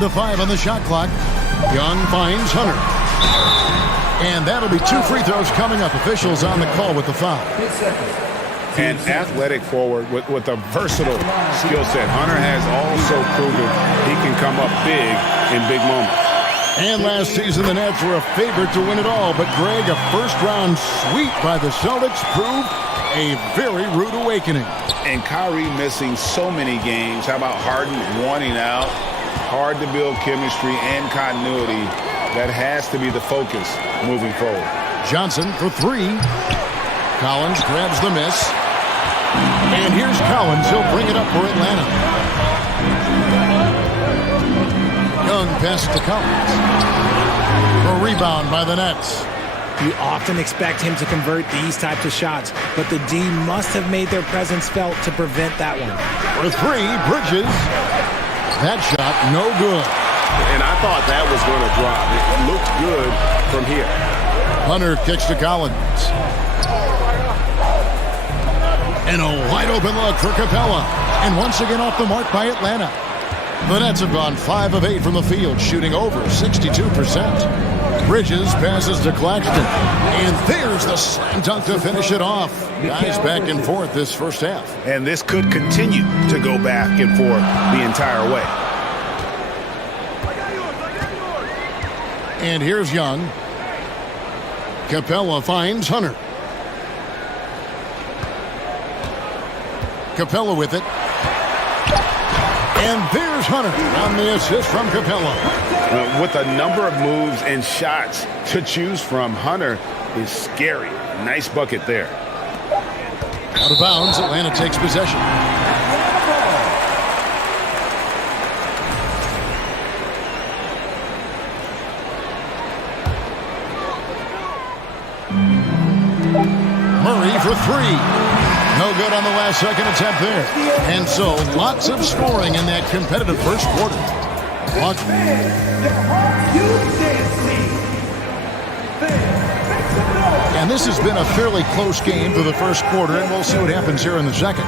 Down to 5 on the shot clock. Young finds Hunter. And that'll be 2 free throws coming up. Officials on the call with the foul. An athletic forward with a versatile skill set. Hunter has also proven he can come up big in big moments. And last season, the Nets were a favorite to win it all. But, Greg, a first-round sweep by the Celtics proved a very rude awakening. And Kyrie missing so many games. How about Harden wanting out? Hard to build chemistry and continuity. That has to be the focus moving forward. Johnson for 3. Collins grabs the miss. And here's Collins. He'll bring it up for Atlanta. Young pass to Collins. A rebound by the Nets. You often expect him to convert these types of shots, but the D must have made their presence felt to prevent that one. For 3, Bridges. That shot, no good. And I thought that was going to drop. It looked good from here. Hunter kicks to Collins. And a wide-open look for Capella. And once again off the mark by Atlanta. The Nets have gone 5 of 8 from the field, shooting over 62%. Bridges passes to Claxton. And there's the slam dunk to finish it off. Guys back and forth this first half. And this could continue to go back and forth the entire way. And here's Young. Capella finds Hunter. Capella with it. And there's Hunter on the assist from Capella. With a number of moves and shots to choose from, Hunter is scary. Nice bucket there. Out of bounds, Atlanta takes possession. Murray for 3. No good on the last second attempt there. And so, lots of scoring in that competitive first quarter. And this has been a fairly close game for the first quarter, and we'll see what happens here in the second.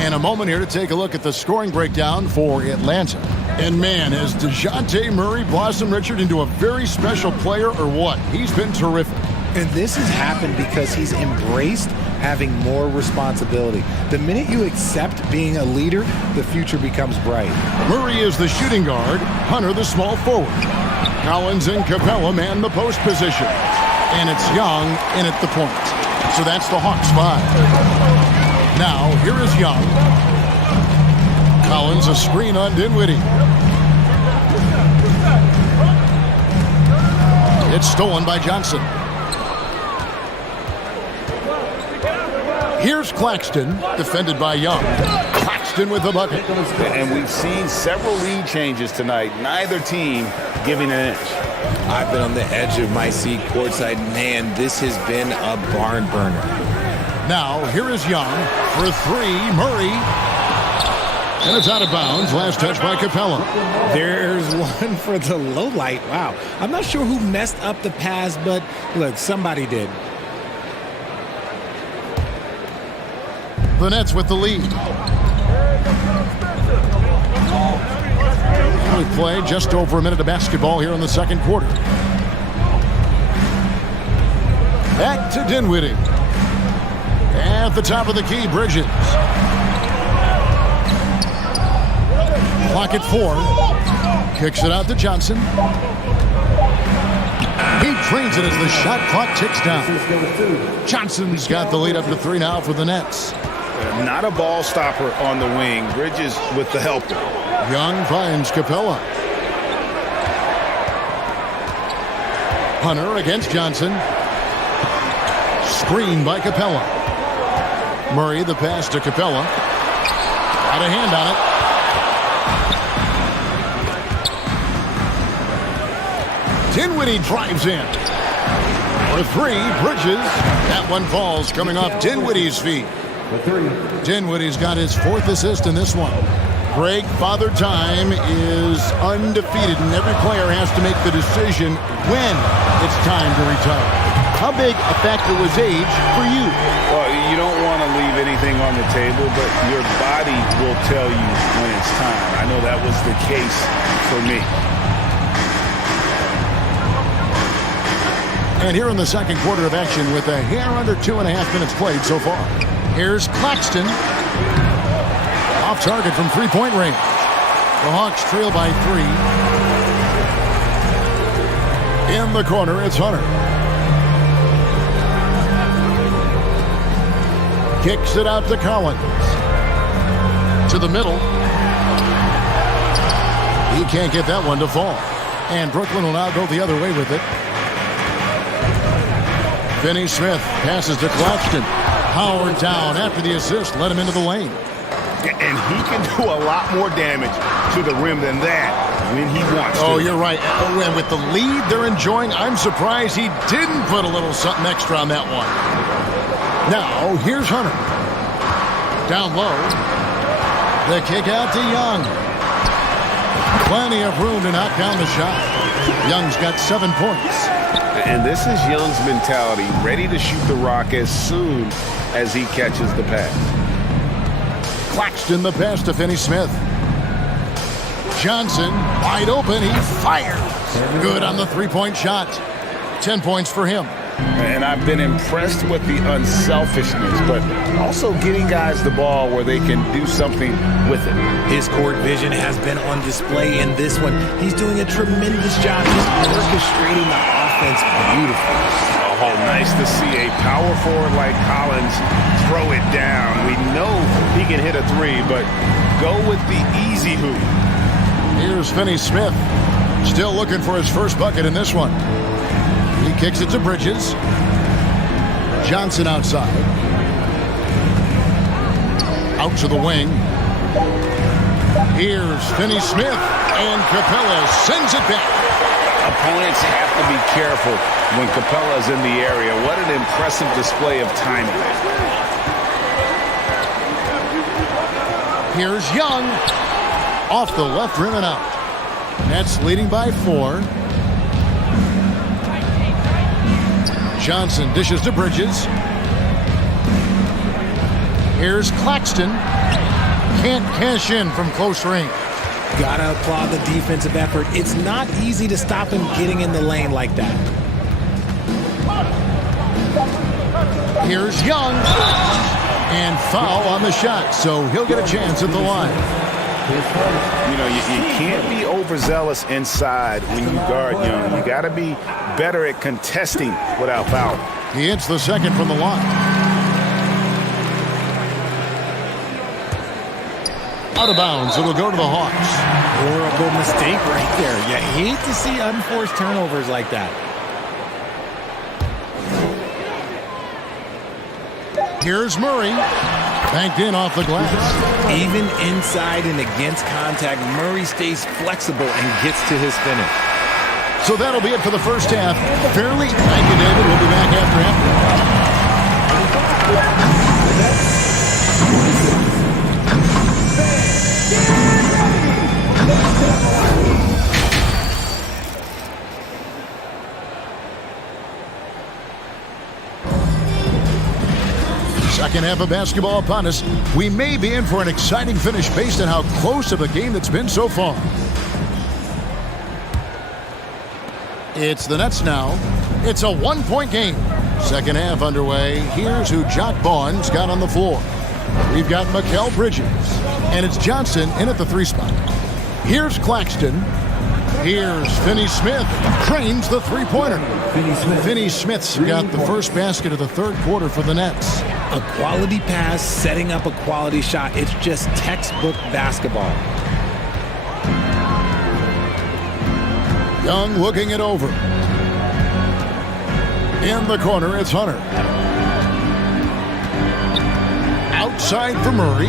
And a moment here to take a look at the scoring breakdown for Atlanta. And man, has DeJounte Murray blossomed, Richard, into a very special player or what? He's been terrific. And this has happened because he's embraced having more responsibility. The minute you accept being a leader, the future becomes bright. Murray is the shooting guard, Hunter the small forward. Collins and Capella man the post position. And it's Young in at the point. So that's the Hawks 5. Now, here is Young. Collins a screen on Dinwiddie. It's stolen by Johnson. Here's Claxton, defended by Young. Claxton with the bucket. And we've seen several lead changes tonight. Neither team giving an inch. I've been on the edge of my seat courtside. Man, this has been a barn burner. Now, here is Young for 3. Murray. And it's out of bounds. Last touch by Capella. There's one for the low light. Wow. I'm not sure who messed up the pass, but look, somebody did. The Nets with the lead. We play just over a minute of basketball here in the second quarter. Back to Dinwiddie. At the top of the key, Bridges. Clock at 4. Kicks it out to Johnson. He trains it as the shot clock ticks down. Johnson's got the lead up to 3 now for the Nets. Not a ball stopper on the wing. Bridges with the helper. Young finds Capella. Hunter against Johnson. Screen by Capella. Murray the pass to Capella. Had a hand on it. Dinwiddie drives in. For 3, Bridges. That one falls coming off Dinwiddie's feet. Dinwiddie's got his 4th assist in this one. Greg, Father Time is undefeated, and every player has to make the decision when it's time to retire. how big a factor was age for you? Well, you don't want to leave anything on the table, but your body will tell you when it's time. I know that was the case for me. And here in the second quarter of action with a hair under 2.5 minutes played so far. Here's Claxton. Off target from three-point range. The Hawks trail by 3. In the corner, it's Hunter. Kicks it out to Collins. To the middle. He can't get that one to fall. And Brooklyn will now go the other way with it. Finney Smith passes to Claxton. Howard down after the assist. Let him into the lane. And he can do a lot more damage to the rim than that when he wants to. Oh, you're right. And with the lead they're enjoying, I'm surprised he didn't put a little something extra on that one. Now, here's Hunter. Down low. The kick out to Young. Plenty of room to knock down the shot. Young's got 7 points. And this is Young's mentality, ready to shoot the rock as soon as he catches the pass. Claxton the pass to Finney Smith. Johnson wide open. He fires. Good on the three-point shot. 10 points for him. And I've been impressed with the unselfishness, but also getting guys the ball where they can do something with it. His court vision has been on display in this one. He's doing a tremendous job just orchestrating the offense beautifully. Oh, nice to see a power forward like Collins throw it down. We know he can hit a three, but go with the easy hoop. Here's Finney Smith. Still looking for his first bucket in this one. He kicks it to Bridges. Johnson outside. Out to the wing. Here's Finney Smith. And Capella sends it back. Opponents have to be careful when Capella's in the area. What an impressive display of timing. Here's Young. Off the left rim and out. Nets leading by 4. Johnson dishes to Bridges. Here's Claxton. Can't cash in from close range. Gotta applaud the defensive effort. It's not easy to stop him getting in the lane like that. Here's Young. And foul on the shot, so he'll get a chance at the line. You know, you can't be overzealous inside when you guard Young. You got to be better at contesting without foul. He hits the second from the line. Out of bounds, it'll go to the Hawks. Horrible mistake right there. You hate to see unforced turnovers like that. Here's Murray. Banked in off the glass. Even inside and against contact, Murray stays flexible and gets to his finish. So that'll be it for the first half. Fairly. Thank you, David. We'll be back after half. Second half of basketball upon us. We may be in for an exciting finish based on how close of a game it's been so far. It's the Nets now. It's a one-point game. Second half underway. Here's who Jock Vaughn's got on the floor. We've got Mikal Bridges. And it's Johnson in at the 3 spot. Here's Claxton. Here's Finney Smith. Trains the three-pointer. Finney Smith's got the first basket of the third quarter for the Nets. A quality pass, setting up a quality shot. It's just textbook basketball. Young looking it over. In the corner, it's Hunter. Outside for Murray.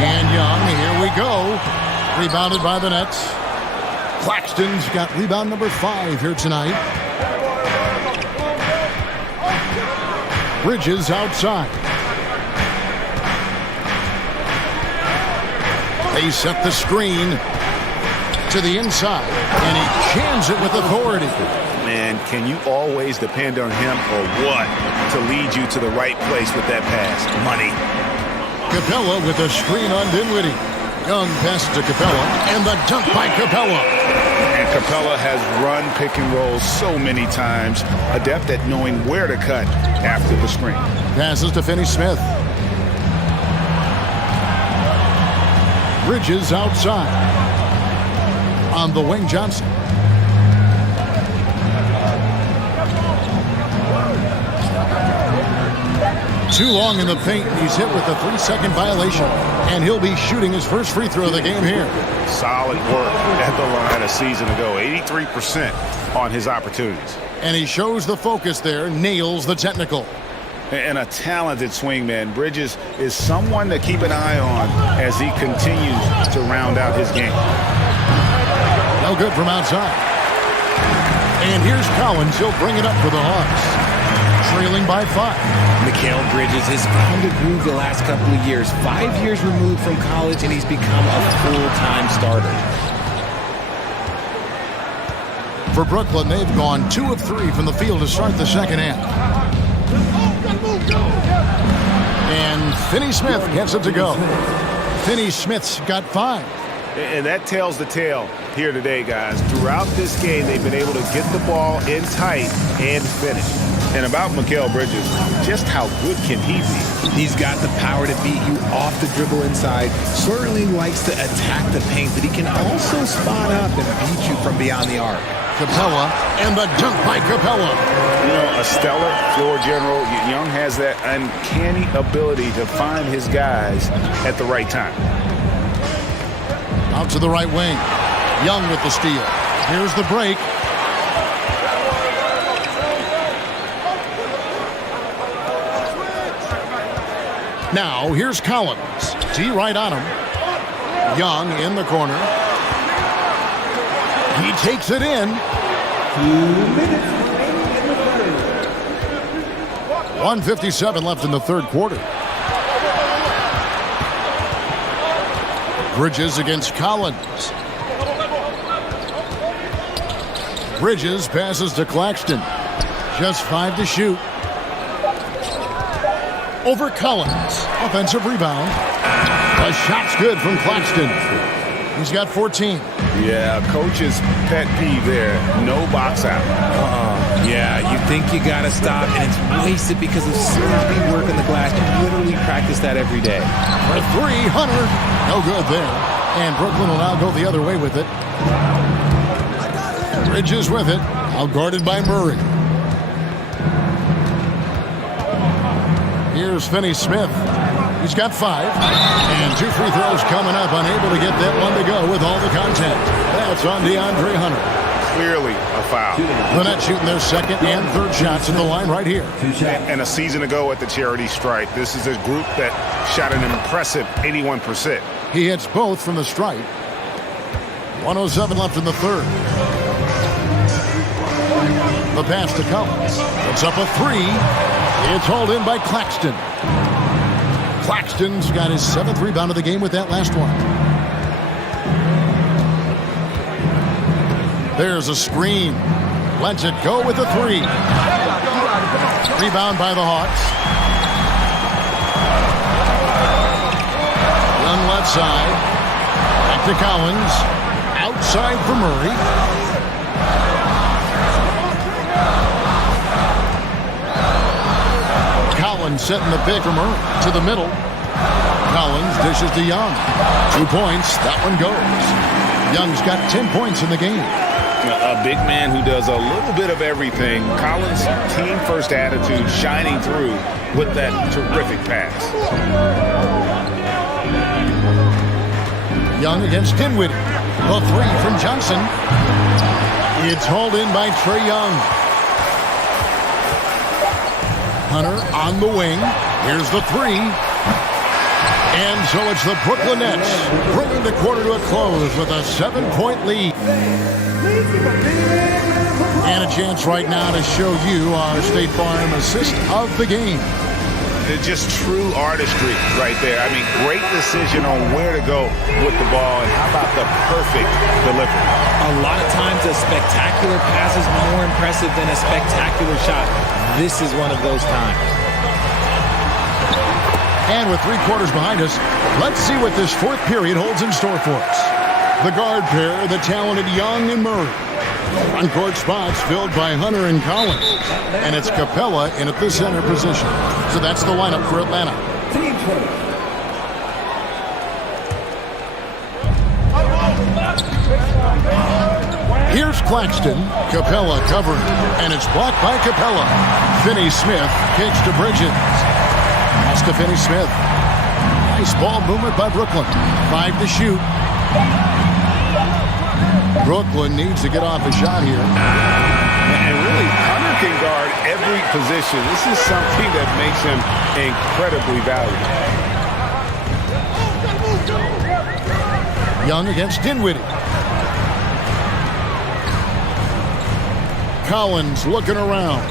And Young, here we go. Rebounded by the Nets. Claxton's got rebound number 5 here tonight. Bridges outside. They set the screen to the inside, and he jams it with authority. Man, can you always depend on him or what to lead you to the right place with that pass? Money. Capella with a screen on Dinwiddie. Young passes to Capella, and the dunk by Capella. And Capella has run pick and roll so many times, adept at knowing where to cut after the screen. Passes to Finney-Smith. Bridges outside. On the wing, Johnson. Too long in the paint. He's hit with a 3-second violation. And he'll be shooting his first free throw of the game here. Solid work at the line a season ago. 83% on his opportunities. And he shows the focus there. Nails the technical. And a talented swingman. Bridges is someone to keep an eye on as he continues to round out his game. No good from outside. And here's Collins. He'll bring it up for the Hawks. Trailing by 5. Mikal Bridges has found a groove the last couple of years. 5 years removed from college, and he's become a full-time starter. For Brooklyn, they've gone 2 of 3 from the field to start the second half. And Finney-Smith gets it to go. Finney-Smith's got 5. And that tells the tale here today, guys. Throughout this game, they've been able to get the ball in tight and finish. And about Mikal Bridges, just how good can he be? He's got the power to beat you off the dribble inside. Certainly likes to attack the paint, but he can also spot up and beat you from beyond the arc. Capella, and the dunk by Capella. You know, a stellar floor general. Young has that uncanny ability to find his guys at the right time. Out to the right wing. Young with the steal. Here's the break. Now, here's Collins. D right on him. Young in the corner. He takes it in. 1:57 left in the third quarter. Bridges against Collins. Bridges passes to Claxton. Just 5 to shoot. Over Collins. Offensive rebound. The shot's good from Claxton. He's got 14. Yeah, coach's pet peeve there. No box out. Yeah, you think you got to stop, and it's wasted because of sloppy work in the glass. You literally practice that every day. For 3, Hunter. No good there. And Brooklyn will now go the other way with it. Bridges with it. Out guarded by Murray. Here's Finney-Smith. He's got 5. And 2 free throws coming up. Unable to get that one to go with all the contact. That's on DeAndre Hunter. Clearly a foul. The Nets shooting their second and third shots at the line right here. And a season ago at the charity stripe, this is a group that shot an impressive 81%. He hits both from the stripe. 1:07 left in the third. The pass to Collins. Puts up a 3. It's hauled in by Claxton. Claxton's got his 7th rebound of the game with that last one. There's a screen. Lets it go with a 3. Rebound by the Hawks. Young left side. Back to Collins. Outside for Murray. Collins setting the pick from Murray to the middle. Collins dishes to Young. 2 points. That one goes. Young's got 10 points in the game. A big man who does a little bit of everything. Collins' team-first attitude shining through with that terrific pass. Young against Dinwiddie. The 3 from Johnson. It's hauled in by Trae Young. Hunter on the wing. Here's the 3. And so it's the Brooklyn Nets bringing the quarter to a close with a 7-point lead. And a chance right now to show you our State Farm assist of the game. Just true artistry right there. I mean, great decision on where to go with the ball, and how about the perfect delivery? A lot of times a spectacular pass is more impressive than a spectacular shot. This is one of those times. And with 3 quarters behind us, let's see what this fourth period holds in store for us. The guard pair, the talented Young and Murray. On-court spots filled by Hunter and Collins. And it's Capella in at the center position. So that's the lineup for Atlanta. Here's Claxton. Capella covering. And it's blocked by Capella. Finney-Smith kicks to Bridges. Pass to Finney-Smith. Nice ball movement by Brooklyn. 5 to shoot. Brooklyn needs to get off a shot here. And really, Hunter can guard every position. This is something that makes him incredibly valuable. Young against Dinwiddie. Collins looking around.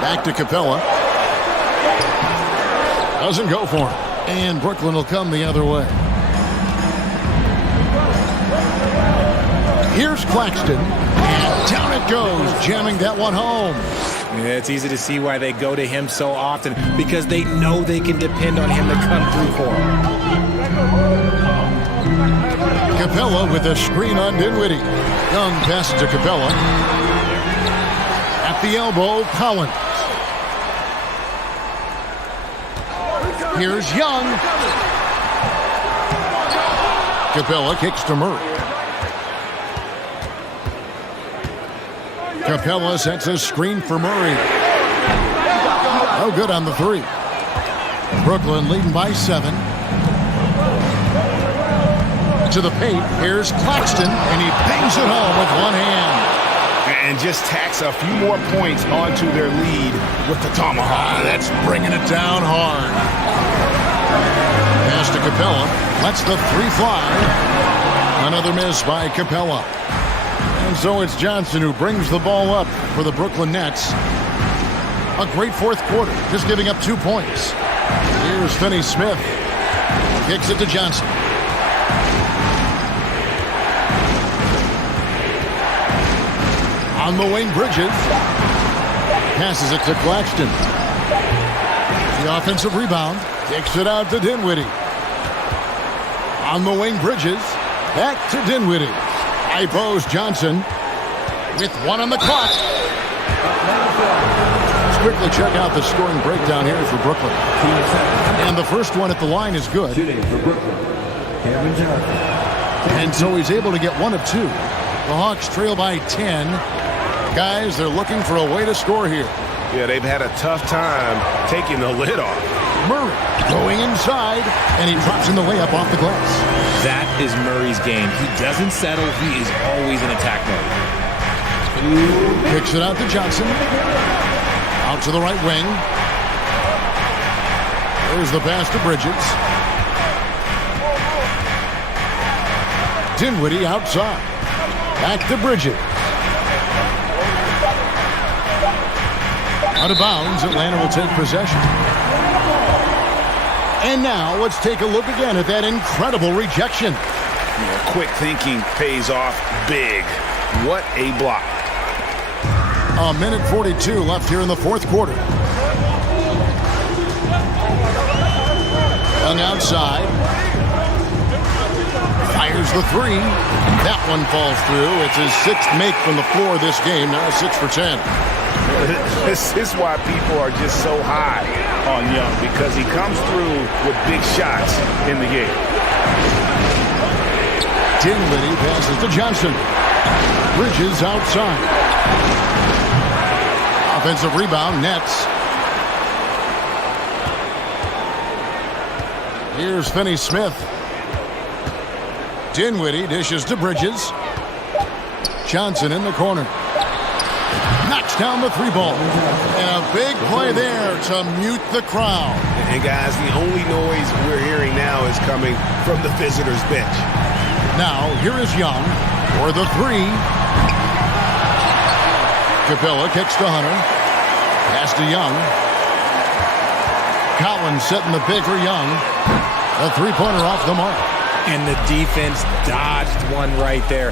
Back to Capella. Doesn't go for him. And Brooklyn will come the other way. Here's Claxton. And down it goes, jamming that one home. Yeah, it's easy to see why they go to him so often, because they know they can depend on him to come through for them. Capella with a screen on Dinwiddie. Young passes to Capella. At the elbow, Collins. Here's Young. Capella kicks to Murray. Capella sets a screen for Murray. No good on the 3. Brooklyn leading by 7. To the paint, here's Claxton, and he bangs it home with one hand. And just tacks a few more points onto their lead with the tomahawk. That's bringing it down hard. Pass to Capella. Lets the 3 fly. Another miss by Capella. And so it's Johnson who brings the ball up for the Brooklyn Nets. A great fourth quarter, just giving up 2 points. Here's Finney-Smith. Kicks it to Johnson. On the wing, Bridges. Passes it to Claxton. The offensive rebound. Kicks it out to Dinwiddie. On the wing, Bridges. Back to Dinwiddie. High post, Johnson. With 1 on the clock. Let's quickly check out the scoring breakdown here for Brooklyn. And the first one at the line is good. And so he's able to get 1 of 2. The Hawks trail by 10. Guys, they're looking for a way to score here. Yeah, they've had a tough time taking the lid off. Murray going inside, and he drops in the layup off the glass. That is Murray's game. He doesn't settle. He is always in attack mode. Kicks it out to Johnson. Out to the right wing. There's the pass to Bridges. Dinwiddie outside. Back to Bridges. Out of bounds, Atlanta will take possession. And now let's take a look again at that incredible rejection. Yeah, quick thinking pays off big. What a block. A minute 42 left here in the fourth quarter. Young outside. Fires the 3. That one falls through. It's his 6th make from the floor this game. Now 6 for 10. This is why people are just so high on Young, because he comes through with big shots in the game. Dinwiddie passes to Johnson. Bridges outside. Offensive rebound, Nets. Here's Finney-Smith. Dinwiddie dishes to Bridges. Johnson in the corner. Knocks down the 3 ball. And a big play there to mute the crowd. And guys, the only noise we're hearing now is coming from the visitors' bench. Now, here is Young for the 3. Capella kicks to Hunter. Pass to Young. Collins setting the pick for Young. A three-pointer off the mark. And the defense dodged one right there.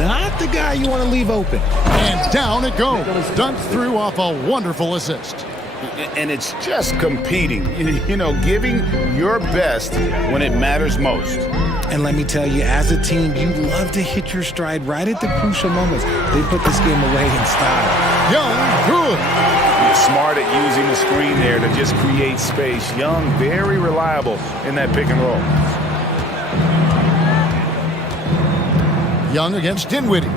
Not the guy you want to leave open. And down it goes. Dunked through off a wonderful assist. And it's just competing, giving your best when it matters most. And let me tell you, as a team, you love to hit your stride right at the crucial moments. They put this game away in style. Young, good. Smart at using the screen there to just create space. Young, very reliable in that pick and roll. Young against Dinwiddie.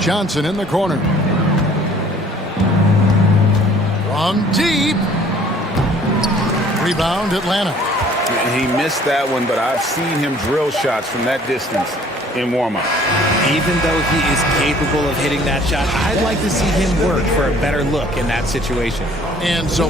Johnson in the corner. From deep. Rebound, Atlanta. He missed that one, but I've seen him drill shots from that distance in warm-up. Even though he is capable of hitting that shot, I'd like to see him work for a better look in that situation. And so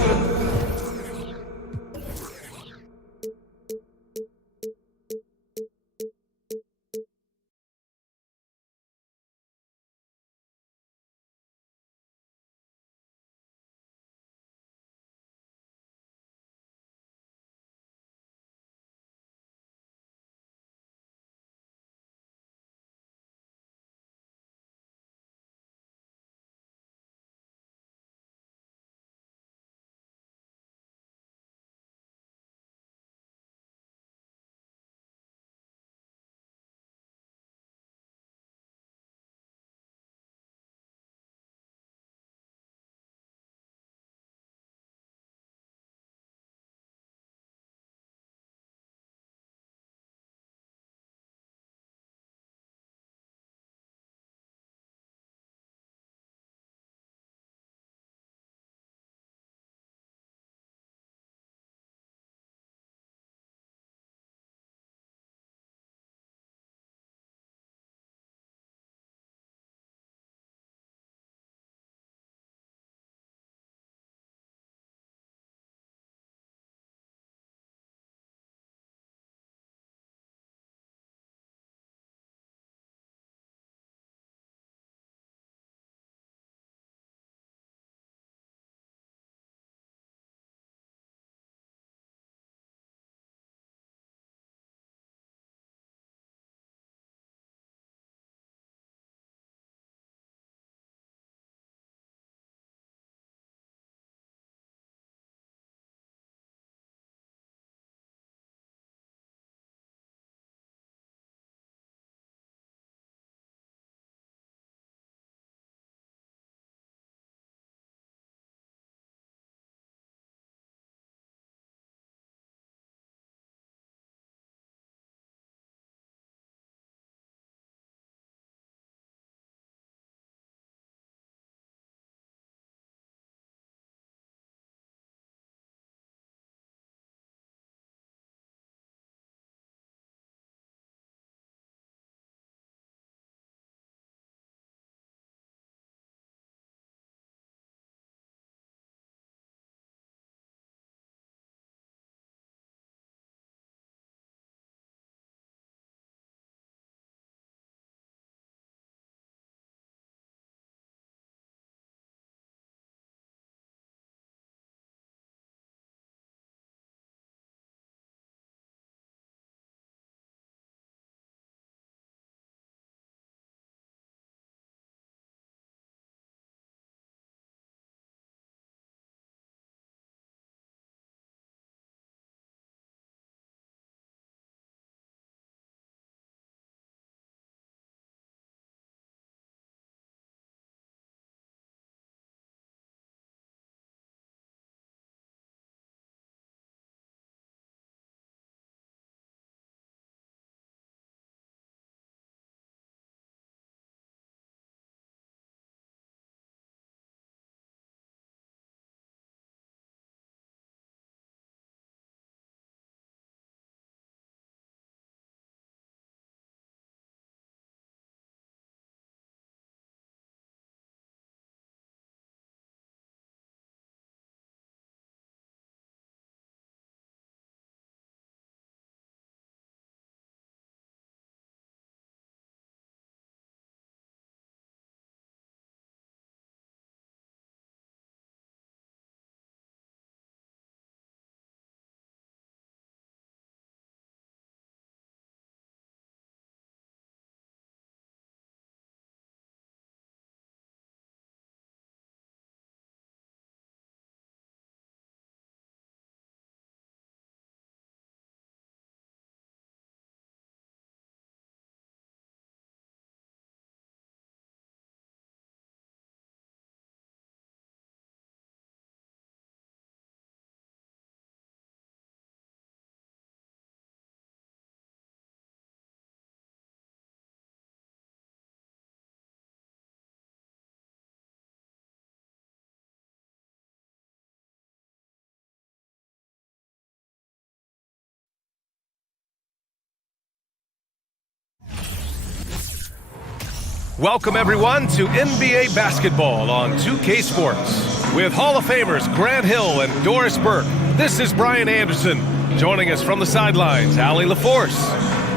Welcome, everyone, to NBA basketball on 2K Sports. With Hall of Famers Grant Hill and Doris Burke, this is Brian Anderson. Joining us from the sidelines, Allie LaForce.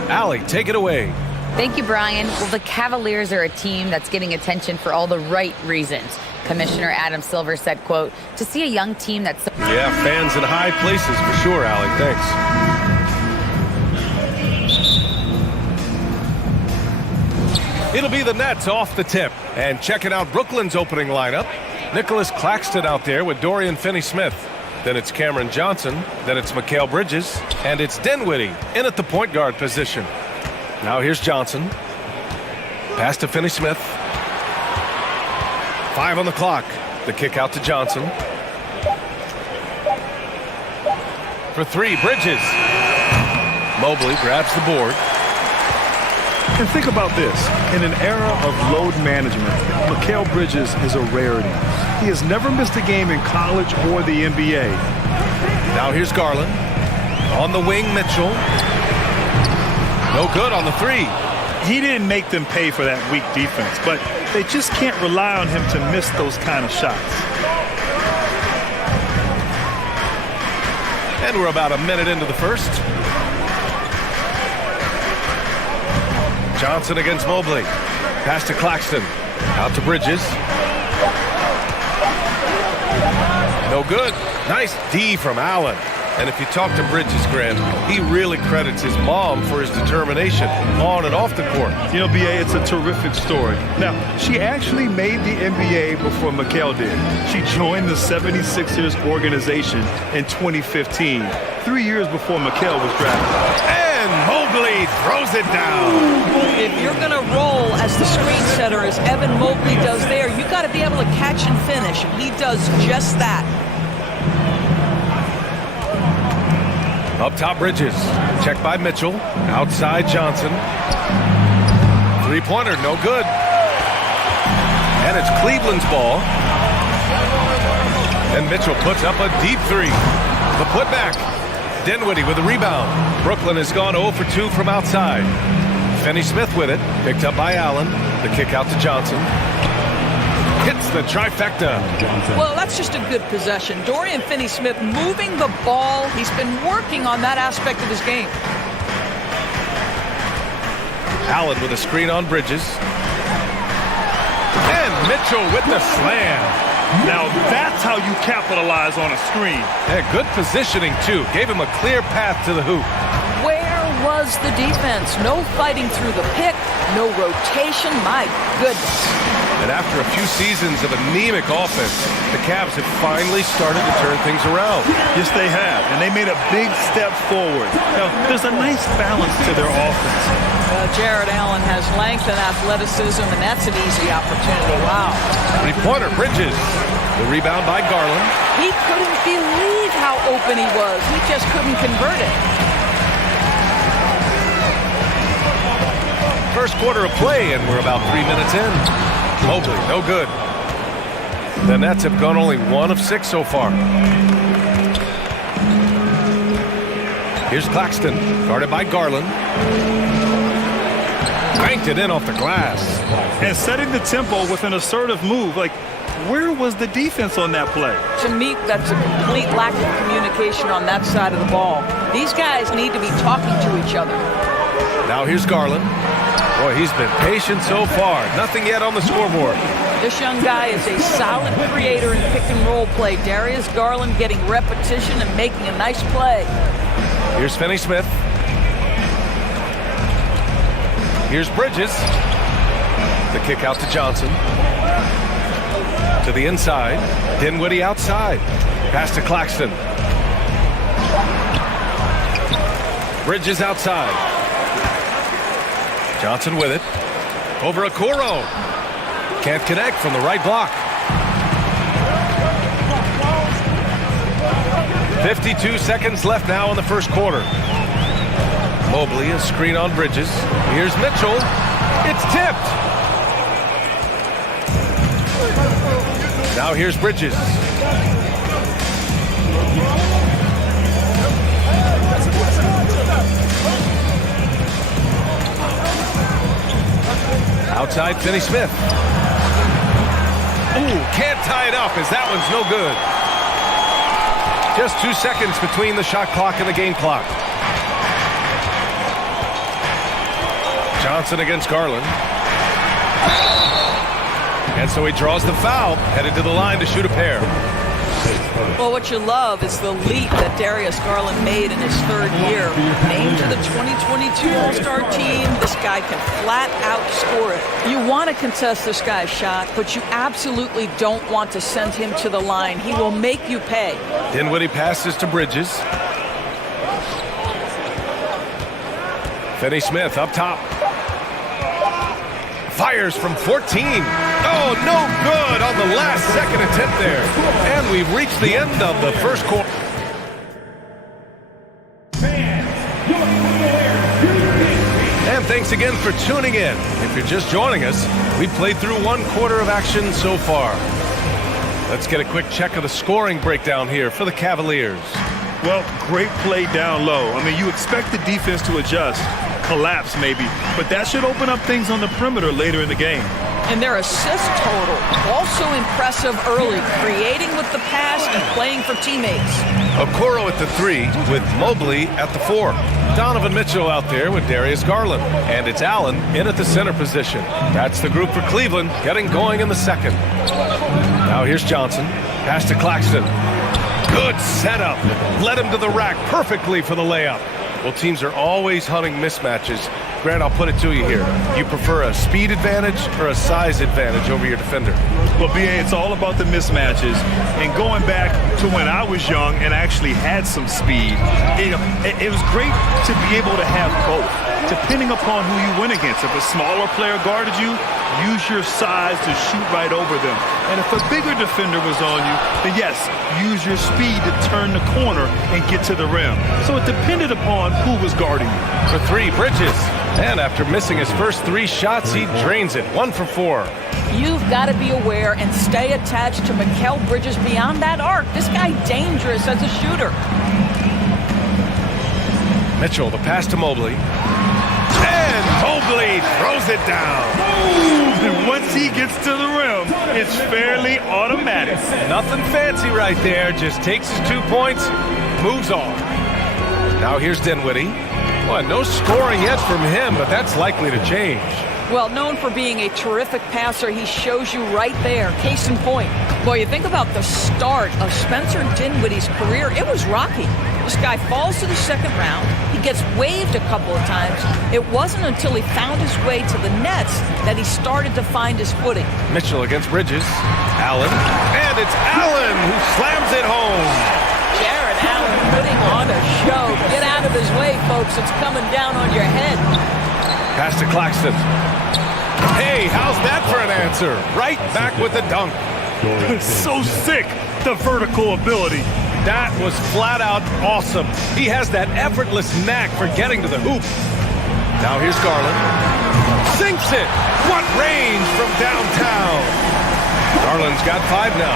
Allie, take it away. Thank you, Brian. Well, the Cavaliers are a team that's getting attention for all the right reasons. Commissioner Adam Silver said, quote, to see a young team that's... Yeah, fans in high places for sure, Allie. Thanks. It'll be the Nets off the tip. And checking out Brooklyn's opening lineup. Nicholas Claxton out there with Dorian Finney-Smith. Then it's Cameron Johnson. Then it's Mikal Bridges. And it's Dinwiddie in at the point guard position. Now here's Johnson. Pass to Finney-Smith. 5 on the clock. The kick out to Johnson. For 3, Bridges. Mobley grabs the board. And think about this. In an era of load management, Mikal Bridges is a rarity. He has never missed a game in college or the NBA. Now here's Garland. On the wing, Mitchell. No good on the 3. He didn't make them pay for that weak defense, but they just can't rely on him to miss those kind of shots. And we're about a minute into the first. Johnson against Mobley. Pass to Claxton. Out to Bridges. No good. Nice D from Allen. And if you talk to Bridges, Grant, he really credits his mom for his determination on and off the court. You know, B.A., it's a terrific story. Now, she actually made the NBA before Mikal did. She joined the 76ers organization in 2015, 3 years before Mikal was drafted. And Mobley throws it down. If you're going to roll as the screen setter, as Evan Mobley does there, you got to be able to catch and finish, and he does just that. Up top, Bridges. Checked by Mitchell. Outside, Johnson. Three-pointer, no good. And it's Cleveland's ball. And Mitchell puts up a deep 3. The putback. Dinwiddie with the rebound. Brooklyn has gone 0 for 2 from outside. Finney-Smith with it. Picked up by Allen. The kick out to Johnson. Hits the trifecta. Well, that's just a good possession. Dorian Finney-Smith moving the ball. He's been working on that aspect of his game. Allen with a screen on Bridges. And Mitchell with the slam. Now that's how you capitalize on a screen. Yeah, good positioning, too. Gave him a clear path to the hoop. Where was the defense? No fighting through the pick, no rotation. My goodness. And after a few seasons of anemic offense, the Cavs have finally started to turn things around. Yes, they have, and they made a big step forward. Now, there's a nice balance to their offense. Jared Allen has length and athleticism, and that's an easy opportunity. Wow. Three-pointer, Bridges. The rebound by Garland. He couldn't believe how open he was. He just couldn't convert it. First quarter of play, and we're about 3 minutes in. Mobley, no good. The Nets have gone only 1 of 6 so far. Here's Claxton, guarded by Garland. Banked it in off the glass. And setting the tempo with an assertive move. Like, where was the defense on that play? To me, that's a complete lack of communication on that side of the ball. These guys need to be talking to each other. Now here's Garland. Boy, he's been patient so far. Nothing yet on the scoreboard. This young guy is a solid creator in pick-and-roll play. Darius Garland getting repetition and making a nice play. Here's Finney-Smith. Here's Bridges. The kick out to Johnson. To the inside. Dinwiddie outside. Pass to Claxton. Bridges outside. Johnson with it. Over Okoro. Can't connect from the right block. 52 seconds left now in the first quarter. Mobley, a screen on Bridges. Here's Mitchell. It's tipped. Now here's Bridges. Outside, Finney Smith. Ooh, can't tie it up as that one's no good. Just 2 seconds between the shot clock and the game clock. Johnson against Garland. And so he draws the foul, headed to the line to shoot a pair. Well, what you love is the leap that Darius Garland made in his third year. Named to the 2022 All-Star team, this guy can flat out score it. You want to contest this guy's shot, but you absolutely don't want to send him to the line. He will make you pay. Dinwiddie passes to Bridges. Finney Smith up top. Fires from 14. Oh, no good on the last second attempt there. And we've reached the end of the first quarter. And thanks again for tuning in. If you're just joining us, we've played through 1 quarter of action so far. Let's get a quick check of the scoring breakdown here for the Cavaliers. Well, great play down low. I mean, you expect the defense to adjust, collapse maybe, but that should open up things on the perimeter later in the game. And their assist total, also impressive early, creating with the pass and playing for teammates. Okoro at the 3 with Mobley at the 4. Donovan Mitchell out there with Darius Garland. And it's Allen in at the center position. That's the group for Cleveland, getting going in the second. Now here's Johnson. Pass to Claxton. Good setup. Led him to the rack perfectly for the layup. Well, teams are always hunting mismatches. Grant, I'll put it to you here. You prefer a speed advantage or a size advantage over your defender? Well, BA, it's all about the mismatches. And going back to when I was young and actually had some speed, it was great to be able to have both, depending upon who you went against. If a smaller player guarded you, use your size to shoot right over them. And if a bigger defender was on you, then yes, use your speed to turn the corner and get to the rim. So it depended upon who was guarding you. For 3, Bridges. And after missing his first 3 shots, he drains it. 1 for 4. You've got to be aware and stay attached to Mikal Bridges beyond that arc. This guy dangerous as a shooter. Mitchell, the pass to Mobley. And Mobley throws it down. And once he gets to the rim, it's fairly automatic. Nothing fancy right there. Just takes his 2 points, moves on. Now here's Dinwiddie. Well, no scoring yet from him, but that's likely to change. Well, known for being a terrific passer, he shows you right there. Case in point. Boy, you think about the start of Spencer Dinwiddie's career. It was rocky. This guy falls to the second round. He gets waived a couple of times. It wasn't until he found his way to the Nets that he started to find his footing. Mitchell against Bridges. Allen. And it's Allen who slams it home. Jared Allen putting on a show. Get out of his way, folks. It's coming down on your head. Pass to Claxton. Hey, how's that for an answer? Right back with the dunk. So sick, the vertical ability. That was flat out awesome. He has that effortless knack for getting to the hoop. Now here's Garland. Sinks it. What range from downtown. Garland's got 5 now.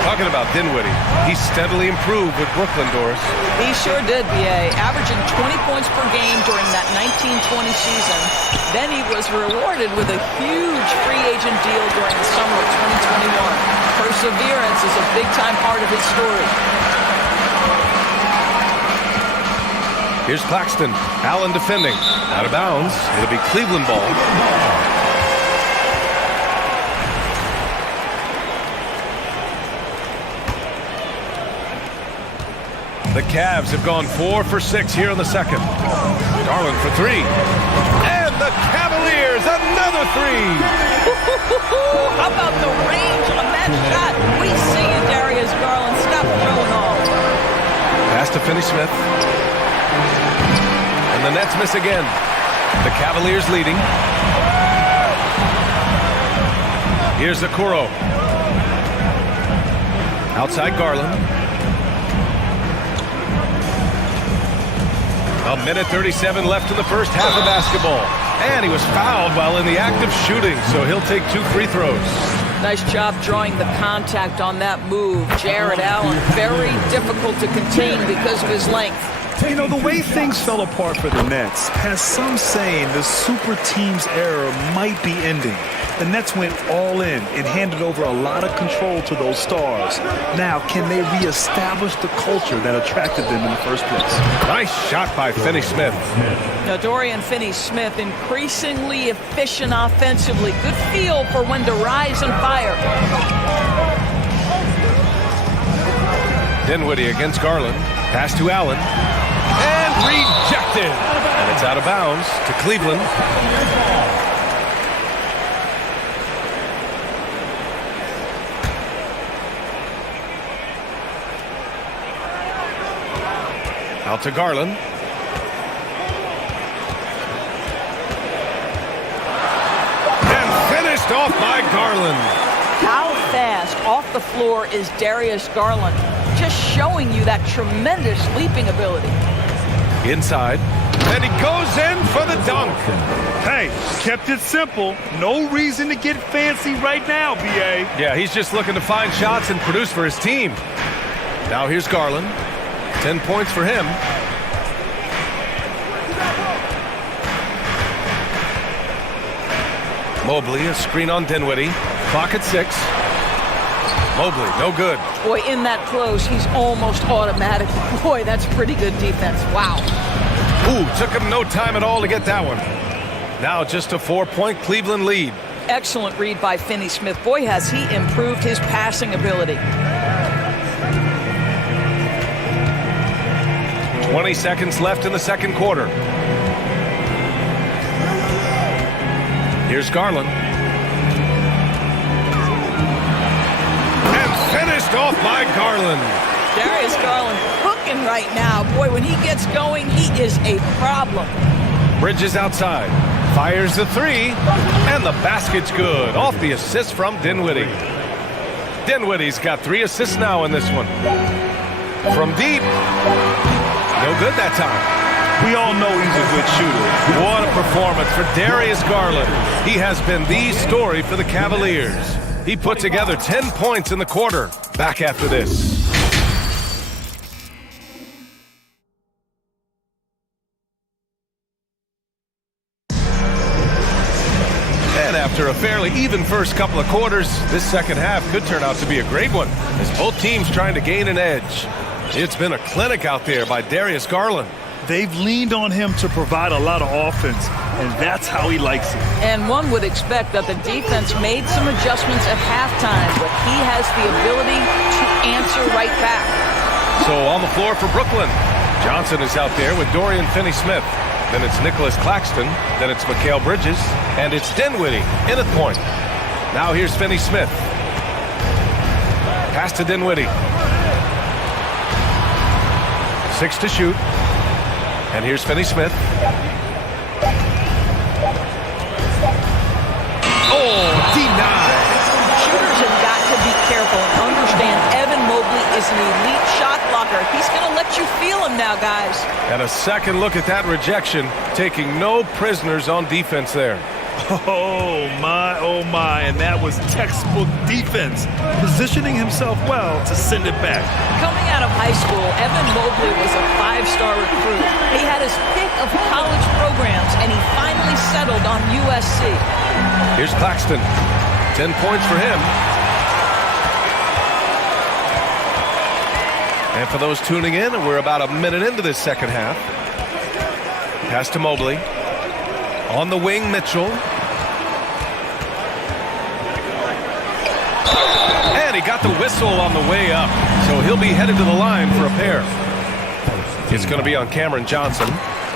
Talking about Dinwiddie, he steadily improved with Brooklyn, Doris. He sure did, B.A., averaging 20 points per game during that 1920 season. Then he was rewarded with a huge free agent deal during the summer of 2021. Perseverance is a big-time part of his story. Here's Claxton. Allen defending. Out of bounds. It'll be Cleveland ball. The Cavs have gone 4 for 6 here in the second. Garland for 3. And the Cavaliers, another 3. How about the range on that shot? We see you, Darius Garland. Stop throwing off. Pass to Finney Smith. And the Nets miss again. The Cavaliers leading. Here's Okoro. Outside Garland. A minute 37 left in the first half of basketball. And he was fouled while in the act of shooting, so he'll take 2 free throws. Nice job drawing the contact on that move. Jared Allen, very difficult to contain because of his length. You know, the way things fell apart for the Nets has some saying the super team's era might be ending. The Nets went all in and handed over a lot of control to those stars. Now, can they reestablish the culture that attracted them in the first place? Nice shot by Finney-Smith. Now, Dorian Finney-Smith increasingly efficient offensively. Good feel for when to rise and fire. Dinwiddie against Garland. Pass to Allen. And rejected. And it's out of bounds to Cleveland. Out to Garland. And finished off by Garland. How fast off the floor is Darius Garland? Just showing you that tremendous leaping ability. Inside. And he goes in for the dunk. Hey, kept it simple. No reason to get fancy right now, B.A. Yeah, he's just looking to find shots and produce for his team. Now here's Garland. 10 points for him. Mobley, a screen on Dinwiddie. Clock at 6. Mobley, no good. Boy, in that close, he's almost automatic. Boy, that's pretty good defense. Wow. Ooh, took him no time at all to get that one. Now just a 4-point Cleveland lead. Excellent read by Finney-Smith. Boy, has he improved his passing ability. 20 seconds left in the second quarter. Here's Garland. And finished off by Garland. Darius Garland cooking right now. Boy, when he gets going, he is a problem. Bridges outside. Fires the 3. And the basket's good. Off the assist from Dinwiddie. Dinwiddie's got 3 assists now in this one. From deep. No good that time. We all know he's a good shooter. What a performance for Darius Garland. He has been the story for the Cavaliers. He put together 10 points in the quarter. Back after this. And after a fairly even first couple of quarters, this second half could turn out to be a great one as both teams trying to gain an edge. It's been a clinic out there by Darius Garland. They've leaned on him to provide a lot of offense, and that's how he likes it. And one would expect that the defense made some adjustments at halftime, but he has the ability to answer right back. So on the floor for Brooklyn, Johnson is out there with Dorian Finney-Smith. Then it's Nicholas Claxton. Then it's Mikal Bridges. And it's Dinwiddie in at point. Now here's Finney-Smith. Pass to Dinwiddie. 6 to shoot. And here's Finney-Smith. Oh, denied. Shooters have got to be careful and understand Evan Mobley is an elite shot blocker. He's going to let you feel him now, guys. And a second look at that rejection, taking no prisoners on defense there. Oh my, and that was textbook defense, positioning himself well to send it back. Coming out of high school, Evan Mobley was a 5-star recruit. He had his pick of college programs, and he finally settled on USC. Here's Claxton. 10 points for him. And for those tuning in, we're about a minute into this second half. Pass to Mobley. On the wing, Mitchell. And he got the whistle on the way up. So he'll be headed to the line for a pair. It's going to be on Cameron Johnson.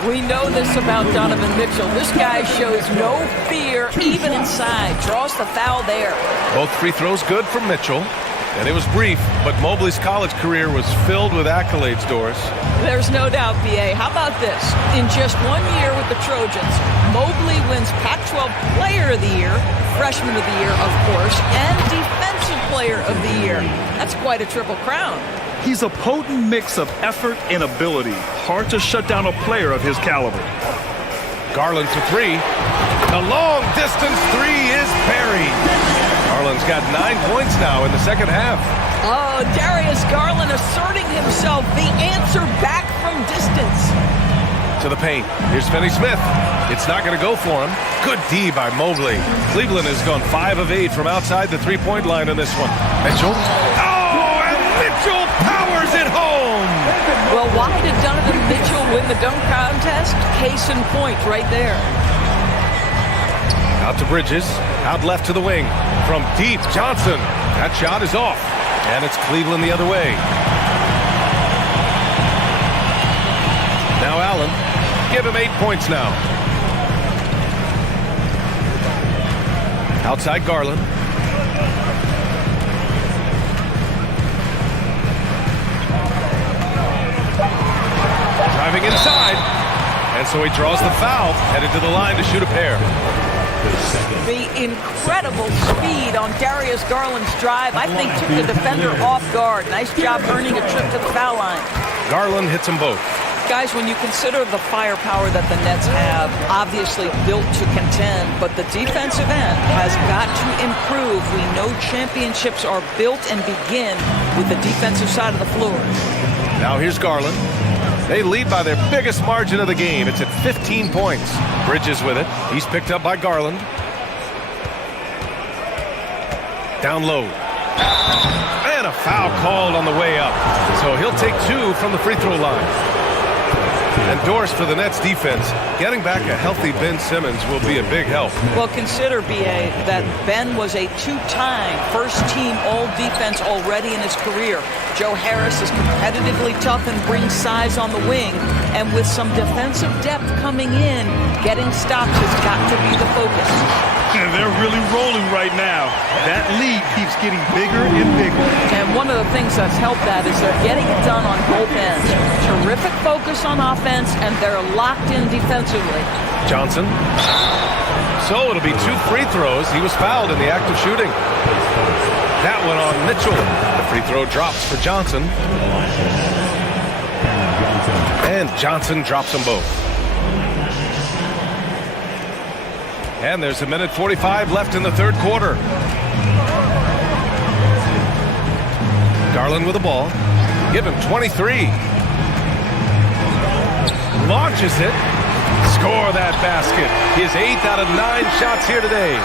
We know this about Donovan Mitchell. This guy shows no fear, even inside. Draws the foul there. Both free throws good for Mitchell. And it was brief, but Mobley's college career was filled with accolades, Doris. There's no doubt, B.A. How about this? In just 1 year with the Trojans, Mobley wins Pac-12 Player of the Year, Freshman of the Year, of course, and Defensive Player of the Year. That's quite a triple crown. He's a potent mix of effort and ability. Hard to shut down a player of his caliber. Garland for 3. The long-distance 3 is buried. Garland's got 9 points now in the second half. Oh, Darius Garland asserting himself, the answer back from distance. To the paint. Here's Finney Smith. It's not going to go for him. Good D by Mobley. Cleveland has gone 5 of 8 from outside the three-point line in this one. Mitchell. Oh, and Mitchell powers it home. Well, why did Donovan Mitchell win the dunk contest? Case in point right there. Out to Bridges. Out left to the wing. From deep, Johnson. That shot is off. And it's Cleveland the other way. Now Allen. Give him 8 points now. Outside Garland. Driving inside. And so he draws the foul. Headed to the line to shoot a pair. The incredible speed on Darius Garland's drive, I think, took the defender off guard. Nice job earning a trip to the foul line. Garland hits them both. Guys, when you consider the firepower that the Nets have, obviously built to contend, but the defensive end has got to improve. We know championships are built and begin with the defensive side of the floor. Now here's Garland. They lead by their biggest margin of the game. It's at 15 points. Bridges with it. He's picked up by Garland. Down low. And a foul called on the way up. So he'll take 2 from the free throw line. And Doris for the Nets defense. Getting back a healthy Ben Simmons will be a big help. Well, consider, B.A., that Ben was a 2-time first-team all-defense already in his career. Joe Harris is competitively tough and brings size on the wing. And with some defensive depth coming in, getting stops has got to be the focus. And they're really rolling right now. That lead keeps getting bigger and bigger. And one of the things that's helped that is they're getting it done on both ends. Terrific focus on offense, and they're locked in defensively. Johnson. So it'll be 2 free throws. He was fouled in the act of shooting. That one on Mitchell. The free throw drops for Johnson. And Johnson drops them both. And there's 1:45 left in the third quarter. Garland with the ball. Give him 23. Launches it. Score that basket. His 8th out of 9 shots here today.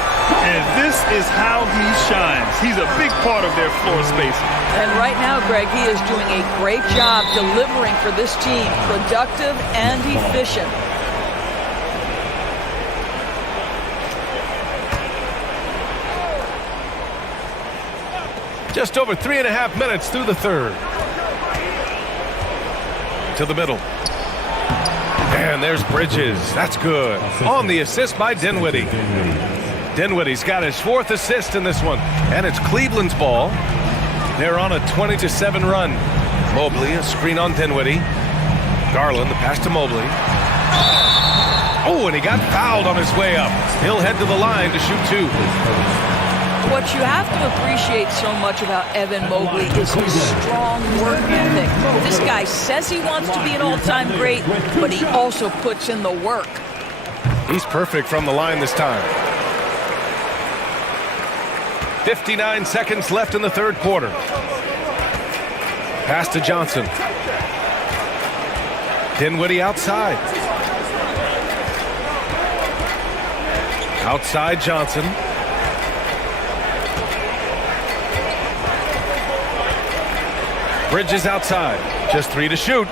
And this is how he shines. He's a big part of their floor space. And right now, Greg, he is doing a great job delivering for this team. Productive and efficient. Just over 3.5 minutes through the third. To the middle. And there's Bridges. That's good. On the assist by Dinwiddie. Dinwiddie's got his 4th assist in this one. And it's Cleveland's ball. They're on a 20-7 run. Mobley, a screen on Dinwiddie. Garland, the pass to Mobley. Oh, and he got fouled on his way up. He'll head to the line to shoot 2. What you have to appreciate so much about Evan Mobley is his strong work ethic. This guy says he wants to be an all-time great, but he also puts in the work. He's perfect from the line this time. 59 seconds left in the third quarter. Pass to Johnson. Dinwiddie outside. Outside Johnson. Bridges outside. Just 3 to shoot.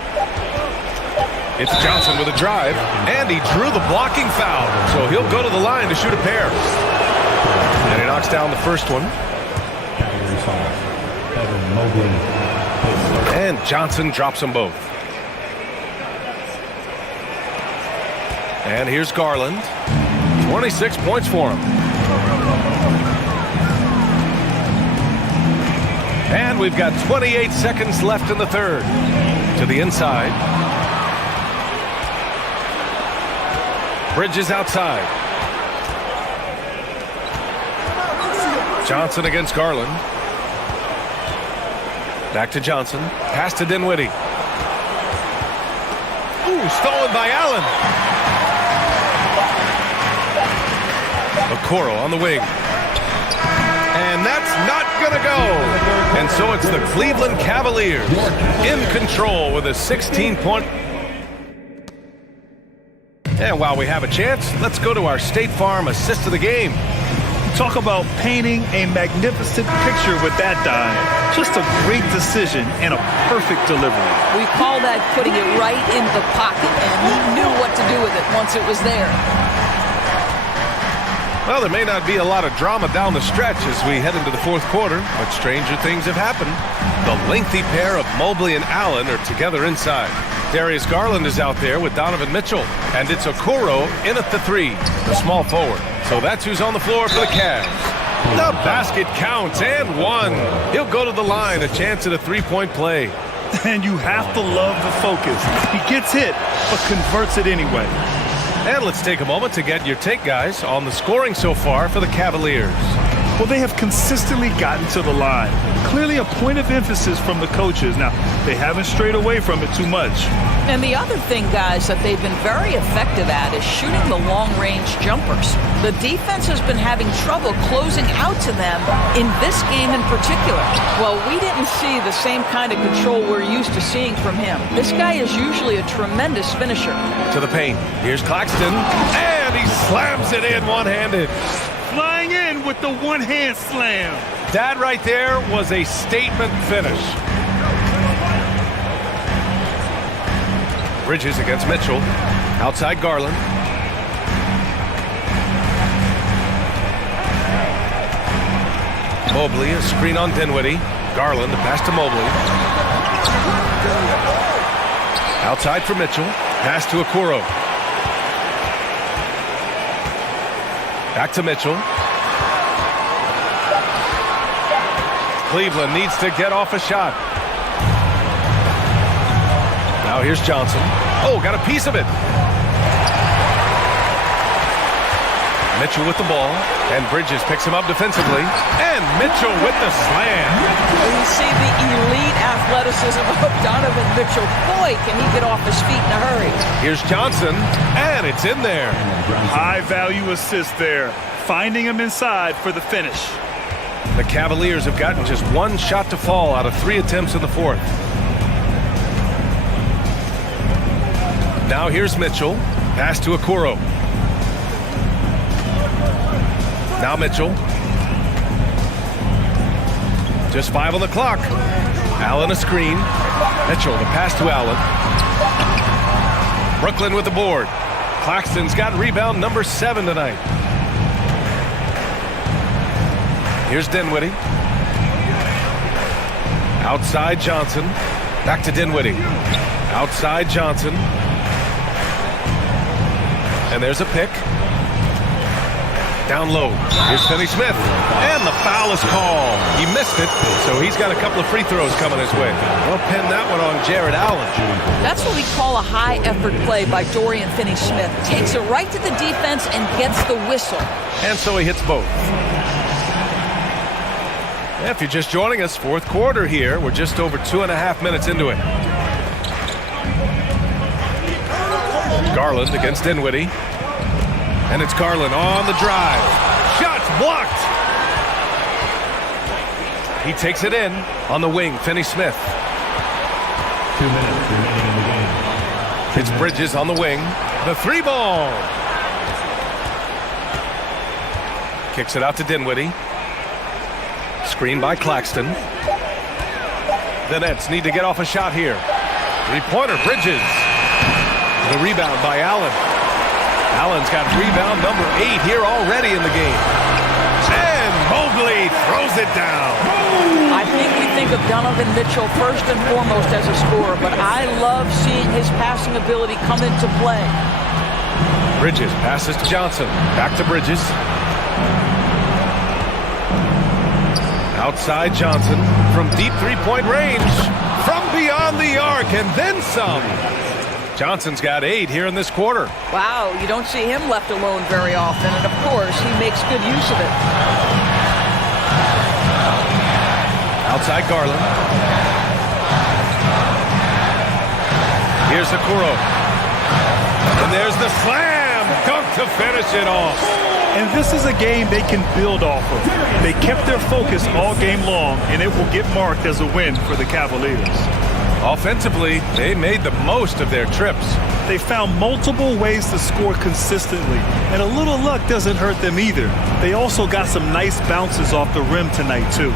It's Johnson with a drive. And he drew the blocking foul. So he'll go to the line to shoot a pair. And he knocks down the first one. And Johnson drops them both. And here's Garland. 26 points for him. And we've got 28 seconds left in the third. To the inside. Bridges outside. Johnson against Garland. Back to Johnson. Pass to Dinwiddie. Ooh, stolen by Allen. Okoro on the wing. And that's not going to go. And so it's the Cleveland Cavaliers in control with a 16-point. And while we have a chance, let's go to our State Farm assist of the game. Talk about painting a magnificent picture with that dive. Just a great decision and a perfect delivery. We call that putting it right in the pocket, and he knew what to do with it once it was there. Well, there may not be a lot of drama down the stretch as we head into the fourth quarter, but stranger things have happened. The lengthy pair of Mobley and Allen are together inside. Darius Garland is out there with Donovan Mitchell, and it's Okoro in at the 3, the small forward. So that's who's on the floor for the Cavs. The basket counts, and one. He'll go to the line, a chance at a three-point play. And you have to love the focus. He gets hit, but converts it anyway. And let's take a moment to get your take, guys, on the scoring so far for the Cavaliers. Well, they have consistently gotten to the line. Clearly a point of emphasis from the coaches. Now, they haven't strayed away from it too much. And the other thing, guys, that they've been very effective at is shooting the long-range jumpers. The defense has been having trouble closing out to them in this game in particular. Well, we didn't see the same kind of control we're used to seeing from him. This guy is usually a tremendous finisher. To the paint. Here's Claxton, and he slams it in one-handed. Flying in with the one-hand slam. That right there was a statement finish. Bridges against Mitchell. Outside Garland. Mobley, a screen on Dinwiddie. Garland, the pass to Mobley. Outside for Mitchell. Pass to Okoro. Back to Mitchell. Cleveland needs to get off a shot. Now here's Johnson. Oh, got a piece of it. Mitchell with the ball, and Bridges picks him up defensively, and Mitchell with the slam. You see the elite athleticism of Donovan Mitchell. Boy, can he get off his feet in a hurry. Here's Johnson, and it's in there. High-value assist there, finding him inside for the finish. The Cavaliers have gotten just one shot to fall out of 3 attempts in the fourth. Now here's Mitchell. Pass to Okoro. Now Mitchell. Just 5 on the clock. Allen a screen. Mitchell, the pass to Allen. Brooklyn with the board. Claxton's got rebound number 7 tonight. Here's Dinwiddie. Outside Johnson. Back to Dinwiddie. Outside Johnson. And there's a pick. Down low. Here's Finney Smith. And the foul is called. He missed it, so he's got a couple of free throws coming his way. We'll pin that one on Jared Allen. That's what we call a high-effort play by Dorian Finney-Smith. Takes it right to the defense and gets the whistle. And so he hits both. If you're just joining us, fourth quarter here. We're just over 2.5 minutes into it. Garland against Dinwiddie. And it's Garland on the drive. Shots blocked. He takes it in on the wing, Finney-Smith. 2 minutes remaining in the game. It's Bridges on the wing. The 3 ball. Kicks it out to Dinwiddie. Screen by Claxton. The Nets need to get off a shot here. 3-pointer, Bridges. The rebound by Allen. Allen's got rebound number 8 here already in the game. And Mobley throws it down. I think we think of Donovan Mitchell first and foremost as a scorer, but I love seeing his passing ability come into play. Bridges passes to Johnson. Back to Bridges. Outside Johnson from deep 3-point range. From beyond the arc and then some. Johnson's got 8 here in this quarter. Wow, you don't see him left alone very often, and of course, he makes good use of it. Outside Garland. Here's Okoro. And there's the slam. Dunk to finish it off. And this is a game they can build off of. They kept their focus all game long, and it will get marked as a win for the Cavaliers. Offensively, they made the most of their trips. They found multiple ways to score consistently, and a little luck doesn't hurt them either. They also got some nice bounces off the rim tonight, too.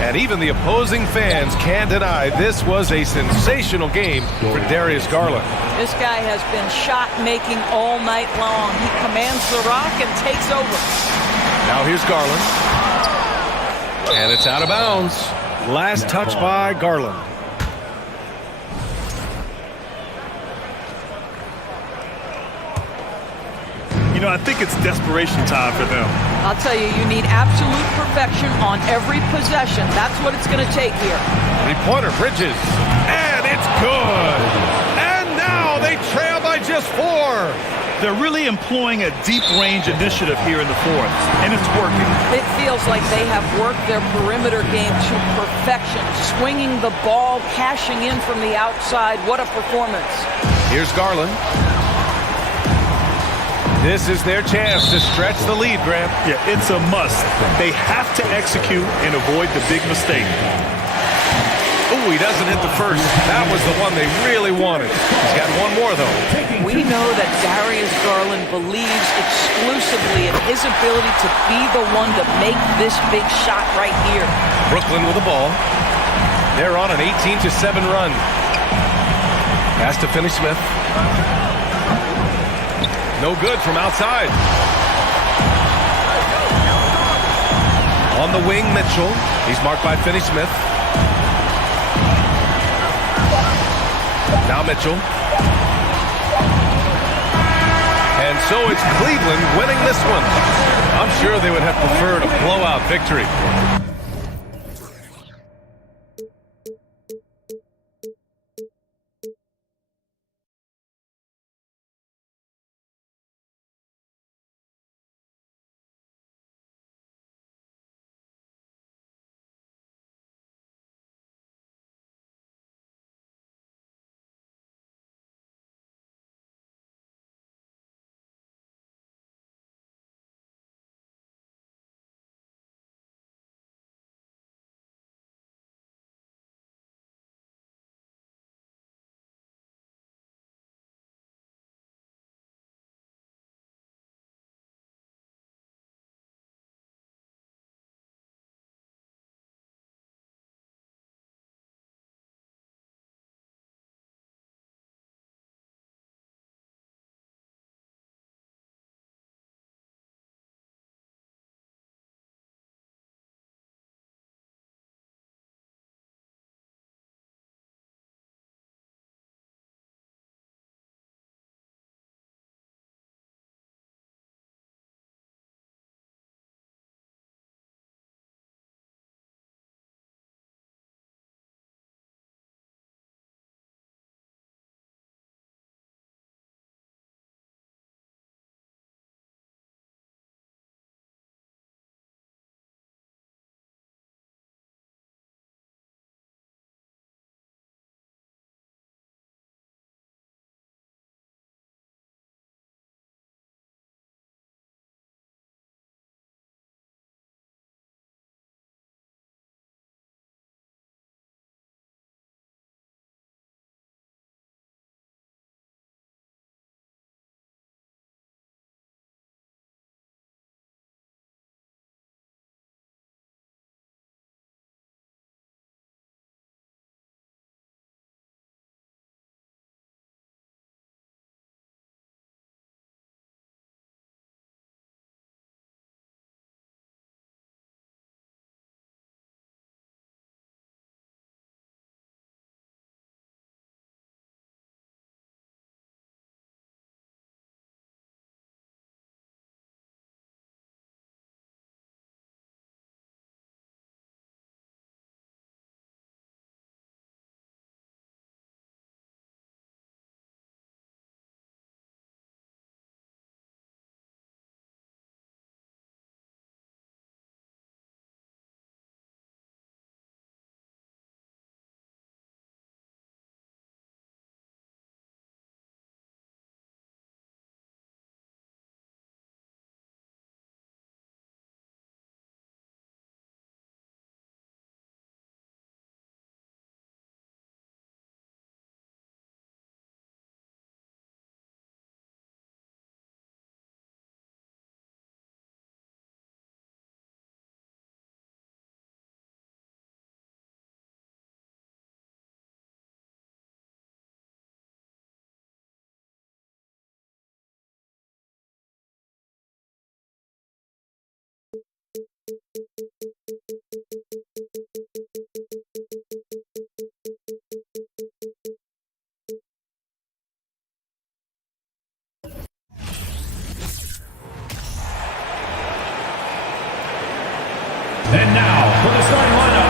And even the opposing fans can't deny this was a sensational game for Darius Garland. This guy has been shot-making all night long. He commands the rock and takes over. Now here's Garland. And it's out of bounds. Last touch by Garland. I think it's desperation time for them. I'll tell you, you need absolute perfection on every possession. That's what it's going to take here. Three-pointer, Bridges. And it's good. And now they trail by just 4. They're really employing a deep range initiative here in the fourth, and it's working. It feels like they have worked their perimeter game to perfection, swinging the ball, cashing in from the outside. What a performance. Here's Garland. This is their chance to stretch the lead, Graham. Yeah, it's a must. They have to execute and avoid the big mistake. Oh, he doesn't hit the first. That was the one they really wanted. He's got one more, though. We know that Darius Garland believes exclusively in his ability to be the one to make this big shot right here. Brooklyn with the ball. They're on an 18-7 run. Pass to Finney-Smith. No good from outside. On the wing, Mitchell. He's marked by Finney-Smith. Now Mitchell. And so it's Cleveland winning this one. I'm sure they would have preferred a blowout victory. And now for the starting lineup.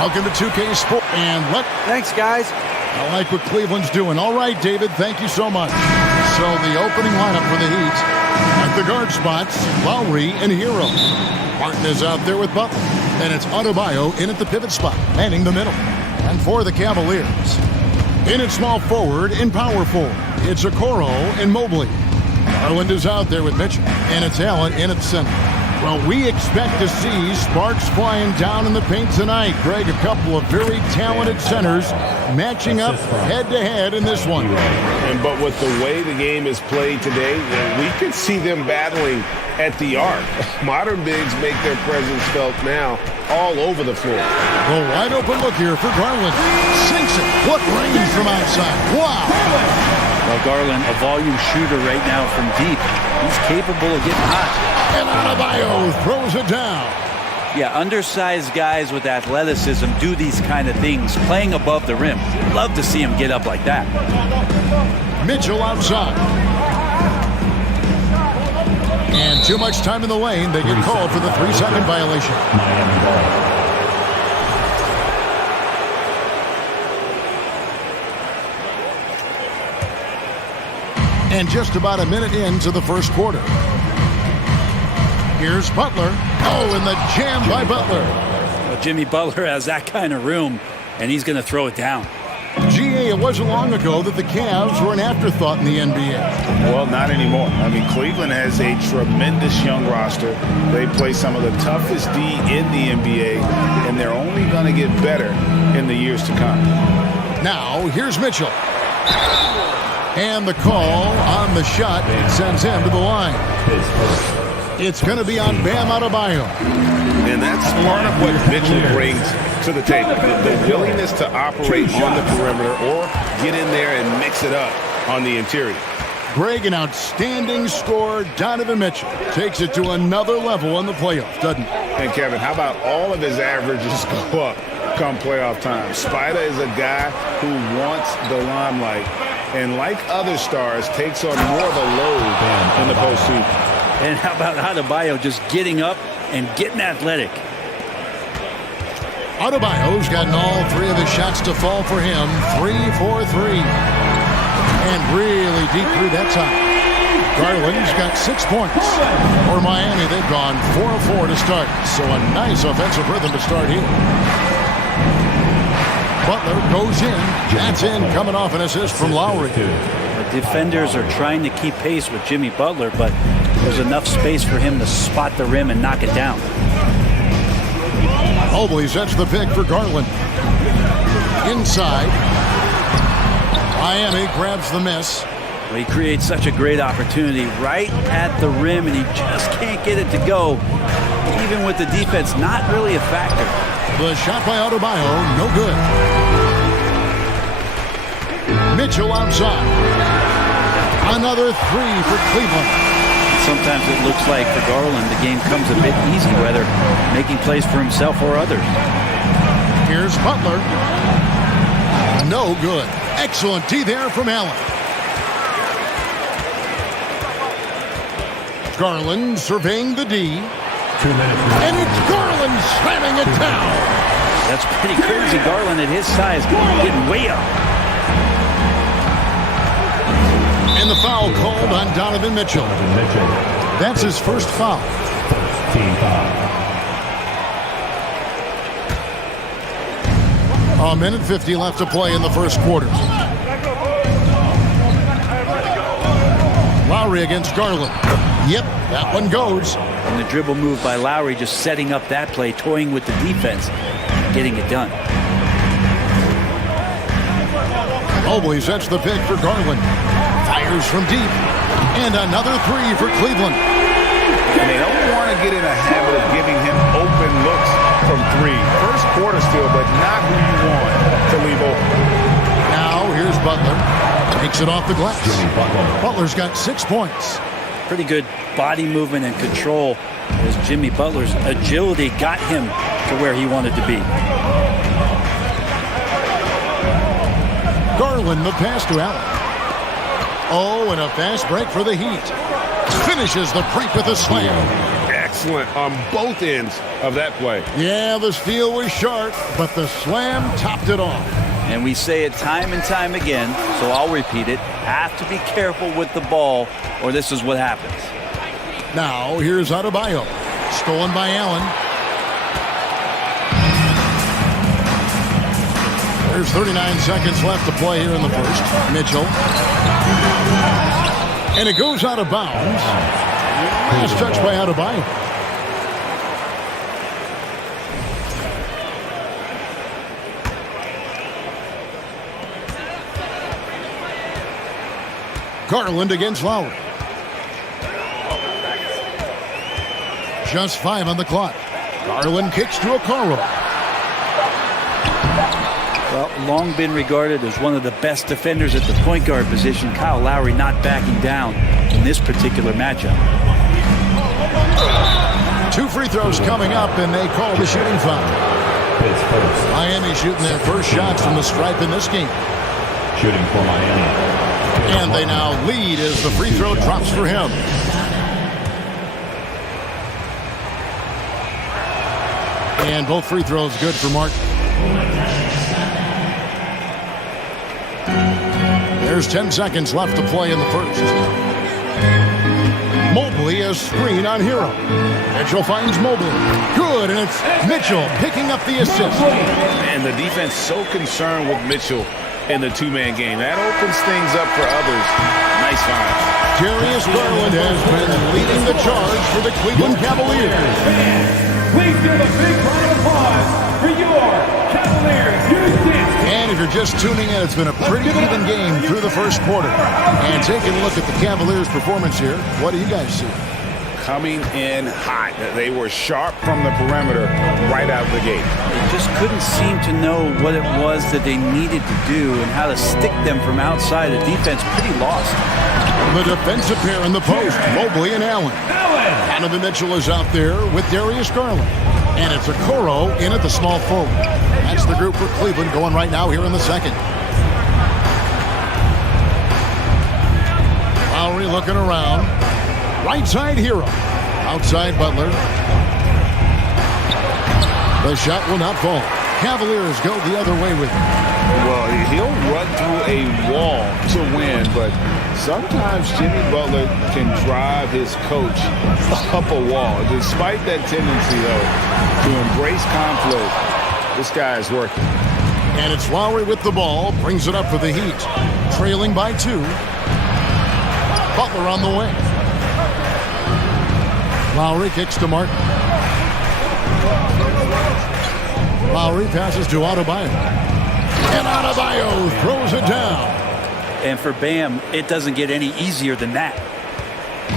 Welcome to 2K Sport. And Thanks, guys. I like what Cleveland's doing. All right, David, thank you so much. So the opening lineup for the Heat. At the guard spots, Lowry and Hero. Martin is out there with Butler. And it's Adebayo in at the pivot spot, manning the middle. And for the Cavaliers, in at small forward and power forward, it's Okoro and Mobley. Garland is out there with Mitchell. And it's Allen in at the center. Well, we expect to see sparks flying down in the paint tonight. Greg, a couple of very talented centers matching up head-to-head in this one. But with the way the game is played today, we could see them battling at the arc. Modern bigs make their presence felt now all over the floor. The wide-open look here for Garland. Sinks it. What range from outside. Wow. Well, Garland, a volume shooter right now from deep. He's capable of getting hot. And Adebayo throws it down. Yeah, undersized guys with athleticism do these kind of things, playing above the rim. Love to see him get up like that. Mitchell outside. And too much time in the lane. They get called for the 3-second violation. Miami ball. And just about a minute into the first quarter. Here's Butler. Oh, and the jam by Butler. Well, Jimmy Butler has that kind of room, and he's going to throw it down. GA, it wasn't long ago that the Cavs were an afterthought in the NBA. Well, not anymore. I mean, Cleveland has a tremendous young roster. They play some of the toughest D in the NBA, and they're only going to get better in the years to come. Now, here's Mitchell. And the call on the shot sends him to the line. It's going to be on Bam Adebayo. And that's part of what Mitchell brings to the table. The willingness to operate on the perimeter or get in there and mix it up on the interior. Greg, an outstanding scorer. Donovan Mitchell takes it to another level in the playoffs, doesn't he? And Kevin, how about all of his averages go up come playoff time? Spider is a guy who wants the limelight and, like other stars, takes on more of a load in the postseason. And how about Adebayo just getting up and getting athletic? Adebayo's gotten all three of his shots to fall for him. 3 for 3. And really deep three that time. Garland's got 6 points. For Miami, they've gone 4 of 4 to start. So a nice offensive rhythm to start here. Butler goes in. That's in, coming off an assist from Lowry. The defenders are trying to keep pace with Jimmy Butler, but there's enough space for him to spot the rim and knock it down. Mobley sets the pick for Garland. Inside. Miami grabs the miss. Well, he creates such a great opportunity right at the rim, and he just can't get it to go. Even with the defense not really a factor. The shot by Adebayo, no good. Mitchell outside. Another 3 for Cleveland. Sometimes it looks like for Garland the game comes a bit easy, whether making plays for himself or others. Here's Butler. No good. Excellent D there from Allen. Garland surveying the D. 2 minutes. And it's Garland slamming it down. That's pretty crazy. Garland at his size getting way up. And the foul called on Donovan Mitchell. That's his first foul. First team foul. A minute 50 left to play in the first quarter. Lowry against Garland. Yep, that one goes. And the dribble move by Lowry just setting up that play, toying with the defense, getting it done. Mobley sets the pick for Garland. Fires from deep. And another 3 for Cleveland. And they don't want to get in a habit of giving him open looks from 3. First quarter still, but not who you want to leave open. Now here's Butler. Takes it off the glass. Butler's got 6 points. Pretty good body movement and control as Jimmy Butler's agility got him to where he wanted to be. Garland, the pass to Allen. Oh, and a fast break for the Heat. Finishes the break with a slam. Excellent on both ends of that play. Yeah, the steal was sharp, but the slam topped it off. And we say it time and time again, so I'll repeat it. Have to be careful with the ball, or this is what happens. Now, here's Adebayo. Stolen by Allen. There's 39 seconds left to play here in the first. Mitchell. And it goes out of bounds. Last touch by Adebayo. Garland against Lowry. Just 5 on the clock. Garland kicks to Okoro. Well, long been regarded as one of the best defenders at the point guard position. Kyle Lowry not backing down in this particular matchup. 2 free throws coming up, and they call the shooting foul. Miami shooting their first shots from the stripe in this game. Shooting for Miami. And they now lead as the free throw drops for him. And both free throws good for Martin. There's 10 seconds left to play in the first. Mobley a screen on Hero. Mitchell finds Mobley. Good, and it's Mitchell picking up the assist. And the defense so concerned with Mitchell in the two-man game. That opens things up for others. Nice find. Darius Garland has been leading the charge for the Cleveland Cavaliers. Please give a big round of applause for your Cavaliers. And if you're just tuning in, it's been a pretty even game through the first quarter. And taking a look at the Cavaliers' performance here, what do you guys see? Coming in hot. They were sharp from the perimeter right out of the gate. They just couldn't seem to know what it was that they needed to do and how to stick them from outside. The defense pretty lost. The defensive pair in the post, Mobley and Allen. Donovan Mitchell is out there with Darius Garland. And it's Okoro in at the small forward. That's the group for Cleveland going right now here in the second. Lowry looking around. Right side Hero. Outside Butler. The shot will not fall. Cavaliers go the other way with it. Well, he'll run through a wall to win, but sometimes Jimmy Butler can drive his coach up a wall. Despite that tendency, though, to embrace conflict, this guy is working. And it's Lowry with the ball. Brings it up for the Heat. Trailing by 2. Butler on the way. Lowry kicks to Martin. Lowry passes to Adebayo. And Adebayo throws it down. And for Bam, it doesn't get any easier than that.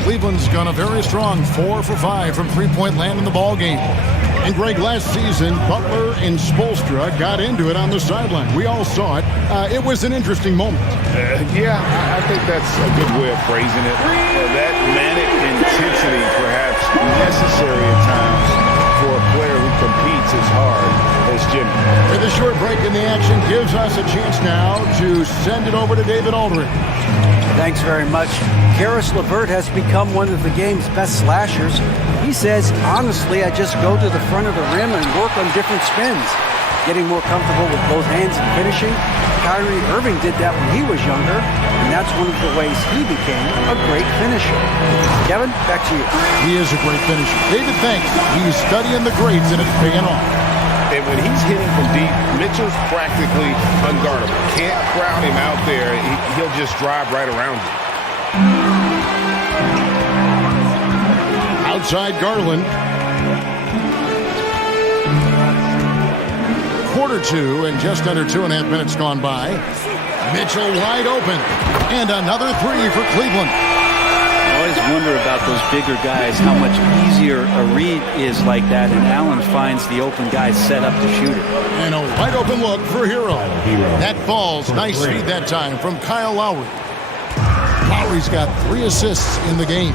Cleveland's gone a very strong 4 for 5 from three-point land in the ball game. And Greg, last season, Butler and Spoelstra got into it on the sideline. We all saw it. It was an interesting moment. Yeah, I think that's a good way of phrasing it. That manic intensity, perhaps necessary at times for a player who competes as hard as Jimmy. With a short break in the action gives us a chance now to send it over to David Aldridge. Thanks very much. Karis LeVert has become one of the game's best slashers. He says, honestly, I just go to the front of the rim and work on different spins, getting more comfortable with both hands and finishing. Kyrie Irving did that when he was younger, and that's one of the ways he became a great finisher. Kevin, back to you. He is a great finisher. David, thanks. He's studying the greats, and it's paying off. And when he's hitting from deep, Mitchell's practically unguardable. Can't crowd him out there. He'll just drive right around you. Outside Garland. Quarter 2 and just under 2.5 minutes gone by. Mitchell wide open. And another 3 for Cleveland. I always wonder about those bigger guys, how much easier a read is like that, and Allen finds the open guy set up to shoot it. And a wide open look for Hero. That falls. Nice feed that time from Kyle Lowry. Lowry's got 3 assists in the game.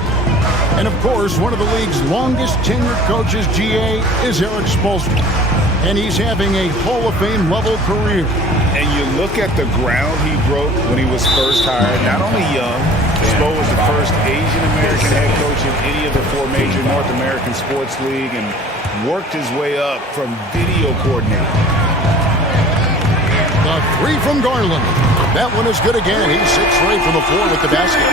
And, of course, one of the league's longest tenured coaches, GA, is Eric Spoelstra. And he's having a Hall of Fame level career. And you look at the ground he broke when he was first hired. Not only young, Spo was the first Asian-American head coach in any of the 4 major North American sports league and worked his way up from video coordinator. The 3 from Garland. That one is good again. He's 6 straight from the floor with the basket.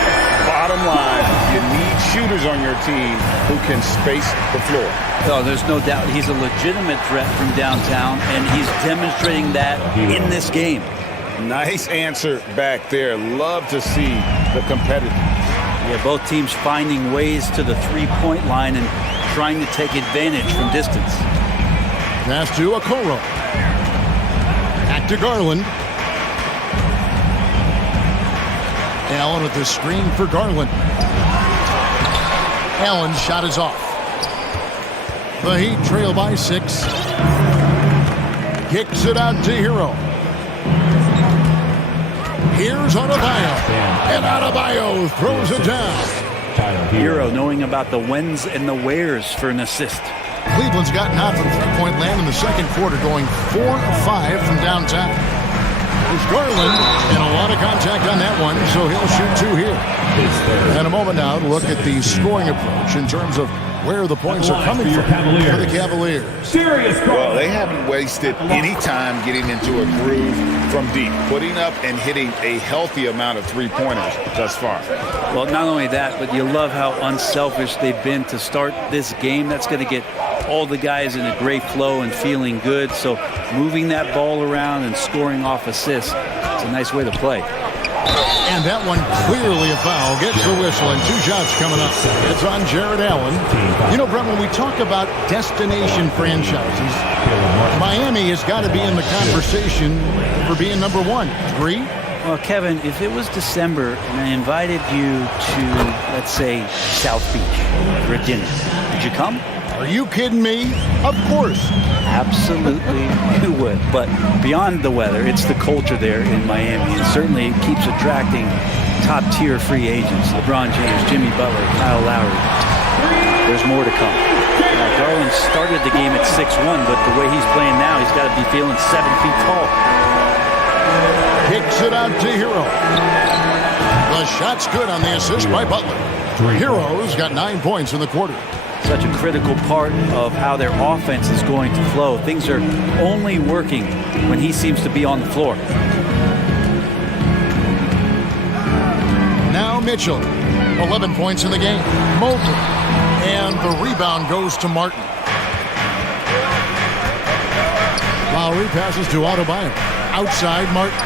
Bottom line, you need shooters on your team who can space the floor. Oh, there's no doubt he's a legitimate threat from downtown, and he's demonstrating that in this game. Nice answer back there. Love to see the competitiveness. Yeah, both teams finding ways to the three-point line and trying to take advantage from distance. Pass to Okoro. Back to Garland. Allen with the screen for Garland. Allen's shot is off. The Heat trail by 6. Kicks it out to Hero. Here's Adebayo. And Adebayo throws it down. Hero knowing about the whens and the wheres for an assist. Cleveland's gotten hot from three-point land in the second quarter, going 4 of 5 from downtown. There's Garland, and a lot of contact on that one, so he'll shoot 2 here. And a moment now to look at the scoring approach in terms of where the points are coming from for the Cavaliers. Well, they haven't wasted any time getting into a groove from deep, putting up and hitting a healthy amount of three-pointers thus far. Well, not only that, but you love how unselfish they've been to start this game. That's going to get all the guys in a great flow and feeling good. So moving that ball around and scoring off assists, it's a nice way to play. And that one clearly a foul. Gets the whistle, and 2 shots coming up. It's on Jared Allen. You know, Brett, when we talk about destination franchises, Miami has got to be in the conversation for being number 1. Agree? Well, Kevin, if it was December and I invited you to, let's say, South Beach for a dinner, would you come? Are you kidding me? Of course. Absolutely you would. But beyond the weather, it's the culture there in Miami. And certainly it keeps attracting top-tier free agents. LeBron James, Jimmy Butler, Kyle Lowry. There's more to come. Garland started the game at 6'1", but the way he's playing now, he's got to be feeling 7 feet tall. Kicks it out to Hero. The shot's good on the assist by Butler. Hero's got 9 points in the quarter. Such a critical part of how their offense is going to flow. Things are only working when he seems to be on the floor. Now Mitchell, 11 points in the game. Mobley, and the rebound goes to Martin. Lowry passes to Adebayo. Outside Martin.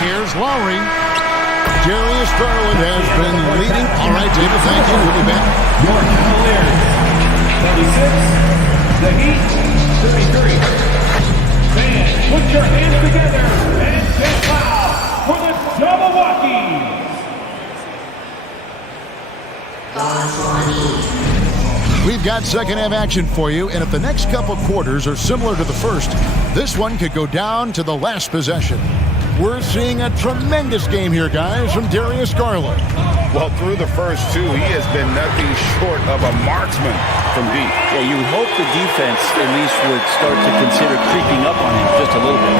Here's Lowry. Darius Garland has been leading. All right, David, thank you. We'll be back. Your Cavaliers, 36, the Heat, 33. Fans, put your hands together and get loud for the Milwaukee. We've got second half action for you, and if the next couple quarters are similar to the first, this one could go down to the last possession. We're seeing a tremendous game here, guys, from Darius Garland. Well, through the first 2, he has been nothing short of a marksman from deep. Yeah, you would hope the defense at least would start to consider creeping up on him just a little bit.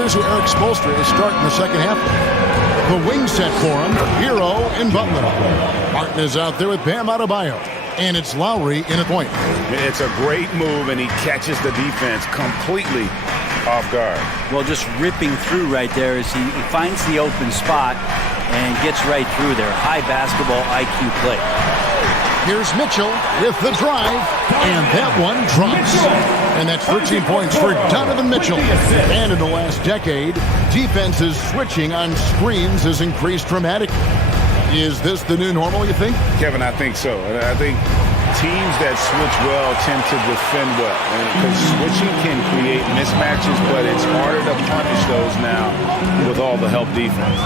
Here's who Eric Spoelstra is starting the second half. The wing set for him, Hero and Butler. Martin is out there with Bam Adebayo. And it's Lowry in a point. It's a great move, and he catches the defense completely off guard. Well, just ripping through right there as he finds the open spot and gets right through there. High basketball IQ play. Here's Mitchell with the drive, and that one drops. And that's 13 points for Donovan Mitchell. And in the last decade, defenses switching on screens has increased dramatically. Is this the new normal, you think? Kevin, I think so. I think teams that switch well tend to defend well. Because switching can create mismatches, but it's harder to punish those now with all the help defense.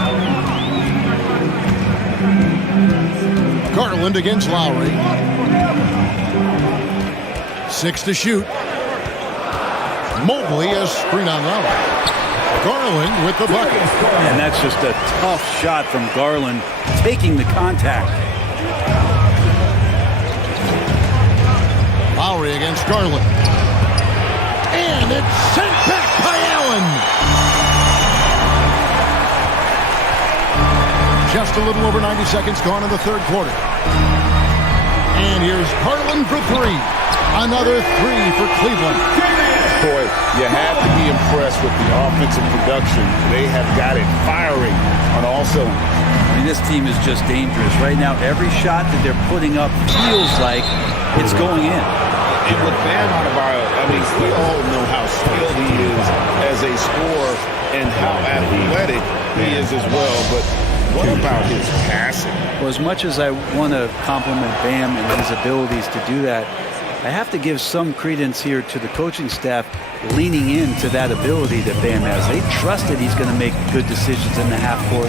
Garland against Lowry. 6 to shoot. Mobley a screen on Lowry. Garland with the bucket. And that's just a tough shot from Garland, taking the contact. Lowry against Garland. And it's sent back by Allen. Just a little over 90 seconds gone in the third quarter. And here's Garland for three. Another three for Cleveland. Boy, you have to be impressed with the offensive production. They have got it firing on all cylinders. I mean, this team is just dangerous. Right now, every shot that they're putting up feels like it's going in. And with Bam Adebayo, I mean, we all know how skilled he is as a scorer and how athletic he is as well. But what about his passing? Well, as much as I want to compliment Bam and his abilities to do that, I have to give some credence here to the coaching staff leaning into that ability that Bam has. They trust that he's going to make good decisions in the half court.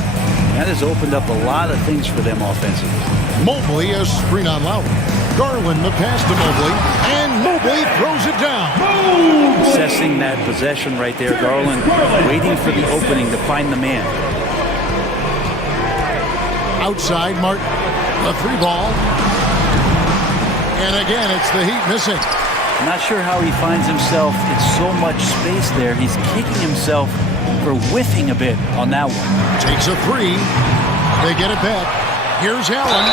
That has opened up a lot of things for them offensively. Mobley has screen on Lowry. Garland the pass to Mobley, and Mobley throws it down. Assessing that possession right there, Garland waiting for the opening to find the man. Outside, Martin, a three ball. And again, it's the Heat missing. I'm not sure how he finds himself in so much space there. He's kicking himself for whiffing a bit on that one. Takes a three. They get it back. Here's Allen.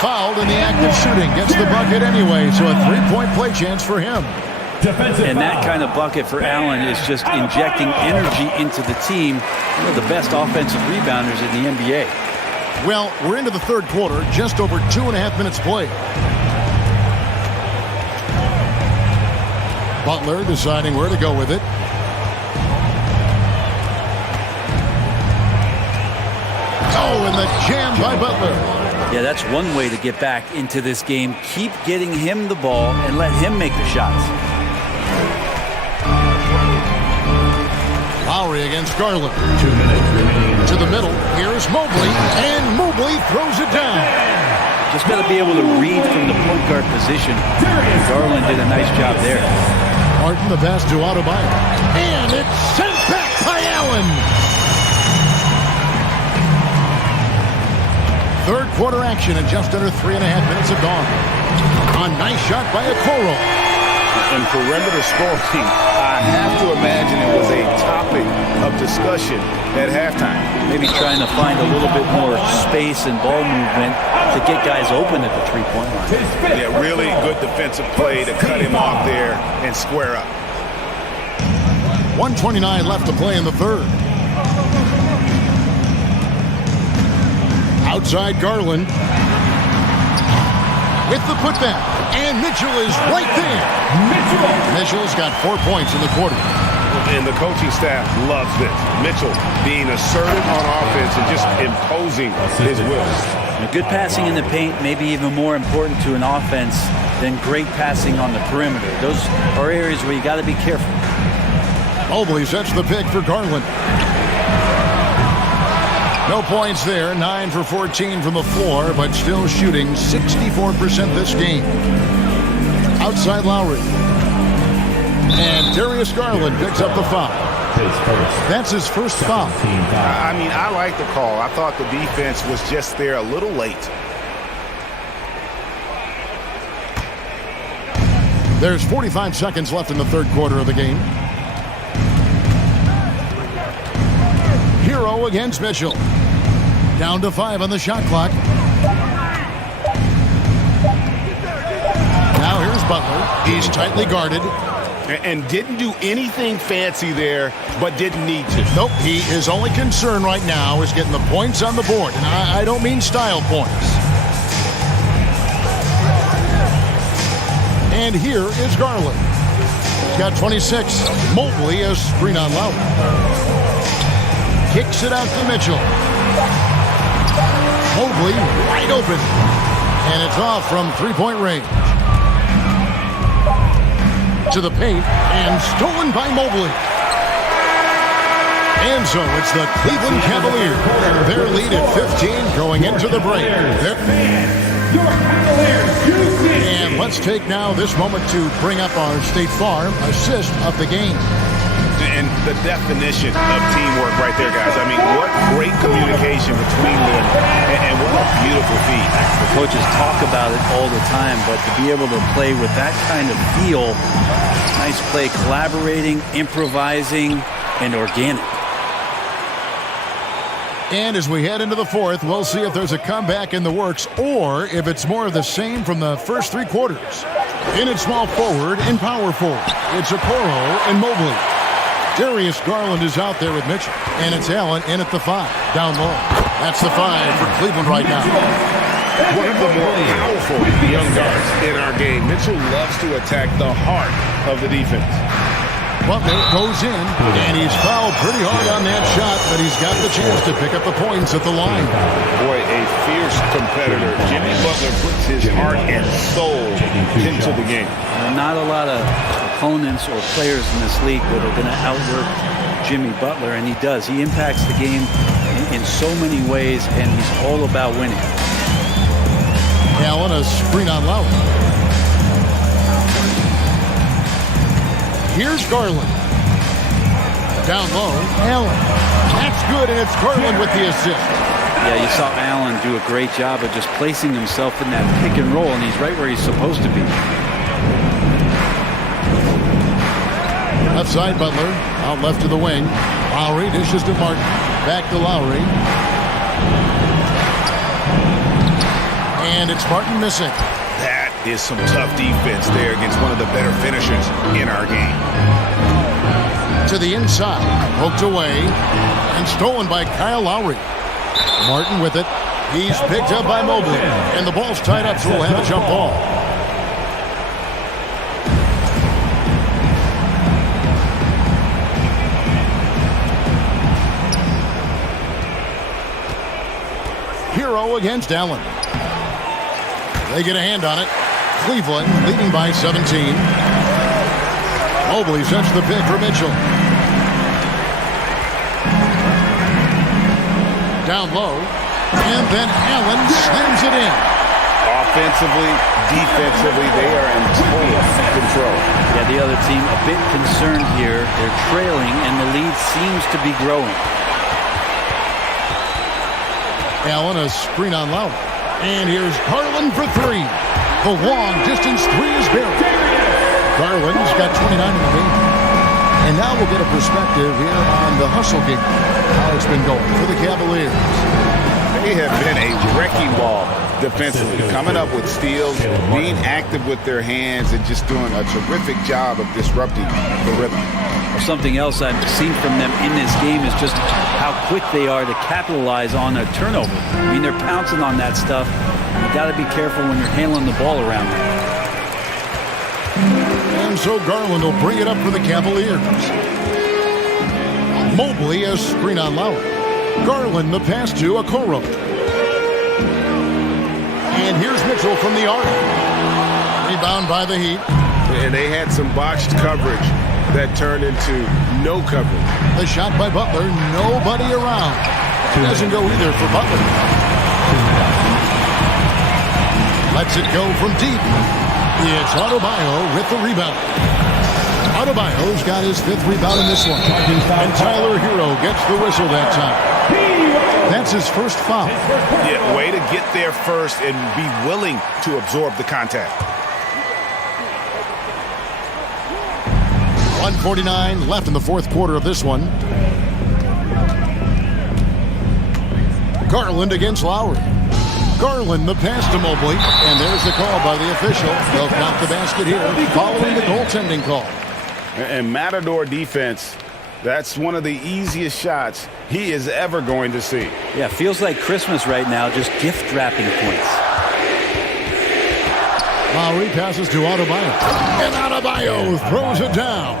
Fouled in the act of shooting. Gets the bucket anyway, so a three-point play chance for him. And that kind of bucket for Allen is just injecting energy into the team. One of the best offensive rebounders in the NBA. Well, we're into the third quarter, just over 2.5 minutes played. Butler deciding where to go with it. Oh, and the jam by Butler. Yeah, that's one way to get back into this game. Keep getting him the ball and let him make the shots. Lowry against Garland. 2 minutes remaining. To the middle. Here's Mobley, and Mobley throws it down. Just got to be able to read from the point guard position. Garland did a nice job there. Martin the pass to Adebayo. And it's sent back by Allen. Third quarter action and just under 3.5 minutes have gone. A nice shot by Okoro. And perimeter scoring, I have to imagine it was a topic of discussion at halftime. Maybe trying to find a little bit more space and ball movement to get guys open at the three-point line. Yeah, really good defensive play to cut him off there and square up. 1:29 left to play in the third. Outside Garland with the putback, and Mitchell is right there. Mitchell's got 4 points in the quarter. And the coaching staff loves this. Mitchell being assertive on offense and just imposing his will. Good passing in the paint may be even more important to an offense than great passing on the perimeter. Those are areas where you got to be careful. Mobley sets the pick for Garland. No points there. 9 for 14 from the floor, but still shooting 64% this game. Outside Lowry. And Darius Garland picks up the foul. That's his first foul. I mean, I like the call. I thought the defense was just there a little late. There's 45 seconds left in the third quarter of the game. Hero against Mitchell. Down to 5 on the shot clock. Now here's Butler. He's tightly guarded. And didn't do anything fancy there, but didn't need to. Nope, his only concern right now is getting the points on the board. And I don't mean style points. And here is Garland. He's got 26. Mobley has screen on Lowry. Kicks it out to Mitchell. Mobley wide open. And it's off from three-point range. To the paint, and stolen by Mobley. And so it's the Cleveland Cavaliers. Their lead at 15 going into the break. And let's take now this moment to bring up our State Farm assist of the game. And the definition of teamwork right there, guys. I mean, what great communication between them, and what a beautiful feat. The coaches talk about it all the time, but to be able to play with that kind of feel, nice play, collaborating, improvising, and organic. And as we head into the fourth, we'll see if there's a comeback in the works or if it's more of the same from the first three quarters. In at small forward and power forward, it's Okoro and Mobley. Darius Garland is out there with Mitchell, and it's Allen in at the 5, down low. That's the 5 for Cleveland right now. One of the more powerful young guards in our game. Mitchell loves to attack the heart of the defense. Butler goes in, and he's fouled pretty hard on that shot, but he's got the chance to pick up the points at the line. Boy, a fierce competitor. Jimmy Butler puts his heart and soul into the game. Not a lot of opponents or players in this league that are going to outwork Jimmy Butler, and he does. He impacts the game in so many ways, and he's all about winning. Allen, a screen on Lowry. Here's Garland. Down low, Allen. That's good, and it's Garland with the assist. Yeah, you saw Allen do a great job of just placing himself in that pick and roll, and he's right where he's supposed to be. Left side, Butler. Out left to the wing. Lowry dishes to Martin. Back to Lowry. And it's Martin missing. That is some tough defense there against one of the better finishers in our game. To the inside. Poked away. And stolen by Kyle Lowry. Martin with it. He's picked up by Mobley. And the ball's tied up, so we'll have a jump ball. Hero against Allen. They get a hand on it. Cleveland leading by 17. Mobley sets the pick for Mitchell. Down low. And then Allen slams it in. Offensively, defensively, they are in total control. Yeah, the other team a bit concerned here. They're trailing, and the lead seems to be growing. Allen, a screen on Lowry. And here's Garland for 3. The long distance 3 is buried. Garland's got 29 in the game. And now we'll get a perspective here on the hustle game. How it's been going for the Cavaliers. They have been a wrecking ball defensively, coming up with steals, being active with their hands, and just doing a terrific job of disrupting the rhythm. Something else I've seen from them in this game is just how quick they are to capitalize on a turnover. I mean, they're pouncing on that stuff. You got to be careful when you're handling the ball around them. And so Garland will bring it up for the Cavaliers. Mobley, a screen on Lowry. Garland, the pass to Okoro. And here's Mitchell from the arc. Rebound by the Heat. And they had some botched coverage that turned into no coverage. The shot by Butler, nobody around. Doesn't go either for Butler. Lets it go from deep. It's Adebayo with the rebound. Adebayo's got his 5th rebound in this one. And Tyler Hero gets the whistle that time. That's his first foul. Yeah, way to get there first and be willing to absorb the contact. 1:49 left in the fourth quarter of this one. Garland against Lowry. Garland, the pass to Mobley. And there's the call by the official. They'll count the basket here following the goaltending call. And Matador defense, that's one of the easiest shots he is ever going to see. Yeah, feels like Christmas right now, just gift wrapping points. Lowry passes to Adebayo. And Adebayo throws it down.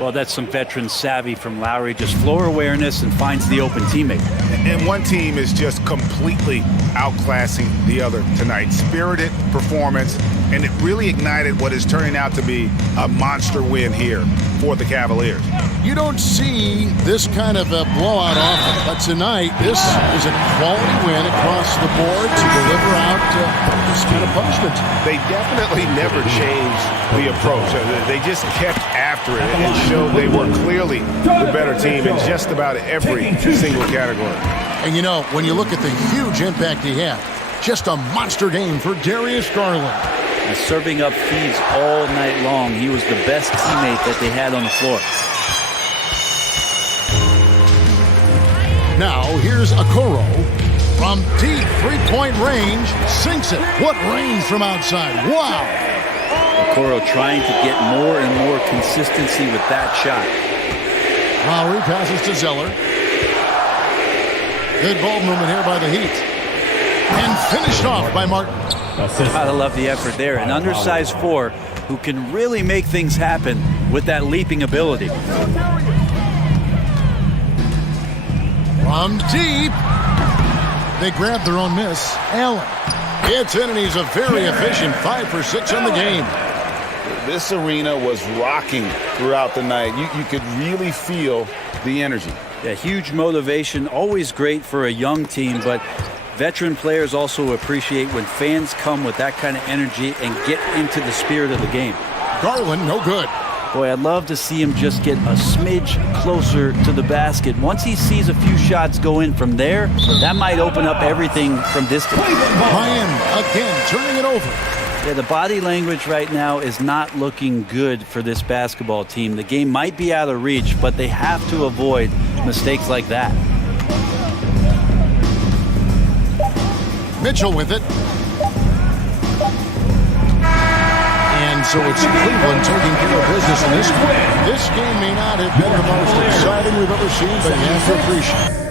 Well, that's some veteran savvy from Lowry. Just floor awareness and finds the open teammate. And one team is just completely outclassing the other tonight. Spirited performance, and it really ignited what is turning out to be a monster win here for the Cavaliers. You don't see this kind of a blowout often, but tonight, this is a quality win across the board to deliver out this kind of punishment. They definitely never changed the approach. They just kept after it and showed they were clearly the better team in just about every single category. And you know, when you look at the huge impact he had, just a monster game for Darius Garland. And serving up feeds all night long. He was the best teammate that they had on the floor. Now, here's Okoro from deep three-point range. Sinks it. What range from outside. Wow. Okoro trying to get more and more consistency with that shot. Lowry passes to Zeller. Good ball movement here by the Heat. And finished off by Martin. Gotta love the effort there. An undersized four who can really make things happen with that leaping ability. From deep. They grab their own miss. Allen. It's in, and he's a very efficient 5 for 6 on the game. This arena was rocking throughout the night. You could really feel the energy. Yeah, huge motivation. Always great for a young team, but veteran players also appreciate when fans come with that kind of energy and get into the spirit of the game. Garland, no good. Boy, I'd love to see him just get a smidge closer to the basket. Once he sees a few shots go in from there, that might open up everything from distance. Miami again turning it over. Yeah, the body language right now is not looking good for this basketball team. The game might be out of reach, but they have to avoid mistakes like that. Mitchell with it. And so it's Cleveland taking care of business in this one. This game may not have been the most exciting we've ever seen, but you have to appreciate it.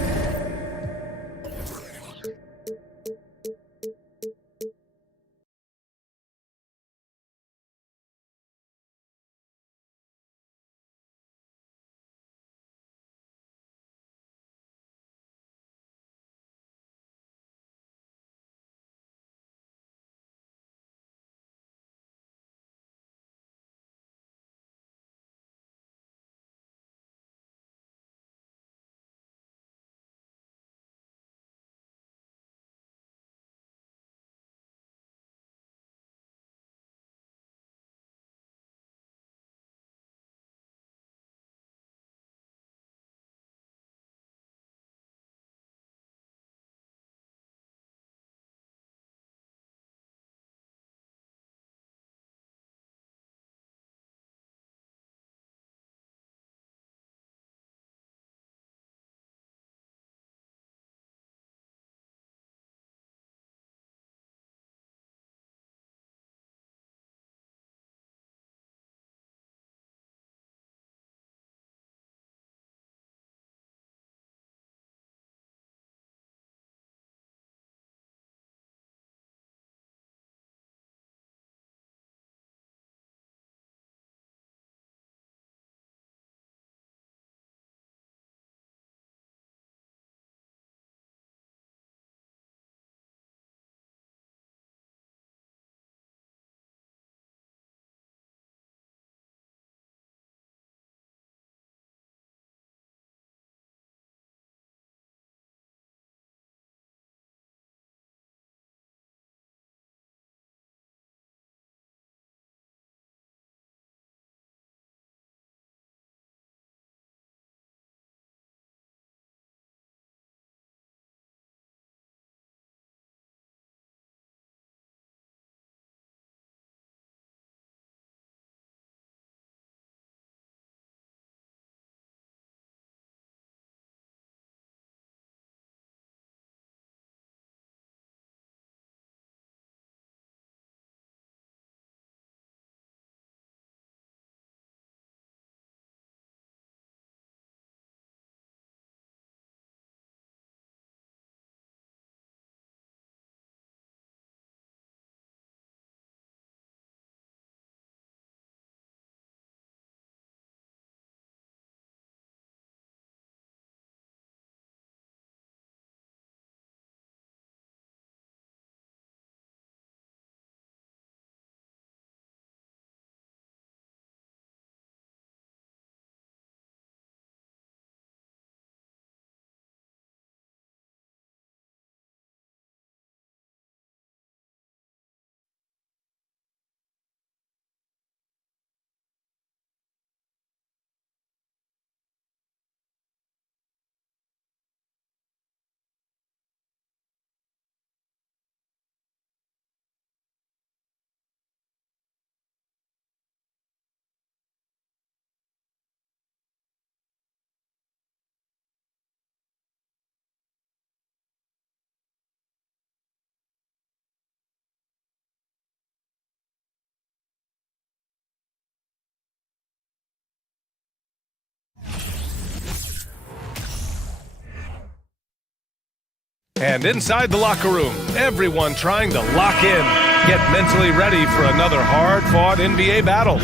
And inside the locker room, everyone trying to lock in, get mentally ready for another hard-fought NBA battle.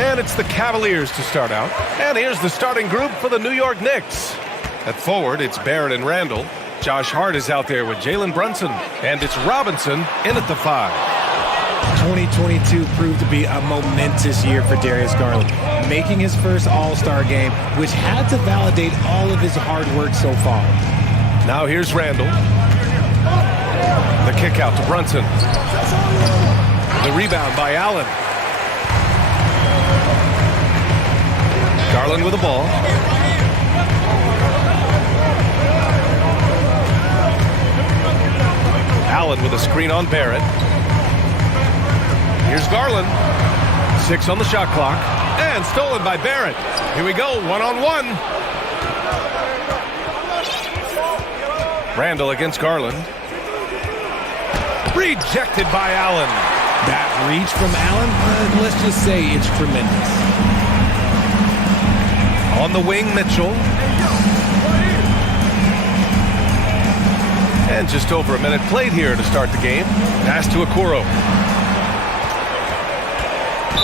And it's the Cavaliers to start out. And here's the starting group for the New York Knicks. At forward, it's Barrett and Randall. Josh Hart is out there with Jalen Brunson. And it's Robinson in at the 5. 2022 proved to be a momentous year for Darius Garland, making his first All-Star game, which had to validate all of his hard work so far. Now here's Randall. The kick out to Brunson. The rebound by Allen. Garland with the ball. Allen with a screen on Barrett. Here's Garland. 6 on the shot clock. And stolen by Barrett. Here we go, one-on-one. Randall against Garland. Rejected by Allen. That reach from Allen, let's just say it's tremendous. On the wing, Mitchell. And just over a minute played here to start the game. Pass to Okoro.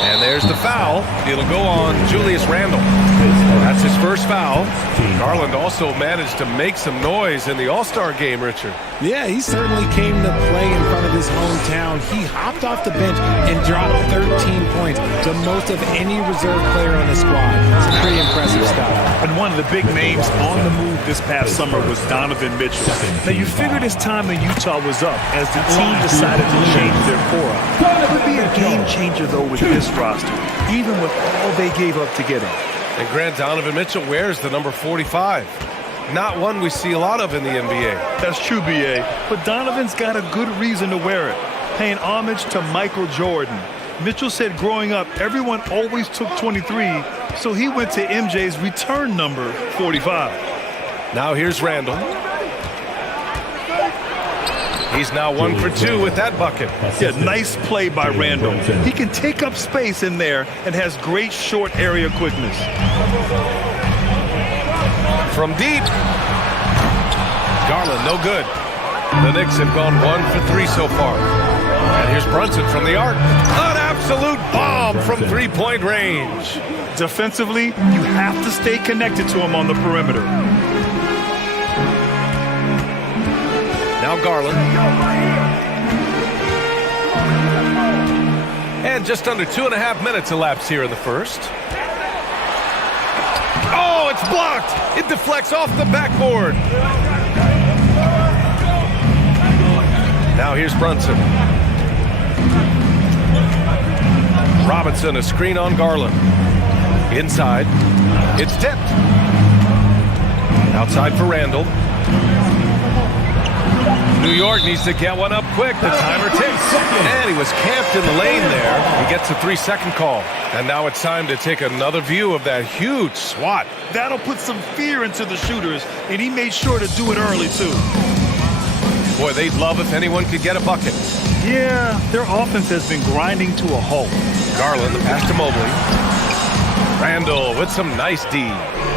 And there's the foul. It'll go on Julius Randle. That's his first foul. Garland also managed to make some noise in the All-Star game, Richard. Yeah, he certainly came to play in front of his hometown. He hopped off the bench and dropped 13 points, the most of any reserve player on the squad. It's pretty impressive stuff. And one of the big names on the move this past summer was Donovan Mitchell. Now, you figured his time in Utah was up as the team decided to change their core up. It would be a game changer, though, with this roster, even with all they gave up to get him. And Grant, Donovan Mitchell wears the number 45. Not one we see a lot of in the NBA. That's true, B.A., but Donovan's got a good reason to wear it, paying homage to Michael Jordan. Mitchell said growing up, everyone always took 23, so he went to MJ's return number, 45. Now here's Randall. He's now 1 for 2 with that bucket. Yeah, nice play by Randall. He can take up space in there and has great short area quickness. From deep. Garland, no good. The Knicks have gone 1 for 3 so far. And here's Brunson from the arc. An absolute bomb from three-point range. Defensively, you have to stay connected to him on the perimeter. Now Garland. And just under 2.5 minutes elapsed here in the first. Oh, it's blocked. It deflects off the backboard. Now here's Brunson. Robinson, a screen on Garland. Inside. It's tipped. Outside for Randall. New York needs to get one up quick. The timer ticks. And he was camped in the lane there. He gets a 3-second call. And now it's time to take another view of that huge swat. That'll put some fear into the shooters, and he made sure to do it early, too. Boy, they'd love if anyone could get a bucket. Yeah, their offense has been grinding to a halt. Garland, the pass to Mobley. Randall with some nice D.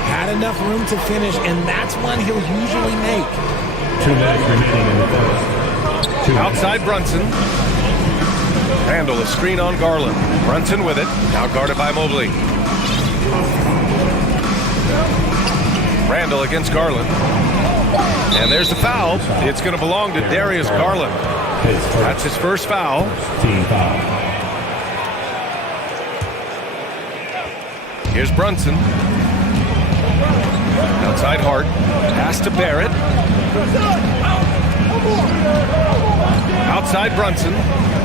Had enough room to finish, and that's one he'll usually make. 2 minutes remaining in the first. Outside Brunson. Randall, a screen on Garland. Brunson with it. Now guarded by Mobley. Randall against Garland. And there's the foul. It's going to belong to Darius Garland. That's his first foul. Team foul. Here's Brunson. Outside Hart. Pass to Barrett. Outside Brunson.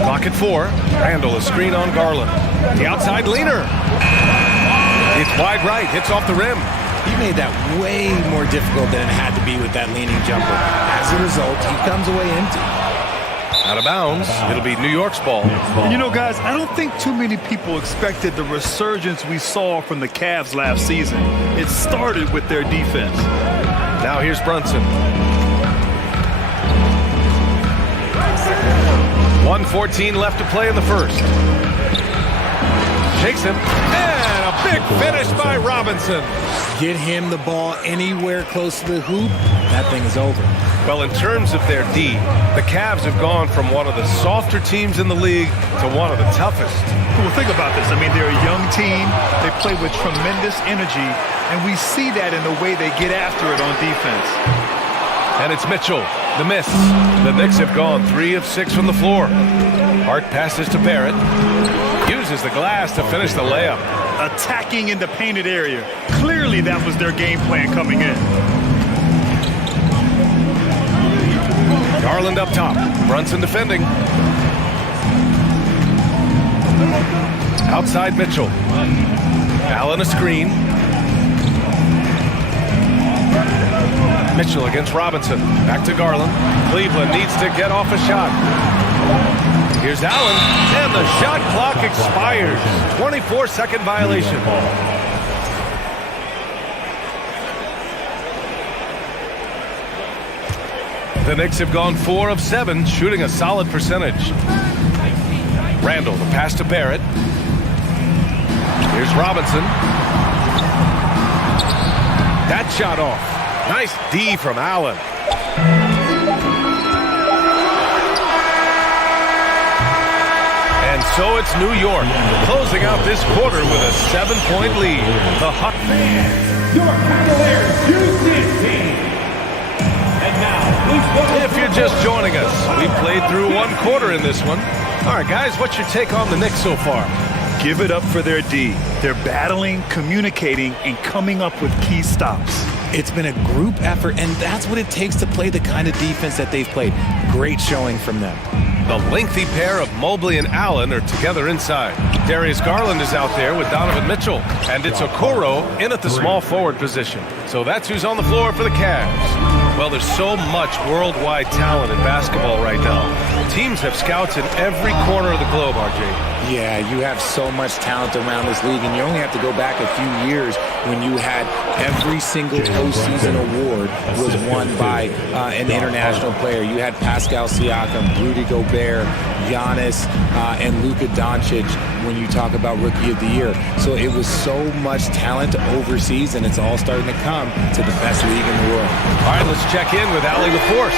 Clock at 4. Randall, a screen on Garland. The outside leaner. It's wide right. Hits off the rim. He made that way more difficult than it had to be with that leaning jumper. As a result, he comes away empty. Out of bounds. It'll be New York's ball. And you know, guys, I don't think too many people expected the resurgence we saw from the Cavs last season. It started with their defense. Now here's Brunson. 1:14 left to play in the first. Shakes him. And a Big finish by Robinson. Get him the ball anywhere close to the hoop, that thing is over. Well, in terms of their D, the Cavs have gone from one of the softer teams in the league to one of the toughest. Well, think about this. I mean, they're a young team. They play with tremendous energy, and we see that in the way they get after it on defense. And it's Mitchell, the miss. The Knicks have gone 3 of 6 from the floor. Hart passes to Barrett. Uses the glass to finish the layup. Attacking in the painted area. Clearly that was their game plan coming in. Garland up top. Brunson defending. Outside Mitchell. Allen a screen. Mitchell against Robinson. Back to Garland. Cleveland needs to get off a shot. Here's Allen, and the shot clock expires. 24-second violation. The Knicks have gone 4 of 7, shooting a solid percentage. Randall, the pass to Barrett. Here's Robinson. That shot off. Nice D from Allen. And so it's New York, closing out this quarter with a 7-point lead. The Hawk. Your Cavaliers Houston team. And now, please welcome. If you're just joining us, we played through 1 quarter in this one. All right, guys, what's your take on the Knicks so far? Give it up for their D. They're battling, communicating, and coming up with key stops. It's been a group effort, and that's what it takes to play the kind of defense that they've played. Great showing from them. The lengthy pair of Mobley and Allen are together inside. Darius Garland is out there with Donovan Mitchell. And it's Okoro in at the small forward position. So that's who's on the floor for the Cavs. Well, there's so much worldwide talent in basketball right now. Teams have scouts in every corner of the globe, RJ. Yeah, you have so much talent around this league, and you only have to go back a few years when you had every single postseason award was won by an international player. You had Pascal Siakam, Rudy Gobert, Janis, and Luka Doncic when you talk about Rookie of the Year. So it was so much talent overseas, and it's all starting to come to the best league in the world. All right, let's check in with Allie LaForce.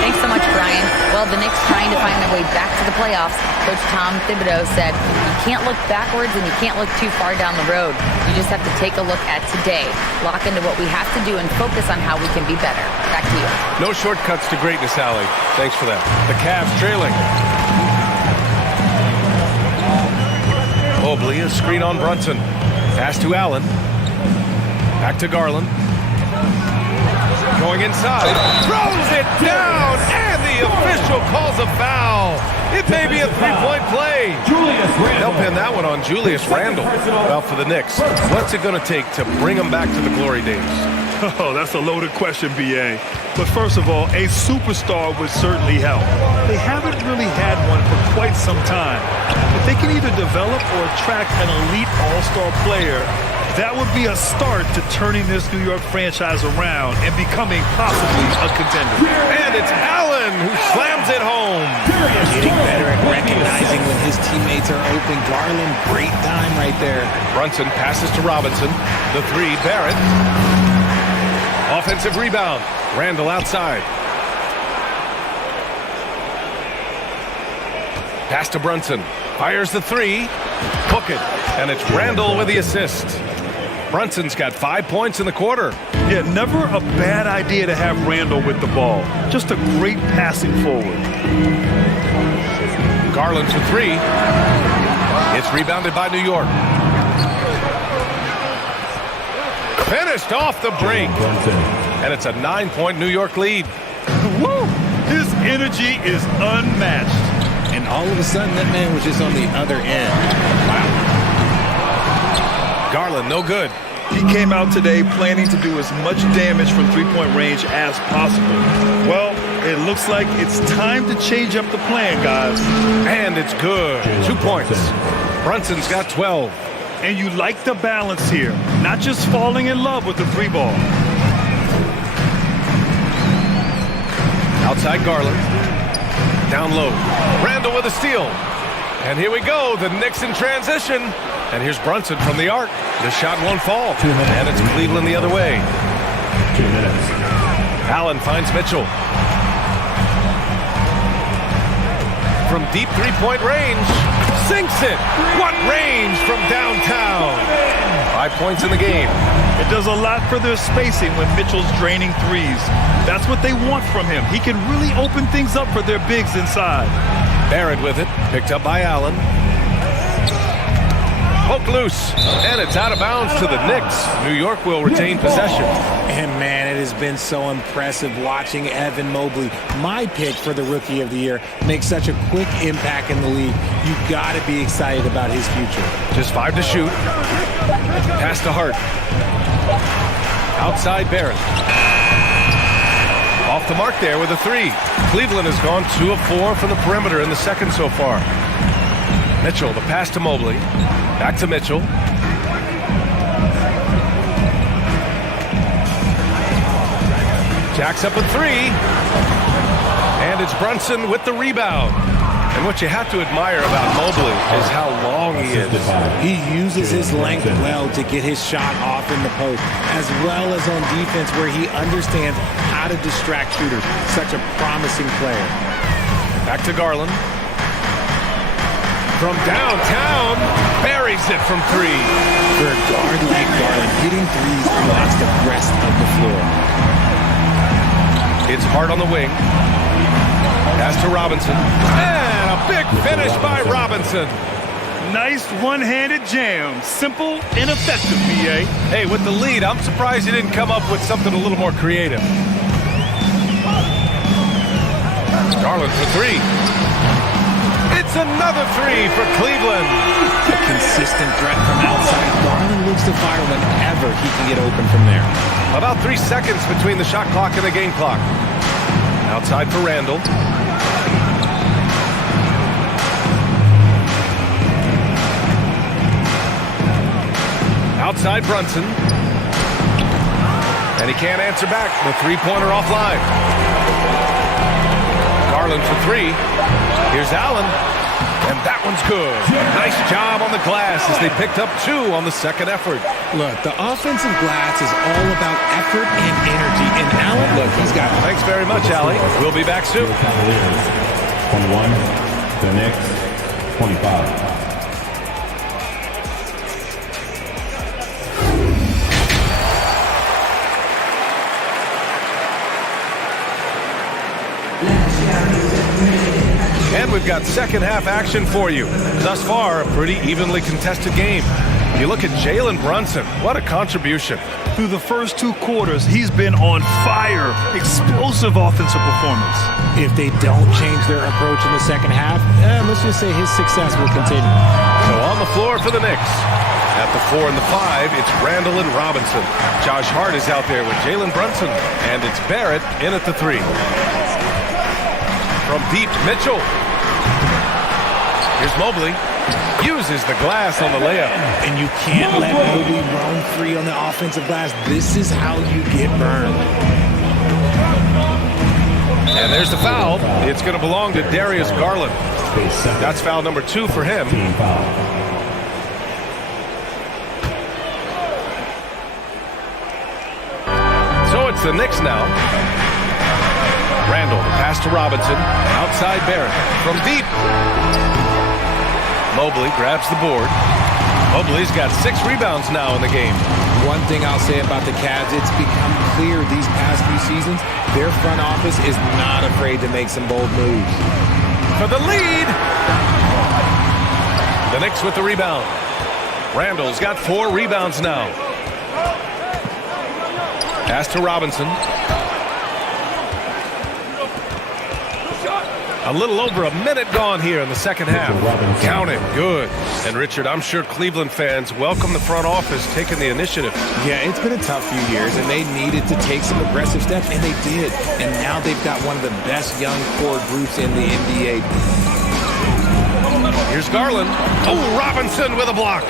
Thanks so much, Brian. Well, the Knicks trying to find their way back to the playoffs. Coach Tom Thibodeau said, you can't look backwards and you can't look too far down the road. You just have to take a look at today, lock into what we have to do, and focus on how we can be better. Back to you. No shortcuts to greatness, Allie. Thanks for that. The Cavs trailing. Mobley, a screen on Brunson. Pass to Allen. Back to Garland. Going inside. Throws it down, and the official calls a foul. It may be a three-point play. They'll pin that one on Julius Randle. Well, for the Knicks, what's it going to take to bring them back to the glory days? Oh, that's a loaded question, B.A. But first of all, a superstar would certainly help. They haven't really had one for quite some time. If they can either develop or attract an elite all-star player, that would be a start to turning this New York franchise around and becoming possibly a contender. And it's Allen who slams it home. Getting better at recognizing when his teammates are open. Garland, great time right there. Brunson passes to Robinson. The three, Barrett. Offensive rebound. Randall outside. Pass to Brunson. Fires the three. Hook it. And it's Randall with the assist. Brunson's got 5 points in the quarter. Yeah, never a bad idea to have Randall with the ball. Just a great passing forward. Garland for three. It's rebounded by New York. Finished off the break. And it's a 9-point New York lead. Woo! His energy is unmatched. And all of a sudden, that man was just on the other end. Wow. Garland, no good. He came out today planning to do as much damage from three-point range as possible. Well, it looks like it's time to change up the plan, guys. And it's good. 2 points. Brunson's got 12. And you like the balance here, not just falling in love with the three ball. Outside Garland. Down low. Randall with a steal. And here we go, the Knicks in transition. And here's Brunson from the arc. The shot won't fall. And it's Cleveland the other way. 2 minutes. Allen finds Mitchell. From deep three-point range. Sinks it. What range from downtown. 5 points in the game. It does a lot for their spacing when Mitchell's draining threes. That's what they want from him. He can really open things up for their bigs inside. Barrett with it. Picked up by Allen. Poke loose. And it's out of bounds to the Knicks. New York will retain possession. And man, it has been so impressive watching Evan Mobley, my pick for the Rookie of the Year, make such a quick impact in the league. You've got to be excited about his future. Just 5 to shoot. Pass to Hart. Outside Barrett. Off the mark there with a 3. Cleveland has gone 2 of 4 from the perimeter in the second so far. Mitchell, the pass to Mobley. Back to Mitchell. Jacks up a 3. And it's Brunson with the rebound. And what you have to admire about Mobley is how long he is. He uses his length well to get his shot off in the post, as well as on defense where he understands how to distract shooters. Such a promising player. Back to Garland. From downtown, buries it from 3. For a guard like Garland, hitting threes blocks the rest of the floor. It's Hart on the wing. Pass to Robinson. And a big finish by Robinson. Nice one-handed jam. Simple and effective, BA. Hey, with the lead, I'm surprised he didn't come up with something a little more creative. Garland for 3. It's another 3 for Cleveland. A consistent threat from outside. Garland looks to fire whenever he can get open from there. About 3 seconds between the shot clock and the game clock. Outside for Randall. Outside Brunson. And he can't answer back. The three-pointer offline. Garland for 3. Here's Allen. And that one's good. Nice job on the glass as they picked up 2 on the second effort. Look, the offensive glass is all about effort and energy. And Allen, look, he's got... Thanks very much, Allie. We'll be back soon. 21, the Knicks, 25. And we've got second half action for you. Thus far, a pretty evenly contested game. You look at Jalen Brunson. What a contribution. Through the first 2 quarters, he's been on fire. Explosive offensive performance. If they don't change their approach in the second half, let's just say his success will continue. So on the floor for the Knicks. At the 4 and the 5, it's Randall and Robinson. Josh Hart is out there with Jalen Brunson. And it's Barrett in at the 3. From deep, Mitchell. Here's Mobley. Uses the glass on the layup. And you can't let Mobley roam free on the offensive glass. This is how you get burned. And there's the foul. It's going to belong to Darius Garland. That's foul number 2 for him. So it's the Knicks now. Randall, the pass to Robinson. Outside Barrett. From deep. Mobley grabs the board. Mobley's got 6 rebounds now in the game. One thing I'll say about the Cavs, it's become clear these past few seasons, their front office is not afraid to make some bold moves. For the lead. The Knicks with the rebound. Randall's got 4 rebounds now. Pass to Robinson. A little over a minute gone here in the second half. Count it. Good. And Richard, I'm sure Cleveland fans welcome the front office taking the initiative. Yeah, it's been a tough few years, and they needed to take some aggressive steps, and they did. And now they've got one of the best young core groups in the NBA. Here's Garland. Oh, Robinson with a block.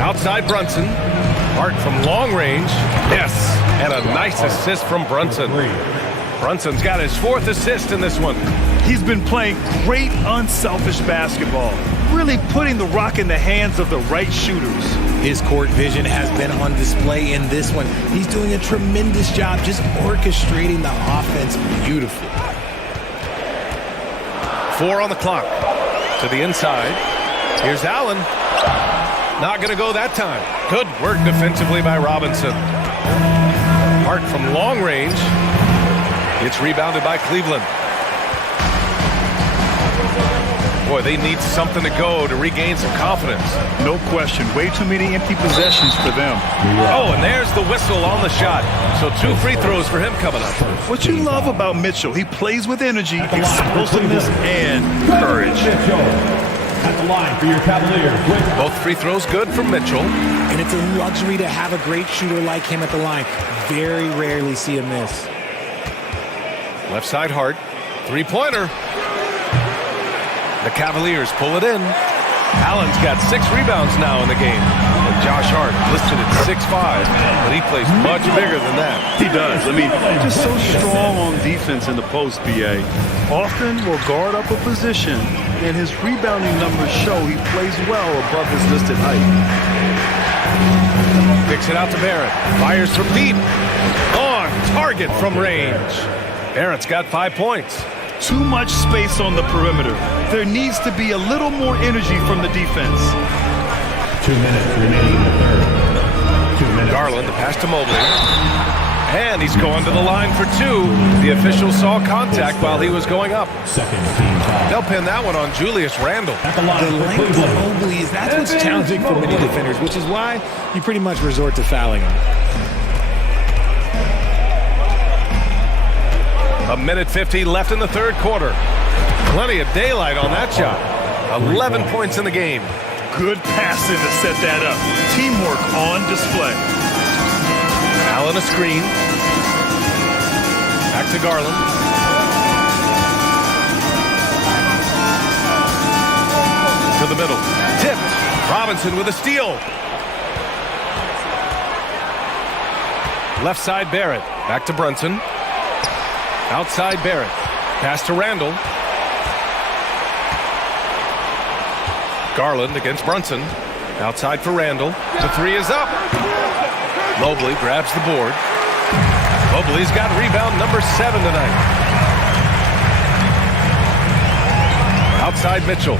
Outside Brunson. Hart from long range. Yes. And a nice assist from Brunson. Brunson's got his 4th assist in this one. He's been playing great, unselfish basketball, really putting the rock in the hands of the right shooters. His court vision has been on display in this one. He's doing a tremendous job just orchestrating the offense beautifully. 4 on the clock. To the inside. Here's Allen. Not going to go that time. Good work defensively by Robinson. Hart from long range. It's rebounded by Cleveland. Boy, they need something to go to regain some confidence. No question. Way too many empty possessions for them. Oh, and there's the whistle on the shot. So 2 free throws for him coming up. What you love about Mitchell, he plays with energy, explosiveness, and courage. At the line for your Cavaliers. Both free throws good for Mitchell. And it's a luxury to have a great shooter like him at the line. Very rarely see a miss. Left side Hart. 3-pointer. The Cavaliers pull it in. Allen's got 6 rebounds now in the game. And Josh Hart listed at 6'5", but he plays much bigger than that. He does. I mean, just so strong on defense in the post, BA. Often will guard up a position, and his rebounding numbers show he plays well above his listed height. Picks it out to Barrett. Fires from deep. On target from range. Barrett's got 5 points. Too much space on the perimeter. There needs to be a little more energy from the defense. 2 minutes remaining in the third. 2 minutes. Garland, the pass to Mobley. And he's going to the line for 2. The official saw contact while he was going up. Second team foul. They'll pin that one on Julius Randle. At the line The for length of Cleveland. Mobley is that's what's challenging for many defenders, which is why you pretty much resort to fouling him. A minute 50 left in the third quarter. Plenty of daylight on that shot. 11 points in the game. Good passing to set that up. Teamwork on display. Allen a screen. Back to Garland. To the middle. Tipped. Robinson with a steal. Left side Barrett. Back to Brunson. Outside Barrett. Pass to Randle. Garland against Brunson. Outside for Randle. The 3 is up. Mobley grabs the board. Mobley's got rebound number 7 tonight. Outside Mitchell.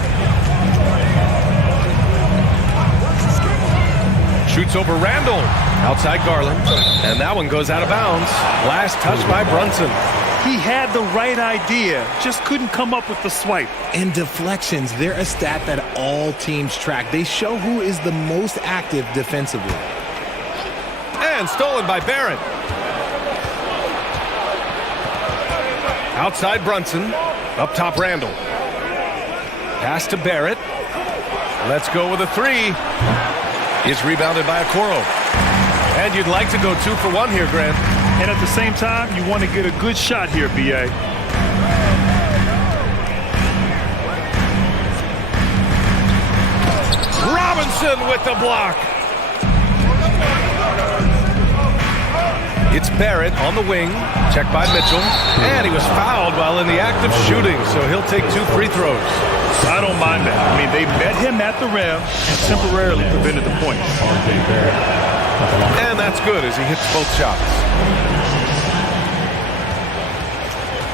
Shoots over Randle. Outside Garland. And that one goes out of bounds. Last touch by Brunson. He had the right idea, just couldn't come up with the swipe. And deflections, they're a stat that all teams track. They show who is the most active defensively. And stolen by Barrett. Outside Brunson. Up top Randle. Pass to Barrett. Let's go with a 3. Is rebounded by Okoro. And you'd like to go 2 for 1 here, Grant. And at the same time, you want to get a good shot here, BA. Robinson with the block. It's Barrett on the wing. Checked by Mitchell. And he was fouled while in the act of shooting, so he'll take 2 free throws. I don't mind that. I mean, they met him at the rim and temporarily prevented the points. And that's good as he hits both shots.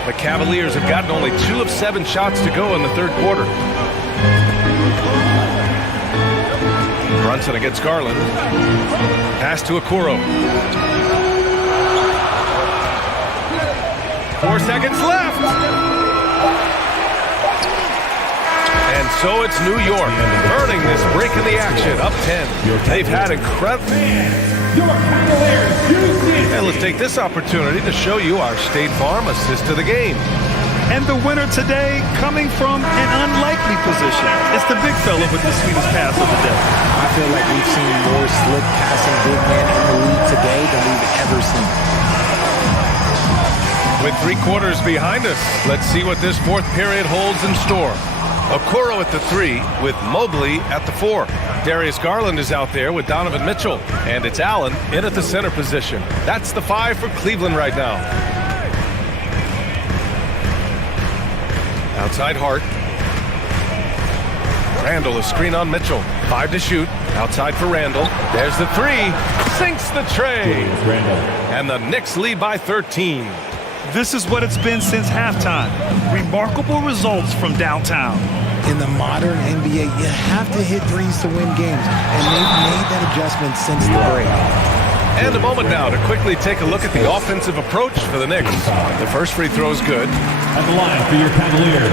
The Cavaliers have gotten only 2 of 7 shots to go in the third quarter. Brunson against Garland. Pass to Okoro. 4 seconds left. And so it's New York earning this break in the action, up 10. They've had incredible. And let's take this opportunity to show you our State Farm assist to the game. And the winner today coming from an unlikely position. It's the big fella with the sweetest pass of the day. I feel like we've seen more slick passing big men in the league today than we've ever seen. With 3 quarters behind us, let's see what this fourth period holds in store. Okoro at the 3 with Mobley at the 4. Darius Garland is out there with Donovan Mitchell. And it's Allen in at the center position. That's the 5 for Cleveland right now. Outside Hart. Randall, a screen on Mitchell. 5 to shoot. Outside for Randall. There's the three. Sinks the tray. And the Knicks lead by 13. This is what it's been since halftime. Remarkable results from downtown. In the modern NBA, you have to hit threes to win games, and they've made that adjustment since the break. And a moment now to quickly take a look at the offensive approach for the Knicks. The first free throw is good. At the line for your Cavaliers,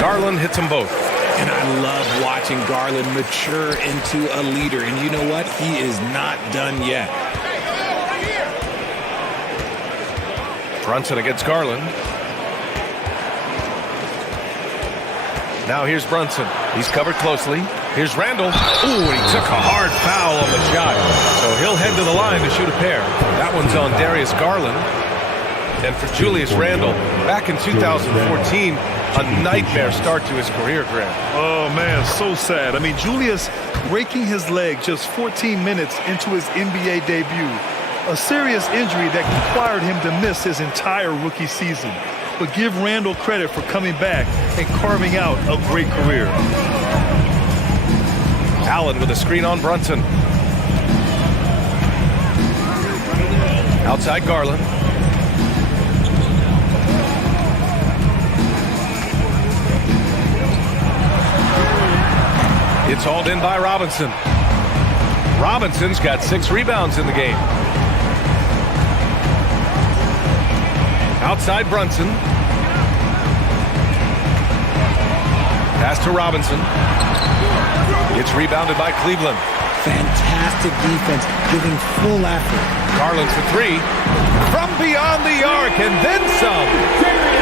Garland hits them both. And I love watching Garland mature into a leader. And you know what? He is not done yet. Brunson against Garland. Now here's Brunson. He's covered closely. Here's Randall. Ooh, and he took a hard foul on the shot. So he'll head to the line to shoot a pair. That one's on Darius Garland. And for Julius Randle, back in 2014, a nightmare start to his career, Grant. Oh, man, so sad. I mean, Julius breaking his leg just 14 minutes into his NBA debut. A serious injury that required him to miss his entire rookie season. But give Randall credit for coming back and carving out a great career. Allen with a screen on Brunson. Outside Garland. It's hauled in by Robinson. Robinson's got 6 rebounds in the game. Outside Brunson. Pass to Robinson. It's rebounded by Cleveland. Fantastic defense, giving full effort. Garland for 3. From beyond the arc, and then some.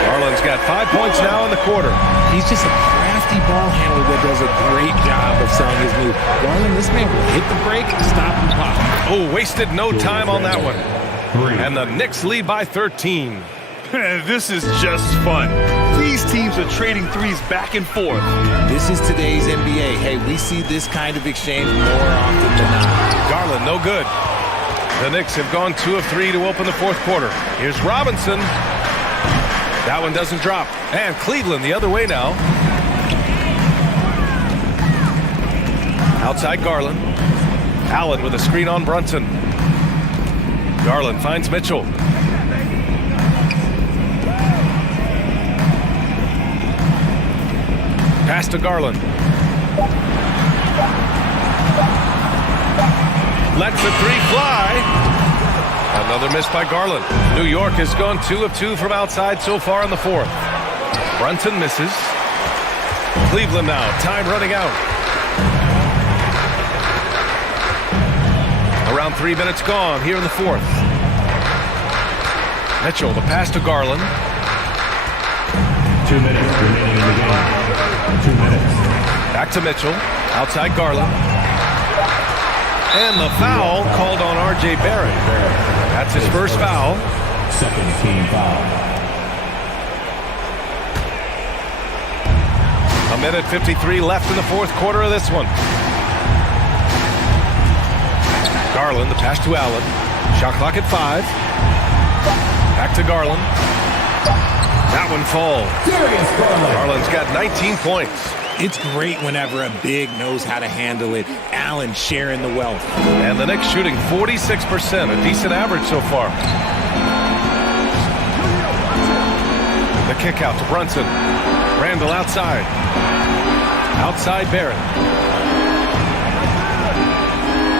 Garland's got 5 points now in the quarter. He's just a crafty ball handler that does a great job of selling his move. Garland, this man will hit the break, stop, and pop. Oh, wasted no time on that one. And the Knicks lead by 13. This is just fun. These teams are trading threes back and forth. This is today's NBA. Hey, we see this kind of exchange more often than not. Garland, no good. The Knicks have gone 2 of 3 to open the fourth quarter. Here's Robinson. That one doesn't drop. And Cleveland the other way now. Outside Garland. Allen with a screen on Brunson. Garland finds Mitchell. Pass to Garland. Lets the 3 fly. Another miss by Garland. New York has gone 2 of 2 from outside so far in the fourth. Brunson misses. Cleveland now. Time running out. Around 3 minutes gone here in the fourth. Mitchell, the pass to Garland. 2 minutes remaining in the game. 2 minutes. Back to Mitchell. Outside Garland. And the foul called on R.J. Barrett. That's his first foul. Second team foul. 1:53 left in the fourth quarter of this one. Garland, the pass to Allen. Shot clock at 5. Back to Garland. That one falls. Garland's got 19 points. It's great whenever a big knows how to handle it. Allen sharing the wealth. And the Knicks shooting 46%, a decent average so far. The kick out to Brunson. Randall outside. Outside Barrett.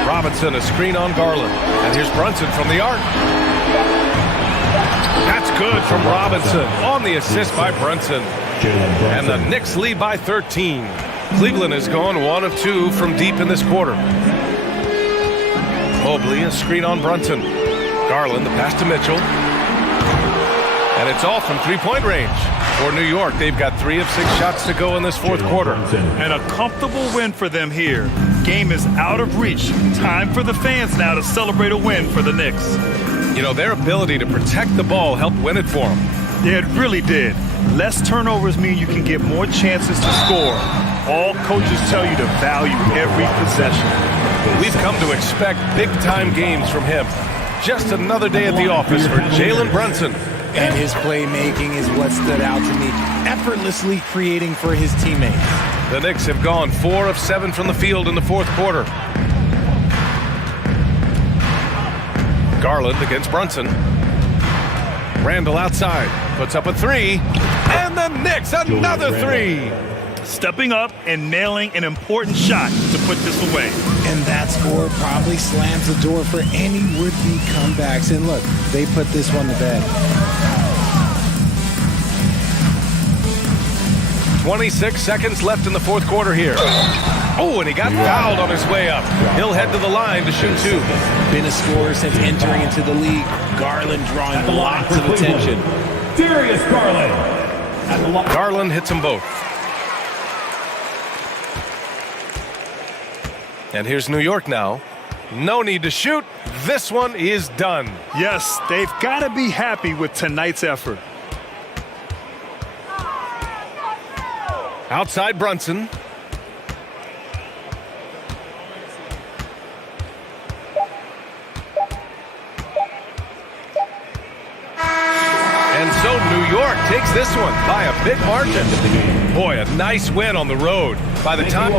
Robinson, a screen on Garland. And here's Brunson from the arc. That's good from Robinson on the assist by Brunson. And the Knicks lead by 13. Cleveland has gone 1 of 2 from deep in this quarter. Mobley, a screen on Brunson. Garland, the pass to Mitchell. And it's all from three-point range. For New York, they've got 3 of 6 shots to go in this fourth quarter. And a comfortable win for them here. Game is out of reach. Time for the fans now to celebrate a win for the Knicks. You know, their ability to protect the ball helped win it for them. Yeah, it really did. Less turnovers mean you can get more chances to score. All coaches tell you to value every possession. We've come to expect big-time games from him. Just another day at the office for Jalen Brunson. And his playmaking is what stood out to me. Effortlessly creating for his teammates. The Knicks have gone 4 of 7 from the field in the fourth quarter. Garland against Brunson. Randall outside, puts up a 3, and the Knicks another 3. Stepping up and nailing an important shot to put this away. And that score probably slams the door for any would-be comebacks. And look, they put this one to bed. 26 seconds left in the fourth quarter here. Oh, and he got fouled on his way up. He'll head to the line to shoot 2. Been a scorer since entering into the league. Garland drawing lots of attention. Darius Garland. Garland hits them both. And here's New York now. No need to shoot. This one is done. Yes, they've got to be happy with tonight's effort. Outside Brunson. And so New York takes this one by a big margin. Boy, a nice win on the road. By the time...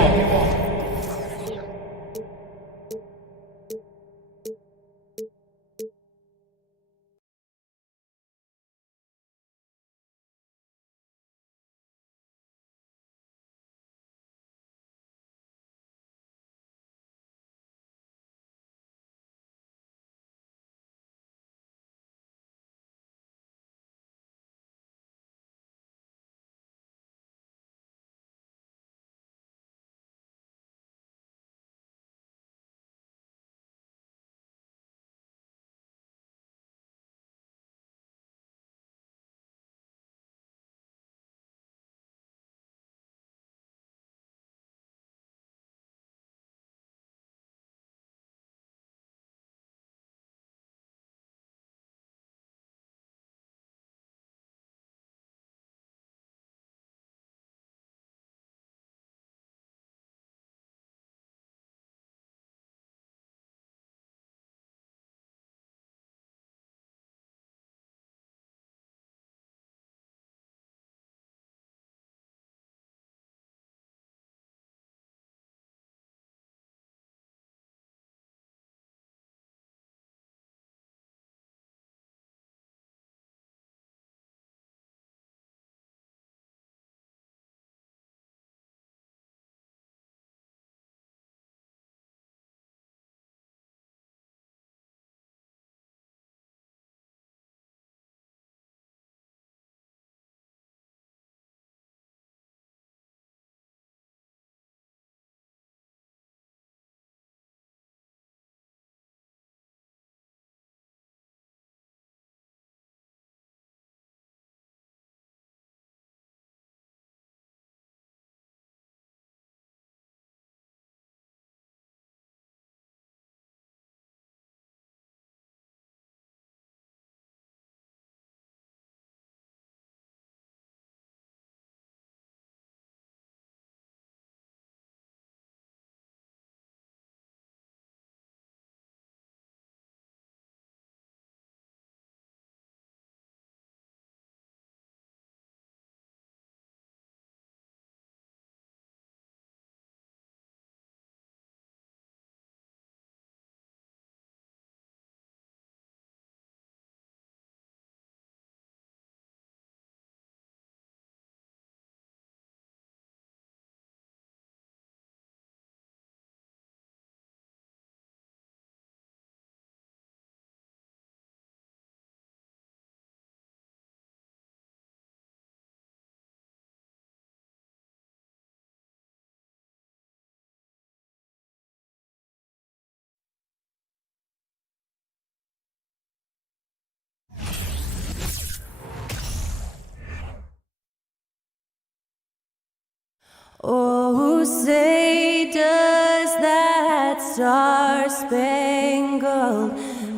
Oh, say does that star-spangled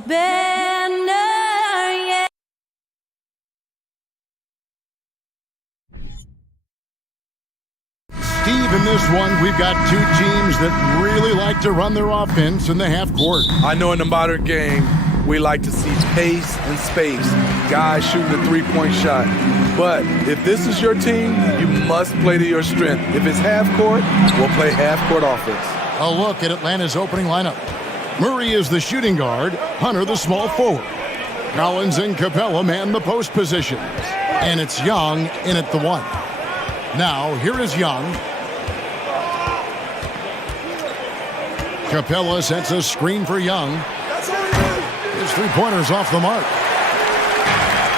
banner yet? Steve, in this one, we've got two teams that really like to run their offense in the half court. I know in the modern game, we like to see pace and space, guys shooting the three-point shot. But if this is your team, you must play to your strength. If it's half court, we'll play half-court offense. A look at Atlanta's opening lineup. Murray is the shooting guard, Hunter the small forward. Collins and Capella man the post positions. And it's Young in at the 1. Now, here is Young. Capella sets a screen for Young. His three-pointers off the mark.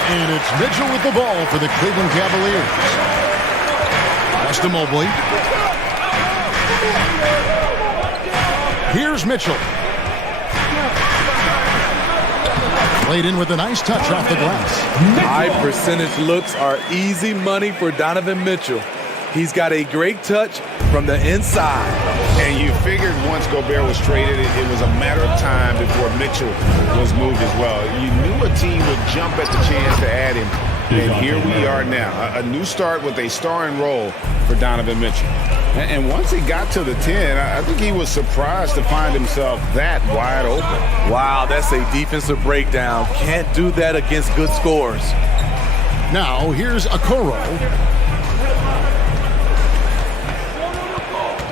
And it's Mitchell with the ball for the Cleveland Cavaliers. Pass to Mobley. Here's Mitchell. Played in with a nice touch off the glass. High percentage looks are easy money for Donovan Mitchell. He's got a great touch from the inside. And you figured once Gobert was traded, it was a matter of time before Mitchell was moved as well. You knew a team would jump at the chance to add him. And here we are now. A new start with a starring role for Donovan Mitchell. And once he got to the 10, I think he was surprised to find himself that wide open. Wow, that's a defensive breakdown. Can't do that against good scores. Now, here's Okoro.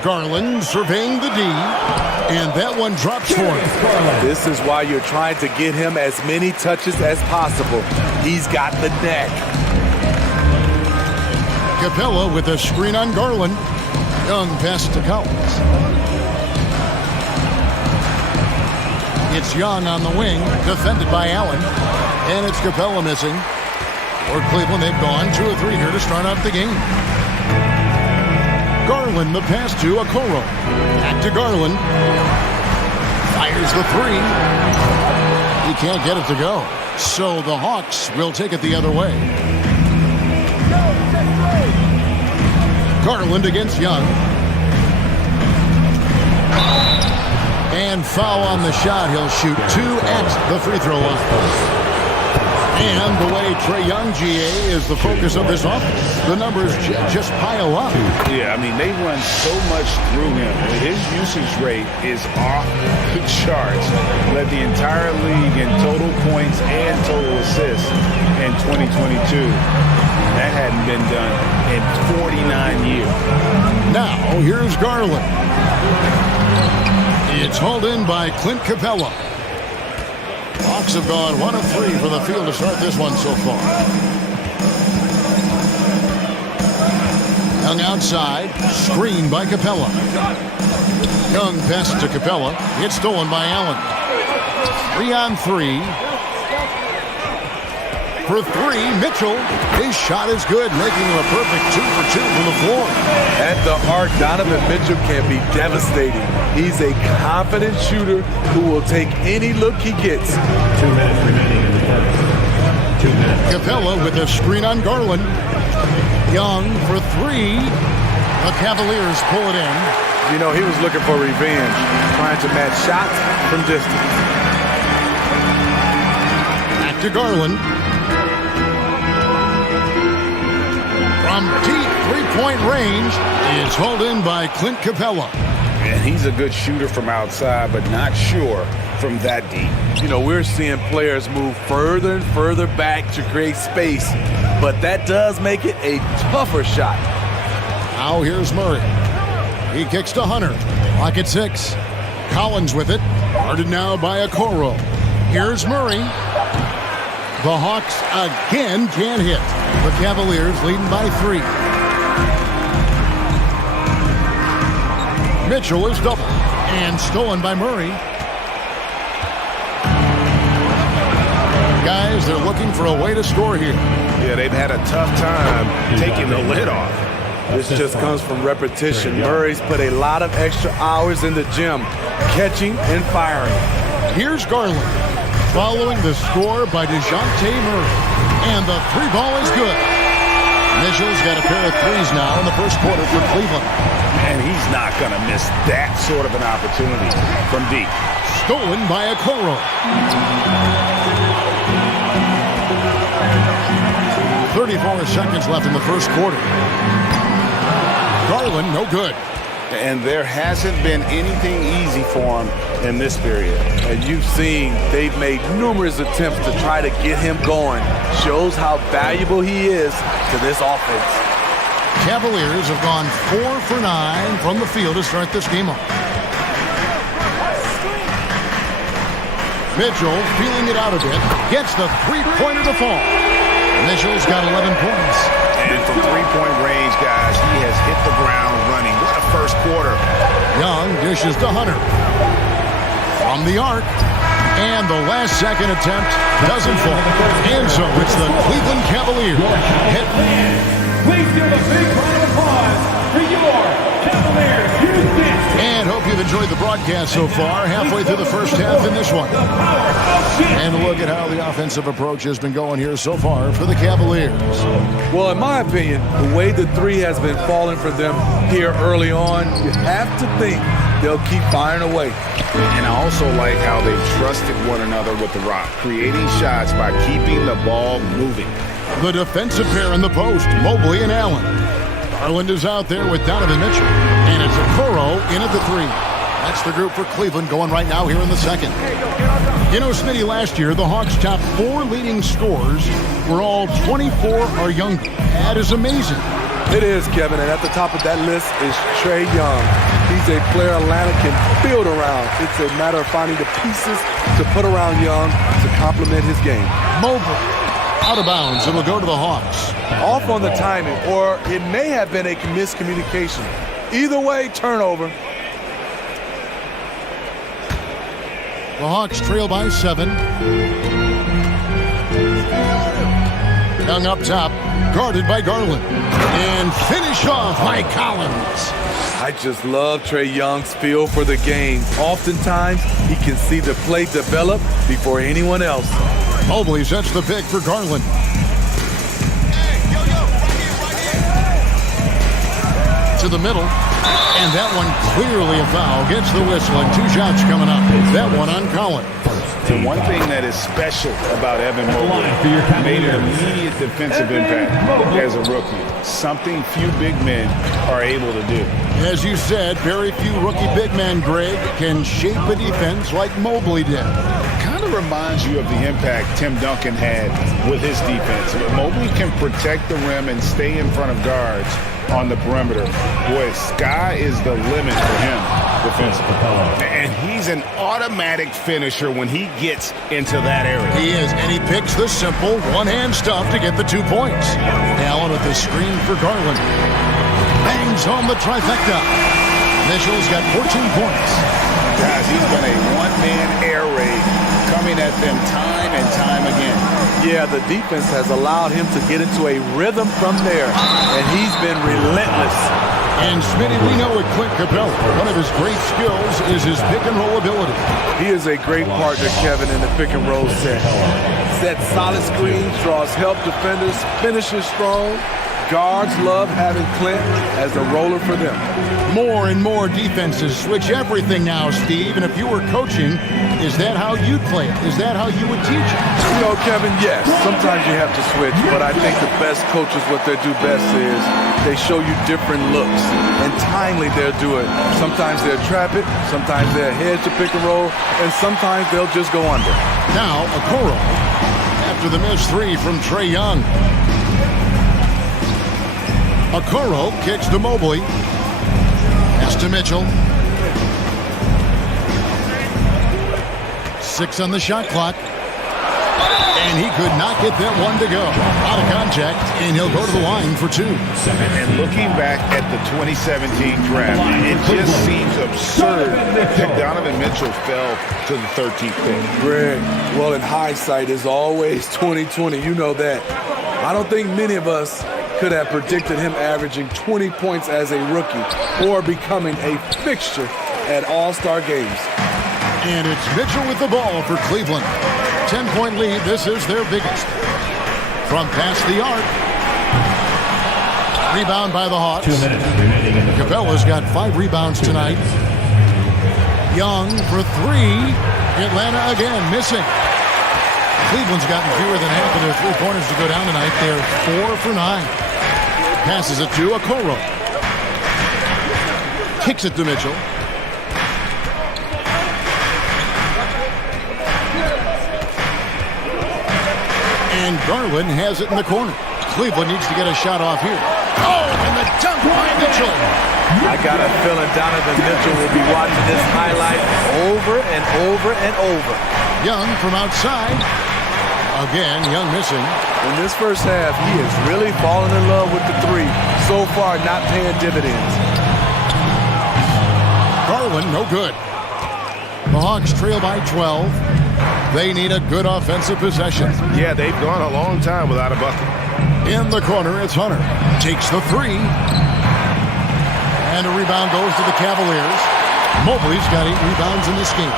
Garland surveying the D, and that one drops for him. This is why you're trying to get him as many touches as possible. He's got the neck. Capella with a screen on Garland. Young pass to Collins. It's Young on the wing, defended by Allen. And it's Capella missing. For Cleveland, they've gone 2 or 3 here to start out the game. Garland, the pass to Okoro. Back to Garland. Fires the 3. He can't get it to go. So the Hawks will take it the other way. Garland against Young. And foul on the shot. He'll shoot 2 at the free throw line. And the way Trae Young, GA, is the focus of this offense. The numbers just pile up. Yeah, I mean, they run so much through him. His usage rate is off the charts. Led the entire league in total points and total assists in 2022. That hadn't been done in 49 years. Now, here's Garland. It's hauled in by Clint Capella. Hawks have gone 1 of 3 from the field to start this one so far. Young outside, screened by Capella. Young pass to Capella. It's stolen by Allen. 3 on 3. For 3, Mitchell. His shot is good, making him a perfect 2 for 2 from the floor. At the arc, Donovan Mitchell can be devastating. He's a confident shooter who will take any look he gets. 2 minutes remaining in the first. 2 minutes. Capella with a screen on Garland. Young for 3. The Cavaliers pull it in. You know, he was looking for revenge, trying to match shots from distance. Back to Garland. From deep three-point range is hauled in by Clint Capella. And he's a good shooter from outside, but not sure from that deep. You know, we're seeing players move further and further back to create space, but that does make it a tougher shot. Now here's Murray. He kicks to Hunter. Clock at 6. Collins with it. Guarded now by Okoro. Here's Murray. The Hawks again can't hit. The Cavaliers leading by 3. Mitchell is doubled and stolen by Murray. Guys, they're looking for a way to score here. Yeah, they've had a tough time taking the lid off. This just comes from repetition. Murray's put a lot of extra hours in the gym, catching and firing. Here's Garland, following the score by DeJounte Murray. And the 3 ball is good. Mitchell's got a pair of 3s now in the first quarter for Cleveland. And he's not going to miss that sort of an opportunity from deep. Stolen by Okoro. 34 seconds left in the first quarter. Garland, no good. And there hasn't been anything easy for him in this period. And you've seen they've made numerous attempts to try to get him going. Shows how valuable he is to this offense. Cavaliers have gone 4 for 9 from the field to start this game off. Mitchell feeling it out a bit. Gets the three-pointer to fall. Mitchell's got 11 points. And from three-point range, guys, he has hit the ground running. What a first quarter. Young dishes to Hunter. From the arc. And the last-second attempt doesn't fall. And so it's the Cleveland Cavaliers. Please give a big round of applause for your Cavaliers. And hope you've enjoyed the broadcast so far. Halfway through the first half in this one. And look at how the offensive approach has been going here so far for the Cavaliers. Well, in my opinion, the way the three has been falling for them here early on, you have to think they'll keep firing away. And I also like how they've trusted one another with the rock, creating shots by keeping the ball moving. The defensive pair in the post, Mobley and Allen. Garland is out there with Donovan Mitchell. And it's Okoro in at the three. That's the group for Cleveland going right now here in the second. You know, Smitty, last year, the Hawks' top 4 leading scorers were all 24 or younger. That is amazing. It is, Kevin, and at the top of that list is Trae Young. He's a player Atlanta can build around. It's a matter of finding the pieces to put around Young to complement his game. Mobley. Out of bounds. It'll go to the Hawks. Off on the timing, or it may have been a miscommunication. Either way, turnover. The Hawks trail by 7. Young up top, guarded by Garland. And finished off by Collins. I just love Trae Young's feel for the game. Oftentimes, he can see the play develop before anyone else. Mobley sets the pick for Garland. To the middle. And that one clearly a foul. Gets the whistle and 2 shots coming up. That one on Collins. And one thing that is special about Evan Mobley, made an immediate defensive impact as a rookie. Something few big men are able to do. As you said, very few rookie big men, Greg, can shape a defense like Mobley did. Kind of reminds you of the impact Tim Duncan had with his defense. Mobley can protect the rim and stay in front of guards on the perimeter. Boy, sky is the limit for him defensively. And he's an automatic finisher when he gets into that area. He is, and he picks the simple one-hand stuff to get the 2 points. Allen with the screen for Garland. Bangs home the trifecta. Mitchell's got 14 points. Guys, he's been a one-man air raid coming at them time and time again. Yeah, the defense has allowed him to get into a rhythm from there, and he's been relentless. And Smitty, we know with Clint Capella, one of his great skills is his pick-and-roll ability. He is a great partner, Kevin, in the pick-and-roll set. Sets solid screens, draws help defenders, finishes strong. Guards love having Clint as the roller for them. More and more defenses switch everything now, Steve. And if you were coaching, is that how you'd play it? Is that how you would teach it? You know, Kevin, yes. Sometimes you have to switch, but I think the best coaches, what they do best is they show you different looks. And timely they'll do it. Sometimes they'll trap it, sometimes they'll hedge the pick and roll, and sometimes they'll just go under. Now, Okoro, after the missed 3 from Trae Young. Okoro kicks to Mobley. Pass to Mitchell. 6 on the shot clock. And he could not get that one to go. Out of contact, and he'll go to the line for 2. And looking back at the 2017 draft, it just seems absurd that Donovan Mitchell fell to the 13th pick. Greg, well, in hindsight, it's always 2020. You know that. I don't think many of us could have predicted him averaging 20 points as a rookie or becoming a fixture at All-Star games. And it's Mitchell with the ball for Cleveland. 10-point lead. This is their biggest. From past the arc. Rebound by the Hawks. 2 minutes remaining in the Capella's got 5 rebounds tonight. Young for 3. Atlanta again missing. Cleveland's gotten fewer than half of their 3-pointers to go down tonight. They're 4 for 9. Passes it to Okoro. Kicks it to Mitchell. And Garland has it in the corner. Cleveland needs to get a shot off here. Oh, and the dunk by Mitchell. I got a feeling Donovan Mitchell will be watching this highlight over and over and over. Young from outside. Again, Young missing. In this first half, he is really falling in love with the three. So far, not paying dividends. Garland, no good. The Hawks trail by 12. They need a good offensive possession. Yeah, they've gone a long time without a bucket. In the corner, it's Hunter. Takes the three. And a rebound goes to the Cavaliers. Mobley's got 8 rebounds in this game.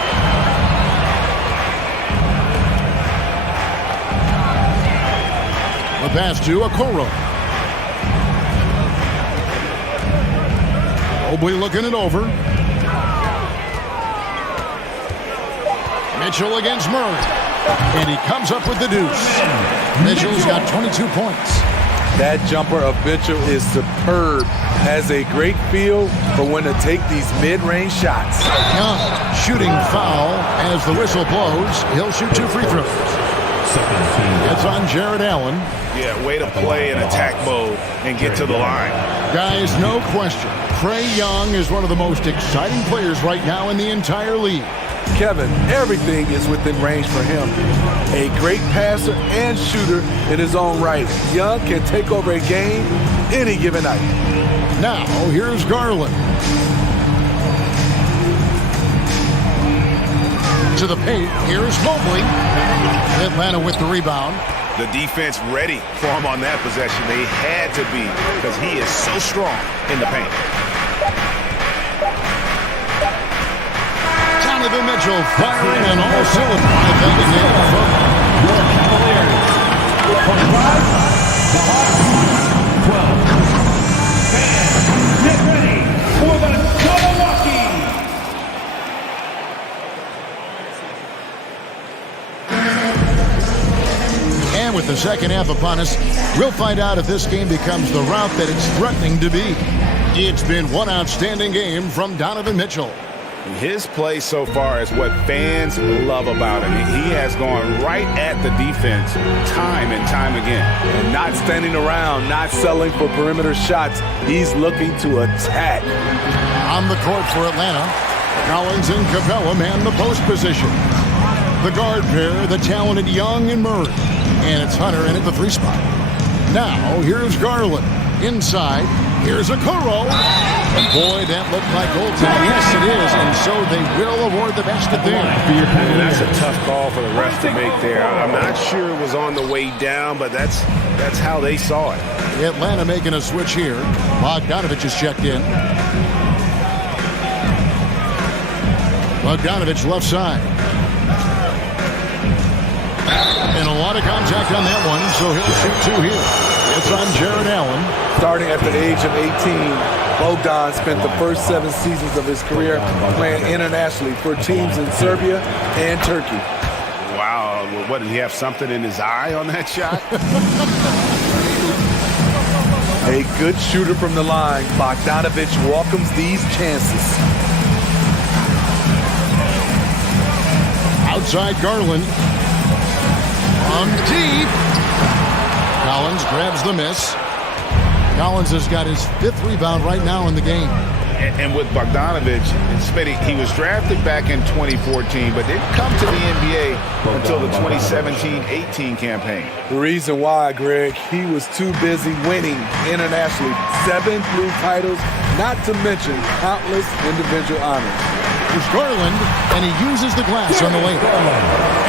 The pass to Okoro. Mobley looking it over. Mitchell against Murray. And he comes up with the deuce. Mitchell's got 22 points. That jumper of Mitchell is superb. Has a great feel for when to take these mid-range shots. Young shooting foul as the whistle blows. He'll shoot 2 free throws. It's on Jared Allen. Yeah, way to play in attack mode and get to the line. Guys, no question. Trae Young is one of the most exciting players right now in the entire league. Kevin, everything is within range for him. A great passer and shooter in his own right. Young can take over a game any given night. Now, here's Garland. To the paint, here's Mobley. Atlanta with the rebound. The defense ready for him on that possession. They had to be because he is so strong in the paint. Donovan Mitchell firing on all cylinders. Your Cavaliers. 25, the Hawks, 12. Fans, get ready for the Milwaukee. And with the second half upon us, we'll find out if this game becomes the route that it's threatening to be. It's been one outstanding game from Donovan Mitchell. His play so far is what fans love about him. He has gone right at the defense time and time again. And not standing around, not settling for perimeter shots. He's looking to attack. On the court for Atlanta, Collins and Capella man the post position. The guard pair, the talented Young and Murray. And it's Hunter in at the 3 spot. Now, here's Garland. Inside, here's Okoro. Boy, that looked like goaltending. Yes, it is, and so they will award the basket there. And that's a tough call for the refs to make there. I'm not sure it was on the way down, but that's how they saw it. Atlanta making a switch here. Bogdanovich is checked in. Bogdanovich left side. And a lot of contact on that one, so he'll shoot 2 here. It's on Jared Allen. Starting at the age of 18, Bogdan spent the first 7 seasons of his career playing internationally for teams in Serbia and Turkey. Wow, what, did he have something in his eye on that shot? A good shooter from the line, Bogdanovich welcomes these chances. Outside Garland. On deep. Collins grabs the miss. Collins has got his 5th rebound right now in the game. And with Bogdanovich, he was drafted back in 2014, but didn't come to the NBA until the 2017-18 campaign. The reason why, Greg, he was too busy winning internationally. 7 blue titles, not to mention countless individual honors. There's Garland, and he uses the glass on the layup.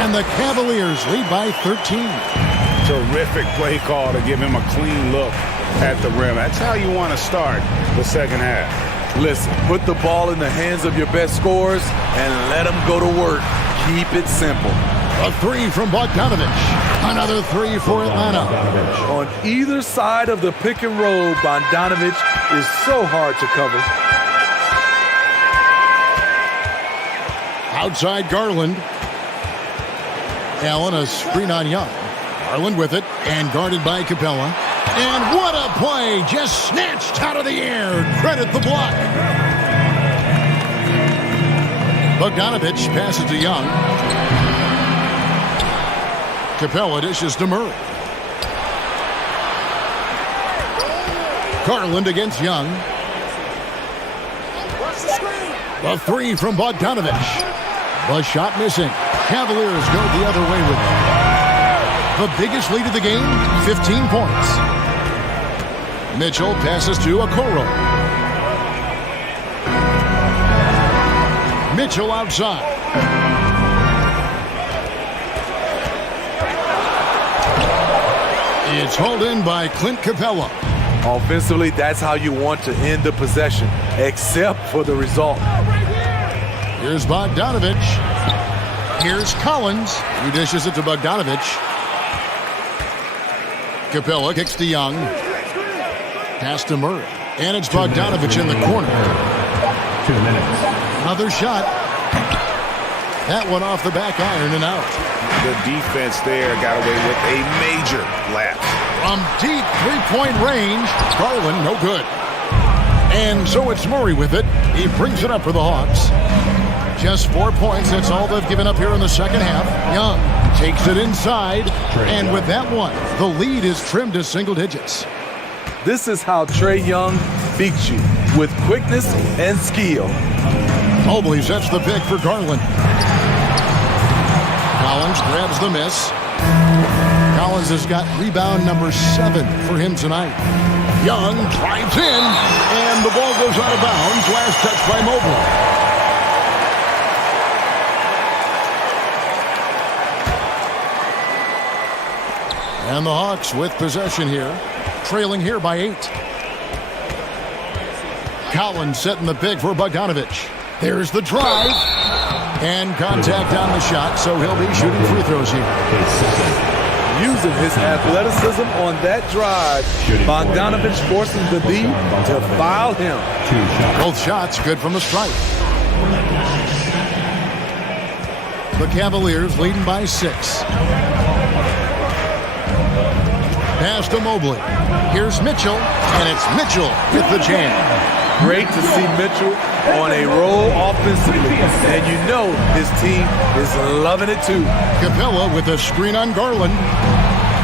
And the Cavaliers lead by 13. Terrific play call to give him a clean look at the rim. That's how you want to start the second half. Listen, put the ball in the hands of your best scorers and let them go to work. Keep it simple. A 3 from Bogdanovich. Another 3 for Atlanta. On either side of the pick and roll, Bogdanovich is so hard to cover. Outside Garland. Allen, a screen on Young. Garland with it, and guarded by Capella. And what a play! Just snatched out of the air. Credit the block. Bogdanovich passes to Young. Capella dishes to Murray. Garland against Young. The three from Bogdanovich. The shot missing. Cavaliers go the other way with it. The biggest lead of the game, 15 points. Mitchell passes to Okoro. Mitchell outside. It's hauled in by Clint Capella. Offensively, that's how you want to end the possession, except for the result. Here's Bogdanovich. Here's Collins. He dishes it to Bogdanovich. Capella kicks to Young. Pass to Murray. And it's Bogdanovich in the corner. 2 minutes. Another shot. That one off the back iron and out. The defense there got away with a major lapse. From deep three-point range, Garland no good. And so it's Murray with it. He brings it up for the Hawks. Just 4 points. That's all they've given up here in the second half. Young takes it inside. And with that one, the lead is trimmed to single digits. This is how Trae Young beats you, with quickness and skill. Mobley sets the pick for Garland. Collins grabs the miss. Collins has got rebound number 7 for him tonight. Young drives in, and the ball goes out of bounds. Last touch by Mobley. And the Hawks with possession here, trailing here by 8. Collins setting the pick for Bogdanovich. There's the drive. And contact on the shot, so he'll be shooting free throws here. Using his athleticism on that drive, Bogdanovich forces the D to foul him. Both shots good from the stripe. The Cavaliers leading by 6. Pass to Mobley. Here's Mitchell, and it's Mitchell with the jam. Great to see Mitchell on a roll offensively, and you know his team is loving it too. Capella with a screen on Garland.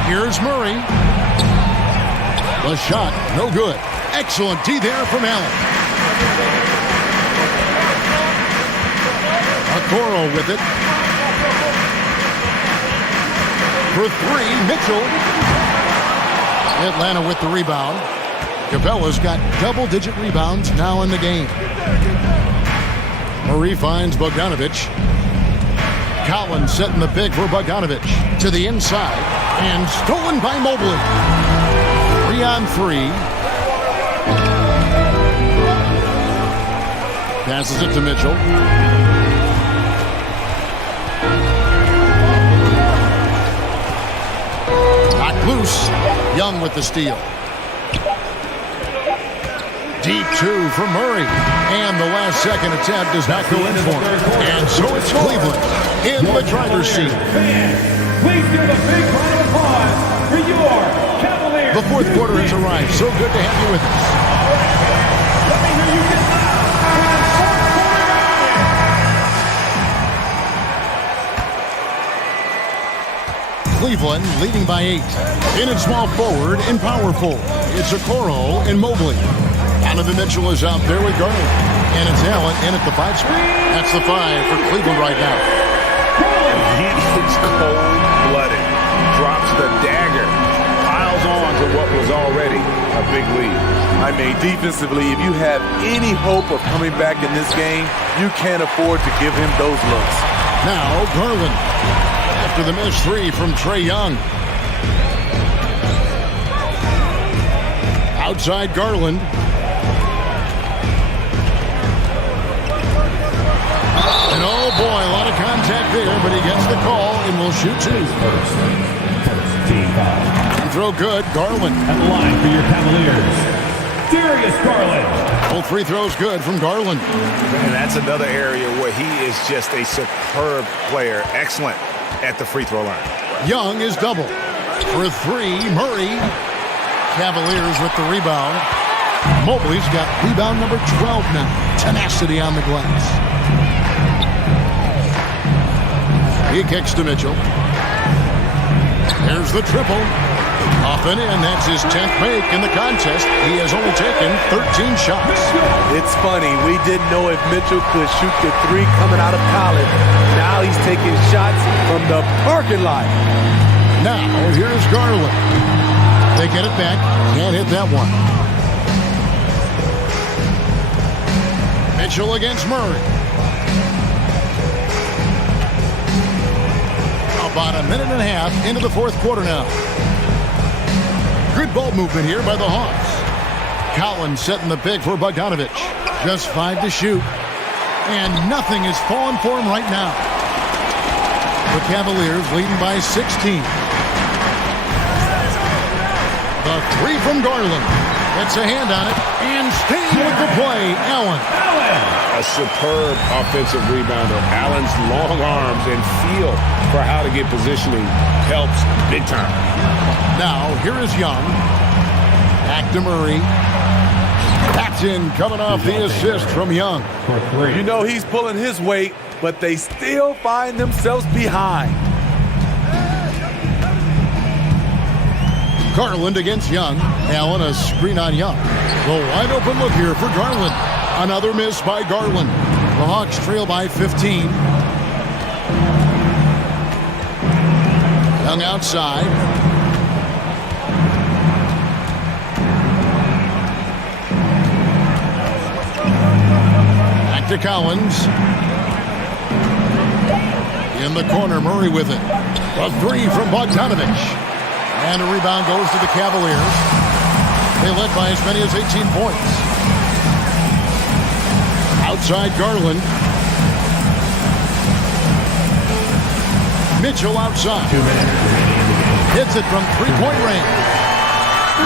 Here's Murray. The shot, no good. Excellent D there from Allen. Okoro with it. For 3, Mitchell. Atlanta with the rebound. Capella's got double-digit rebounds now in the game. Murray finds Bogdanovich. Collins setting the pick for Bogdanovich. To the inside. And stolen by Mobley. 3-on-3. Passes it to Mitchell. Knocked loose. Young with the steal. Deep 2 from Murray. And the last second attempt does not go in for him. And so it's Cleveland in the driver's seat. Please give a big round of applause for your Cavaliers. The fourth quarter has arrived. So good to have you with us. Let me hear you get loud for the fourth quarter. Cleveland leading by 8. In at small forward and power forward. It's Okoro and Mobley. Donovan Mitchell is out there with Garland. And it's Allen in at the 5 spot. That's the 5 for Cleveland right now. He is cold-blooded. Drops the dagger. Piles on to what was already a big lead. I mean, defensively, if you have any hope of coming back in this game, you can't afford to give him those looks. Now Garland. After the missed 3 from Trae Young. Outside Garland. And oh boy, a lot of contact there, but he gets the call and will shoot 2. And throw good, Garland. At the line for your Cavaliers, Darius Garland. Both free throws good from Garland. And that's another area where he is just a superb player. Excellent at the free throw line. Young is double. For 3, Murray. Cavaliers with the rebound. Mobley's got rebound number 12 now. Tenacity on the glass. He kicks to Mitchell. There's the triple. Off and in. That's his 10th make in the contest. He has only taken 13 shots. It's funny. We didn't know if Mitchell could shoot the three coming out of college. Now he's taking shots from the parking lot. Now, here's Garland. They get it back. Can't hit that one. Mitchell against Murray. About a minute and a half into the fourth quarter now. Good ball movement here by the Hawks. Collins setting the pick for Bogdanovic. Just 5 to shoot. And nothing is falling for him right now. The Cavaliers leading by 16. The three from Garland. Gets a hand on it. And staying with the play, Allen. A superb offensive rebounder. Allen's long arms and feel for how to get positioning helps big time. Now, here is Young. Back to Murray. That's in, coming off the assist from Young. You know he's pulling his weight, but they still find themselves behind. Garland against Young. Allen a screen on Young. The wide open look here for Garland. Another miss by Garland. The Hawks trail by 15. Young outside. Back to Collins. In the corner, Murray with it. A three from Bogdanovic. And a rebound goes to the Cavaliers. They led by as many as 18 points. Outside Garland. Mitchell outside. Hits it from three-point range.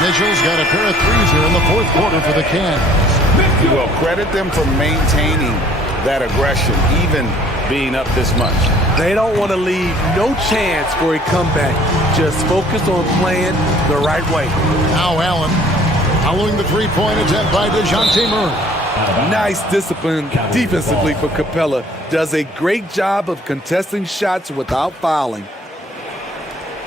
Mitchell's got a pair of threes here in the fourth quarter for the Cavs. Well, credit them for maintaining that aggression, even being up this much. They don't want to leave no chance for a comeback. Just focus on playing the right way. Now Allen following the three-point attempt by DeJounte Murray. Nice discipline defensively for Capella. Does a great job of contesting shots without fouling.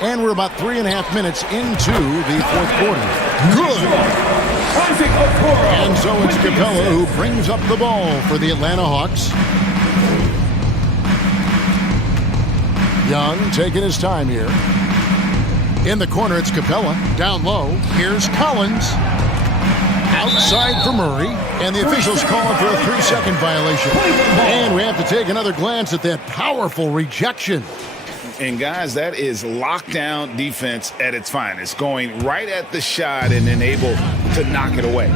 And we're about 3.5 minutes into the fourth quarter. Good. And so it's Capella who brings up the ball for the Atlanta Hawks. Young taking his time here. In the corner, it's Capella. Down low, here's Collins. Outside for Murray. And the officials calling for a 3-second violation. And we have to take another glance at that powerful rejection. And guys, that is lockdown defense at its finest. Going right at the shot and then able to knock it away.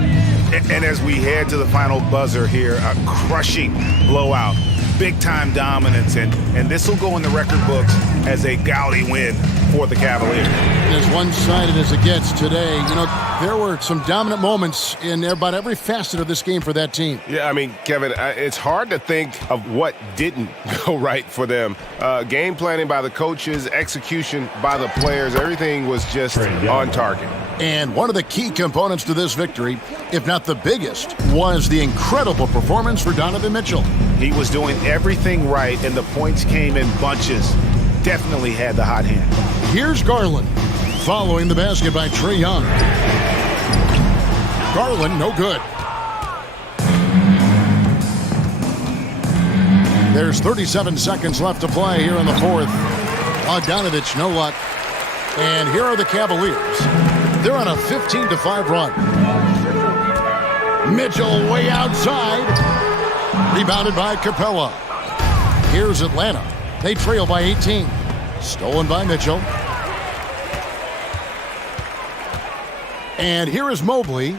And as we head to the final buzzer here, a crushing blowout. Big-time dominance, and this will go in the record books as a gaudy win for the Cavaliers. As one-sided as it gets today, you know, there were some dominant moments in about every facet of this game for that team. Yeah, I mean, Kevin, it's hard to think of what didn't go right for them. Game planning by the coaches, execution by the players, everything was just on target. And one of the key components to this victory, if not the biggest, was the incredible performance for Donovan Mitchell. He was doing everything right, and the points came in bunches. Definitely had the hot hand. Here's Garland, following the basket by Trae Young. Garland, no good. There's 37 seconds left to play here in the fourth. Bogdanovic, no luck. And here are the Cavaliers. They're on a 15-5 run. Mitchell way outside. Rebounded by Capella. Here's Atlanta. They trail by 18. Stolen by Mitchell. And here is Mobley.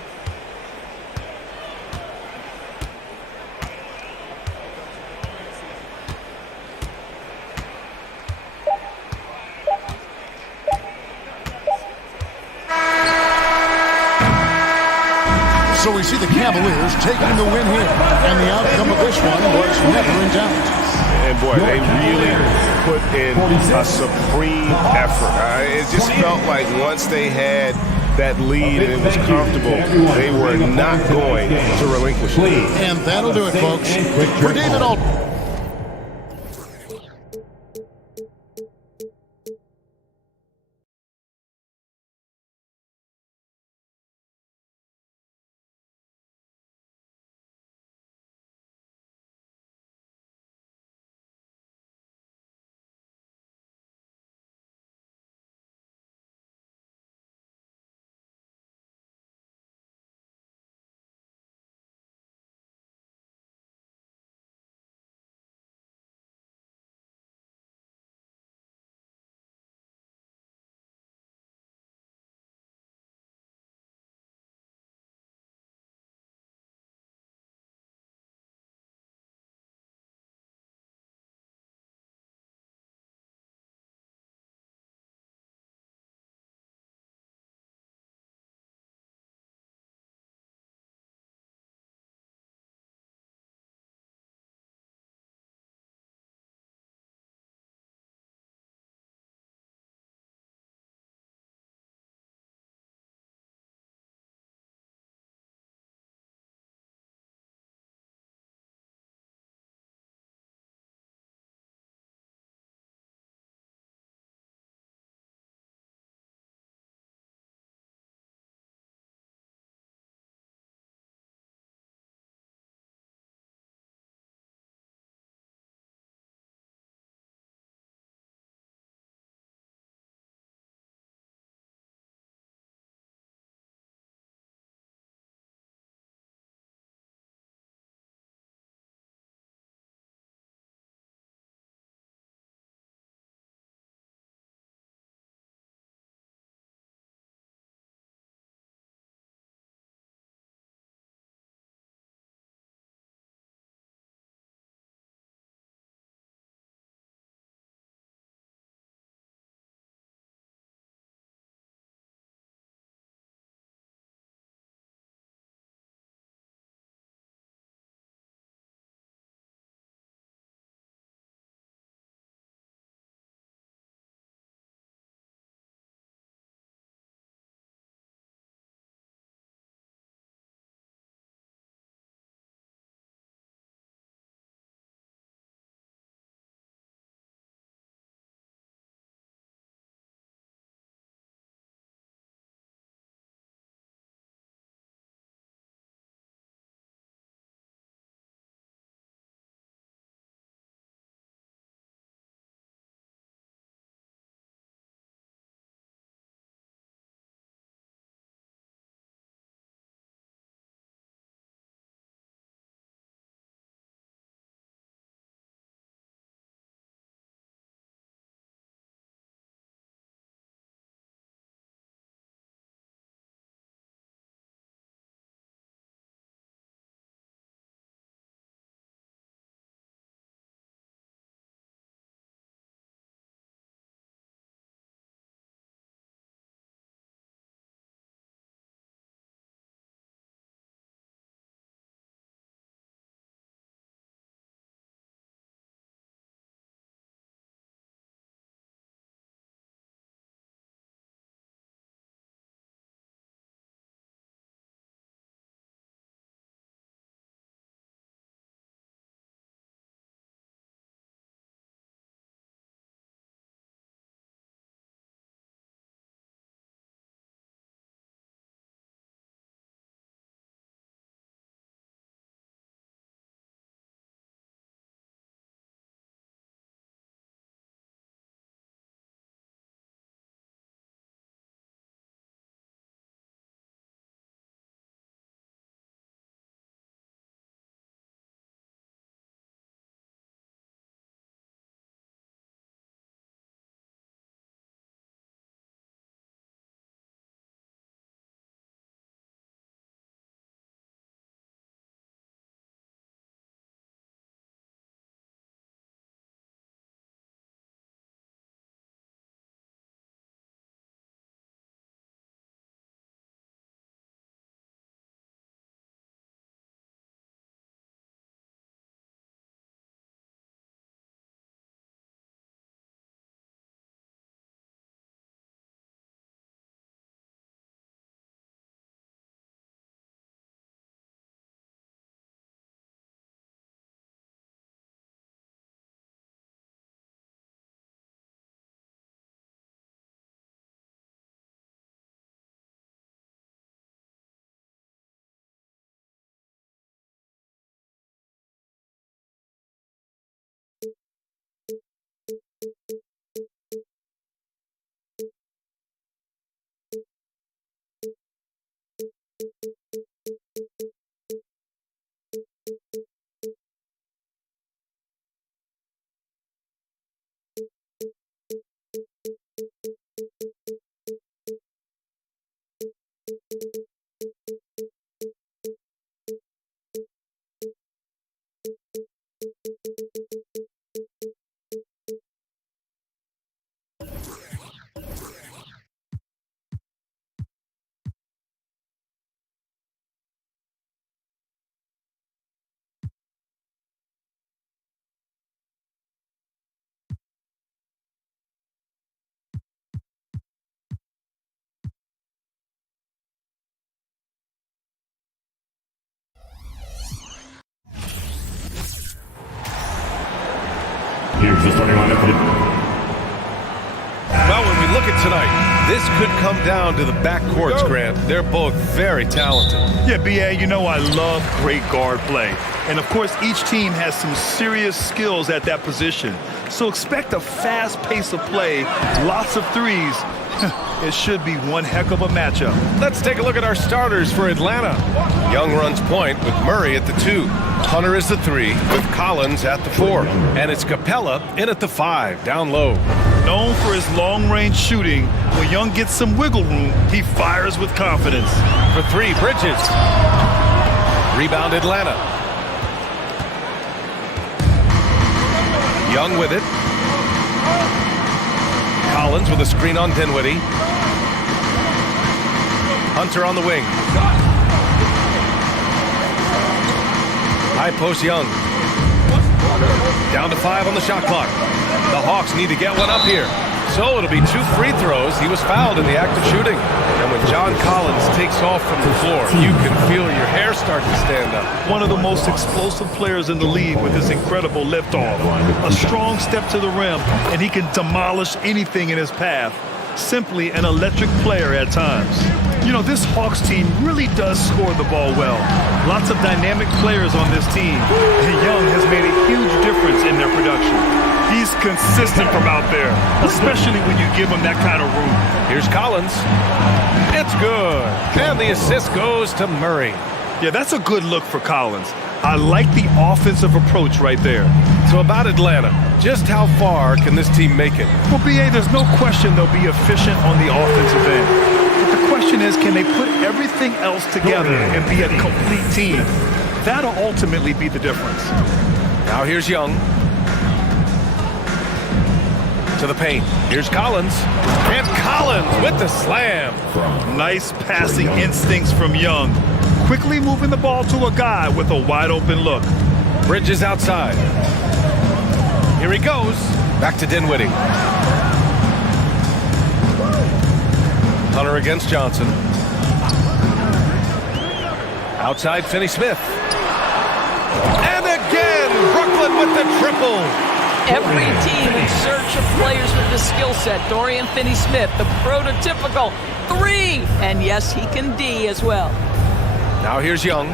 So we see the Cavaliers taking the win here. And the outcome of this one was never in doubt. And boy, they really put in a supreme effort. It just felt like once they had that lead and it was comfortable, they were not going to relinquish it. And that'll do it, folks. For David Alton. Here's the starting lineup for the... Well, when we look at tonight, this could come down to the backcourts, Grant. They're both very talented. Yeah, B.A., you know I love great guard play. And, of course, each team has some serious skills at that position. So expect a fast pace of play, lots of threes. It should be one heck of a matchup. Let's take a look at our starters for Atlanta. Young runs point with Murray at the 2. Hunter is the 3 with Collins at the 4. And it's Capella in at the 5, down low. Known for his long-range shooting, when Young gets some wiggle room, he fires with confidence. For 3, Bridges. Rebound Atlanta. Young with it. Collins with a screen on Dinwiddie. Hunter on the wing. High post Young. Down to 5 on the shot clock. The Hawks need to get one up here. So it'll be 2 free throws. He was fouled in the act of shooting. And when John Collins takes off from the floor, you can feel your hair start to stand up. One of the most explosive players in the league with his incredible liftoff. A strong step to the rim, and he can demolish anything in his path. Simply an electric player at times. You know, this Hawks team really does score the ball well. Lots of dynamic players on this team. And Young has made a huge difference in their production. He's consistent from out there, especially when you give him that kind of room. Here's Collins. It's good. And the assist goes to Murray. Yeah, that's a good look for Collins. I like the offensive approach right there. So about Atlanta, just how far can this team make it? Well, B.A., there's no question they'll be efficient on the offensive end. But the question is, can they put everything else together and be a complete team? That'll ultimately be the difference. Now here's Young. To the paint. Here's Collins. And Collins with the slam. Nice passing instincts from Young. Quickly moving the ball to a guy with a wide open look. Bridges outside. Here he goes. Back to Dinwiddie. Hunter against Johnson. Outside Finney-Smith. And again, Brooklyn with the triple. Every team in search of players with this skill set. Dorian Finney-Smith, the prototypical 3. And yes, he can D as well. Now here's Young.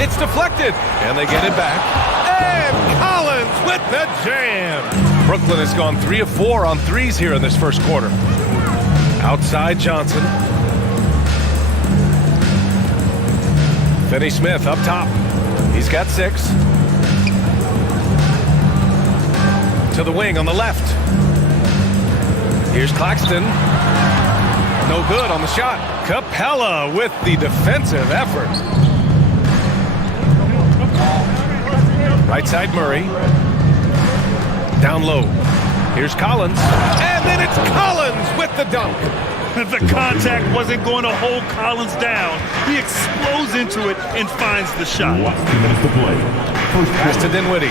It's deflected. And they get it back. And Collins with the jam. Brooklyn has gone 3 of 4 on threes here in this first quarter. Outside Johnson. Finney-Smith up top. He's got 6. To the wing on the left. Here's Claxton. No good on the shot. Capella with the defensive effort. Right side Murray. Down low. Here's Collins. And then it's Collins with the dunk. The contact wasn't going to hold Collins down. He explodes into it and finds the shot. 2 minutes to play. Pass to Dinwiddie.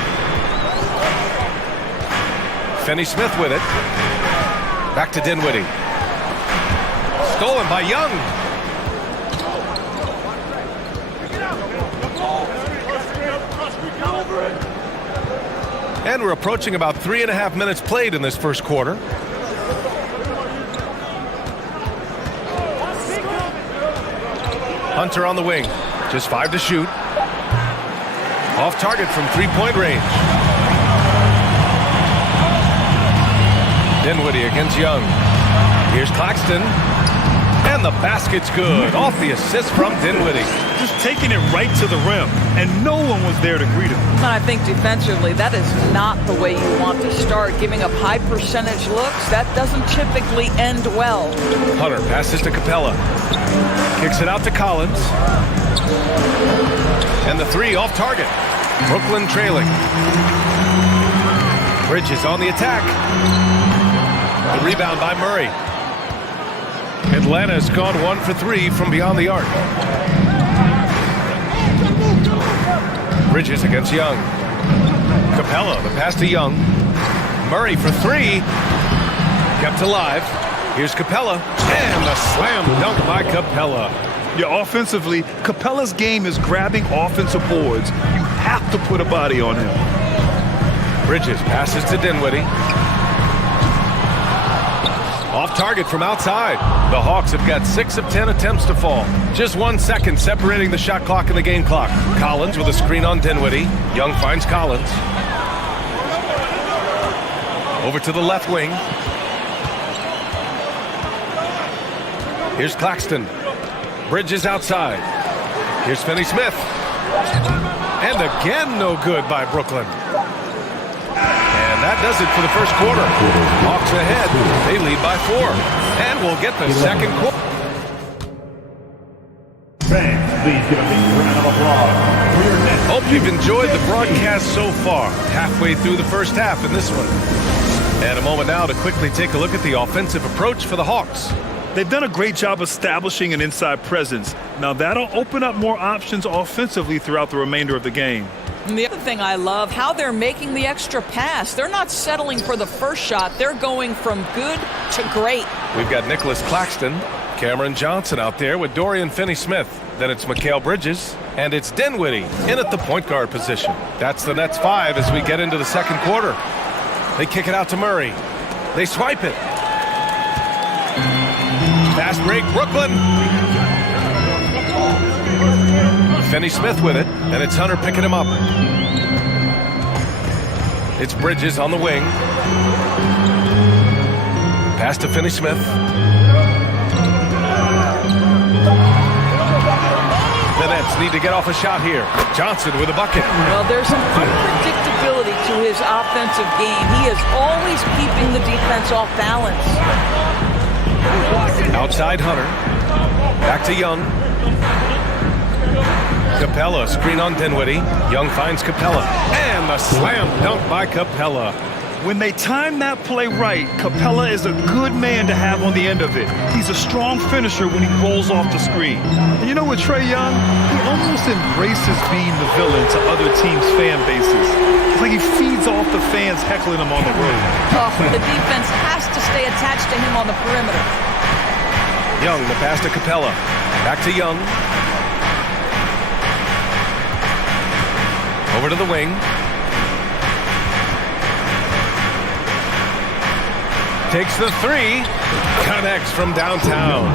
Finney-Smith with it. Back to Dinwiddie. Stolen by Young. And we're approaching about 3.5 minutes played in this first quarter. Hunter on the wing. Just 5 to shoot. Off target from 3-point range. Dinwiddie against Young. Here's Claxton. And And the basket's good. Off the assist from Dinwiddie. Just taking it right to the rim, and no one was there to greet him. And I think defensively, that is not the way you want to start. Giving up high percentage looks, that doesn't typically end well. Hunter passes to Capella. Kicks it out to Collins. And the three off target. Brooklyn trailing. Bridges on the attack. The rebound by Murray. Atlanta's gone 1 for 3 from beyond the arc. Bridges against Young. Capella, the pass to Young. Murray for 3. Kept alive. Here's Capella. And the slam dunk by Capella. Yeah, offensively, Capella's game is grabbing offensive boards. You have to put a body on him. Bridges passes to Dinwiddie. Off target from outside. The Hawks have got 6 of 10 attempts to fall. Just 1 second separating the shot clock and the game clock. Collins with a screen on Dinwiddie. Young finds Collins. Over to the left wing. Here's Claxton. Bridges outside. Here's Finney-Smith. And again, no good by Brooklyn. And that does it for the first quarter. Hawks ahead. They lead by 4. And we'll get the second quarter. Fans, please give a big round of applause for your next. Hope you've enjoyed the broadcast so far. Halfway through the first half in this one. And a moment now to quickly take a look at the offensive approach for the Hawks. They've done a great job establishing an inside presence. Now that'll open up more options offensively throughout the remainder of the game. And the other thing I love, how they're making the extra pass. They're not settling for the first shot. They're going from good to great. We've got Nicholas Claxton, Cameron Johnson out there with Dorian Finney-Smith. Then it's Mikal Bridges, and it's Dinwiddie in at the point guard position. That's the Nets 5 as we get into the second quarter. They kick it out to Murray. They swipe it. Fast break, Brooklyn. Finney-Smith with it, and it's Hunter picking him up. It's Bridges on the wing. Pass to Finney-Smith. The Nets need to get off a shot here. Johnson with a bucket. Well, there's some unpredictability to his offensive game. He is always keeping the defense off balance. Outside Hunter. Back to Young. Capella, screen on Dinwiddie. Young finds Capella. And the slam dunk by Capella. When they time that play right, Capella is a good man to have on the end of it. He's a strong finisher when he rolls off the screen. And you know what, Trae Young? He almost embraces being the villain to other teams' fan bases. It's like he feeds off the fans heckling him on the road. Oh, the defense has to stay attached to him on the perimeter. Young, the pass to Capella. Back to Young. Over to the wing. Takes the 3. Connects from downtown.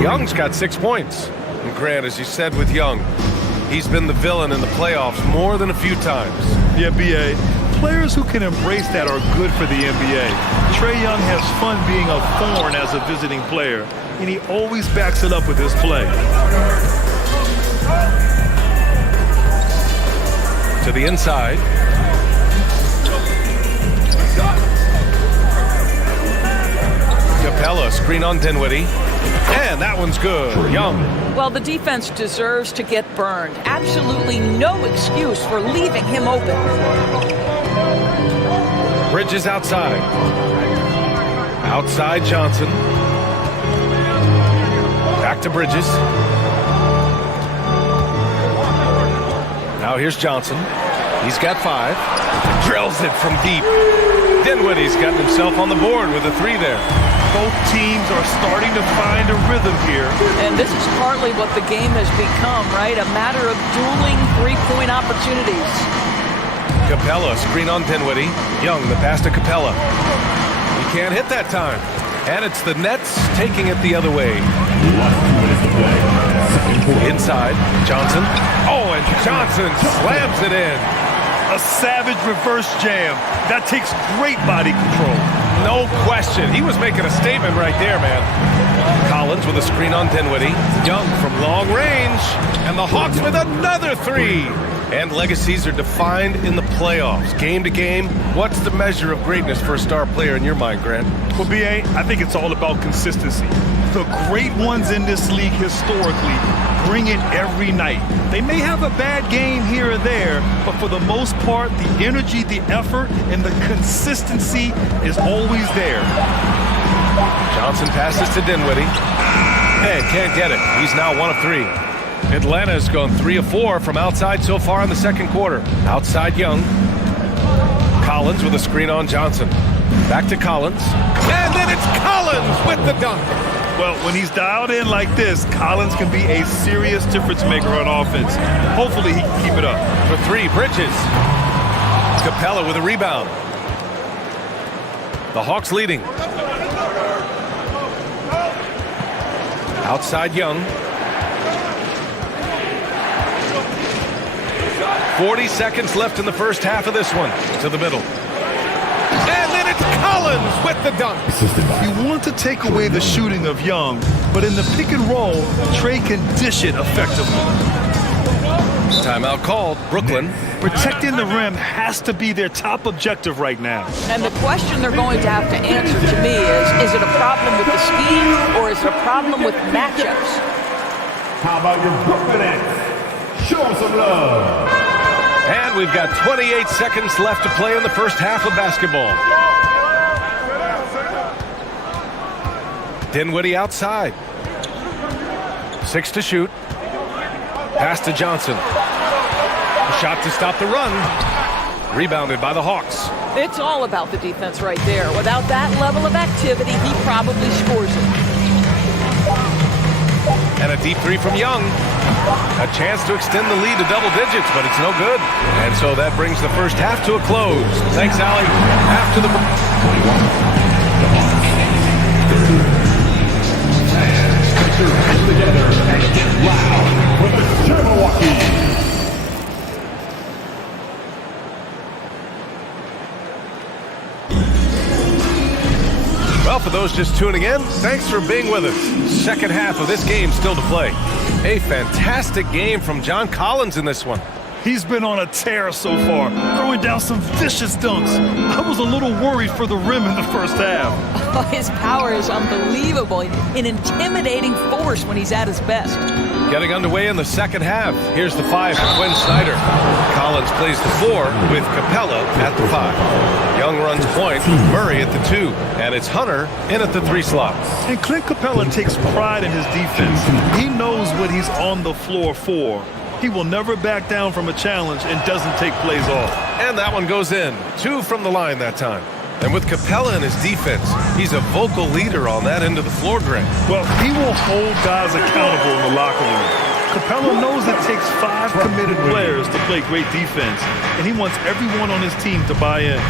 Young's got 6 points. And Grant, as you said with Young, he's been the villain in the playoffs more than a few times. Yeah, B.A. Players who can embrace that are good for the NBA. Trae Young has fun being a thorn as a visiting player, and he always backs it up with his play. To the inside. Capella, screen on Dinwiddie. And that one's good. Young. Well, the defense deserves to get burned. Absolutely no excuse for leaving him open. Bridges outside. Outside Johnson. Back to Bridges. Now here's Johnson. He's got 5. Drills it from deep. Dinwiddie's got himself on the board with a 3 there. Both teams are starting to find a rhythm here. And this is partly what the game has become, right? A matter of dueling three-point opportunities. Capella, screen on Dinwiddie. Young, the pass to Capella. He can't hit that time. And it's the Nets taking it the other way. Inside, Johnson. Oh, and Johnson slams it in. A savage reverse jam. That takes great body control. No question. He was making a statement right there, man. Collins with a screen on Dinwiddie. Young from long range. And the Hawks with another three. And legacies are defined in the playoffs. Game to game, what's the measure of greatness for a star player in your mind, Grant? Well, B.A., I think it's all about consistency. The great ones in this league historically bring it every night. They may have a bad game here or there, but for the most part, the energy, the effort, and the consistency is always there. Johnson passes to Dinwiddie. Hey, can't get it. He's now 1 of 3. Atlanta has gone 3 of 4 from outside so far in the second quarter. Outside Young. Collins with a screen on Johnson. Back to Collins. And then it's Collins with the dunk. Well, when he's dialed in like this, Collins can be a serious difference maker on offense. Hopefully he can keep it up. For 3, Bridges. Capella with a rebound. The Hawks leading. Outside Young. 40 seconds left in the first half of this one. To the middle. And then it's Collins with the dunk. You want to take away the shooting of Young, but in the pick and roll, Trey can dish it effectively. Timeout called. Brooklyn. Protecting the rim has to be their top objective right now. And the question they're going to have to answer to me is it a problem with the scheme or is it a problem with matchups? How about your Brooklyn Nets? Show them some love. And we've got 28 seconds left to play in the first half of basketball. Dinwiddie outside. 6 to shoot. Pass to Johnson. Shot to stop the run. Rebounded by the Hawks. It's all about the defense right there. Without that level of activity, he probably scores it. And a deep 3 from Young. A chance to extend the lead to double digits, but it's no good. And so that brings the first half to a close. Thanks, Allie. After the break. Together and get loud with the Milwaukee. Well, for those just tuning in, thanks for being with us. Second half of this game still to play. A fantastic game from John Collins in this one. He's been on a tear so far, throwing down some vicious dunks. I was a little worried for the rim in the first half. Oh, his power is unbelievable, an intimidating force when he's at his best. Getting underway in the second half. Here's the 5 for Quinn Snyder. Collins plays the 4 with Capella at the 5. Young runs point, Murray at the 2, and it's Hunter in at the 3 slot. And Clint Capella takes pride in his defense. He knows what he's on the floor for. He will never back down from a challenge and doesn't take plays off. And that one goes in. 2 from the line that time. And with Capella in his defense, he's a vocal leader on that end of the floor, Grant. Well, he will hold guys accountable in the locker room. Capella knows it takes 5 committed players to play great defense, and he wants everyone on his team to buy in.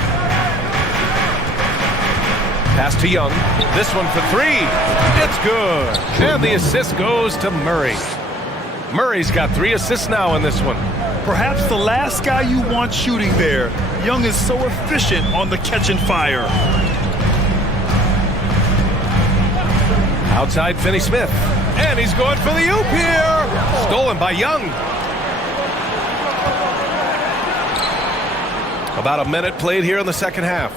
Pass to Young. This one for 3. It's good. And the assist goes to Murray. Murray's got 3 assists now in this one. Perhaps the last guy you want shooting there. Young is so efficient on the catch and fire. Outside Finney Smith. And he's going for the oop here. Stolen by Young. About a minute played here in the second half.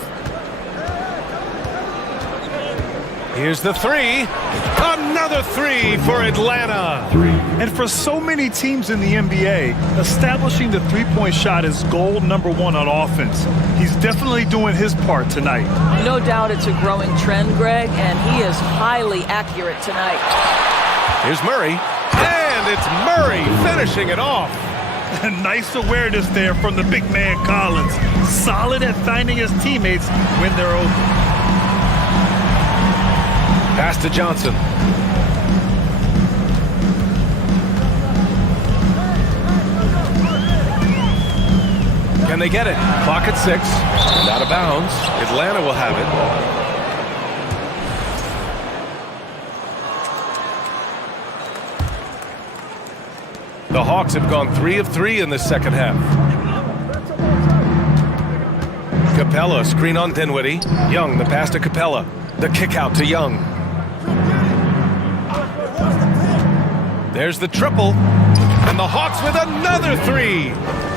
Here's the 3. Another 3 for Atlanta. And for so many teams in the NBA, establishing the three-point shot is goal number 1 on offense. He's definitely doing his part tonight. No doubt it's a growing trend, Greg, and he is highly accurate tonight. Here's Murray. And it's Murray finishing it off. Nice awareness there from the big man Collins. Solid at finding his teammates when they're open. Pass to Johnson. Can they get it? Clock at 6. And out of bounds. Atlanta will have it. The Hawks have gone 3 of 3 in this second half. Capella, screen on Dinwiddie. Young, the pass to Capella. The kick out to Young. There's the triple. And the Hawks with another three.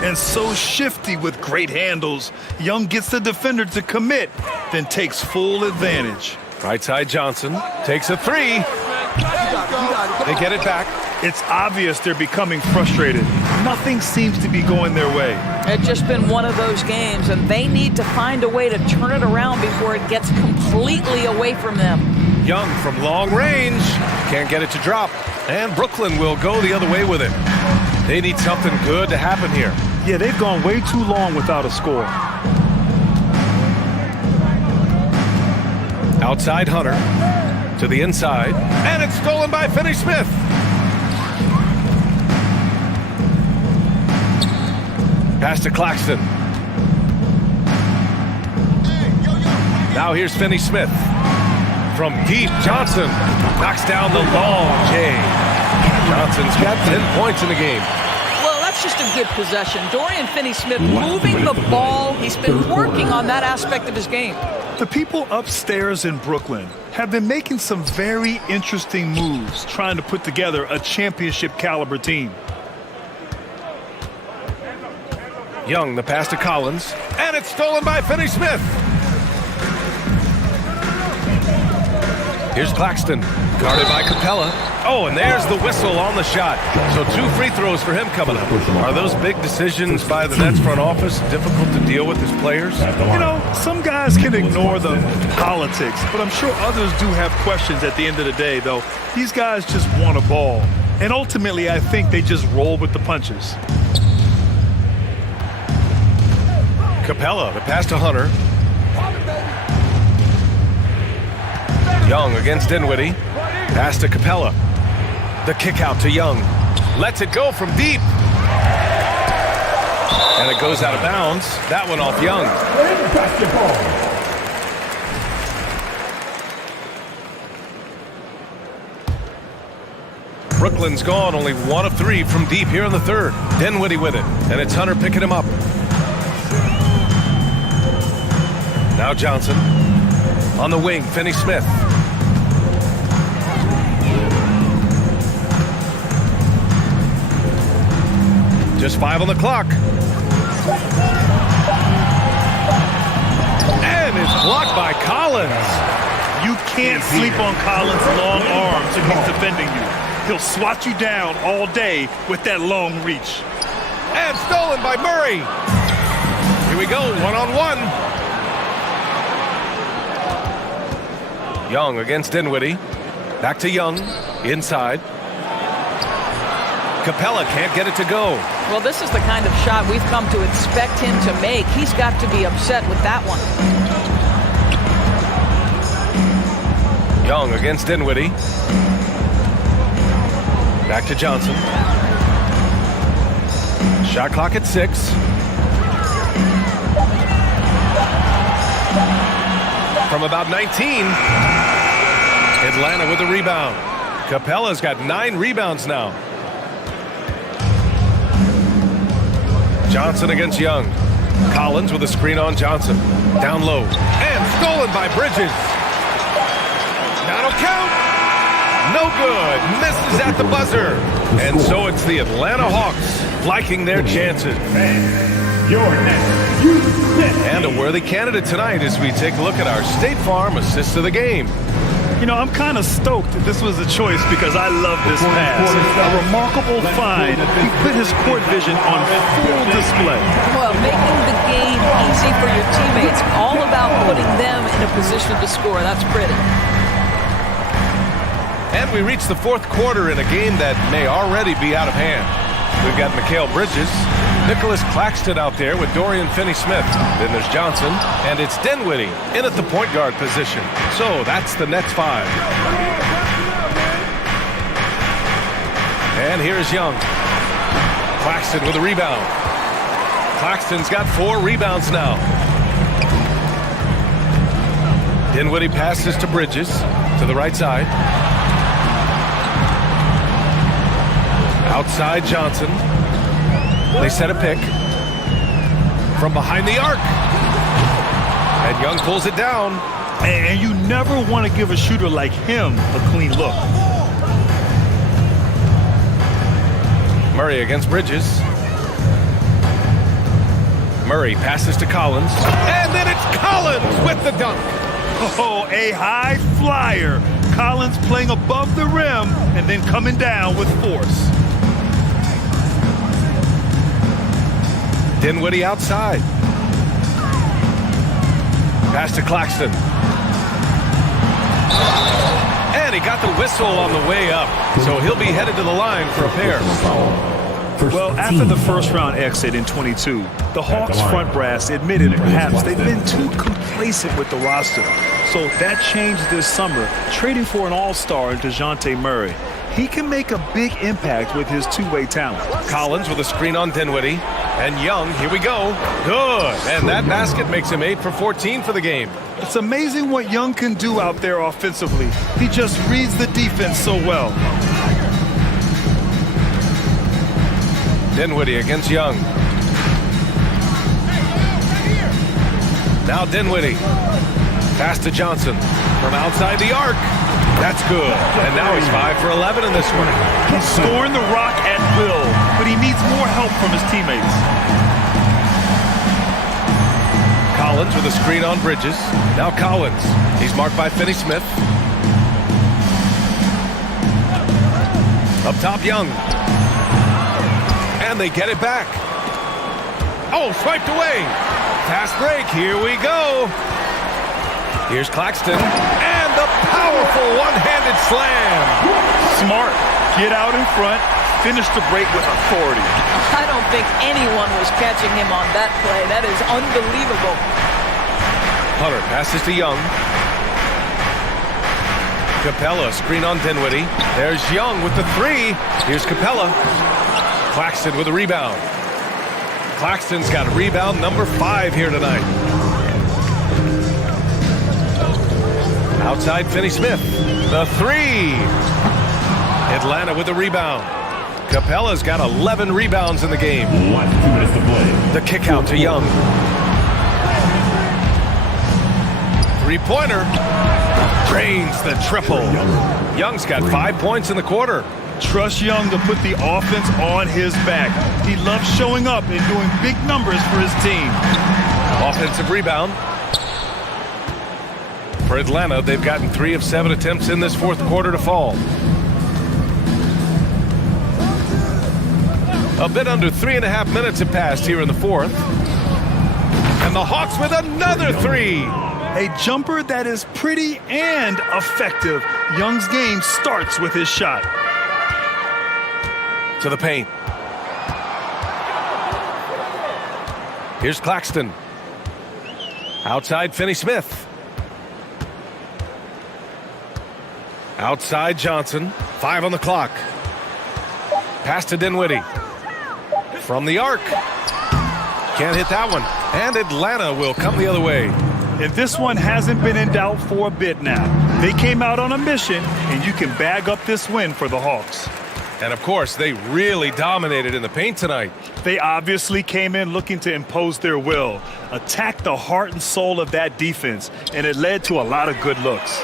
And so shifty with great handles. Young gets the defender to commit, then takes full advantage. Right side Johnson takes a three. They get it back. It's obvious they're becoming frustrated. Nothing seems to be going their way. It's just been one of those games, and they need to find a way to turn it around before it gets completely away from them. Young from long range. Can't get it to drop. And Brooklyn will go the other way with it. They need something good to happen here. Yeah, they've gone way too long without a score. Outside Hunter to the inside. And it's stolen by Finney-Smith. Pass to Claxton. Now here's Finney-Smith. From deep, Johnson knocks down the long J. Johnson's got 10 points in the game. Well, that's just a good possession. Dorian Finney-Smith moving the ball. He's been working on that aspect of his game. The people upstairs in Brooklyn have been making some very interesting moves, trying to put together a championship caliber team. Young, the pass to Collins. And it's stolen by Finney-Smith. Here's Claxton, guarded by Capella. Oh, and there's the whistle on the shot. So 2 free throws for him coming up. Are those big decisions by the Nets front office difficult to deal with his players? You know, some guys can ignore the politics, but I'm sure others do have questions at the end of the day, though. These guys just want a ball. And ultimately, I think they just roll with the punches. Capella, the pass to Hunter. Young against Dinwiddie. Pass to Capella. The kick out to Young. Lets it go from deep. And it goes out of bounds. That one off Young. Brooklyn's gone only 1 of 3 from deep here in the third. Dinwiddie with it. And it's Hunter picking him up. Now Johnson. On the wing, Finney-Smith. Just 5 on the clock. And it's blocked by Collins. You can't sleep on Collins' long arms when he's defending you. He'll swat you down all day with that long reach. And stolen by Murray. Here we go, 1-on-1. Young against Dinwiddie. Back to Young, inside. Capella can't get it to go. Well, this is the kind of shot we've come to expect him to make. He's got to be upset with that one. Young against Dinwiddie. Back to Johnson. Shot clock at 6. From about 19. Atlanta with the rebound. Capella's got 9 rebounds now. Johnson against Young. Collins with a screen on Johnson. Down low. And stolen by Bridges. That'll count. No good. Misses at the buzzer. And so it's the Atlanta Hawks liking their chances. And a worthy candidate tonight as we take a look at our State Farm assist of the game. You know, I'm kind of stoked that this was a choice because I love this pass. A remarkable find. He put his court vision on full display. Well, making the game easy for your teammates. All about putting them in a position to score. That's pretty. And we reach the 4th quarter in a game that may already be out of hand. We've got Mikal Bridges, Nicholas Claxton out there with Dorian Finney-Smith. Then there's Johnson, and it's Dinwiddie in at the point guard position. So that's the Nets 5. And here's Young. Claxton with a rebound. Claxton's got 4 rebounds now. Dinwiddie passes to Bridges to the right side. Outside Johnson. They set a pick from behind the arc. And Young pulls it down. And you never want to give a shooter like him a clean look. Murray against Bridges. Murray passes to Collins. And then it's Collins with the dunk. Oh, a high flyer. Collins playing above the rim and then coming down with force. Dinwiddie outside. Pass to Claxton. And he got the whistle on the way up. So he'll be headed to the line for a pair. Well, after the first-round exit in 22, the Hawks front brass admitted perhaps they've been too complacent with the roster. So that changed this summer, trading for an all-star in DeJounte Murray. He can make a big impact with his two-way talent. Collins with a screen on Dinwiddie. And Young, here we go. Good. And that basket makes him 8 for 14 for the game. It's amazing what Young can do out there offensively. He just reads the defense so well. Dinwiddie against Young. Now Dinwiddie. Pass to Johnson from outside the arc. That's good. And now he's 5 for 11 in this one. He's scoring the rock at will, but he needs more help from his teammates. Collins with a screen on Bridges. Now Collins. He's marked by Finney-Smith. Up top, Young. And they get it back. Oh, swiped away. Fast break. Here we go. Here's Claxton. And the powerful one-handed slam. Smart. Get out in front. Finish the break with authority. I don't think anyone was catching him on that play. That is unbelievable. Hunter passes to Young. Capella, screen on Dinwiddie. There's Young with the three. Here's Capella. Claxton with a rebound. Claxton's got rebound number 5 here tonight. Outside Finney-Smith. The three. Atlanta with the rebound. Capella's got 11 rebounds in the game. 2 minutes to play. The kick out to Young. Three-pointer. Drains the triple. Young's got 5 points in the quarter. Trust Young to put the offense on his back. He loves showing up and doing big numbers for his team. Offensive rebound. For Atlanta, they've gotten 3 of 7 attempts in this fourth quarter to fall. A bit under 3.5 minutes have passed here in the fourth. And the Hawks with another three. A jumper that is pretty and effective. Young's game starts with his shot. To the paint. Here's Claxton. Outside Finney-Smith. Outside Johnson. 5 on the clock. Pass to Dinwiddie. From the arc. Can't hit that one. And Atlanta will come the other way. And this one hasn't been in doubt for a bit now. They came out on a mission, and you can bag up this win for the Hawks. And, of course, they really dominated in the paint tonight. They obviously came in looking to impose their will, attack the heart and soul of that defense, and it led to a lot of good looks.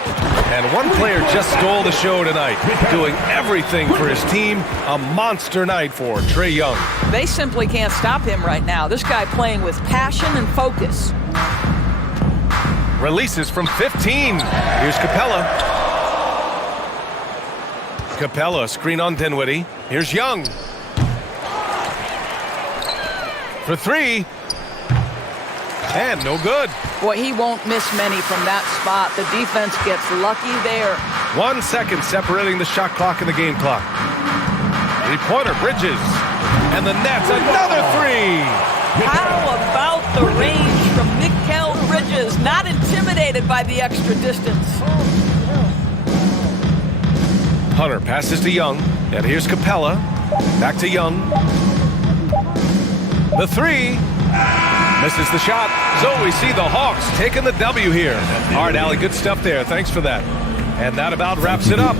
And one player just stole the show tonight, doing everything for his team. A monster night for Trae Young. They simply can't stop him right now. This guy playing with passion and focus. Releases from 15. Here's Capella. Capella, screen on Dinwiddie. Here's Young. For 3. And no good. Boy, he won't miss many from that spot. The defense gets lucky there. 1 second separating the shot clock and the game clock. Three-pointer, Bridges. And the Nets, another 3. How about the range from Mikal Bridges? Not intimidated by the extra distance. Hunter passes to Young, and here's Capella. Back to Young. The 3. Misses the shot. So we see the Hawks taking the W here. All right, Allie, good stuff there. Thanks for that. And that about wraps it up.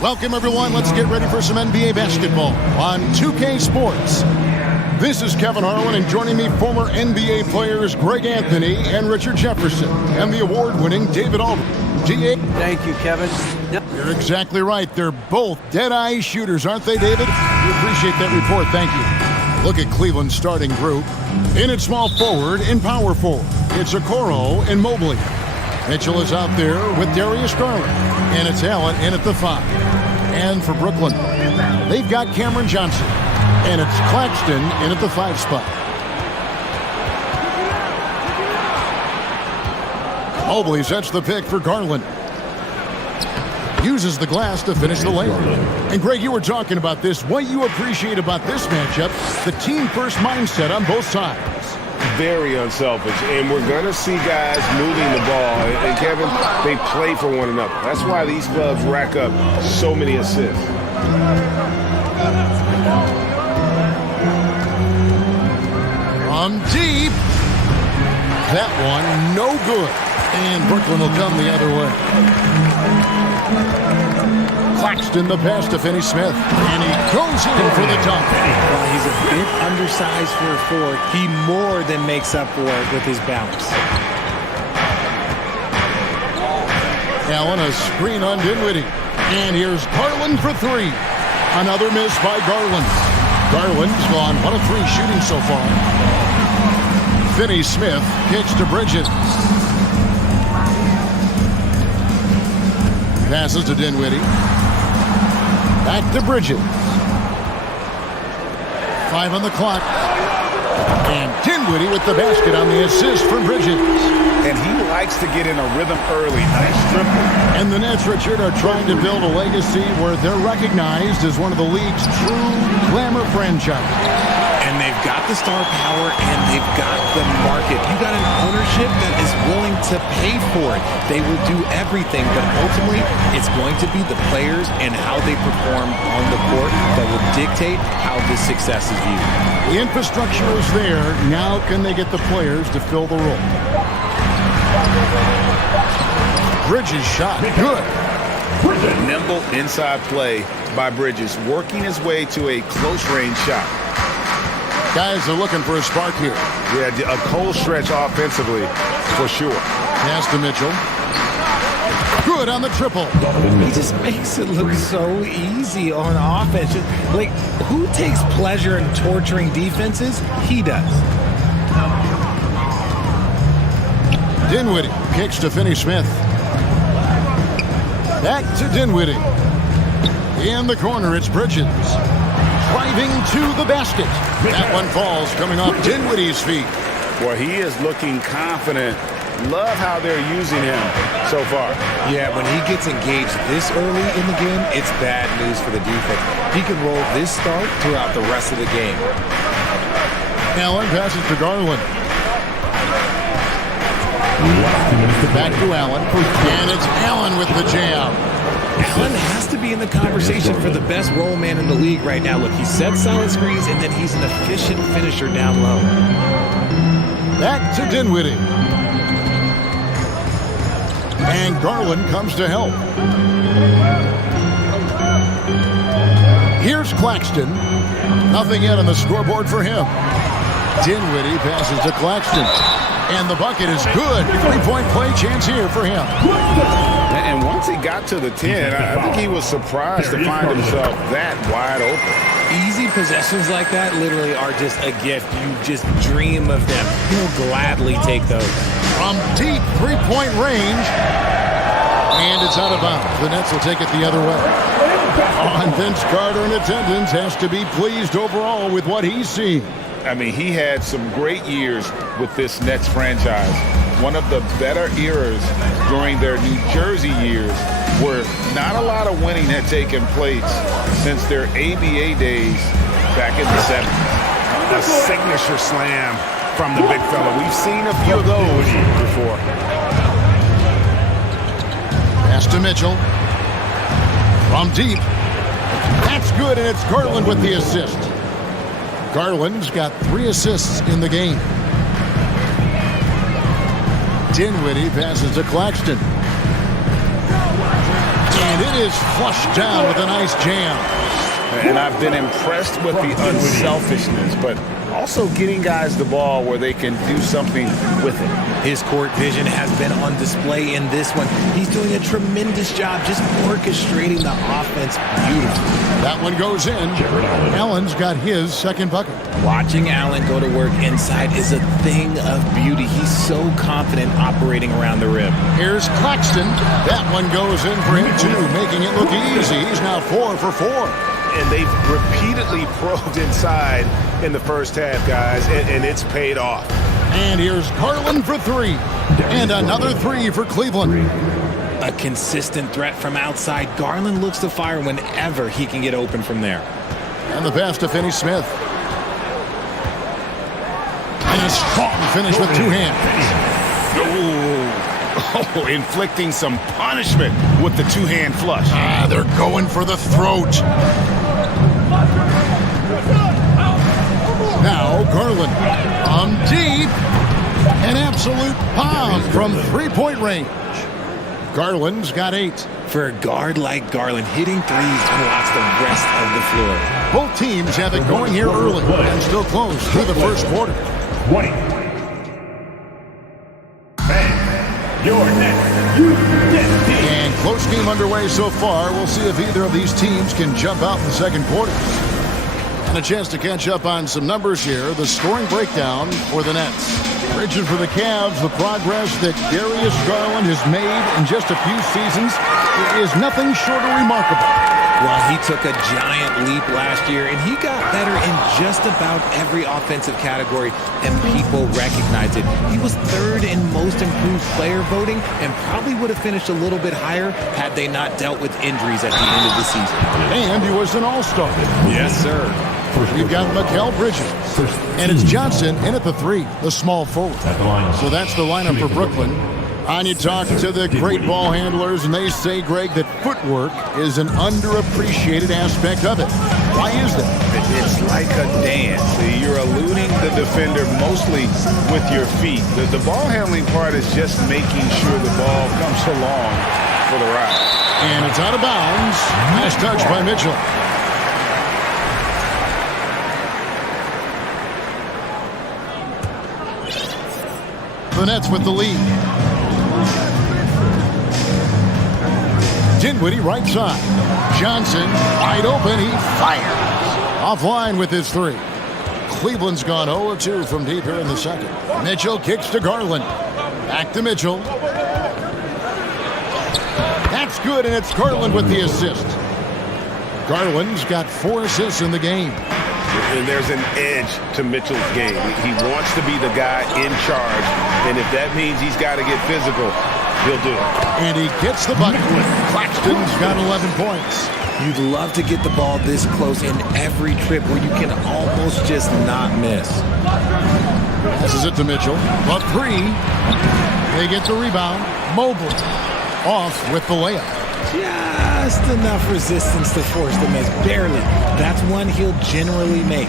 Welcome, everyone. Let's get ready for some NBA basketball on 2K Sports. This is Kevin Harlan, and joining me, former NBA players Greg Anthony and Richard Jefferson, and the award-winning David Aldridge. GA. Thank you, Kevin. You're exactly right. They're both dead-eye shooters, aren't they, David? We appreciate that report. Thank you. Look at Cleveland's starting group. In at small forward, in power forward, it's Okoro and Mobley. Mitchell is out there with Darius Garland, and it's Allen in at the 5. And for Brooklyn, they've got Cameron Johnson, and it's Claxton in at the 5 spot. Mobley sets the pick for Garland. Uses the glass to finish the layup. And Greg, you were talking about this. What you appreciate about this matchup, the team-first mindset on both sides. Very unselfish, and we're going to see guys moving the ball. And Kevin, they play for one another. That's why these clubs rack up so many assists. From deep. That one, no good. And Brooklyn will come the other way. Claxton the pass to Finney Smith. And he goes in for the dunk. While he's a bit undersized for a forward, he more than makes up for it with his bounce. Allen, a screen on Dinwiddie. And here's Garland for 3. Another miss by Garland. Garland's gone 1 of 3 shooting so far. Finney Smith kicks to Bridges. Passes to Dinwiddie. Back to Bridges. 5 on the clock. And Dinwiddie with the basket on the assist from Bridges. And he likes to get in a rhythm early. Nice triple. And the Nets, Richard, are trying to build a legacy where they're recognized as one of the league's true glamour franchises. And they've got the star power and they've got the market. You got an ownership that is willing to pay for it. They will do everything, but ultimately it's going to be the players and how they perform on the court that will dictate how this success is viewed. The infrastructure is there. Now can they get the players to fill the role? Bridges shot. Good. Nimble inside play by Bridges, working his way to a close-range shot. Guys are looking for a spark here. Yeah, a cold stretch offensively, for sure. Pass to Mitchell. Good on the triple. He just makes it look so easy on offense. Like, who takes pleasure in torturing defenses? He does. Dinwiddie kicks to Finney Smith. Back to Dinwiddie. In the corner, it's Bridges. Driving to the basket. That one falls coming off Dinwiddie's feet. Well, he is looking confident. Love how they're using him so far. Yeah, when he gets engaged this early in the game, it's bad news for the defense. He can roll this start throughout the rest of the game. Allen passes to Garland. Back to Allen. And it's Allen with the jam. Allen has to be in the conversation for the best roll man in the league right now. Look, he sets solid screens, and then he's an efficient finisher down low. Back to Dinwiddie. And Garland comes to help. Here's Claxton. Nothing yet on the scoreboard for him. Dinwiddie passes to Claxton. And the bucket is good. 3-point play chance here for him. And once he got to the 10, I think he was surprised to find himself that wide open. Easy possessions like that literally are just a gift. You just dream of them. He'll gladly take those. From deep 3-point range. And it's out of bounds. The Nets will take it the other way. And Vince Carter in attendance has to be pleased overall with what he's seen. I mean, he had some great years with this Nets franchise. One of the better eras during their New Jersey years where not a lot of winning had taken place since their ABA days back in the 70s. A signature slam from the big fella. We've seen a few of those before. Pass to Mitchell. From deep. That's good, and it's Garland with the assist. Garland's got 3 assists in the game. Dinwiddie passes to Claxton. And It is flushed down with a nice jam. And I've been impressed with the unselfishness, but also getting guys the ball where they can do something with it. His court vision has been on display in this one. He's doing a tremendous job just orchestrating the offense beautifully. That one goes in. Allen's got his second bucket. Watching Allen go to work inside is a thing of beauty. He's so confident operating around the rim. Here's Claxton. That one goes in for him, too, making it look easy. He's now 4 for 4. And they've repeatedly probed inside in the first half, guys, and it's paid off. And here's Garland for 3. And another 3 for Cleveland. A consistent threat from outside. Garland looks to fire whenever he can get open from there. And the pass to Finney-Smith. And a strong finish with 2 hands. Oh, inflicting some punishment with the 2-hand flush. They're going for the throat. Now Garland on deep. An absolute bomb from 3-point range. Garland's got 8. For a guard like Garland, hitting threes blocks the rest of the floor. Both teams have it going here early and still close through the first quarter. 20. Your next, and close game underway so far. We'll see if either of these teams can jump out in the second quarter. And a chance to catch up on some numbers here. The scoring breakdown for the Nets. Bridging for the Cavs, the progress that Darius Garland has made in just a few seasons is nothing short of remarkable. Well, he took a giant leap last year, and he got better in just about every offensive category, and people recognized it. He was 3rd in most improved player voting and probably would have finished a little bit higher had they not dealt with injuries at the end of the season. And he was an all-star. Yes, sir. We've got Mikal Bridges, and it's Johnson in at the 3, the small forward. So that's the lineup for Brooklyn. And you talk to the great ball handlers, and they say, Greg, that footwork is an underappreciated aspect of it. Why is that? It's like a dance. You're eluding the defender mostly with your feet. The ball handling part is just making sure the ball comes along for the ride. And it's out of bounds. Nice touch by Mitchell. The Nets with the lead. Dinwiddie right side. Johnson wide open. He fires. Offline with his 3. Cleveland's gone 0-2 from deep here in the second. Mitchell kicks to Garland. Back to Mitchell. That's good, and it's Garland with the assist. Garland's got 4 assists in the game. And there's an edge to Mitchell's game. He wants to be the guy in charge, and if that means he's got to get physical, he'll do it. And he gets the bucket. Claxton's got 11 points. You'd love to get the ball this close in every trip where you can almost just not miss. Passes it to Mitchell. Up 3. They get the rebound. Mobley off with the layup. Just enough resistance to force the miss. Barely. That's one he'll generally make.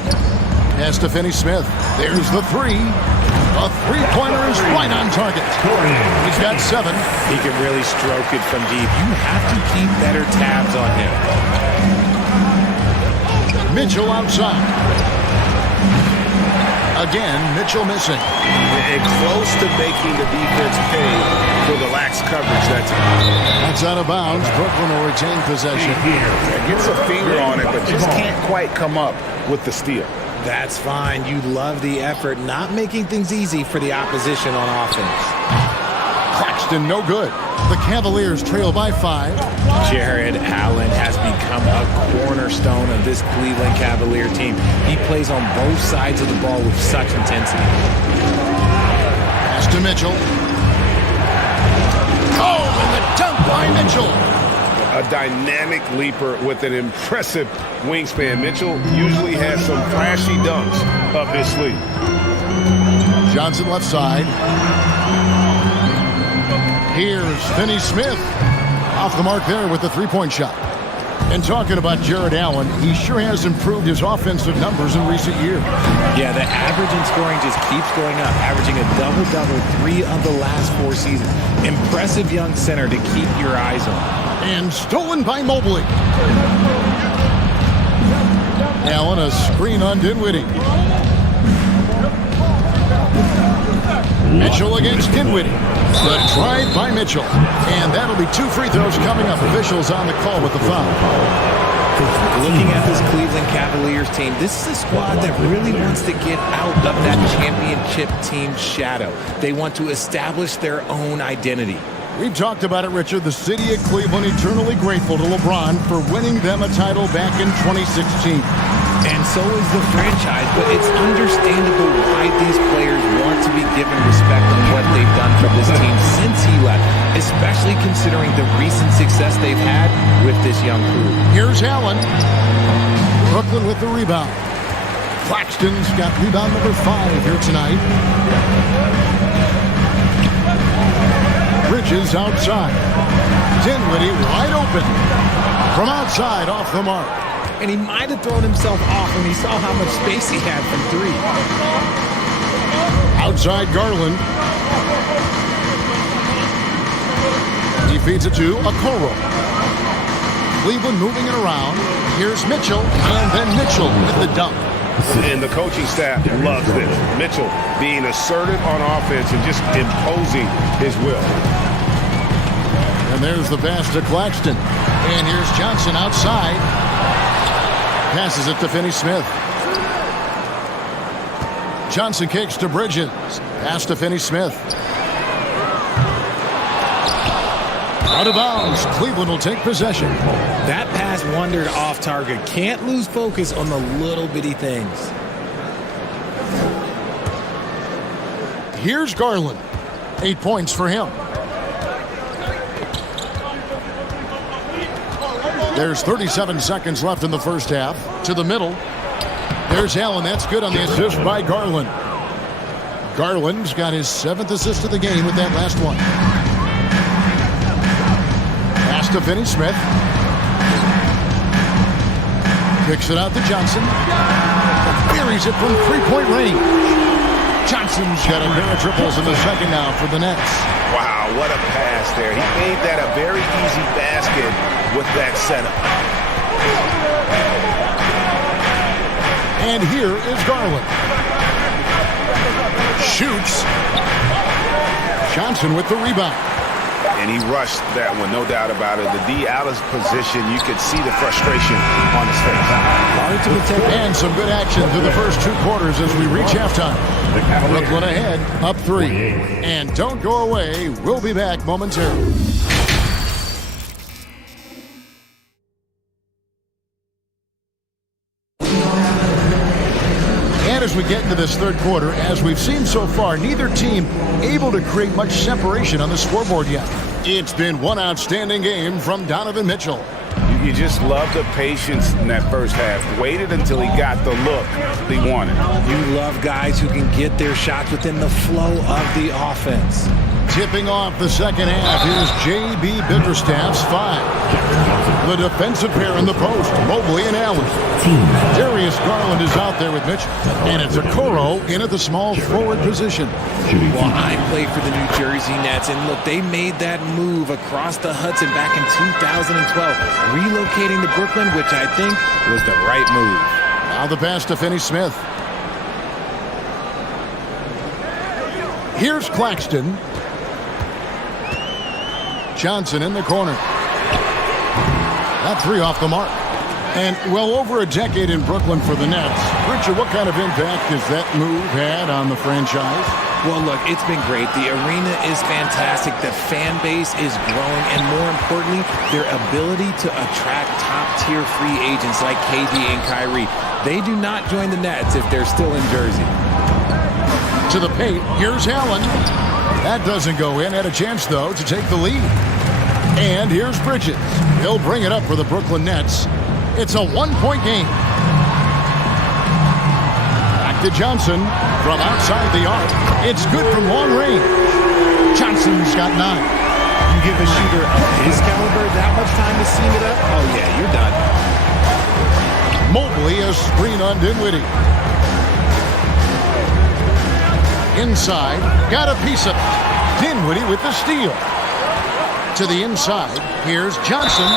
Pass to Finney-Smith. There's the 3. A 3-pointer is right on target. He's got 7. He can really stroke it from deep. You have to keep better tabs on him. Mitchell outside. Again, Mitchell missing. And close to making the defense pay for the lax coverage that time. That's out of bounds. Brooklyn will retain possession. Gets a finger on it, but just can't quite come up with the steal. That's fine. You love the effort, not making things easy for the opposition on offense. Claxton, no good. The Cavaliers trail by 5. Jared Allen has become a cornerstone of this Cleveland Cavalier team. He plays on both sides of the ball with such intensity. Pass to Mitchell. Oh, and the dunk by Mitchell. A dynamic leaper with an impressive wingspan. Mitchell usually has some flashy dunks up his sleeve. Johnson left side. Here's Finney-Smith. Off the mark there with the 3-point shot. And talking about Jared Allen, he sure has improved his offensive numbers in recent years. Yeah, the average in scoring just keeps going up, averaging a double-double 3 of the last 4 seasons. Impressive young center to keep your eyes on. And stolen by Mobley. Allen, a screen on Dinwiddie. Mitchell against Dinwiddie. The drive by Mitchell. And that'll be 2 free throws coming up. Officials on the call with the foul. Looking at this Cleveland Cavaliers team, this is a squad that really wants to get out of that championship team shadow. They want to establish their own identity. We've talked about it, Richard. The city of Cleveland eternally grateful to LeBron for winning them a title back in 2016. And so is the franchise, but it's understandable why these players want to be given respect on what they've done for this team since he left, especially considering the recent success they've had with this young crew. Here's Allen. Brooklyn with the rebound. Claxton's got rebound number 5 here tonight. Bridges outside. Dinwiddie wide open. From outside, off the mark. And he might have thrown himself off when he saw how much space he had from 3. Outside Garland. He feeds it to Okoro. Cleveland moving it around. Here's Mitchell, and then Mitchell with the dunk. And the coaching staff loves this. Mitchell being assertive on offense and just imposing his will. And there's the pass to Claxton. And here's Johnson outside. Passes it to Finney-Smith. Johnson kicks to Bridges. Pass to Finney-Smith. Out of bounds. Cleveland will take possession. That pass wandered off target. Can't lose focus on the little bitty things. Here's Garland. 8 points for him. There's 37 seconds left in the first half. To the middle. There's Allen. That's good on the assist by Garland. Garland's got his 7th assist of the game with that last one. Pass to Finney-Smith. Kicks it out to Johnson. Buries it from 3-point range. Johnson's got a pair of triples in the second now for the Nets. Wow, what a pass there. He made that a very easy basket with that setup. And here is Garland. Shoots. Johnson with the rebound. And he rushed that one, no doubt about it. The D out of position, you could see the frustration on his face. And some good action through the first 2 quarters as we reach halftime. Brooklyn ahead, up 3. And don't go away. We'll be back momentarily. And as we get into this third quarter, as we've seen so far, neither team able to create much separation on the scoreboard yet. It's been one outstanding game from Donovan Mitchell. You just love the patience in that first half. Waited until he got the look he wanted. You love guys who can get their shots within the flow of the offense. Tipping off the second half, here's J.B. Bickerstaff's 5. The defensive pair in the post, Mobley and Allen. Darius Garland is out there with Mitchell. And it's Okoro in at the small forward position. Well, I played for the New Jersey Nets, and look, they made that move across the Hudson back in 2012, relocating to Brooklyn, which I think was the right move. Now the pass to Finney-Smith. Here's Claxton. Johnson in the corner. That 3 off the mark. And well over a decade in Brooklyn for the Nets. Richard, what kind of impact has that move had on the franchise? Well, look, it's been great. The arena is fantastic. The fan base is growing. And more importantly, their ability to attract top-tier free agents like KD and Kyrie. They do not join the Nets if they're still in Jersey. To the paint, here's Allen. That doesn't go in. Had a chance, though, to take the lead. And here's Bridges. He'll bring it up for the Brooklyn Nets. It's a 1-point game. Back to Johnson from outside the arc. It's good from long range. Johnson's got 9. You give a shooter of his caliber that much time to seam it up, oh yeah, you're done. Mobley a screen on Dinwiddie. Inside, got a piece of it. Dinwiddie with the steal. To the inside, here's Johnson.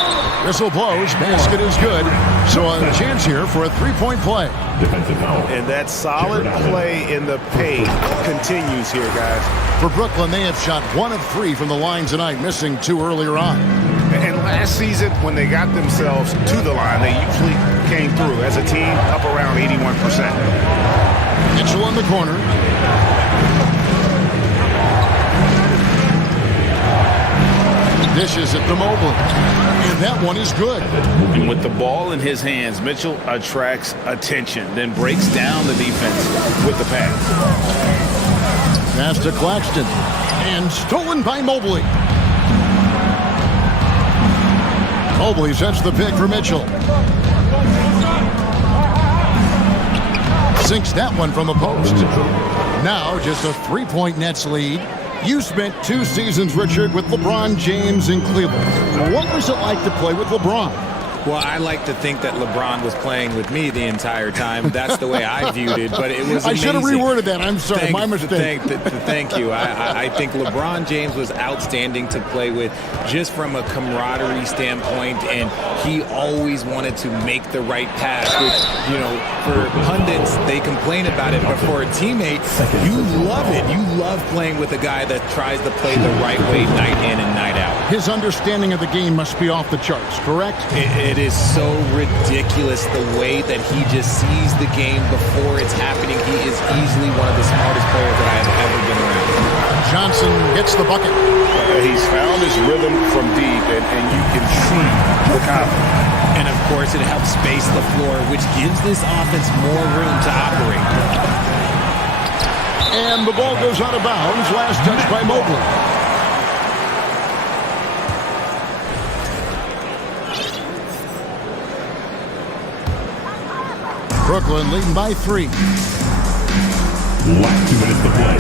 Whistle blows, basket is good. So a chance here for a three-point play. And that solid play in the paint continues here, guys. For Brooklyn, they have shot 1 of 3 from the line tonight, missing 2 earlier on. And last season, when they got themselves to the line, they usually came through as a team up around 81%. Mitchell in the corner. Dishes at the Mobley. And that one is good. And with the ball in his hands, Mitchell attracts attention, then breaks down the defense with the pass. Pass to Claxton. And stolen by Mobley. Mobley sets the pick for Mitchell. Sinks that one from the post. Now just a 3-point Nets lead. You spent 2 seasons, Richard, with LeBron James in Cleveland. What was it like to play with LeBron? Well, I like to think that LeBron was playing with me the entire time. That's the way I viewed it, but it was amazing. I should have reworded that. I'm sorry, my mistake. Thank you. I think LeBron James was outstanding to play with just from a camaraderie standpoint, and he always wanted to make the right pass, which, you know, for pundits, they complain about it, but for a teammate, you love it. You love playing with a guy that tries to play the right way night in and night out. His understanding of the game must be off the charts, correct? It is so ridiculous the way that he just sees the game before it's happening. He is easily one of the smartest players that I have ever been around. Johnson gets the bucket. He's found his rhythm from deep, and you can see the confidence. And, of course, it helps space the floor, which gives this offense more room to operate. And the ball goes out of bounds. Last touch by Mobley. Brooklyn leading by 3. Last 2 minutes to play.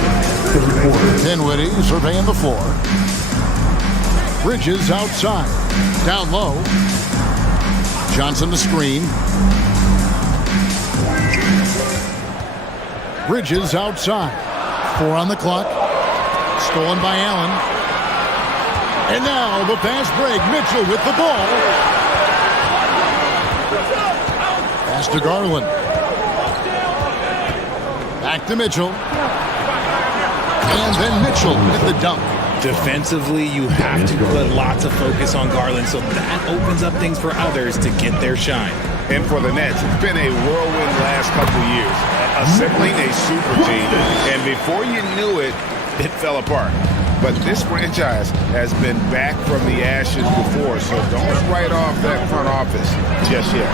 Third quarter. Dinwiddie surveying the floor. Bridges outside. Down low. Johnson the screen. Bridges outside. 4 on the clock. Stolen by Allen. And now the fast break. Mitchell with the ball. Pass to Garland. Back to Mitchell. And then Mitchell with the dunk. Defensively, you have to put lots of focus on Garland, so that opens up things for others to get their shine. And for the Nets, it's been a whirlwind last couple years. Assembling a super team, and before you knew it, it fell apart. But this franchise has been back from the ashes before, so don't write off that front office just yet.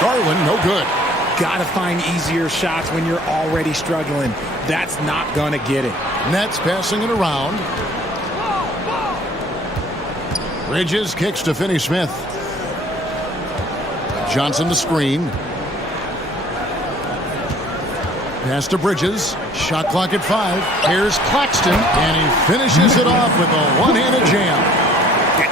Garland, no good. Gotta find easier shots when you're already struggling. That's not gonna get it. Nets passing it around. Bridges kicks to Finney Smith. Johnson the screen. Pass to Bridges. Shot clock at 5. Here's Claxton, and he finishes it off with a one-handed jam.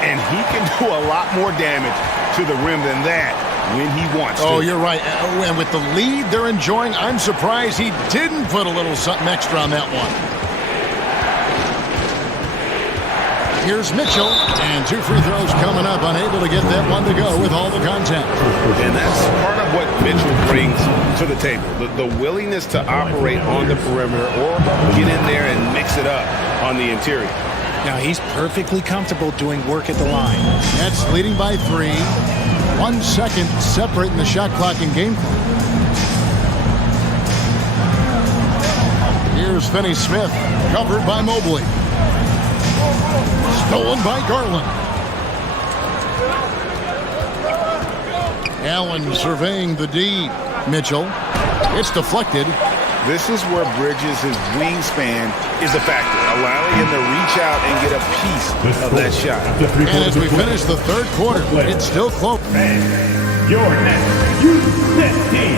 And he can do a lot more damage to the rim than that when he wants to. Oh, you're right. And with the lead they're enjoying, I'm surprised he didn't put a little something extra on that one. Here's Mitchell, and 2 free throws coming up, unable to get that one to go with all the contact. And that's part of what Mitchell brings to the table, the willingness to operate on the perimeter or get in there and mix it up on the interior. Now, he's perfectly comfortable doing work at the line. Nets leading by 3. 1 second separating the shot clock and game clock. Here's Finney Smith, covered by Mobley. Stolen by Garland. Allen surveying the D. Mitchell. It's deflected. This is where Bridges' wingspan is a factor, allowing him to reach out and get a piece of that shot. And as we finish the third quarter, it's still close. Your next U15.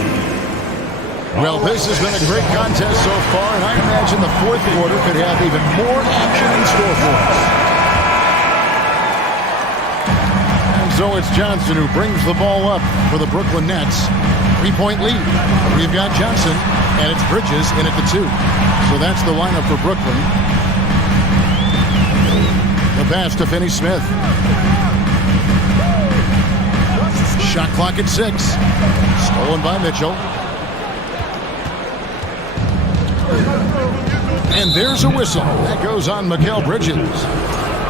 Well, this has been a great contest so far, and I imagine the fourth quarter could have even more action in store for us. And so it's Johnson who brings the ball up for the Brooklyn Nets. 3-point lead. We've got Johnson, and it's Bridges in at the 2. So that's the lineup for Brooklyn. The pass to Finney Smith. Shot clock at 6. Stolen by Mitchell. And there's a whistle. That goes on Mikal Bridges.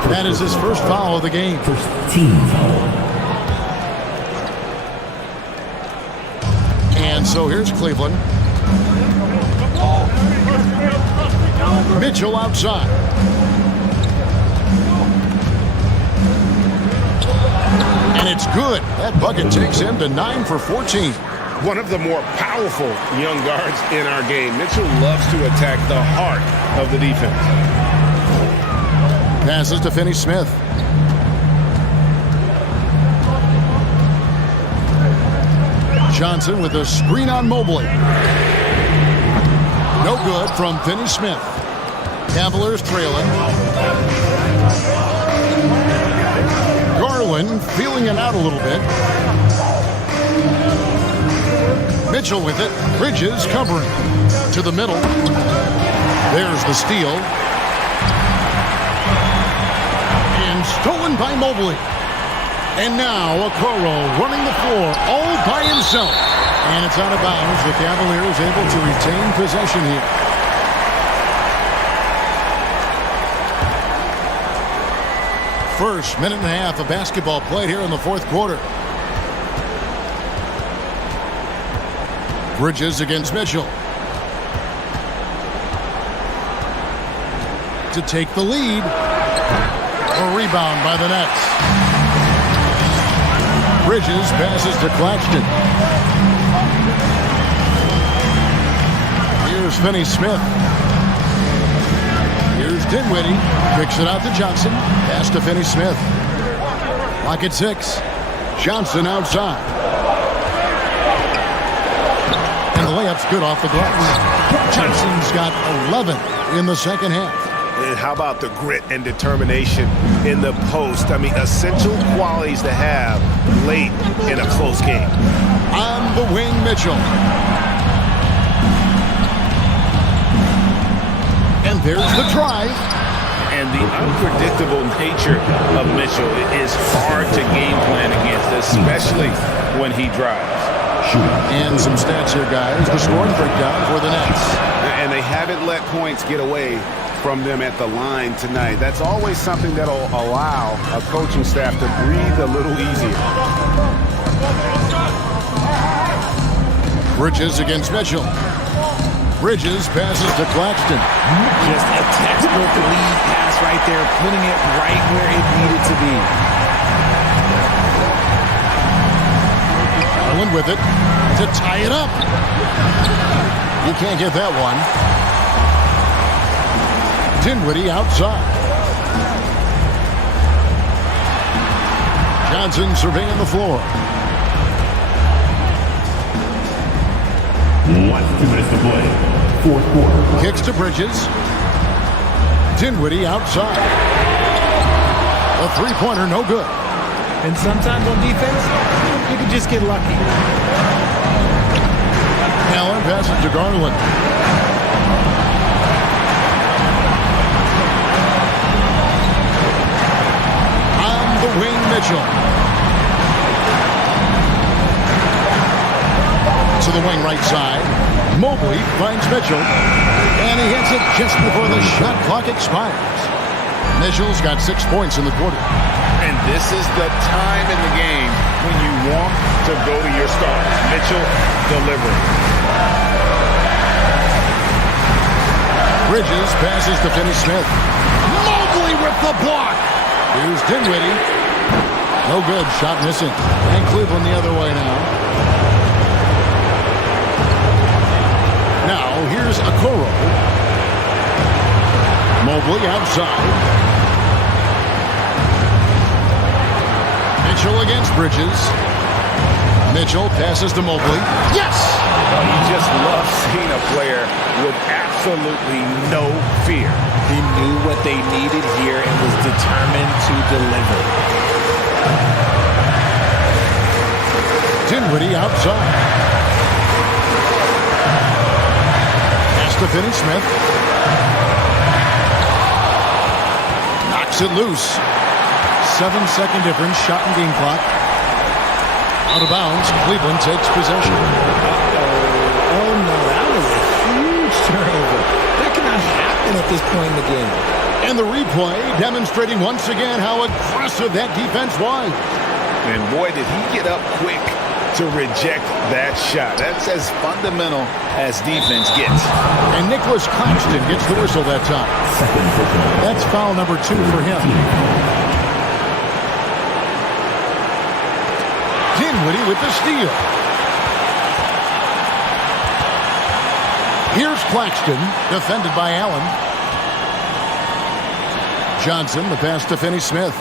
That is his first foul of the game. First team foul. And so here's Cleveland. Mitchell outside. And it's good. That bucket takes him to 9 for 14. One of the more powerful young guards in our game. Mitchell loves to attack the heart of the defense. Passes to Finney Smith. Johnson with a screen on Mobley. No good from Finney Smith. Cavaliers trailing. Garland feeling it out a little bit. Mitchell with it. Bridges covering. To the middle. There's the steal. And stolen by Mobley. And now Okoro running the floor all by himself. And it's out of bounds. The Cavaliers able to retain possession here. First minute and a half of basketball played here in the fourth quarter. Bridges against Mitchell. To take the lead. A rebound by the Nets. Bridges passes to Claxton. Here's Finney Smith. Here's Dinwiddie. Kicks it out to Johnson. Pass to Finney Smith. Clock at 6. Johnson outside. And the layup's good off the glass. Johnson's got 11 in the second half. And how about the grit and determination in the post? I mean, essential qualities to have late in a close game. On the wing, Mitchell. And there's the drive. And the unpredictable nature of Mitchell is hard to game plan against, especially when he drives. And some stats here, guys. The scoring breakdown for the Nets. And they haven't let points get away from them at the line tonight. That's always something that'll allow a coaching staff to breathe a little easier. Bridges against Mitchell. Bridges passes to Claxton. Just a textbook lead pass right there, putting it right where it needed to be. Garland with it to tie it up. You can't get that one. Dinwiddie outside. Johnson surveying the floor. 2 minutes to play. Fourth quarter. Kicks to Bridges. Dinwiddie outside. A three-pointer, no good. And sometimes on defense, you can just get lucky. Allen passes to Garland. On the wing, Mitchell. To the wing right side. Mobley finds Mitchell. And he hits it just before the shot clock expires. Mitchell's got 6 points in the quarter. And this is the time in the game when you want to go to your stars. Mitchell delivering. Bridges passes to Finney Smith. Mobley with the block. Here's Dinwiddie. No good. Shot missing. And Cleveland the other way now. Now here's Okoro. Mobley outside. Mitchell against Bridges. Mitchell passes to Mobley. Yes! Well, you just love seeing a player with absolutely no fear. He knew what they needed here and was determined to deliver. Dinwiddie outside. Pass to Finney-Smith. Knocks it loose. 7-second difference, shot and game clock. Out of bounds, Cleveland takes possession. Oh no, that was a huge turnover. That cannot happen at this point in the game. And the replay demonstrating once again how aggressive that defense was. And boy, did he get up quick to reject that shot. That's as fundamental as defense gets. And Nicholas Claxton gets the whistle that time. That's foul number 2 for him. Dinwiddie with the steal. Here's Claxton, defended by Allen. Johnson, the pass to Finney-Smith.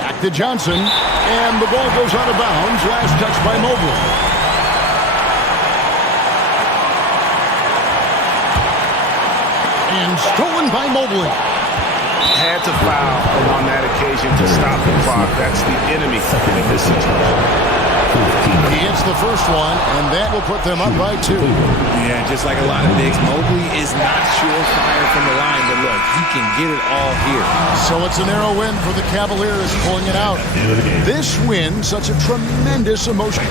Back to Johnson, and the ball goes out of bounds. Last touch by Mobley. And stolen by Mobley. Had to foul on that occasion to stop the clock. That's the enemy in this situation. He hits the first one, and that will put them up by 2. Yeah, just like a lot of bigs, Mobley is not surefire from the line, but look, he can get it all here. So it's a narrow win for the Cavaliers, pulling it out. This win, such a tremendous emotion.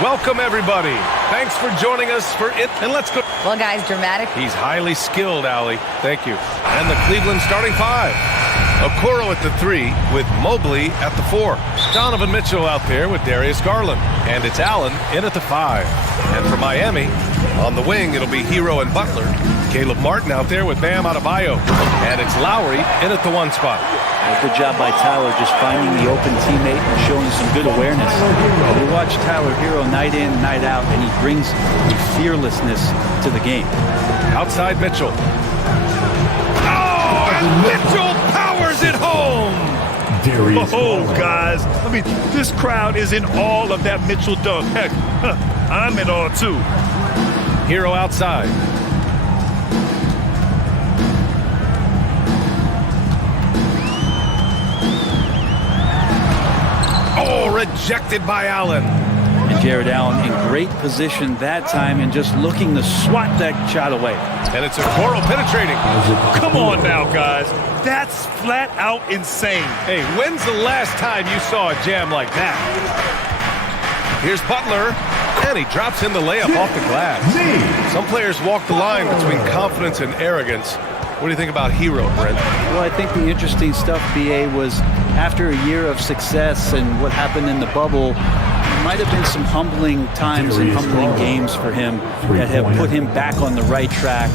Welcome, everybody. Thanks for joining us for it. And let's go. Well, guys, dramatic. He's highly skilled, Allie. Thank you. And the Cleveland starting five. Okoro at the 3 with Mobley at the 4. Donovan Mitchell out there with Darius Garland. And it's Allen in at the 5. And for Miami, on the wing, it'll be Hero and Butler. Caleb Martin out there with Bam Adebayo. And it's Lowry in at the 1 spot. Good job by Tyler just finding the open teammate and showing some good awareness. You watch Tyler Hero night in, night out, and he brings fearlessness to the game. Outside Mitchell. Oh, and Mitchell powers it home. Oh, guys. I mean, this crowd is in awe of that Mitchell dunk. Heck, I'm in awe, too. Hero outside. Oh, rejected by Allen. And Jared Allen in great position that time and just looking to swat that shot away. And it's Okoro penetrating. Come on now, guys. That's flat out insane. Hey, when's the last time you saw a jam like that? Here's Butler, and he drops in the layup off the glass. Some players walk the line between confidence and arrogance. What do you think about Hero, Brent? Well, I think the interesting stuff, BA, was after a year of success and what happened in the bubble, there might have been some humbling times and humbling games for him that have put him back on the right track.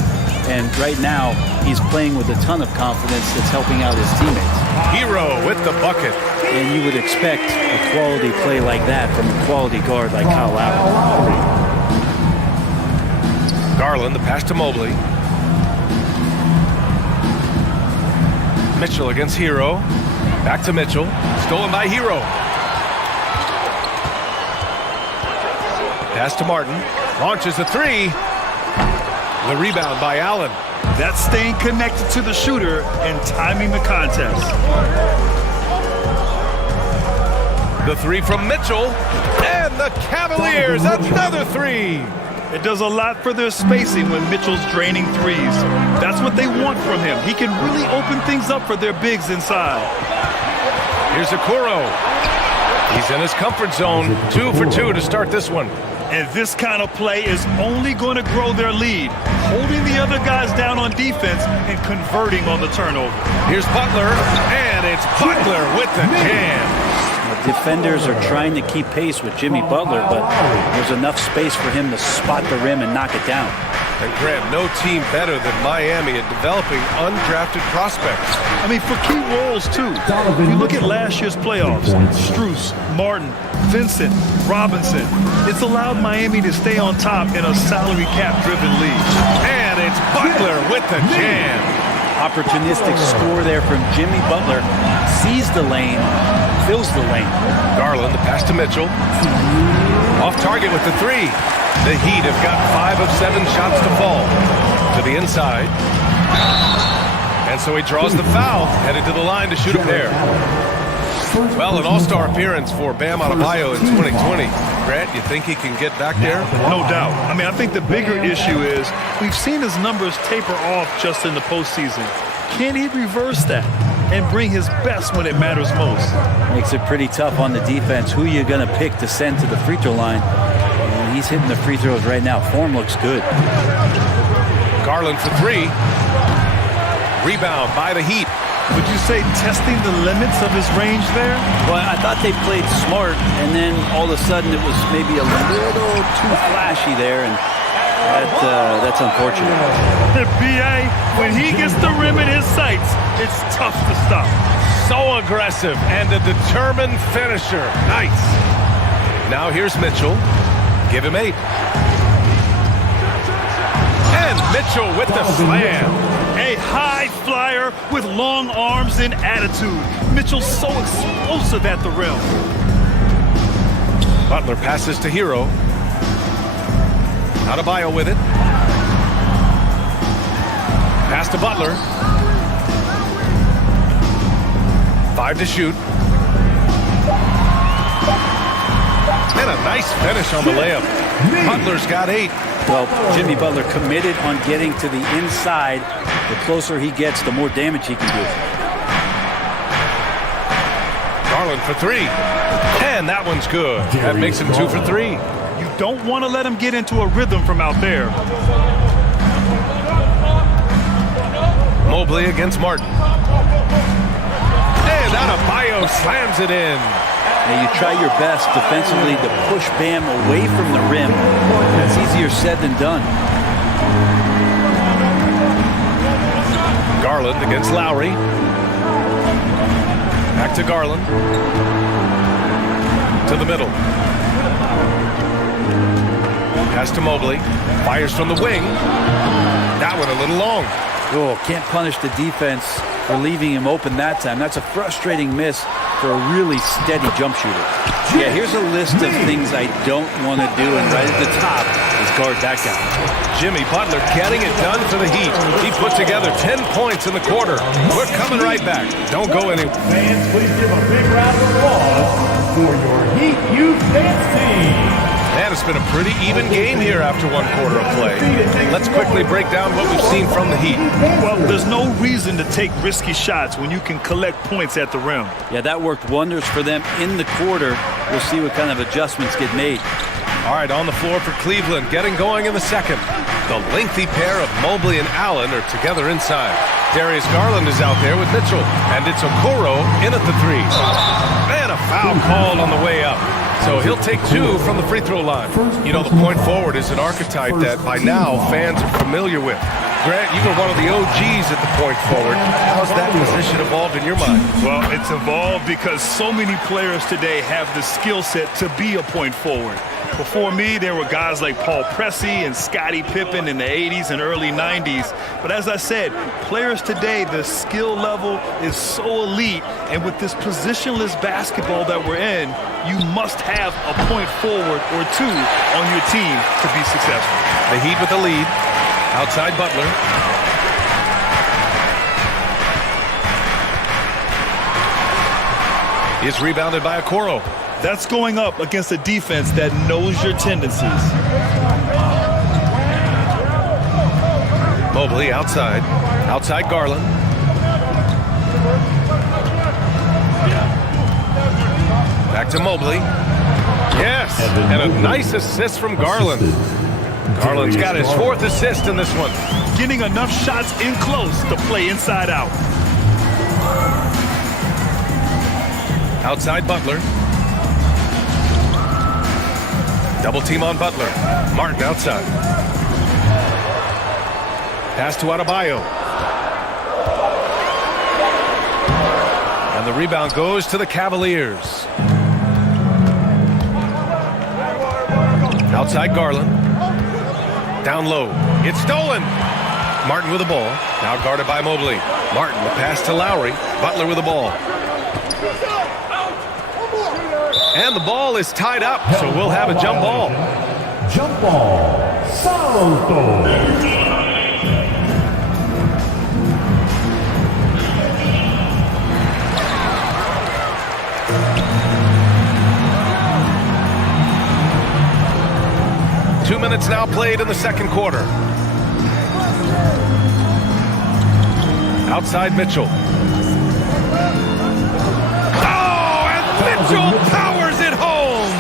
And right now, he's playing with a ton of confidence that's helping out his teammates. Hero with the bucket. And you would expect a quality play like that from a quality guard like Kyle Lowry. Garland, the pass to Mobley. Mitchell against Hero. Back to Mitchell. Stolen by Hero. Pass to Martin. Launches a 3. The rebound by Allen. That's staying connected to the shooter and timing the contest. The 3 from Mitchell. And the Cavaliers, another 3. It does a lot for their spacing when Mitchell's draining threes. That's what they want from him. He can really open things up for their bigs inside. Here's Okoro. He's in his comfort zone. 2 for 2 to start this one. And this kind of play is only going to grow their lead, holding the other guys down on defense and converting on the turnover. Here's Butler, and it's Butler with the jam. The defenders are trying to keep pace with Jimmy Butler, but there's enough space for him to spot the rim and knock it down. And Grant, no team better than Miami at developing undrafted prospects. I mean, for key roles, too. You look at last year's playoffs, Strus, Martin, Vincent, Robinson. It's allowed Miami to stay on top in a salary cap-driven league. And it's Butler with the jam. Opportunistic score there from Jimmy Butler. Sees the lane, fills the lane. Garland, the pass to Mitchell. Off target with the 3. The Heat have got 5 of 7 shots to fall. To the inside. And so he draws the foul, headed to the line to shoot a pair. Well, an all-star appearance for Bam Adebayo in 2020. Grant, you think he can get back there? No doubt. I mean, I think the bigger issue is we've seen his numbers taper off just in the postseason. Can he reverse that and bring his best when it matters most? Makes it pretty tough on the defense. Who are you going to pick to send to the free throw line? And he's hitting the free throws right now. Form looks good. Garland for 3. Rebound by the Heat. Would you say testing the limits of his range there? Well, I thought they played smart, and then all of a sudden it was maybe a little too flashy there, and that's unfortunate. B.A., when he gets the rim in his sights, it's tough to stop. So aggressive and a determined finisher. Nice. Now here's Mitchell. Give him 8. And Mitchell with the slam. A high flyer with long arms and attitude. Mitchell's so explosive at the rim. Butler passes to Hero. Adebayo with it. Pass to Butler. 5 to shoot. And a nice finish on the layup. Butler's got 8. Well, Jimmy Butler committed on getting to the inside. The closer he gets, the more damage he can do. Garland for three. And that one's good. That makes him 2 for 3. You don't want to let him get into a rhythm from out there. Mobley against Martin. And Adebayo slams it in. Now you try your best defensively to push Bam away from the rim. It's easier said than done. Garland against Lowry. Back to Garland. To the middle. Pass to Mobley. Fires from the wing. That one a little long. Oh, can't punish the defense for leaving him open that time. That's a frustrating miss for a really steady jump shooter. Yeah, here's a list of things I don't want to do, and right at the top is guard that guy. Jimmy Butler getting it done for the Heat. He put together 10 points in the quarter. We're coming right back. Don't go anywhere. Fans, please give a big round of applause for your Heat Youth Dance Team. Man, it's been a pretty even game here after one quarter of play. Let's quickly break down what we've seen from the Heat. Well, there's no reason to take risky shots when you can collect points at the rim. Yeah, that worked wonders for them in the quarter. We'll see what kind of adjustments get made. All right, on the floor for Cleveland, getting going in the second. The lengthy pair of Mobley and Allen are together inside. Darius Garland is out there with Mitchell, and it's Okoro in at the three. And a foul called on the way up. So he'll take 2 from the free throw line. You know, the point forward is an archetype that by now fans are familiar with. Grant, you were one of the OGs at the point forward. How's that position evolved in your mind? Well, it's evolved because so many players today have the skill set to be a point forward. Before me, there were guys like Paul Pressey and Scottie Pippen in the 80s and early 90s. But as I said, players today, the skill level is so elite. And with this positionless basketball that we're in, you must have a point forward or 2 on your team to be successful. The Heat with the lead. Outside Butler. Is rebounded by Okoro. That's going up against a defense that knows your tendencies. Mobley outside. Outside Garland. Back to Mobley. Yes, and a nice assist from Garland. Garland's got his 4th assist in this one. Getting enough shots in close to play inside out. Outside Butler. Double team on Butler. Martin outside. Pass to Adebayo. And the rebound goes to the Cavaliers. Outside Garland. Down low. It's stolen. Martin with the ball. Now guarded by Mobley. Martin, the pass to Lowry. Butler with the ball. And the ball is tied up, so we'll have a jump ball. Jump ball. Salto. 2 minutes now played in the second quarter. Outside Mitchell. Oh, and Mitchell powers it home.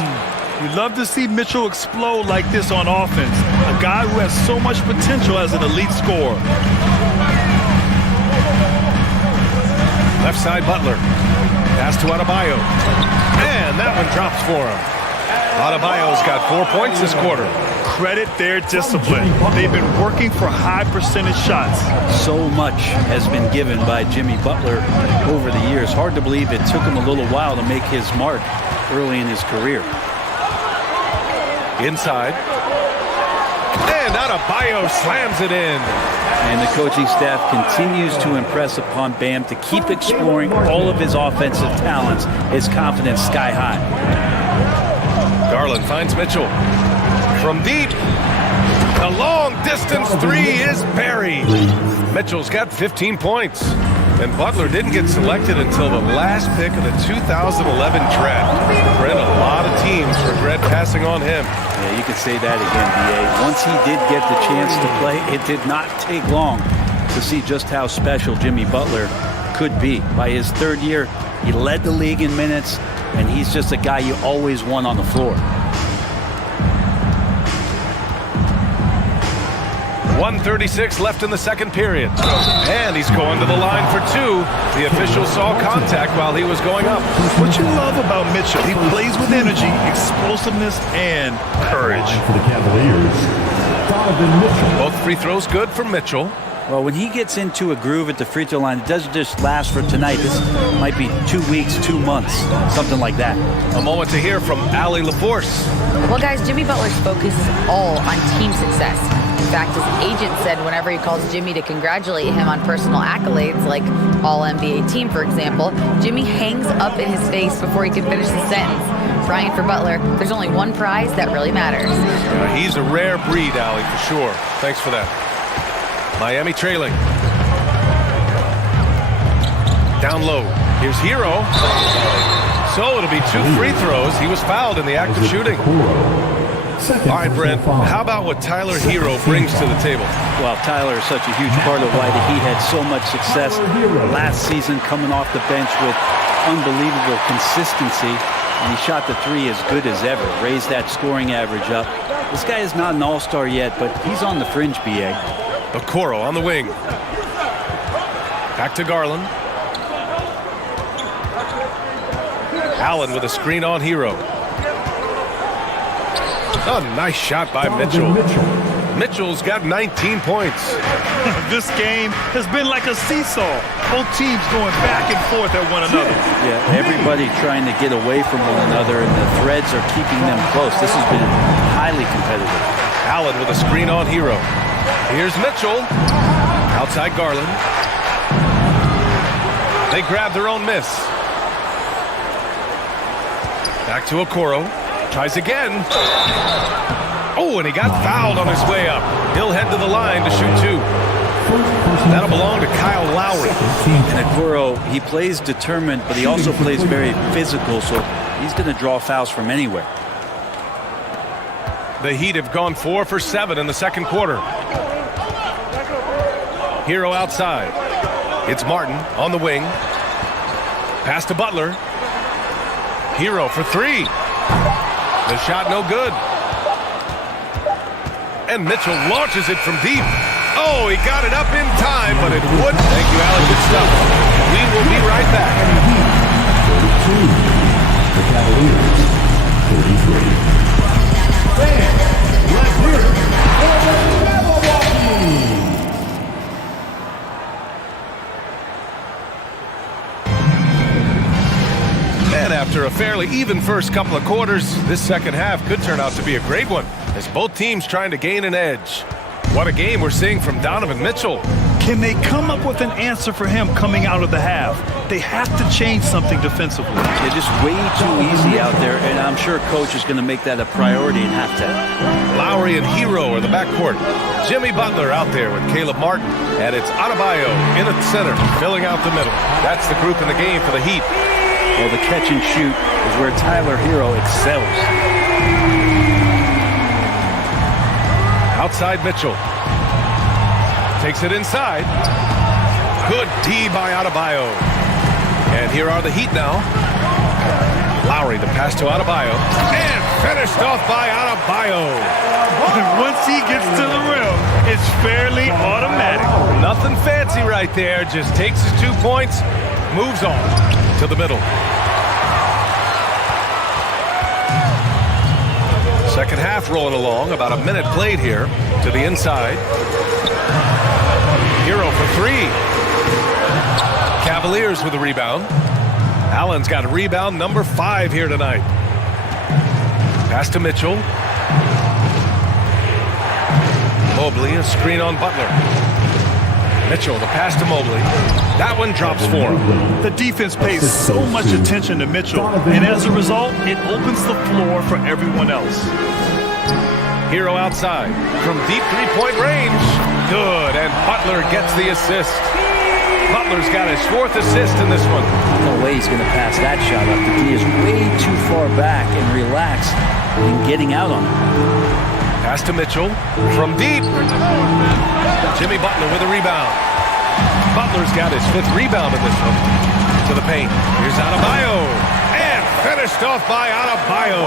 We love to see Mitchell explode like this on offense. A guy who has so much potential as an elite scorer. Left side Butler. Pass to Adebayo. And that one drops for him. Adebayo's got 4 points this quarter. Credit their discipline. They've been working for high percentage shots. So much has been given by Jimmy Butler over the years. Hard to believe it took him a little while to make his mark early in his career. Inside. And Adebayo slams it in. And the coaching staff continues to impress upon Bam to keep exploring all of his offensive talents. His confidence sky high. Garland finds Mitchell. From deep, the long-distance three is buried. Mitchell's got 15 points. And Butler didn't get selected until the last pick of the 2011 draft. Brent, a lot of teams regret passing on him. Yeah, you could say that again, B.A. Once he did get the chance to play, it did not take long to see just how special Jimmy Butler could be. By his third year, He led the league in minutes, and he's just a guy you always want on the floor. 1:36 left in the second period. And he's going to the line for two. The official saw contact while he was going up. What you love about Mitchell, he plays with energy, explosiveness, and courage. For the Cavaliers, Donovan Mitchell. Both free throws good for Mitchell. Well, when he gets into a groove at the free throw line, it doesn't just last for tonight. This might be 2 weeks, 2 months, something like that. A moment to hear from Allie LaForce. Well, guys, Jimmy Butler's focus is all on team success. In fact, his agent said whenever he calls Jimmy to congratulate him on personal accolades, like All-NBA team, for example, Jimmy hangs up in his face before he can finish the sentence. Brian, for Butler, there's only one prize that really matters. He's a rare breed, Allie, for sure. Thanks for that. Miami trailing. Down low. Here's Hero. So it'll be 2 free throws. He was fouled in the act of shooting. All right, Brent, how about what Tyler Hero brings to the table? Well, Tyler is such a huge part of why he had so much success last season, coming off the bench with unbelievable consistency. And he shot the three as good as ever, raised that scoring average up. This guy is not an all-star yet, but he's on the fringe, B.A. Okoro on the wing. Back to Garland. Allen with a screen on Hero. Oh, nice shot by Mitchell. Mitchell's got 19 points. This game has been like a seesaw. Both teams going back and forth at one another. Yeah, everybody trying to get away from one another, and the threads are keeping them close. This has been highly competitive. Allen with a screen on Hero. Here's Mitchell. Outside Garland. They grab their own miss. Back to Okoro. Tries again. Oh, and he got fouled on his way up. He'll head to the line to shoot 2. That'll belong to Kyle Lowry. And Okoro, he plays determined, but he also plays very physical, so he's going to draw fouls from anywhere. The Heat have gone 4 for 7 in the second quarter. Hero outside. It's Martin on the wing. Pass to Butler. Hero for 3. The shot no good. And Mitchell launches it from deep. Oh, he got it up in time, but it wouldn't. Thank you, Alec. Good stuff. We will be right back. 32. The Cavaliers, 33. Fans, let's hear it for Milwaukee. And after a fairly even first couple of quarters, this second half could turn out to be a great one, as both teams trying to gain an edge. What a game we're seeing from Donovan Mitchell. Can they come up with an answer for him coming out of the half? They have to change something defensively. They're just way too easy out there, and I'm sure coach is going to make that a priority in halftime. Lowry and Hero are the backcourt. Jimmy Butler out there with Caleb Martin, and it's Adebayo in at the center, filling out the middle. That's the group in the game for the Heat. Well, the catch and shoot is where Tyler Hero excels. Outside Mitchell. Takes it inside. Good D by Adebayo. And here are the Heat now. Lowry, the pass to Adebayo. And finished off by Adebayo. Once he gets to the rim, it's fairly automatic. Nothing fancy right there. Just takes his 2 points, moves on to the middle. Second half rolling along. About a minute played here. To the inside. Hero for 3. Cavaliers with a rebound. Allen's got a rebound number 5 here tonight. Pass to Mitchell. Mobley, a screen on Butler. Mitchell, the pass to Mobley. That one drops for him. The defense pays so much attention to Mitchell, and as a result, it opens the floor for everyone else. Hero outside from deep three-point range. Good, and Butler gets the assist. Butler's got his 4th assist in this one. No way he's going to pass that shot up. The D is way too far back and relaxed in getting out on him. Pass to Mitchell from deep. Jimmy Butler with a rebound. Butler's got his 5th rebound in this one. into the paint. Here's Adebayo. And finished off by Adebayo.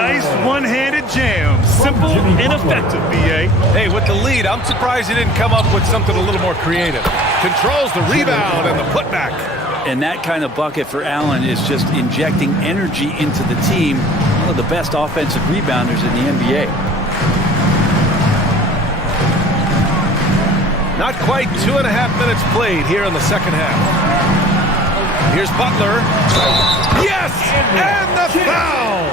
Nice one-handed jam. Simple and effective, B.A. Hey, with the lead, I'm surprised he didn't come up with something a little more creative. Controls the rebound and the putback. And that kind of bucket for Allen is just injecting energy into the team. One of the best offensive rebounders in the NBA. Not quite 2.5 minutes played here in the second half. Here's Butler. Yes! And the foul!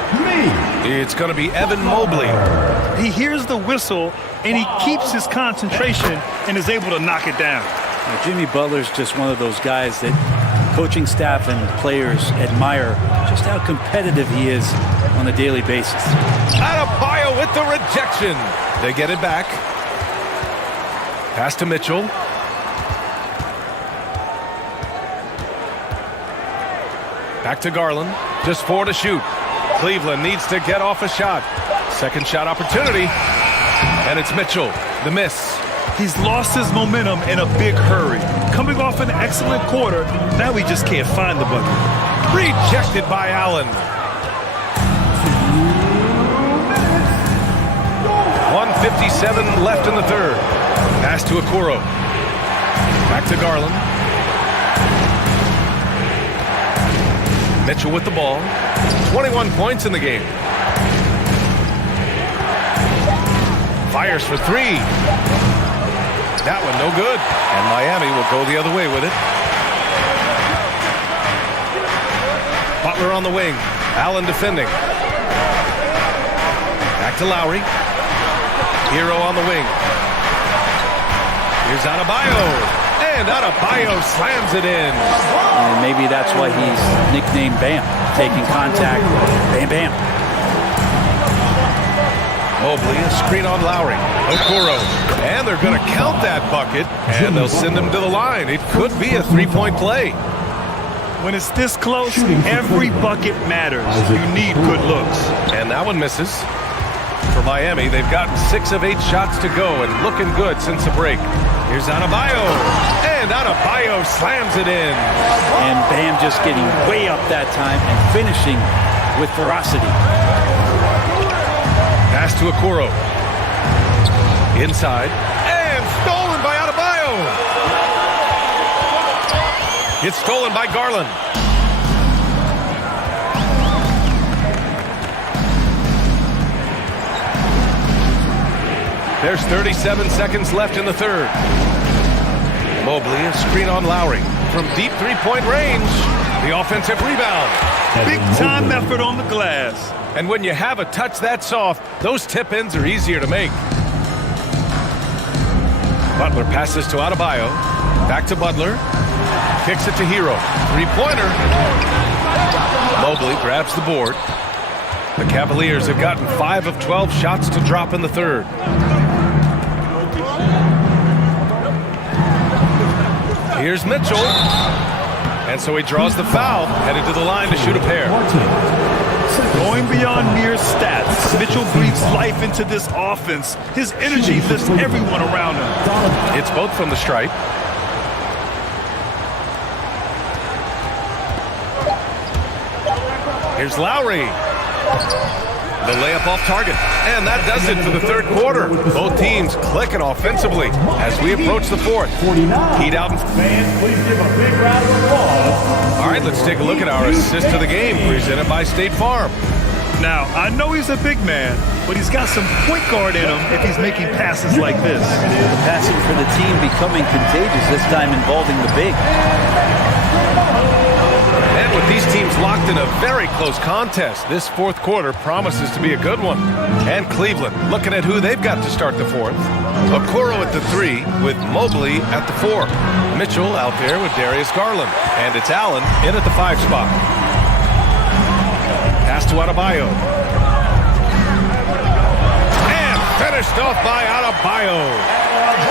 It's going to be Evan Mobley. He hears the whistle, and he keeps his concentration and is able to knock it down. Now, Jimmy Butler's just one of those guys that coaching staff and players admire just how competitive he is on a daily basis. Adebayo with the rejection. They get it back. Pass to Mitchell. Back to Garland. Just 4 to shoot. Cleveland needs to get off a shot. Second shot opportunity. And it's Mitchell. The miss. He's lost his momentum in a big hurry. Coming off an excellent quarter, now he just can't find the bucket. Rejected by Allen. 1:57 left in the third. Pass to Okoro. Back to Garland. Mitchell with the ball. 21 points in the game. Fires for 3. That one no good. And Miami will go the other way with it. Butler on the wing. Allen defending. Back to Lowry. Hero on the wing. Here's Adebayo. And Adebayo slams it in. And maybe that's why he's nicknamed Bam. Taking contact. Bam, bam. Mobley, a screen on Lowry. Okoro. And they're going to count that bucket. And they'll send him to the line. It could be a three-point play. When it's this close, every bucket matters. You need good looks. And that one misses. For Miami, they've gotten 6 of 8 shots to go and looking good since the break. Here's Adebayo. And Adebayo slams it in. And Bam just getting way up that time and finishing with ferocity. Pass to Okoro. Inside. And stolen by Adebayo. It's stolen by Garland. There's 37 seconds left in the third. Mobley, a screen on Lowry. From deep three-point range, the offensive rebound. Big time effort on the glass. And when you have a touch that soft, those tip-ins are easier to make. Butler passes to Adebayo. Back to Butler. Kicks it to Hero. Three-pointer. Mobley grabs the board. The Cavaliers have gotten 5 of 12 shots to drop in the third. Here's Mitchell. And so he draws the foul, headed to the line to shoot a pair. Going beyond mere stats, Mitchell breathes life into this offense. His energy lifts everyone around him. It's both from the stripe. Here's Lowry. The layup off target. And that does it for the third quarter. Both teams clicking offensively as we approach the fourth. Heat out. Fans, please give a big round of applause. All right, let's take a look at our assist to the game presented by State Farm. Now, I know he's a big man, but he's got some point guard in him if he's making passes like this. The passing for the team becoming contagious, this time involving the big. And with these teams locked in a very close contest, this fourth quarter promises to be a good one. And Cleveland looking at who they've got to start the fourth. Okoro at the 3 with Mobley at the 4. Mitchell out there with Darius Garland. And it's Allen in at the 5 spot. Pass to Adebayo. And finished off by Adebayo.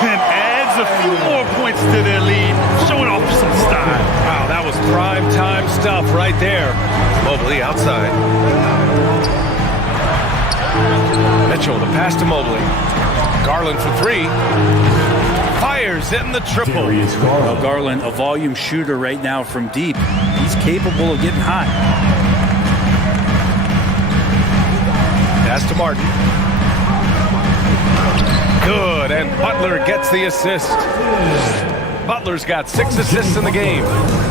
And adds a few more points to their lead, showing off some style. Wow, that was prime time stuff right there. Mobley outside. Mitchell, the pass to Mobley. Garland for 3. Fires in the triple. Well, Garland, a volume shooter right now from deep. He's capable of getting hot. Pass to Martin. Good, and Butler gets the assist. Butler's got 6 assists in the game.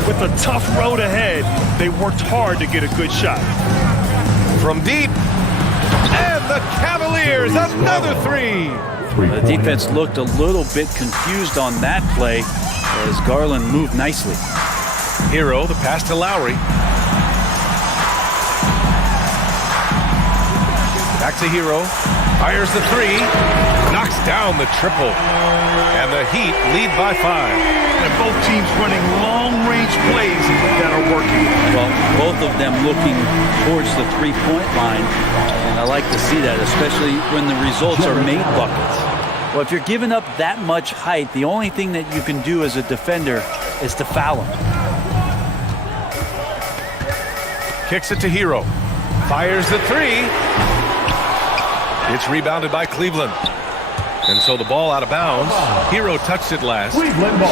With a tough road ahead, they worked hard to get a good shot. From deep, and the Cavaliers, another 3. The defense looked a little bit confused on that play as Garland moved nicely. Hero, the pass to Lowry. Back to Hero. Fires the 3. Knocks down the triple. And the Heat lead by 5. And both teams running long-range plays that are working. Well, both of them looking towards the three-point line. And I like to see that, especially when the results are made buckets. Well, if you're giving up that much height, the only thing that you can do as a defender is to foul him. Kicks it to Hero. Fires the 3. It's rebounded by Cleveland. And so the ball out of bounds. Hero touched it last.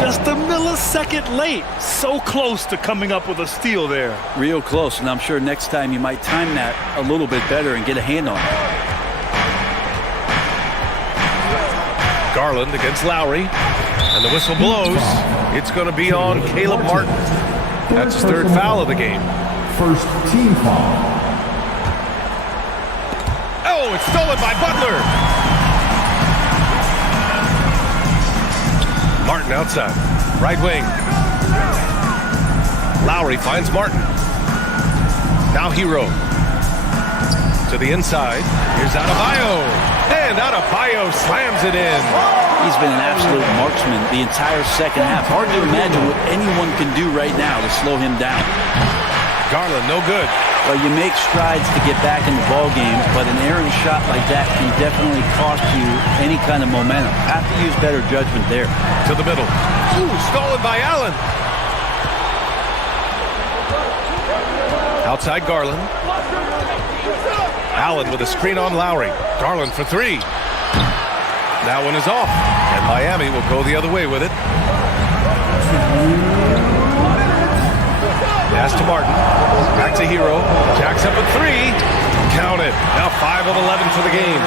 Just a millisecond late. So close to coming up with a steal there. Real close, and I'm sure next time you might time that a little bit better and get a hand on it. Garland against Lowry. And the whistle blows. It's going to be on Caleb Martin. That's his 3rd foul of the game. First team foul. Oh, it's stolen by Butler. Martin outside. Right wing. Lowry finds Martin. Now Hero. To the inside. Here's Adebayo. And Adebayo slams it in. He's been an absolute marksman the entire second half. Hard to imagine what anyone can do right now to slow him down. Garland, no good. Well, you make strides to get back in the ball game, but an errant shot like that can definitely cost you any kind of momentum. Have to use better judgment there. To the middle. Ooh, stolen by Allen. Outside Garland. Allen with a screen on Lowry. Garland for 3. That one is off, and Miami will go the other way with it. Pass to Martin. Back to Hero. Jacks up a 3. Count it. Now 5 of 11 for the game.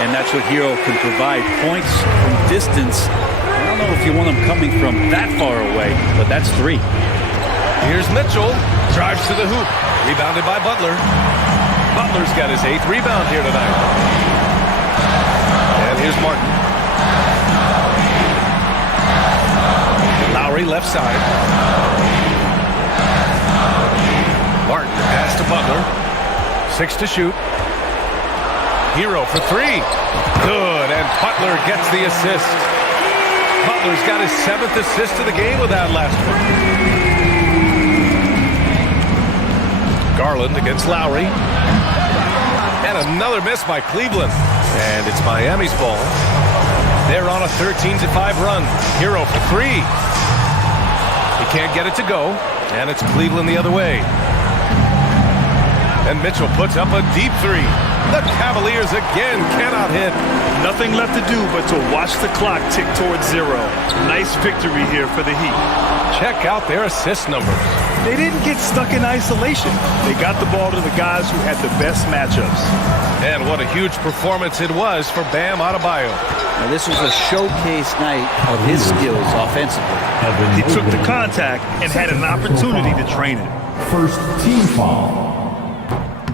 And that's what Hero can provide. Points from distance. I don't know if you want them coming from that far away, but that's 3. Here's Mitchell. Drives to the hoop. Rebounded by Butler. Butler's got his 8th rebound here tonight. And here's Martin. Lowry left side. Martin, pass to Butler. 6 to shoot. Hero for 3. Good, and Butler gets the assist. Butler's got his 7th assist of the game with that last one. Garland against Lowry. And another miss by Cleveland. And it's Miami's ball. They're on a 13-5 run. Hero for 3. He can't get it to go, and it's Cleveland the other way. And Mitchell puts up a deep 3. The Cavaliers again cannot hit. Nothing left to do but to watch the clock tick towards 0. Nice victory here for the Heat. Check out their assist numbers. They didn't get stuck in isolation. They got the ball to the guys who had the best matchups. And what a huge performance it was for Bam Adebayo. Now, this was a showcase night of his skills offensively. He took the contact and had an opportunity to train it. First team foul.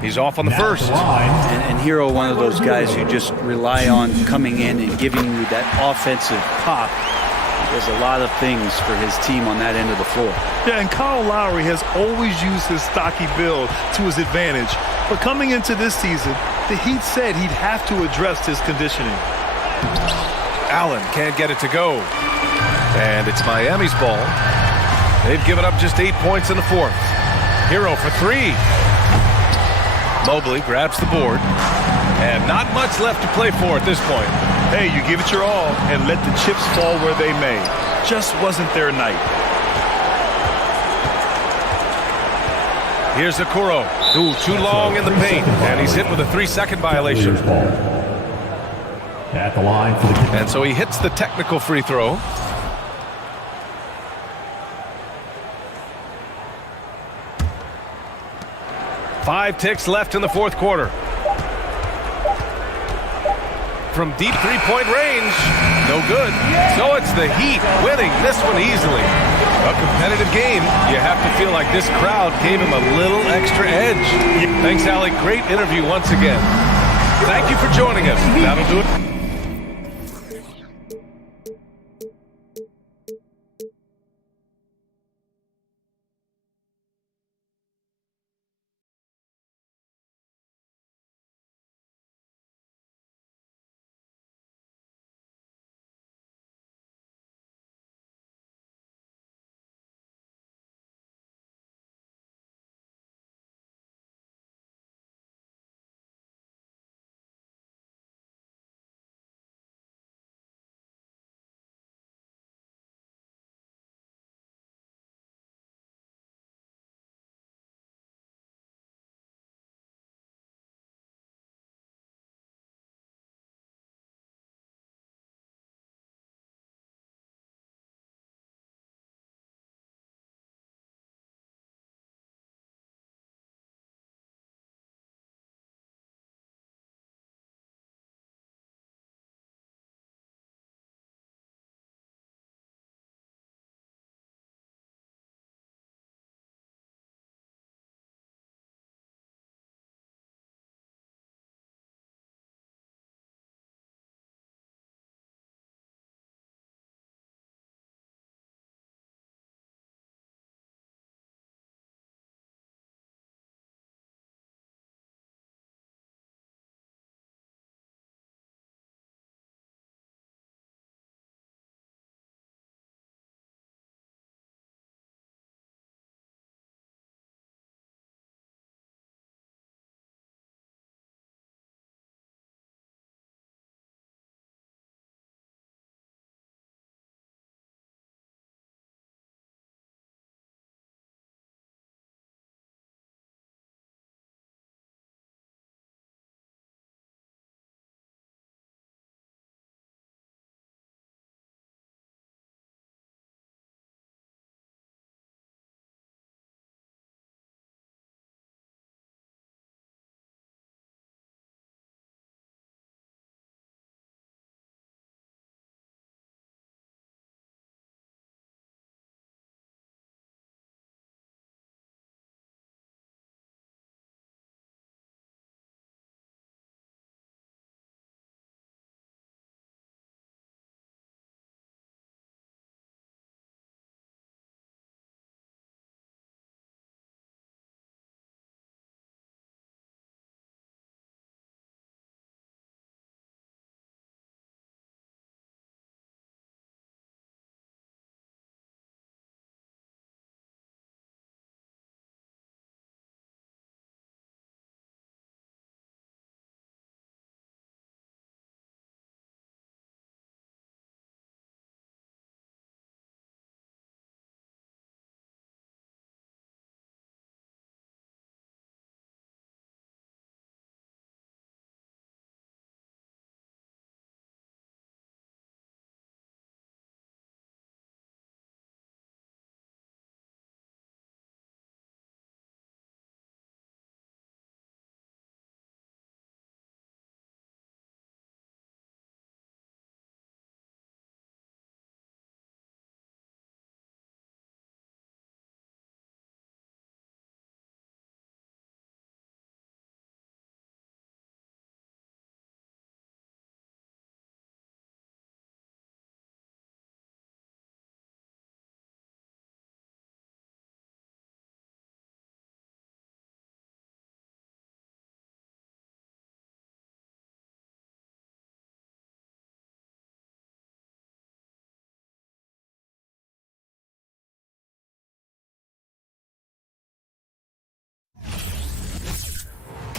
He's off on the first. And Hero, one of those guys who just rely on coming in and giving you that offensive pop. He does a lot of things for his team on that end of the floor. Yeah, and Kyle Lowry has always used his stocky build to his advantage. But coming into this season, the Heat said he'd have to address his conditioning. Allen can't get it to go. And it's Miami's ball. They've given up just 8 points in the 4th. Hero for 3. Mobley grabs the board. And not much left to play for at this point. Hey, you give it your all and let the chips fall where they may. Just wasn't their night. Here's Okoro. Ooh, too long in the paint. And he's hit with a 3-second violation. at the line for the kick. And so he hits the technical free throw. Five ticks left in the fourth quarter. From deep three-point range, no good. So it's the Heat winning this one easily. A competitive game. You have to feel like this crowd gave him a little extra edge. Thanks, Allie. Great interview once again. Thank you for joining us. That'll do it.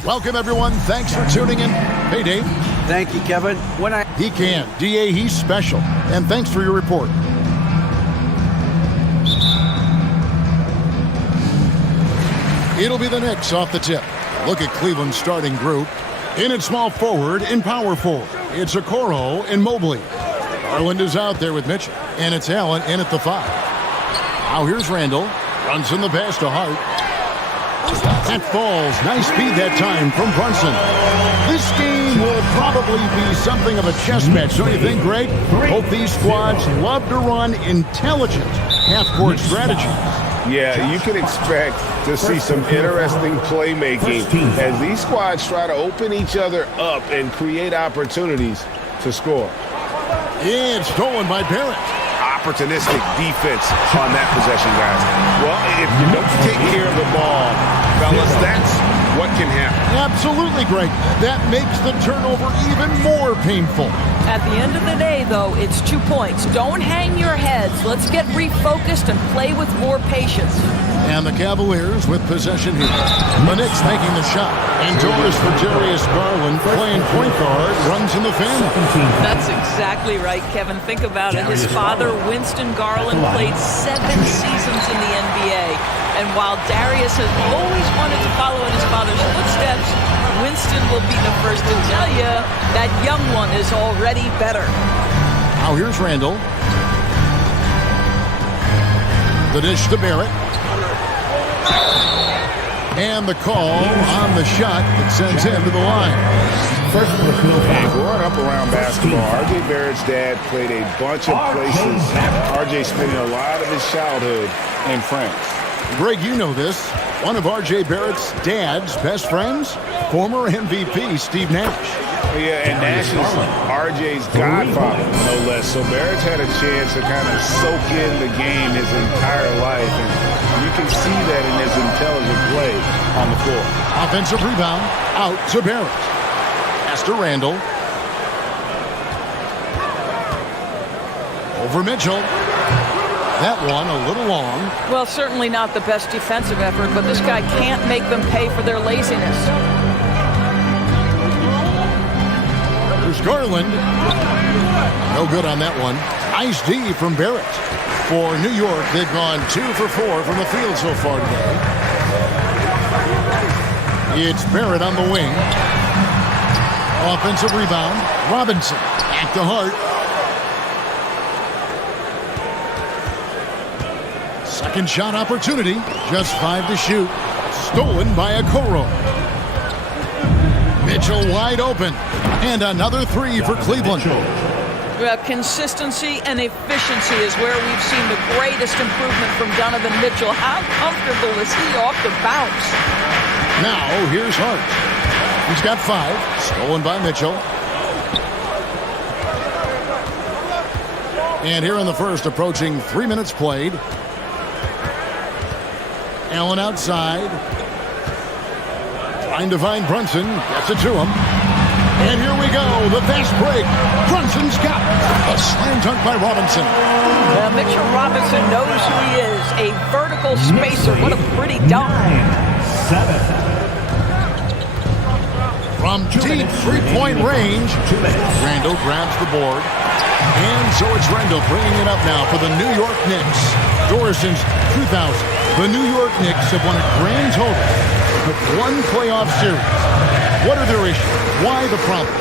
Welcome, everyone. Thanks for tuning in. Hey, Dave. Thank you, Kevin. He can. DA, he's special. And thanks for your report. It'll be the Knicks off the tip. Look at Cleveland's starting group. In at small forward, in power forward. It's Okoro and Mobley. Garland is out there with Mitchell. And it's Allen in at the 5. Now here's Randall. Runs in the pass to Hart. That falls. Nice speed that time from Brunson. This game will probably be something of a chess match, don't you think, Greg? Both these squads love to run intelligent half-court strategies. Yeah, you can expect to see some interesting playmaking as these squads try to open each other up and create opportunities to score. And stolen by Barrett. Opportunistic defense on that possession, guys. Well, if you don't take care of the ball, fellas, that's what can happen. Absolutely, Greg. That makes the turnover even more painful. At the end of the day, though, it's 2 points. Don't hang your heads. Let's get refocused and play with more patience. And the Cavaliers with possession here. The Knicks making the shot. Indoors for Darius Garland playing point guard, runs in the family. That's exactly right, Kevin. Think about it. His father, Winston Garland, played 7 seasons in the NBA. And while Darius has always wanted to follow in his father's footsteps, Winston will be the first to tell you that young one is already better. Now here's Randall. The dish to Barrett. And the call on the shot that sends him to the line. Growing up around basketball, R.J. Barrett's dad played a bunch of places. R.J. spending a lot of his childhood in France. Greg, you know this. One of R.J. Barrett's dad's best friends, former MVP Steve Nash. Yeah, and Nash is R.J.'s godfather, no less. So Barrett's had a chance to kind of soak in the game his entire life. And you can see that in his intelligent play on the floor. Offensive rebound, out to Barrett. Pass to Randall. Over Mitchell. That one a little long. Well, certainly not the best defensive effort, but this guy can't make them pay for their laziness. There's Garland. No good on that one. Nice D from Barrett. For New York, they've gone 2 for 4 from the field so far today. It's Barrett on the wing. Offensive rebound. Robinson. Back to Hart. Second shot opportunity. Just 5 to shoot. Stolen by Okoro. Mitchell wide open. And another 3 for Cleveland. Consistency and efficiency is where we've seen the greatest improvement from Donovan Mitchell. How comfortable is he off the bounce? Now, here's Hart. He's got 5. Stolen by Mitchell. And here in the first, approaching 3 minutes played. Allen outside. Trying to find Brunson. Gets it to him. And here we go. The fast break. Brunson's got it. A slam dunk by Robinson. Mitchell Robinson knows who he is. A vertical spacer. What a pretty dunk. 7. From deep three-point range, Randall grabs the board. And so it's Randall bringing it up now for the New York Knicks. Doors since 2000. The New York Knicks have won a grand total of 1 playoff series. What are their issues? Why the problem?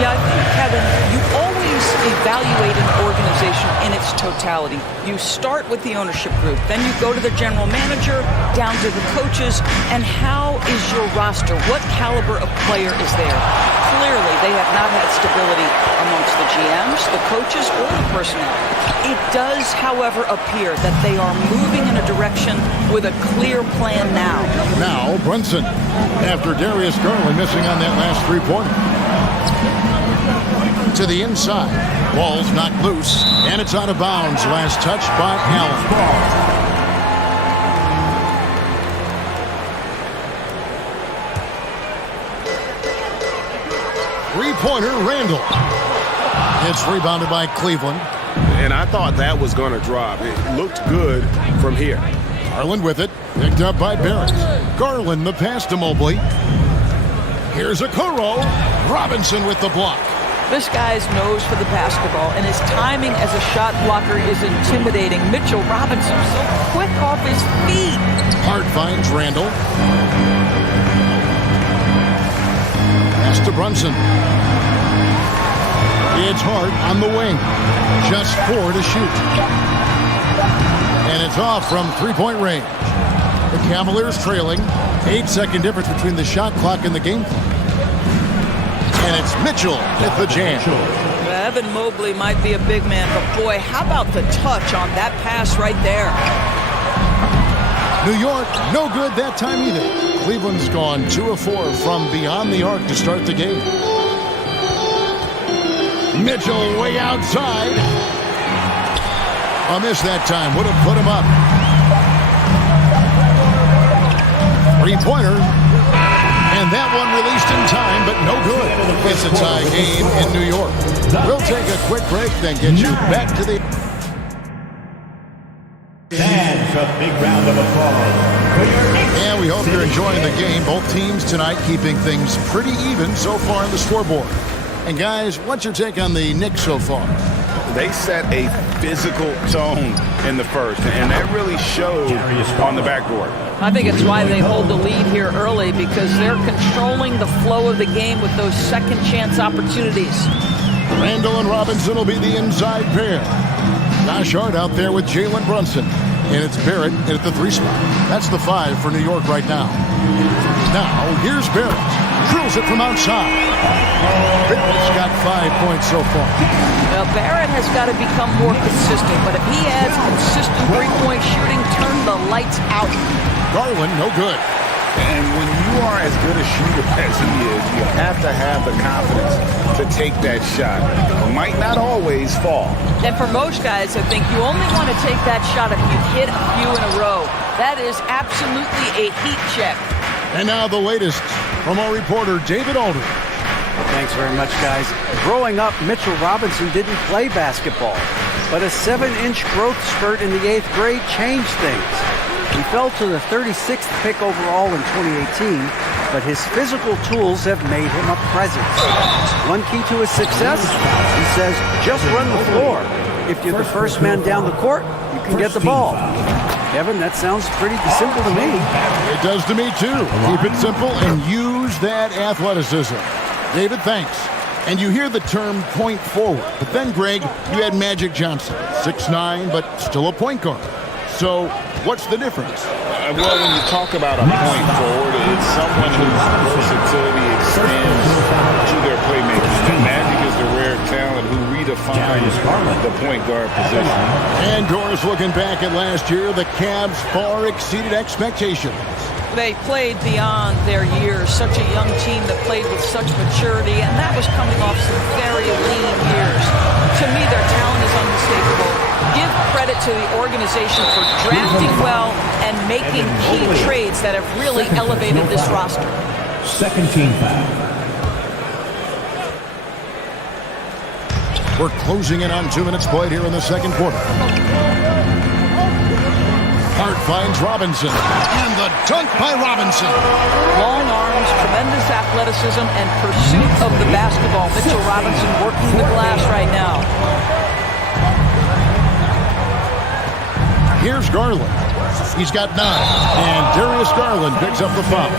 Yeah, I think, Kevin, you always evaluate an organization in its totality. You start with the ownership group, then you go to the general manager, down to the coaches, and how is your roster? What caliber of player is there? Clearly, they have not had stability amongst the GMs, the coaches, or the personnel. It does, however, appear that they are moving in a direction with a clear plan now. Now, Brunson, after Darius Garland missing on that last three-pointer. To the inside. Ball's knocked loose, and it's out of bounds. Last touch by Allen. Three-pointer, Randall. It's rebounded by Cleveland. And I thought that was going to drop. It looked good from here. Garland with it. Picked up by Barrett. Garland the pass to Mobley. Here's Okoro. Robinson with the block. This guy's nose for the basketball, and his timing as a shot blocker is intimidating. Mitchell Robinson so quick off his feet. Hart finds Randall. Pass to Brunson. It's Hart on the wing. Just 4 to shoot. And it's off from three-point range. The Cavaliers trailing. 8-second difference between the shot clock and the game clock. And it's Mitchell with the jam. Evan Mobley might be a big man, but boy, how about the touch on that pass right there? New York, no good that time either. Cleveland's gone 2 of 4 from beyond the arc to start the game. Mitchell way outside. A miss that time. Would have put him up. Three-pointer. And that one released in time, but no good. It's a tie game in New York. We'll take a quick break, then get you back to the... Fans, a big round of applause. And we hope you're enjoying the game. Both teams tonight keeping things pretty even so far on the scoreboard. And guys, what's your take on the Knicks so far? They set a physical tone in the first, and that really showed on the backboard. I think it's why they hold the lead here early, because they're controlling the flow of the game with those second chance opportunities. Randall and Robinson will be the inside pair. Josh Hart out there with Jalen Brunson. And it's Barrett at the 3 spot. That's the 5 for New York right now. Now, here's Barrett. Drills it from outside. Barrett's got 5 points so far. Well, Barrett has got to become more consistent, but if he adds consistent three-point shooting, turn the lights out. Garland, no good. And when you are as good a shooter as he is, you have to have the confidence to take that shot. It might not always fall. And for most guys, I think you only want to take that shot if you hit a few in a row. That is absolutely a heat check. And now the latest from our reporter, David Aldridge. Thanks very much, guys. Growing up, Mitchell Robinson didn't play basketball, but a 7-inch growth spurt in the 8th grade changed things. He fell to the 36th pick overall in 2018, but his physical tools have made him a presence. One key to his success, he says, just run the floor. If you're the first man down the court, you can get the ball. Kevin, that sounds pretty simple to me. It does to me, too. Keep it simple and use that athleticism. David, thanks. And you hear the term point forward. But then, Greg, you had Magic Johnson, 6'9", but still a point guard. So what's the difference? Well, when you talk about a point forward, it's someone whose versatility extends to their playmaking. Magic is the rare talent who redefines the point guard position. And Doris, looking back at last year, the Cavs far exceeded expectations. They played beyond their years. Such a young team that played with such maturity, and that was coming off some very lean years. To me, their talent is unmistakable. Give credit to the organization for drafting well and making key trades that have really elevated this roster. Second team foul. We're closing in on 2 minutes played here in the second quarter. Hart finds Robinson, and the dunk by Robinson. Long arms, tremendous athleticism, and pursuit of the basketball. Mitchell Robinson working the glass right now. Here's Garland. He's got 9, and Darius Garland picks up the foul.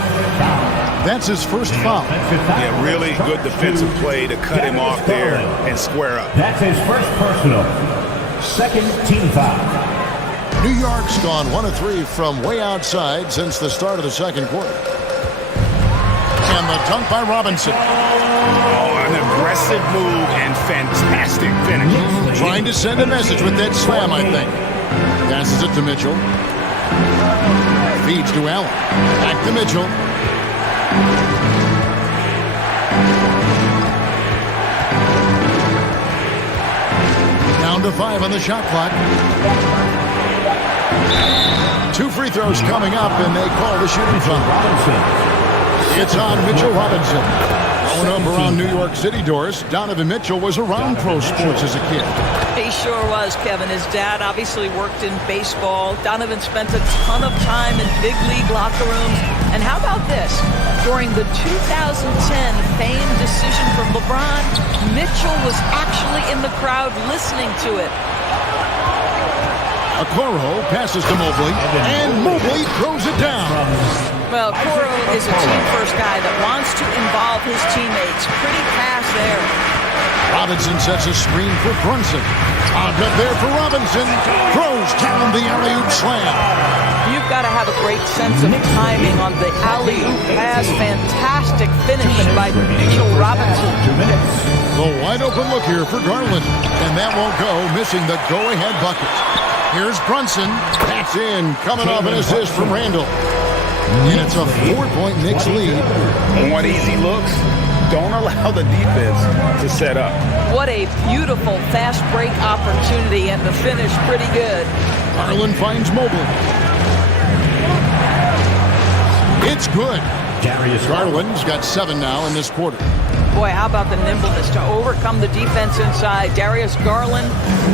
That's his first foul. Yeah, really good defensive play to cut him off there and square up. That's his first personal. Second team foul. New York's gone 1 of 3 from way outside since the start of the second quarter. And the dunk by Robinson. Oh, an aggressive move and fantastic finish. Trying to send a message with that slam, I think. Passes it to Mitchell. Feeds to Allen. Back to Mitchell. Down to 5 on the shot clock. 2 free throws coming up, and they call the shooting foul. It's on Mitchell Robinson. Growing up around New York City, Doris, Donovan Mitchell was around pro sports as a kid. He sure was, Kevin. His dad obviously worked in baseball. Donovan spent a ton of time in big league locker rooms. And how about this? During the 2010 famed decision from LeBron, Mitchell was actually in the crowd listening to it. Okoro passes to Mobley, and Mobley throws it down. Well, Okoro is a team-first guy that wants to involve his teammates. Pretty pass there. Robinson sets a screen for Brunson. On up there for Robinson. Throws down the alley-oop slam. You've got to have a great sense of timing on the alley-oop pass. Fantastic finish by Mitchell Robinson. The wide-open look here for Garland. And that won't go, missing the go-ahead bucket. Here's Brunson. That's in. Coming off an assist from Randall. And it's a 4-point Knicks lead. On easy looks, don't allow the defense to set up. What a beautiful fast break opportunity, and the finish pretty good. Garland finds Mobley. It's good. Garland's got 7 now in this quarter. Boy, how about the nimbleness to overcome the defense inside. Darius Garland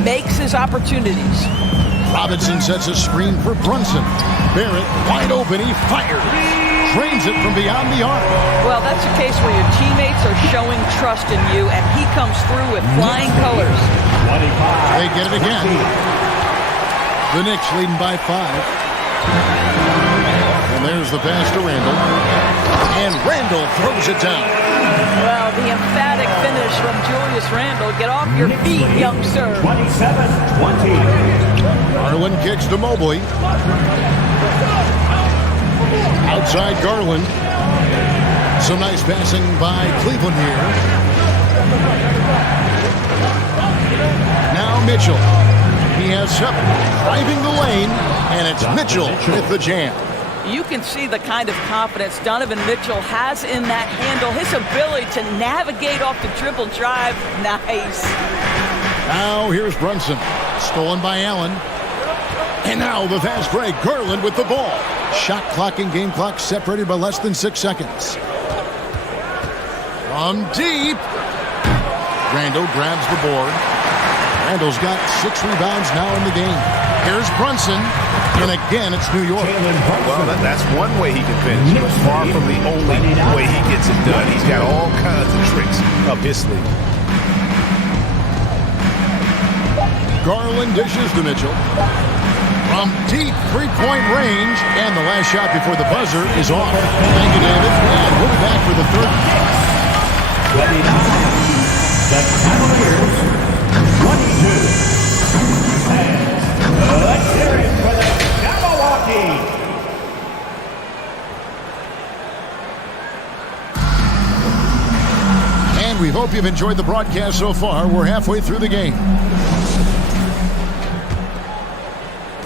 makes his opportunities. Robinson sets a screen for Brunson. Barrett wide open. He fires. Drains it from beyond the arc. Well, that's a case where your teammates are showing trust in you, and he comes through with flying colors. They get it again. The Knicks leading by 5. And there's the pass to Randall. And Randall throws it down. Well, the emphatic finish from Julius Randall. Get off your feet, young sir. 27-20. Garland kicks to Mobley. Outside Garland. Some nice passing by Cleveland here. Now Mitchell. He has 7. Driving the lane. And it's Mitchell with the jam. You can see the kind of confidence Donovan Mitchell has in that handle. His ability to navigate off the dribble drive. Nice. Now here's Brunson. Stolen by Allen. And now the fast break. Garland with the ball. Shot clock and game clock separated by less than 6 seconds. From deep. Randall grabs the board. Randall's got 6 rebounds now in the game. Here's Brunson. And again, it's New York. Well, that's one way he can finish, but far from the only way he gets it done. He's got all kinds of tricks up his sleeve. Garland dishes to Mitchell. From deep 3-point range. And the last shot before the buzzer is off. Thank you, David. And we'll be back for the third. The Cavaliers, 22. And let's hear it for the Milwaukee. And we hope you've enjoyed the broadcast so far. We're halfway through the game.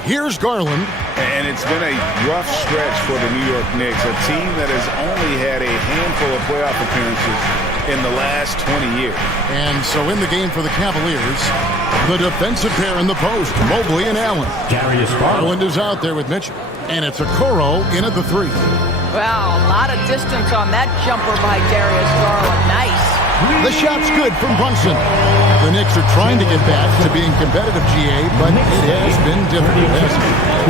Here's Garland. And it's been a rough stretch for the New York Knicks, a team that has only had a handful of playoff appearances in the last 20 years. And so in the game for the Cavaliers, the defensive pair in the post, Mobley and Allen. Garland is out there with Mitchell. And it's Okoro in at the 3. Wow, a lot of distance on that jumper by Darius Garland. Nice. The shot's good from Brunson. The Knicks are trying to get back to being competitive, GA, but it has been difficult.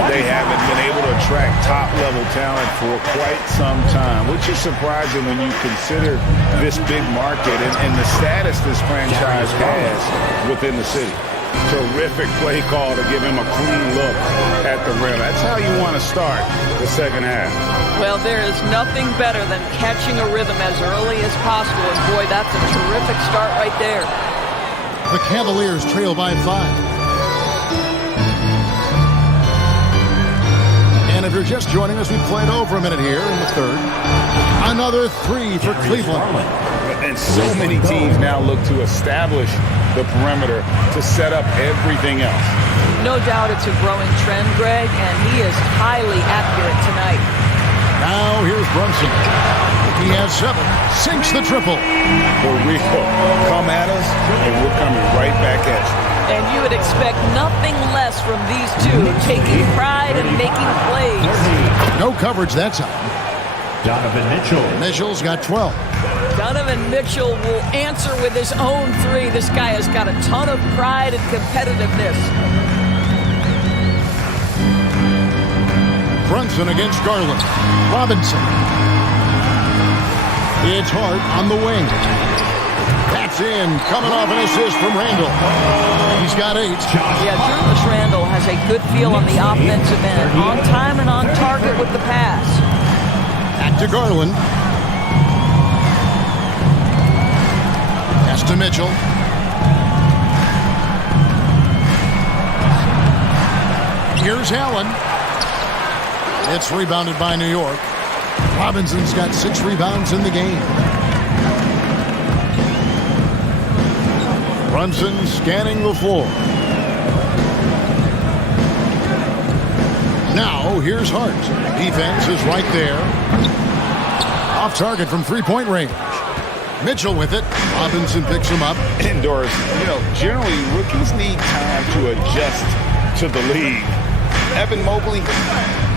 They haven't been able to attract top-level talent for quite some time, which is surprising when you consider this big market and the status this franchise has within the city. Terrific play call to give him a clean look at the rim. That's how you want to start the second half. Well, there is nothing better than catching a rhythm as early as possible. And boy, that's a terrific start right there. The Cavaliers trail by 5. And if you're just joining us, we played over a minute here in the third. Another 3 for Cleveland. And so many teams now look to establish the perimeter to set up everything else. No doubt it's a growing trend, Greg, and he is highly accurate tonight. Now here's Brunson. He has 7. Sinks the triple. For real. Come at us, and we're coming right back at you. And you would expect nothing less from these two, taking pride and making plays. No coverage that time. Donovan Mitchell. Mitchell's got 12. Donovan Mitchell will answer with his own 3. This guy has got a ton of pride and competitiveness. Brunson against Garland. Robinson. It's Hart on the wing. That's in. Coming off an assist from Randall. He's got 8. Yeah, Julius Randall has a good feel on the offensive end. On time and on target with the pass. Back to Garland. Pass to Mitchell. Here's Allen. It's rebounded by New York. Robinson's got 6 rebounds in the game. Brunson scanning the floor. Now, here's Hart. Defense is right there. Off target from three-point range. Mitchell with it. Robinson picks him up. Indoors, generally rookies need time to adjust to the league. Evan Mobley,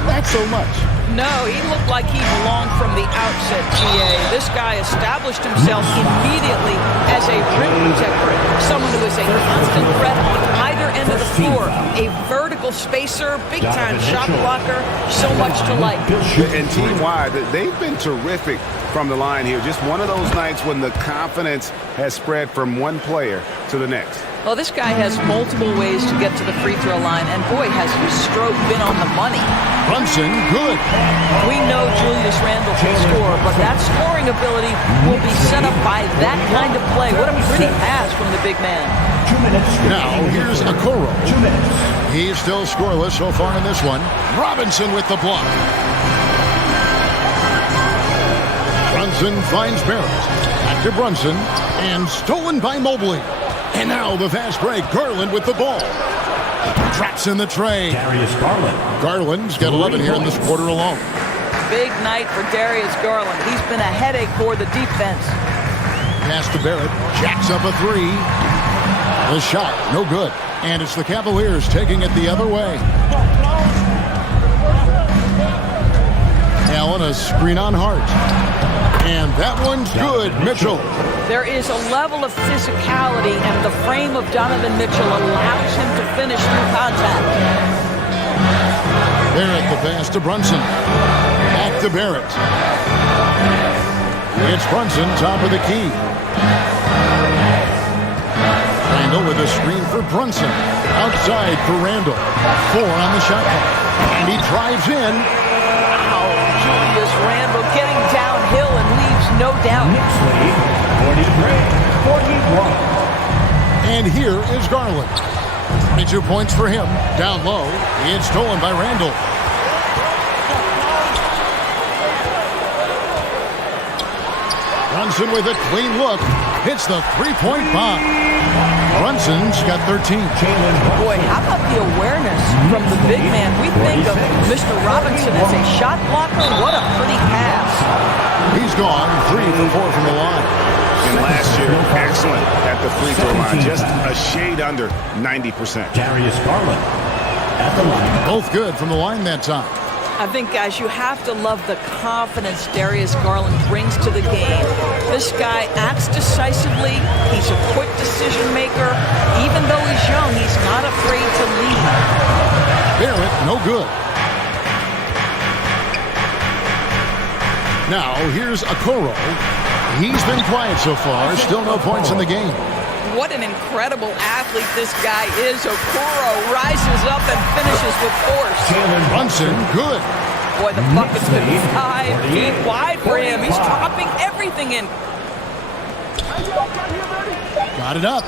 not so much. No, he looked like he belonged from the outset, GA. This guy established himself immediately as a rim protector, someone who is a constant threat on either end of the floor, a vertical spacer, big-time shot blocker, so much to like. And team-wide, they've been terrific from the line here. Just one of those nights when the confidence has spread from one player to the next. Well, this guy has multiple ways to get to the free throw line, and boy, has his stroke been on the money. Brunson, good. We know Julius Randle can score, but that scoring ability will be set up by that kind of play. What a pretty pass from the big man. 2 minutes. Now, here's Okoro. 2 minutes. He's still scoreless so far in this one. Robinson with the block. Brunson finds Barrett. Back to Brunson, and stolen by Mobley. And now the fast break. Garland with the ball. Traps in the tray. Darius Garland. Garland's got 11 here in this quarter alone. Big night for Darius Garland. He's been a headache for the defense. Pass to Barrett. Jacks up a 3. The shot, no good. And it's the Cavaliers taking it the other way. Allen, a screen on Hart. And that one's good. Mitchell. There is a level of physicality, and the frame of Donovan Mitchell allows him to finish through contact. Barrett, the pass to Brunson. Back to Barrett. It's Brunson, top of the key. Randle with a screen for Brunson. Outside for Randle. 4 on the shot clock. And he drives in. Wow, Julius Randle getting downhill and leaves no doubt. Knicks lead 43-41. And here is Garland. 22 points for him. Down low. It's stolen by Randle. Brunson with a clean look. Hits the three-point bomb. Brunson's got 13. Boy, how about the awareness from the big man? We think of Mr. Robinson as a shot blocker. What a pretty pass. He's gone 3 for 4 from the line. And last year, excellent at the free throw line. Just a shade under 90%. Darius Garland at the line. Both good from the line that time. I think, guys, you have to love the confidence Darius Garland brings to the game. This guy acts decisively. He's a quick decision maker. Even though he's young, he's not afraid to lead. Barrett, no good. Now, here's Okoro. He's been quiet so far. Still no points in the game. What an incredible athlete this guy is. Okoro rises up and finishes with force. Brunson, good. Boy, the bucket's been 5 feet wide for him. He's dropping everything in. Got it up.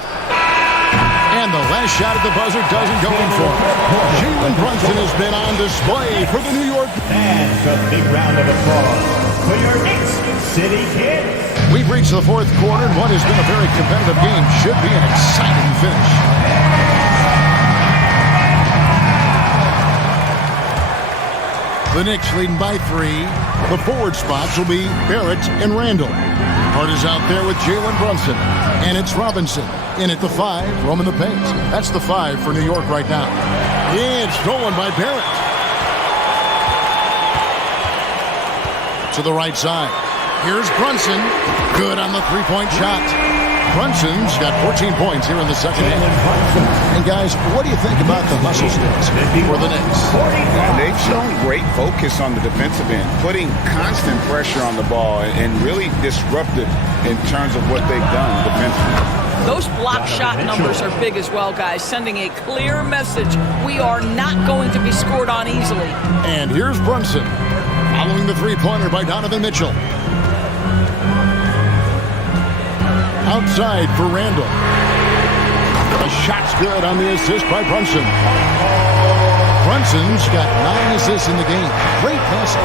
And the last shot at the buzzer doesn't go in for him. Jalen Brunson has been on display for the New York. And a big round of applause for your Knicks City Kids. We've reached the fourth quarter, and what has been a very competitive game should be an exciting finish. The Knicks leading by 3. The forward spots will be Barrett and Randle. Hart is out there with Jalen Brunson. And it's Robinson. In at the 5, roaming the paint. That's the 5 for New York right now. It's stolen by Barrett. To the right side. Here's Brunson. Good on the three-point shot. Brunson's got 14 points here in the second half. And guys, what do you think about the hustle stats for the Knicks? They've shown great focus on the defensive end, putting constant pressure on the ball and really disruptive in terms of what they've done defensively. Those block shot numbers are big as well, guys, sending a clear message. We are not going to be scored on easily. And here's Brunson, following the three-pointer by Donovan Mitchell. Outside for Randle. The shot's good on the assist by Brunson. Brunson's got 9 assists in the game. Great pass.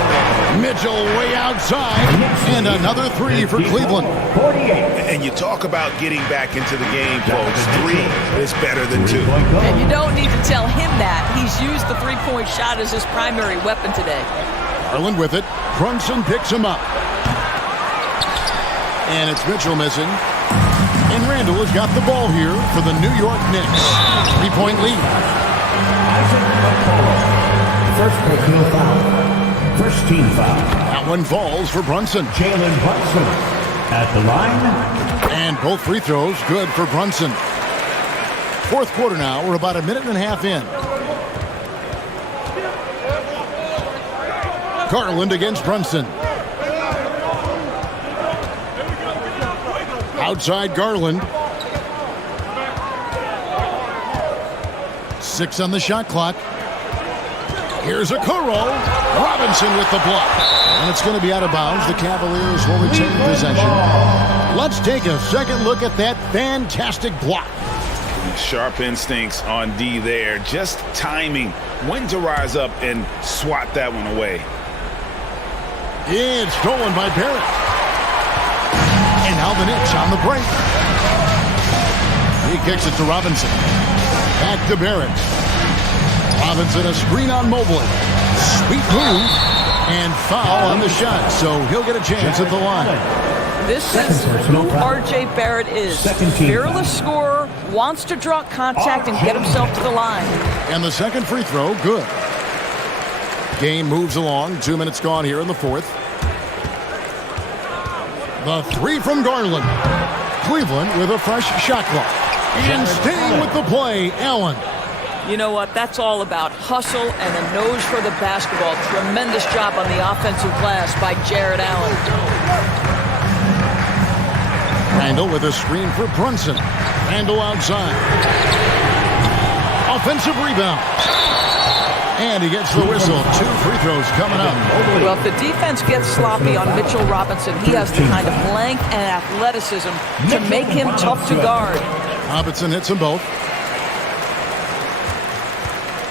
Mitchell way outside. And another 3 for Cleveland. And you talk about getting back into the game, folks. 3 is better than 2. And you don't need to tell him that. He's used the three-point shot as his primary weapon today. Garland with it. Brunson picks him up. And it's Mitchell missing. And Randall has got the ball here for the New York Knicks. 3-point lead. First personal foul. First team foul. That one falls for Brunson. Jalen Brunson at the line. And both free throws good for Brunson. Fourth quarter now. We're about a minute and a half in. Garland against Brunson. Outside Garland. 6 on the shot clock. Here's Okoro. Robinson with the block. And it's going to be out of bounds. The Cavaliers will retain possession. Let's take a second look at that fantastic block. Sharp instincts on D there. Just timing when to rise up and swat that one away. It's stolen by Barrett. And now the Knicks on the break. He kicks it to Robinson. Back to Barrett. Robinson a screen on Mobley. Sweet move. And foul on the shot. So he'll get a chance at the line. This is who R.J. Barrett is. Fearless scorer, wants to draw contact and get himself to the line. And the second free throw, good. Game moves along. 2 minutes gone here in the fourth. The 3 from Garland. Cleveland with a fresh shot clock. And staying with the play, Allen. You know what? That's all about hustle and a nose for the basketball. Tremendous job on the offensive glass by Jared Allen. Randall with a screen for Brunson. Randall outside. Offensive rebound. And he gets the whistle. 2 free throws coming up. Well, if the defense gets sloppy on Mitchell Robinson, he has the kind of length and athleticism to make him tough to guard. Robinson hits them both.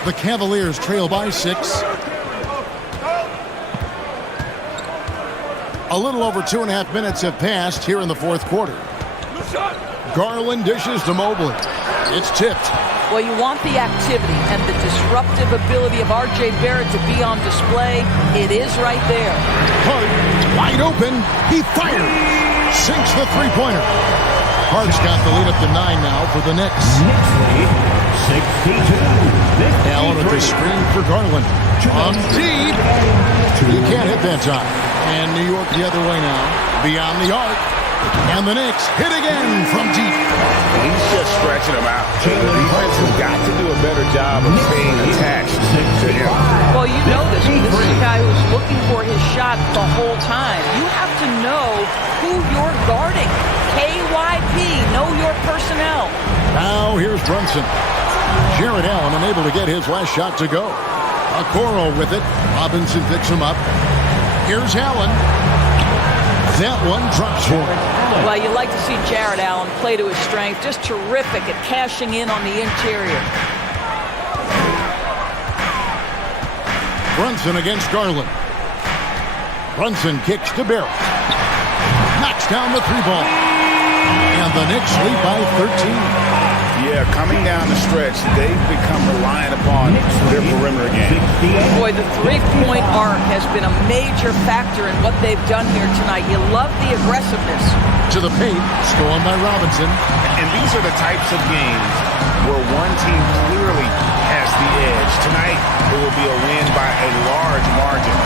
The Cavaliers trail by 6. A little over 2.5 minutes have passed here in the fourth quarter. Garland dishes to Mobley. It's tipped. Well, you want the activity and the disruptive ability of R.J. Barrett to be on display. It is right there. Hart, wide open. He fired. Sinks the three-pointer. Hart's got the lead up to 9 now for the Knicks. Knicks lead, 62. Allen with the screen for Garland. On deep. You can't hit that time. And New York the other way now. Beyond the arc. And the Knicks hit again from deep. He's just stretching them out. The defense has got to do a better job of staying attached to him. Well, you know this. This is a guy who's looking for his shot the whole time. You have to know who you're guarding. KYP, know your personnel. Now here's Brunson. Jared Allen unable to get his last shot to go. Okoro with it. Robinson picks him up. Here's Allen. That one drops for him. Well, you like to see Jared Allen play to his strength. Just terrific at cashing in on the interior. Brunson against Garland. Brunson kicks to Barrett. Knocks down the 3-ball. And the Knicks lead by 13. Yeah, coming down the stretch, they've become reliant upon their perimeter game. Boy, the three-point arc has been a major factor in what they've done here tonight. You love the aggressiveness. To the paint, stolen by Robinson. And these are the types of games where one team clearly has the edge. Tonight, it will be a win by a large margin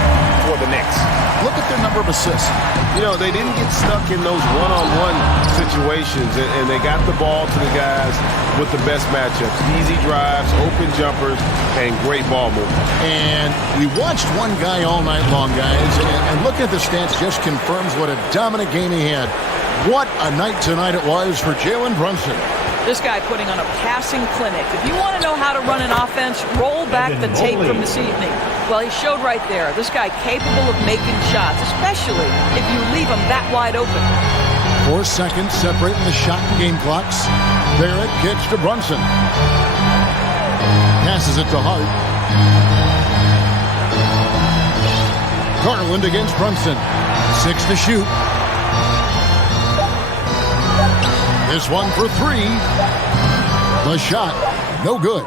for the Knicks. Look at their number of assists. You know, they didn't get stuck in those one-on-one situations, and they got the ball to the guys with the best matchups. Easy drives, open jumpers, and great ball movement. And we watched one guy all night long, guys, and looking at the stats just confirms what a dominant game he had. What a night tonight it was for Jalen Brunson. This guy putting on a passing clinic. If you want to know how to run an offense, roll back the tape from this evening. Well, he showed right there. This guy capable of making shots, especially if you leave him that wide open. 4 seconds separating the shot and game clocks. Barrett kicks to Brunson. Passes it to Hart. Garland against Brunson. 6 to shoot. This one for 3. The shot, no good.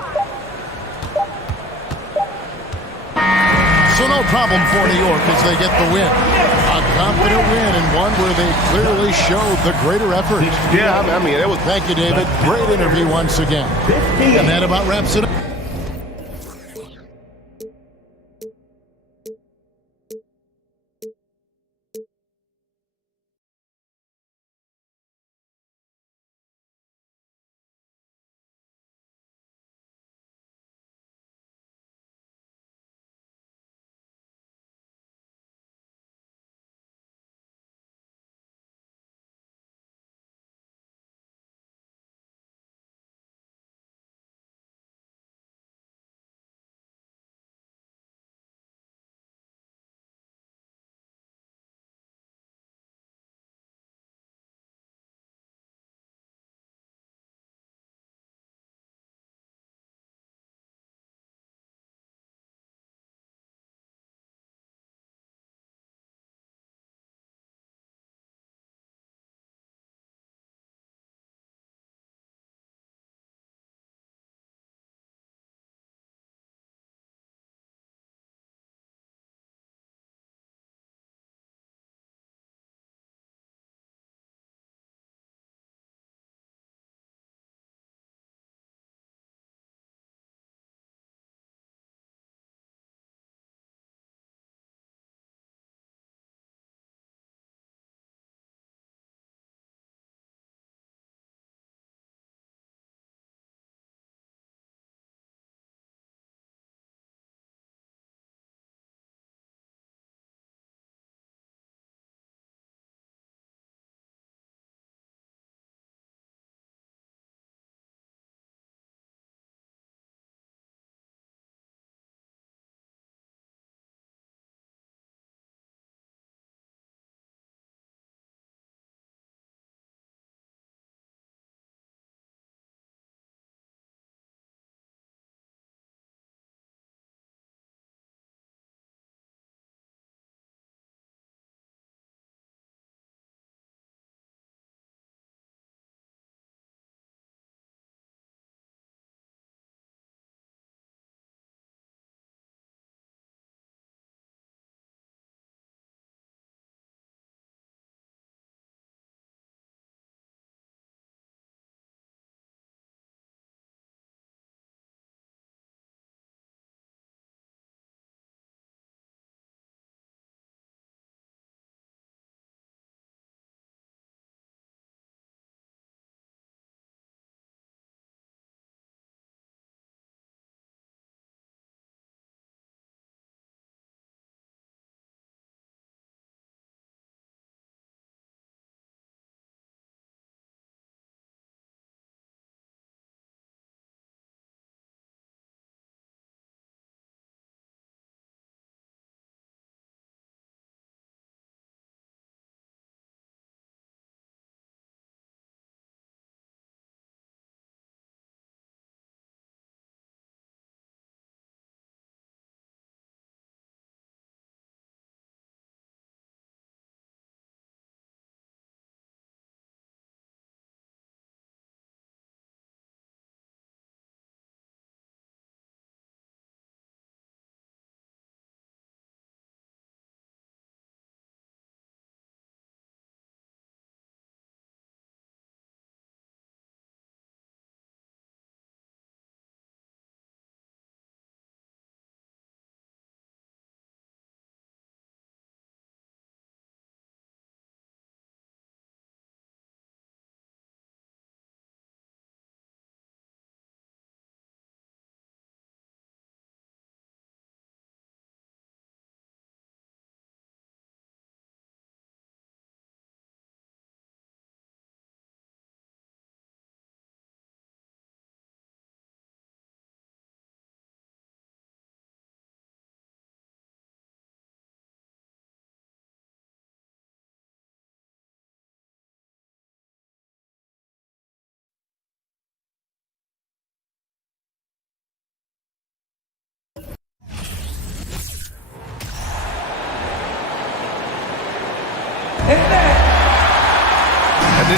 So no problem for New York as they get the win. A confident win and one where they clearly showed the greater effort. Yeah, I mean, it was. Thank you, David. Great interview once again. And that about wraps it up.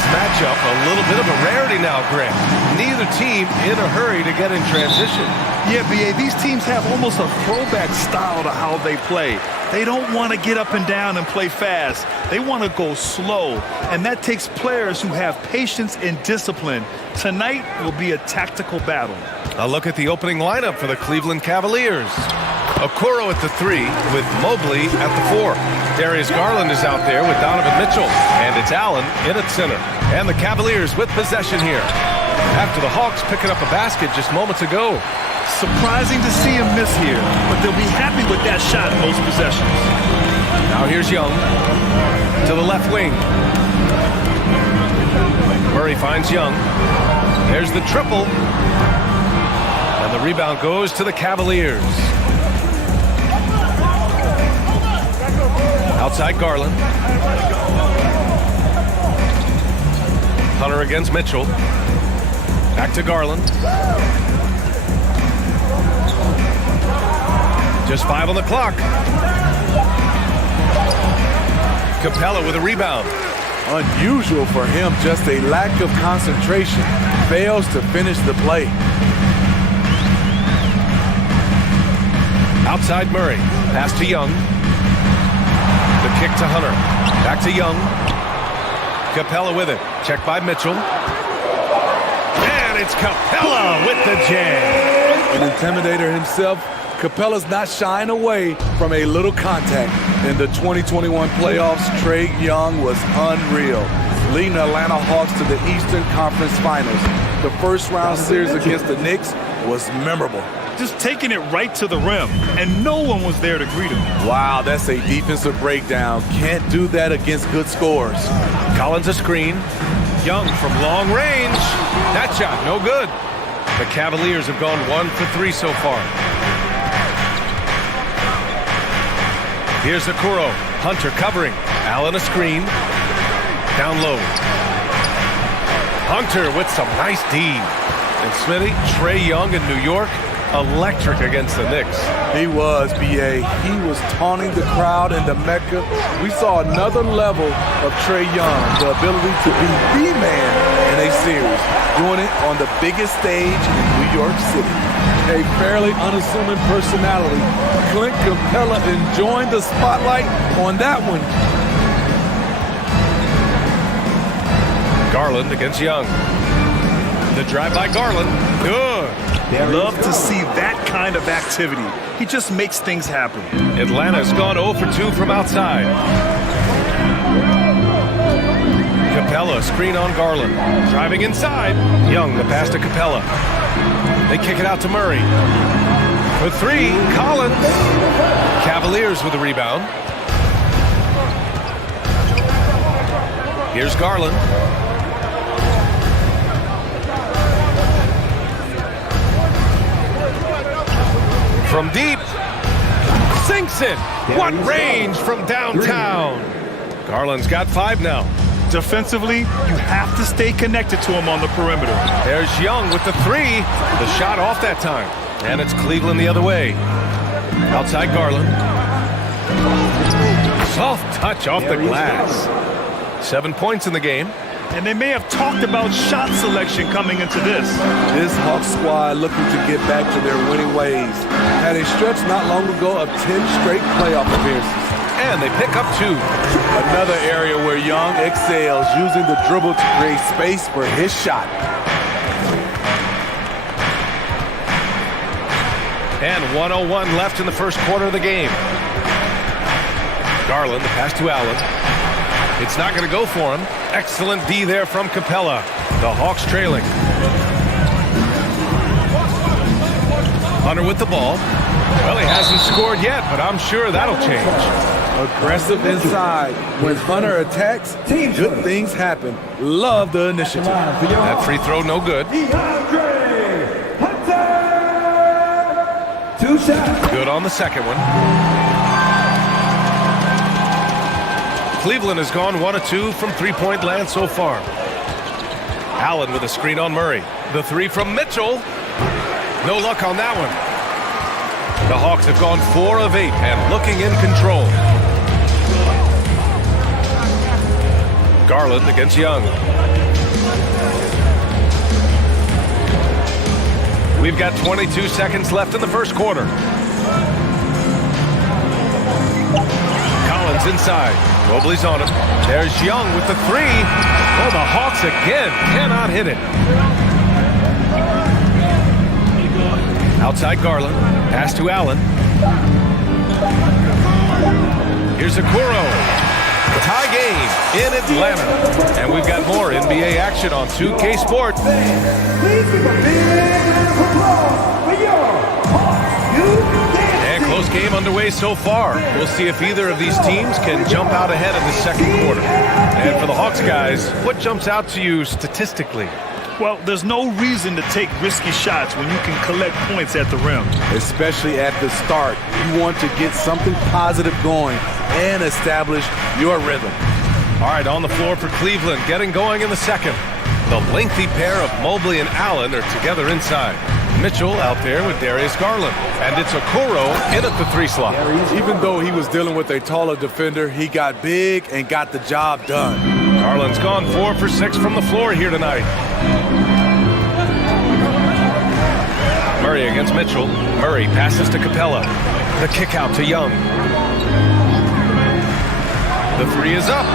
this matchup a little bit of a rarity now, Grant. Neither team in a hurry to get in transition. Yeah, B.A., these teams have almost a throwback style to how they play. They don't want to get up and down and play fast. They want to go slow, and that takes players who have patience and discipline. Tonight will be a tactical battle. A look at the opening lineup for the Cleveland Cavaliers. Okoro at the 3 with Mobley at the 4. Darius Garland is out there with Donovan Mitchell, and it's Allen in at center. And the Cavaliers with possession here, after the Hawks picking up a basket just moments ago. Surprising to see him miss here, but they'll be happy with that shot in most possessions. Now here's Young to the left wing. Murray finds Young. There's the triple. And the rebound goes to the Cavaliers. Outside Garland. Hunter against Mitchell. Back to Garland. Just 5 on the clock. Capella with a rebound. Unusual for him, just a lack of concentration. Fails to finish the play. Outside Murray. Pass to Young. The kick to Hunter. Back to Young. Capella with it. Checked by Mitchell. And it's Capella with the jam. An intimidator himself, Capella's not shying away from a little contact. In the 2021 playoffs, Trae Young was unreal, leading the Atlanta Hawks to the Eastern Conference Finals. The first-round series against the Knicks was memorable. Just taking it right to the rim, and no one was there to greet him. Wow, that's a defensive breakdown. Can't do that against good scores. Collins a screen. Young from long range. That shot, no good. The Cavaliers have gone 1 for 3 so far. Here's Okoro. Hunter covering. Allen a screen. Down low. Hunter with some nice D. And Smitty, Trae Young in New York, electric against the Knicks. He was, B.A. He was taunting the crowd in the Mecca. We saw another level of Trae Young, the ability to be the man in a series, doing it on the biggest stage in New York City. A fairly unassuming personality. Clint Capella enjoying the spotlight on that one. Garland against Young. The drive by Garland. Good. Love to see that kind of activity. He just makes things happen. Atlanta's gone 0 for 2 from outside. Capella, screen on Garland. Driving inside. Young, the pass to Capella. They kick it out to Murray. For 3, Collins. Cavaliers with the rebound. Here's Garland. From deep. Sinks it. What range from downtown. Garland's got 5 now. Defensively, you have to stay connected to him on the perimeter. There's Young with the 3. The shot off that time. And it's Cleveland the other way. Outside Garland. Soft touch off the glass. 7 points in the game. And they may have talked about shot selection coming into this. This Hawks squad looking to get back to their winning ways. Had a stretch not long ago of 10 straight playoff appearances. And they pick up 2. Another area where Young excels, using the dribble to create space for his shot. And 1:01 left in the first quarter of the game. Garland, the pass to Allen. It's not going to go for him. Excellent D there from Capella. The Hawks trailing. Hunter with the ball. Well, he hasn't scored yet, but I'm sure that'll change. Aggressive inside. When Hunter attacks, good things happen. Love the initiative. That free throw, no good. Good on the second one. Cleveland has gone 1 of 2 from three-point land so far. Allen with a screen on Murray. The 3 from Mitchell. No luck on that one. The Hawks have gone 4 of 8 and looking in control. Garland against Young. We've got 22 seconds left in the first quarter. Collins inside. Mobley's on him. There's Young with the three. Oh, the Hawks again cannot hit it. Outside Garland. Pass to Allen. Here's Okoro. Tie game in Atlanta. And we've got more NBA action on 2K Sports. And close game underway so far. We'll see if either of these teams can jump out ahead in the second quarter. And for the Hawks guys, what jumps out to you statistically? Well, there's no reason to take risky shots when you can collect points at the rim. Especially at the start. You want to get something positive going and establish your rhythm. All right, on the floor for Cleveland, getting going in the second. The lengthy pair of Mobley and Allen are together inside. Mitchell out there with Darius Garland. And it's Okoro in at the three slot. Even though he was dealing with a taller defender, he got big and got the job done. Garland's gone 4 for 6 from the floor here tonight. Murray against Mitchell. Murray passes to Capella. The kick out to Young. The three is up.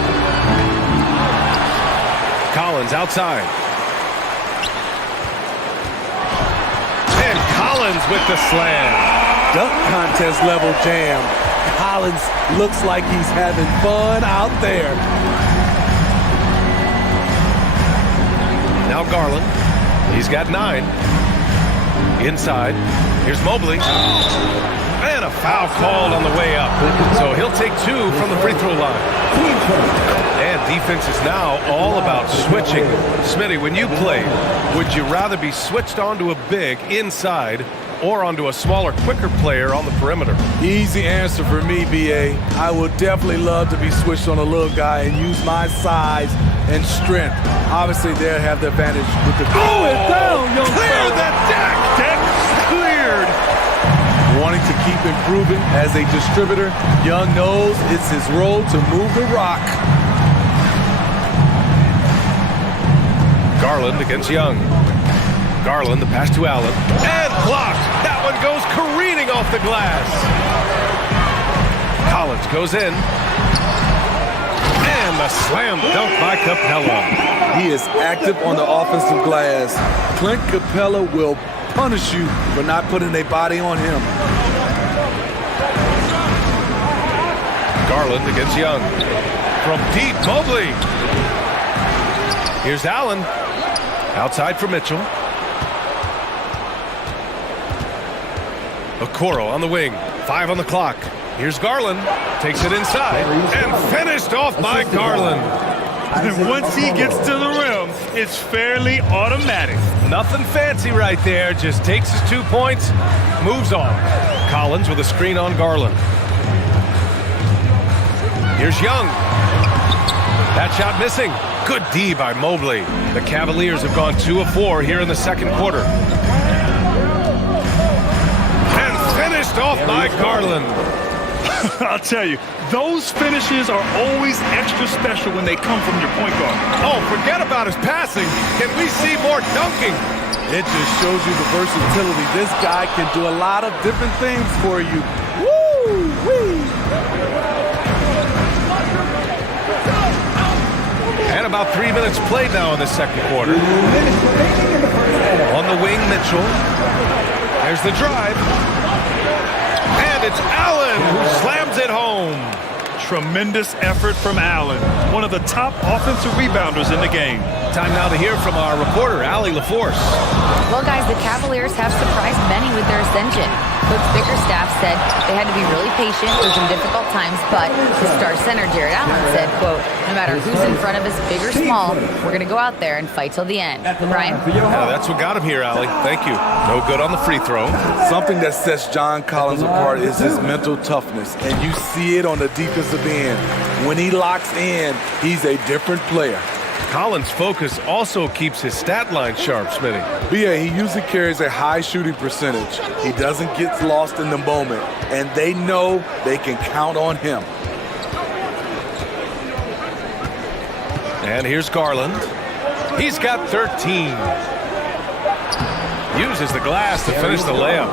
Collins outside. And Collins with the slam. Dunk contest level jam. Collins looks like he's having fun out there. Now Garland. He's got 9. Inside. Here's Mobley. And a foul called on the way up. So he'll take 2 from the free throw line. And defense is now all about switching. Smitty, when you played, would you rather be switched onto a big inside or onto a smaller, quicker player on the perimeter? Easy answer for me, B.A. I would definitely love to be switched on a little guy and use my size and strength. Obviously, they'll have the advantage with the... Oh, it down, young Clear the deck! Deck's cleared! Wanting to keep improving as a distributor, Young knows it's his role to move the rock. Garland against Young. Garland, the pass to Allen. And blocked! That one goes careening off the glass. Collins goes in. And the slam dunk by Capella. He is active on the offensive glass. Clint Capella will punish you for not putting a body on him. Garland against Young. From deep, Mobley. Here's Allen. Outside for Mitchell. Okoro on the wing. 5 on the clock. Here's Garland. Takes it inside. And finished off by Garland. And once he gets to the rim, it's fairly automatic. Nothing fancy right there. Just takes his 2 points, moves on. Collins with a screen on Garland. Here's Young. That shot missing. Good D by Mobley. The Cavaliers have gone 2 of 4 here in the second quarter. And finished off by Garland. I'll tell you, those finishes are always extra special when they come from your point guard. Oh, forget about his passing. Can we see more dunking? It just shows you the versatility. This guy can do a lot of different things for you. Woo-wee! And about 3 minutes played now in the second quarter. On the wing, Mitchell. There's the drive. And it's Allen who slams it home. Tremendous effort from Allen, one of the top offensive rebounders in the game. Time now to hear from our reporter, Allie LaForce. Well, guys, the Cavaliers have surprised many with their ascension. Coach Bickerstaff said they had to be really patient through some difficult times, but his star center, Jared Allen, said, quote, no matter who's in front of us, big or small, we're going to go out there and fight till the end. Brian? Yeah, that's what got him here, Allie. Thank you. No good on the free throw. Something that sets John Collins apart is his mental toughness, and you see it on the defensive end. When he locks in, he's a different player. Collins' focus also keeps his stat line sharp, Smitty. Yeah, he usually carries a high shooting percentage. He doesn't get lost in the moment, and they know they can count on him. And here's Garland. He's got 13. Uses the glass to finish the layup.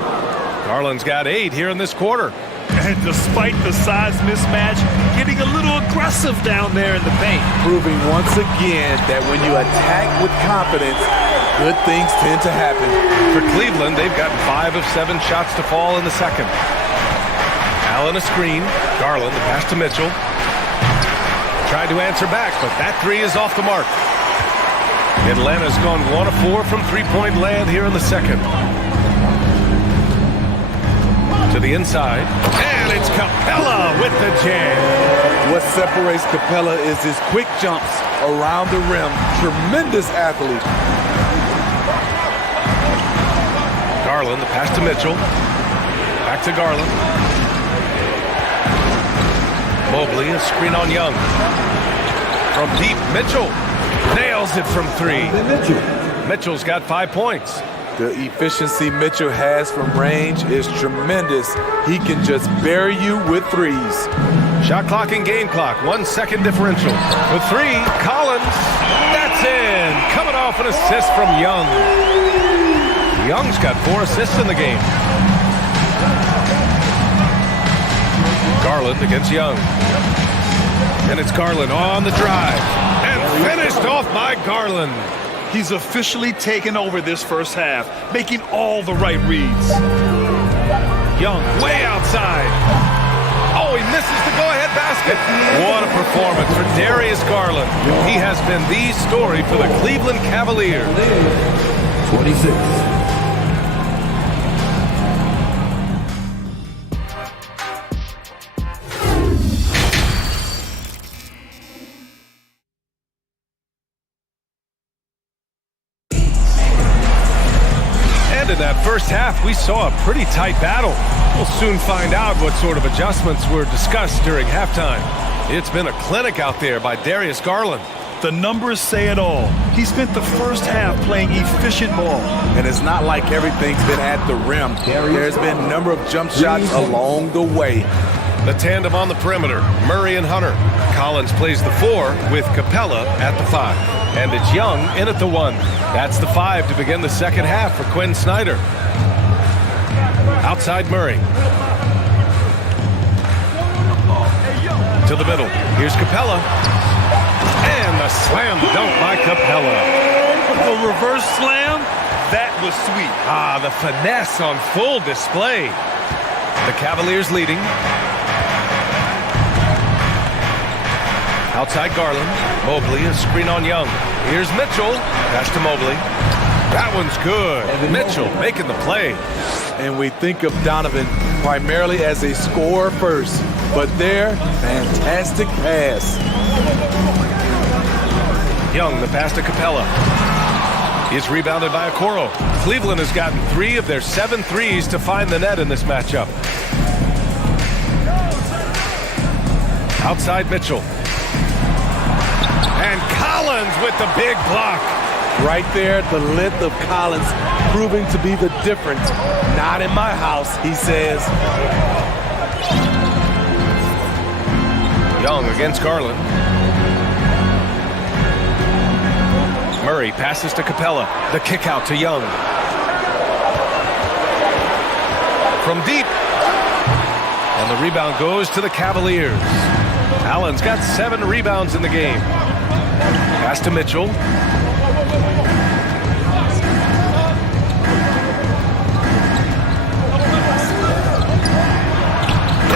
Garland's got 8 here in this quarter. And despite the size mismatch, getting a little aggressive down there in the paint. Proving once again that when you attack with confidence, good things tend to happen. For Cleveland, they've gotten 5 of 7 shots to fall in the second. Allen a screen. Garland, the pass to Mitchell. Tried to answer back, but that 3 is off the mark. Atlanta's gone 1 of 4 from three-point land here in the second. To the inside, and it's Capella with the jam. What separates Capella is his quick jumps around the rim. Tremendous athlete. Garland, the pass to Mitchell. Back to Garland. Mobley, a screen on Young. From deep, Mitchell nails it from 3. Mitchell's got 5 points. The efficiency Mitchell has from range is tremendous. He can just bury you with threes. Shot clock and game clock, 1 second differential. With 3, Collins, that's in. Coming off an assist from Young. Young's got 4 assists in the game. Garland against Young. And it's Garland on the drive. And finished off by Garland. He's officially taken over this first half, making all the right reads. Young way outside. Oh, he misses the go-ahead basket. What a performance for Darius Garland. He has been the story for the Cleveland Cavaliers. 26. In that first half, we saw a pretty tight battle. We'll soon find out what sort of adjustments were discussed during halftime. It's been a clinic out there by Darius Garland. The numbers say it all. He spent the first half playing efficient ball. And it's not like everything's been at the rim. There's been a number of jump shots along the way. The tandem on the perimeter, Murray and Hunter. Collins plays the 4 with Capella at the 5. And it's Young in at the 1. That's the 5 to begin the second half for Quinn Snyder. Outside Murray. To the middle. Here's Capella. And the slam dunk by Capella. A reverse slam? That was sweet. Ah, the finesse on full display. The Cavaliers leading. Outside Garland. Mobley, a screen on Young. Here's Mitchell. Pass to Mobley. That one's good. Mitchell making the play. And we think of Donovan primarily as a scorer first. But there, fantastic pass. Young, the pass to Capella. He's rebounded by Okoro. Cleveland has gotten 3 of their 7 threes to find the net in this matchup. Outside Mitchell. And Collins with the big block. Right there, the length of Collins proving to be the difference. Not in my house, he says. Young against Garland. Murray passes to Capella. The kick out to Young. From deep. And the rebound goes to the Cavaliers. Allen's got 7 rebounds in the game. Pass to Mitchell.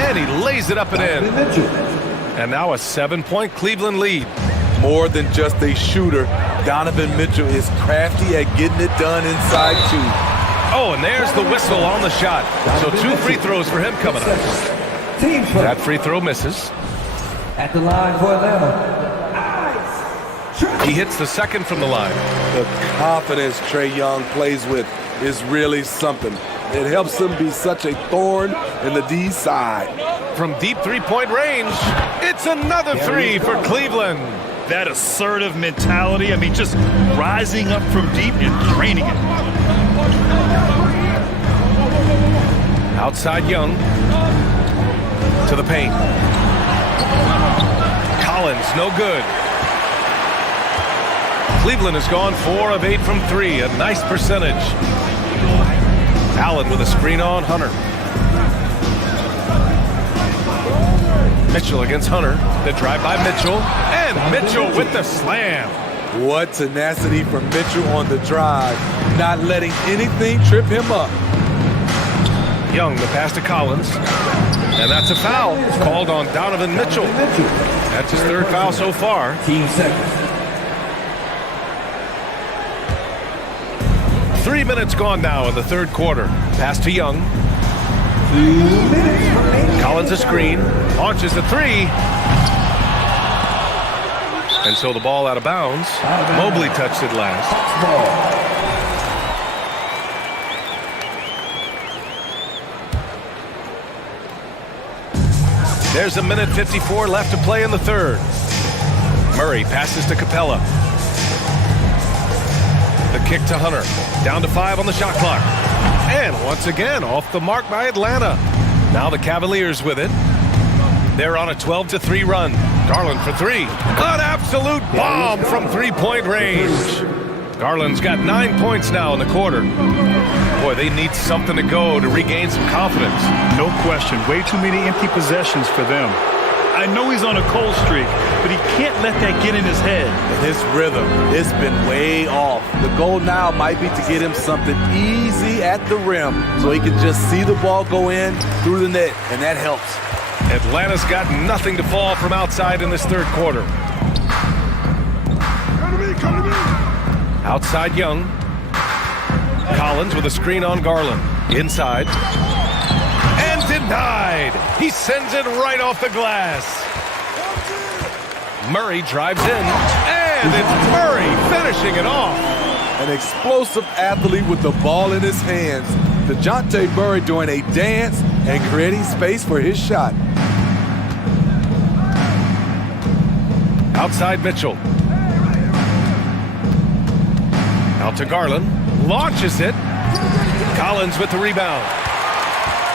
And he lays it up and in. And now a 7-point Cleveland lead. More than just a shooter, Donovan Mitchell is crafty at getting it done inside too. Oh, and there's the whistle on the shot. So 2 free throws for him coming up. That free throw misses. At the line for Atlanta. He hits the second from the line. The confidence Trae Young plays with is really something. It helps him be such a thorn in the D side. From deep 3-point range, it's another 3 for Cleveland. That assertive mentality, I mean, just rising up from deep and draining it. Outside Young. To the paint. Collins, no good. Cleveland has gone 4 of 8 from 3, a nice percentage. Allen with a screen on Hunter. Mitchell against Hunter. The drive by Mitchell. And Mitchell with the slam. What tenacity from Mitchell on the drive. Not letting anything trip him up. Young, the pass to Collins. And that's a foul called on Donovan Mitchell. That's his 3rd foul so far. 15 seconds. 3 minutes gone now in the 3rd quarter. Pass to Young. 2 minutes remaining. Collins a screen. Launches the 3. And so the ball out of bounds. Mobley touched it last. There's a minute 54 left to play in the 3rd. Murray passes to Capella. The kick to Hunter. Down to 5 on the shot clock. And once again, off the mark by Atlanta. Now the Cavaliers with it. They're on a 12-3 run. Garland for 3. An absolute bomb from 3-point range. Garland's got 9 points now in the quarter. Boy, they need something to go to regain some confidence. No question. Way too many empty possessions for them. I know he's on a cold streak, but he can't let that get in his head. And his rhythm, it's been way off. The goal now might be to get him something easy at the rim so he can just see the ball go in through the net, and that helps. Atlanta's got nothing to fall from outside in this 3rd quarter. Outside Young. Collins with a screen on Garland. Inside. And denied. He sends it right off the glass. Murray drives in. And it's Murray finishing it off. An explosive athlete with the ball in his hands. DeJounte Murray doing a dance and creating space for his shot. Outside Mitchell. Out to Garland. Launches it. Collins with the rebound.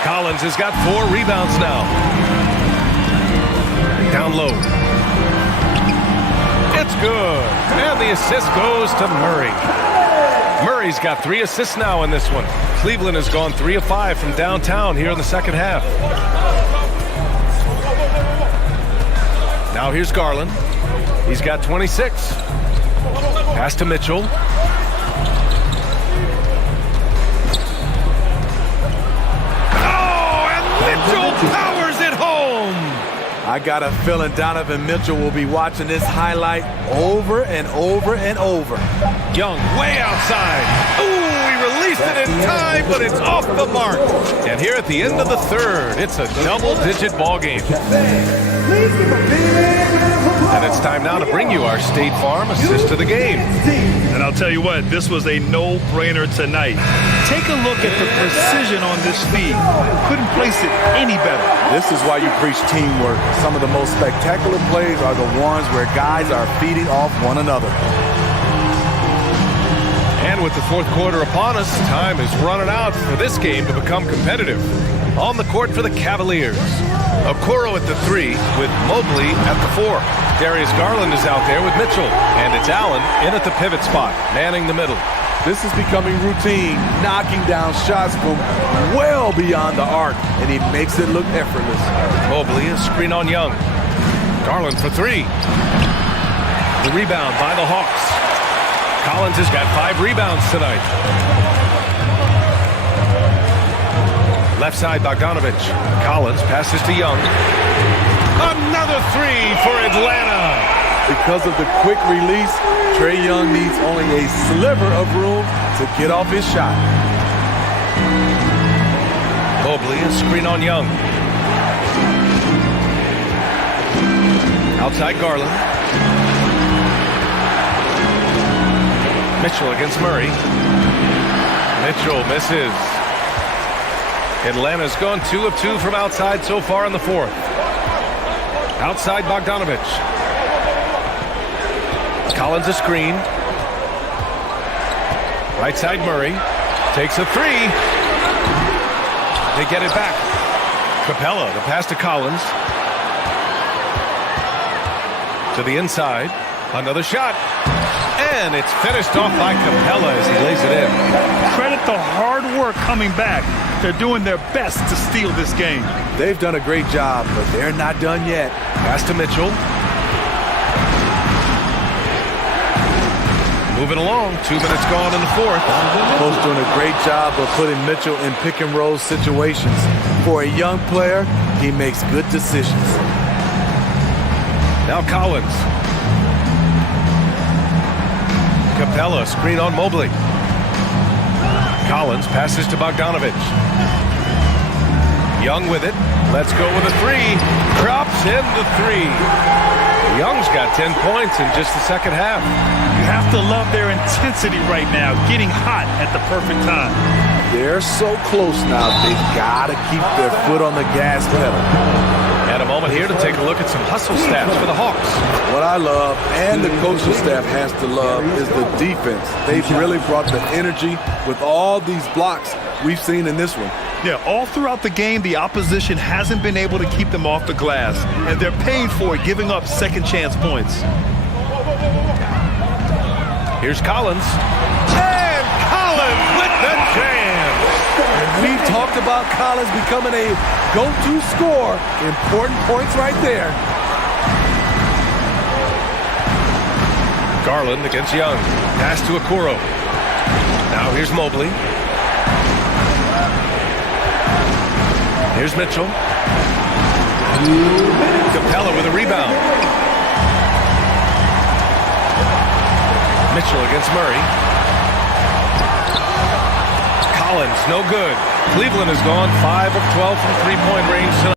Collins has got 4 rebounds now. Down low. It's good. And the assist goes to Murray. Murray's got 3 assists now in this one. Cleveland has gone 3 of 5 from downtown here in the 2nd half. Now here's Garland. He's got 26. Pass to Mitchell. Mitchell powers it home. I got a feeling Donovan Mitchell will be watching this highlight over and over and over. Young way outside. Ooh, he released it in time, but it's off the mark. And here at the end of the 3rd, it's a double-digit ball game. And it's time now to bring you our State Farm assist of the game. And I'll tell you what, this was a no-brainer tonight. Take a look at the precision on this feed. Couldn't place it any better. This is why you preach teamwork. Some of the most spectacular plays are the ones where guys are feeding off one another. And with the 4th quarter upon us, time is running out for this game to become competitive. On the court for the Cavaliers. Okoro at the 3 with Mobley at the 4. Darius Garland is out there with Mitchell. And it's Allen in at the pivot spot, manning the middle. This is becoming routine, knocking down shots from well beyond the arc, and he makes it look effortless. Mobley, a screen on Young. Garland for 3. The rebound by the Hawks. Collins has got 5 rebounds tonight. Left side, Bogdanovich. Collins passes to Young. Another 3 for Atlanta. Because of the quick release, Trae Young needs only a sliver of room to get off his shot. Mobley, a screen on Young. Outside Garland. Mitchell against Murray. Mitchell misses. Atlanta's gone 2 of 2 from outside so far in the 4th. Outside Bogdanovich. Collins a screen. Right side Murray. Takes a 3. They get it back. Capella, the pass to Collins. To the inside. Another shot. And it's finished off by Capella as he lays it in. Credit the hard work coming back. They're doing their best to steal this game. They've done a great job, but they're not done yet. Pass to Mitchell. Moving along, 2 minutes gone in the fourth. Coach doing a great job of putting Mitchell in pick and roll situations. For a young player, he makes good decisions. Now Collins. Capella, screen on Mobley. Collins passes to Bogdanovich. Young with it. Let's go with a three. Drops in the three. Young's got 10 points in just the second half. You have to love their intensity right now, getting hot at the perfect time. They're so close now, they've got to keep their foot on the gas pedal. And a moment here to take a look at some hustle stats for the Hawks. What I love, and the coaching staff has to love, is the defense. They've really brought the energy with all these blocks we've seen in this one. Yeah, all throughout the game, the opposition hasn't been able to keep them off the glass, and they're paying for it, giving up second chance points. Here's Collins. And Collins with the jam. We've talked about Collins becoming a go-to scorer. Important points right there. Garland against Young. Pass to Okoro. Now here's Mobley. Here's Mitchell. Capella with a rebound. Mitchell against Murray. Collins, no good. Cleveland has gone 5 of 12 from three-point range tonight.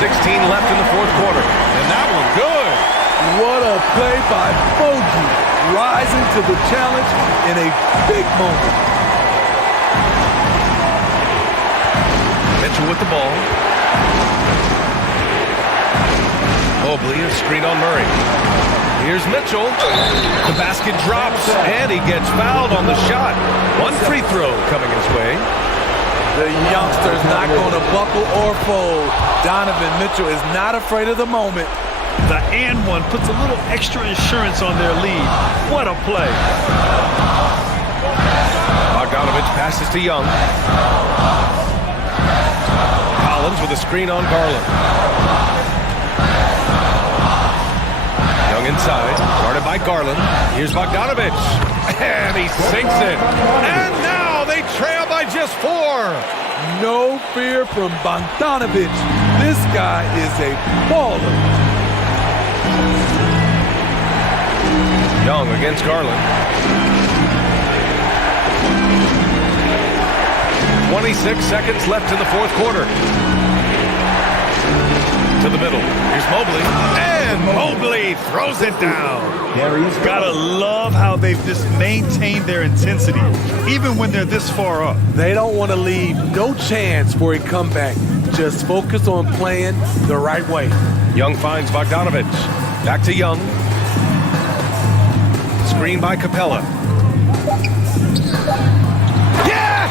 .16 left in the fourth quarter. And that one good. What a play by Bogey, rising to the challenge in a big moment. Mitchell with the ball. Mobley, a screen on Murray. Here's Mitchell. The basket drops, and he gets fouled on the shot. One free throw coming his way. The youngster's not going to buckle or fold. Donovan Mitchell is not afraid of the moment. The and one puts a little extra insurance on their lead. What a play. Bogdanovich passes to Young. Collins with a screen on Garland. Young inside, guarded by Garland. Here's Bogdanovich. And he sinks it. And now they trail by just 4. No fear from Bogdanovich. This guy is a baller. Young against Garland. 26 seconds left in the fourth quarter. To the middle. Here's Mobley. And Mobley throws it down. Gotta love how they've just maintained their intensity, even when they're this far up. They don't want to leave no chance for a comeback. Just focus on playing the right way. Young finds Bogdanovich. Back to Young. Screen by Capella. Yes!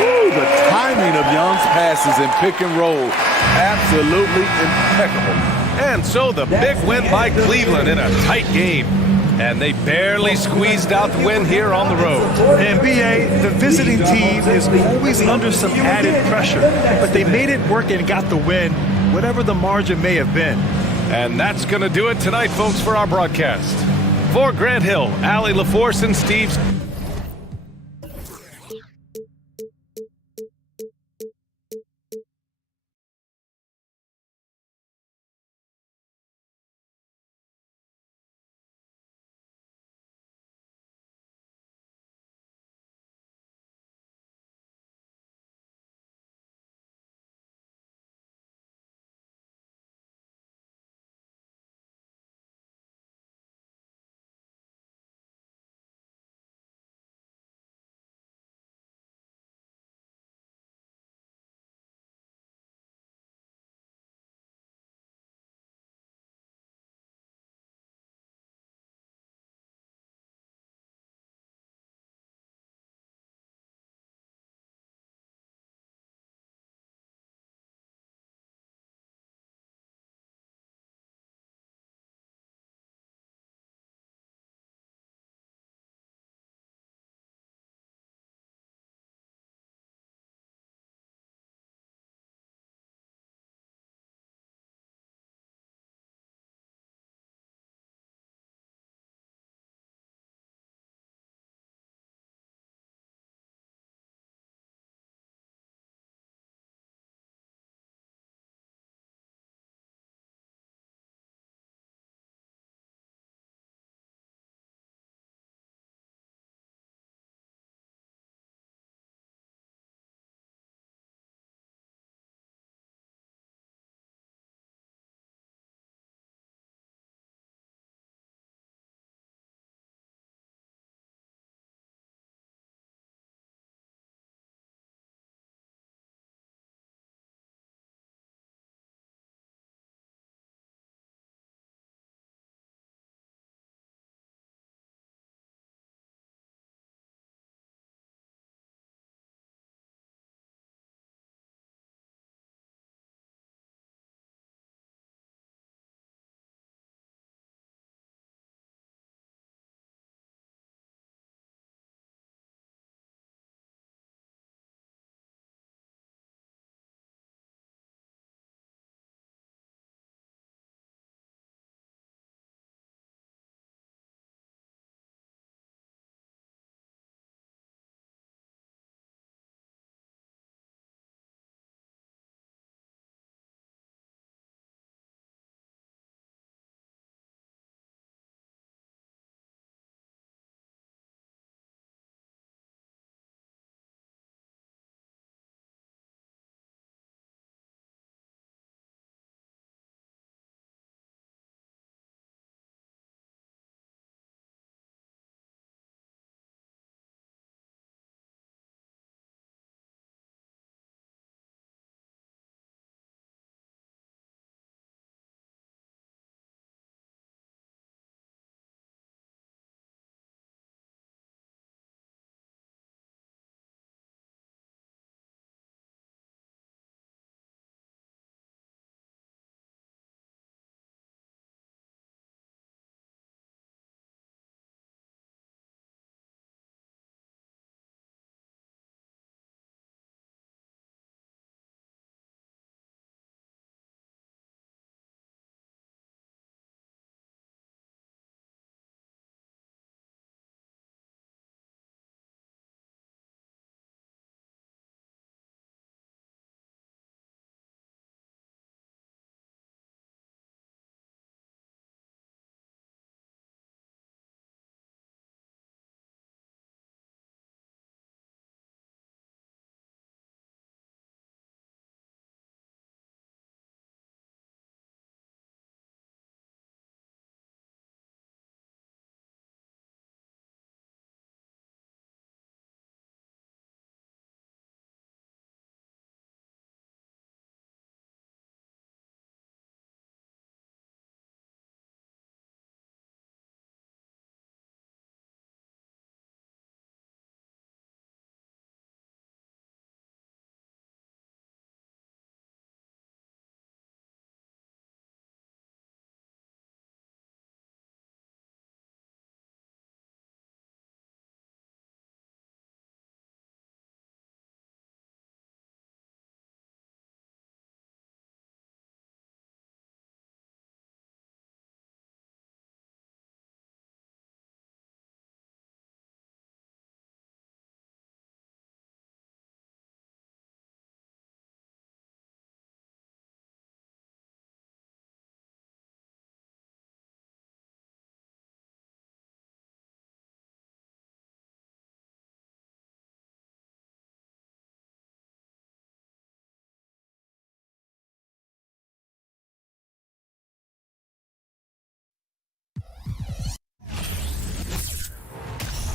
Woo, the timing of Young's passes in pick and roll, absolutely impeccable. And so the big win by Cleveland in a tight game. And they barely squeezed out the win here on the road. NBA, the visiting team is always under some added pressure, but they made it work and got the win, whatever the margin may have been. And that's going to do it tonight, folks, for our broadcast. For Grant Hill, Allie LaForce, and Steve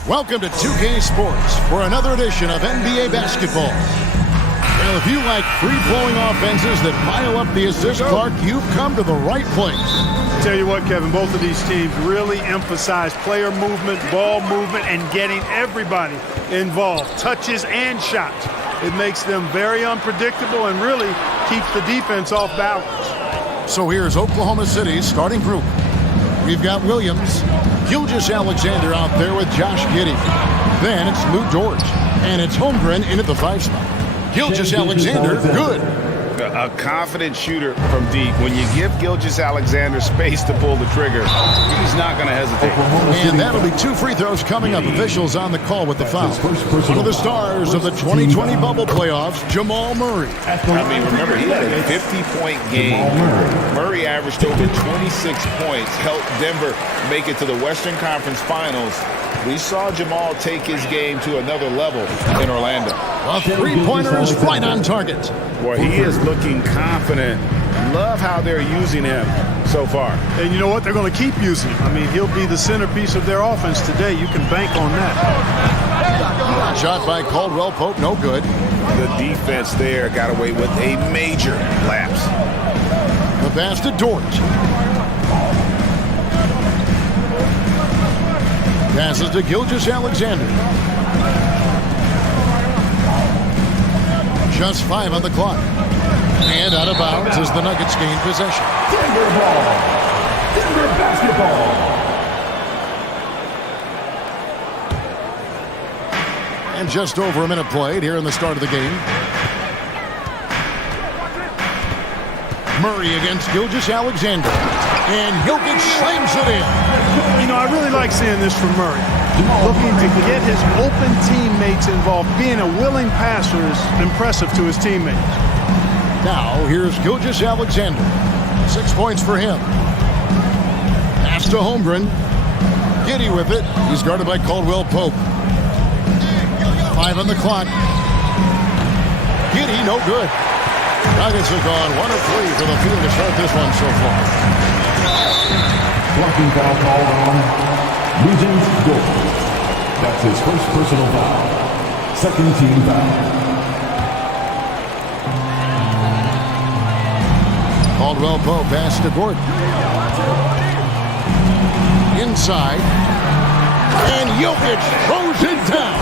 Welcome to 2K Sports for another edition of NBA basketball. Well, if you like free-flowing offenses that pile up the assist clock, you've come to the right place. Tell you what, Kevin, both of these teams really emphasize player movement, ball movement, and getting everybody involved, touches and shots. It makes them very unpredictable and really keeps the defense off balance. So here's Oklahoma City's starting group. We've got Williams, Gilgeous-Alexander out there with Josh Giddey. Then it's Lou Dort, and it's Holmgren in at the 5 spot. Gilgeous-Alexander, good. A confident shooter from deep. When you give Gilgeous-Alexander space to pull the trigger, he's not going to hesitate. And that'll be 2 free throws coming up. Officials on the call with the foul. One of the stars of the 2020 bubble playoffs, Jamal Murray. I mean, remember, he had a 50-point game. Murray averaged over 26 points, helped Denver make it to the Western Conference Finals. We saw Jamal take his game to another level in Orlando. A three-pointer is right on target. Boy, he is looking confident. Love how they're using him so far. And you know what? They're going to keep using him. I mean, he'll be the centerpiece of their offense today. You can bank on that. Shot by Caldwell Pope, no good. The defense there got away with a major lapse. The pass to Dort. Passes to Gilgeous-Alexander. Just 5 on the clock. And out of bounds as the Nuggets gain possession. Denver ball. Denver basketball. And just over a minute played here in the start of the game. Murray against Gilgeous-Alexander. And Jokic slams it in. You know, I really like seeing this from Murray. Looking to get his open teammates involved. Being a willing passer is impressive to his teammates. Now, here's Gilgeous-Alexander. 6 points for him. Pass to Holmgren. Giddey with it. He's guarded by Caldwell Pope. 5 on the clock. Giddey, no good. Nuggets have gone 1 of 3 for the field to start this one so far. Blocking foul called on Regent Dort. That's his first personal foul. Second team foul. Caldwell Pope pass to Gordon. Inside. And Jokic throws it down.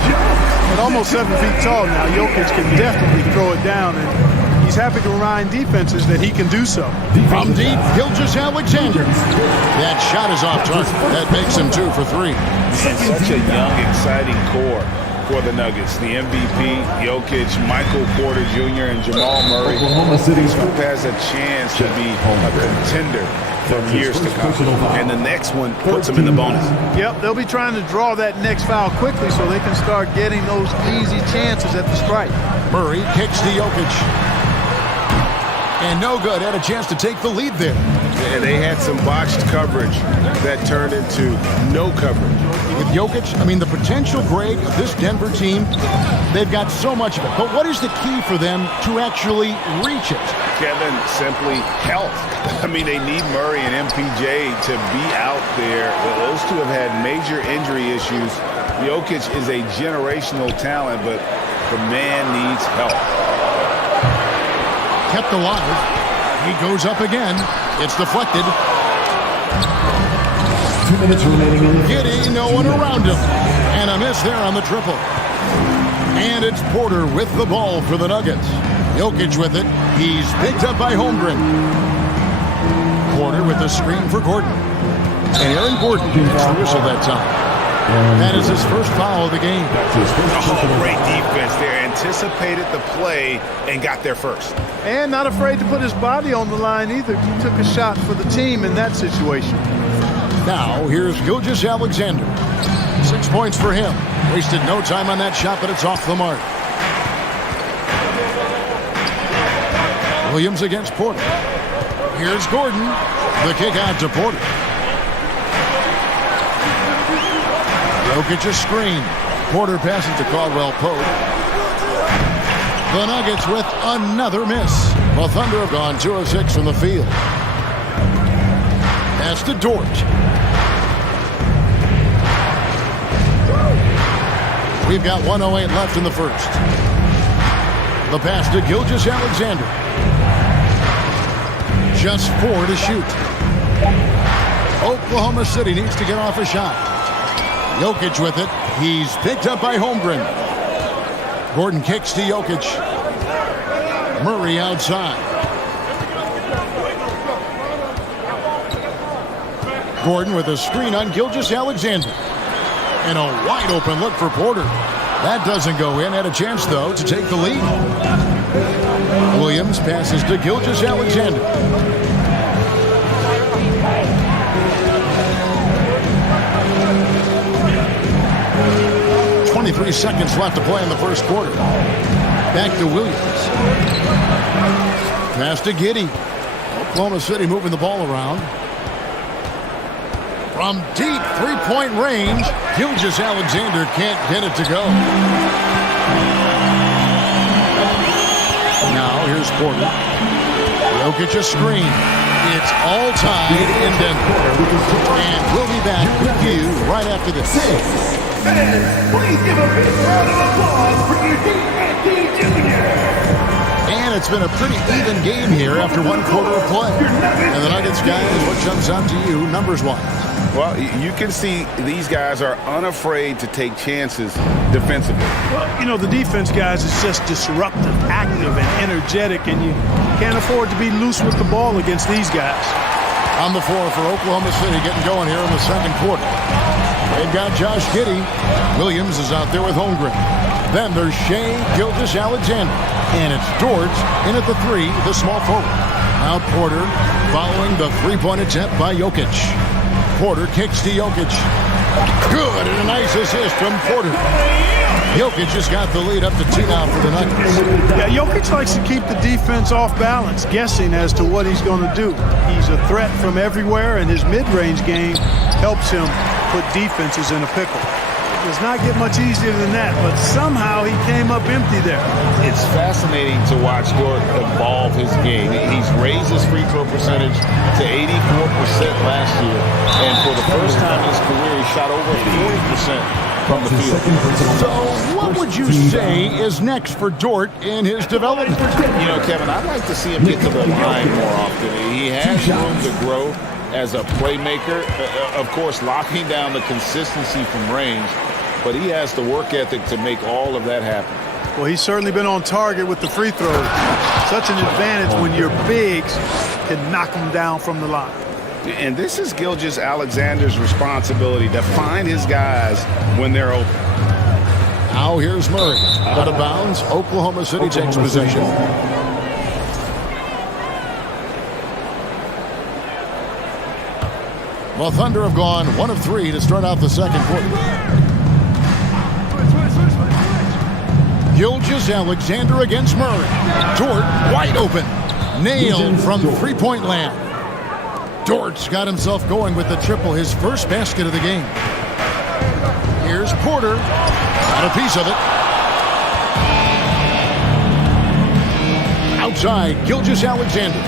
At almost 7 feet tall now, Jokic can definitely throw it down, and he's happy to remind defenses that he can do so. From deep, Gilgeous-Alexander. That shot is off target. That makes him 2 for 3. And such a young, exciting core for the Nuggets. The MVP, Jokic, Michael Porter Jr., and Jamal Murray. This group has a chance to be a contender for years to come. And the next one puts them in the bonus. Yep, they'll be trying to draw that next foul quickly so they can start getting those easy chances at the strike. Murray kicks to Jokic. And no good. Had a chance to take the lead there. And they had some botched coverage that turned into no coverage. With Jokic, I mean, the potential, Greg, of this Denver team, they've got so much of it. But what is the key for them to actually reach it? Kevin, simply health. I mean, they need Murray and MPJ to be out there. Those two have had major injury issues. Jokic is a generational talent, but the man needs help. Kept alive. He goes up again. It's deflected. 2 minutes remaining in the Giddey, no one around him. And a miss there on the triple. And it's Porter with the ball for the Nuggets. Jokic with it. He's picked up by Holmgren. Porter with the screen for Gordon. And Aaron Gordon gets the whistle that time. That is his first foul of the game. Oh, great defense there. Anticipated the play and got there first. And not afraid to put his body on the line either. He took a shot for the team in that situation. Now, here's Gilgeous-Alexander. 6 points for him. Wasted no time on that shot, but it's off the mark. Williams against Porter. Here's Gordon. The kick out to Porter. Jokic a screen. Porter passing to Caldwell Pope. The Nuggets with another miss. The Thunder have gone 2 of 6 from the field. Pass to Dort. We've got 1:08 left in the first. The pass to Gilgeous-Alexander. Just 4 to shoot. Oklahoma City needs to get off a shot. Jokic with it. He's picked up by Holmgren. Gordon kicks to Jokic. Murray outside. Gordon with a screen on Gilgeous-Alexander. And a wide open look for Porter. That doesn't go in. Had a chance, though, to take the lead. Williams passes to Gilgeous-Alexander. 23 seconds left to play in the first quarter. Back to Williams. Pass to Giddey. Oklahoma City moving the ball around. From deep three-point range, Gilgeous-Alexander can't get it to go. Now here's Porter. Jokic a screen. It's all tied in Denver. And we'll be back with you right after this. Please give a big round of applause for your D&D Junior. And it's been a pretty even game here after one quarter of play. And the Nuggets, guys, what jumps out to you numbers-wise? Well, you can see these guys are unafraid to take chances defensively. Well, you know, the defense, guys, is just disruptive, active, and energetic, and you can't afford to be loose with the ball against these guys. On the floor for Oklahoma City, getting going here in the second quarter. They've got Josh Giddey. Williams is out there with Holmgren. Then there's Shai Gilgeous-Alexander. And it's Dort in at the 3, the small forward. Now Porter following the three-point attempt by Jokic. Porter kicks to Jokic. Good, and a nice assist from Porter. Jokic has got the lead up to 2 now for the Nuggets. Yeah, Jokic likes to keep the defense off balance, guessing as to what he's going to do. He's a threat from everywhere, and his mid-range game helps him put defenses in a pickle. It does not get much easier than that, but somehow he came up empty there. It's fascinating to watch Dort evolve his game. He's raised his free throw percentage to 84% last year, and for the first time in his career, he shot over 40% from the field. So what would you say is next for Dort in his development? You know, Kevin, I'd like to see him get to the line more often. He has room to grow as a playmaker. Of course, locking down the consistency from range, but he has the work ethic to make all of that happen. Well, he's certainly been on target with the free throws. Such an advantage when your bigs can knock them down from the line. And this is Gilgeous-Alexander's responsibility to find his guys when they're open. Now here's Murray. Out of bounds. Oklahoma City takes possession. The Thunder have gone 1 of 3 to start out the second quarter. Gilgeous-Alexander against Murray. Dort wide open. Nailed from three-point land. Dort's got himself going with the triple, his first basket of the game. Here's Porter. Got a piece of it. Outside, Gilgeous-Alexander.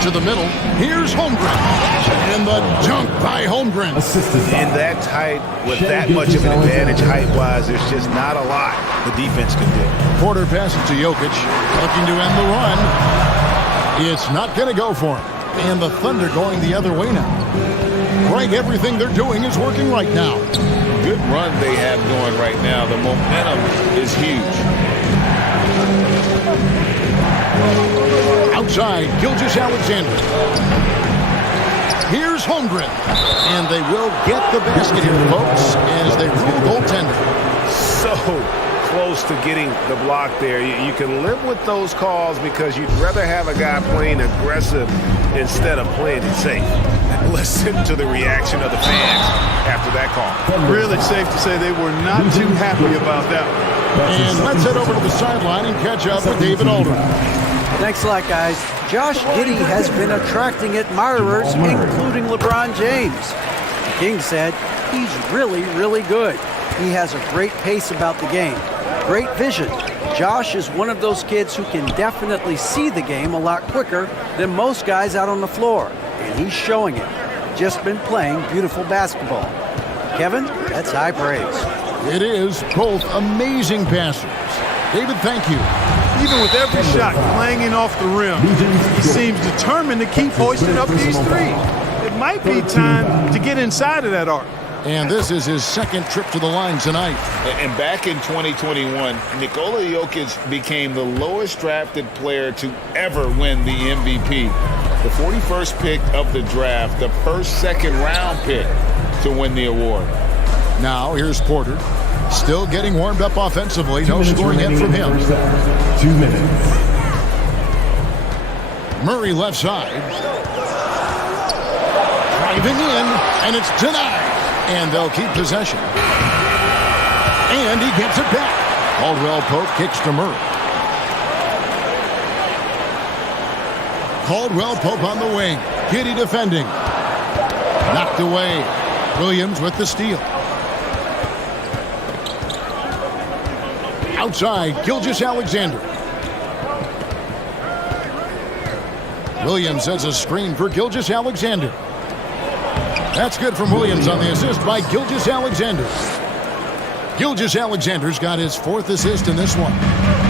To the middle. Here's Holmgren. And the dunk by Holmgren. In that tight, with that much of an advantage height-wise, there's just not a lot the defense can do. Porter passes to Jokic. Looking to end the run. It's not going to go for him. And the Thunder going the other way now. Greg, everything they're doing is working right now. Good run they have going right now. The momentum is huge. Outside, Gilgeous-Alexander. Here's Holmgren. And they will get the basket here, folks, as they rule goaltender. So close to getting the block there. You can live with those calls because you'd rather have a guy playing aggressive instead of playing it safe. Listen to the reaction of the fans after that call. Really safe to say they were not too happy about that one. And let's head over to the sideline and catch up with David Aldridge. Thanks a lot, guys. Josh Giddey has been attracting admirers, including LeBron James. The King said he's really, really good. He has a great pace about the game, great vision, Josh is one of those kids who can definitely see the game a lot quicker than most guys out on the floor, and he's showing it. Just been playing beautiful basketball. Kevin, that's high praise. It is. Both amazing passers. David, thank you. Even with every shot clanging off the rim, he seems determined to keep hoisting up these threes. It might be time to get inside of that arc. And this is his second trip to the line tonight. And back in 2021, Nikola Jokic became the lowest drafted player to ever win the MVP. The 41st pick of the draft, the first second-round pick to win the award. Now, here's Porter. Still getting warmed up offensively. No scoring yet from him. 2 minutes. Murray left side. Driving in, and it's denied. And they'll keep possession. And he gets it back. Caldwell Pope kicks to Murray. Caldwell Pope on the wing. Giddey defending. Knocked away. Williams with the steal. Outside, Gilgeous-Alexander. Williams sets a screen for Gilgeous-Alexander. That's good from Williams on the assist by Gilgeous-Alexander. Gilgeous-Alexander's got his 4th assist in this one.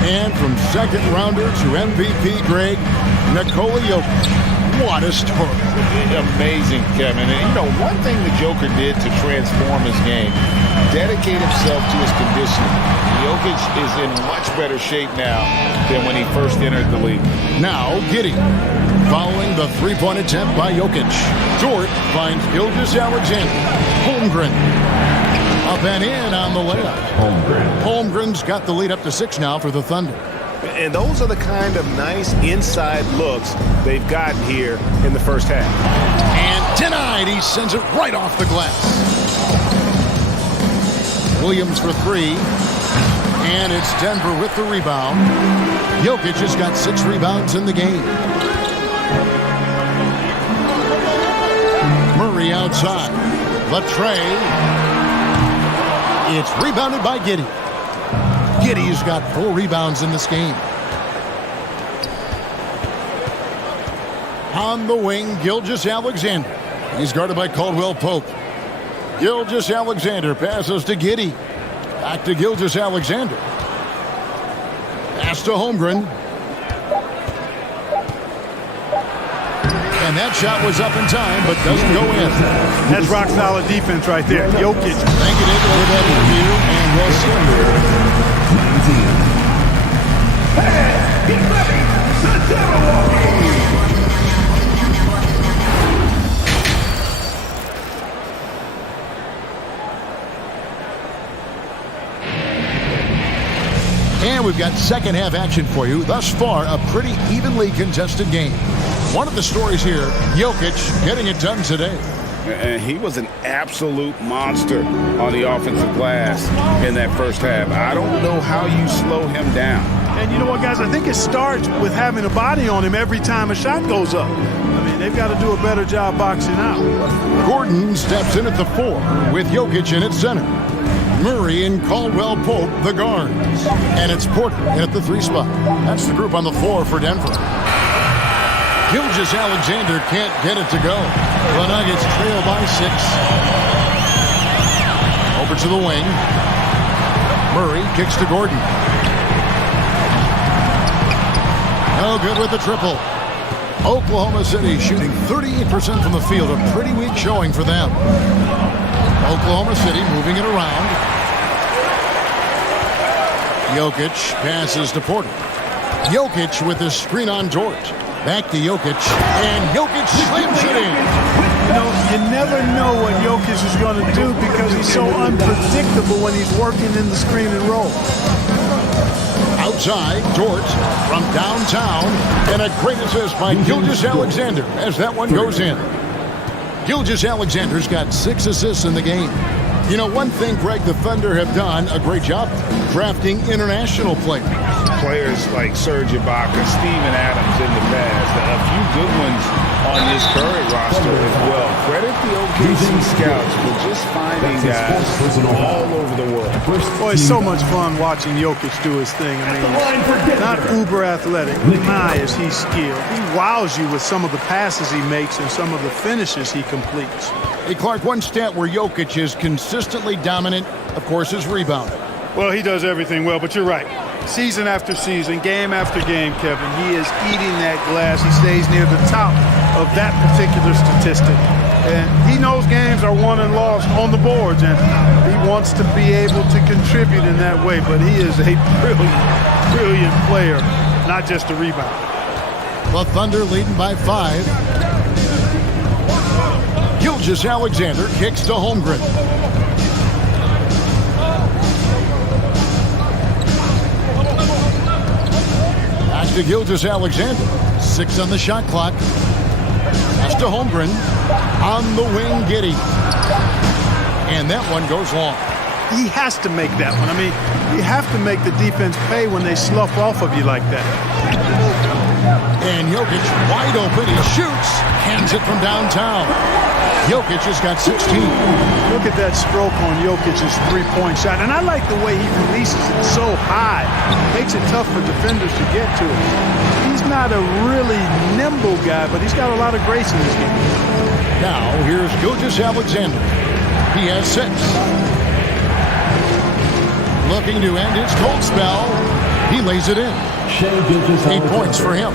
And from second rounder to MVP grade, Nikola Jokic. What a story. Amazing, Kevin. And, you know, one thing the Joker did to transform his game, dedicate himself to his conditioning. Jokic is in much better shape now than when he first entered the league. Now, Giddey. Following the three-point attempt by Jokic. Dort finds Gilgeous-Alexander. Holmgren. Up and in on the layup. Holmgren's got the lead up to 6 now for the Thunder. And those are the kind of nice inside looks they've gotten here in the first half. And denied. He sends it right off the glass. Williams for 3. And it's Denver with the rebound. Jokic has got 6 rebounds in the game. Murray outside. Latre. It's rebounded by Giddey. Giddey's got 4 rebounds in this game. On the wing, Gilgeous-Alexander. He's guarded by Caldwell Pope. Gilgeous-Alexander passes to Giddey. Back to Gilgeous-Alexander. Pass to Holmgren. And that shot was up in time, but doesn't go in. That's rock-solid defense right there. Jokic. Thank you, David, for that review, and we'll see. Get ready to Milwaukee. And we've got second half action for you. Thus far, a pretty evenly contested game. One of the stories here, Jokic getting it done today. And he was an absolute monster on the offensive glass in that first half. I don't know how you slow him down. And you know what, guys? I think it starts with having a body on him every time a shot goes up. I mean, they've got to do a better job boxing out. Gordon steps in at the 4 with Jokic in at center. Murray and Caldwell Pope, the guards. And it's Porter in at the 3 spot. That's the group on the floor for Denver. Gilgeous-Alexander can't get it to go. The Nuggets trail by 6. Over to the wing. Murray kicks to Gordon. No good with the triple. Oklahoma City shooting 38% from the field. A pretty weak showing for them. Oklahoma City moving it around. Jokic passes to Porter. Jokic with his screen on Dort. Back to Jokic, and Jokic slams it in. You know, you never know what Jokic is going to do because he's so unpredictable when he's working in the screen and roll. Outside, Dort from downtown, and a great assist by Gilgeous-Alexander as that one goes in. Gilgeous-Alexander's got 6 assists in the game. You know, one thing, Greg, the Thunder have done a great job drafting international players. Players like Serge Ibaka, Steven Adams in the past, a few good ones on this current roster as well. Credit the OKC scouts for just finding guys all over the world. Boy, it's so much fun watching Jokic do his thing. I mean, not uber athletic, my is he skilled. He wows you with some of the passes he makes and some of the finishes he completes. Hey, Clark, one stat where Jokic is consistently dominant, of course, is rebounding. Well, he does everything well, but you're right. Season after season, game after game, Kevin, he is eating that glass. He stays near the top of that particular statistic. And he knows games are won and lost on the boards, and he wants to be able to contribute in that way. But he is a brilliant player, not just a rebounder. The Thunder leading by 5. Gilgeous-Alexander kicks to Holmgren. Back to Gilgeous-Alexander. 6 on the shot clock. Pass to Holmgren. On the wing, Giddey. And that one goes long. He has to make that one. I mean, you have to make the defense pay when they slough off of you like that. And Jokic wide open. He shoots. Hands it from downtown. Jokic has got 16. Look at that stroke on Jokic's three-point shot. And I like the way he releases it so high. Makes it tough for defenders to get to it. He's not a really nimble guy, but he's got a lot of grace in his game. Now, here's Gilgeous-Alexander. He has 6. Looking to end his cold spell. He lays it in. 8 points for him.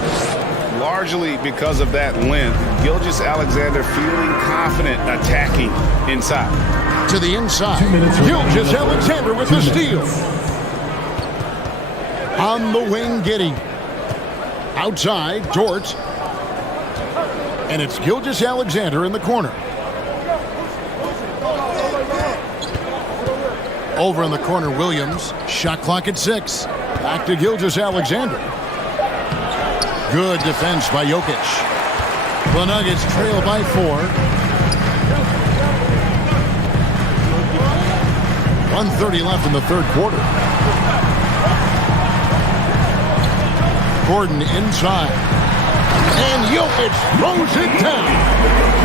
Largely because of that length, Gilgeous-Alexander feeling confident attacking inside. To the inside. Gilgeous-Alexander with the steal. On the wing, Giddey. Outside, Dort. And it's Gilgeous-Alexander in the corner. Over in the corner, Williams. Shot clock at 6. Back to Gilgeous-Alexander. Good defense by Jokic. The Nuggets trail by 4. 1:30 left in the third quarter. Gordon inside. And Jokic throws it down.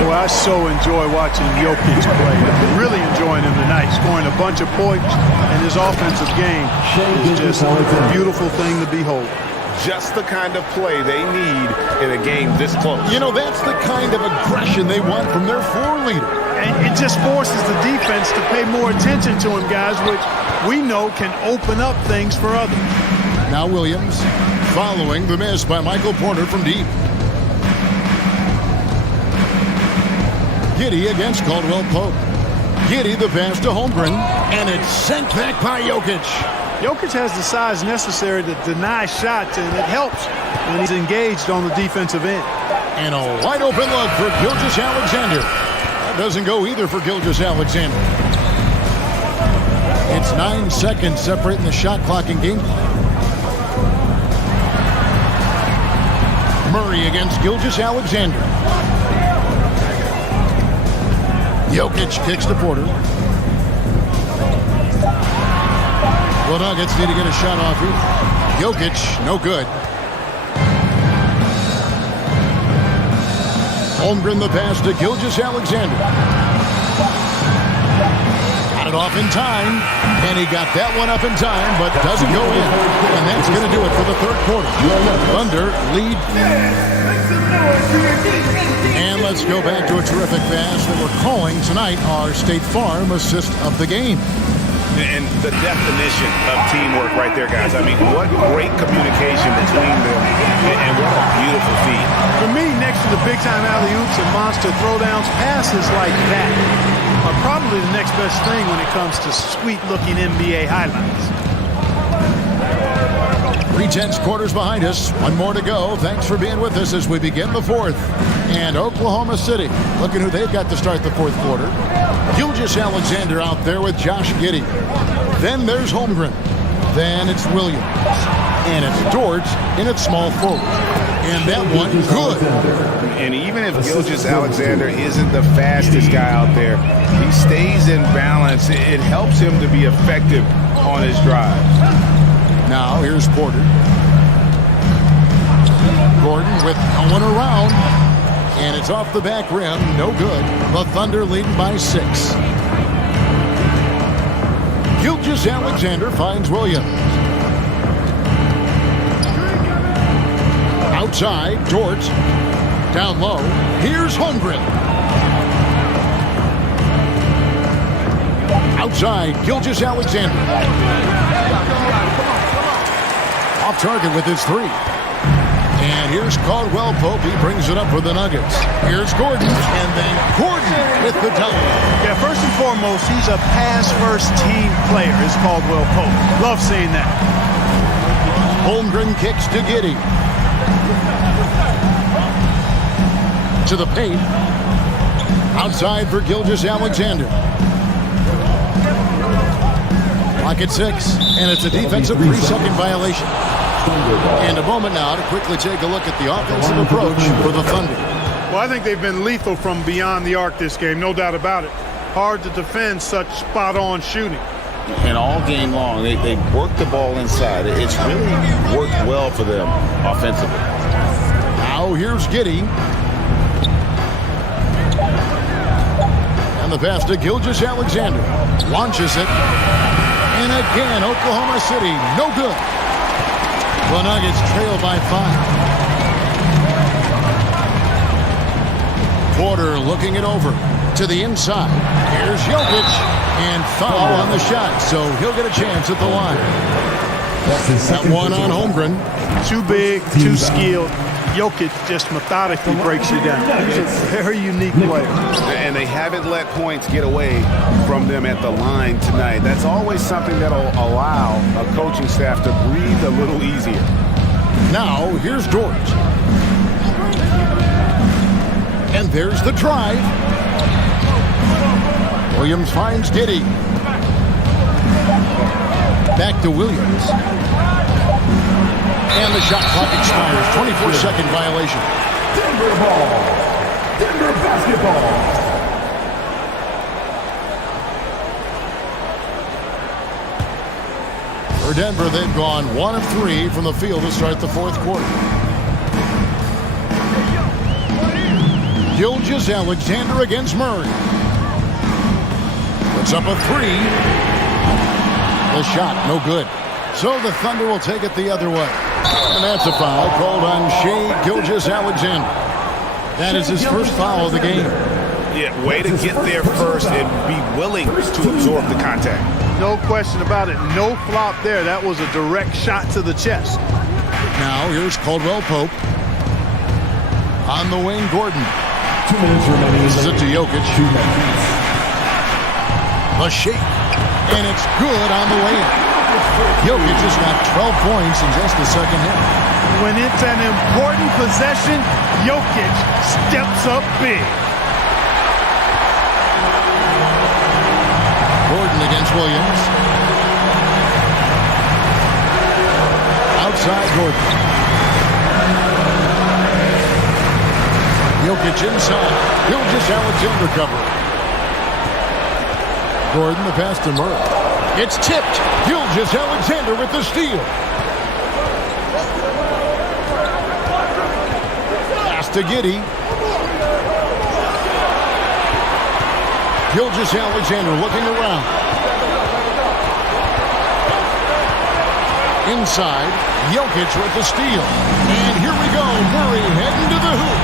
Boy, I so enjoy watching Jokic play. I'm really enjoying him tonight, scoring a bunch of points, and his offensive game is just a beautiful thing to behold. Just the kind of play they need in a game this close. You know, that's the kind of aggression they want from their floor leader. And it just forces the defense to pay more attention to him, guys, which we know can open up things for others. Now Williams following the miss by Michael Porter from deep. Giddey against Caldwell Pope. Giddey the pass to Holmgren, and it's sent back by Jokic. Jokic has the size necessary to deny shots, and it helps when he's engaged on the defensive end. And a wide open look for Gilgeous-Alexander. That doesn't go either for Gilgeous-Alexander. It's 9 seconds separating the shot clock and game clock. Murray against Gilgeous-Alexander. Jokic kicks to Porter. The Nuggets need to get a shot off here. Jokic, no good. Holmgren the pass to Gilgeous-Alexander. Got it off in time, and he got that one up in time, but doesn't go in. And that's going to do it for the third quarter. Thunder lead. And let's go back to a terrific pass that we're calling tonight our State Farm assist of the game. And the definition of teamwork right there, guys. I mean, what great communication between them, and what a beautiful feat. For me, next to the big-time alley-oops and monster throwdowns, passes like that are probably the next best thing when it comes to sweet-looking NBA highlights. 3/10 quarters behind us. One more to go. Thanks for being with us as we begin the fourth. And Oklahoma City, looking who they've got to start the fourth quarter. Gilgeous-Alexander out there with Josh Giddey. Then there's Holmgren. Then it's Williams. And it's Dort in its small forward. And that one, good. And even if Gilgeous-Alexander isn't the fastest guy out there, he stays in balance. It helps him to be effective on his drive. Now here's Porter. Gordon with no one around. And it's off the back rim. No good. The Thunder leading by 6. Gilgeous-Alexander finds Williams. Outside, Dort. Down low. Here's Holmgren. Outside, Gilgeous-Alexander. Off target with his 3. And here's Caldwell Pope. He brings it up for the Nuggets. Here's Gordon. And then Gordon with the dunk. Yeah, first and foremost, he's a pass-first team player, is Caldwell Pope. Love seeing that. Holmgren kicks to Giddey. To the paint. Outside for Gilgeous-Alexander. Clock at 6. And it's a defensive 3-second violation. And a moment now to quickly take a look at the offensive approach for the Thunder. Well, I think they've been lethal from beyond the arc this game, no doubt about it. Hard to defend such spot-on shooting. And all game long, they work the ball inside. It's really worked well for them offensively. Now here's Giddey. And the pass to Gilgeous-Alexander. Launches it. And again, Oklahoma City, no good. The Nuggets trail by 5. Porter looking it over to the inside. Here's Jokic. And foul on the shot, so he'll get a chance at the line. That one on Holmgren. Too big, too skilled. Jokic just methodically breaks you down. He's a very unique player. And they haven't let points get away from them at the line tonight. That's always something that'll allow a coaching staff to breathe a little easier. Now, here's Dort. And there's the drive. Williams finds Giddey. Back to Williams. And the shot clock expires. 24-second violation. Denver ball. Denver basketball. For Denver, they've gone 1 of 3 from the field to start the 4th quarter. Gilgeous-Alexander against Murray. Puts up a 3. The shot, no good. So the Thunder will take it the other way. And that's a foul called on Shai Gilgeous-Alexander. That is his first foul of the game. Yeah, way to get there first and be willing to absorb the contact. No question about it. No flop there. That was a direct shot to the chest. Now here's Caldwell Pope. On the wing, Gordon. 2 minutes remaining. This is it to Jokic. The shake. And it's good on the way in. Jokic has got 12 points in just the second half. When it's an important possession, Jokic steps up big. Gordon against Williams. Outside Gordon. Jokic inside. Gilgeous-Alexander cover. Gordon, the pass to Murray. It's tipped. Gilgeous-Alexander with the steal. Pass to Giddey. Gilgeous-Alexander looking around. Inside, Jokic with the steal. And here we go. Murray heading to the hoop.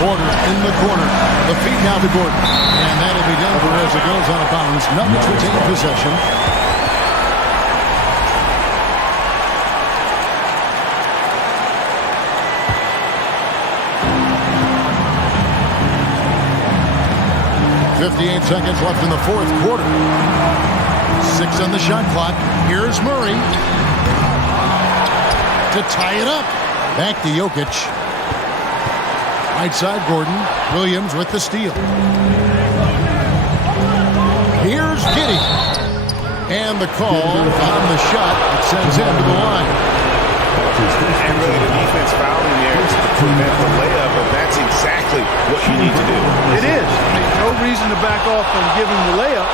Porter in the corner. The feed now to Gordon. And that'll be Denver as it goes out of bounds. Nuggets retain possession. .58 seconds left in the 4th quarter. 6 on the shot clock. Here's Murray to tie it up. Back to Jokic. Right side, Gordon. Williams with the steal. Here's Giddey. And the call on the shot that sends him to the line. And really the defense fouling there to prevent the layup, but that's exactly what you need to do. It is. No reason to back off from giving the layup.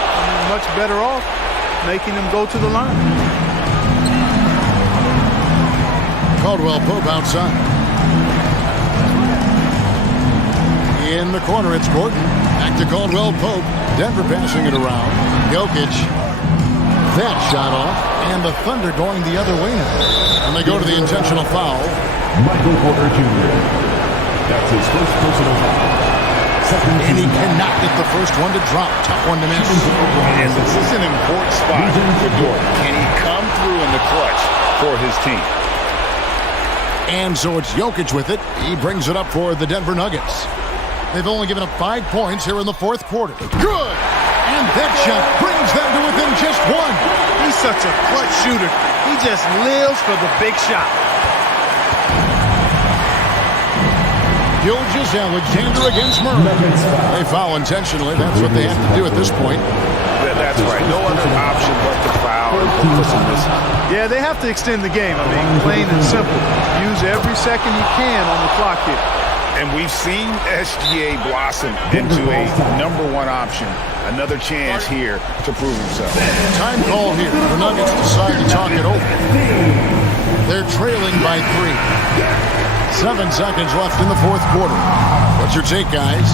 Much better off making him go to the line. Caldwell Pope outside. In the corner, it's Gordon. Back to Caldwell Pope. Denver passing it around. Jokic. That shot off. And the Thunder going the other way now. And they go to the intentional foul. Michael Porter Jr. That's his first personal foul. And he cannot get the first one to drop. Tough one to miss. And this is an important spot for Jordan. Can he come through in the clutch for his team? And so it's Jokic with it. He brings it up for the Denver Nuggets. They've only given up 5 points here in the fourth quarter. Good! And that shot brings them to within just one. He's such a clutch shooter. He just lives for the big shot. Gilgeous-Alexander against Murray. They foul intentionally. That's what they have to do at this point. That's right. No other option but to foul and hope for some misses. Yeah, they have to extend the game. I mean, plain and simple. Use every second you can on the clock here. And we've seen SGA blossom into a #1 option. Another chance here to prove himself. Time call here. The Nuggets decide to talk it over. They're trailing by 3. 7 seconds left in the fourth quarter. What's your take, guys?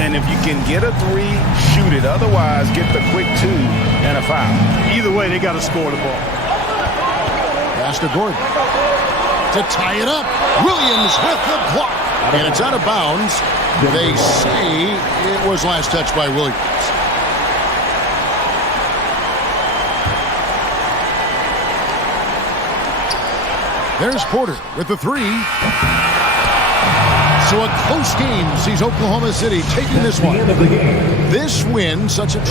And if you can get a 3, shoot it. Otherwise, get the quick 2 and a foul. Either way, they got to score the ball. Pass to Gordon. To tie it up. Williams with the block. And it's out of bounds. They say it was last touched by Williams. There's Porter with the 3. So a close game sees Oklahoma City taking this one. This win, such a...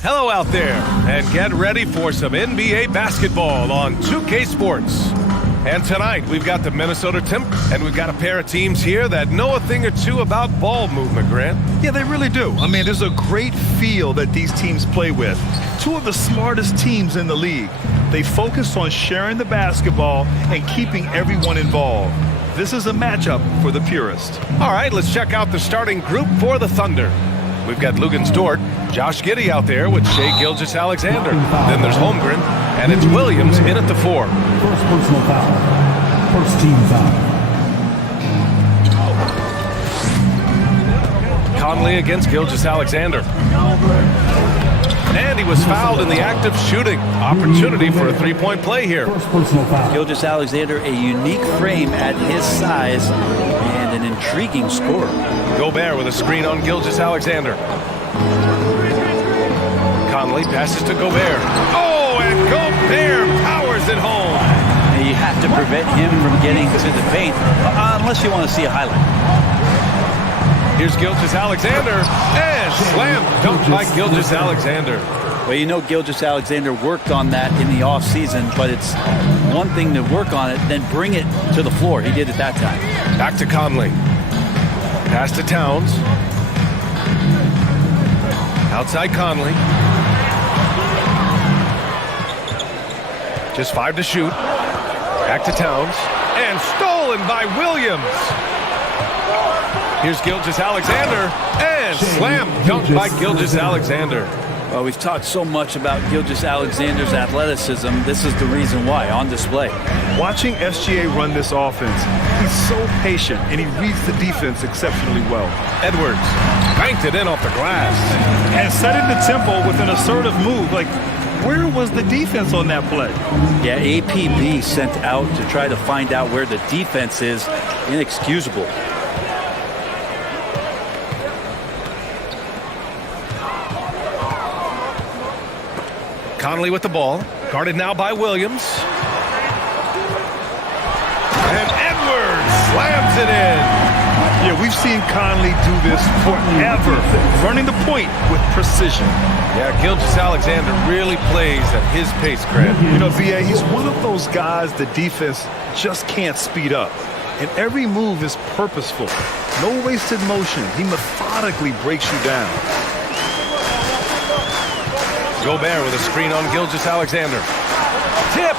Hello out there, and get ready for some NBA basketball on 2K Sports. And tonight, we've got the Minnesota Timberwolves, and we've got a pair of teams here that know a thing or two about ball movement, Grant. Yeah, they really do. I mean, there's a great feel that these teams play with. 2 of the smartest teams in the league. They focus on sharing the basketball and keeping everyone involved. This is a matchup for the purist. All right, let's check out the starting group for the Thunder. We've got Luguentz Dort, Josh Giddey out there with Shai Gilgeous-Alexander. Then there's Holmgren, and it's Williams in at the 4. First personal foul. First team foul. Conley against Gilgeous-Alexander. And he was fouled in the act of shooting. Opportunity for a three-point play here. Gilgeous-Alexander, a unique frame at his size and an intriguing scorer. Gobert with a screen on Gilgeous-Alexander. Conley passes to Gobert. Oh, and Gobert powers it home. You have to prevent him from getting to the paint unless you want to see a highlight. Here's Gilgeous-Alexander, and slam dunk by Gilgeous-Alexander. Well, you know Gilgeous-Alexander worked on that in the offseason, but it's one thing to work on it, then bring it to the floor. He did it that time. Back to Conley. Pass to Towns. Outside Conley. Just 5 to shoot. Back to Towns. And stolen by Williams. Here's Gilgeous-Alexander, and slam dunk by Gilgeous-Alexander. Well, we've talked so much about Gilgeous-Alexander's athleticism. This is the reason why, on display. Watching SGA run this offense, he's so patient, and he reads the defense exceptionally well. Edwards banked it in off the glass. And setting the tempo with an assertive move. Like, where was the defense on that play? Yeah, APB sent out to try to find out where the defense is. Inexcusable. Conley with the ball, guarded now by Williams. And Edwards slams it in. Yeah, we've seen Conley do this forever, running the point with precision. Yeah, Gilgeous-Alexander really plays at his pace, Grant. You know, VA, he's one of those guys the defense just can't speed up. And every move is purposeful. No wasted motion. He methodically breaks you down. Gobert with a screen on Gilgeous-Alexander. Tipped!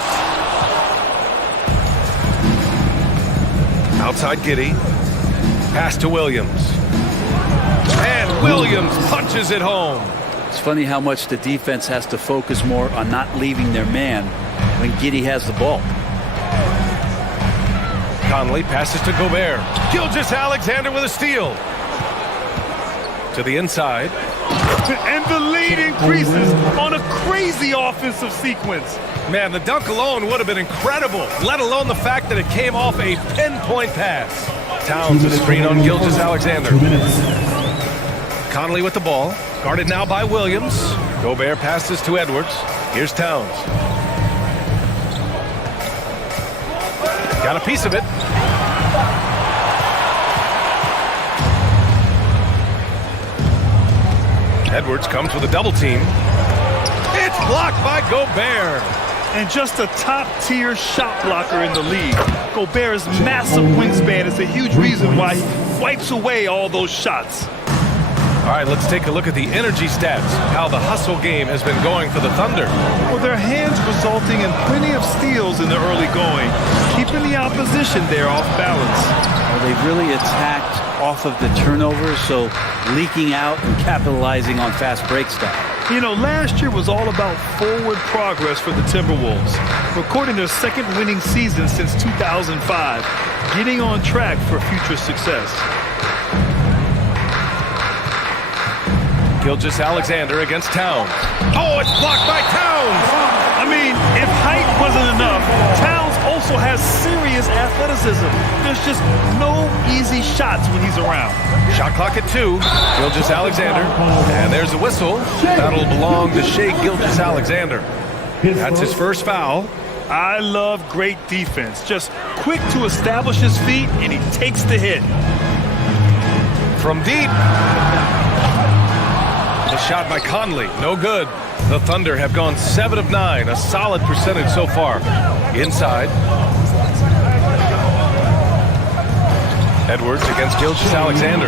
Outside Giddey. Pass to Williams. And Williams punches it home. It's funny how much the defense has to focus more on not leaving their man when Giddey has the ball. Conley passes to Gobert. Gilgeous-Alexander with a steal. To the inside. And the lead increases on a crazy offensive sequence. Man, the dunk alone would have been incredible, let alone the fact that it came off a pinpoint pass. Towns a screen on Gilgeous-Alexander. Conley with the ball, guarded now by Williams. Gobert passes to Edwards. Here's Towns. Got a piece of it. Edwards comes with a double team. It's blocked by Gobert. And just a top-tier shot blocker in the league. Gobert's massive wingspan is a huge reason why he wipes away all those shots. All right, let's take a look at the energy stats, how the hustle game has been going for the Thunder. Well, their hands resulting in plenty of steals in the early going, keeping the opposition there off balance. Well, they've really attacked off of the turnovers, so leaking out and capitalizing on fast break style. You know, last year was all about forward progress for the Timberwolves, recording their second winning season since 2005, getting on track for future success. Gilgeous-Alexander against Towns. Oh, it's blocked by Towns! I mean, if height wasn't enough, Towns also has serious athleticism. There's just no easy shots when he's around. Shot clock at 2. Gilgeous-Alexander. And there's a whistle. That'll belong to Shai Gilgeous-Alexander. That's his first foul. I love great defense. Just quick to establish his feet, and he takes the hit. From deep. The shot by Conley, no good. The Thunder have gone 7 of 9, a solid percentage so far. Inside. Edwards against Gilgeous-Alexander.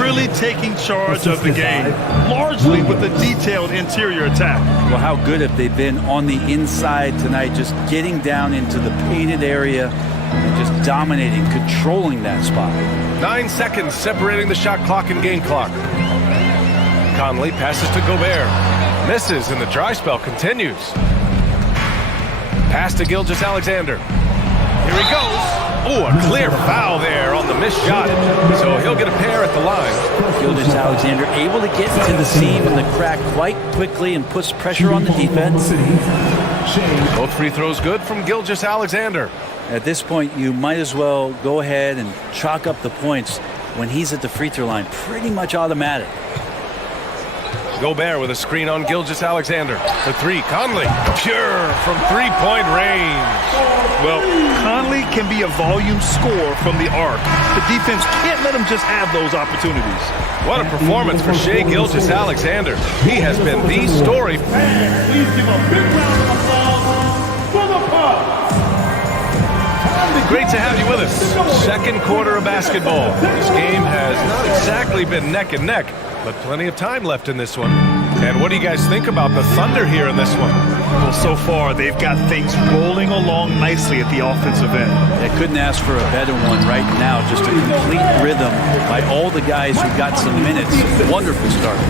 Really taking charge of the game, largely with a detailed interior attack. Well, how good have they been on the inside tonight, just getting down into the painted area, and just dominating, controlling that spot. 9 seconds separating the shot clock and game clock. Conley passes to Gobert. Misses, and the dry spell continues. Pass to Gilgeous-Alexander. Here he goes. Oh, a clear foul there on the missed shot. So he'll get a pair at the line. Gilgeous-Alexander able to get to the seam and the crack quite quickly and puts pressure on the defense. Both free throws good from Gilgeous-Alexander. At this point, you might as well go ahead and chalk up the points when he's at the free throw line. Pretty much automatic. Gobert with a screen on Gilgeous-Alexander. The three, Conley, pure from three-point range. Well, Conley can be a volume scorer from the arc. The defense can't let him just have those opportunities. What a performance for Shai Gilgeous-Alexander. He has been the story. Please give a big round of applause for the Pop. Great to have you with us. Second quarter of basketball. This game has not exactly been neck and neck, but plenty of time left in this one. And what do you guys think about the Thunder here in this one? Well, so far, they've got things rolling along nicely at the offensive end. They couldn't ask for a better one right now. Just a complete rhythm by all the guys who got some minutes. Wonderful start.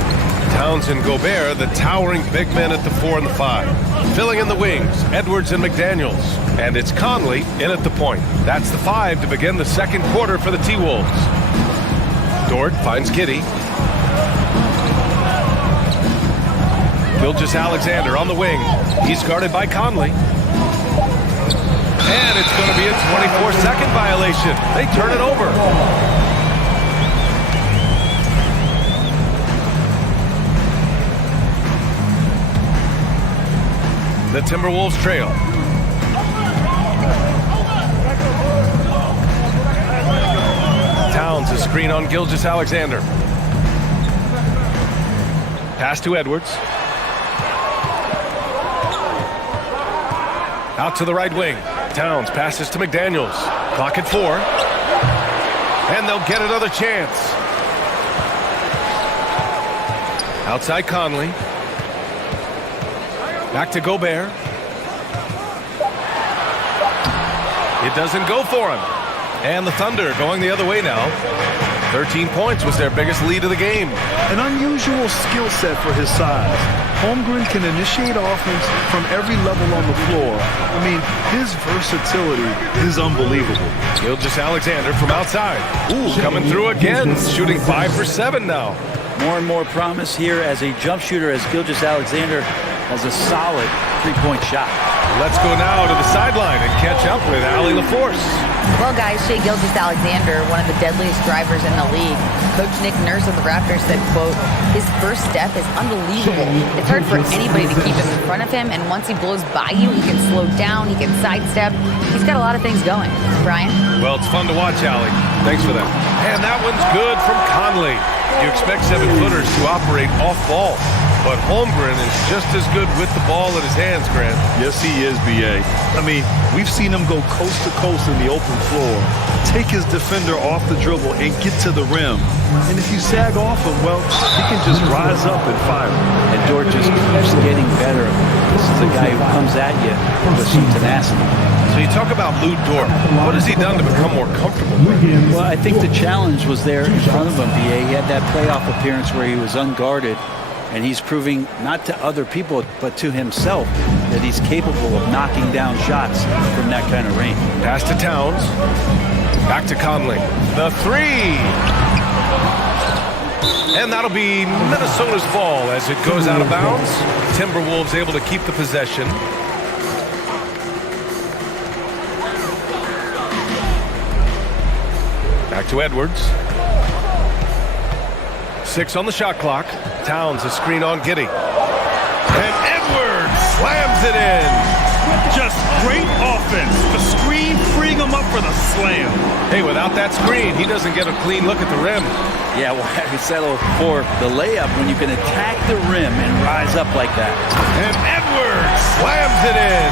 Towns and Gobert, the towering big men at the 4 and the 5. Filling in the wings, Edwards and McDaniels. And it's Conley in at the point. That's the 5 to begin the second quarter for the T-Wolves. Dort finds Giddey. Gilgeous-Alexander on the wing. He's guarded by Conley. And it's going to be a 24-second violation. They turn it over. The Timberwolves trail. Towns a screen on Gilgeous-Alexander. Pass to Edwards. Out to the right wing. Towns passes to McDaniels. Clock at 4. And they'll get another chance. Outside Conley. Back to Gobert. It doesn't go for him. And the Thunder going the other way now. 13 points was their biggest lead of the game. An unusual skill set for his size. Holmgren can initiate offense from every level on the floor. I mean, his versatility is unbelievable. Gilgeous-Alexander from outside. Ooh, coming through again. Shooting 5 for 7 now. More and more promise here as a jump shooter as Gilgeous-Alexander has a solid three-point shot. Let's go now to the sideline and catch up with Allie LaForce. Well, guys, Shai Gilgeous-Alexander, one of the deadliest drivers in the league. Coach Nick Nurse of the Raptors said, quote, his first step is unbelievable. It's hard for anybody to keep him in front of him, and once he blows by you, he can slow down, he can sidestep. He's got a lot of things going. Brian? Well, it's fun to watch, Allie. Thanks for that. And that one's good from Conley. You expect 7-footers to operate off ball, but Holmgren is just as good with the ball in his hands, Grant. Yes, he is, B.A. I mean, we've seen him go coast to coast in the open floor, take his defender off the dribble and get to the rim. And if you sag off him, well, he can just rise up and fire. And Dort just keeps getting better. This is a guy who comes at you with some tenacity. So you talk about Lou Dort. What has he done to become more comfortable? Well, I think the challenge was there in front of him, B.A. He had that playoff appearance where he was unguarded, and he's proving not to other people but to himself that he's capable of knocking down shots from that kind of range. Pass to Towns. Back to Conley. The 3. And that'll be Minnesota's ball as it goes out of bounds. Timberwolves able to keep the possession. Back to Edwards. 6 on the shot clock. Towns a screen on Giddey. And Edwards slams it in. Just great offense. The screen freeing him up for the slam. Hey, without that screen, he doesn't get a clean look at the rim. Yeah, well, you settle for the layup when you can attack the rim and rise up like that. And Edwards slams it in.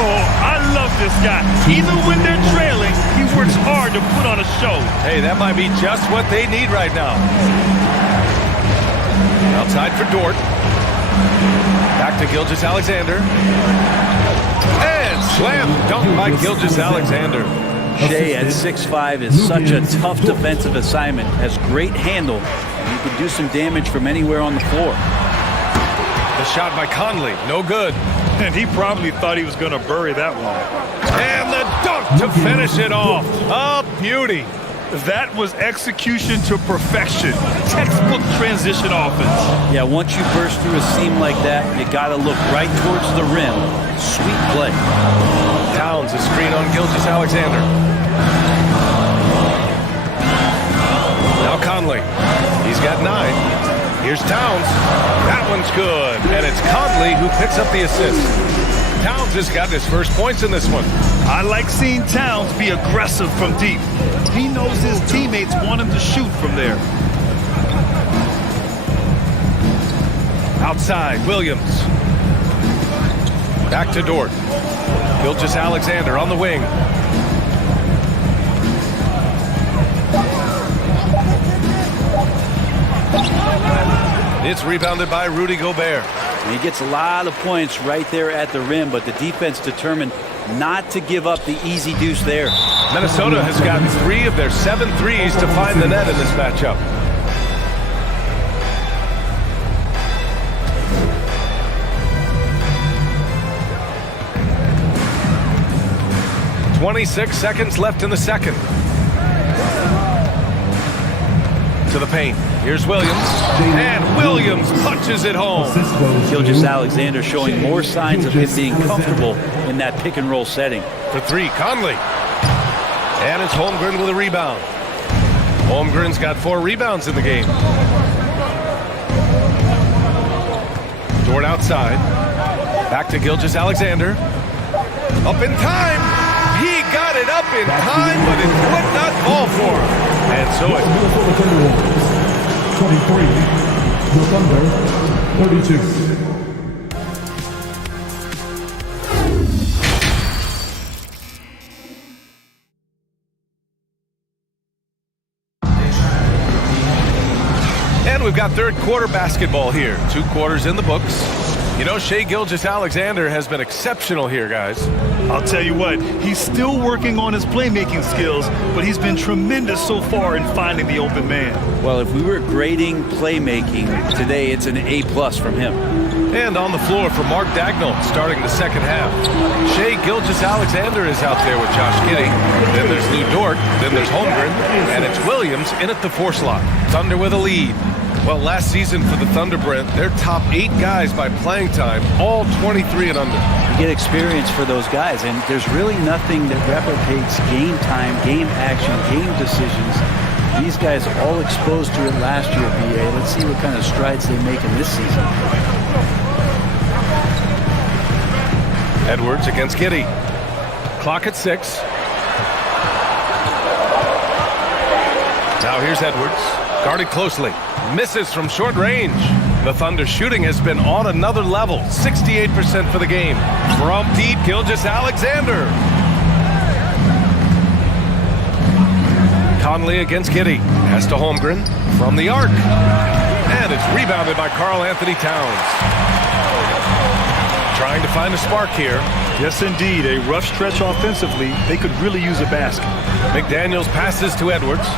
Oh, I love this guy. Even when they're trailing, he works hard to put on a show. Hey, that might be just what they need right now. Outside for Dort. Back to Gilgeous-Alexander. And Slam dunk by Gilgeous-Alexander. Shea at 6'5" is such a tough defensive assignment. Has great handle. And he can do some damage from anywhere on the floor. The shot by Conley, no good. And he probably thought he was going to bury that one. And the dunk to finish it off. A beauty. That was execution to perfection. Textbook transition offense. Yeah, once you burst through a seam like that, you got to look right towards the rim. Sweet play. Towns, a screen on Gilgeous-Alexander. Now Conley. He's got 9. Here's Towns. That one's good. And it's Conley who picks up the assist. Towns has got his first points in this one. I like seeing Towns be aggressive from deep. He knows his teammates want him to shoot from there. Outside, Williams. Back to Dort. Gilgeous-Alexander on the wing. It's rebounded by Rudy Gobert. And he gets a lot of points right there at the rim, but the defense determined not to give up the easy deuce there. Minnesota has gotten 3 of their 7 threes to find the net in this matchup. "26 seconds left in the second." To the paint. Here's Williams. And Williams punches it home. Gilgeous-Alexander showing more signs of him being comfortable in that pick and roll setting. For 3, Conley. And it's Holmgren with a rebound. Holmgren's got 4 rebounds in the game. Dort outside. Back to Gilgeous-Alexander. Up in time. He got it up in time, but it would not fall for him. And so it's 23, the Thunder, 32. And we've got third quarter basketball here. 2 quarters in the books. You know, Shai Gilgeous-Alexander has been exceptional here, guys. I'll tell you what, he's still working on his playmaking skills, but he's been tremendous so far in finding the open man. Well, if we were grading playmaking today, it's an A+ from him. And on the floor for Mark Dagnall starting the second half. Shai Gilgeous-Alexander is out there with Josh Giddey. Then there's Lou Dort. Then there's Holmgren. And it's Williams in at the 4 slot. Thunder with a lead. Well, last season for the Thunder, Brent, their top 8 guys by playing time, all 23 and under. You get experience for those guys, and there's really nothing that replicates game time, game action, game decisions. These guys all exposed to it last year, BA. Let's see what kind of strides they make in this season. Edwards against Giddey. Clock at 6. Now here's Edwards. Guarded closely. Misses from short range. The Thunder shooting has been on another level. 68% for the game. From deep, Gilgeous-Alexander. Conley against Giddey. Pass to Holmgren from the arc. And it's rebounded by Karl-Anthony Towns. Trying to find a spark here. Yes, indeed. A rough stretch offensively. They could really use a basket. McDaniels passes to Edwards.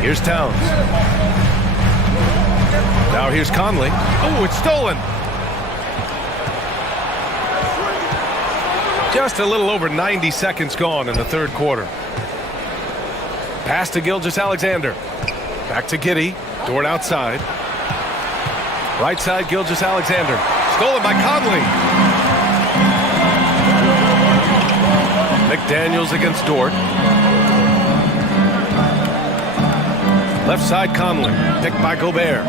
Here's Towns. Now here's Conley. Oh, it's stolen. Just a little over 90 seconds gone in the third quarter. Pass to Gilgeous-Alexander. Back to Giddey. Dort outside. Right side, Gilgeous-Alexander. Stolen by Conley. McDaniels against Dort. Left side, Conley. Picked by Gobert.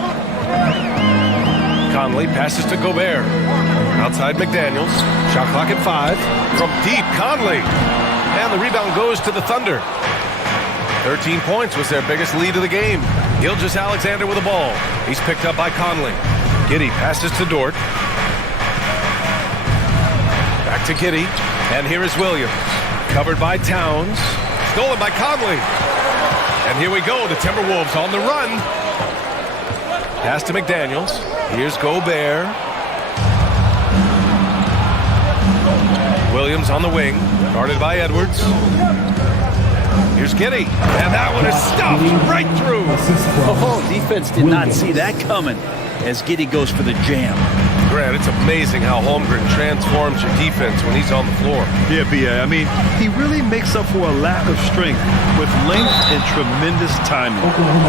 Conley passes to Gobert. Outside, McDaniels. Shot clock at 5. From deep, Conley. And the rebound goes to the Thunder. 13 points was their biggest lead of the game. Gilgeous-Alexander with the ball. He's picked up by Conley. Giddey passes to Dort. Back to Giddey. And here is Williams. Covered by Towns. Stolen by Conley. And here we go, the Timberwolves on the run. Pass to McDaniels. Here's Gobert. Williams on the wing, guarded by Edwards. Here's Giddey, and that one is stuffed right through. Oh, defense did not see that coming as Giddey goes for the jam. Grant, it's amazing how Holmgren transforms your defense when he's on the floor. Yeah, B.A. I mean, he really makes up for a lack of strength with length and tremendous timing.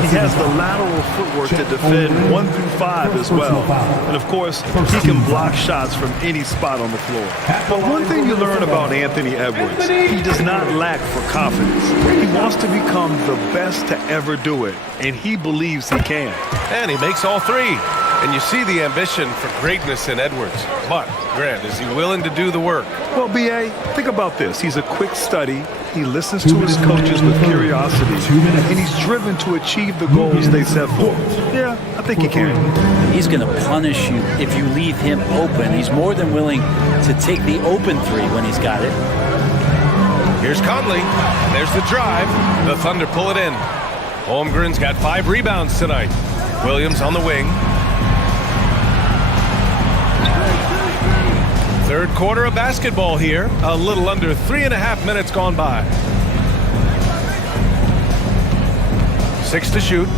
He has the lateral footwork to defend 1 through 5 as well. And, of course, he can block shots from any spot on the floor. But one thing you learn about Anthony Edwards, he does not lack for confidence. He wants to become the best to ever do it, and he believes he can. And he makes all three. And you see the ambition for greatness in Edwards. But, Grant, is he willing to do the work? Well, B.A., think about this. He's a quick study. He listens to his coaches with curiosity. And he's driven to achieve the goals they set for him. Yeah, I think he can. He's going to punish you if you leave him open. He's more than willing to take the open three when he's got it. Here's Conley. There's the drive. The Thunder pull it in. Holmgren's got 5 rebounds tonight. Williams on the wing. Third quarter of basketball here. A little under 3.5 minutes gone by. 6 to shoot.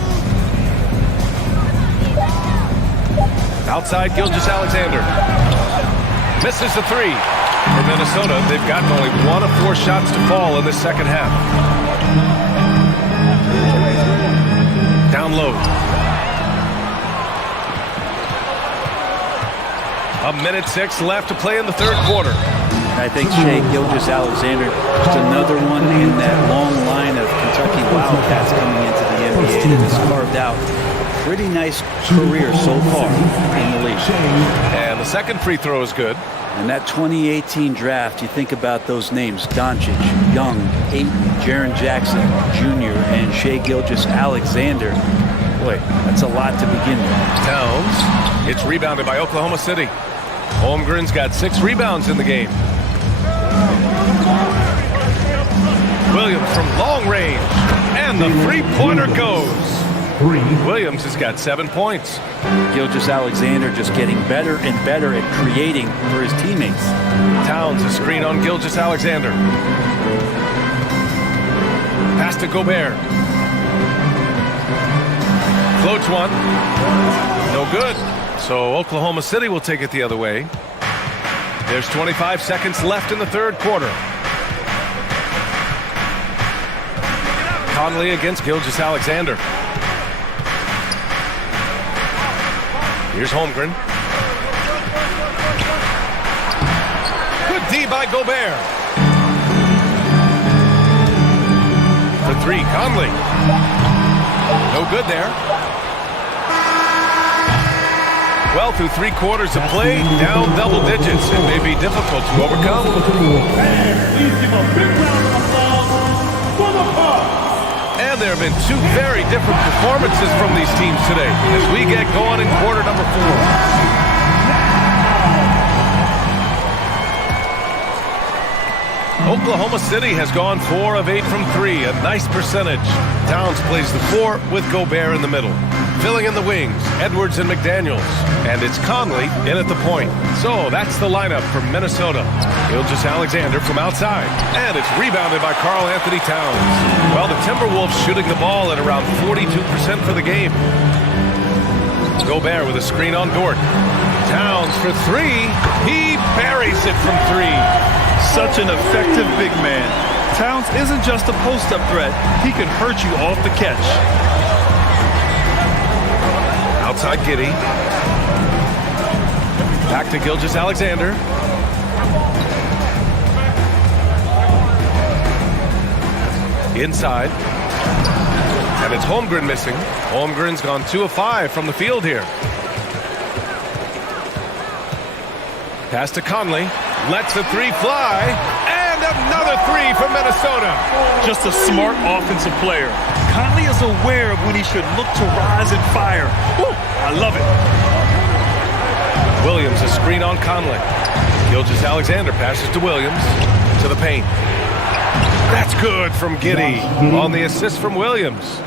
Outside, Gilgeous-Alexander. Misses the 3. For Minnesota, they've gotten only 1 of 4 shots to fall in the second half. Down low. 1:06 left to play in the third quarter. I think Shai Gilgeous-Alexander just another one in that long line of Kentucky Wildcats coming into the NBA that has carved out a pretty nice career so far in the league. And the second free throw is good. And that 2018 draft, you think about those names: Doncic, Young, Ayton, Jaren Jackson Jr., and Shai Gilgeous-Alexander. Boy, that's a lot to begin with. Towns. It's rebounded by Oklahoma City. Holmgren's got 6 rebounds in the game. Williams from long range. And the three-pointer goes. Williams has got 7 points. Gilgeous-Alexander just getting better and better at creating for his teammates. Towns a screen on Gilgeous-Alexander. Pass to Gobert. Floats one. No good. So Oklahoma City will take it the other way. There's 25 seconds left in the third quarter. Conley against Gilgeous-Alexander. Here's Holmgren. Good D by Gobert. For 3, Conley. No good there. Well, through 3 quarters of play, down double digits. It may be difficult to overcome. And there have been 2 very different performances from these teams today as we get going in quarter number 4. Oklahoma City has gone 4 of 8 from 3, a nice percentage. Towns plays the 4 with Gobert in the middle. Filling in the wings, Edwards and McDaniels. And it's Conley in at the point. So that's the lineup for Minnesota. Gilgeous-Alexander from outside. And it's rebounded by Karl Anthony Towns. Well, the Timberwolves shooting the ball at around 42% for the game. Gobert with a screen on Dort. Towns for 3. He buries it from 3. Such an effective big man. Towns isn't just a post-up threat. He can hurt you off the catch. Outside Giddey. Back to Gilgeous-Alexander. Inside. And it's Holmgren missing. Holmgren's gone 2 of 5 from the field here. Pass to Conley. Lets the 3 fly. And another 3 for Minnesota. Just a smart offensive player. Conley is aware of when he should look to rise and fire. Woo, I love it. Williams a screen on Conley. Gilgeous-Alexander passes to Williams. To the paint. That's good from Giddey on the assist from Williams.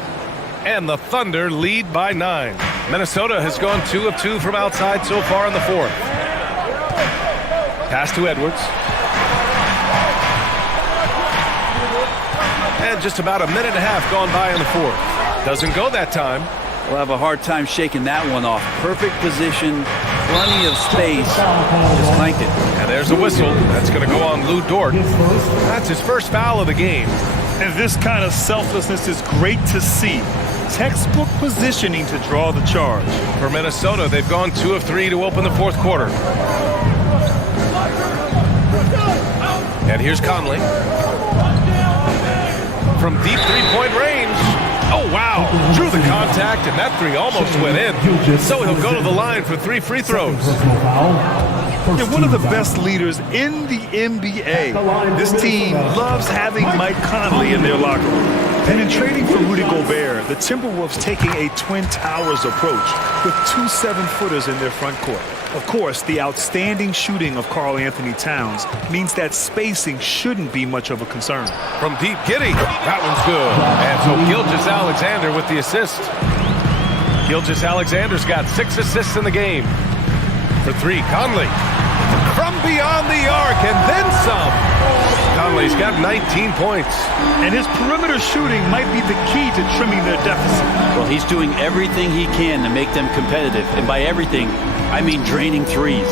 And the Thunder lead by 9. Minnesota has gone 2 of 2 from outside so far in the fourth. Pass to Edwards. And just about a minute and a half gone by in the fourth. Doesn't go that time. We'll have a hard time shaking that one off. Perfect position, plenty of space. Just clanked it. And there's a whistle. That's going to go on Lou Dort. That's his first foul of the game. And this kind of selflessness is great to see. Textbook positioning to draw the charge. For Minnesota, they've gone 2 of 3 to open the fourth quarter. And here's Conley. From deep three-point range. Oh, wow. Drew the contact, and that three almost went in. So he'll go to the line for 3 free throws. They're one of the best leaders in the NBA. This team loves having Mike Conley in their locker room. And in trading for Rudy Gobert, the Timberwolves taking a Twin Towers approach with 2 7-footers in their front court. Of course, the outstanding shooting of Karl Anthony Towns means that spacing shouldn't be much of a concern. From deep, Giddey. That one's good. And so Gilgeous-Alexander with the assist. Gilgeous-Alexander's got 6 assists in the game. For 3, Conley. From beyond the arc and then some. Conley's got 19 points. And his perimeter shooting might be the key to trimming their deficit. Well, he's doing everything he can to make them competitive. And by everything, I mean draining threes.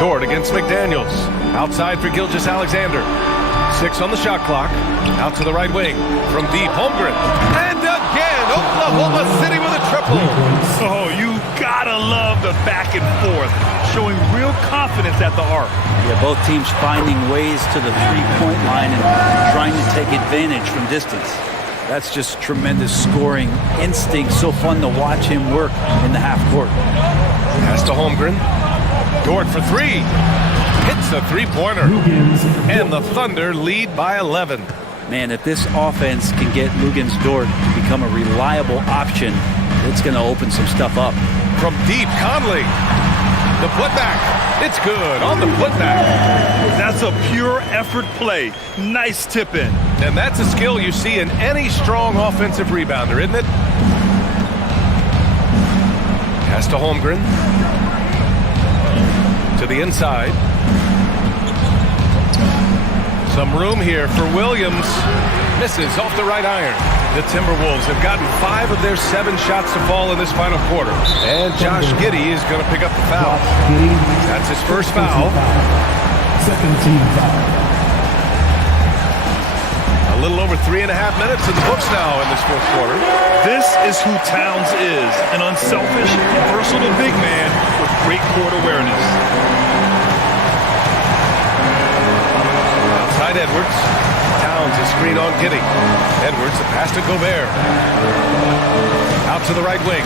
Dort against McDaniels. Outside for Gilgeous-Alexander. 6 on the shot clock. Out to the right wing. From deep, Holmgren. And again, Oklahoma City with a triple. Oh, you gotta love the back and forth. Showing real confidence at the arc. Yeah, both teams finding ways to the three-point line and trying to take advantage from distance. That's just tremendous scoring instinct. So fun to watch him work in the half court. Pass to Holmgren. Dort for 3. Hits a three-pointer. And the Thunder lead by 11. Man, if this offense can get Luguentz Dort to become a reliable option, it's going to open some stuff up. From deep, Conley. The putback. It's good on the putback. That's a pure effort play. Nice tip in. And that's a skill you see in any strong offensive rebounder, isn't it? Pass to Holmgren. To the inside. Some room here for Williams. Misses off the right iron. The Timberwolves have gotten 5 of their 7 shots to fall in this final quarter. And Josh Giddey is going to pick up the foul. That's his first foul. Second team foul. A little over 3.5 minutes in the books now in this fourth quarter. This is who Towns is. An unselfish, versatile big man with great court awareness. Outside Edwards. Towns a screen on Giddey. Edwards a pass to Gobert. Out to the right wing.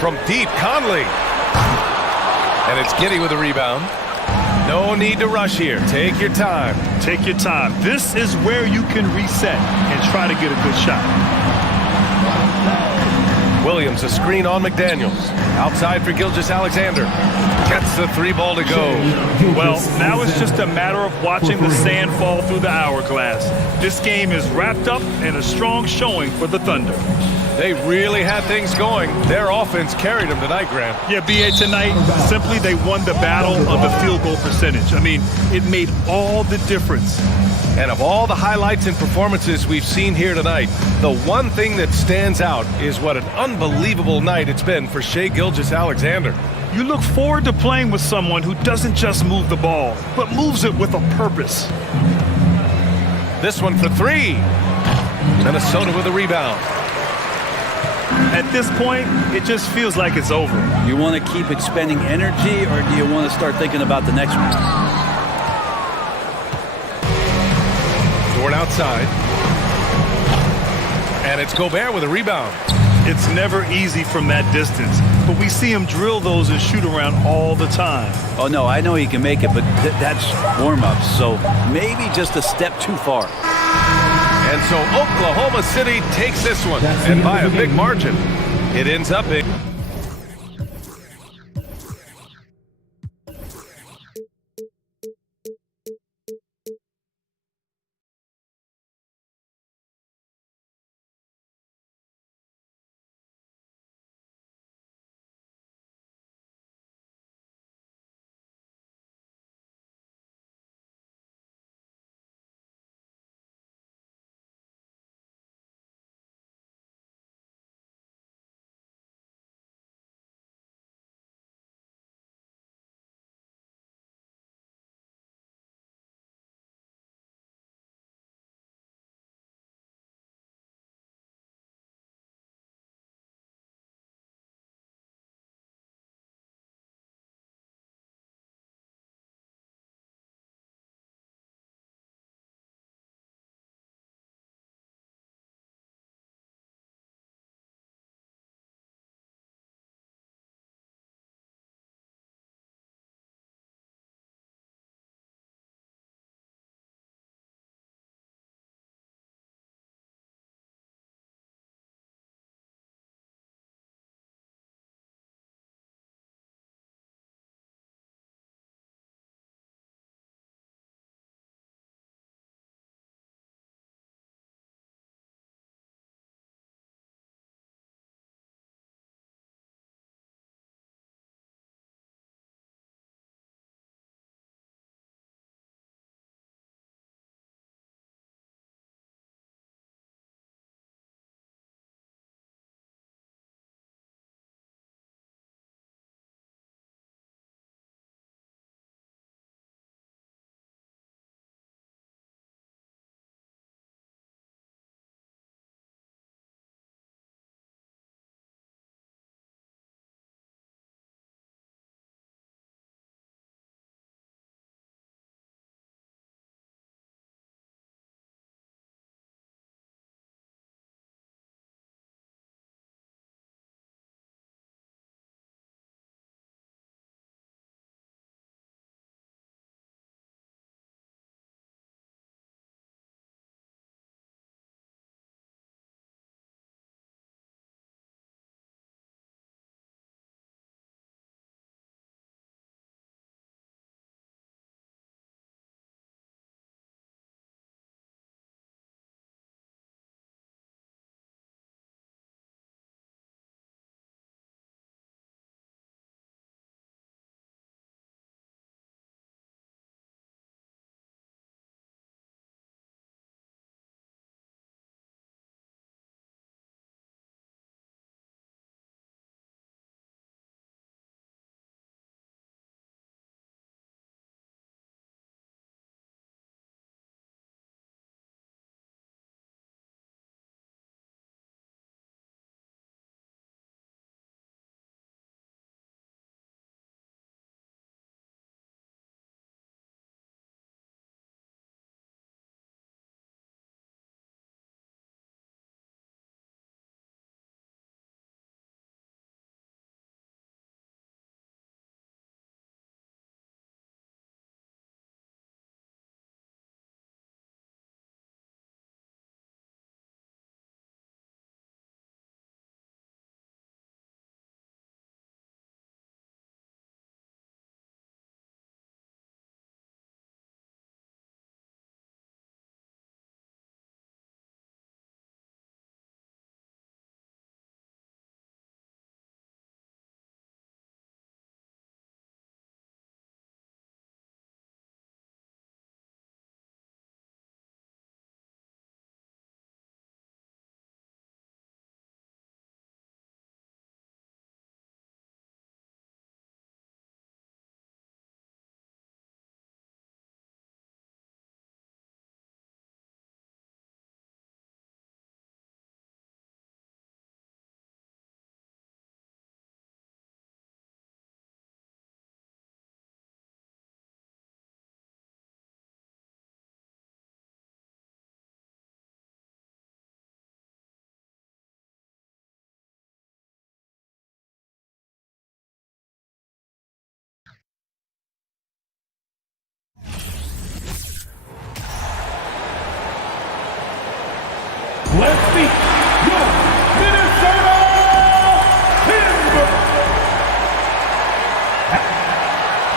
From deep, Conley. And it's Giddey with a rebound. No need to rush here. Take your time. Take your time. This is where you can reset and try to get a good shot. Williams a screen on McDaniels. Outside for Gilgeous-Alexander. Gets the 3 ball to go. Well, now it's just a matter of watching the sand fall through the hourglass. This game is wrapped up in a strong showing for the Thunder. They really had things going. Their offense carried them tonight, Graham. Yeah, B.A., tonight, simply they won the battle of the field goal percentage. I mean, it made all the difference. And of all the highlights and performances we've seen here tonight, the one thing that stands out is what an unbelievable night it's been for Shai Gilgeous-Alexander. You look forward to playing with someone who doesn't just move the ball, but moves it with a purpose. This one for 3. Minnesota with a rebound. At this point, it just feels like it's over. You want to keep expending energy, or do you want to start thinking about the next one? Dort outside. And it's Gobert with a rebound. It's never easy from that distance, but we see him drill those and shoot around all the time. Oh, no, I know he can make it, but that's warm-ups, so maybe just a step too far. And so Oklahoma City takes this one, and by a big margin. It ends up big.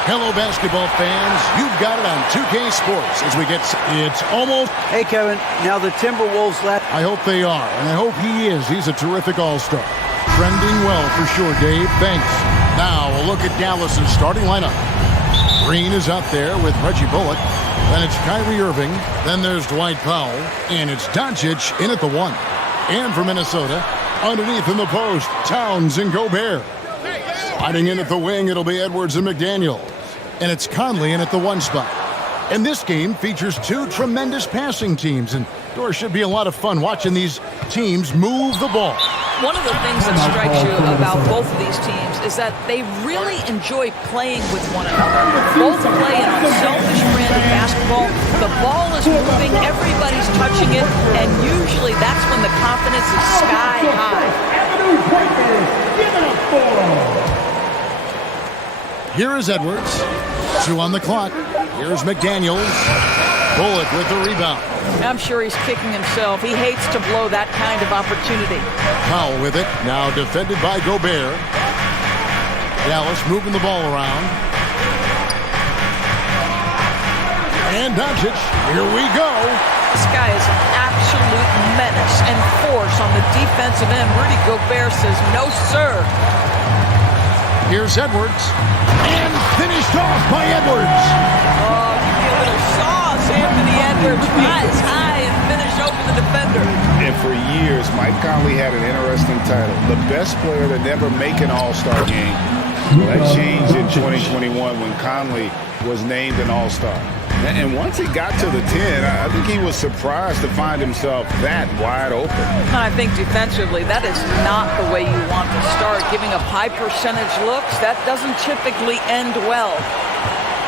Hello, basketball fans. You've got it on 2K Sports as we get... It's almost... Hey, Kevin. Now the Timberwolves left. I hope they are, and I hope he is. He's a terrific all-star. Trending well for sure, Dave. Thanks. Now a look at Dallas's starting lineup. Green is out there with Reggie Bullock. Then it's Kyrie Irving. Then there's Dwight Powell. And it's Doncic in at the 1. And for Minnesota, underneath in the post, Towns and Gobert. Sliding in at the wing, it'll be Edwards and McDaniels. And it's Conley in at the 1 spot. And this game features 2 tremendous passing teams. And there should be a lot of fun watching these teams move the ball. One of the things that strikes you about both of these teams is that they really enjoy playing with one another. Both play an unselfish brand of basketball. The ball is moving, everybody's touching it, and usually that's when the confidence is sky high. Here is Edwards. 2 on the clock. Here's McDaniels. Bullock with the rebound. I'm sure he's kicking himself. He hates to blow that kind of opportunity. Powell with it. Now defended by Gobert. Dallas moving the ball around. And Doncic. Here we go. This guy is an absolute menace and force on the defensive end. Rudy Gobert says, no, sir. Here's Edwards. And finished off by Edwards. Oh, give me a little sauce, Anthony Edwards. Rise high and finish open the defender. And for years, Mike Conley had an interesting title. The best player to never make an All-Star game. Well, that changed in 2021 when Conley was named an All-Star. And once he got to the 10, I think he was surprised to find himself that wide open. I think defensively, that is not the way you want to start. Giving up high percentage looks, that doesn't typically end well.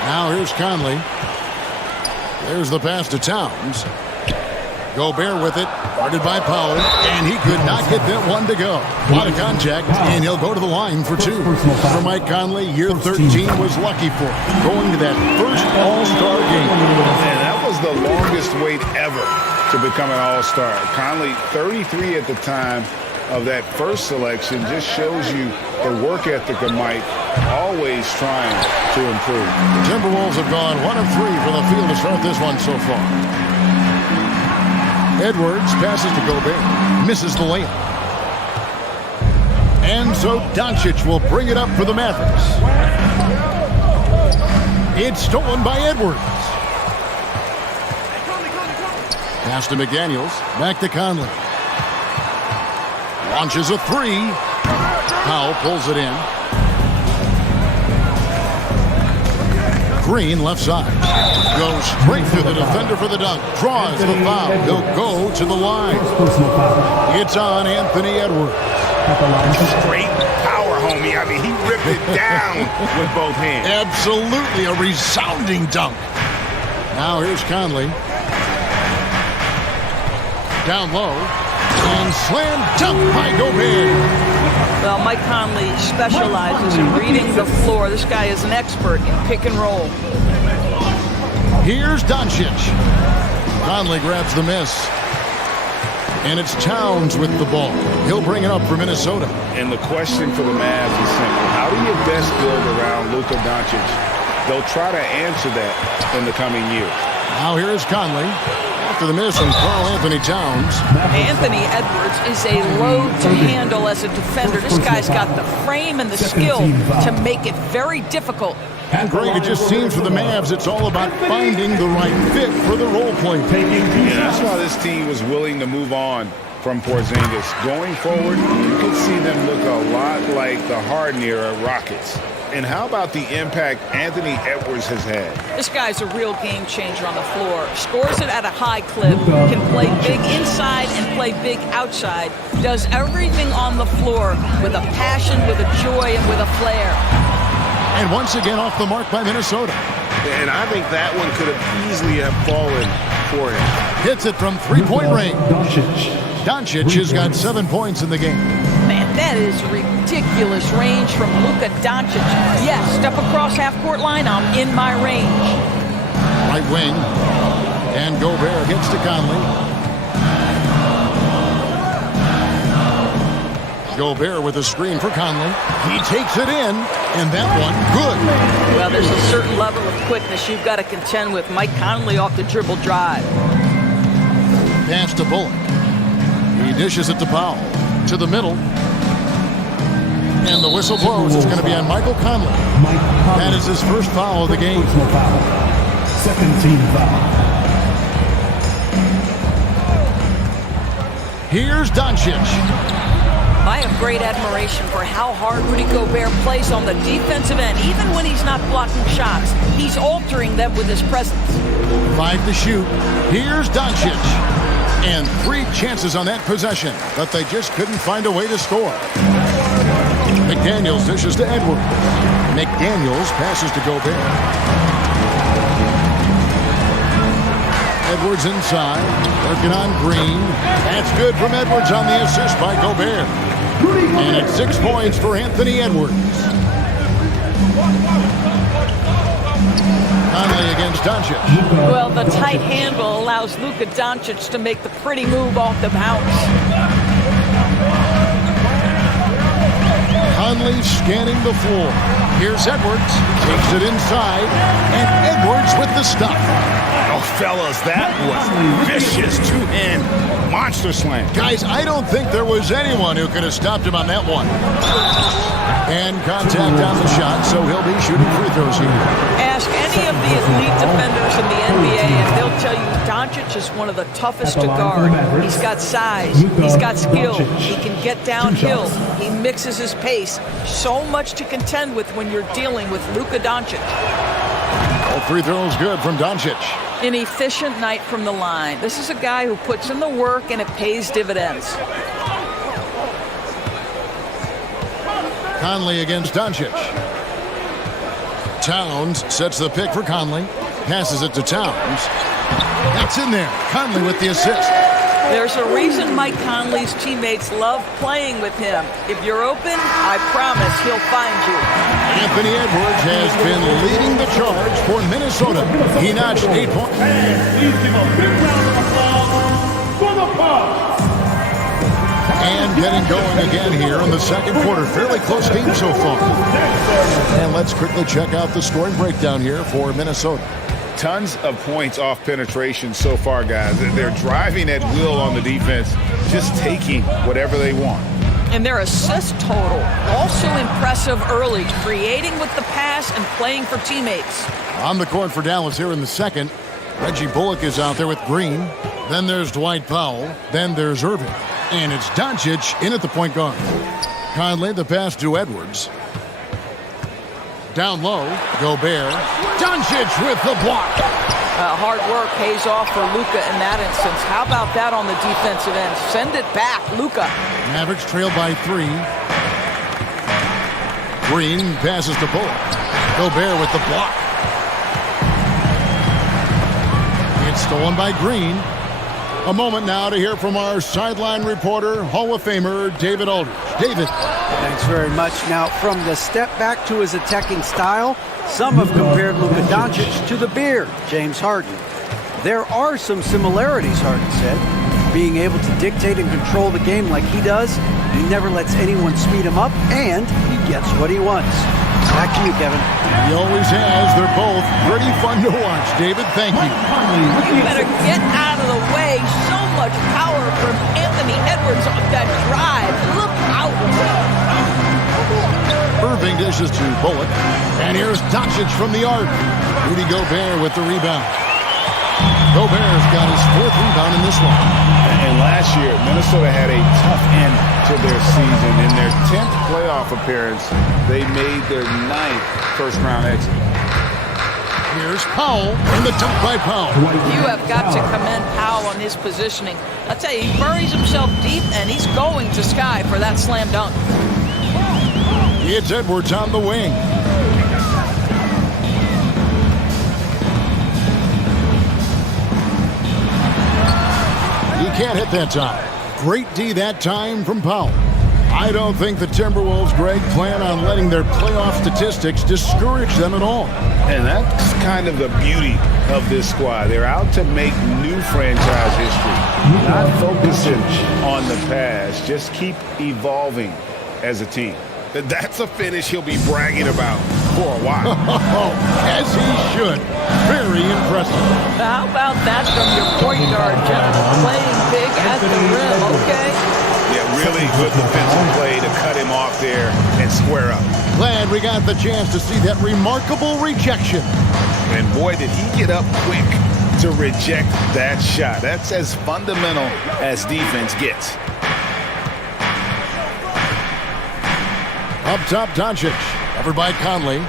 Now here's Conley. There's the pass to Towns. Gobert with it, guarded by Powell, and he could not get that one to go. A lot of contact, and he'll go to the line for 2. For Mike Conley, year 13 was lucky for him, going to that first All-Star game. Man, that was the longest wait ever to become an All-Star. Conley, 33 at the time of that first selection, just shows you the work ethic of Mike, always trying to improve. The Timberwolves have gone 1 of 3 from the field to start this one so far. Edwards passes to Gobert, misses the layup. And so Doncic will bring it up for the Mavericks. It's stolen by Edwards. Pass to McDaniels, back to Conley. Launches a 3. Powell pulls it in. Green left side. Goes straight through the defender for the dunk. Draws the foul. He'll go to the line. It's on Anthony Edwards. Straight power, homie. I mean, he ripped it down with both hands. Absolutely a resounding dunk. Now here's Conley. Down low. And slam dunk by Gobert. Well, Mike Conley specializes in reading the floor. This guy is an expert in pick and roll. Here's Doncic. Conley grabs the miss. And it's Towns with the ball. He'll bring it up for Minnesota. And the question for the Mavs is simple. How do you best build around Luka Doncic? They'll try to answer that in the coming years. Now here's Conley. After the miss from Karl Anthony Towns. Anthony Edwards is a load to handle as a defender. This guy's got the frame and the skill to make it very difficult. And Greg, it just seems for the Mavs, it's all about finding the right fit for the role play. Yeah, that's why this team was willing to move on from Porzingis. Going forward, you can see them look a lot like the Harden-era Rockets. And how about the impact Anthony Edwards has had? This guy's a real game changer on the floor. Scores it at a high clip, can play big inside and play big outside. Does everything on the floor with a passion, with a joy, and with a flair. And once again off the mark by Minnesota. And I think that one could have easily have fallen for him. Hits it from three-point range. Doncic has got 7 points in the game. Man, that is ridiculous range from Luka Doncic. Yes, step across half-court line, I'm in my range. Right wing. And Gobert gets to Conley. Gobert with a screen for Conley. He takes it in, and that one good. Well, there's a certain level of quickness you've got to contend with. Mike Conley off the dribble drive. Pass to Bullock. He dishes it to Powell. To the middle. And the whistle blows. It's going to be on Michael Conley. That is his first foul of the game. Second team foul. Here's Doncic. I have great admiration for how hard Rudy Gobert plays on the defensive end. Even when he's not blocking shots, he's altering them with his presence. 5 to shoot. Here's Doncic. And 3 chances on that possession, but they just couldn't find a way to score. McDaniels dishes to Edwards. McDaniels passes to Gobert. Edwards inside, working on Green. That's good from Edwards on the assist by Gobert. And it's 6 points for Anthony Edwards. Conley against Doncic. Well, the tight handle allows Luka Doncic to make the pretty move off the bounce. Conley scanning the floor. Here's Edwards. Takes it inside. And Edwards with the stuff. Oh, fellas, that was vicious two-hand monster slam. Guys, I don't think there was anyone who could have stopped him on that one. And contact on the shot, so he'll be shooting free throws here. Ask any of the elite defenders in the NBA, and they'll tell you Doncic is one of the toughest to guard. He's got size. He's got skill. He can get downhill. He mixes his pace. So much to contend with when you're dealing with Luka Doncic. All free throws good from Doncic. An efficient night from the line. This is a guy who puts in the work, and it pays dividends. Conley against Doncic. Towns sets the pick for Conley. Passes it to Towns. That's in there. Conley with the assist. There's a reason Mike Conley's teammates love playing with him. If you're open, I promise he'll find you. Anthony Edwards has been leading the charge for Minnesota. He notched 8 points. Please give a big round of applause for the Bucks. And getting going again here in the second quarter. Fairly close game so far. And let's quickly check out the scoring breakdown here for Minnesota. Tons of points off penetration so far, guys. They're driving at will on the defense, just taking whatever they want. And their assist total, also impressive early, creating with the pass and playing for teammates. On the court for Dallas here in the second. Reggie Bullock is out there with Green. Then there's Dwight Powell. Then there's Irving. And it's Doncic in at the point guard. Conley, the pass to Edwards. Down low, Gobert. Doncic with the block. Hard work pays off for Luka in that instance. How about that on the defensive end? Send it back, Luka. Mavericks trailed by 3. Green passes to Bullock. Gobert with the block. It's stolen by Green. A moment now to hear from our sideline reporter, Hall of Famer David Aldridge. David. Thanks very much. Now, from the step back to his attacking style, some have compared Luka Doncic to the Beard, James Harden. There are some similarities, Harden said. Being able to dictate and control the game like he does, he never lets anyone speed him up, and he gets what he wants. Back to you, Kevin. He always has. They're both pretty fun to watch. David, thank you. You better get out of the way. So much power from Anthony Edwards on that drive. Look out. Irving dishes to Bullock. And here's Doncic from the arc. Rudy Gobert with the rebound. Gobert's got his 4th rebound in this one. And last year, Minnesota had a tough end to their season. In their 10th playoff appearance, they made their 9th first-round exit. Here's Powell, and the dunk by Powell. You have got to commend Powell on his positioning. I'll tell you, he buries himself deep, and he's going to sky for that slam dunk. It's Edwards on the wing. He can't hit that time. Great D that time from Powell. I don't think the Timberwolves, Greg, plan on letting their playoff statistics discourage them at all. And that's kind of the beauty of this squad. They're out to make new franchise history, not focusing on the past. Just keep evolving as a team. That's a finish he'll be bragging about for a while. As he should. Very impressive. How about that from your point guard, Janis? Playing big at the rim, okay? Yeah, really good defensive play to cut him off there and square up. Glad we got the chance to see that remarkable rejection. And boy, did he get up quick to reject that shot. That's as fundamental as defense gets. Up top, Doncic. Covered by Conley.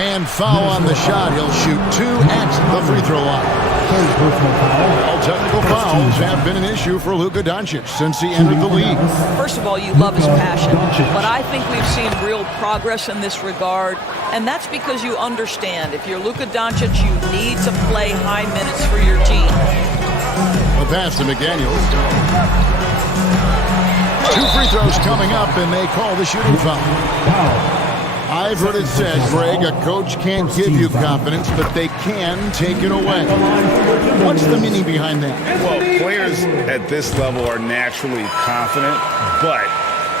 And foul on the shot. He'll shoot 2 at the free throw line. Well, technical fouls have been an issue for Luka Doncic since he entered the league. First of all, you love his passion, but I think we've seen real progress in this regard, and that's because you understand if you're Luka Doncic, you need to play high minutes for your team. A pass to McDaniels. 2 free throws coming up, and they call the shooting foul. I've heard it said, Greg, a coach can't give you confidence, but they can take it away. What's the meaning behind that? Well, players at this level are naturally confident, but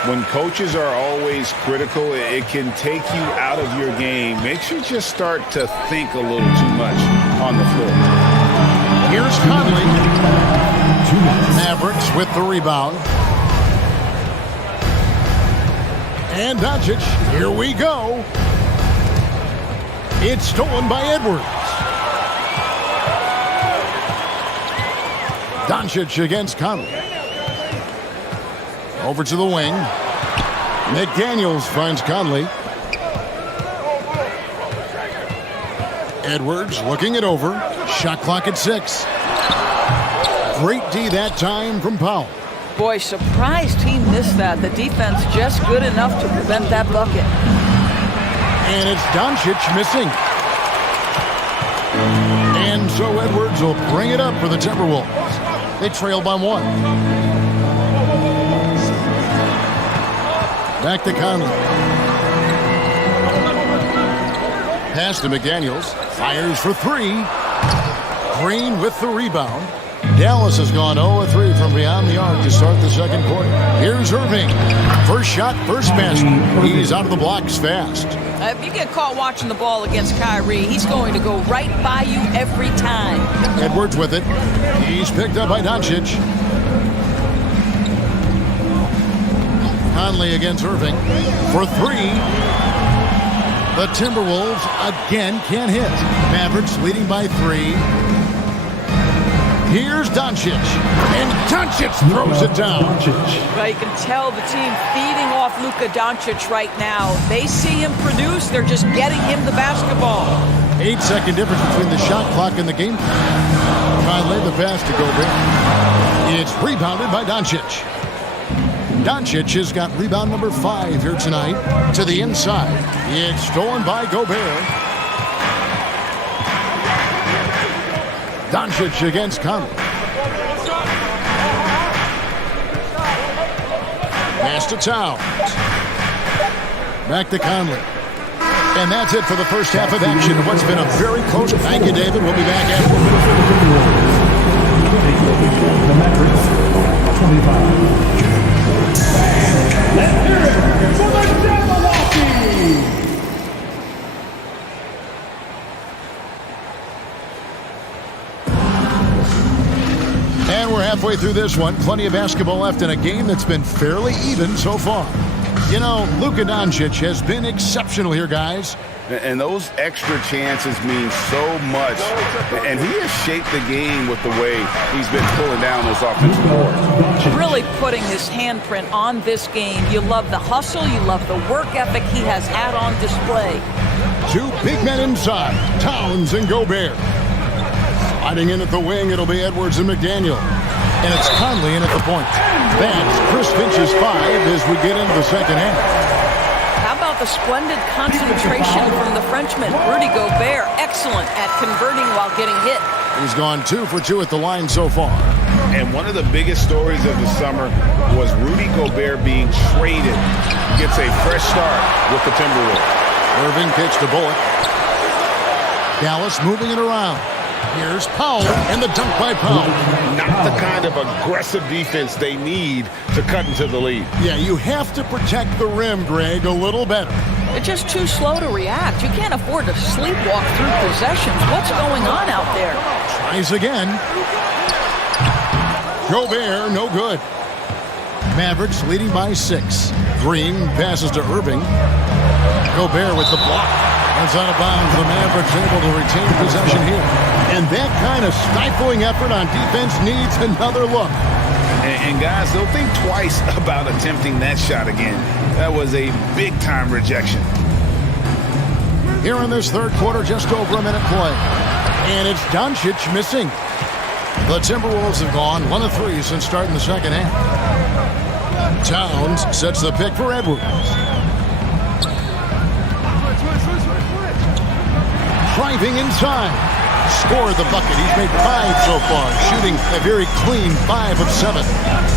when coaches are always critical, it can take you out of your game. Makes you just start to think a little too much on the floor. Here's Conley. Mavericks with the rebound. And Doncic, here we go. It's stolen by Edwards. Doncic against Conley. Over to the wing. McDaniels finds Conley. Edwards looking it over. Shot clock at 6. Great D that time from Powell. Boy, surprised he missed that. The defense just good enough to prevent that bucket. And it's Doncic missing. And so Edwards will bring it up for the Timberwolves. They trail by 1. Back to Conley. Pass to McDaniels. Fires for 3. Green with the rebound. Dallas has gone 0-3 from beyond the arc to start the second quarter. Here's Irving. First shot, first basket. He's out of the blocks fast. If you get caught watching the ball against Kyrie, he's going to go right by you every time. Edwards with it. He's picked up by Doncic. Conley against Irving for 3. The Timberwolves again can't hit. Mavericks leading by 3. Here's Doncic, and Doncic throws it down. Well, you can tell the team feeding off Luka Doncic right now. They see him produce, they're just getting him the basketball. 8-second difference between the shot clock and the game. Conley the pass to Gobert. It's rebounded by Doncic. Doncic has got rebound number 5 here tonight to the inside. It's stolen by Gobert. Doncic against Conley. Pass to Towns. Back to Conley. And that's it for the first half of action. What's been a very close. Thank you, David. We'll be back after. The Mavericks, 25. Let's hear it for the Milwaukee. And we're halfway through this one. Plenty of basketball left in a game that's been fairly even so far. You know, Luka Doncic has been exceptional here, guys. And those extra chances mean so much. And he has shaped the game with the way he's been pulling down those offensive boards. Really putting his handprint on this game. You love the hustle. You love the work ethic he has had on display. 2 big men inside, Towns and Gobert. Sliding in at the wing, it'll be Edwards and McDaniel. And it's Conley in at the point. That's Chris Finch's 5 as we get into the second half. How about the splendid concentration from the Frenchman, Rudy Gobert, excellent at converting while getting hit. He's gone 2 for 2 at the line so far. And one of the biggest stories of the summer was Rudy Gobert being traded. Gets a fresh start with the Timberwolves. Irving kicks to Bullock. Dallas moving it around. Here's Powell, and the dunk by Powell. Not the kind of aggressive defense they need to cut into the lead. Yeah, you have to protect the rim, Greg, a little better. They're just too slow to react. You can't afford to sleepwalk through possessions. What's going on out there? Tries again. Gobert, no good. Mavericks leading by 6. Green passes to Irving. Gobert with the block. It's out of bounds. The Mavericks able to retain possession here. And that kind of stifling effort on defense needs another look. And guys, they'll think twice about attempting that shot again. That was a big-time rejection. Here in this third quarter, just over a minute play. And it's Doncic missing. The Timberwolves have gone 1 of 3 since starting the second half. Towns sets the pick for Edwards. Driving inside. Scored the bucket. He's made 5 so far. Shooting a very clean 5 of 7.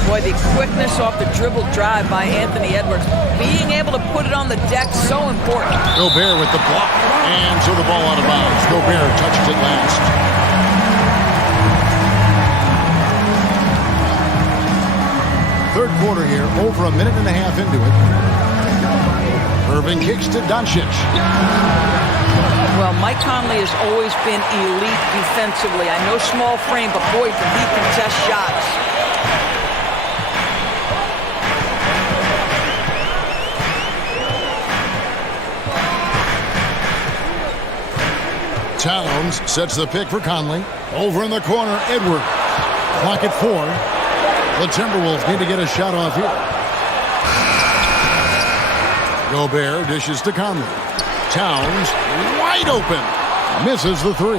Boy, the quickness off the dribble drive by Anthony Edwards. Being able to put it on the deck, so important. Gobert with the block. And so the ball out of bounds. Gobert touched it last. Third quarter here, over a minute and a half into it. Irving kicks to Doncic. Well, Mike Conley has always been elite defensively. I know small frame, but boy, can he contest shots. Towns sets the pick for Conley. Over in the corner, Edwards. Clock at 4. The Timberwolves need to get a shot off here. Gobert dishes to Conley. Towns wide open. Misses the 3.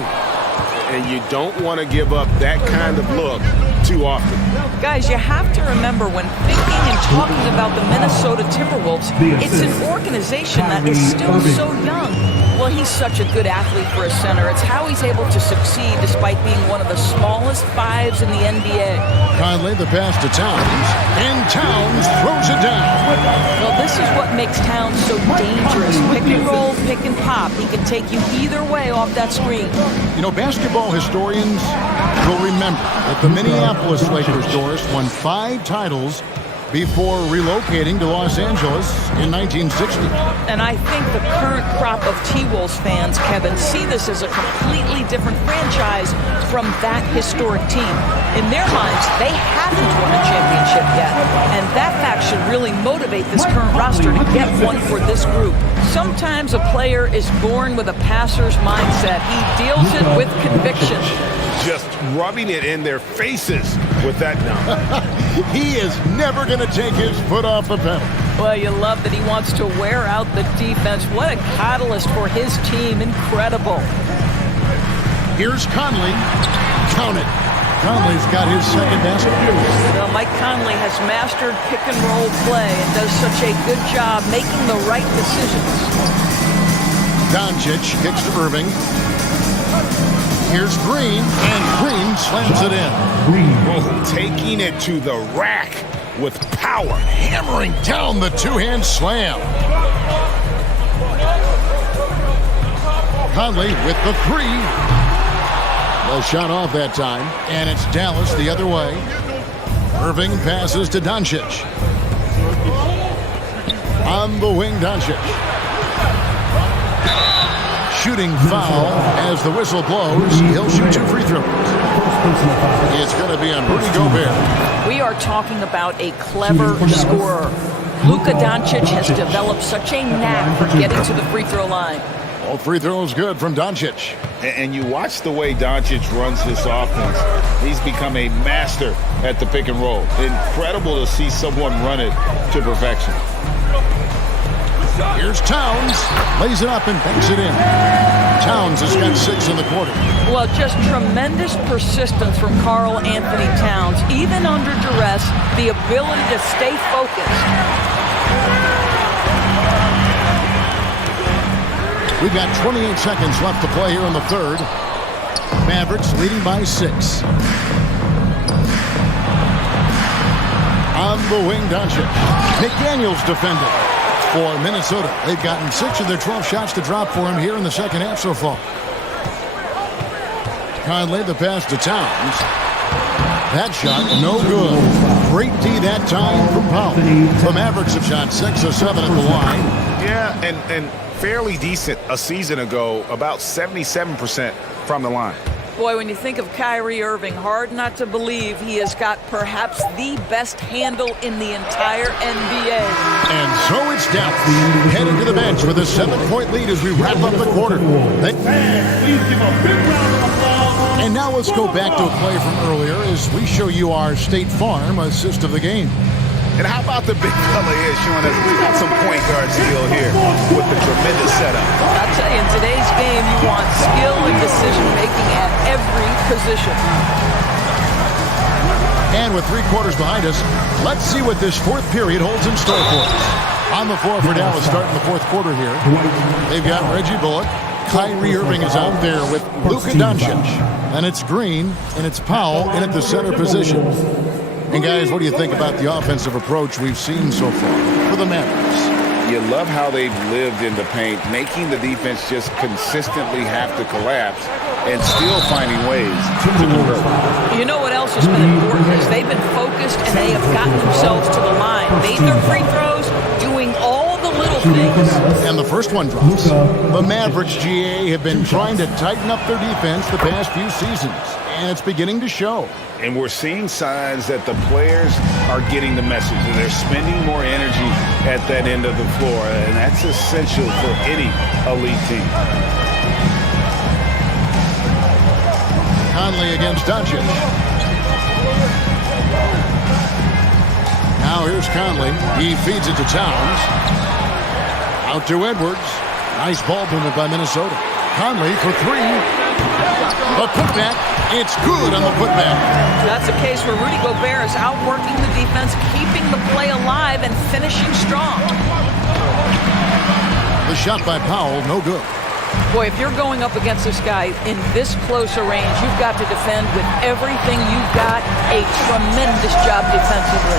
And you don't want to give up that kind of look too often. Guys, you have to remember when thinking and talking about the Minnesota Timberwolves, it's an organization that is still so young. Well, he's such a good athlete for a center. It's how he's able to succeed despite being one of the smallest 5s in the NBA. Conley, the pass to Towns, and Towns throws it down. Well, this is what makes Towns so dangerous. Pick and roll, pick and pop. He can take you either way off that screen. You know, basketball historians will remember that the Minneapolis Lakers, Doris, won 5 titles before relocating to Los Angeles in 1960. And I think the current crop of T-Wolves fans, Kevin, see this as a completely different franchise from that historic team. In their minds, they haven't won a championship yet. And that fact should really motivate this current roster to get one for this group. Sometimes a player is born with a passer's mindset. He deals it with conviction. Just rubbing it in their faces with that number. He is never going to take his foot off the pedal. Well, you love that he wants to wear out the defense. What a catalyst for his team. Incredible. Here's Conley. Count it. Conley's got his second basket. Well, Mike Conley has mastered pick and roll play and does such a good job making the right decisions. Doncic kicks to Irving. Here's Green, and Green slams it in. Oh, taking it to the rack with power. Hammering down the two-hand slam. Conley with the 3. No shot off that time, and it's Dallas the other way. Irving passes to Doncic. On the wing, Doncic. Shooting foul as the whistle blows. He'll shoot 2 free throws. It's going to be on Rudy Gobert. We are talking about a clever scorer. Luka Doncic has developed such a knack for getting to the free throw line. All free throws good from Doncic. And you watch the way Doncic runs this offense. He's become a master at the pick and roll. Incredible to see someone run it to perfection. Here's Towns, lays it up and banks it in. Towns has got 6 in the quarter. Well, just tremendous persistence from Karl Anthony Towns. Even under duress, the ability to stay focused. We've got 28 seconds left to play here in the third. Mavericks leading by 6. On the wing, Doncic. McDaniels defending for Minnesota. They've gotten 6 of their 12 shots to drop for him here in the second half so far. Conley, the pass to Towns. That shot, no good. Great D that time from Powell. The Mavericks have shot 6 of 7 at the line. Yeah, and fairly decent a season ago, about 77% from the line. Boy, when you think of Kyrie Irving, hard not to believe he has got perhaps the best handle in the entire NBA. And so it's down. Headed to the bench with a 7-point lead as we wrap up the quarter. And now let's go back to a play from earlier as we show you our State Farm assist of the game. And how about the big fella here showing us we got some point guard skill here with the tremendous setup. I'll tell you, in today's game, you want skill and decision-making at every position. And with 3 quarters behind us, let's see what this fourth period holds in store for us. On the floor for Dallas starting the fourth quarter here. They've got Reggie Bullock. Kyrie Irving is out there with Luka Doncic. And it's Green, and it's Powell in at the center position. And guys, what do you think about the offensive approach we've seen so far for the Mavericks? You love how they've lived in the paint, making the defense just consistently have to collapse and still finding ways to convert. You know what else has been important is they've been focused and they have gotten themselves to the line, made their free throws, doing all the little things. And the first one drops. The Mavericks, GA, have been trying to tighten up their defense the past few seasons, and it's beginning to show. And we're seeing signs that the players are getting the message, and they're spending more energy at that end of the floor, and that's essential for any elite team. Conley against Doncic. Now here's Conley. He feeds it to Towns. Out to Edwards. Nice ball movement by Minnesota. Conley for 3. The putback, it's good on the putback. That's a case where Rudy Gobert is outworking the defense, keeping the play alive, and finishing strong. The shot by Powell, no good. Boy, if you're going up against this guy in this close a range, you've got to defend with everything you've got. A tremendous job defensively.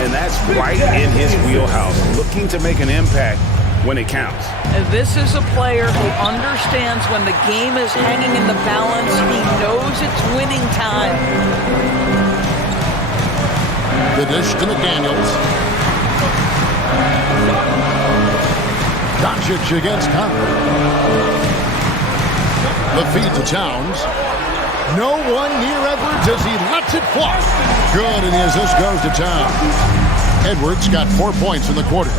And that's right in his wheelhouse, looking to make an impact when it counts. And this is a player who understands when the game is hanging in the balance. He knows it's winning time. The dish to McDaniels. Doncic against Conley. The feed to Towns. No one near Edwards as he lets it fly. Good, and the assist goes to Towns. Edwards got 4 points in the quarter.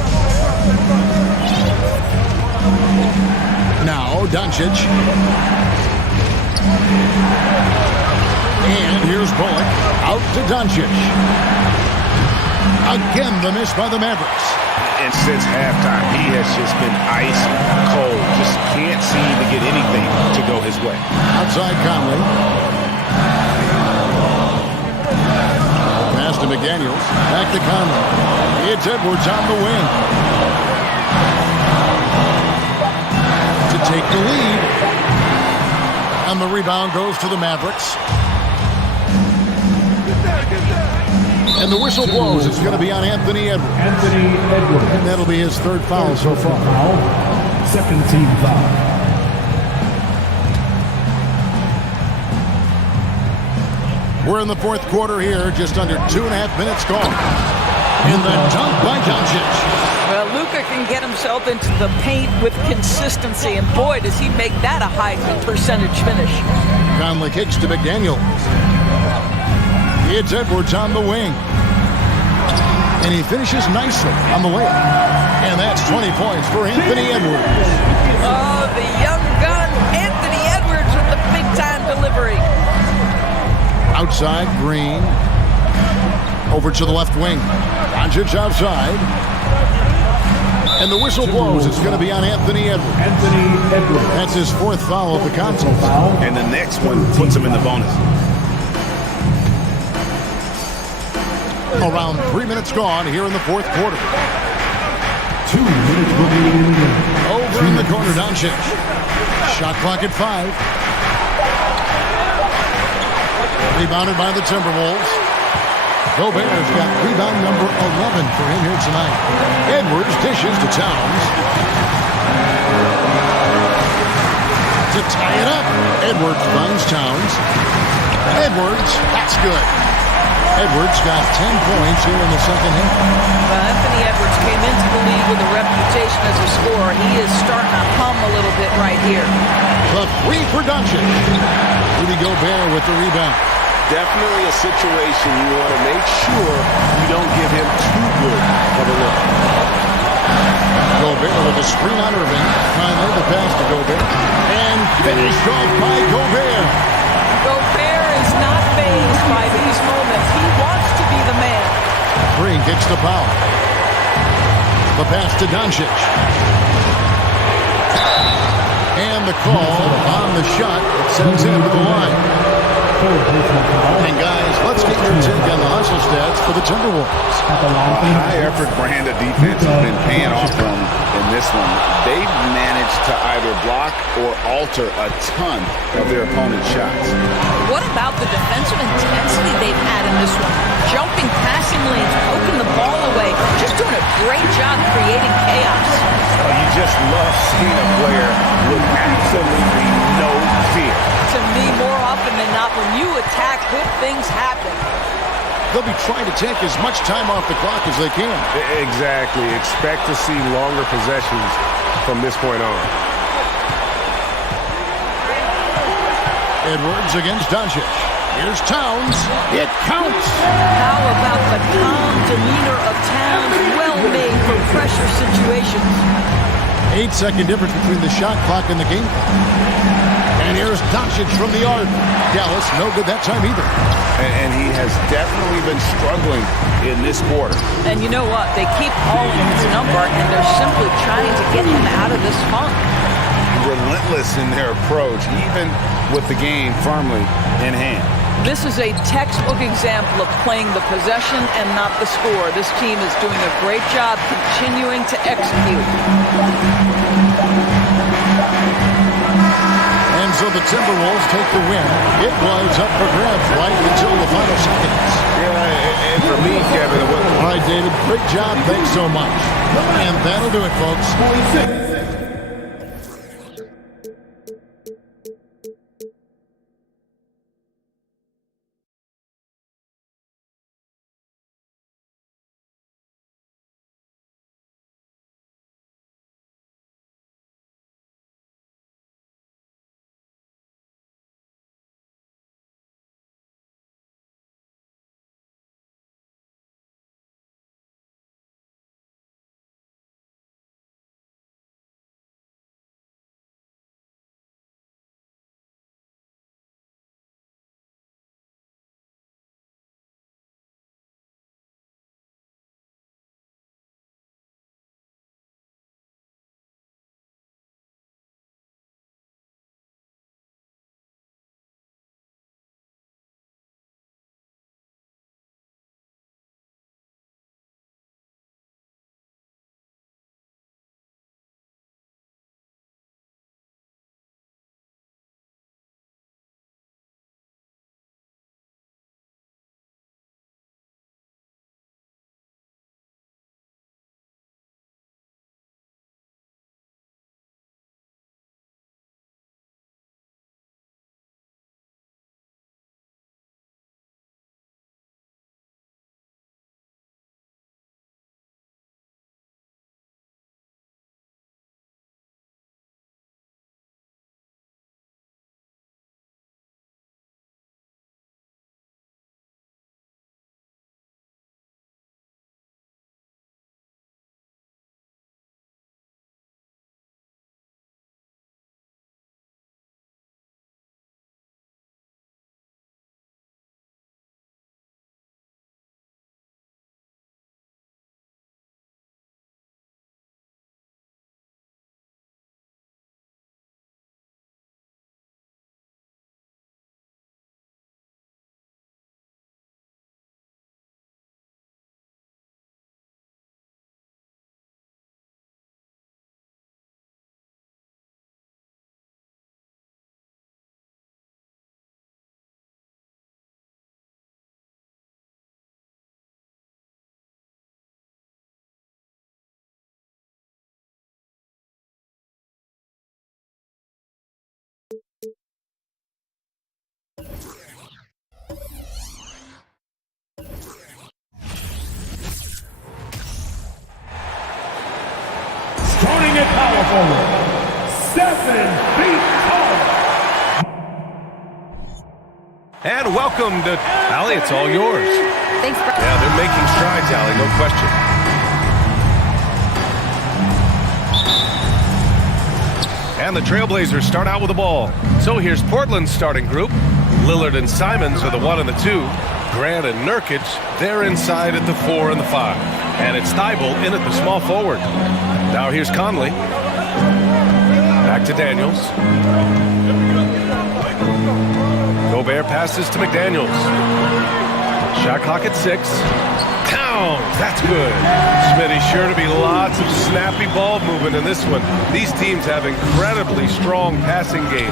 Now, Doncic. And here's Bullock. Out to Doncic. Again, the miss by the Mavericks. And since halftime, he has just been ice cold. Just can't seem to get anything to go his way. Outside Conley. Pass to McDaniels. Back to Conley. It's Edwards on the wing. To take the lead. And the rebound goes to the Mavericks. And the whistle blows. It's going to be on Anthony Edwards. And that'll be his 3rd foul so far. Second team foul. We're in the 4th quarter here. Just under 2.5 minutes gone. In the dunk by Doncic. Well, Luka can get himself into the paint with consistency, and boy, does he make that a high percentage finish. Conley kicks to McDaniels. It's Edwards on the wing. And he finishes nicely on the layup. And that's 20 points for Anthony Edwards. Oh, the young gun, Anthony Edwards with the big-time delivery. Outside, Green. Over to the left wing. Doncic outside. And the whistle blows. It's going to be on Anthony Edwards. That's his 4th foul of the contest. And the next one puts him in the bonus. Around 3 minutes gone here in the 4th quarter. 2 minutes remaining in the game. Over in the corner, Doncic. Shot clock at 5. Rebounded by the Timberwolves. Gobert's got rebound number 11 for him here tonight. Edwards dishes to Towns. To tie it up. Edwards finds Towns. Edwards, that's good. Edwards got 10 points here in the second half. Well, Anthony Edwards came into the league with a reputation as a scorer. He is starting to hum a little bit right here. The free for Doncic. Rudy Gobert with the rebound. Definitely a situation you want to make sure you don't give him too good of a look. Gobert with a screen on Irving. Finally, the pass to Gobert. And finished off by Gobert. Gobert is not fazed by these moments. He wants to be the man. Green gets the foul. The pass to Doncic. And the call on the shot that sends him to the line. And guys, let's get your take on the hustle stats for the Timberwolves. A high-effort brand of defense has been paying off for them in this one. They've managed to either block or alter a ton of their opponent's shots. What about the defensive intensity they've had in this one? Jumping passing lanes, poking the ball away, just doing a great job creating chaos. Oh, you just love seeing a player with absolutely no fear. To me, more often than not, when you attack, good things happen. They'll be trying to take as much time off the clock as they can. Exactly. Expect to see longer possessions from this point on. Edwards against Doncic. Here's Towns. It counts. How about the calm demeanor of Towns? Well made for pressure situations. 8-second difference between the shot clock and the game clock. And here's Doncic from the arc. Dallas, no good that time either. And he has definitely been struggling in this quarter. And you know what? They keep calling his number, and they're simply trying to get him out of this funk. Relentless in their approach, even with the game firmly in hand. This is a textbook example of playing the possession and not the score. This team is doing a great job continuing to execute. And so the Timberwolves take the win. It was up for grabs right until the final seconds. Yeah, and for me, Kevin. All right, David, great job. Thanks so much. And that'll do it, folks. power forward, 7 feet tall. And welcome to Allie. It's all yours. Thanks, Brian. Yeah, they're making strides, Allie, no question. And the Trailblazers start out with the ball. So here's Portland's starting group. Lillard and Simons are the 1 and the 2. Grant and Nurkic, they're inside at the 4 and the 5. And it's Thibault in at the small forward. Now here's Conley. Back to Daniels. Gobert passes to McDaniels. Shot clock at 6. Towns, that's good. Smitty, sure to be lots of snappy ball movement in this one. These teams have incredibly strong passing games.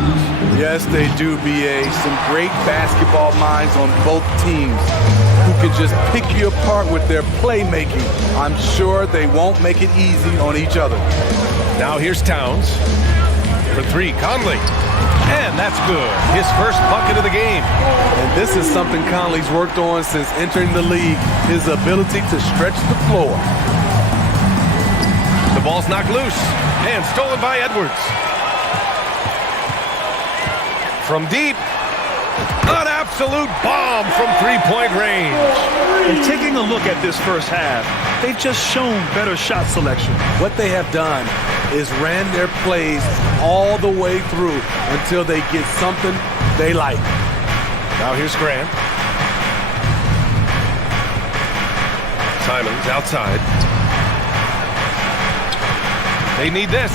Yes, they do, B.A. Some great basketball minds on both teams who can just pick you apart with their playmaking. I'm sure they won't make it easy on each other. Now here's Towns. For 3, Conley. And that's good. His first bucket of the game. And this is something Conley's worked on since entering the league, his ability to stretch the floor. The ball's knocked loose and stolen by Edwards. From deep, an absolute bomb from three-point range. And taking a look at this first half, they've just shown better shot selection. What they have done is ran their plays all the way through until they get something they like. Now here's Grant. Simons outside. They need this.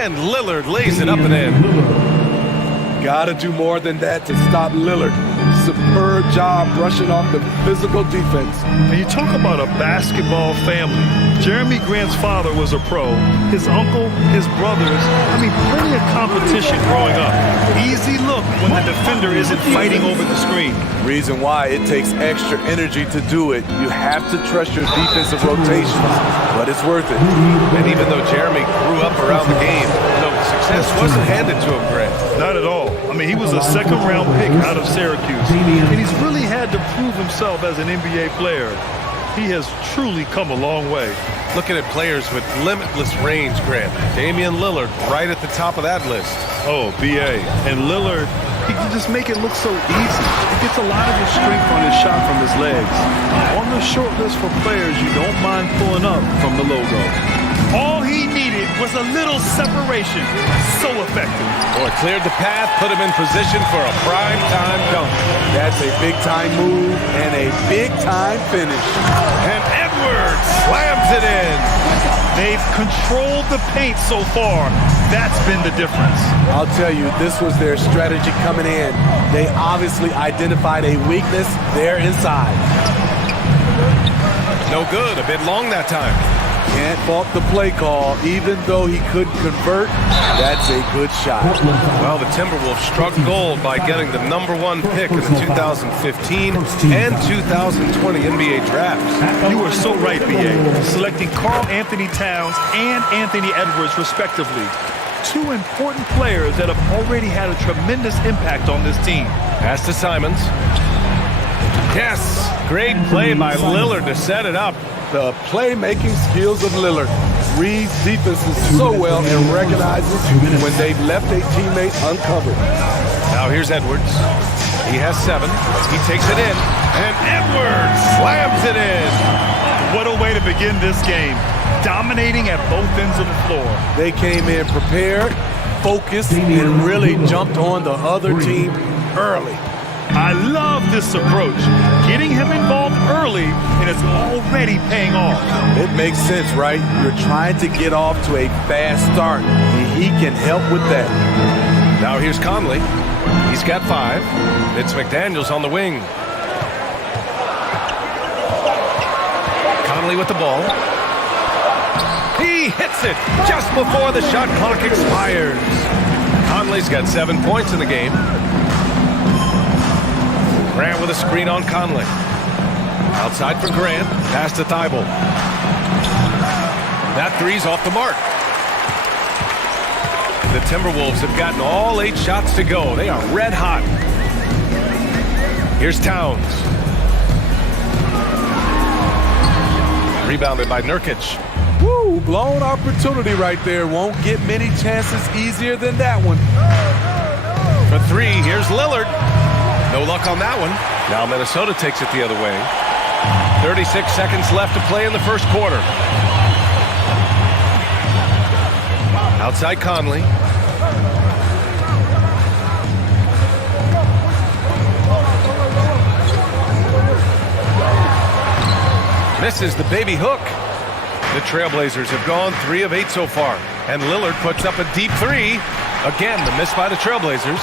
And Lillard lays it up and in. Gotta do more than that to stop Lillard. Superb job brushing off the physical defense. And you talk about a basketball family. Jeremy Grant's father was a pro. His uncle, his brothers, plenty of competition growing up. Easy look when the defender isn't fighting over the screen. Reason why it takes extra energy to do it. You have to trust your defensive rotations, but it's worth it. And even though Jeremy grew up around the game, success wasn't handed to him, Grant. Not at all. He was a second-round pick out of Syracuse. And he's really had to prove himself as an NBA player. He has truly come a long way. Looking at players with limitless range, Grant. Damian Lillard right at the top of that list. Oh, B.A. And Lillard, he can just make it look so easy. He gets a lot of his strength on his shot from his legs. On the short list for players you don't mind pulling up from the logo. All he needed was a little separation. So effective. Boy, cleared the path, put him in position for a prime-time dunk. That's a big-time move and a big-time finish. And Edwards slams it in. They've controlled the paint so far. That's been the difference. I'll tell you, this was their strategy coming in. They obviously identified a weakness there inside. No good, a bit long that time. Can't fault the play call. Even though he couldn't convert, that's a good shot. Well, the Timberwolves struck gold by getting the #1 pick in the 2015 and 2020 NBA drafts. You are so right, B.A. Selecting Karl Anthony Towns and Anthony Edwards, respectively. 2 important players that have already had a tremendous impact on this team. Pass to Simons. Yes, great play by Lillard to set it up. The playmaking skills of Lillard reads defenses so well and recognizes when they've left a teammate uncovered. Now here's Edwards. He has 7. He takes it in. And Edwards slams it in. What a way to begin this game. Dominating at both ends of the floor. They came in prepared, focused, and really jumped on the other team early. I love this approach. Getting him involved early, and it's already paying off. It makes sense, right? You're trying to get off to a fast start, and he can help with that. Now here's Conley. He's got 5. It's McDaniels on the wing. Conley with the ball. He hits it just before the shot clock expires. Conley's got 7 points in the game. Grant with a screen on Conley. Outside for Grant. Pass to Thibault. That three's off the mark. The Timberwolves have gotten all 8 shots to go. They are red hot. Here's Towns. Rebounded by Nurkic. Woo! blown opportunity right there. Won't get many chances easier than that one. For three, here's Lillard. No luck on that one. Now Minnesota takes it the other way. 36 seconds left to play in the first quarter. Outside Conley. Misses the baby hook. The Trailblazers have gone 3 of 8 so far. And Lillard puts up a deep three. Again, the miss by the Trailblazers.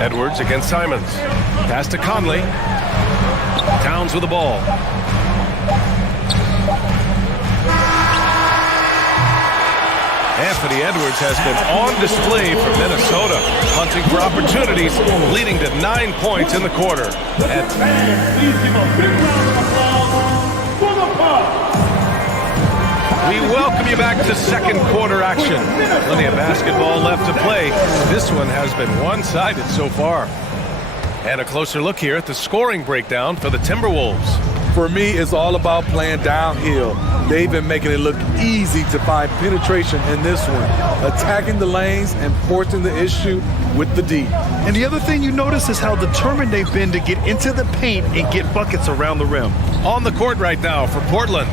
Edwards against Simons. Pass to Conley. Towns with the ball. Anthony Edwards has been on display for Minnesota, hunting for opportunities, leading to 9 points in the quarter. We welcome you back to second quarter action. Plenty of basketball left to play. This one has been one-sided so far. And a closer look here at the scoring breakdown for the Timberwolves. For me, it's all about playing downhill. They've been making it look easy to find penetration in this one, attacking the lanes and forcing the issue with the D. And the other thing you notice is how determined they've been to get into the paint and get buckets around the rim. On the court right now for Portland,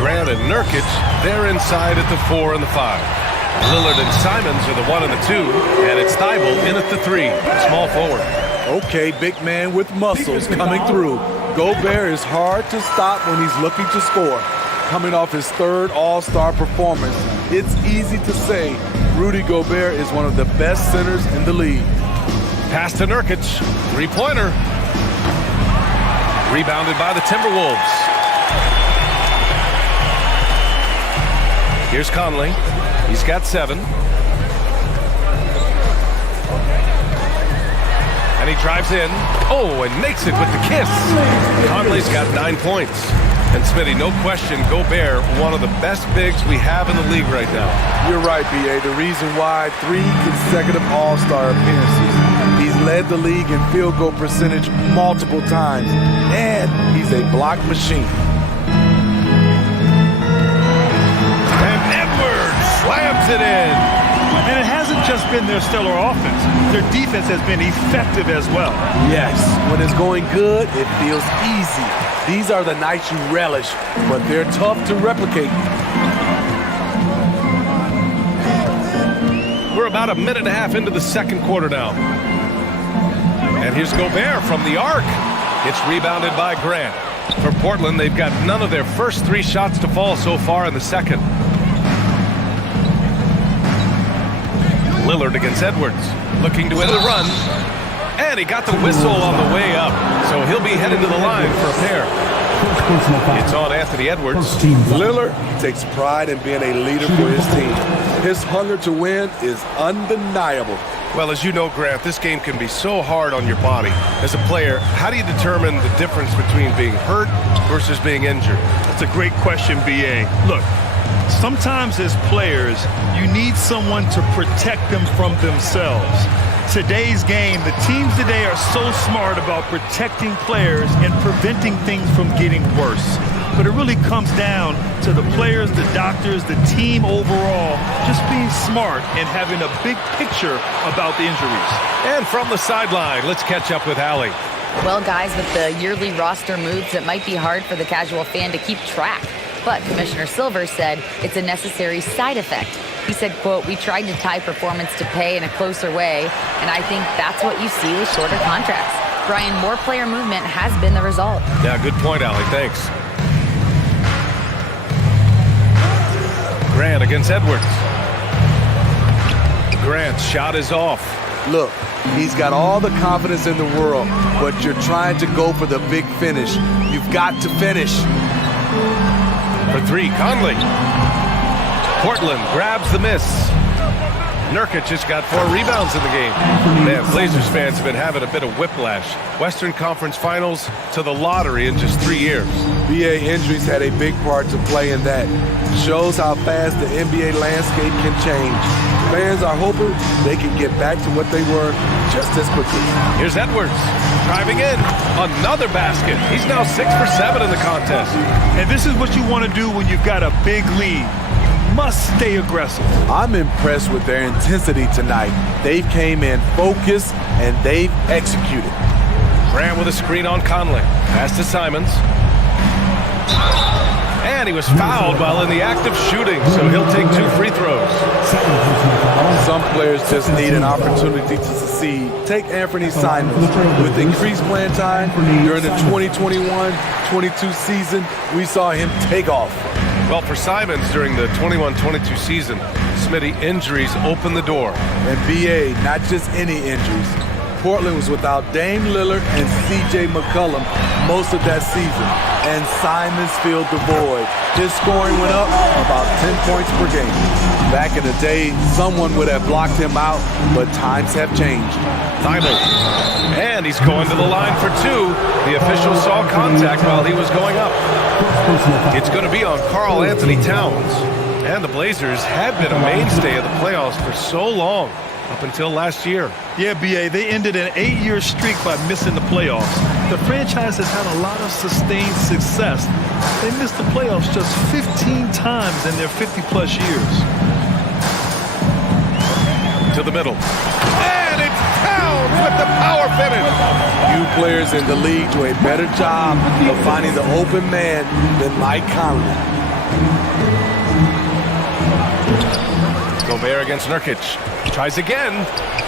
Grant and Nurkic, they're inside at the 4 and the 5. Lillard and Simons are the 1 and the 2, and it's Thibault in at the 3, small forward. Okay, big man with muscles coming through. Gobert is hard to stop when he's looking to score. Coming off his 3rd All-Star performance, it's easy to say Rudy Gobert is one of the best centers in the league. Pass to Nurkic, 3-pointer. Rebounded by the Timberwolves. Here's Conley. He's got 7. And he drives in. Oh, and makes it with the kiss. Conley's got 9 points. And Smitty, no question, Gobert, one of the best bigs we have in the league right now. You're right, B.A. The reason why 3 consecutive All-Star appearances. He's led the league in field goal percentage multiple times. And he's a block machine. And Edwards slams it in. And it hasn't just been their stellar offense. Their defense has been effective as well. Yes, when it's going good, it feels easy. These are the nights you relish, but they're tough to replicate. We're about a minute and a half into the second quarter now. And here's Gobert from the arc. It's rebounded by Grant. For Portland, they've got none of their first 3 shots to fall so far in the second. Lillard against Edwards, looking to end the run. And he got the whistle on the way up, so he'll be headed to the line for a pair. It's on Anthony Edwards. Lillard takes pride in being a leader for his team. His hunger to win is undeniable. Well, as you know, Grant, this game can be so hard on your body. As a player, how do you determine the difference between being hurt versus being injured? That's a great question, B.A. Look, sometimes as players, you need someone to protect them from themselves. Today's game, the teams today are so smart about protecting players and preventing things from getting worse. But it really comes down to the players, the doctors, the team overall, just being smart and having a big picture about the injuries. And from the sideline, let's catch up with Allie. Well, guys, with the yearly roster moves, it might be hard for the casual fan to keep track. But Commissioner Silver said it's a necessary side effect. He said, quote, "We tried to tie performance to pay in a closer way, and I think that's what you see with shorter contracts." Brian, more player movement has been the result. Yeah, good point, Allie. Thanks. Grant against Edwards. Grant's shot is off. Look, he's got all the confidence in the world, but you're trying to go for the big finish. You've got to finish. For 3, Conley. Portland grabs the miss. Nurkic just got 4 rebounds in the game. Man, Blazers fans have been having a bit of whiplash. Western Conference Finals to the lottery in just 3 years. BA injuries had a big part to play in that. Shows how fast the NBA landscape can change. Fans are hoping they can get back to what they were just as quickly. Here's Edwards driving in. Another basket. He's now 6 for 7 in the contest. And this is what you want to do when you've got a big lead. You must stay aggressive. I'm impressed with their intensity tonight. They came in focused and they've executed. Grant with a screen on Conley. Pass to Simons. And he was fouled while in the act of shooting, so he'll take 2 free throws. Some players just need an opportunity to succeed. Take Anthony Simons. With increased playing time during the 2021-22 season, we saw him take off. Well, for Simons during the 21-22 season, Smitty, injuries opened the door. And BA, not just any injuries. Portland was without Dame Lillard and C.J. McCollum most of that season, and Simons filled the void. His scoring went up about 10 points per game. Back in the day, someone would have blocked him out, but times have changed. Thibault. And he's going to the line for 2. The official saw contact while he was going up. It's going to be on Karl Anthony Towns. And the Blazers had been a mainstay of the playoffs for so long, up until last year. Yeah, B.A., they ended an 8-year streak by missing the playoffs. The franchise has had a lot of sustained success. They missed the playoffs just 15 times in their 50-plus years. To the middle. And it's Towns with the power finish. Few players in the league do a better job of finding the open man than Mike Conley. Gobert against Nurkic. Tries again,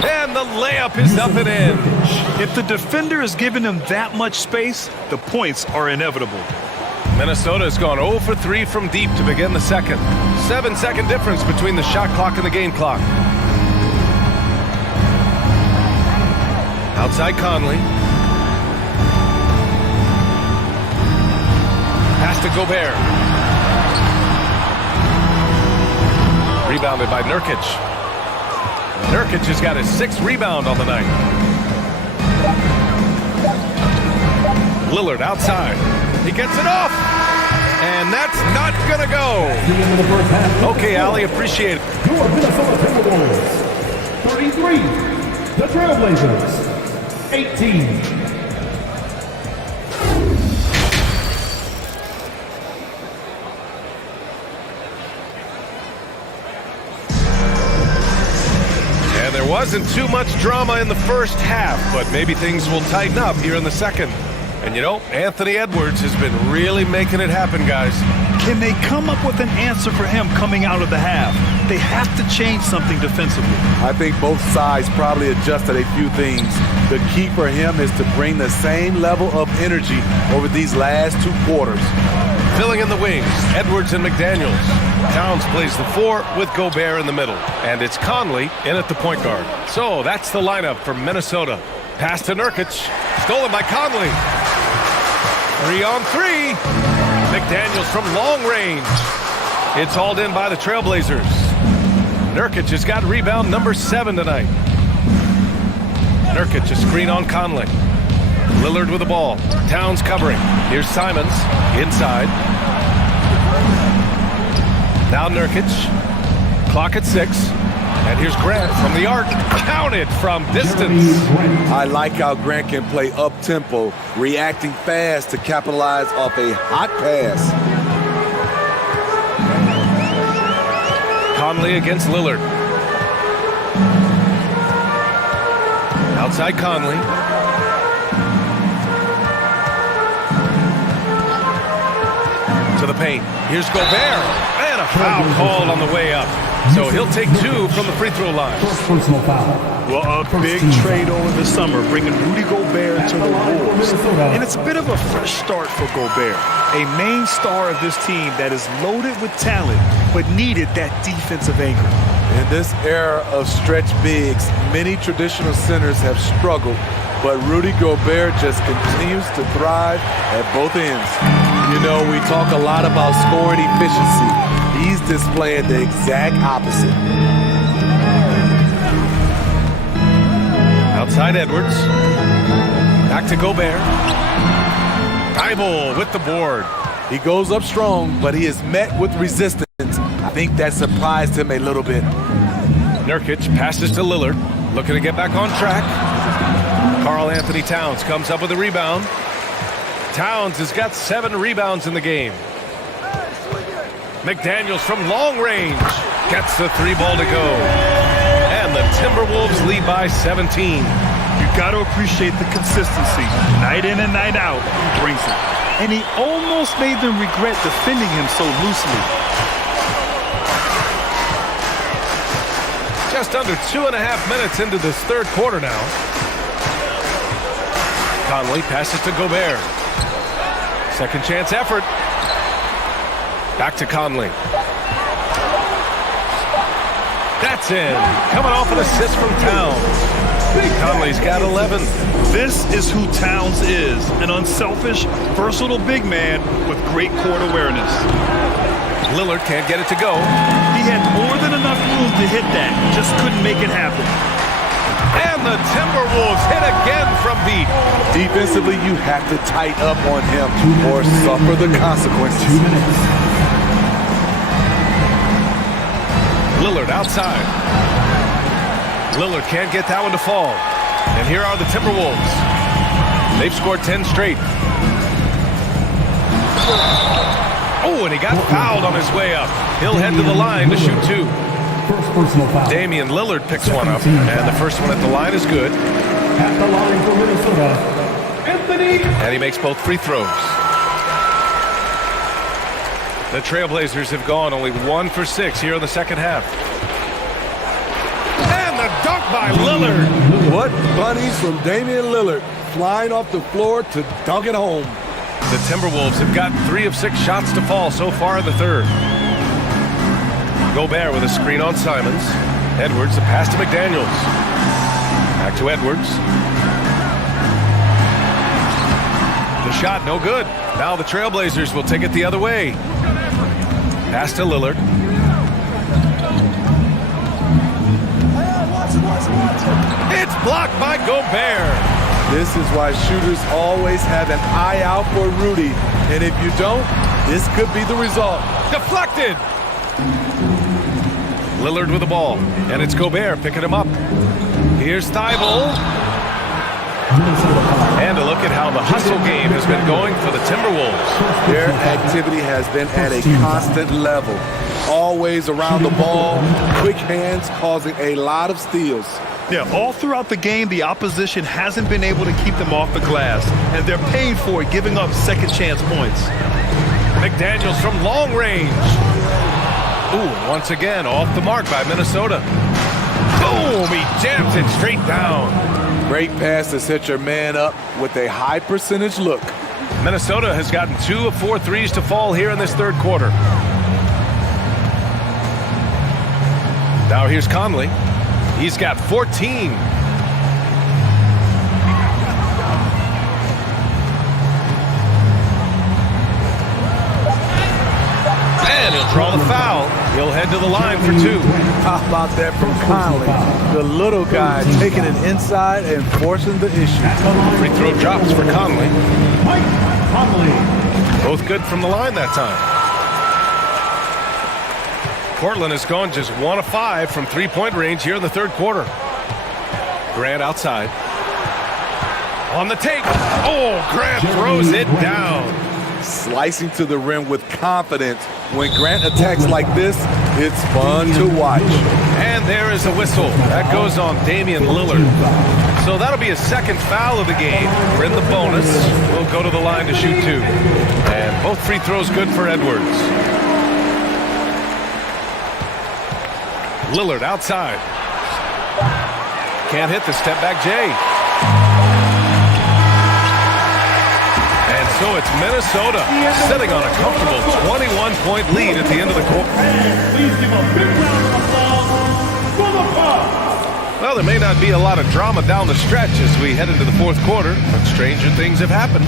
and the layup is up and in. If the defender is giving him that much space, the points are inevitable. Minnesota has gone 0 for 3 from deep to begin the second. 7-second difference between the shot clock and the game clock. Outside Conley. Pass to Gobert. Rebounded by Nurkic. Nurkic has got his 6th rebound on the night. Lillard outside. He gets it off. And that's not going to go. Okay, Allie, appreciate it. Your Minnesota Timberwolves, 33. The Trailblazers, 18. There wasn't too much drama in the first half, but maybe things will tighten up here in the second. And you know, Anthony Edwards has been really making it happen, guys. Can they come up with an answer for him coming out of the half? They have to change something defensively. I think both sides probably adjusted a few things. The key for him is to bring the same level of energy over these last 2 quarters. Filling in the wings, Edwards and McDaniels. Towns plays the 4 with Gobert in the middle. And it's Conley in at the point guard. So that's the lineup for Minnesota. Pass to Nurkic. Stolen by Conley. 3 on 3. McDaniels from long range. It's hauled in by the Trailblazers. Nurkic has got rebound number 7 tonight. Nurkic a screen on Conley. Lillard with the ball. Towns covering. Here's Simons inside. Now Nurkic. Clock at 6. And here's Grant from the arc. Counted from distance. I like how Grant can play up-tempo, reacting fast to capitalize off a hot pass. Conley against Lillard. Outside Conley. To the paint. Here's Gobert. And a foul called on the way up. So he'll take 2 from the free throw line. Personal foul. Well, a big trade over the summer, bringing Rudy Gobert to the Wolves. And it's a bit of a fresh start for Gobert, a main star of this team that is loaded with talent, but needed that defensive anchor. In this era of stretch bigs, many traditional centers have struggled, but Rudy Gobert just continues to thrive at both ends. You know, we talk a lot about scoring efficiency. He's displaying the exact opposite. Outside Edwards. Back to Gobert. Thibault with the board. He goes up strong, but he is met with resistance. I think that surprised him a little bit. Nurkic passes to Lillard, looking to get back on track. Karl Anthony Towns comes up with a rebound. Towns has got 7 rebounds in the game. McDaniels from long range gets the 3 ball to go. And the Timberwolves lead by 17. You got to appreciate the consistency. Night in and night out, he brings it. And he almost made them regret defending him so loosely. Just under 2.5 minutes into this third quarter now. Conley passes to Gobert. Second chance effort. Back to Conley. That's in. Coming off an assist from Towns. Conley's got 11. This is who Towns is. An unselfish, versatile big man with great court awareness. Lillard can't get it to go. He had more than enough room to hit that. Just couldn't make it happen. And the Timberwolves hit again from deep. Defensively, you have to tighten up on him or suffer the consequences. 2 minutes. Lillard outside. Lillard can't get that one to fall. And here are the Timberwolves. They've scored 10 straight. Oh, and he got fouled on his way up. He'll head to the line to shoot 2. First personal foul. Damian Lillard picks one up, and the first one at the line is good. At the line for Minnesota, Anthony. And he makes both free throws. The Trailblazers have gone only 1 for 6 here in the second half. And the dunk by Lillard. What bunnies from Damian Lillard, flying off the floor to dunk it home. The Timberwolves have gotten 3 of 6 shots to fall so far in the third. Gobert with a screen on Simons. Edwards, the pass to McDaniels. Back to Edwards. The shot, no good. Now the Trailblazers will take it the other way. Pass to Lillard. It's blocked by Gobert. This is why shooters always have an eye out for Rudy. And if you don't, this could be the result. Deflected. Lillard with the ball. And it's Gobert picking him up. Here's Thibault. And a look at how the hustle game has been going for the Timberwolves. Their activity has been at a constant level. Always around the ball, quick hands causing a lot of steals. Yeah, all throughout the game, the opposition hasn't been able to keep them off the glass, and they're paying for it, giving up second chance points. McDaniels from long range. Ooh, once again, off the mark by Minnesota. Boom, he jams it straight down. Great pass to set your man up with a high percentage look. Minnesota has gotten 2 of 4 threes to fall here in this third quarter. Now here's Conley. He's got 14. And he'll draw the foul. He'll head to the line for 2. How about that from Conley? The little guy taking it inside and forcing the issue. Free throw drops for Conley. Mike Conley. Both good from the line that time. Portland has gone just 1 of 5 from three-point range here in the third quarter. Grant outside. On the take. Oh, Grant throws it down. Slicing to the rim with confidence. When Grant attacks like this, it's fun to watch. And there is a whistle. That goes on Damian Lillard. So that'll be a second foul of the game. We're in the bonus. We'll go to the line to shoot 2. And both free throws good for Edwards. Lillard outside. Can't hit the step back J. And so it's Minnesota sitting on a comfortable 21-point lead at the end of the quarter. Please give a big round of applause for the Bucks. Well, there may not be a lot of drama down the stretch as we head into the fourth quarter, but stranger things have happened.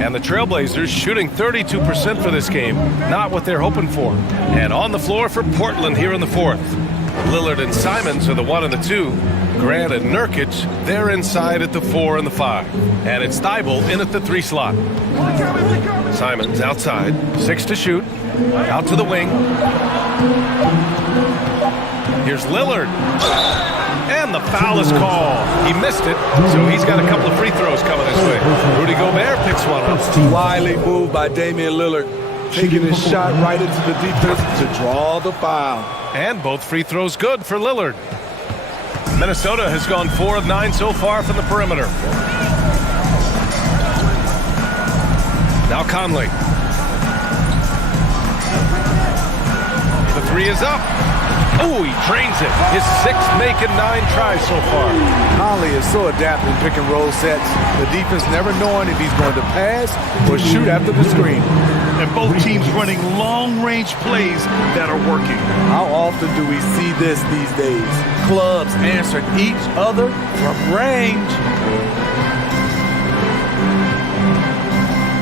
And the Trailblazers shooting 32% for this game. Not what they're hoping for. And on the floor for Portland here in the fourth. Lillard and Simons are the 1 and the 2. Grant and Nurkic, they're inside at the 4 and the 5. And it's Thibault in at the 3 slot. Simons outside, 6 to shoot. Out to the wing. Here's Lillard. And the foul is called. He missed it, so he's got a couple of free throws coming his way. Rudy Gobert picks one up. Wily move by Damian Lillard, taking his shot right into the defense to draw the foul. And both free throws good for Lillard. Minnesota has gone 4 of 9 so far from the perimeter. Now Conley. The 3 is up. Oh, he drains it. His 6th make and 9 tries so far. Conley is so adept in pick and roll sets. The defense never knowing if he's going to pass or shoot after the screen. And both teams running long-range plays that are working. How often do we see this these days? Clubs answering each other from range.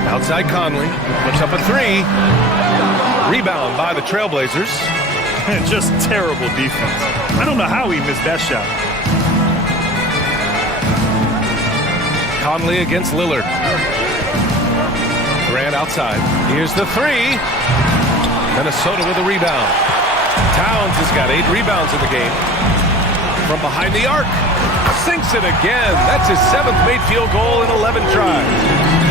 Outside Conley. Puts up a 3. Rebound by the Trailblazers. Just terrible defense. I don't know how he missed that shot. Conley against Lillard. Grant outside. Here's the 3. Minnesota with a rebound. Towns has got 8 rebounds in the game. From behind the arc. Sinks it again. That's his 7th made field goal in 11 tries.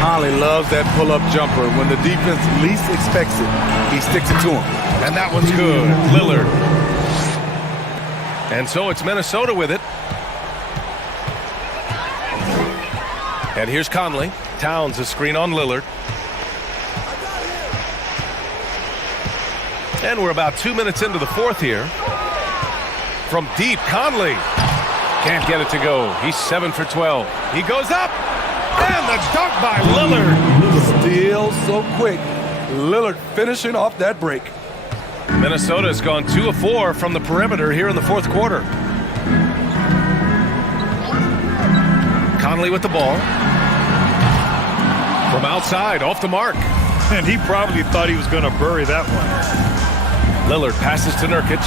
Conley loves that pull-up jumper. When the defense least expects it, he sticks it to him. And that one's good. Lillard. And so it's Minnesota with it. And here's Conley. Towns a screen on Lillard. And we're about 2 minutes into the 4th here. From deep, Conley. Can't get it to go. He's 7 for 12. He goes up. And the dunk by Lillard. Still so quick. Lillard finishing off that break. Minnesota has gone 2 of 4 from the perimeter here in the 4th quarter. Conley with the ball. From outside, off the mark. And he probably thought he was going to bury that one. Lillard passes to Nurkic.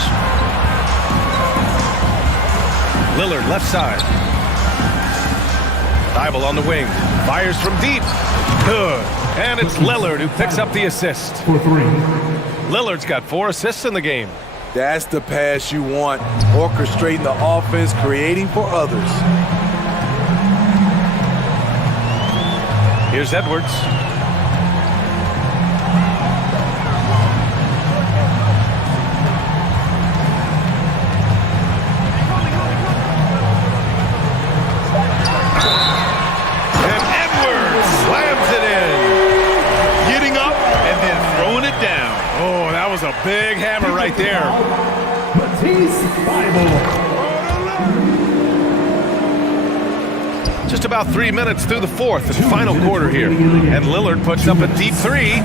Lillard left side. Thibault on the wing. Fires from deep. Good. And it's Lillard who picks up the assist. For 3. Lillard's got 4 assists in the game. That's the pass you want. Orchestrating the offense, creating for others. Here's Edwards. And Edwards slams it in. Getting up and then throwing it down. Oh, that was a big hammer right there. Just about 3 minutes through the 4th and final quarter here. And Lillard puts up a deep 3.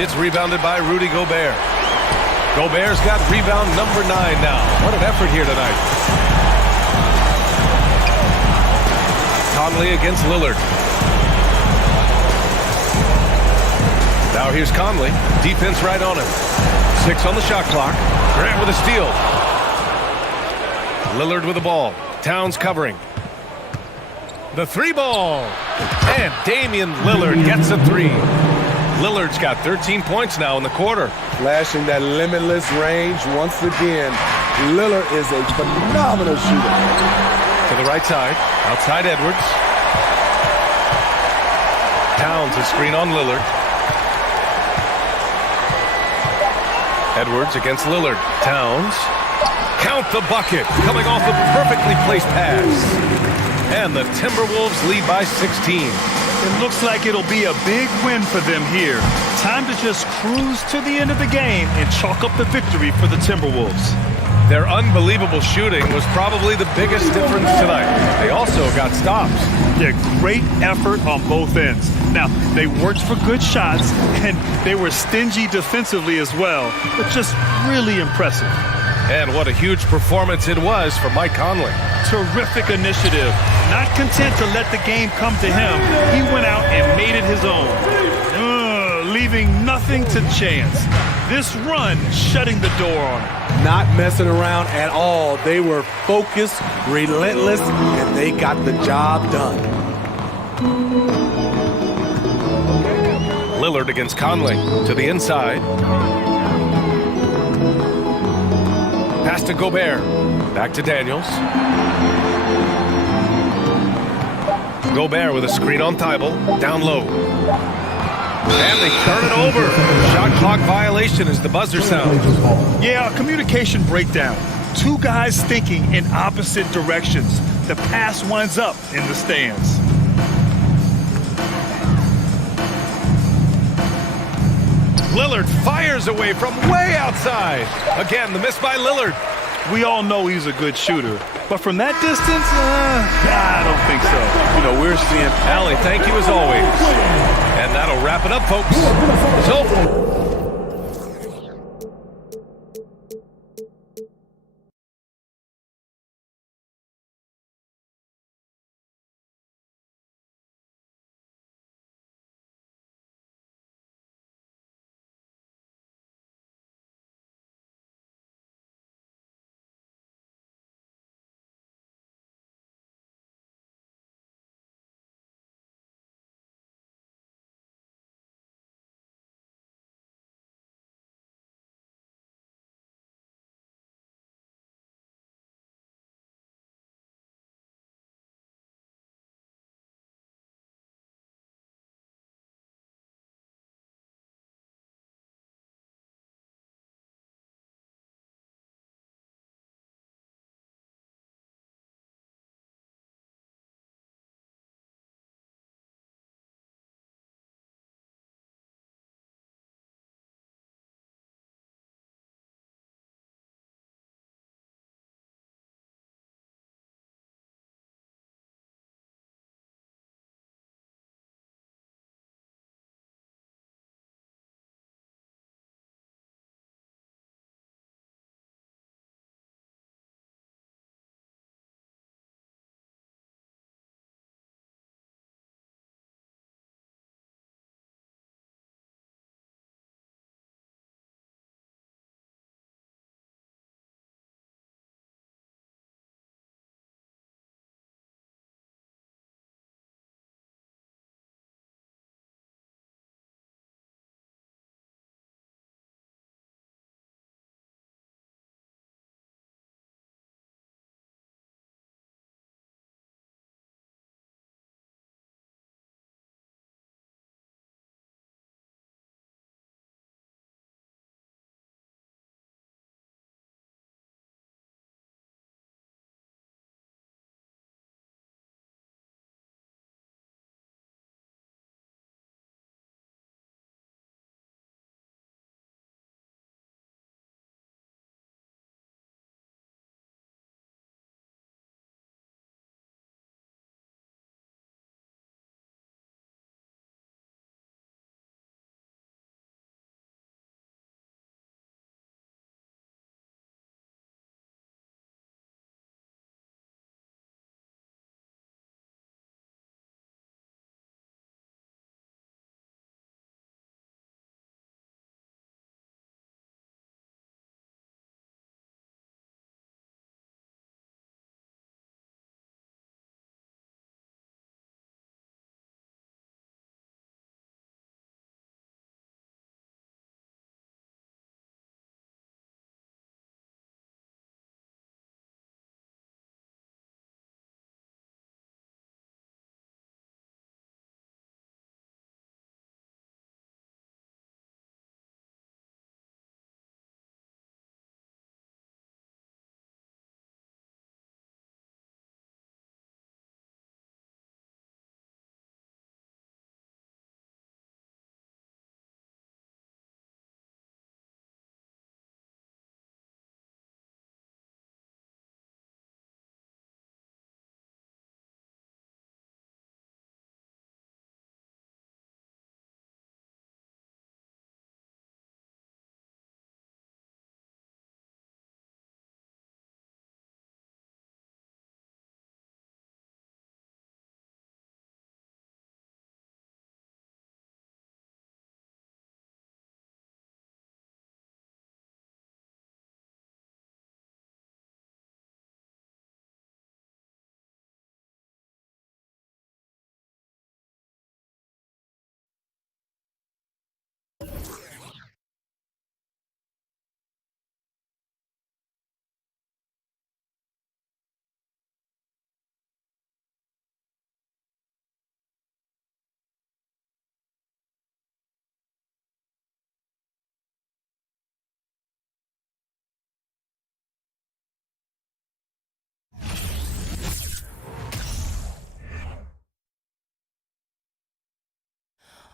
It's rebounded by Rudy Gobert. Gobert's got rebound number 9 now. What an effort here tonight. Conley against Lillard. Now here's Conley. Defense right on him. 6 on the shot clock. Grant with a steal. Lillard with the ball. Towns covering. The 3 ball. And Damian Lillard gets a 3. Lillard's got 13 points now in the quarter. Flashing that limitless range once again. Lillard is a phenomenal shooter. To the right side. Outside Edwards. Towns a screen on Lillard. Edwards against Lillard. Towns. Count the bucket. Coming off a perfectly placed pass. And the Timberwolves lead by 16. It looks like it'll be a big win for them here. Time to just cruise to the end of the game and chalk up the victory for the Timberwolves. Their unbelievable shooting was probably the biggest difference tonight. They also got stops. Yeah, great effort on both ends. Now, they worked for good shots, and they were stingy defensively as well, but just really impressive. And what a huge performance it was for Mike Conley. Terrific initiative. Not content to let the game come to him, he went out and made it his own. Leaving nothing to chance. This run shutting the door on him. not messing around at all. They were focused, relentless, and they got the job done. Lillard against Conley to the inside. Pass to Gobert. Back to Daniels. Gobert with a screen on Thibault. Down low. And they turn it over. Shot clock violation as the buzzer sounds. Yeah, communication breakdown. Two guys thinking in opposite directions. The pass winds up in the stands. Lillard fires away from way outside. Again, the miss by Lillard. We all know he's a good shooter, but from that distance, I don't think so. You know, we're seeing Allie, thank you as always. And that'll wrap it up, folks. So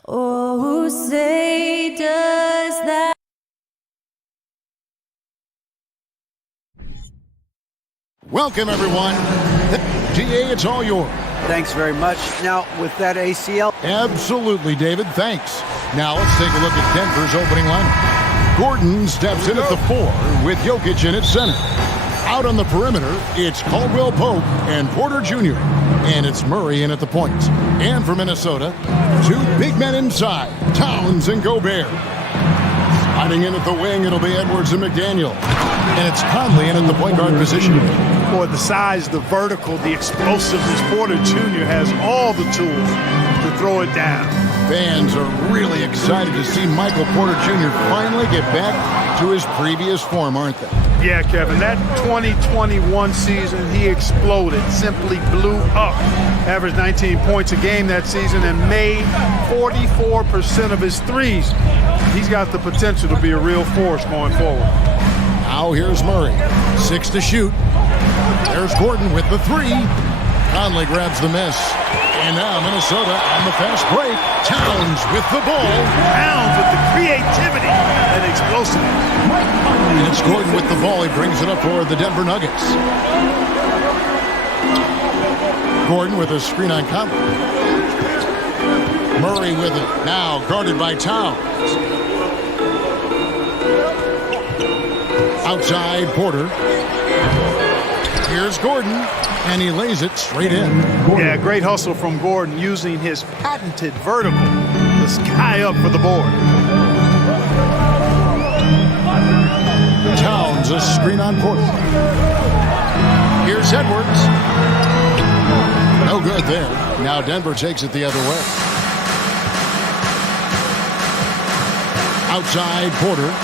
Oh, say does that. Welcome, everyone. GA, it's all yours. Thanks very much. Now, with that ACL. Absolutely, David. Thanks. Now, let's take a look at Denver's opening lineup. Gordon steps in at the 4 with Jokic in at center. Out on the perimeter, it's Caldwell Pope and Porter Jr. And it's Murray in at the point. And for Minnesota, 2 big men inside, Towns and Gobert. Sliding in at the wing, it'll be Edwards and McDaniel. And it's Conley in at the point guard position. Boy, the size, the vertical, the explosiveness. Porter Jr. has all the tools to throw it down. Fans are really excited to see Michael Porter Jr. finally get back to his previous form, aren't they? Yeah, Kevin, that 2021 season, he exploded, simply blew up. Averaged 19 points a game that season and made 44% of his threes. He's got the potential to be a real force going forward. Now here's Murray, 6 to shoot. There's Gordon with the 3. Conley grabs the miss. And now Minnesota on the fast break. Towns with the ball. Towns with the creativity and explosiveness. And it's Gordon with the ball. He brings it up for the Denver Nuggets. Gordon with a screen on Conley. Murray with it. Now guarded by Towns. Outside Porter. Here's Gordon, and he lays it straight in. Yeah, great hustle from Gordon using his patented vertical to sky up for the board. Towns, a screen on Porter. Here's Edwards. No good there. Now Denver takes it the other way. Outside Porter.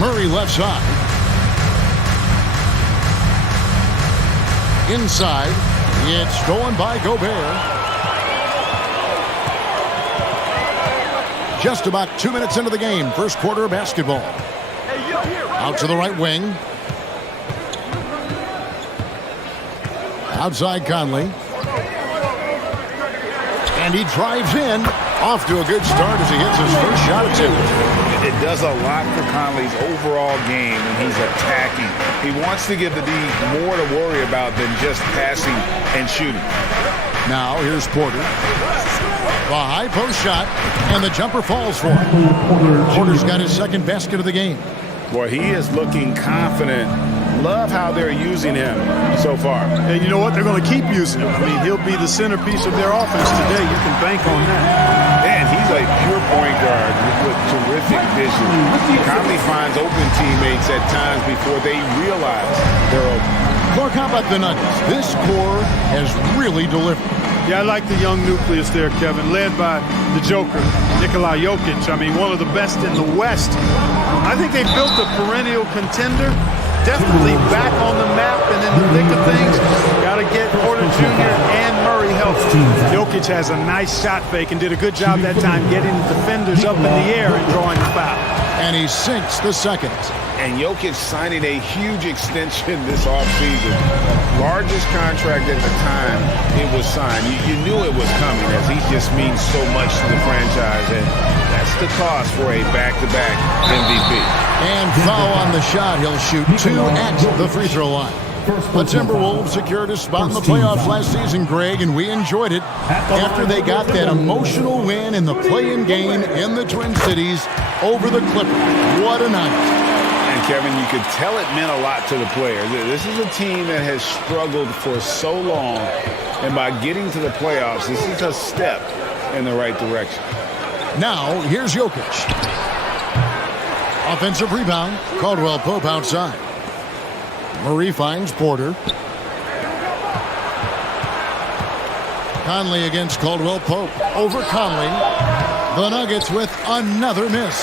Murray left side. Inside, it's stolen by Gobert. Just about 2 minutes into the game, first quarter of basketball. Out to the right wing. Outside Conley. And he drives in. Off to a good start as he hits his first shot attempt. It does a lot for Conley's overall game when he's attacking. He wants to give the D more to worry about than just passing and shooting. Now here's Porter. The high post shot, and the jumper falls for him. Porter's got his second basket of the game. Boy, he is looking confident. Love how they're using him so far. And you know what? They're going to keep using him. I mean, he'll be the centerpiece of their offense today. You can bank on that. Man, he's a pure point guard with terrific vision. Conley finds open teammates at times before they realize they're open. Clark, how about the Nuggets? This core has really delivered. Yeah, I like the young nucleus there, Kevin, led by the Joker, Nikola Jokic. I mean, one of the best in the West. I think they've built a perennial contender. Definitely back on the map and in the thick of things. Got to get Porter Jr. and Murray healthy. Jokic has a nice shot fake and did a good job that time getting the defenders up in the air and drawing the foul. And he sinks the second. And Jokic signing a huge extension this offseason. Largest contract at the time it was signed. You knew it was coming as he just means so much to the franchise. And that's the cost for a back-to-back MVP. And foul on the shot. He'll shoot 2 at the free throw line. The Timberwolves secured a spot in the playoffs last season, Greg, and we enjoyed it after they got that emotional win in the play-in game in the Twin Cities over the Clippers. What a night. And Kevin, you could tell it meant a lot to the players. This is a team that has struggled for so long, and by getting to the playoffs, this is a step in the right direction. Now, here's Jokic. Offensive rebound. Caldwell Pope outside. Murray finds Porter. Conley against Caldwell Pope. Over Conley. The Nuggets with another miss.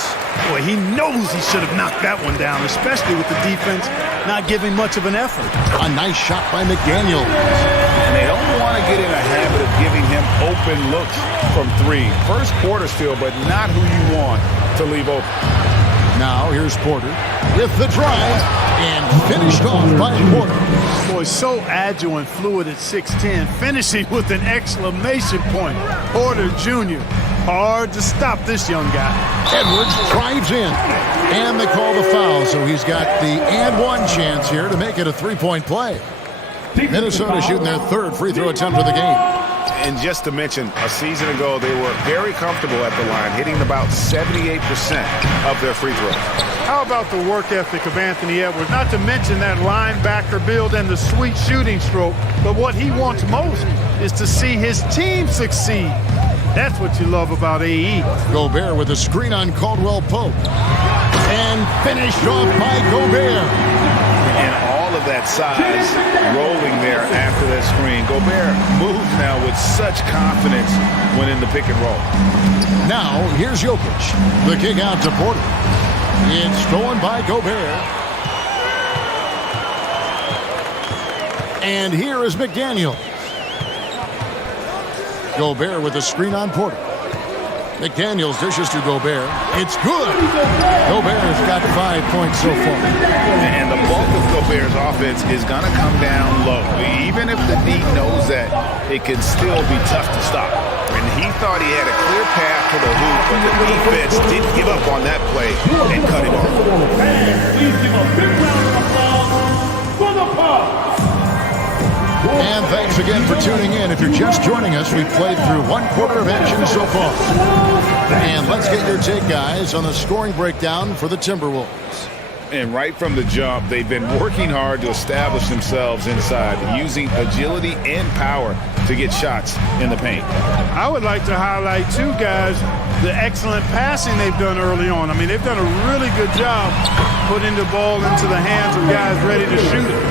Boy, he knows he should have knocked that one down, especially with the defense not giving much of an effort. A nice shot by McDaniel. And they don't want to get in a habit of giving him open looks from 3. First quarter still, but not who you want to leave open. Now here's Porter with the drive and finished off by Porter. Boy, so agile and fluid at 6'10", finishing with an exclamation point. Porter Jr. Hard to stop this young guy. Edwards drives in, and they call the foul, so he's got the and one chance here to make it a three-point play. Minnesota shooting their third free throw attempt of the game. And just to mention, a season ago, they were very comfortable at the line, hitting about 78% of their free throws. How about the work ethic of Anthony Edwards? Not to mention that linebacker build and the sweet shooting stroke. But what he wants most is to see his team succeed. That's what you love about AE. Gobert with a screen on Caldwell Pope. And finished off by Gobert. And all of that size rolling there after that screen. Gobert moves now with such confidence when in the pick and roll. Now, here's Jokic. The kick out to Porter. It's stolen by Gobert. And here is McDaniels. Gobert with a screen on Porter. McDaniels dishes to Gobert. It's good. Gobert's got 5 points so far. And the bulk of Gobert's offense is going to come down low. Even if the D knows that, it can still be tough to stop. And he thought he had a clear path to the hoop, but the defense didn't give up on that play and cut him off. Please give a big round of applause for the Bucks. And thanks again for tuning in. If you're just joining us, we've played through one quarter of action so far. And let's get your take, guys, on the scoring breakdown for the Timberwolves. And right from the jump, they've been working hard to establish themselves inside, using agility and power to get shots in the paint. I would like to highlight, too, guys, the excellent passing they've done early on. I mean, they've done a really good job putting the ball into the hands of guys ready to shoot it.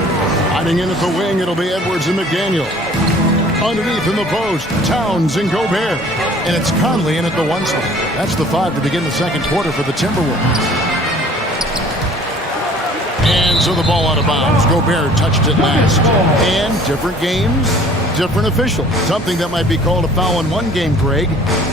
Hiding in at the wing, it'll be Edwards and McDaniel. Underneath in the post, Towns and Gobert. And it's Conley in at the one spot. That's the 5 to begin the second quarter for the Timberwolves. And so the ball out of bounds. Gobert touched it last. And different games, different officials. Something that might be called a foul in one game, Greg,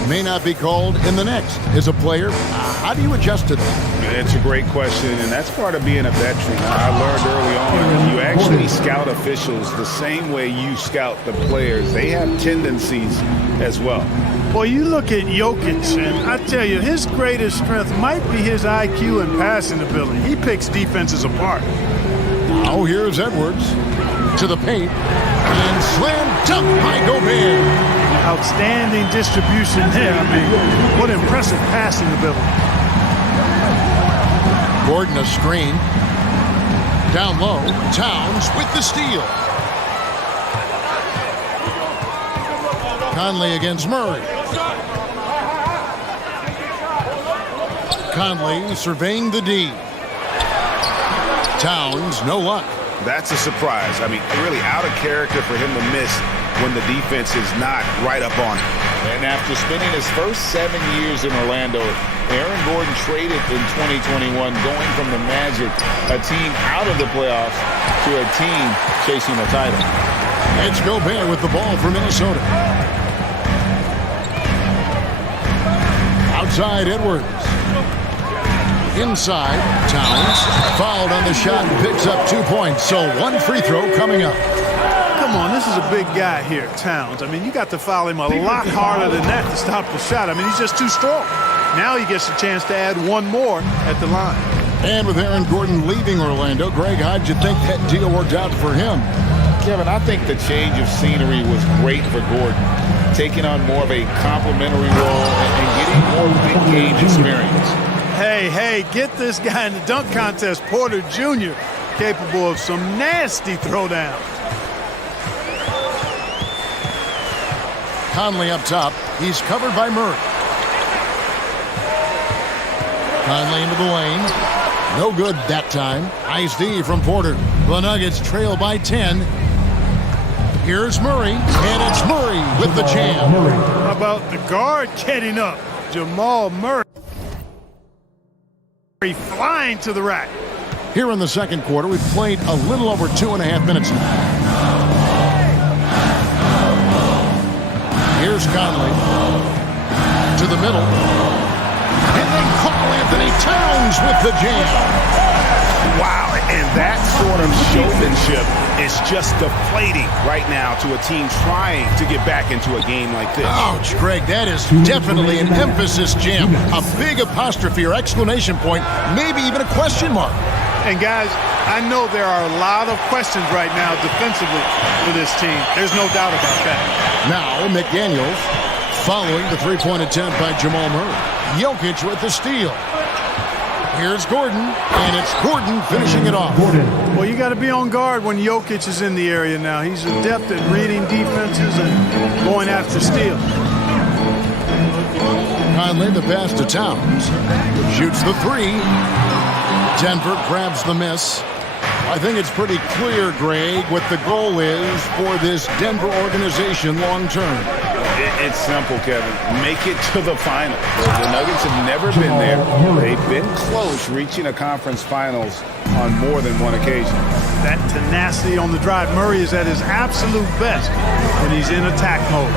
may not be called in the next. As a player, how do you adjust to that? It's a great question, and that's part of being a veteran. I learned early on, you actually scout officials the same way you scout the players. They have tendencies as well. Well, you look at Jokic, and I tell you, his greatest strength might be his IQ and passing ability. He picks defenses apart. Now here's Edwards to the paint, and slam dunk by Gobert. Outstanding distribution there. I mean, what impressive passing ability. Gordon a screen. Down low, Towns with the steal. Conley against Murray. Conley surveying the D. Towns, no luck. That's a surprise. I mean, really out of character for him to miss when the defense is not right up on him. And after spending his first 7 years in Orlando, Aaron Gordon traded in 2021, going from the Magic, a team out of the playoffs, to a team chasing a title. It's Gobert with the ball for Minnesota. Outside Edwards. Inside, Towns fouled on the shot and picks up 2 points. So one free throw coming up. Come on, this is a big guy here, Towns. I mean, you got to foul him a lot harder than that to stop the shot. I mean, he's just too strong. Now he gets a chance to add one more at the line. And with Aaron Gordon leaving Orlando, Greg, how'd you think that deal worked out for him? Kevin, I think the change of scenery was great for Gordon, taking on more of a complimentary role and getting more big game experience. Hey, get this guy in the dunk contest, Porter Jr., capable of some nasty throwdowns. Conley up top. He's covered by Murray. Conley into the lane. No good that time. Nice D from Porter. The Nuggets trail by 10. Here's Murray, and it's Murray with the jam. How about the guard getting up? Jamal Murray flying to the rack. Here in the second quarter, we've played a little over 2.5 minutes now. Here's Conley to the middle. And then Karl Anthony Towns with the jam. Wow, and that sort of showmanship is just deflating right now to a team trying to get back into a game like this. Ouch, Greg, that is definitely an emphasis jam. A big apostrophe or exclamation point, maybe even a question mark. And guys, I know there are a lot of questions right now defensively for this team. There's no doubt about that. Now, McDaniels following the three-point attempt by Jamal Murray. Jokic with the steal. Here's Gordon, and it's Gordon finishing it off. Well, you got to be on guard when Jokic is in the area now. He's adept at reading defenses and going after steals. Conley, the pass to Towns. Shoots the three. Denver grabs the miss. I think it's pretty clear, Greg, what the goal is for this Denver organization long term. It's simple, Kevin. Make it to the finals. The Nuggets have never been there. They've been close reaching a conference finals on more than one occasion. That tenacity on the drive. Murray is at his absolute best when he's in attack mode.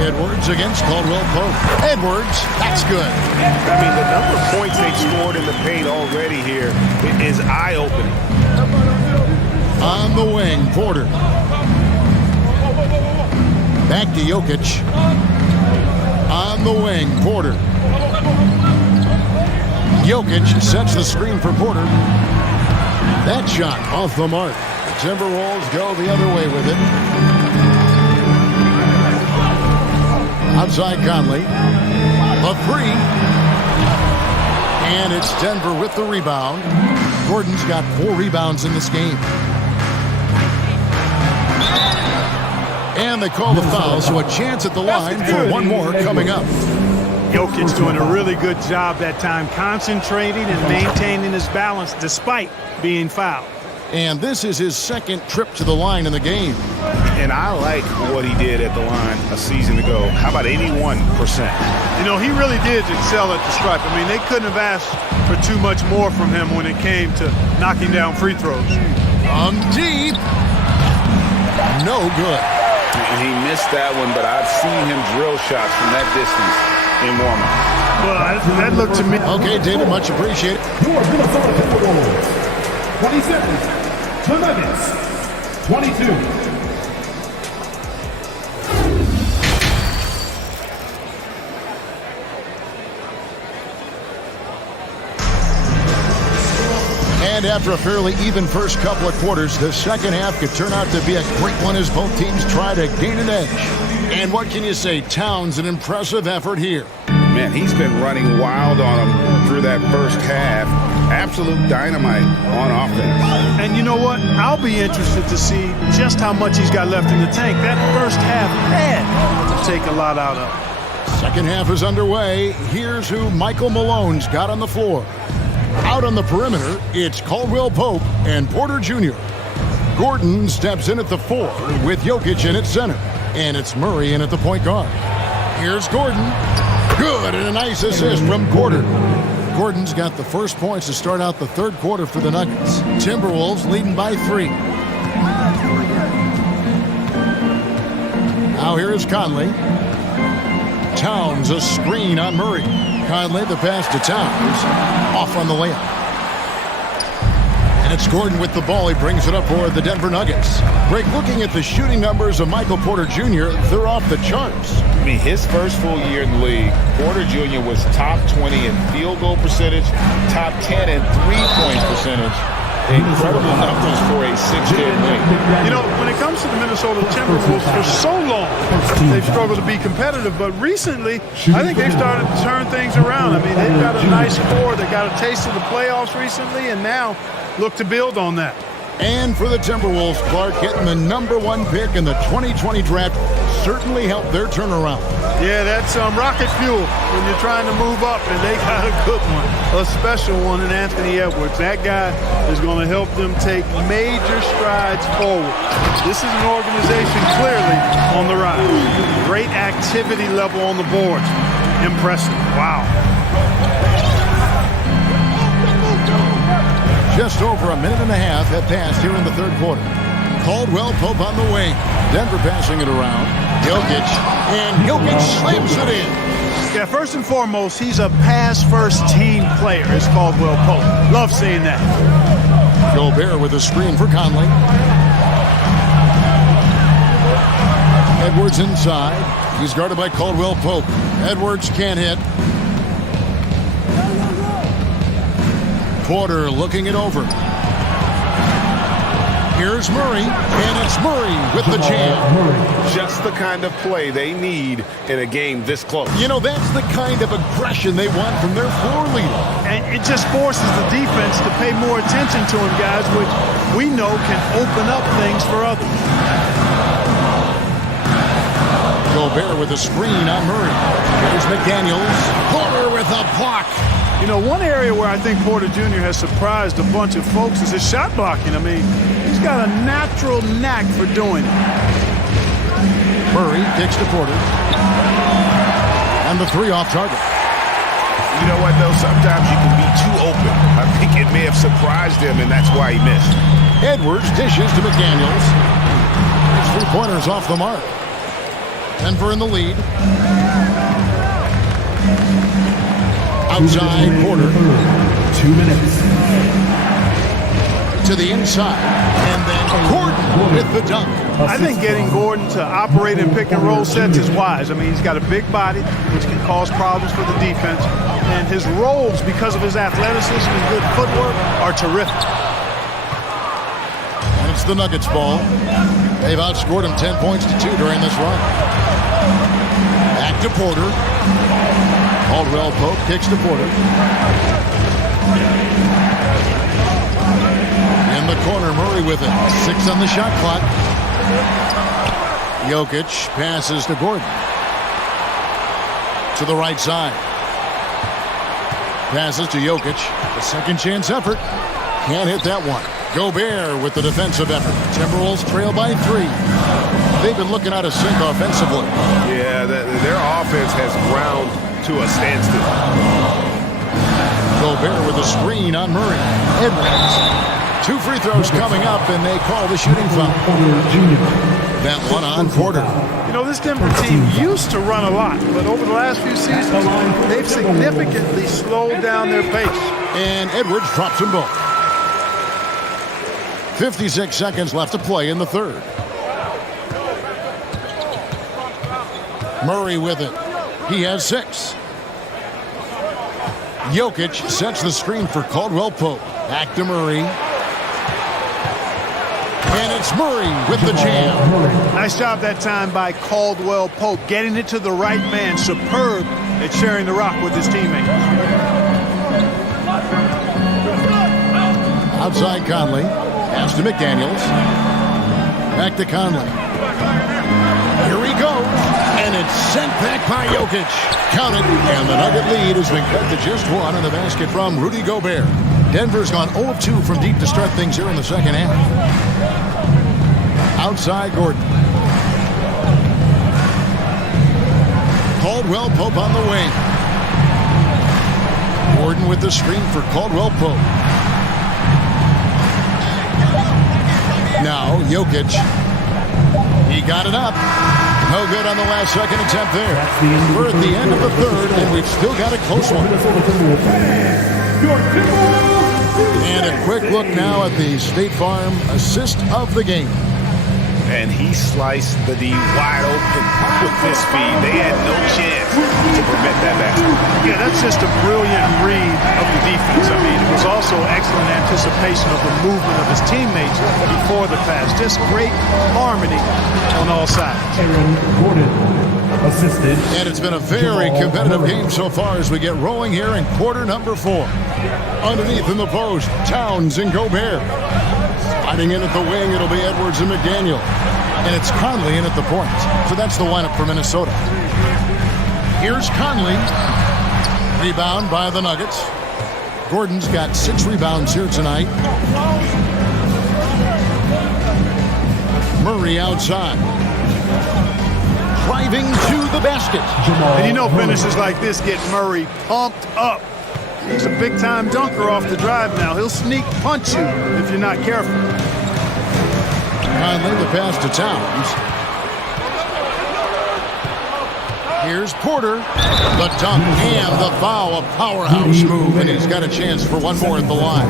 Edwards against Caldwell Pope. Edwards, that's good. I mean, the number of points they've scored in the paint already here is eye-opening. On the wing, Porter. Back to Jokic. On the wing, Porter. Jokic sets the screen for Porter. That shot off the mark. The Timberwolves go the other way with it. Outside Conley. A three. And it's Denver with the rebound. Gordon's got 4 rebounds in this game. And they call the foul, so a chance at the line for one more coming up. Jokic doing a really good job that time, concentrating and maintaining his balance despite being fouled. And this is his second trip to the line in the game. And I like what he did at the line a season ago. How about 81%? You know, he really did excel at the stripe. I mean, they couldn't have asked for too much more from him when it came to knocking down free throws. Deep. No good. He missed that one, but I've seen him drill shots from that distance in warm-up. Well, that looked to me. Okay, David, much appreciated. Your Minnesota Timberwolves, 27, the Nuggets, 22. And after a fairly even first couple of quarters, the second half could turn out to be a great one as both teams try to gain an edge. And what can you say? Towns, an impressive effort here. Man, he's been running wild on them through that first half. Absolute dynamite on offense. And you know what? I'll be interested to see just how much he's got left in the tank. That first half had to take a lot out of him. Second half is underway. Here's who Michael Malone's got on the floor. Out on the perimeter, it's Caldwell Pope and Porter Jr. Gordon steps in at the 4 with Jokic in at center. And it's Murray in at the point guard. Here's Gordon. Good, and a nice assist from Porter. Gordon's got the first points to start out the third quarter for the Nuggets. Timberwolves leading by 3. Now here is Conley. Towns, a screen on Murray. Conley, the pass to Towns. Off on the layup. And it's Gordon with the ball. He brings it up for the Denver Nuggets. Greg, looking at the shooting numbers of Michael Porter Jr., they're off the charts. I mean, his first full year in the league, Porter Jr. was top 20 in field goal percentage, top 10 in three-point percentage. Incredible numbers for a 6-game wing. You know, when it comes to the Minnesota Timberwolves, for so long, they've struggled to be competitive. But recently, I think they've started to turn things around. I mean, they've got a nice core. They got a taste of the playoffs recently, and now look to build on that. And for the Timberwolves, Clark, getting the #1 pick in the 2020 draft certainly helped their turnaround. Yeah, that's rocket fuel when you're trying to move up, and they got a good one, a special one in Anthony Edwards. That guy is going to help them take major strides forward. This is an organization clearly on the rise. Great activity level on the board. Impressive. Wow. Just over a minute and a half have passed here in the third quarter. Caldwell Pope on the wing. Denver passing it around. Jokic. And Jokic slams it in. Yeah, first and foremost, he's a pass-first team player, is Caldwell Pope. Love seeing that. Gobert with a screen for Conley. Edwards inside. He's guarded by Caldwell Pope. Edwards can't hit. Porter looking it over. Here's Murray, and it's Murray with the jam. Just the kind of play they need in a game this close. You know, that's the kind of aggression they want from their floor leader. And it just forces the defense to pay more attention to him, guys, which we know can open up things for others. Gobert with a screen on Murray. Here's McDaniels. Porter with a block. You know, one area where I think Porter Jr. has surprised a bunch of folks is his shot blocking. I mean, he's got a natural knack for doing it. Murray kicks to Porter. And the three off target. You know what, though? Sometimes you can be too open. I think it may have surprised him, and that's why he missed. Edwards dishes to McDaniels. His 3-pointers off the mark. Denver in the lead. Outside Porter. 2 minutes. To the inside. And then Gordon with the dunk. I think getting Gordon to operate in pick and roll sets is wise. I mean, he's got a big body, which can cause problems for the defense. And his rolls, because of his athleticism and good footwork, are terrific. And it's the Nuggets ball. They've outscored him 10 points to 2 during this run. Back to Porter. Caldwell Pope kicks to Porter. In the corner, Murray with it. 6 on the shot clock. Jokic passes to Gordon. To the right side. Passes to Jokic. A second chance effort. Can't hit that one. Gobert with the defensive effort. Timberwolves trail by 3. They've been looking out of sync offensively. Yeah, their offense has ground to a standstill. Gobert with a screen on Murray. Edwards. 2 free throws coming up, and they call the shooting foul. That one on Porter. You know, this Denver team used to run a lot, but over the last few seasons, they've significantly slowed down their pace. And Edwards drops them both. 56 seconds left to play in the third. Murray with it. He has 6. Jokic sets the screen for Caldwell Pope. Back to Murray. And it's Murray with the jam. Nice job that time by Caldwell Pope, getting it to the right man. Superb at sharing the rock with his teammates. Outside Conley. Pass to McDaniels. Back to Conley. Here he goes. And it's sent back by Jokic. Count it. And the Nugget lead has been cut to just 1 in the basket from Rudy Gobert. Denver's gone 0 of 2 from deep to start things here in the second half. Outside Gordon. Caldwell Pope on the wing. Gordon with the screen for Caldwell Pope. Now Jokic. He got it up. No good on the last second attempt there. We're at the end of the third, and we've still got a close one. And a quick look now at the State Farm assist of the game. And he sliced the D wide open with this speed. They had no chance to prevent that basket. Yeah, that's just a brilliant read of the defense. I mean, it was also excellent anticipation of the movement of his teammates before the pass. Just great harmony on all sides. Aaron Gordon, assisted. And it's been a very competitive game so far as we get rolling here in quarter number 4. Underneath in the post, Towns and Gobert. Sliding in at the wing, it'll be Edwards and McDaniel. And it's Conley in at the point. So that's the lineup for Minnesota. Here's Conley. Rebound by the Nuggets. Gordon's got 6 rebounds here tonight. Murray outside. Driving to the basket. And you know finishes like this get Murray pumped up. He's a big-time dunker off the drive now. He'll sneak punch you if you're not careful. Conley, the pass to Towns. Here's Porter. The dunk and the foul. A powerhouse move, and he's got a chance for one more at the line.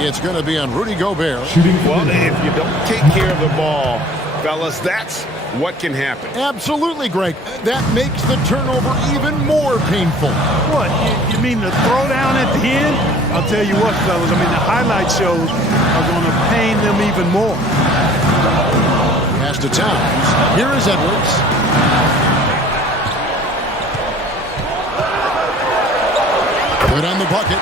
It's going to be on Rudy Gobert. Well, if you don't take care of the ball, fellas, that's what can happen. Absolutely, Greg. That makes the turnover even more painful. What? You mean the throwdown at the end? I'll tell you what, fellas. I mean, the highlight shows are going to pain them even more. Pass to Towns. Here is Edwards. Good on the bucket.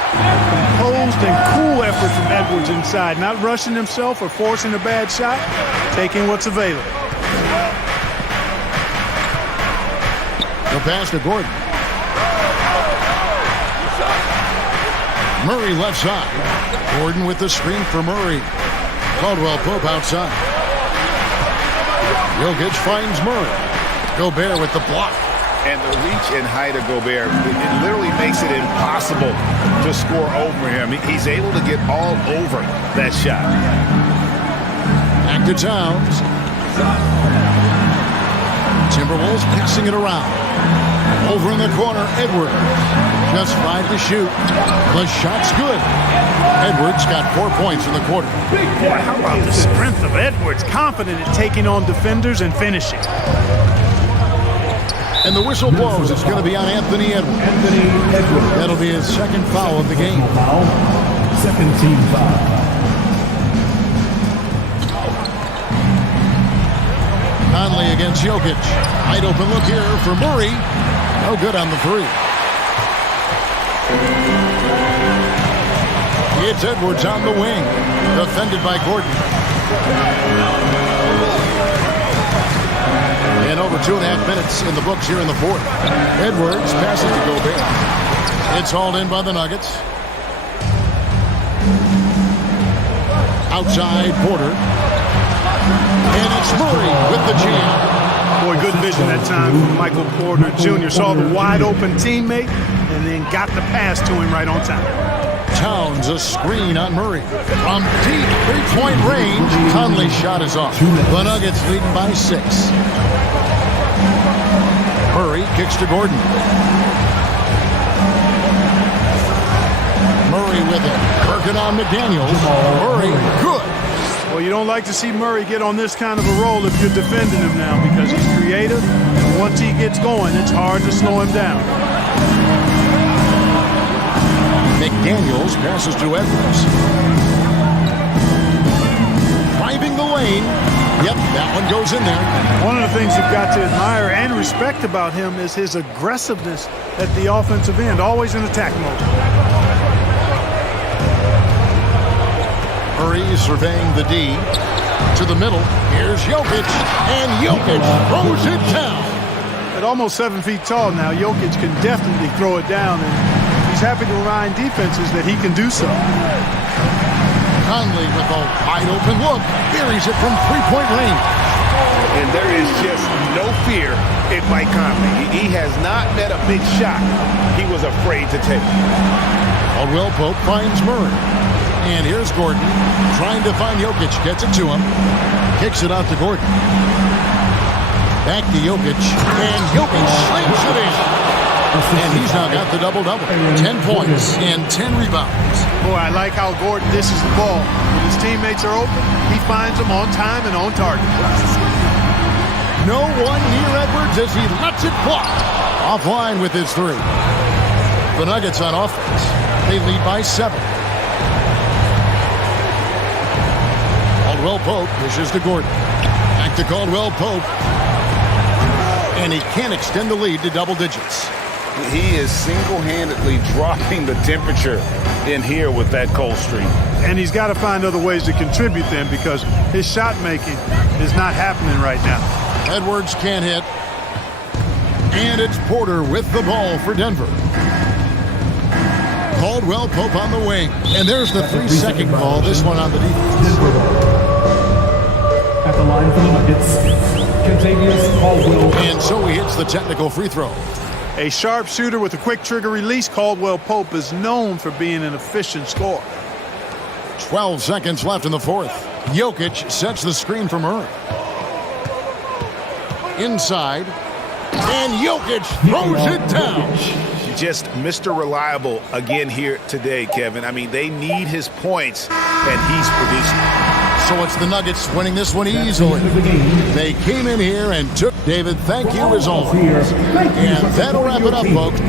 Composed and cool effort from Edwards inside. Not rushing himself or forcing a bad shot. Taking what's available. The pass to Gordon. Murray left side. Gordon with the screen for Murray. Caldwell Pope outside. Jokic finds Murray. Gobert with the block. And the reach and height of Gobert, it literally makes it impossible to score over him. He's able to get all over that shot. Back to Towns. Timberwolves passing it around. Over in the corner, Edwards. Just 5 to shoot. The shot's good. Edwards got 4 points in the quarter. Boy, how about the strength of Edwards? Confident in taking on defenders and finishing. And the whistle blows. It's going to be on Anthony Edwards. That'll be his second foul of the game. Second team foul. Conley against Jokic. Wide open look here for Murray. No good on the three. It's Edwards on the wing. Defended by Gordon. And over 2.5 minutes in the books here in the fourth. Edwards passes to Gobert. It's hauled in by the Nuggets. Outside Porter. And it's Murray with the jam. Boy, good vision that time from Michael Porter Jr. Saw the wide open teammate and then got the pass to him right on time. Towns a screen on Murray. From deep three-point range, Conley's shot is off. The Nuggets leading by 6. Murray kicks to Gordon. Murray with it. Working on McDaniels. Murray, good. Well, you don't like to see Murray get on this kind of a roll if you're defending him now because he's creative. And once he gets going, it's hard to slow him down. McDaniels passes to Edwards. Driving the lane. Yep, that one goes in there. One of the things you've got to admire and respect about him is his aggressiveness at the offensive end, always in attack mode. Murray surveying the D. To the middle. Here's Jokic. And Jokic throws it down. At almost 7 feet tall now, Jokic can definitely throw it down. And he's happy to remind defenses that he can do so. Conley with a wide open look. Buries it from three-point range. And there is just no fear in Mike Conley. He has not met a big shot he was afraid to take. Caldwell Pope finds Murray. And here's Gordon trying to find Jokic. Gets it to him. Kicks it out to Gordon. Back to Jokic. And Jokic slings it in. And he's now got the double-double. 10 points and 10 rebounds. Boy, I like how Gordon dishes the ball. When his teammates are open, he finds them on time and on target. No one near Edwards as he lets it fly. Offline with his three. The Nuggets on offense. They lead by 7. Caldwell Pope pushes to Gordon. Back to Caldwell Pope. And he can't extend the lead to double digits. He is single-handedly dropping the temperature in here with that cold streak. And he's got to find other ways to contribute then because his shot making is not happening right now. Edwards can't hit. And it's Porter with the ball for Denver. Caldwell Pope on the wing. And there's the 3-second call. This one on the defense. At the line for the Nuggets, Kentavious Caldwell. And so he hits the technical free throw. A sharp shooter with a quick trigger release, Caldwell Pope is known for being an efficient scorer. 12 seconds left in the fourth. Jokic sets the screen for Murray. Inside. And Jokic throws it down. Just Mr. Reliable again here today, Kevin. I mean, they need his points, and he's producing. So it's the Nuggets winning this one easily. They came in here and took. David, thank you as always. And that'll wrap it up, folks.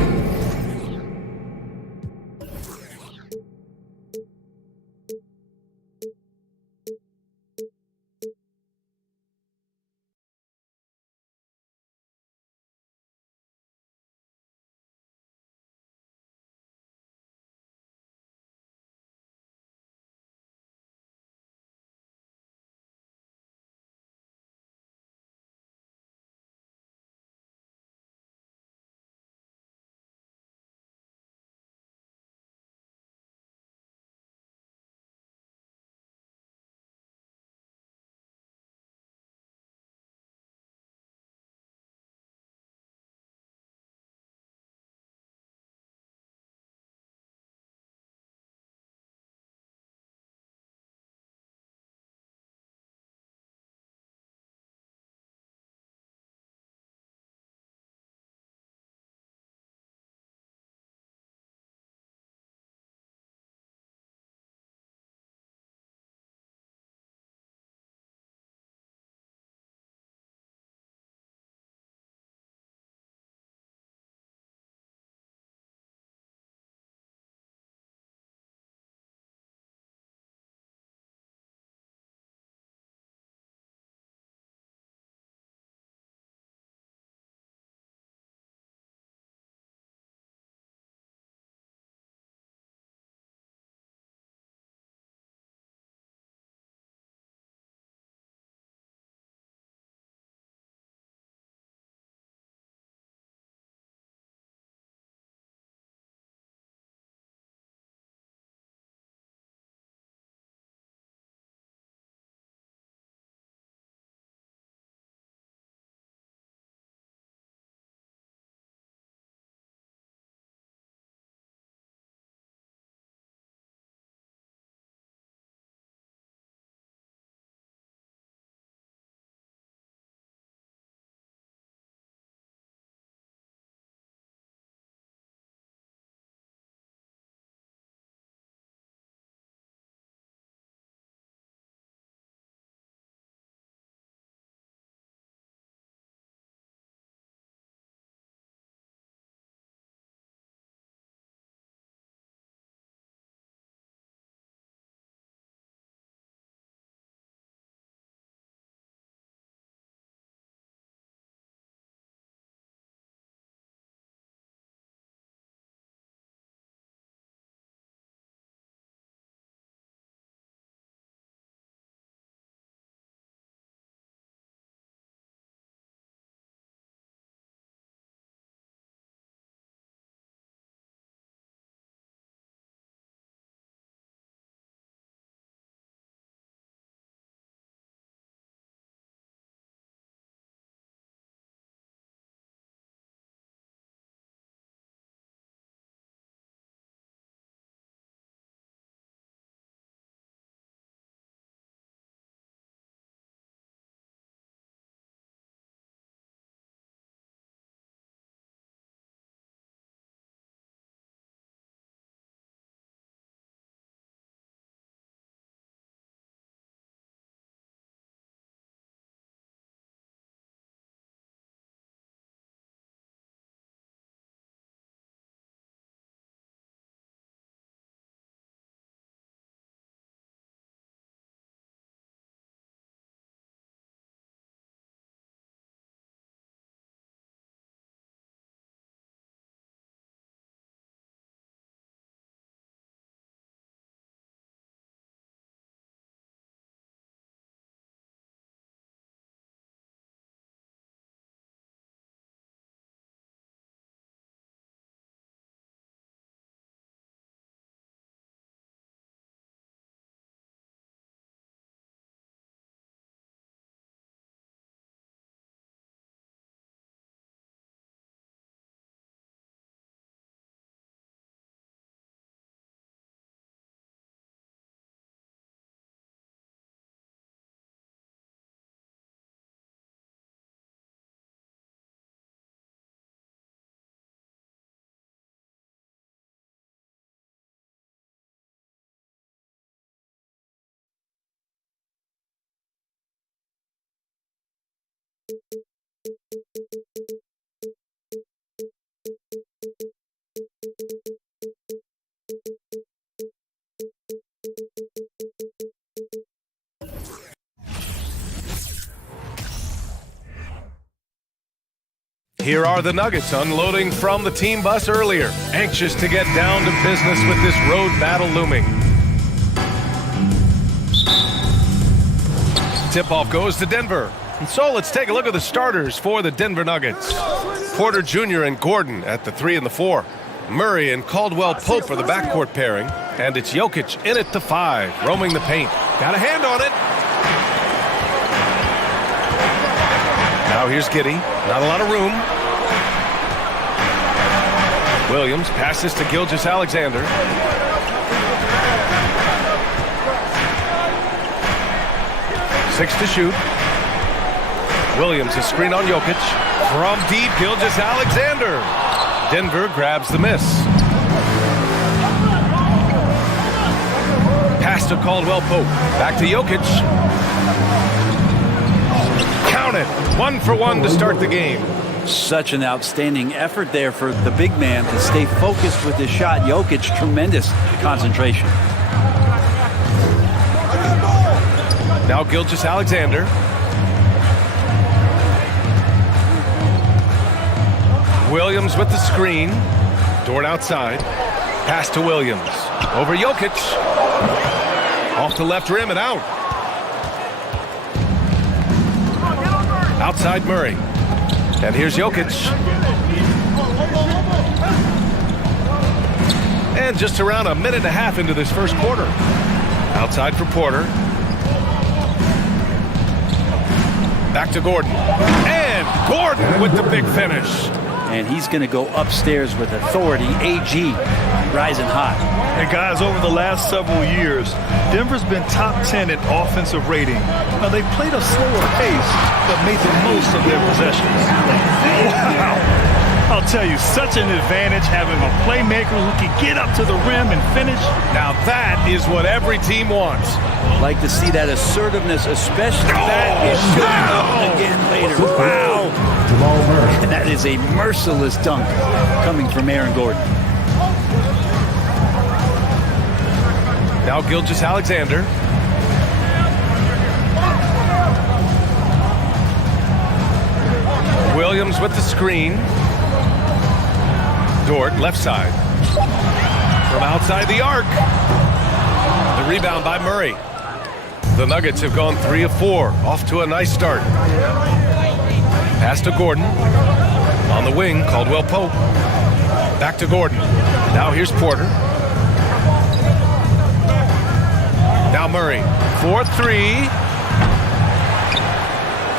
Here are the Nuggets unloading from the team bus earlier, anxious to get down to business with this road battle looming. Tip-off goes to Denver. And so let's take a look at the starters for the Denver Nuggets. Porter Jr. and Gordon at the 3 and the 4. Murray and Caldwell Pope are the backcourt pairing. And it's Jokic in at the 5, roaming the paint. Got a hand on it. Now here's Giddey. Not a lot of room. Williams passes to Gilgeous-Alexander. Six to shoot. Williams a screen on Jokic. From deep, Gilgeous-Alexander. Denver grabs the miss. Pass to Caldwell Pope. Back to Jokic. Count it. 1 for 1 to start the game. Such an outstanding effort there for the big man to stay focused with his shot. Jokic, tremendous concentration. Now Gilgeous-Alexander. Williams with the screen. Dort outside. Pass to Williams. Over Jokic. Off the left rim and out. Outside Murray. And here's Jokic. And just around a minute and a half into this first quarter. Outside for Porter. Back to Gordon. And Gordon with the big finish. And he's going to go upstairs with authority. AG rising hot. And guys, over the last several years, Denver's been top 10 in offensive rating. Now, they played a slower pace, but made the most of their possessions. Wow. I'll tell you, such an advantage having a playmaker who can get up to the rim and finish. Now that is what every team wants. Like to see that assertiveness, especially that is showing up again later. Wow. And that is a merciless dunk coming from Aaron Gordon. Now Gilgeous-Alexander. Williams with the screen. Dort, left side. From outside the arc. The rebound by Murray. The Nuggets have gone 3 of 4. Off to a nice start. Pass to Gordon. On the wing, Caldwell Pope. Back to Gordon. Now here's Porter. Now Murray. 4-3.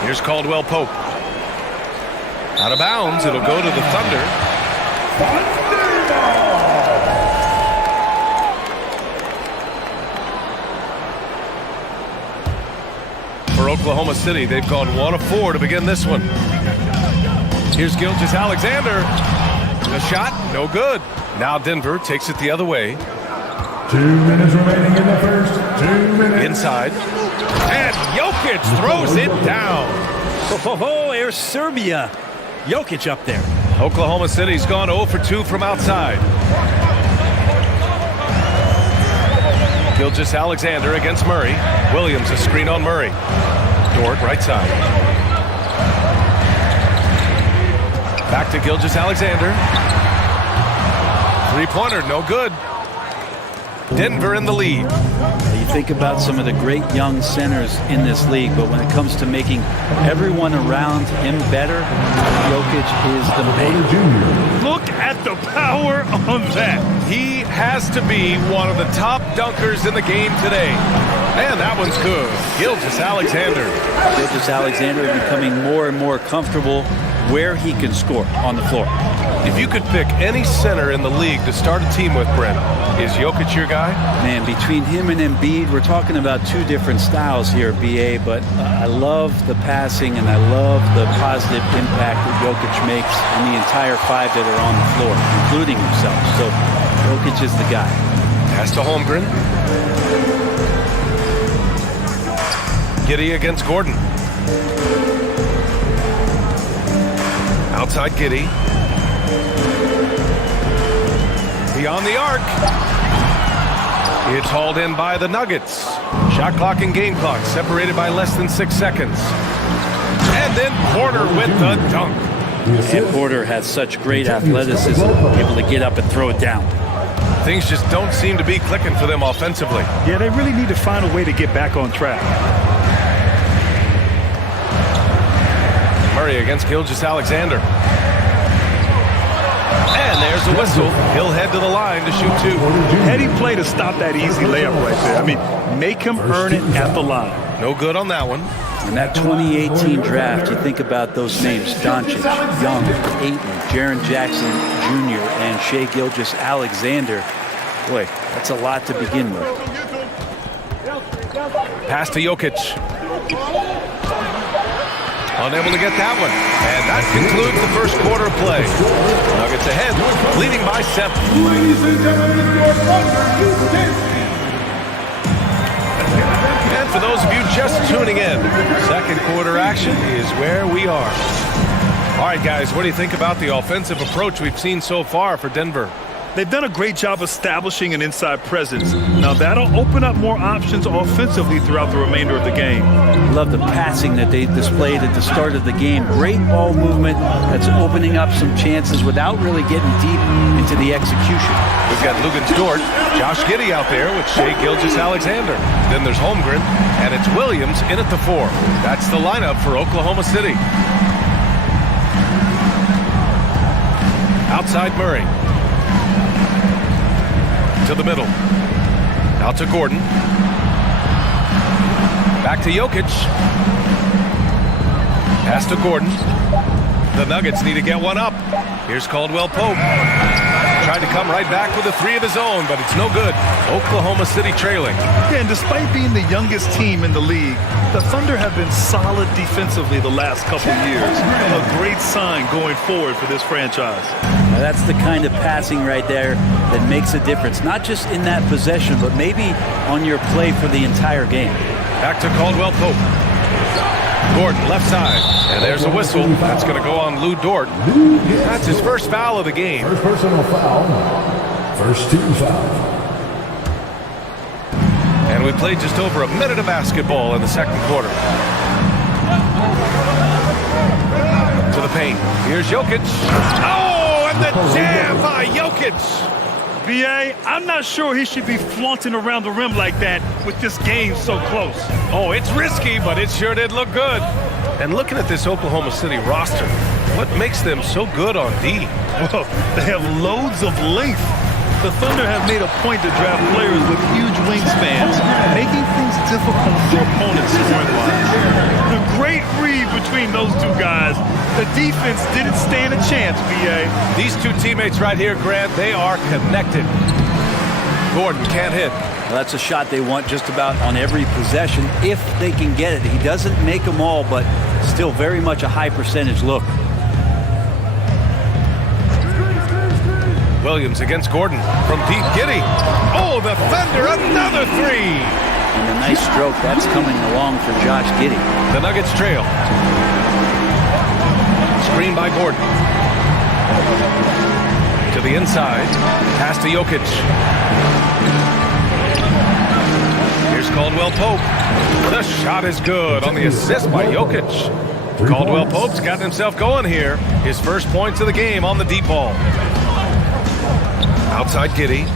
Here's Caldwell Pope. Out of bounds. It'll go to the Thunder. For Oklahoma City, they've gone 1 of 4 to begin this one. Here's Gilgeous-Alexander. The shot, no good. Now Denver takes it the other way. 2 minutes remaining in the first. 2 minutes. Inside. And Jokic throws it down. Oh, Air Serbia. Jokic up there. Oklahoma City's gone 0 for 2 from outside. Gilgeous-Alexander against Murray. Williams a screen on Murray. Dort right side. Back to Gilgeous-Alexander. Three-pointer, no good. Denver in the lead. You think about some of the great young centers in this league, but when it comes to making everyone around him better, Jokic is the man. Look at the power on that. He has to be one of the top dunkers in the game today. And that one's good. Gilgeous-Alexander. Gilgeous-Alexander becoming more and more comfortable where he can score on the floor. If you could pick any center in the league to start a team with, Brent, is Jokic your guy? Man, between him and Embiid, we're talking about 2 different styles here, BA, but I love the passing and I love the positive impact that Jokic makes on the entire 5 that are on the floor, including himself. So Jokic is the guy. Pass to Holmgren. Giddey against Gordon. Outside Giddey. Beyond the arc. It's hauled in by the Nuggets. Shot clock and game clock separated by less than 6 seconds. And then Porter with the dunk. And Porter has such great athleticism, able to get up and throw it down. Things just don't seem to be clicking for them offensively. Yeah, they really need to find a way to get back on track. Murray against Gilgeous-Alexander. And there's the whistle. He'll head to the line to shoot 2. Heady play to stop that easy layup right there. I mean, make him earn it at the line. No good on that one. In that 2018 draft, you think about those names: Doncic, Young, Ayton, Jaren Jackson Jr., and Shai Gilgeous-Alexander. Boy, that's a lot to begin with. Pass to Jokic. Unable to get that one. And that concludes the first quarter of play. Nuggets ahead, leading by 7. Ladies and gentlemen, your Thunder, And for those of you just tuning in, second quarter action is where we are. All right, guys, what do you think about the offensive approach we've seen so far for Denver? They've done a great job establishing an inside presence. Now that'll open up more options offensively throughout the remainder of the game. Love the passing that they displayed at the start of the game. Great ball movement that's opening up some chances without really getting deep into the execution. We've got Luguentz Dort, Josh Giddey out there with Shai Gilgeous-Alexander. Then there's Holmgren, and it's Williams in at the 4. That's the lineup for Oklahoma City. Outside Murray. To the middle. Out to Gordon. Back to Jokic. Pass to Gordon. The Nuggets need to get one up. Here's Caldwell Pope. Tried to come right back with a 3 of his own, but it's no good. Oklahoma City trailing. Yeah, and despite being the youngest team in the league, the Thunder have been solid defensively the last couple years. A great sign going forward for this franchise. Now that's the kind of passing right there that makes a difference, not just in that possession, but maybe on your play for the entire game. Back to Caldwell Pope. Gordon, left side. And there's a whistle. That's going to go on Lou Dort. That's his first foul of the game. First personal foul. First team foul. And we played just over a minute of basketball in the second quarter. To the paint. Here's Jokic. Oh, and the jam by Jokic. B.A., I'm not sure he should be flaunting around the rim like that with this game so close. Oh, it's risky, but it sure did look good. And looking at this Oklahoma City roster, what makes them so good on D? Well, they have loads of length. The Thunder have made a point to draft players with huge wingspans, making things difficult for opponents scoring-wise. A great read between those two guys. The defense didn't stand a chance, B.A. These two teammates right here, Grant, they are connected. Gordon can't hit. Well, that's a shot they want just about on every possession if they can get it. He doesn't make them all, but still very much a high percentage look. Williams against Gordon from deep. Giddey. Oh, the Thunder, another 3. And a nice stroke. That's coming along for Josh Giddey. The Nuggets trail. Screen by Gordon. To the inside. Pass to Jokic. Here's Caldwell Pope. The shot is good on the assist by Jokic. Caldwell Pope's gotten himself going here. His first points of the game on the deep ball. Outside Giddey.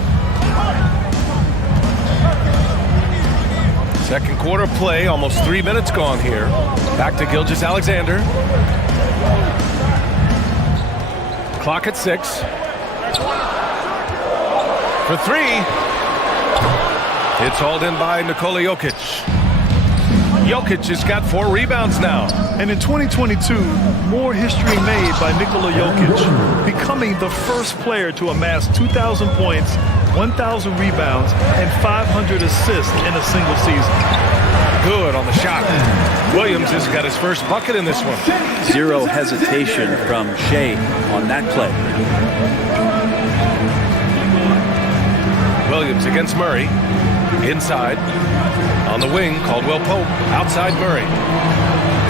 Second quarter play, almost 3 minutes gone here. Back to Gilgeous-Alexander. Clock at 6. For 3. It's hauled in by Nikola Jokic. Jokic has got 4 rebounds now. And in 2022, more history made by Nikola Jokic, becoming the first player to amass 2,000 points, 1,000 rebounds, and 500 assists in a single season. Good on the shot. Williams has got his first bucket in this one. Zero hesitation from Shai on that play. Williams against Murray. Inside. On the wing, Caldwell Pope. Outside Murray.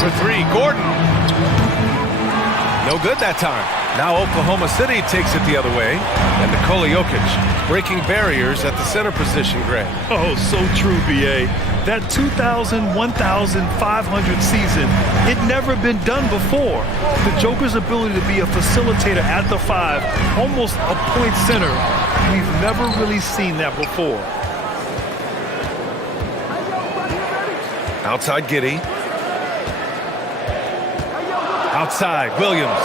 For 3, Gordon. No good that time. Now Oklahoma City takes it the other way. And Nikola Jokic breaking barriers at the center position, Grant. Oh, so true, B.A. That 2,000, 1,500 season, it never been done before. The Joker's ability to be a facilitator at the 5, almost a point center, we've never really seen that before. Outside Giddey. Outside Williams.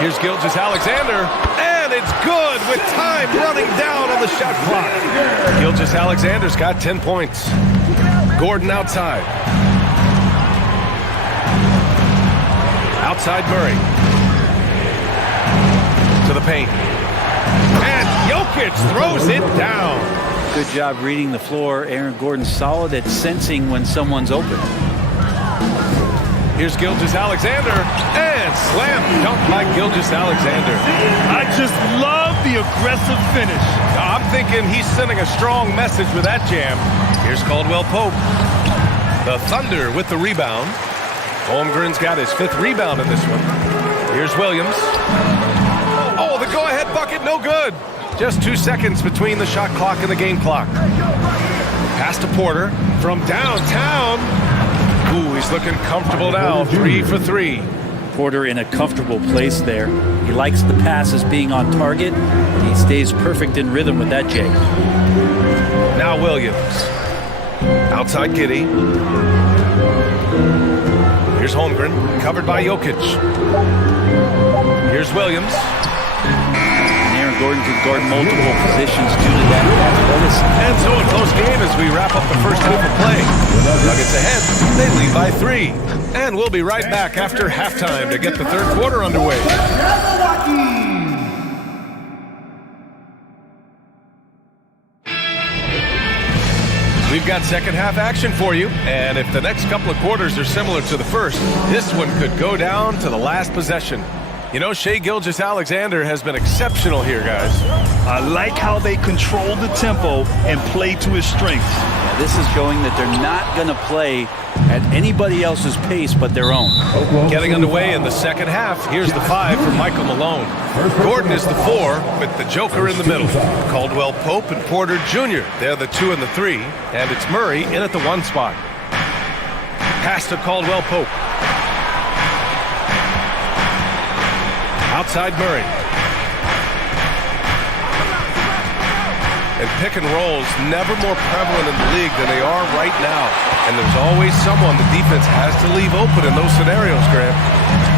Here's Gilgeous-Alexander, and it's good with time running down on the shot clock. Gilgeous-Alexander's got 10 points. Gordon outside. Outside Murray. To the paint. And Jokic throws it down. Good job reading the floor. Aaron Gordon's solid at sensing when someone's open. Here's Gilgeous-Alexander, and slam dunk by Gilgeous-Alexander. I just love the aggressive finish. I'm thinking he's sending a strong message with that jam. Here's Caldwell Pope. The Thunder with the rebound. Holmgren's got his 5th rebound in this one. Here's Williams. Oh, the go-ahead bucket, no good. Just 2 seconds between the shot clock and the game clock. Pass to Porter from downtown. Ooh, he's looking comfortable now. 3 for 3. Porter in a comfortable place there. He likes the passes being on target. He stays perfect in rhythm with that, Jake. Now Williams. Outside Giddey. Here's Holmgren, covered by Jokic. Here's Williams. And Aaron Gordon can guard multiple positions due to that athleticism. And so a close game as we wrap up the first half of play. Nuggets ahead. They lead by 3. And we'll be right back after halftime to get the third quarter underway. We've got second half action for you, and if the next couple of quarters are similar to the first, this one could go down to the last possession. You know, Shai Gilgeous-Alexander has been exceptional here, guys. I like how they control the tempo and play to his strengths. Yeah, this is showing that they're not going to play at anybody else's pace but their own. Getting underway in the second half, here's the 5 for Michael Malone. Gordon is the 4 with the Joker in the middle. Caldwell Pope and Porter Jr., they're the 2 and the 3, and it's Murray in at the 1 spot. Pass to Caldwell Pope. Outside Murray. And pick and rolls never more prevalent in the league than they are right now. And there's always someone the defense has to leave open in those scenarios, Graham.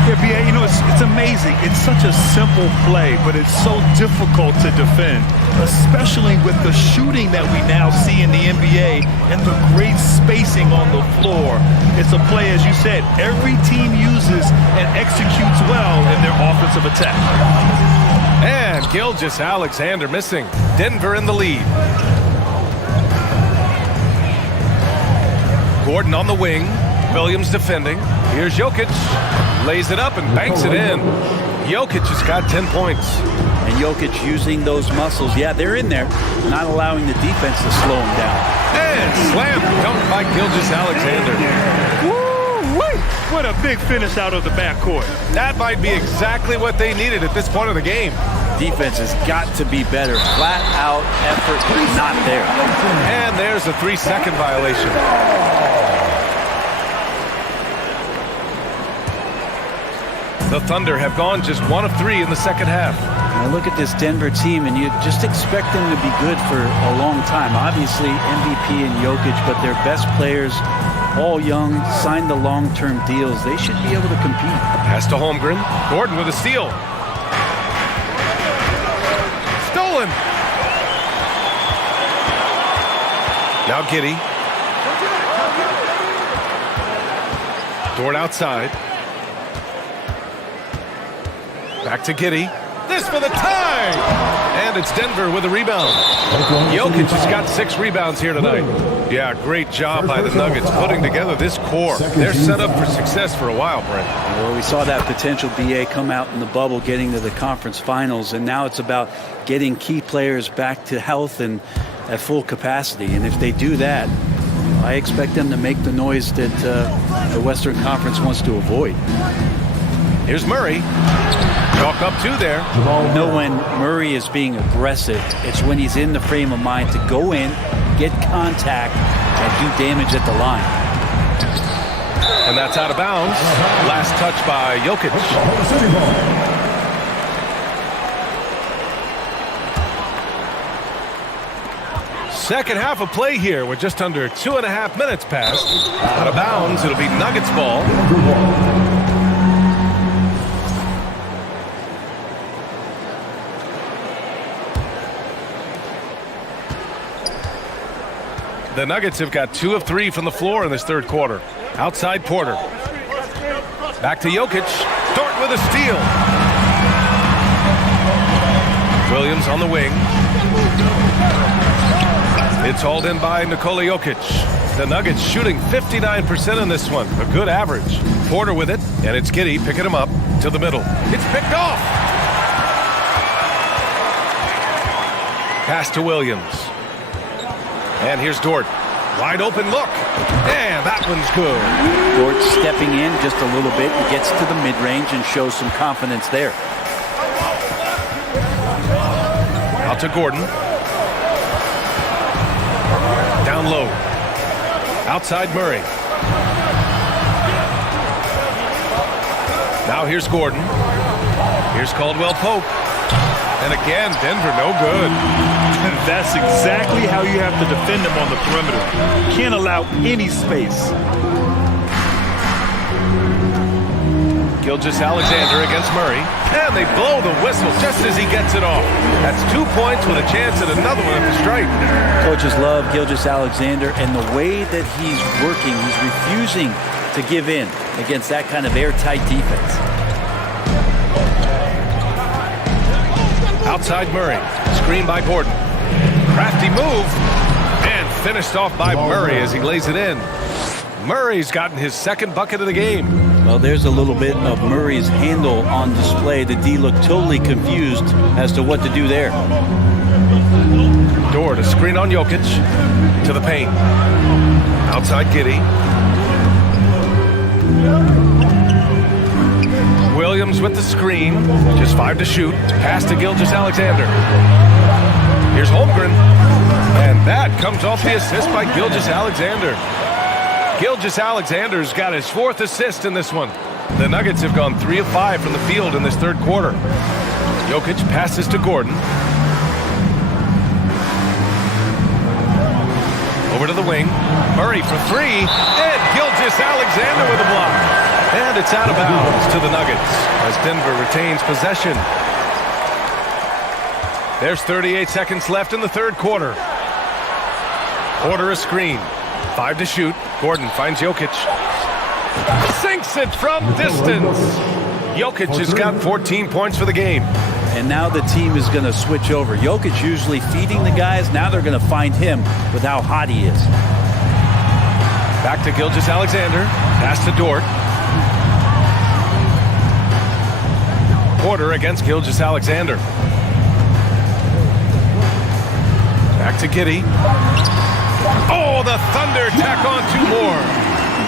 Yeah, B.A., you know, it's amazing. It's such a simple play, but it's so difficult to defend, especially with the shooting that we now see in the NBA and the great spacing on the floor. It's a play, as you said, every team uses and executes well in their offensive attack. And Gilgeous-Alexander missing. Denver in the lead. Gordon on the wing. Williams defending. Here's Jokic. Lays it up and banks it in. Jokic has got 10 points. And Jokic using those muscles. Yeah, they're in there, not allowing the defense to slow him down. And slam dunk by Gilgeous-Alexander. Woo-wee! What a big finish out of the backcourt. That might be exactly what they needed at this point of the game. Defense has got to be better. Flat out effort is not there. And there's a 3-second violation. The Thunder have gone just 1 of 3 in the second half. Now look at this Denver team, and you just expect them to be good for a long time. Obviously, MVP and Jokic, but their best players, all young, signed the long-term deals. They should be able to compete. Pass to Holmgren. Gordon with a steal. Stolen. Now Giddey. Dort outside. Back to Giddey. This for the tie! And it's Denver with a rebound. Jokic has got 6 rebounds here tonight. Yeah, great job by the Nuggets putting together this core. They're set up for success for a while, Brent. Well, we saw that potential BA come out in the bubble, getting to the conference finals, and now it's about getting key players back to health and at full capacity. And if they do that, I expect them to make the noise that the Western Conference wants to avoid. Here's Murray. Chalk up 2 there. You know when Murray is being aggressive, it's when he's in the frame of mind to go in, get contact, and do damage at the line. And that's out of bounds. Last touch by Jokic. Second half of play here. We're just under 2.5 minutes past. Out of bounds. It'll be Nuggets ball. The Nuggets have got 2 of 3 from the floor in this third quarter. Outside Porter. Back to Jokic. Dort with a steal. Williams on the wing. It's hauled in by Nikola Jokic. The Nuggets shooting 59% in this one. A good average. Porter with it, and it's Giddey picking him up to the middle. It's picked off. Pass to Williams. And here's Dort. Wide open look. And that one's good. Dort stepping in just a little bit. He gets to the mid-range and shows some confidence there. Out to Gordon. Down low. Outside Murray. Now here's Gordon. Here's Caldwell Pope. And again, Denver no good. That's exactly how you have to defend them on the perimeter. Can't allow any space. Gilgeous-Alexander against Murray. And they blow the whistle just as he gets it off. That's 2 points with a chance at another one at the stripe. Coaches love Gilgeous-Alexander, and the way that he's working, he's refusing to give in against that kind of airtight defense. Outside Murray. Screen by Gordon. Crafty move. And finished off by Murray as he lays it in. Murray's gotten his second bucket of the game. Well, there's a little bit of Murray's handle on display. The D looked totally confused as to what to do there. Dort, a screen on Jokic. To the paint. Outside Giddey. Williams with the screen. Just 5 to shoot. Pass to Gilgeous-Alexander. Here's Holmgren. And that comes off the assist by Gilgeous-Alexander. Gilgeous-Alexander's got his 4th assist in this one. The Nuggets have gone 3 of 5 from the field in this third quarter. Jokic passes to Gordon. Over to the wing. Murray for 3. And Gilgeous-Alexander with a block. And it's out of bounds to the Nuggets as Denver retains possession. There's 38 seconds left in the third quarter. Porter a screen. 5 to shoot. Gordon finds Jokic. Sinks it from distance. Jokic has got 14 points for the game. And now the team is going to switch over. Jokic usually feeding the guys. Now they're going to find him with how hot he is. Back to Gilgeous-Alexander. Pass to Dort. Porter against Gilgeous-Alexander. Back to Giddey. Oh, the Thunder tack on 2 more.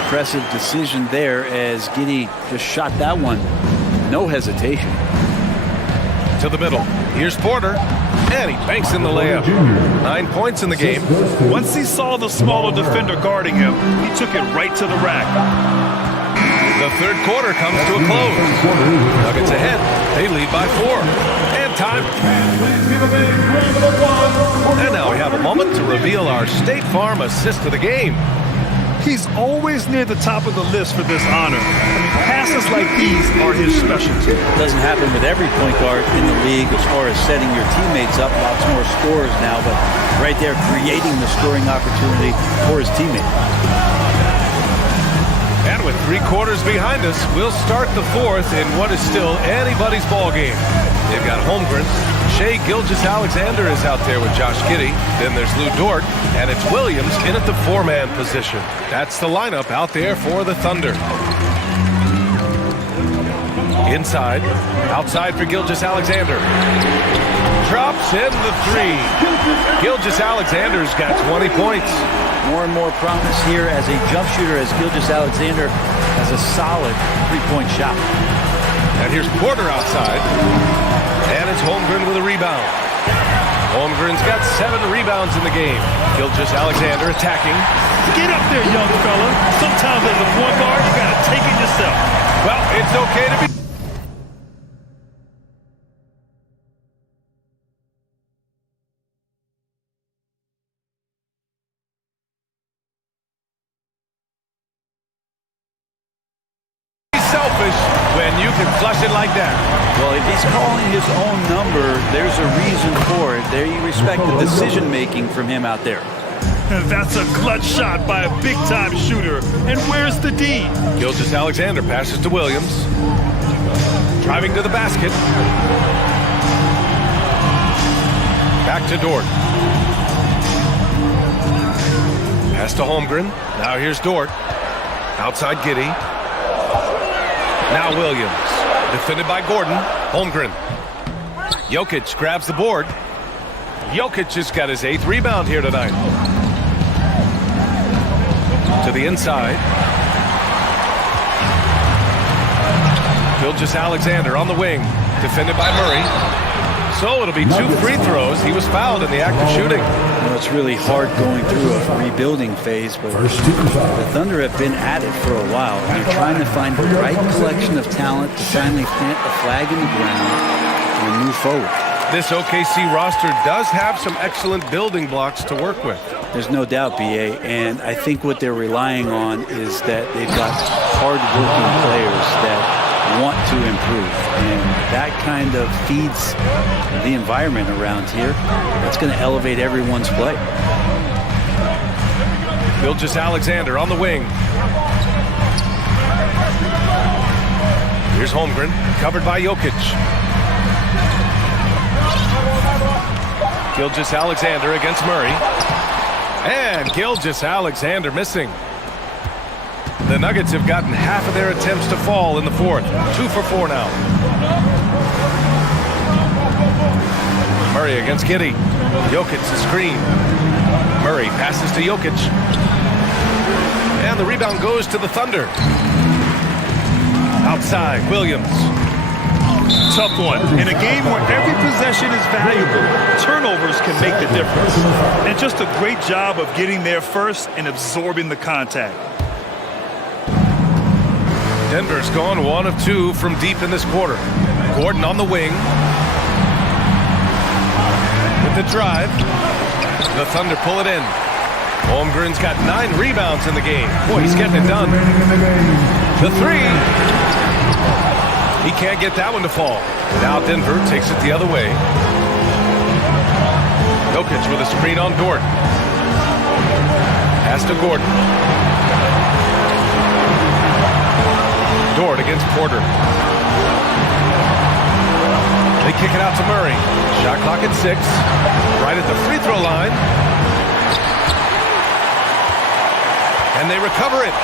Impressive decision there as Giddey just shot that one. No hesitation. To the middle. Here's Porter. And he banks in the layup. 9 points in the game. Once he saw the smaller defender guarding him, he took it right to the rack. The third quarter comes to a close. Nuggets ahead. They lead by 4. And time. And now we have a moment to reveal our State Farm assist of the game. He's always near the top of the list for this honor. Passes like these are his specialty. It doesn't happen with every point guard in the league as far as setting your teammates up. Lots more scores now, but right there creating the scoring opportunity for his teammate. And with 3 quarters behind us, we'll start the fourth in what is still anybody's ball game. They've got Holmgren. Shai Gilgeous-Alexander is out there with Josh Giddey. Then there's Lou Dort. And it's Williams in at the 4-man position. That's the lineup out there for the Thunder. Inside. Outside for Gilgeous-Alexander. Drops in the 3. Gilgeous-Alexander's got 20 points. More and more promise here as a jump shooter as Gilgeous-Alexander has a solid 3-point shot. Here's Porter outside. And it's Holmgren with a rebound. Holmgren's got 7 rebounds in the game. Gilgeous-Alexander attacking. Get up there, young fella. Sometimes as a point guard, you got to take it yourself. Well, it's okay to be... selfish when you can flush it like that. Well, if he's calling his own number, there's a reason for it. There you respect the decision-making from him out there. That's a clutch shot by a big-time shooter. And where's the D? Gilgeous-Alexander passes to Williams. Driving to the basket. Back to Dort. Pass to Holmgren. Now here's Dort. Outside Giddey. Now Williams. Defended by Gordon. Holmgren. Jokic grabs the board. Jokic just got his 8th rebound here tonight. To the inside. Gilgeous-Alexander on the wing. Defended by Murray. So it'll be 2 free throws. He was fouled in the act of shooting. Well, it's really hard going through a rebuilding phase, but the Thunder have been at it for a while. And they're trying to find the right collection of talent to finally plant the flag in the ground and move forward. This OKC roster does have some excellent building blocks to work with. There's no doubt, BA, and I think what they're relying on is that they've got hard-working players that want to improve, and that kind of feeds the environment around here. That's going to elevate everyone's play. Gilgeous-Alexander on the wing. Here's Holmgren, covered by Jokic. Gilgeous-Alexander against Murray. And Gilgeous-Alexander missing. The Nuggets have gotten half of their attempts to fall in the 4th. 2 for 4 now. Murray against Giddey. Jokic the screen. Murray passes to Jokic. And the rebound goes to the Thunder. Outside, Williams. Tough one. In a game where every possession is valuable, turnovers can make the difference. And just a great job of getting there first and absorbing the contact. Denver's gone 1 of 2 from deep in this quarter. Gordon on the wing. With the drive. The Thunder pull it in. Holmgren's got 9 rebounds in the game. Boy, he's getting it done. The 3. He can't get that one to fall. Now Denver takes it the other way. Jokic with a screen on Dort. Pass to Gordon. Dort against Porter. They kick it out to Murray. Shot clock at 6. Right at the free throw line. And they recover it.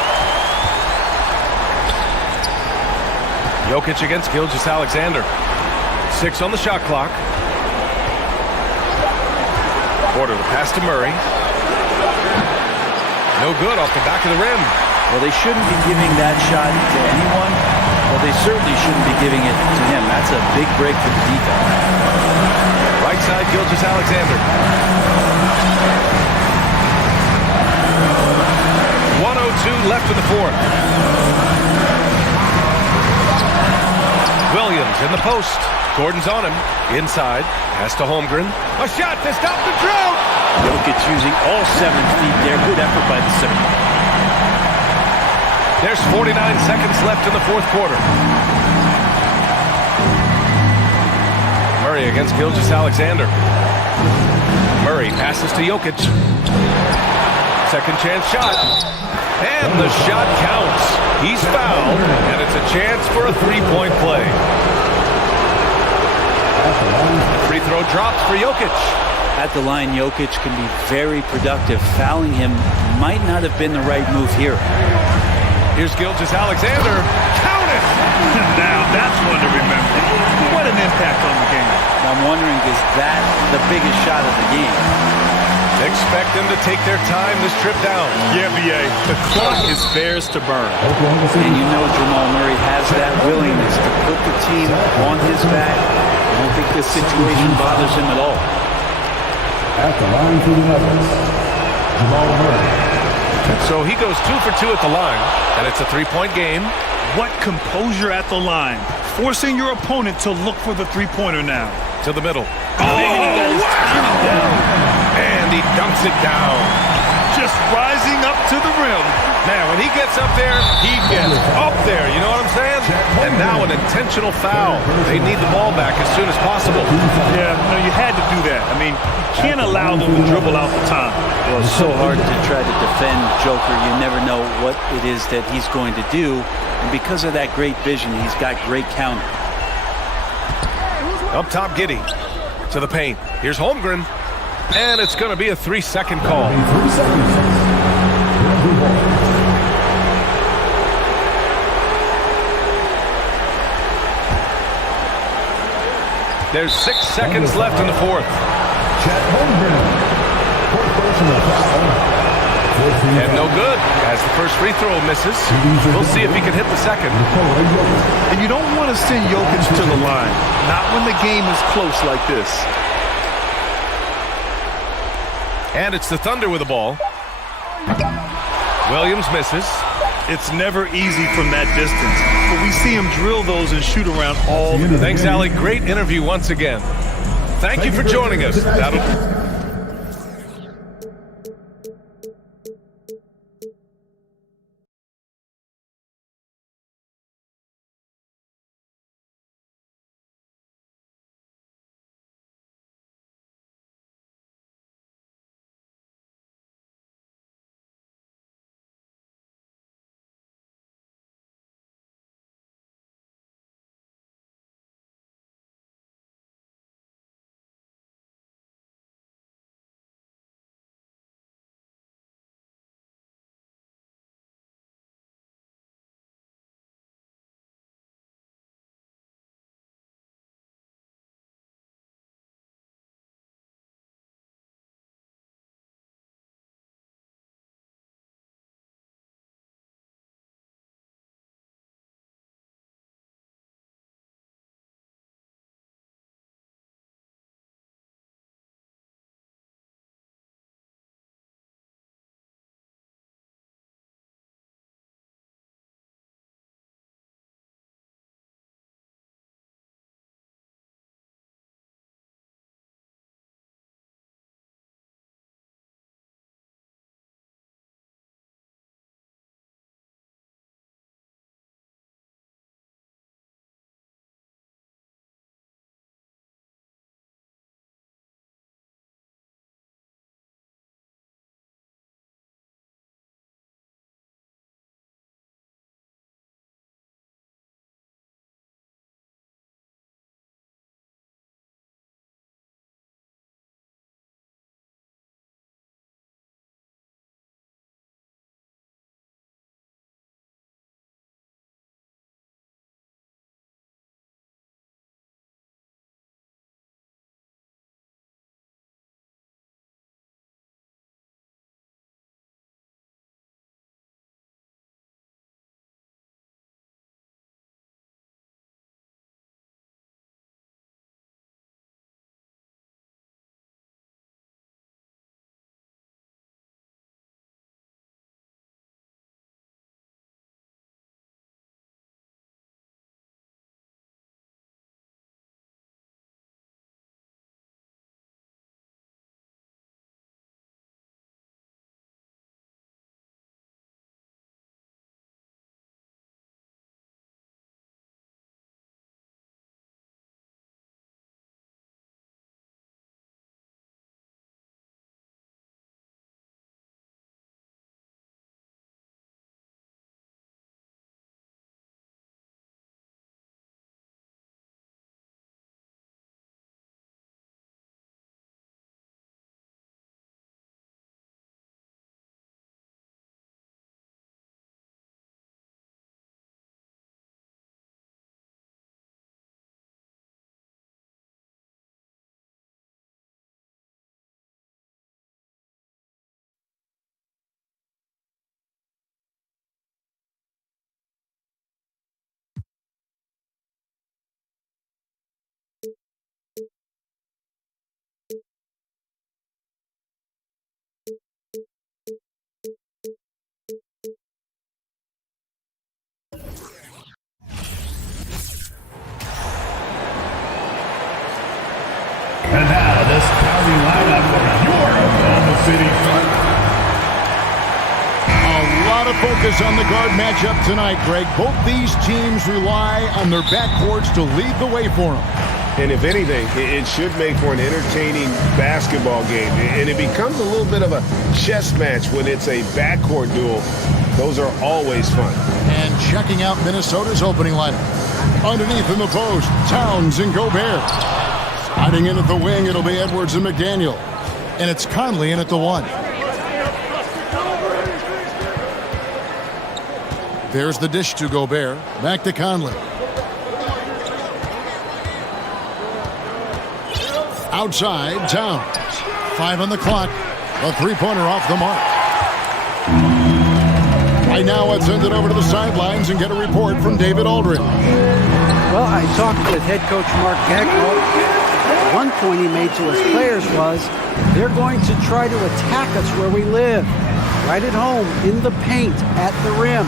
Jokic against Gilgeous-Alexander. 6 on the shot clock. Porter the pass to Murray. No good off the back of the rim. Well, they shouldn't be giving that shot to anyone, but they certainly shouldn't be giving it to him. That's a big break for the defense. Right side, Gilgeous-Alexander. 1:02 left in the 4th. Williams in the post. Gordon's on him. Inside. Pass to Holmgren. A shot to stop the drought. Jokic using all 7 feet there. Good effort by the center. There's 49 seconds left in the 4th quarter. Murray against Gilgeous-Alexander. Murray passes to Jokic. Second chance shot. And the shot counts. He's fouled, and it's a chance for a 3-point play. The free throw drops for Jokic. At the line, Jokic can be very productive. Fouling him might not have been the right move here. Here's Gilgeous-Alexander. Count it! Now that's one to remember. What an impact on the game. I'm wondering, is that the biggest shot of the game? Expect them to take their time this trip down. Yeah, BA. The clock is theirs to burn. And you know Jamal Murray has that willingness to put the team on his back. I don't think this situation bothers him at all. At the line for the Nuggets, Jamal Murray. And so he goes 2 for 2 at the line, and it's a three-point game. What composure at the line. Forcing your opponent to look for the three-pointer now. To the middle. And he dunks it down. Just rising up to the rim. Man, when he gets up there, he gets up there. You know what I'm saying? And now an intentional foul. They need the ball back as soon as possible. Yeah, no, you had to do that. I mean, you can't allow them to dribble out the time. Well, it's so hard to try to defend Joker. You never know what it is that he's going to do. And because of that great vision, he's got great counter. Up top, Giddey to the paint. Here's Holmgren. And it's going to be a 3-second call. 3 seconds. There's 6 seconds left in the fourth. And no good as the first free throw misses. We'll see if he can hit the second. And you don't want to send Jokic to the line. Not when the game is close like this. And it's the Thunder with the ball. Williams misses. It's never easy from that distance, but we see him drill those and shoot around all. Thanks, Allie. Great interview once again. Thank you for joining us. And now the starting lineup for your Oklahoma City Thunder. A lot of focus on the guard matchup tonight, Greg. Both these teams rely on their backcourts to lead the way for them. And if anything, it should make for an entertaining basketball game. And it becomes a little bit of a chess match when it's a backcourt duel. Those are always fun. And checking out Minnesota's opening lineup. Underneath in the post, Towns and Gobert. Hiding in at the wing, it'll be Edwards and McDaniel. And it's Conley in at the 1. There's the dish to Gobert. Back to Conley. Outside, Towns. 5 on the clock. A three-pointer off the mark. Right now, let's send it over to the sidelines and get a report from David Aldridge. Well, I talked with head coach Mark Dagnall. One point he made to his players was, they're going to try to attack us where we live. Right at home, in the paint, at the rim.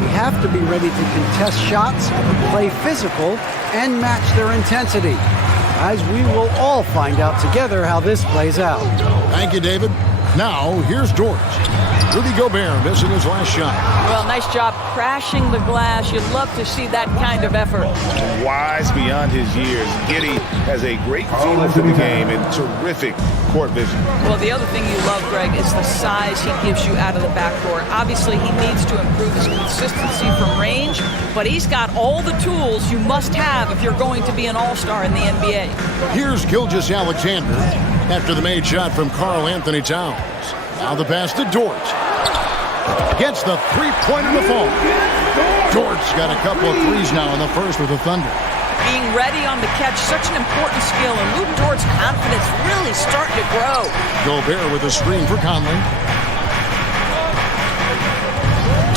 We have to be ready to contest shots, play physical, and match their intensity. Guys, we will all find out together how this plays out. Thank you, David. Now, here's George. Rudy Gobert missing his last shot. Well, nice job crashing the glass. You'd love to see that kind of effort. Wise beyond his years. Giddey has a great feel for the game and terrific court vision. Well, the other thing you love, Greg, is the size he gives you out of the backcourt. Obviously, he needs to improve his consistency from range, but he's got all the tools you must have if you're going to be an all-star in the NBA. Here's Gilgeous-Alexander after the made shot from Karl Anthony Towns. Now the pass to Dort. Gets the three-pointer to fall. Dort's got a couple of threes now in the first with the Thunder. Being ready on the catch, such an important skill, and Luke Dort's confidence really starting to grow. Gobert with a screen for Conley.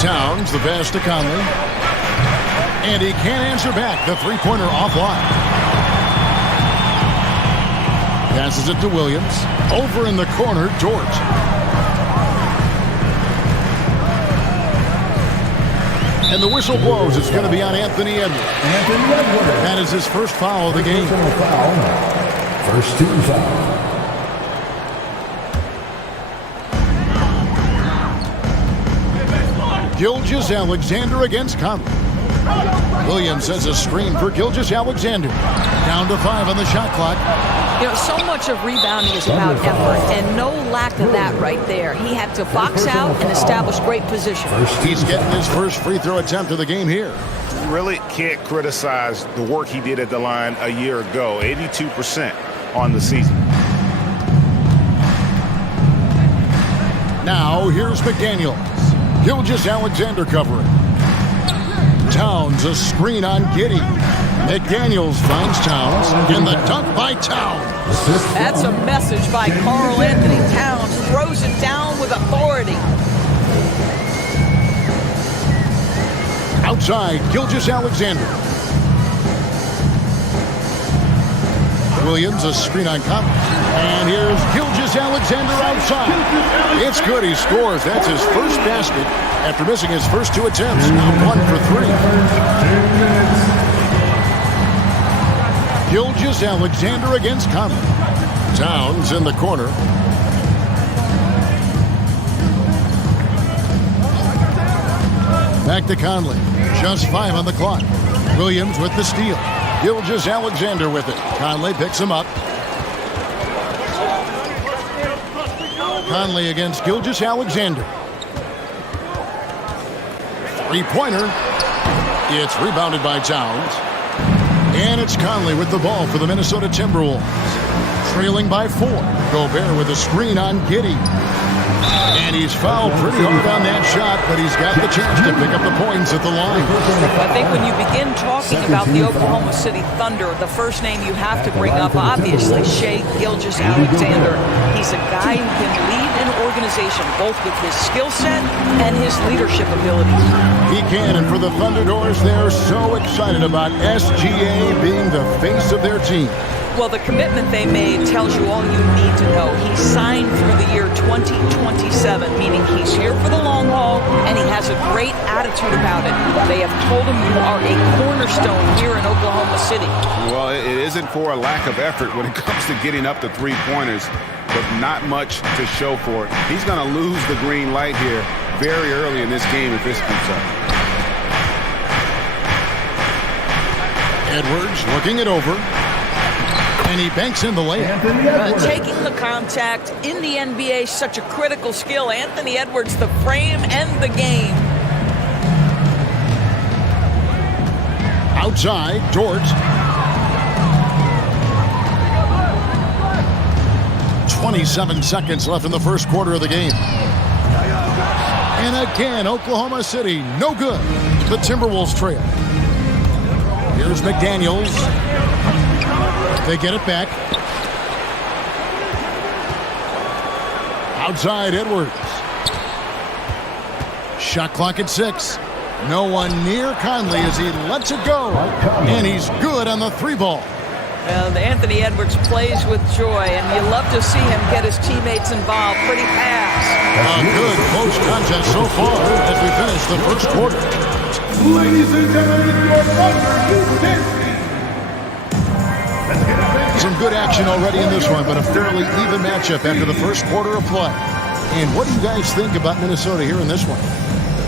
Towns, the pass to Conley. And he can't answer back. The three-pointer offline. Passes it to Williams. Over in the corner, Dort. And the whistle blows. It's going to be on Anthony Edwards. That is his first foul of the game. First team foul. Gilgeous-Alexander against Conley. Williams has a screen for Gilgeous-Alexander. Down to 5 on the shot clock. You know, so much of rebounding is about effort, and no lack of that right there. He had to box out and establish great position. He's getting his first free throw attempt of the game here. Really can't criticize the work he did at the line a year ago. 82% on the season. Now, here's McDaniel. Gilgeous-Alexander covering. Towns, a screen on Giddey. McDaniels finds Towns, and the dunk by Towns. That's a message by Karl Anthony Towns. Throws it down with authority. Outside, Gilgeous-Alexander. Williams, a screen on Conley. And here's Gilgeous-Alexander outside. It's good, he scores. That's his first basket after missing his first 2 attempts. Now 1 for 3. Gilgeous-Alexander against Conley. Towns in the corner. Back to Conley. Just 5 on the clock. Williams with the steal. Gilgeous-Alexander with it. Conley picks him up. Conley against Gilgeous-Alexander. Three-pointer. It's rebounded by Towns. And it's Conley with the ball for the Minnesota Timberwolves. Trailing by 4. Gobert with a screen on Giddey. And he's fouled pretty hard on that shot, but he's got the chance to pick up the points at the line. I think when you begin talking about the Oklahoma City Thunder, the first name you have to bring up, obviously, Shai Gilgeous-Alexander. He's a guy who can lead an organization, both with his skill set and his leadership abilities. He can, and for the Thunderdoors, they're so excited about SGA being the face of their team. Well, the commitment they made tells you all you need to know. He's signed through the year 2027, meaning he's here for the long haul, and he has a great attitude about it. They have told him you are a cornerstone here in Oklahoma Oklahoma City. Well, it isn't for a lack of effort when it comes to getting up to three-pointers, but not much to show for it. He's going to lose the green light here very early in this game if this keeps up. Edwards looking it over. And he banks in the layup. Taking the contact in the NBA is such a critical skill. Anthony Edwards, the frame and the game. Outside, Dort. 27 seconds left in the first quarter of the game. And again, Oklahoma City, no good. The Timberwolves trail. Here's McDaniels. They get it back. Outside, Edwards. Shot clock at 6. No one near Conley as he lets it go. And he's good on the three ball. And Anthony Edwards plays with joy, and you love to see him get his teammates involved. Pretty pass. A good close contest so far as we finish the first quarter. Ladies and gentlemen, your Thunder, Some good action already in this one, but a fairly even matchup after the first quarter of play. And what do you guys think about Minnesota here in this one?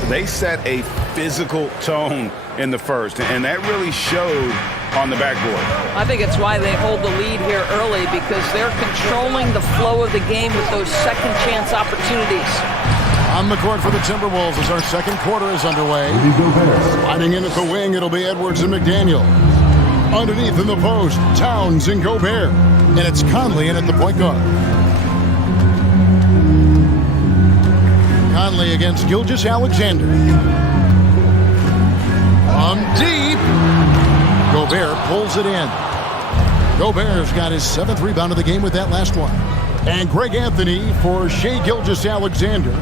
They set a physical tone in the first, and that really showed on the backboard. I think it's why they hold the lead here early, because they're controlling the flow of the game with those second chance opportunities. On the court for the Timberwolves as our second quarter is underway. Sliding in at the wing, it'll be Edwards and McDaniel. Underneath in the post, Towns and Gobert. And it's Conley in at the point guard. Conley against Gilgeous-Alexander. From deep. Gobert pulls it in. Gobert's got his 7th rebound of the game with that last one. And Greg Anthony for Shai Gilgeous-Alexander.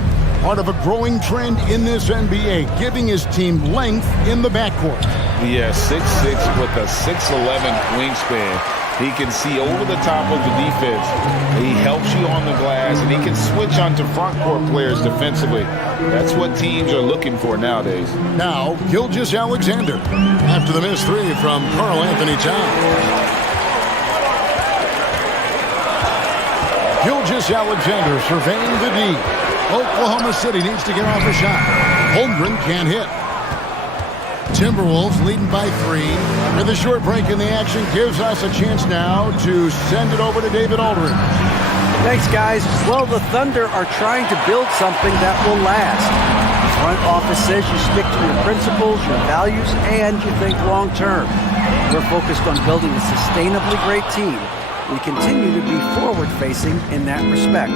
Part of a growing trend in this NBA, giving his team length in the backcourt. Yeah, 6'6" with a 6'11" wingspan. He can see over the top of the defense. He helps you on the glass, and he can switch onto front court players defensively. That's what teams are looking for nowadays. Now, Gilgeous-Alexander after the missed three from Karl Anthony Towns. Gilgeous-Alexander surveying the D. Oklahoma City needs to get off a shot. Holmgren can't hit. Timberwolves leading by 3. With a short break in the action gives us a chance now to send it over to David Aldridge. Thanks, guys. Well, the Thunder are trying to build something that will last. The front office says you stick to your principles, your values, and you think long term. We're focused on building a sustainably great team. We continue to be forward-facing in that respect.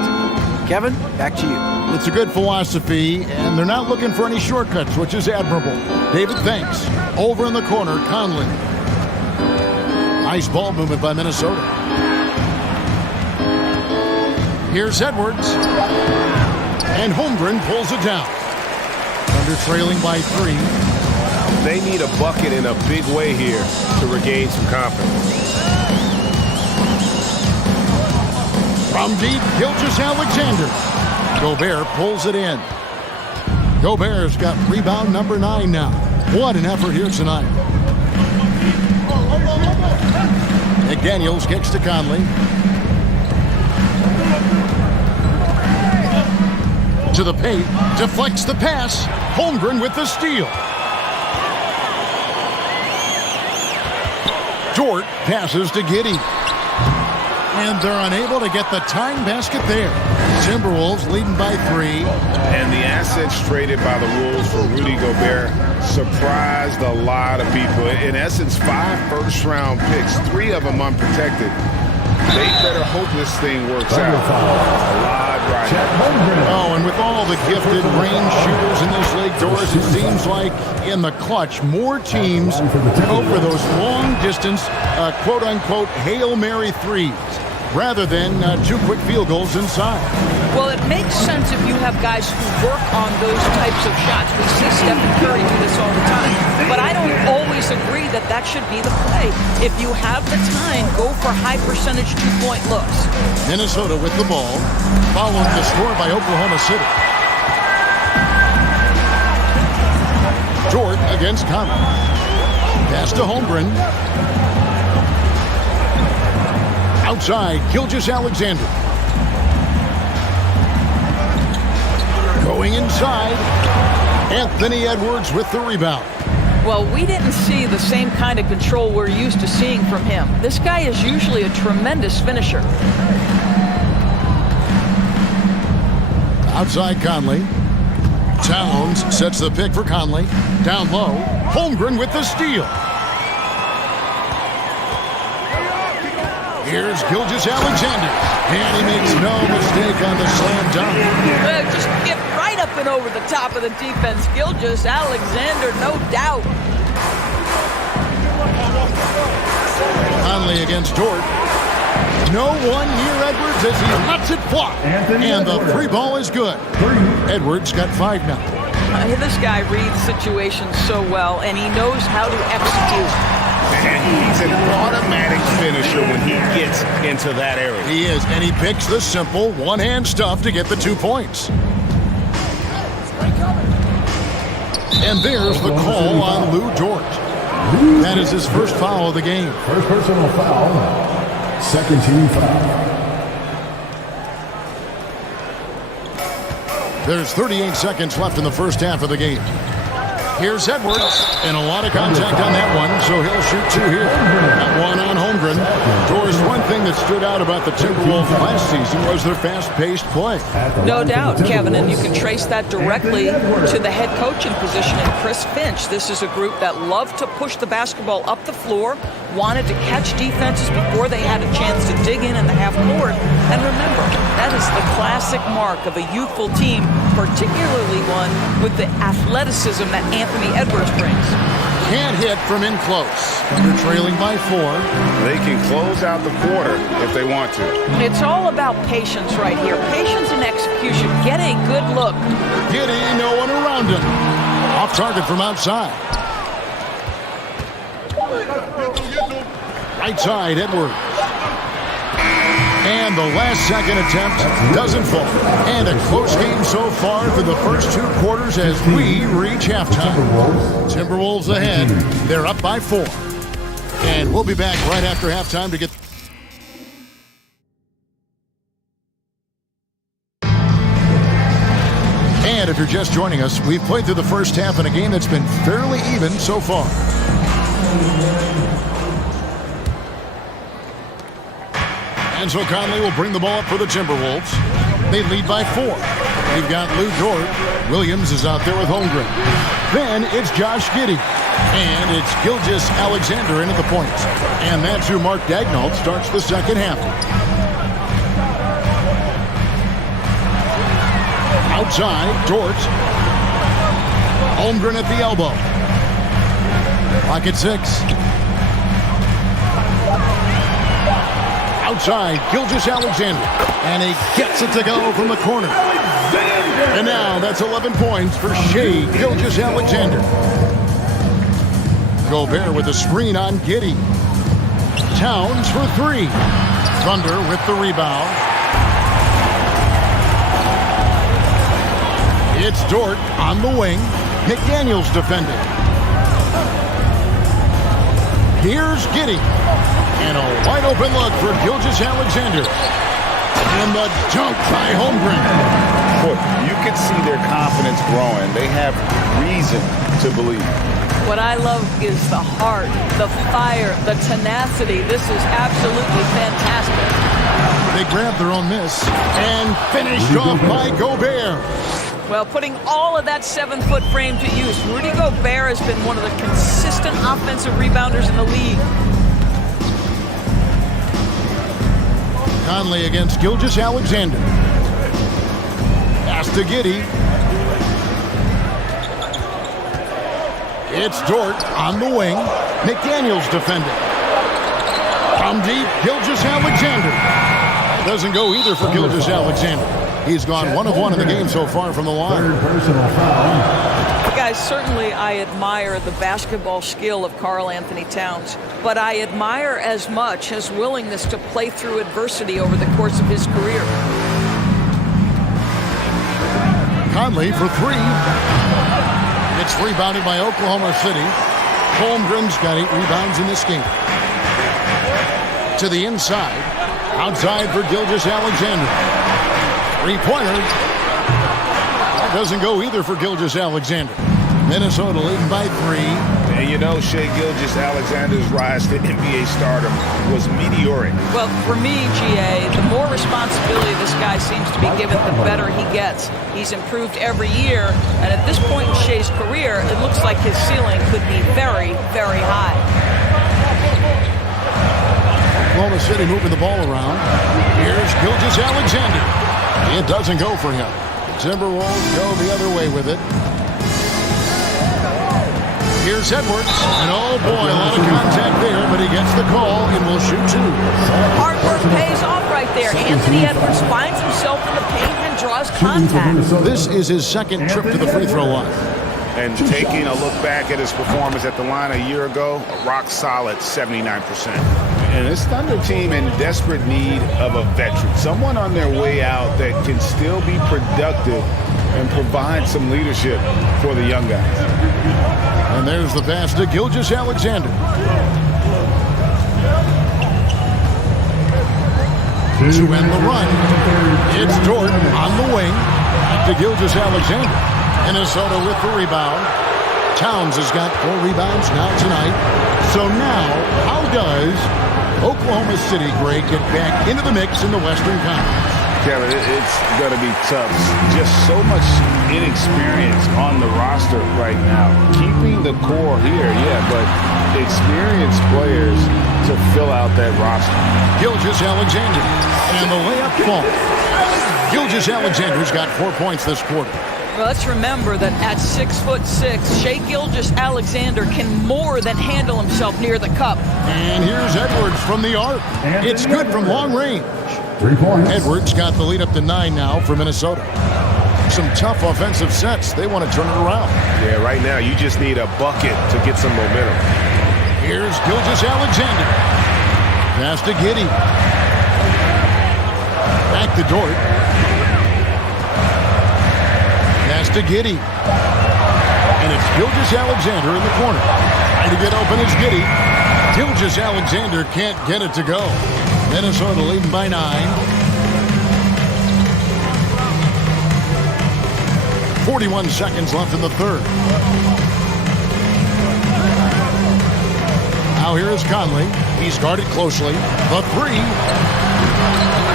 Kevin, back to you. It's a good philosophy, and they're not looking for any shortcuts, which is admirable. David, thanks. Over in the corner, Conley. Nice ball movement by Minnesota. Here's Edwards. And Holmgren pulls it down. Thunder trailing by 3. They need a bucket in a big way here to regain some confidence. From deep, Gilgeous-Alexander. Gobert pulls it in. Gobert's got rebound number 9 now. What an effort here tonight. McDaniels kicks to Conley. To the paint, deflects the pass. Holmgren with the steal. Dort passes to Giddey. And they're unable to get the tying basket there. Timberwolves leading by 3. And the assets traded by the Wolves for Rudy Gobert surprised a lot of people. In essence, 5 first-round picks, 3 of them unprotected. They better hope this thing works out. A lot right now. Oh, and with all the gifted range shooters in this league, Doris, it seems like in the clutch, more teams go for those long-distance, quote-unquote, Hail Mary threes rather than 2 quick field goals inside. Well, it makes sense if you have guys who work on those types of shots. We see Stephen Curry do this all the time. But I don't always agree that that should be the play. If you have the time, go for high-percentage 2-point looks. Minnesota with the ball, following the score by Oklahoma City. Dort against Conley. Pass to Holmgren. Outside, Gilgeous-Alexander. Going inside, Anthony Edwards with the rebound. Well, we didn't see the same kind of control we're used to seeing from him. This guy is usually a tremendous finisher. Outside Conley. Towns sets the pick for Conley. Down low, Holmgren with the steal. Here's Gilgeous-Alexander, and he makes no mistake on the slam dunk. Just get right up and over the top of the defense. Gilgeous-Alexander, no doubt. Conley against Dort. No one near Edwards as he lets it fly. And the three ball is good. Edwards got 5 now. This guy reads situations so well, and he knows how to execute. And he's an automatic finisher when he gets into that area. He is, and he picks the simple one-hand stuff to get the 2 points. And there's the call on Lou Dort. That is his first foul of the game. First personal foul. Second team foul. There's 38 seconds left in the first half of the game. Here's Edwards, and a lot of contact on that one, so he'll shoot 2 here. That one on Holmgren. Doris, one thing that stood out about the Timberwolves last season was their fast-paced play. No doubt, Kevin, and you can trace that directly to the head coaching position in Chris Finch. This is a group that loved to push the basketball up the floor, wanted to catch defenses before they had a chance to dig in the half court. And remember, that is the classic mark of a youthful team, particularly one with the athleticism that Anthony Edwards brings. Can't hit from in close. They're trailing by 4. They can close out the quarter if they want to. It's all about patience right here. Patience and execution. Get a good look. Giddy, no one around him. Off target from outside. Right side, Edwards. And the last second attempt doesn't fall. And a close game so far through the first 2 quarters as we reach halftime. Timberwolves ahead. They're up by 4. And we'll be back right after halftime to get... And if you're just joining us, we've played through the first half in a game that's been fairly even so far. And so Conley will bring the ball up for the Timberwolves. They lead by 4. We've got Lou Dort. Williams is out there with Holmgren. Then it's Josh Giddey. And it's Gilgeous-Alexander in at the point. And that's who Mark Daigneault starts the second half. Outside, Dort. Holmgren at the elbow. Clock at 6. Outside, Gilgeous-Alexander. And he gets it to go from the corner. And now that's 11 points for Shai Gilgeous-Alexander. Gobert with a screen on Giddey. Towns for 3. Thunder with the rebound. It's Dort on the wing. McDaniels defending. Here's Giddey. And a wide open look for Gilgeous-Alexander. And the dunk by Holmgren. Boy, you can see their confidence growing. They have reason to believe. What I love is the heart, the fire, the tenacity. This is absolutely fantastic. They grabbed their own miss and finished off by Gobert. Well, putting all of that 7-foot frame to use, Rudy Gobert has been one of the consistent offensive rebounders in the league. Conley against Gilgeous-Alexander. Pass to Giddey. It's Dort on the wing. McDaniels defending. From deep, Gilgeous-Alexander. Doesn't go either for Gilgeous-Alexander. He's gone 1 of 1 in the game so far from the line. Guys, certainly I admire the basketball skill of Karl Anthony Towns, but I admire as much his willingness to play through adversity over the course of his career. Conley for 3. It's rebounded by Oklahoma City. Holmgren's got 8 rebounds in this game. To the inside. Outside for Gilgeous-Alexander. Three-pointer. That doesn't go either for Gilgeous-Alexander. Minnesota leading by 3. And you know, Shai Gilgeous-Alexander's rise to NBA stardom was meteoric. Well, for me, GA, the more responsibility this guy seems to be given, the better he gets. He's improved every year, and at this point in Shai's career, it looks like his ceiling could be very, very high. Oklahoma City moving the ball around. Here's Gilgeous-Alexander. It doesn't go for him. The Timberwolves go the other way with it. Here's Edwards. And oh boy, a lot of contact there, but he gets the call and will shoot 2. Hard work pays off right there. Anthony Edwards finds himself in the paint and draws contact. This is his second trip to the free throw line. And taking a look back at his performance at the line a year ago, a rock solid 79%. And this Thunder team in desperate need of a veteran, someone on their way out that can still be productive and provide some leadership for the young guys. And there's the pass to Gilgeous-Alexander. To end the run, it's Dort on the wing to Gilgeous-Alexander. Minnesota with the rebound. Towns has got 4 rebounds now tonight. So now, how does Oklahoma City, Greg, get back into the mix in the Western Conference? Kevin, it's going to be tough. Just so much inexperience on the roster right now. Keeping the core here, yeah, but experienced players to fill out that roster. Gilgeous-Alexander, and the layup falls. Gilgeous-Alexander's got 4 points this quarter. Well, let's remember that at 6'6", Shai Gilgeous-Alexander can more than handle himself near the cup. And here's Edwards from the arc. It's good from long range. 3 points. Edwards got the lead up to 9 now for Minnesota. Some tough offensive sets. They want to turn it around. Yeah, right now you just need a bucket to get some momentum. Here's Gilgeous-Alexander. Pass to Giddey. Back to Dort. Pass to Giddey. And it's Gilgeous-Alexander in the corner. Trying to get open is Giddey. Gilgeous-Alexander can't get it to go. Minnesota leading by 9. .41 seconds left in the third. Now here is Conley. He's guarded closely. The 3.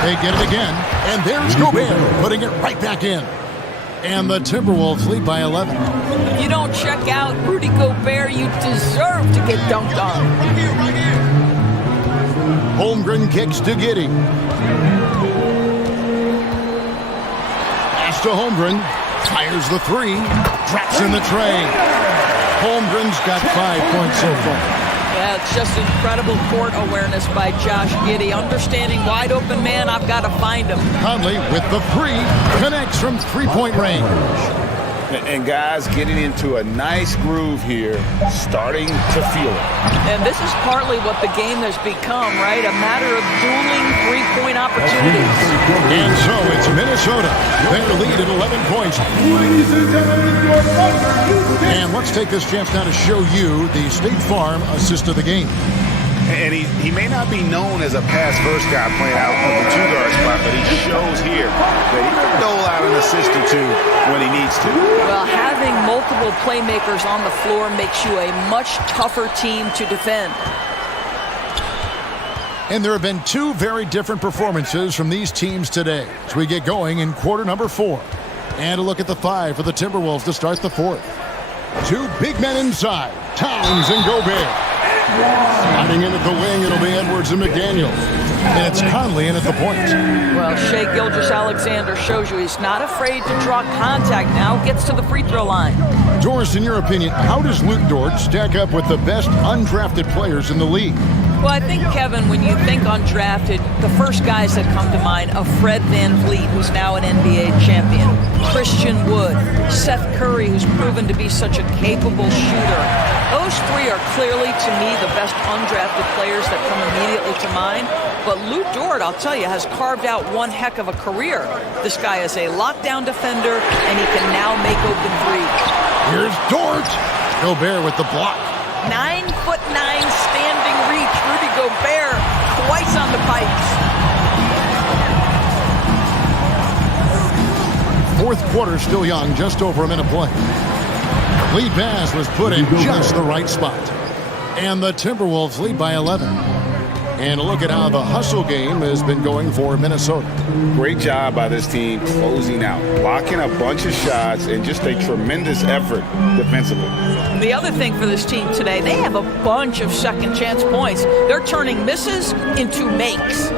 They get it again. And there's Gobert putting it right back in. And the Timberwolves lead by 11. If you don't check out Rudy Gobert, you deserve to get dunked on. Holmgren kicks to Giddey. Pass to Holmgren. Fires the 3. Drops in the tray. Holmgren's got 5 points so far. Yeah, it's just incredible court awareness by Josh Giddey. Understanding wide open man, I've got to find him. Conley with the 3. Connects from 3-point range. And guys getting into a nice groove here, starting to feel it. And this is partly what the game has become, right? A matter of dueling 3-point opportunities. And so it's Minnesota. Their lead at 11 points. And let's take this chance now to show you the State Farm assist of the game. And he may not be known as a pass-first guy playing out of the 2-guard spot, but he shows here that he can dole out an assist or 2 when he needs to. Well, having multiple playmakers on the floor makes you a much tougher team to defend. And there have been 2 very different performances from these teams today as we get going in quarter number 4. And a look at the 5 for the Timberwolves to start the 4th. 2 big men inside, Towns and Gobert. Sliding in at the wing, it'll be Edwards and McDaniel. And it's Conley in at the point. Well, Shai Gilgeous-Alexander shows you he's not afraid to draw contact now, gets to the free throw line. Doris, in your opinion, how does Luke Dort stack up with the best undrafted players in the league? Well, I think, Kevin, when you think undrafted, the first guys that come to mind are Fred VanVleet, who's now an NBA champion, Christian Wood, Seth Curry, who's proven to be such a capable shooter. Those 3 are clearly, to me, the best undrafted players that come immediately to mind. But Luke Dort, I'll tell you, has carved out one heck of a career. This guy is a lockdown defender, and he can now make open threes. Here's Dort. Gobert with the block. 9'9" standing reach. Rudy Gobert twice on the pipes. Fourth quarter still young, just over a minute play. Lead pass was put in just the right spot. And the Timberwolves lead by 11. And look at how the hustle game has been going for Minnesota. Great job by this team closing out, blocking a bunch of shots, and just a tremendous effort defensively. The other thing for this team today, they have a bunch of second chance points. They're turning misses into makes.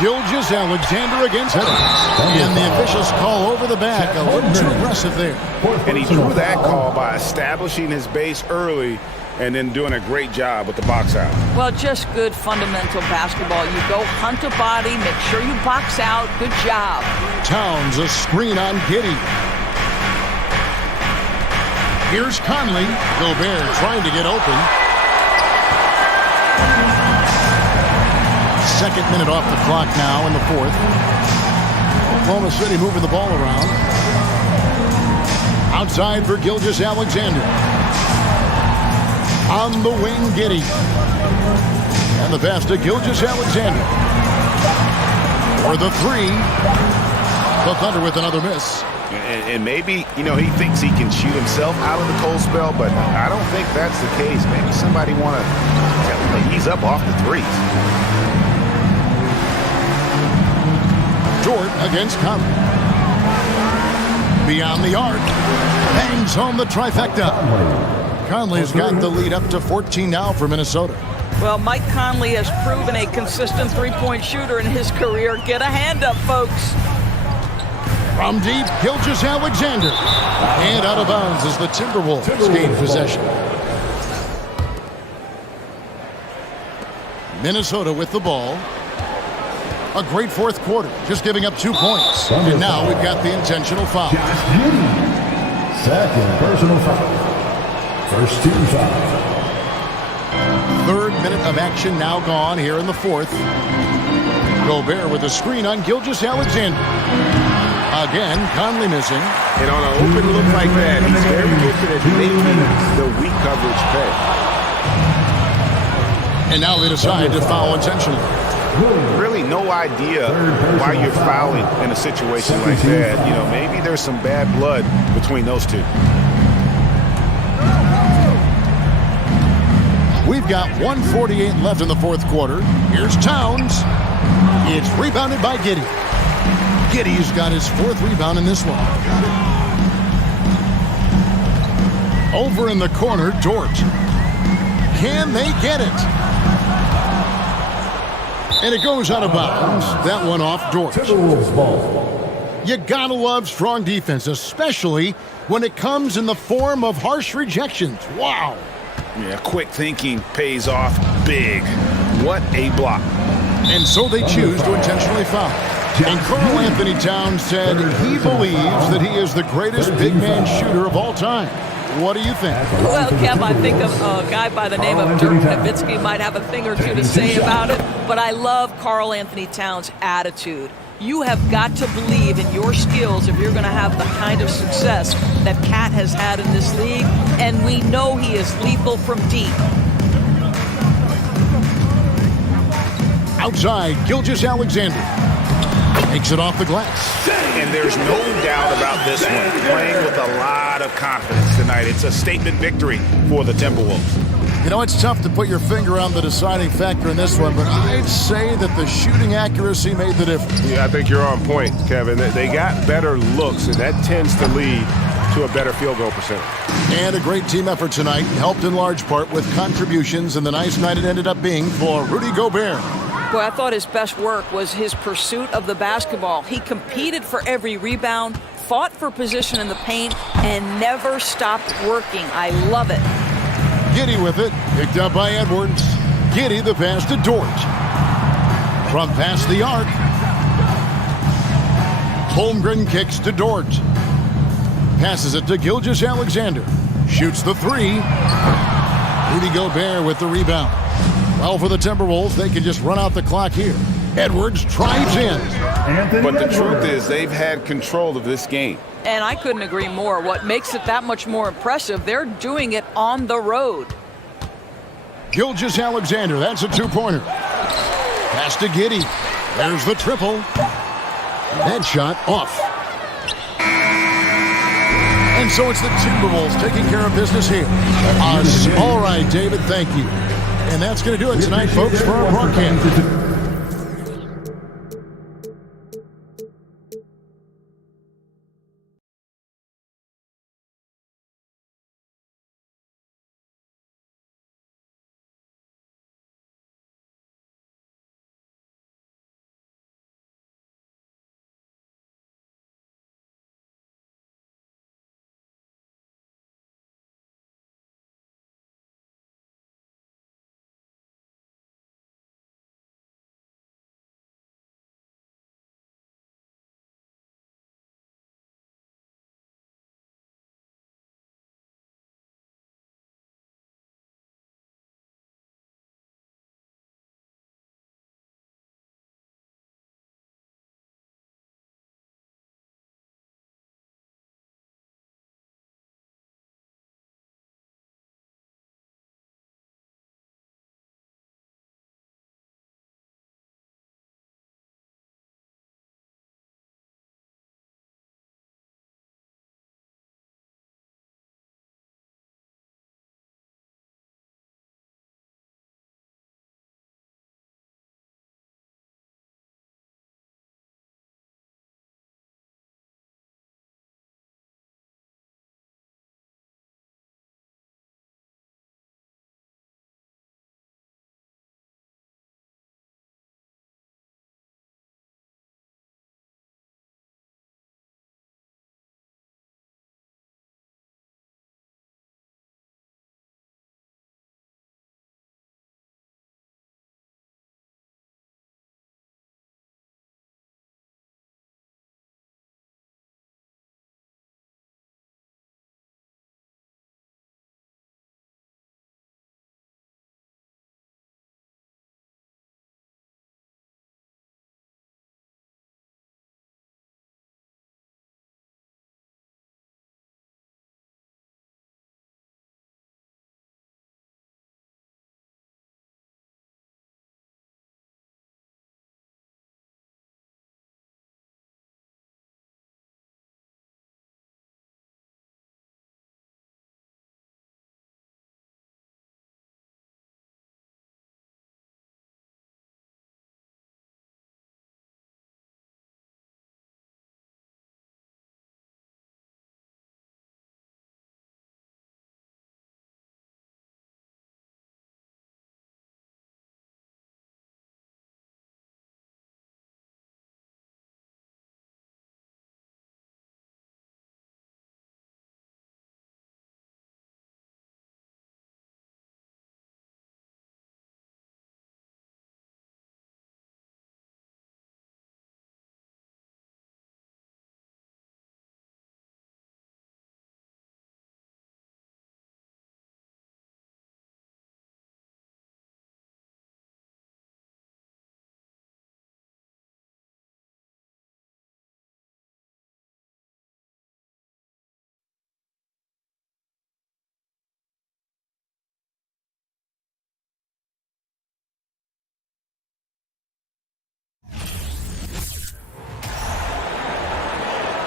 Gilgeous-Alexander against him. And the officials call over the back. A little too aggressive there. And he drew that call by establishing his base early and then doing a great job with the box out. Well, just good fundamental basketball. You go hunt a body, make sure you box out. Good job. Towns, a screen on Giddey. Here's Conley. Gobert trying to get open. Second minute off the clock now in the fourth. Oklahoma City moving the ball around. Outside for Gilgeous-Alexander. On the wing, Giddey. And the pass to Gilgeous-Alexander. For the three. The Thunder with another miss. And maybe, he thinks he can shoot himself out of the cold spell, but I don't think that's the case. Maybe somebody want to tell him to ease up off the threes. Dort against Conley. Beyond the arc. Bangs home the trifecta. Conley's got the lead up to 14 now for Minnesota. Well, Mike Conley has proven a consistent three-point shooter in his career. Get a hand up, folks. From deep, Gilgeous-Alexander. And out of bounds as the Timberwolves gain possession. Minnesota with the ball. A great fourth quarter, just giving up 2 points. And now we've got the intentional foul. Second personal foul. First team foul. Third minute of action now gone here in the fourth. Gobert with a screen on Gilgeous-Alexander. Again, Conley missing. And on an open look like that, he's very gifted at making the weak coverage pay. And now they decide to foul intentionally. Really no idea why you're fouling in a situation like that. Maybe there's some bad blood between those two. We've got 1:48 left in the fourth quarter. Here's Towns. It's rebounded by Giddey. Giddey's got his fourth rebound in this one. Over in the corner, Dort. Can they get it? And it goes out of bounds. That one off Dort. You gotta love strong defense, especially when it comes in the form of harsh rejections. Wow. Yeah, quick thinking pays off big. What a block. And so they choose to intentionally foul. And Karl Anthony Towns said he believes that he is the greatest big man shooter of all time. What do you think? Well, Kev, I think of a guy by the name of Dirk Nowitzki might have a thing or two to say about it, but I love Karl Anthony Towns' attitude. You have got to believe in your skills if you're going to have the kind of success that Cat has had in this league, and we know he is lethal from deep. Outside, Gilgeous-Alexander takes it off the glass. And there's no doubt about this one. Playing with a lot of confidence tonight. It's a statement victory for the Timberwolves. It's tough to put your finger on the deciding factor in this one, but I'd say that the shooting accuracy made the difference. Yeah, I think you're on point, Kevin. They got better looks, and that tends to lead to a better field goal percentage. And a great team effort tonight, helped in large part with contributions, and the nice night it ended up being for Rudy Gobert. Boy, I thought his best work was his pursuit of the basketball. He competed for every rebound, fought for position in the paint, and never stopped working. I love it. Giddey with it, picked up by Edwards. Giddey the pass to Dort. From past the arc. Holmgren kicks to Dort. Passes it to Gilgeous-Alexander. Shoots the three. Rudy Gobert with the rebound. Well, for the Timberwolves, they can just run out the clock here. Edwards drives in. But the truth is they've had control of this game. And I couldn't agree more. What makes it that much more impressive, they're doing it on the road. Gilgeous-Alexander, that's a two-pointer. Pass to Giddey. There's the triple. That shot off. And so it's the Timberwolves taking care of business here. All right, David, thank you. And that's going to do it tonight, folks, for our broadcast.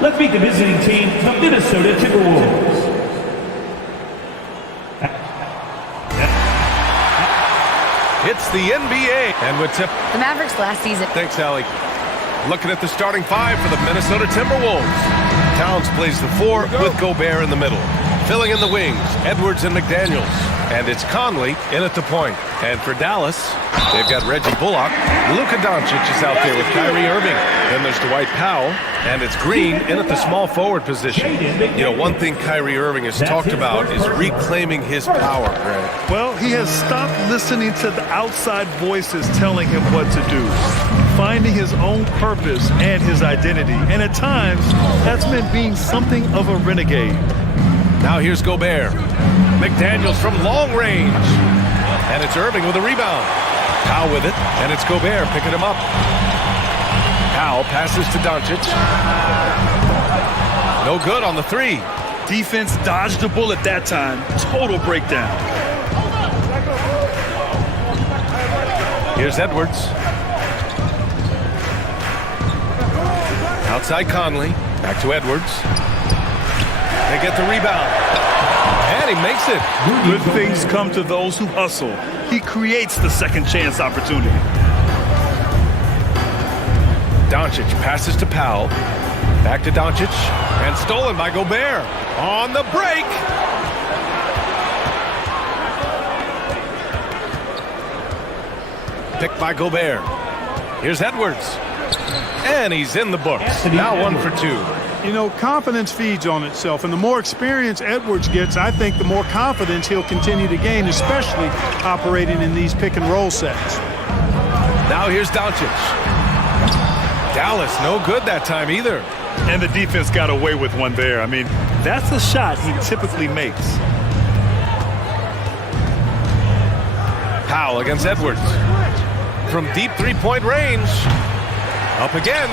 Let's meet the visiting team, the Minnesota Timberwolves. It's the NBA. And with tip. The Mavericks last season. Thanks, Allie. Looking at the starting five for the Minnesota Timberwolves. Towns plays the four with Gobert in the middle. Filling in the wings, Edwards and McDaniels. And it's Conley in at the point. And for Dallas, they've got Reggie Bullock. Luka Doncic is out there with Kyrie Irving. Then there's Dwight Powell. And it's Green in at the small forward position. You know, one thing Kyrie Irving has talked about is reclaiming his power, Greg. Well, he has stopped listening to the outside voices telling him what to do. Finding his own purpose and his identity. And at times, that's meant being something of a renegade. Now here's Gobert. McDaniels from long range. And it's Irving with a rebound. Powell with it, and it's Gobert picking him up. Powell passes to Doncic. No good on the three. Defense dodged the bullet that time. Total breakdown. Here's Edwards. Outside Conley. Back to Edwards. They get the rebound. And he makes it. Good things come to those who hustle. He creates the second chance opportunity. Doncic passes to Powell. Back to Doncic. And stolen by Gobert. On the break. Picked by Gobert. Here's Edwards. And he's in the books. Now 1 for 2. You know, confidence feeds on itself, and the more experience Edwards gets, I think the more confidence he'll continue to gain, especially operating in these pick-and-roll sets. Now here's Doncic. Dallas, no good that time either. And the defense got away with one there. I mean, that's a shot he typically makes. Powell against Edwards. From deep three-point range. Up again.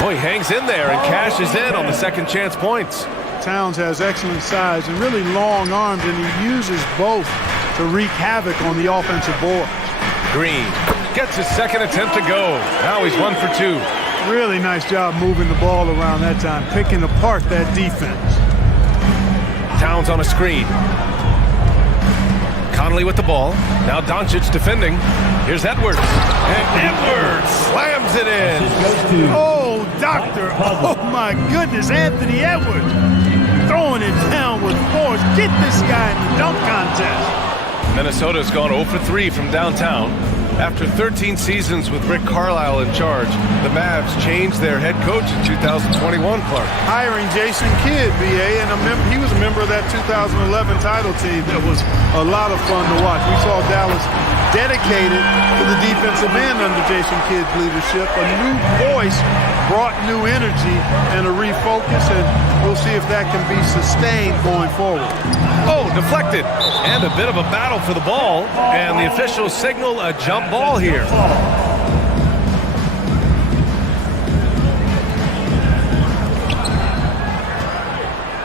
Boy, he hangs in there and cashes in on the second chance points. Towns has excellent size and really long arms, and he uses both to wreak havoc on the offensive board. Green gets his second attempt to go. Now he's 1 for 2. Really nice job moving the ball around that time, picking apart that defense. Towns on a screen. Conley with the ball. Now Doncic defending. Here's Edwards. And Edwards slams it in. Oh, doctor. Oh, my goodness. Anthony Edwards throwing it down with force. Get this guy in the dunk contest. Minnesota's gone 0 for 3 from downtown. After 13 seasons with Rick Carlisle in charge, the Mavs changed their head coach in 2021, Clark. Hiring Jason Kidd, BA, and he was a member of that 2011 title team. That was a lot of fun to watch. We saw Dallas dedicated to the defensive end under Jason Kidd's leadership. A new voice brought new energy and a refocus, and we'll see if that can be sustained going forward. Oh, deflected. And a bit of a battle for the ball, and the officials signal a jump ball here.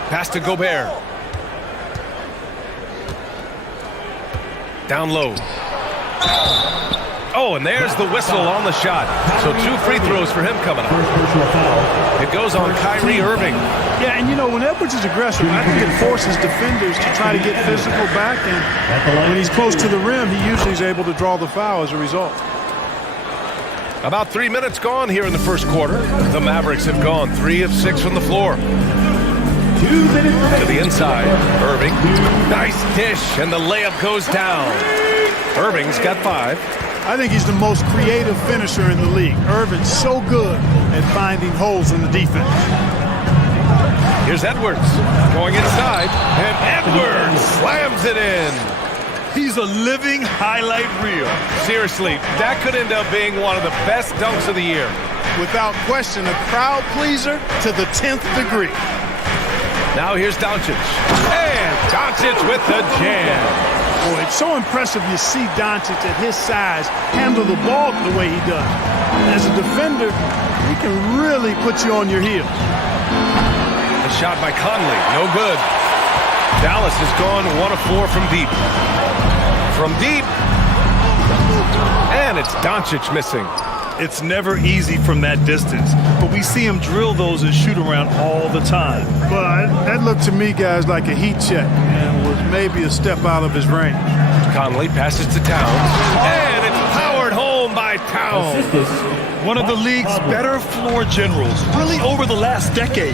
Pass to Gobert. Down low. Oh, and there's the whistle on the shot. So 2 free throws for him coming up. It goes on Kyrie Irving. Yeah, and you know, when Edwards is aggressive, I think it forces defenders to try to get physical back, and when he's close to the rim, he usually is able to draw the foul as a result. About 3 minutes gone here in the first quarter. The Mavericks have gone 3 of 6 from the floor. 2 minutes to the inside. Irving. Nice dish, and the layup goes down. Irving's got 5. I think he's the most creative finisher in the league. Irving's so good at finding holes in the defense. Here's Edwards going inside, and Edwards slams it in. He's a living highlight reel. Seriously, that could end up being one of the best dunks of the year. Without question, a crowd pleaser to the 10th degree. Now here's Doncic. And Doncic with the jam. Boy, it's so impressive you see Doncic at his size handle the ball the way he does. As a defender, he can really put you on your heels. A shot by Conley, no good. Dallas has gone 1 of 4 from deep. From deep. And it's Doncic missing. It's never easy from that distance, but we see him drill those and shoot around all the time. But that looked to me, guys, like a heat check and was maybe a step out of his range. Conley passes to Towns, and it's powered home by Towns. One of the league's better floor generals, really over the last decade.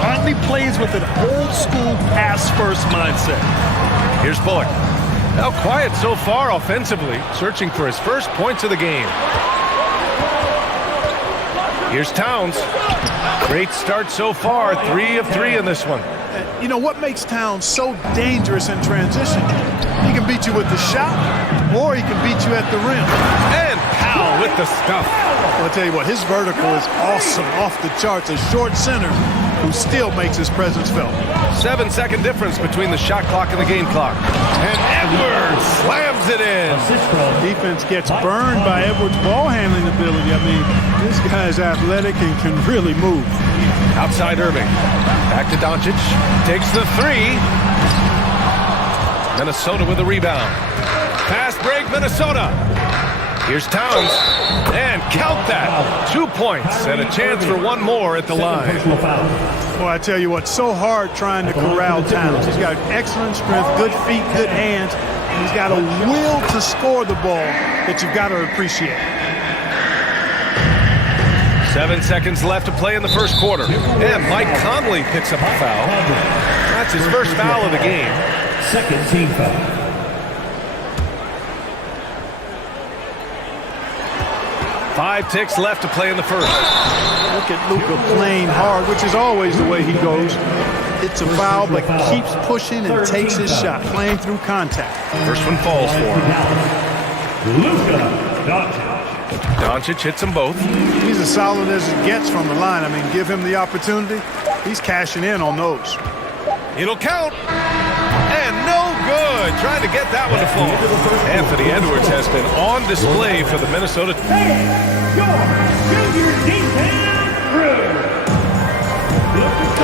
Conley plays with an old-school pass-first mindset. Here's Bullock. Now quiet so far offensively, searching for his first points of the game. Here's Towns. Great start so far. 3 of 3 in this one. You know what makes Towns so dangerous in transition? He can beat you with the shot, or he can beat you at the rim. And Powell with the stuff. Well, I'll tell you what, his vertical is awesome, off the charts. A short center who still makes his presence felt. 7-second difference between the shot clock and the game clock. And Edwards slams it in. Defense gets burned by Edwards' ball handling ability. I mean, this guy's athletic and can really move. Outside Irving. Back to Doncic. Takes the three. Minnesota with the rebound. Fast break, Minnesota. Here's Towns. And count that. 2 points and a chance for one more at the line. Well, I tell you what, so hard trying to corral Towns. He's got excellent strength, good feet, good hands. And he's got a will to score the ball that you've got to appreciate. 7 seconds left to play in the first quarter. And Mike Conley picks up a foul. That's his first foul of the game. Second team foul. 5 ticks left to play in the first. Look at Luka playing hard, which is always the way he goes. It's a foul, but keeps pushing and takes his shot, playing through contact. First one falls for him. Luka Doncic. Doncic hits them both. He's as solid as it gets from the line. I mean, give him the opportunity. He's cashing in on those. It'll count. And no good. Trying to get that one to fall. Anthony Edwards has been on display for the Minnesota. Hey, your junior defense crew.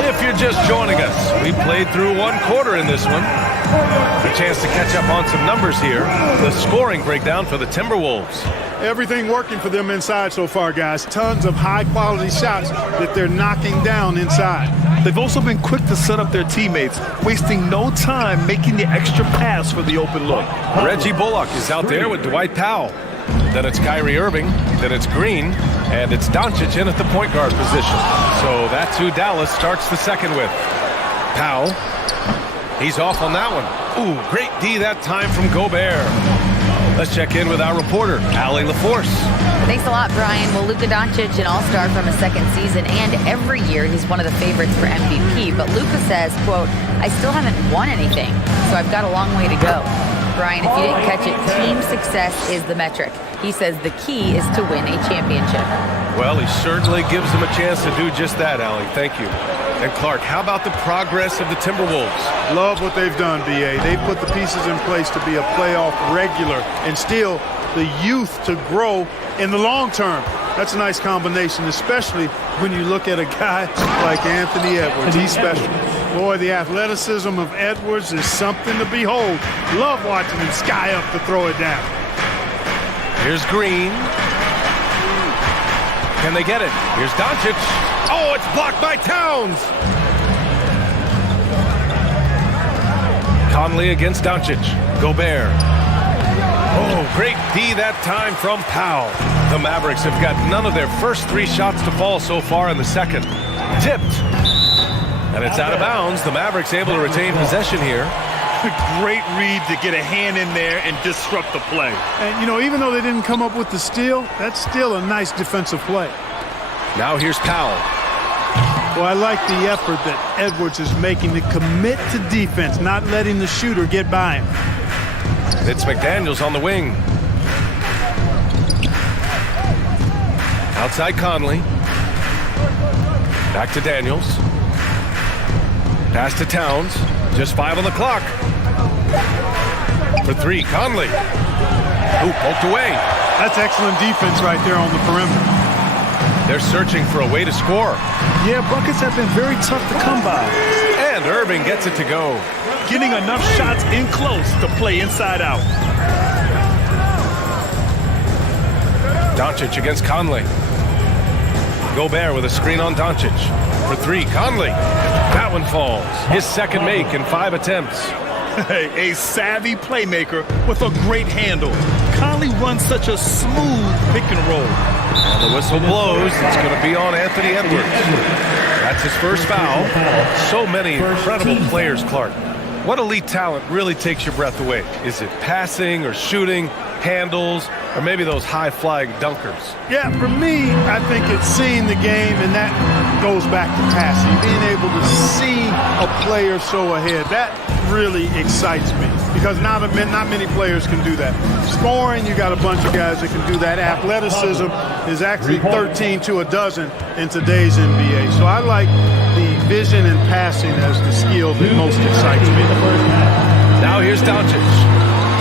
If you're just joining us, we played through one quarter in this one. A chance to catch up on some numbers here. The scoring breakdown for the Timberwolves. Everything working for them inside so far, guys. Tons of high-quality shots that they're knocking down inside. They've also been quick to set up their teammates, wasting no time making the extra pass for the open look. Reggie Bullock is out there with Dwight Powell. Then it's Kyrie Irving. Then it's Green. And it's Doncic in at the point guard position. So that's who Dallas starts the second with. Powell. He's off on that one. Ooh, great D that time from Gobert. Let's check in with our reporter, Allie LaForce. Thanks a lot, Brian. Well, Luka Doncic, an all-star from his second season, and every year he's one of the favorites for MVP. But Luka says, quote, I still haven't won anything, so I've got a long way to go. Brian, if you didn't catch it, team success is the metric. He says the key is to win a championship. Well, he certainly gives them a chance to do just that, Allie. Thank you. And Clark, how about the progress of the Timberwolves? Love what they've done, B.A. They've put the pieces in place to be a playoff regular and still the youth to grow in the long term. That's a nice combination, especially when you look at a guy like Anthony Edwards. He's special. Boy, the athleticism of Edwards is something to behold. Love watching him sky up to throw it down. Here's Green. Can they get it? Here's Doncic. Oh, it's blocked by Towns. Conley against Doncic. Gobert. Oh, great D that time from Powell. The Mavericks have got none of their first 3 shots to fall so far in the second. Tipped. And it's out of bounds. The Mavericks able to retain possession here. Great read to get a hand in there and disrupt the play. And, you know, even though they didn't come up with the steal, that's still a nice defensive play. Now here's Powell. Well, I like the effort that Edwards is making to commit to defense, not letting the shooter get by him. It's McDaniels on the wing. Outside Conley. Back to Daniels. Pass to Towns. Just 5 on the clock. For 3, Conley. Ooh, poked away. That's excellent defense right there on the perimeter. They're searching for a way to score. Yeah, buckets have been very tough to come by. And Irving gets it to go. Getting enough shots in close to play inside out. Doncic against Conley. Gobert with a screen on Doncic. For 3, Conley. That one falls. His second make in 5 attempts. A savvy playmaker with a great handle. Conley runs such a smooth pick and roll. And the whistle blows. It's going to be on Anthony Edwards. That's his first foul. So many incredible players, Clark. What elite talent really takes your breath away? Is it passing or shooting, handles, or maybe those high-flying dunkers? Yeah, for me, I think it's seeing the game, and that goes back to passing. Being able to see a player so ahead, that really excites me because not many players can do that. Scoring, you got a bunch of guys that can do that. Athleticism is actually 13 to a dozen in today's NBA. So I like the vision and passing as the skill that most excites me. Now here's Doncic.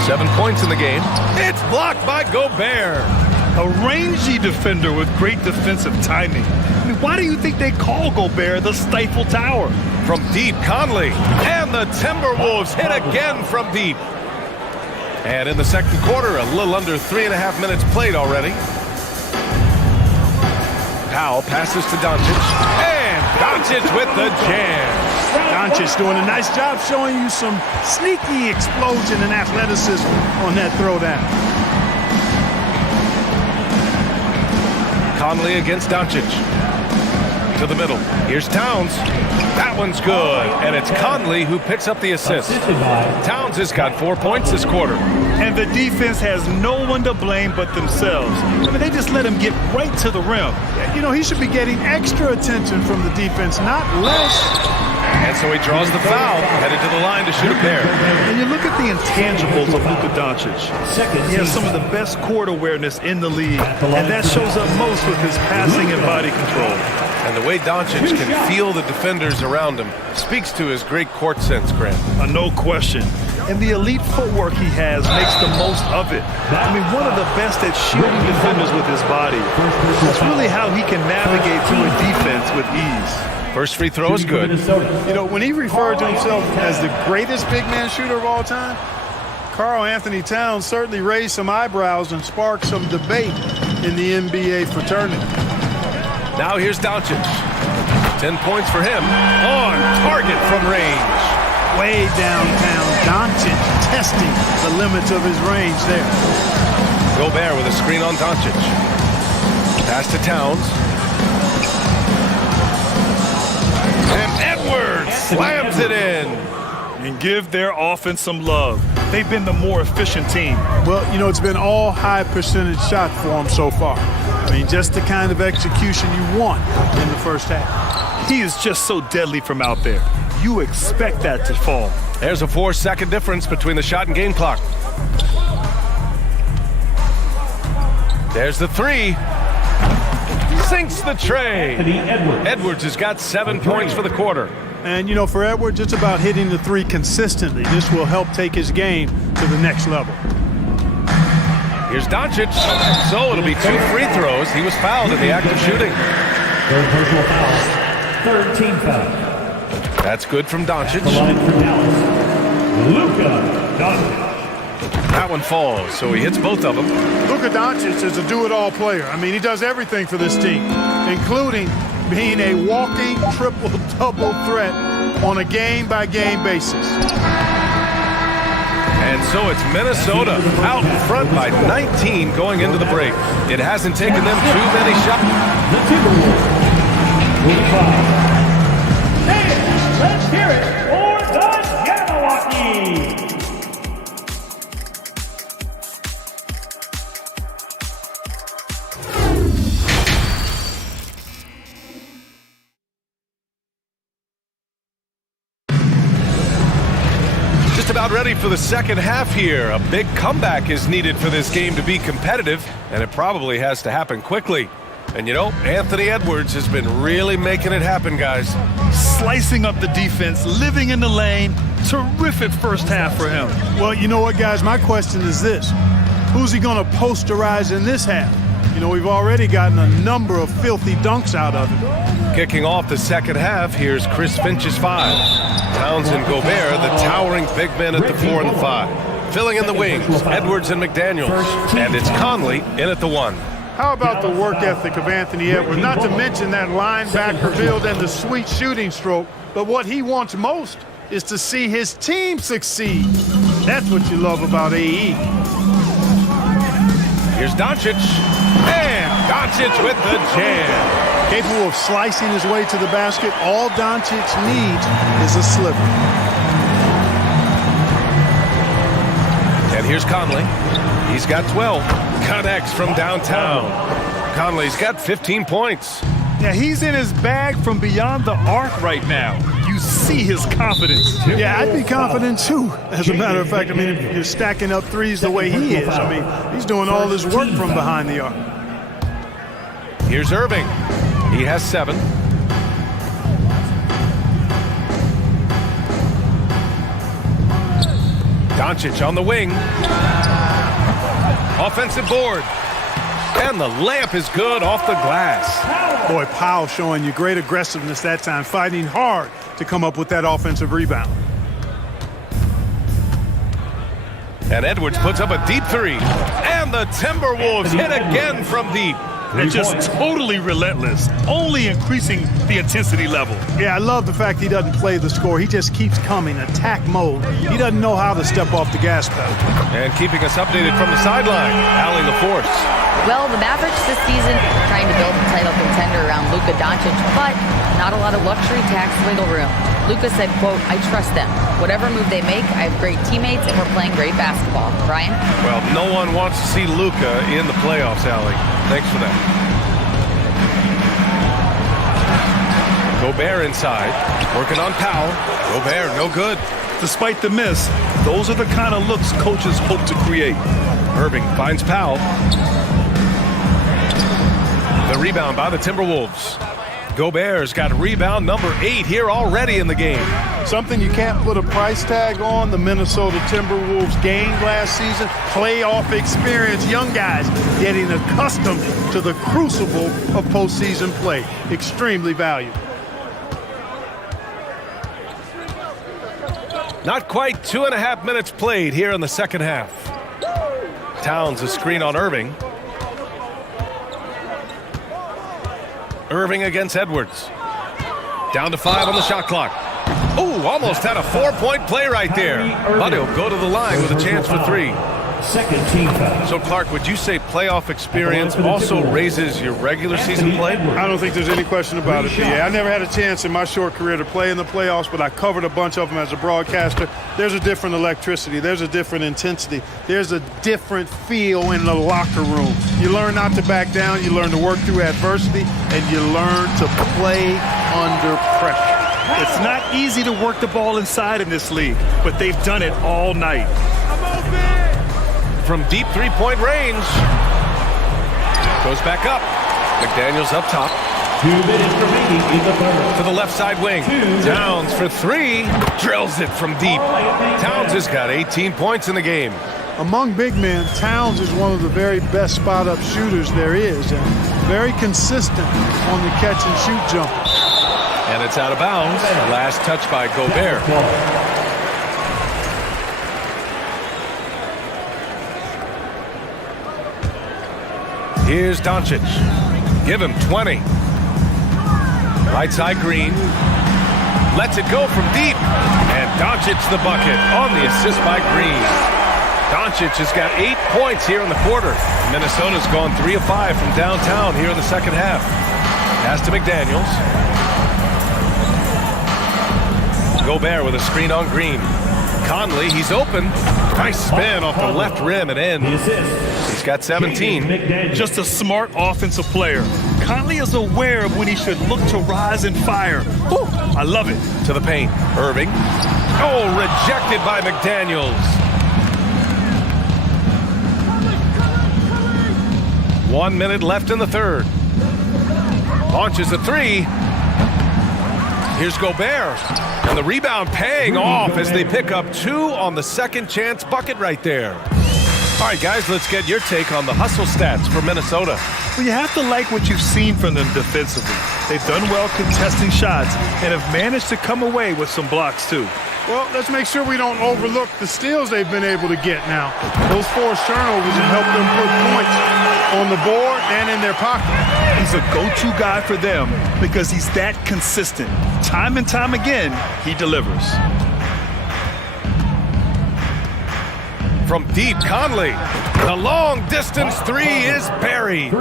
7 points in the game. It's blocked by Gobert. A rangy defender with great defensive timing. I mean, why do you think they call Gobert the Stifle Tower? From deep, Conley. And the Timberwolves hit again from deep. And in the second quarter, a little under 3.5 minutes played already. Powell passes to Doncic. And Doncic with the jam. Doncic doing a nice job showing you some sneaky explosion and athleticism on that throwdown. Conley against Doncic. To the middle. Here's Towns. That one's good. And it's Conley who picks up the assist. Towns has got 4 points this quarter. And the defense has no one to blame but themselves. I mean, they just let him get right to the rim. You know, he should be getting extra attention from the defense, not less. And so he draws the foul, headed to the line to shoot a pair. And you look at the intangibles of Luka Doncic. He has some of the best court awareness in the league, and that shows up most with his passing and body control. And the way Doncic can feel the defenders around him speaks to his great court sense, Grant. No question. And the elite footwork he has makes the most of it. I mean, one of the best at shielding defenders with his body. It's really how he can navigate through a defense with ease. First free throw is good. You know, when he referred to himself as the greatest big man shooter of all time, Karl Anthony Towns certainly raised some eyebrows and sparked some debate in the NBA fraternity. Now here's Doncic. 10 points for him. On target from range. Way downtown, Doncic testing the limits of his range there. Gobert with a screen on Doncic. Pass to Towns. And Edwards slams it in. And give their offense some love. They've been the more efficient team. Well, you know, it's been all high percentage shots for them so far. I mean, just the kind of execution you want in the first half. He is just so deadly from out there. You expect that to fall. There's a 4-second difference between the shot and game clock. There's the three. Sinks the tray. Edwards has got 7 points for the quarter. And, you know, for Edwards, it's about hitting the three consistently. This will help take his game to the next level. Here's Doncic. So it'll be 2 free throws. He was fouled in the act of shooting. Third personal foul. Third team foul. That's good from Doncic. Luka Doncic. That one falls, so he hits both of them. Luka Doncic is a do-it-all player. I mean, he does everything for this team, including being a walking triple-double threat on a game-by-game basis. And so it's Minnesota out in front by 19 going into the break. It hasn't taken them too many shots. The Timberwolves will five. Hey, let's hear it for the Milwaukee. About ready for the second half here. A big comeback is needed for this game to be competitive, and it probably has to happen quickly. And you know, Anthony Edwards has been really making it happen, guys. Slicing up the defense, living in the lane. Terrific first half for him. Well, you know what, guys? My question is this. Who's he going to posterize in this half? You know, we've already gotten a number of filthy dunks out of him. Kicking off the second half, here's Chris Finch's 5. Towns and Gobert, the towering big men at the 4 and the 5. Filling in the wings, Edwards and McDaniels. And it's Conley in at the 1. How about the work ethic of Anthony Edwards? Not to mention that linebacker build and the sweet shooting stroke. But what he wants most is to see his team succeed. That's what you love about AE. Here's Doncic. And Doncic with the jam. Capable of slicing his way to the basket, all Doncic needs is a sliver. And here's Conley. He's got 12. Connects from downtown. Conley's got 15 points. Yeah, he's in his bag from beyond the arc right now. You see his confidence. Yeah, I'd be confident too. As a matter of fact, I mean, if you're stacking up threes the way he is, I mean, he's doing all his work from behind the arc. Here's Irving. He has 7. Doncic on the wing. Offensive board. And the layup is good off the glass. Boy, Powell showing you great aggressiveness that time, fighting hard to come up with that offensive rebound. And Edwards puts up a deep three. And the Timberwolves hit again from deep. And just totally relentless, only increasing the intensity level. Yeah, I love the fact he doesn't play the score. He just keeps coming, attack mode. He doesn't know how to step off the gas pedal. And keeping us updated from the sideline, Allie LaForce. Well, the Mavericks this season are trying to build a title contender around Luka Doncic, but not a lot of luxury tax wiggle room. Luka said, quote, "I trust them. Whatever move they make, I have great teammates and we're playing great basketball." Brian? Well, no one wants to see Luka in the playoffs, Allie. Thanks for that. Gobert inside, working on Powell. Gobert, no good. Despite the miss, those are the kind of looks coaches hope to create. Irving finds Powell. The rebound by the Timberwolves. Gobert's got rebound number 8 here already in the game. Something you can't put a price tag on. The Minnesota Timberwolves gained last season. Playoff experience. Young guys getting accustomed to the crucible of postseason play. Extremely valuable. Not quite 2.5 minutes played here in the second half. Towns a screen on Irving. Irving against Edwards. Down to 5 on the shot clock. Oh, almost had a 4-point play right there. But he'll go to the line with a chance for 3. Second team foul. So, Clark, would you say playoff experience also raises your regular season play? I don't think there's any question about it. Yeah, I never had a chance in my short career to play in the playoffs, but I covered a bunch of them as a broadcaster. There's a different electricity. There's a different intensity. There's a different feel in the locker room. You learn not to back down. You learn to work through adversity, and you learn to play under pressure. It's not easy to work the ball inside in this league, but they've done it all night. From deep 3-point range. Goes back up. McDaniels up top. 2 minutes remaining in the third. To the left side wing. Towns for 3. Drills it from deep. Towns has got 18 points in the game. Among big men, Towns is one of the very best spot-up shooters there is, and very consistent on the catch-and-shoot jumper. And it's out of bounds. Last touch by Gobert. Here's Doncic. Give him 20. Right side Green. Lets it go from deep. And Doncic the bucket on the assist by Green. Doncic has got 8 points here in the quarter. Minnesota's gone 3 of 5 from downtown here in the second half. Pass to McDaniels. Gobert with a screen on Green. Conley, he's open. Nice spin off the left rim and in. He's got 17. Just a smart offensive player. Conley is aware of when he should look to rise and fire. Whew, I love it. To the paint. Irving. Oh, rejected by McDaniels. 1 minute left in the third. Launches a 3. Here's Gobert. And the rebound paying off as they pick up 2 on the second chance bucket right there. All right, guys, let's get your take on the hustle stats for Minnesota. Well, you have to like what you've seen from them defensively. They've done well contesting shots and have managed to come away with some blocks, too. Well, let's make sure we don't overlook the steals they've been able to get now. Those forced turnovers have helped them put points on the board and in their pocket. He's a go-to guy for them because he's that consistent. Time and time again, he delivers. From deep, Conley. The long-distance 3 is buried.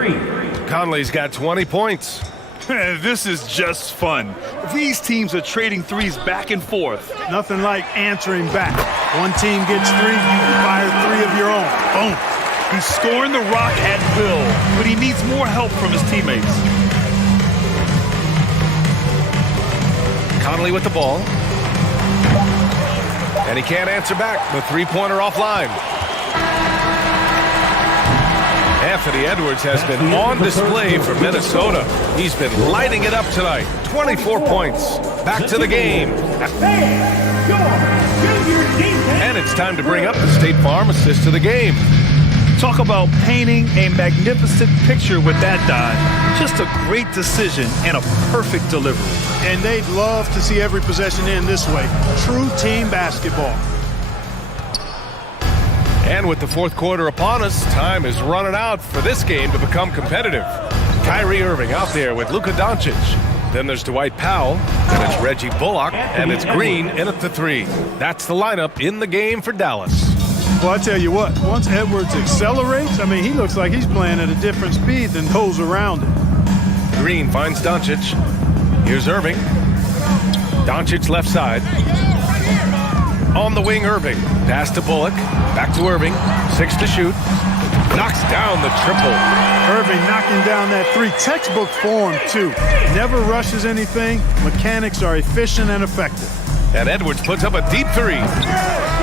Conley's got 20 points. This is just fun. These teams are trading threes back and forth. Nothing like answering back. One team gets 3, you fire 3 of your own. Boom. He's scoring the rock at will, but he needs more help from his teammates. Conley with the ball. And he can't answer back. The 3-pointer offline. Anthony Edwards has been on display for Minnesota. He's been lighting it up tonight. 24 points. Back to the game. And it's time to bring up the State Farm assist of the game. Talk about painting a magnificent picture with that dive. Just a great decision and a perfect delivery. And they'd love to see every possession end this way. True team basketball. And with the fourth quarter upon us, time is running out for this game to become competitive. Kyrie Irving out there with Luka Doncic. Then there's Dwight Powell, and it's Reggie Bullock, and it's Green in at the three. That's the lineup in the game for Dallas. Well, I tell you what, once Edwards accelerates, I mean, he looks like he's playing at a different speed than those around him. Green finds Doncic. Here's Irving. Doncic left side. On the wing, Irving. Pass to Bullock. Back to Irving. 6 to shoot. Knocks down the triple. Irving knocking down that three. Textbook form, too. Never rushes anything. Mechanics are efficient and effective. And Edwards puts up a deep three.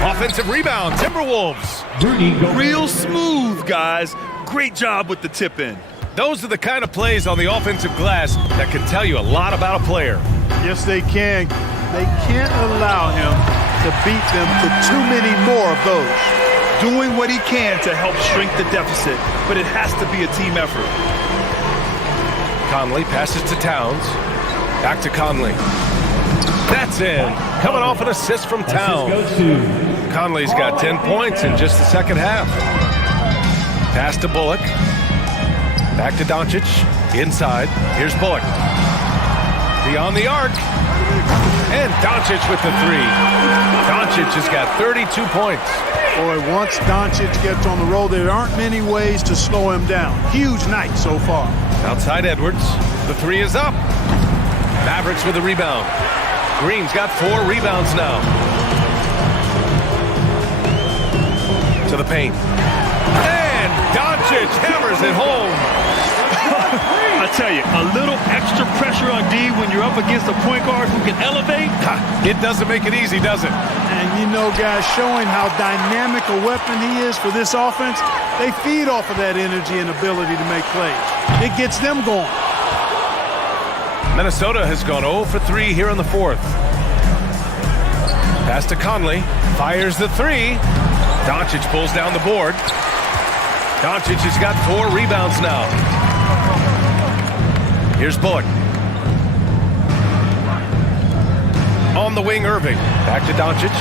Offensive rebound, Timberwolves. Real smooth, guys. Great job with the tip in. Those are the kind of plays on the offensive glass that can tell you a lot about a player. Yes, they can. They can't allow him to beat them to too many more of those. Doing what he can to help shrink the deficit, but it has to be a team effort. Conley passes to Towns. Back to Conley. That's in. Coming off an assist from Towns. Conley's got 10 points in just the second half. Pass to Bullock. Back to Doncic. Inside. Here's Bullock. Beyond the arc. And Doncic with the three. Doncic has got 32 points. Boy, once Doncic gets on the roll, there aren't many ways to slow him down. Huge night so far. Outside Edwards. The three is up. Mavericks with a rebound. Green's got 4 rebounds now. To the paint. And Doncic hammers it home. I tell you, a little extra pressure on D when you're up against a point guard who can elevate. It doesn't make it easy, does it? And you know, guys, showing how dynamic a weapon he is for this offense, they feed off of that energy and ability to make plays. It gets them going. Minnesota has gone 0 for 3 here in the fourth. Pass to Conley. Fires the three. Doncic pulls down the board. Doncic has got 4 rebounds now. Here's Bullock. On the wing, Irving. Back to Doncic.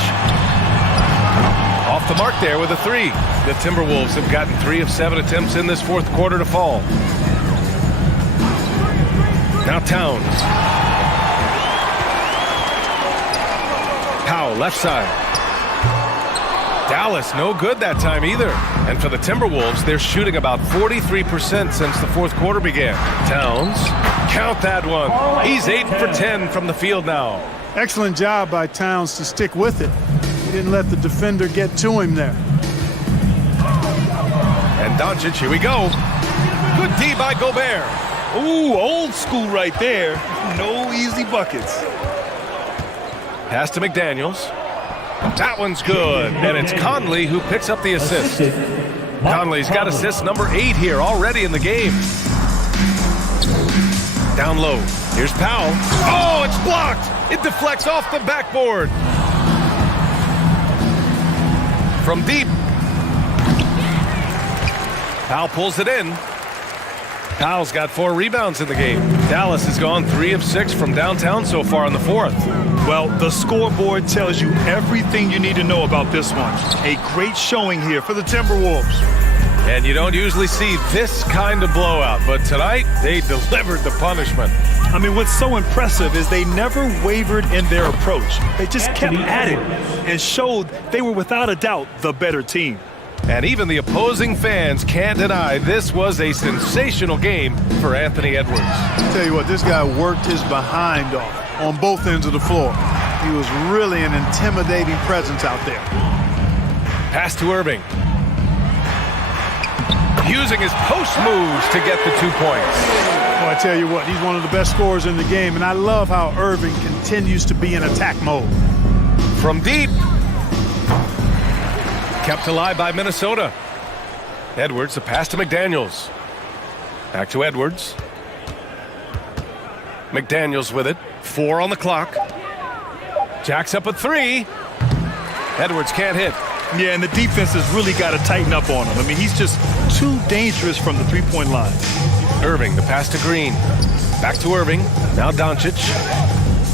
Off the mark there with a three. The Timberwolves have gotten 3 of 7 attempts in this fourth quarter to fall. Now Towns. Powell, left side. Dallas, no good that time either. And for the Timberwolves, they're shooting about 43% since the fourth quarter began. Towns, count that one. He's 8 for 10 from the field now. Excellent job by Towns to stick with it. He didn't let the defender get to him there. And Doncic, here we go. Good D by Gobert. Ooh, old school right there. No easy buckets. Pass to McDaniels. That one's good. And it's Conley who picks up the assist. Conley's got assist number 8 here already in the game. Down low. Here's Powell. Oh, it's blocked. It deflects off the backboard. From deep. Powell pulls it in. Powell's got 4 rebounds in the game. Dallas has gone 3 of 6 from downtown so far in the fourth. Well, the scoreboard tells you everything you need to know about this one. A great showing here for the Timberwolves. And you don't usually see this kind of blowout, but tonight they delivered the punishment. I mean, what's so impressive is they never wavered in their approach. They just kept at it and showed they were without a doubt the better team. And even the opposing fans can't deny this was a sensational game for Anthony Edwards. I'll tell you what, this guy worked his behind off on both ends of the floor. He was really an intimidating presence out there. Pass to Irving. Using his post moves to get the 2 points. Well, I tell you what, he's one of the best scorers in the game, and I love how Irving continues to be in attack mode. From deep. Kept alive by Minnesota. Edwards, the pass to McDaniels. Back to Edwards. McDaniels with it. 4 on the clock. Jacks up a 3. Edwards can't hit. Yeah, and the defense has really got to tighten up on him. I mean, he's just too dangerous from the three-point line. Irving, the pass to Green. Back to Irving. Now Doncic.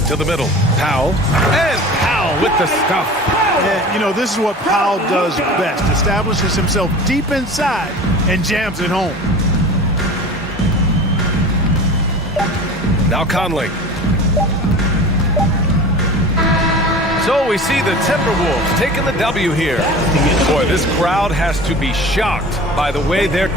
To the middle. Powell. And Powell with the stuff. And, you know, this is what Powell does best. Establishes himself deep inside and jams it home. Now Conley. So we see the Timberwolves taking the W here. Boy, this crowd has to be shocked by the way they're...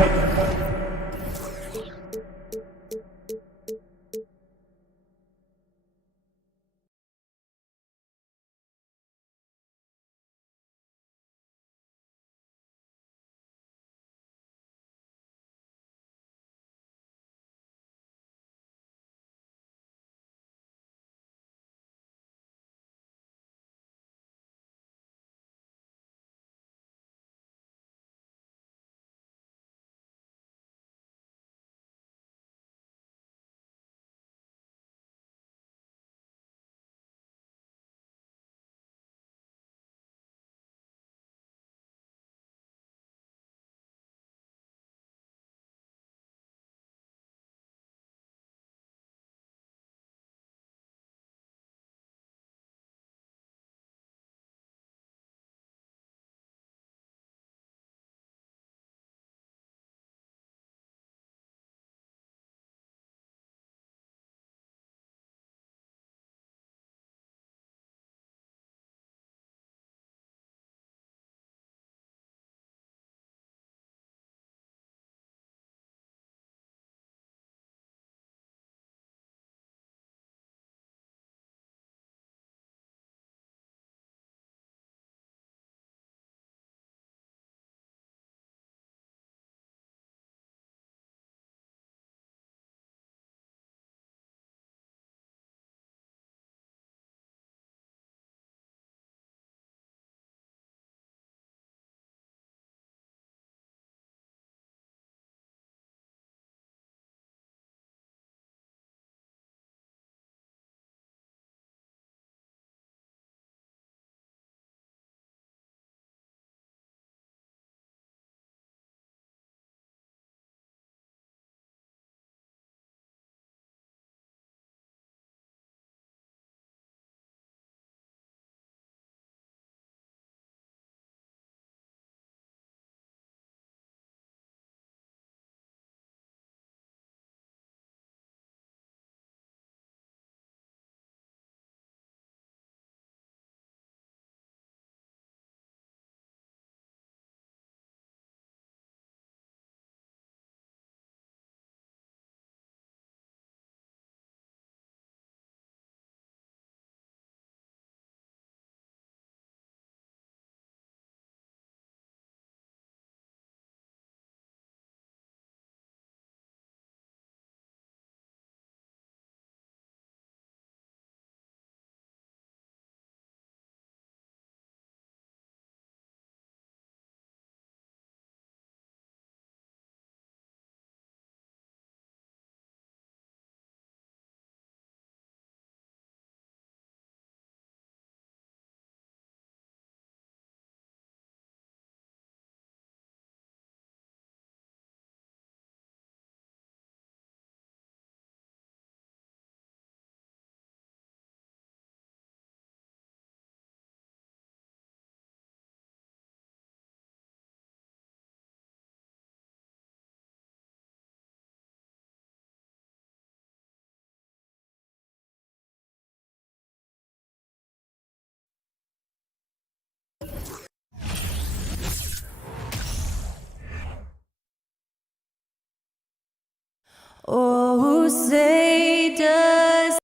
Oh, say does.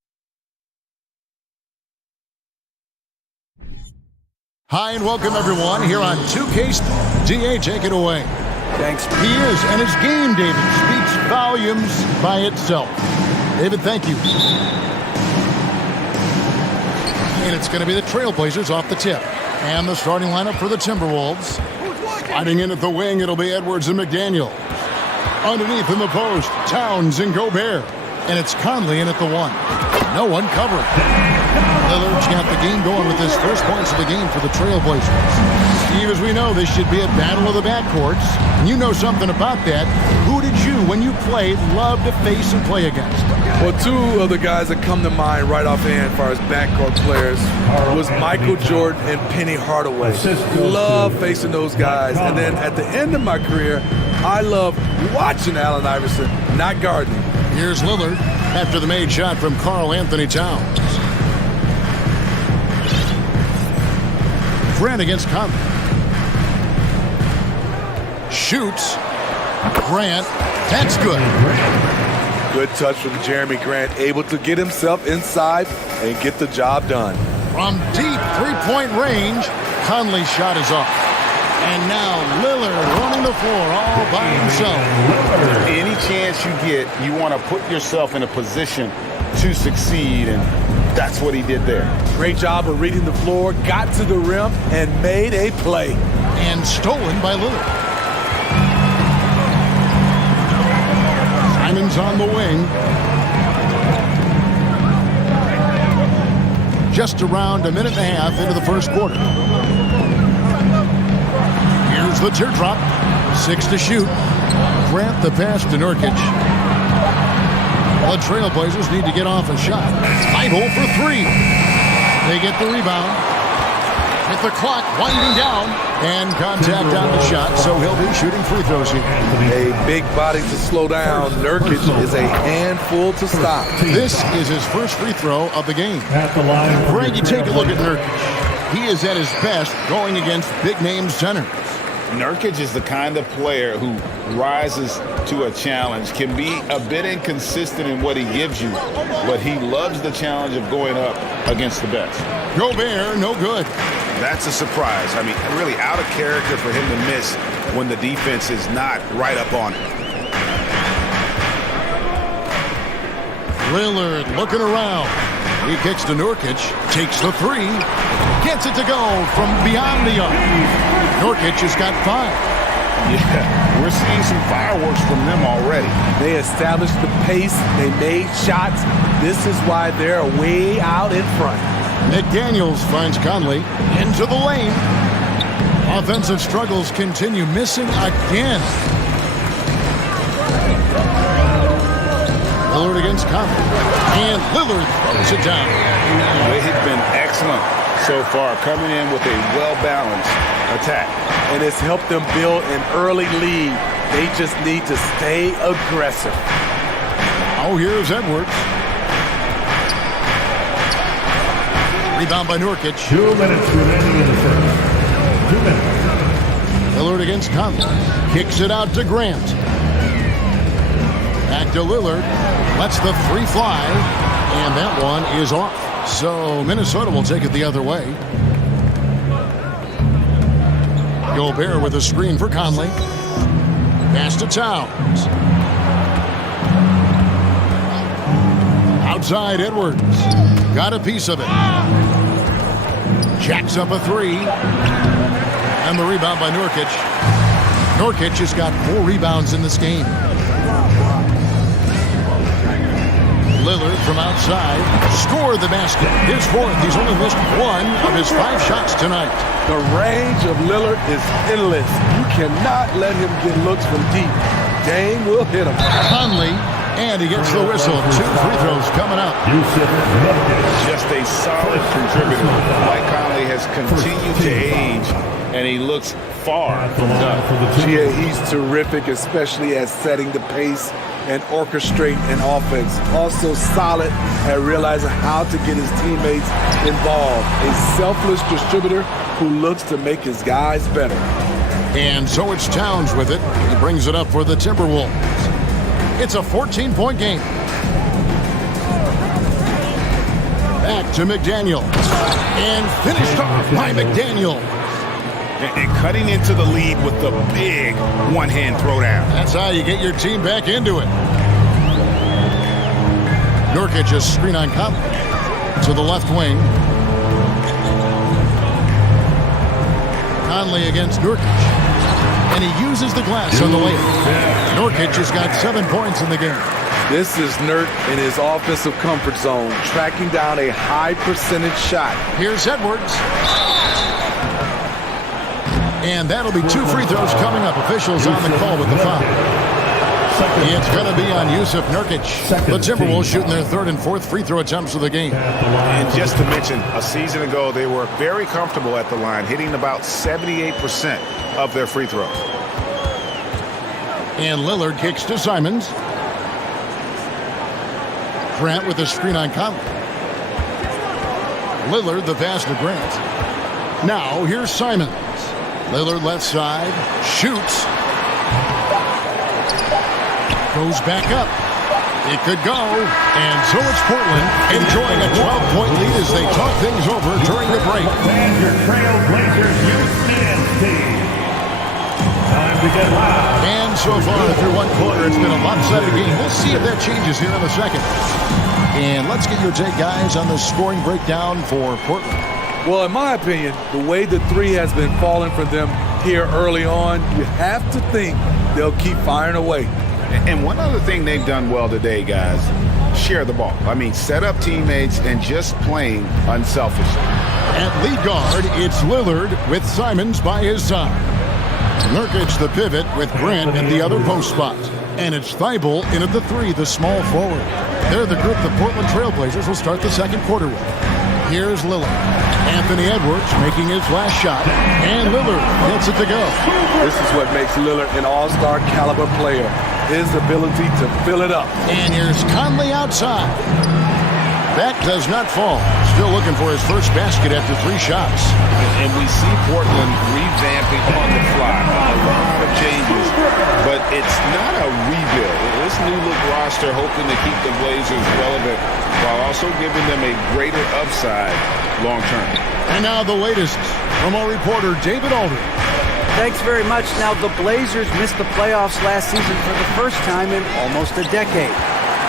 Hi, and welcome, everyone, here on 2K. DA, take it away. Thanks. He is, and his game, David, speaks volumes by itself. David, thank you. And it's going to be the Trailblazers off the tip. And the starting lineup for the Timberwolves. Sliding in at the wing, it'll be Edwards and McDaniel. Underneath in the post, Towns and Gobert. And it's Conley in at the 1. No one covering. Lillard's got the game going with his first points of the game for the Trailblazers. Steve, as we know, this should be a battle of the backcourts. And you know something about that. Who did you, when you played, love to face and play against? Well, two of the guys that come to mind right offhand as far as backcourt players was Michael Jordan and Penny Hardaway. Love facing those guys. And then at the end of my career, I love watching Allen Iverson, not guarding. Here's Lillard after the made shot from Karl Anthony Towns. Grant against Conley. Shoots. Grant. That's good. Good touch from Jeremy Grant, able to get himself inside and get the job done. From deep three-point range, Conley's shot is off. And now Lillard running the floor all by himself. Any chance you get, you want to put yourself in a position to succeed, and that's what he did there. Great job of reading the floor, got to the rim, and made a play. And stolen by Lillard. Simon's on the wing. Just around a minute and a half into the first quarter. Here's the teardrop. 6 to shoot. Grant the pass to Nurkic. The Trailblazers need to get off a shot. Tight hole for 3. They get the rebound. With the clock winding down. And contact on the shot, so he'll be shooting free throws here. A big body to slow down. Nurkic is a handful to stop. This is his first free throw of the game. Greg, you take a look at Nurkic. He is at his best going against big-name centers. Nurkic is the kind of player who rises to a challenge, can be a bit inconsistent in what he gives you, but he loves the challenge of going up against the best. Gobert, no good. That's a surprise. I mean, really out of character for him to miss when the defense is not right up on him. Lillard looking around. He kicks to Nurkic, takes the 3, gets it to go from beyond the arc. Nurkic has got 5. Yeah, we're seeing some fireworks from them already. They established the pace. They made shots. This is why they're way out in front. McDaniels finds Conley into the lane. Offensive struggles continue, missing again. Lillard against Conley. And Lillard throws it down. They have been excellent so far, coming in with a well-balanced attack. And it's helped them build an early lead. They just need to stay aggressive. Oh, here's Edwards. Rebound by Nurkic. 2 minutes remaining in the first. 2 minutes. Lillard against Conley. Kicks it out to Grant. Back to Lillard. Lets the 3 fly. And that one is off. So Minnesota will take it the other way. Gobert with a screen for Conley. Pass to Towns. Outside Edwards. Got a piece of it. Jacks up a 3. And the rebound by Nurkic. Nurkic has got 4 rebounds in this game. Lillard from outside. Scored the basket. His 4th. He's only missed 1 of his 5 shots tonight. The range of Lillard is endless. You cannot let him get looks from deep. Dame will hit him. Conley, and he gets the whistle. 2 free throws coming up. Just a solid contributor. Mike Conley has continued to age, and he looks far from done. Yeah, he's terrific, especially at setting the pace and orchestrating an offense. Also solid at realizing how to get his teammates involved. A selfless distributor who looks to make his guys better. And so it's Towns with it. He brings it up for the Timberwolves. It's a 14-point game. Back to McDaniel. And finished off by McDaniel. And cutting into the lead with the big one-hand throwdown. That's how you get your team back into it. Nurkic a screen on Conley to the left wing. Conley against Nurkic. And he uses the glass on the layup. Nurkic has got 7 points in the game. This is Nurk in his offensive comfort zone, tracking down a high percentage shot. Here's Edwards. And that'll be 2 free throws coming up. Officials on the call with the foul. It's going to be on Yusuf Nurkic. The Timberwolves shooting their 3rd and 4th free throw attempts of the game. And just to mention, a season ago, they were very comfortable at the line, hitting about 78% of their free throws. And Lillard kicks to Simons. Grant with a screen on Conley. Lillard the pass to Grant. Now here's Simons. Lillard left side. Shoots. Goes back up. It could go. And so it's Portland enjoying a 12-point lead as they talk things over during the break. And your Trailblazers, your team. Time to get loud. And so far through 1 quarter, it's been a lopsided game. We'll see if that changes here in the second. And let's get your take, guys, on the scoring breakdown for Portland. Well, in my opinion, the way the 3 has been falling for them here early on, you have to think they'll keep firing away. And one other thing they've done well today, guys, share the ball. I mean, set up teammates and just playing unselfishly. At lead guard, it's Lillard with Simons by his side. Nurkic the pivot with Grant at the other post spot. And it's Thibault in at the 3, the small forward. They're the group the Portland Trailblazers will start the second quarter with. Here's Lillard. Anthony Edwards making his last shot. And Lillard gets it to go. This is what makes Lillard an all-star caliber player. His ability to fill it up. And here's Conley outside. That does not fall. Still looking for his first basket after 3 shots. And we see Portland revamping on the fly. A lot of changes, but it's not a rebuild. This new look roster hoping to keep the Blazers relevant while also giving them a greater upside long term. And now the latest from our reporter David Aldridge. Thanks very much. Now, the Blazers missed the playoffs last season for the first time in almost a decade.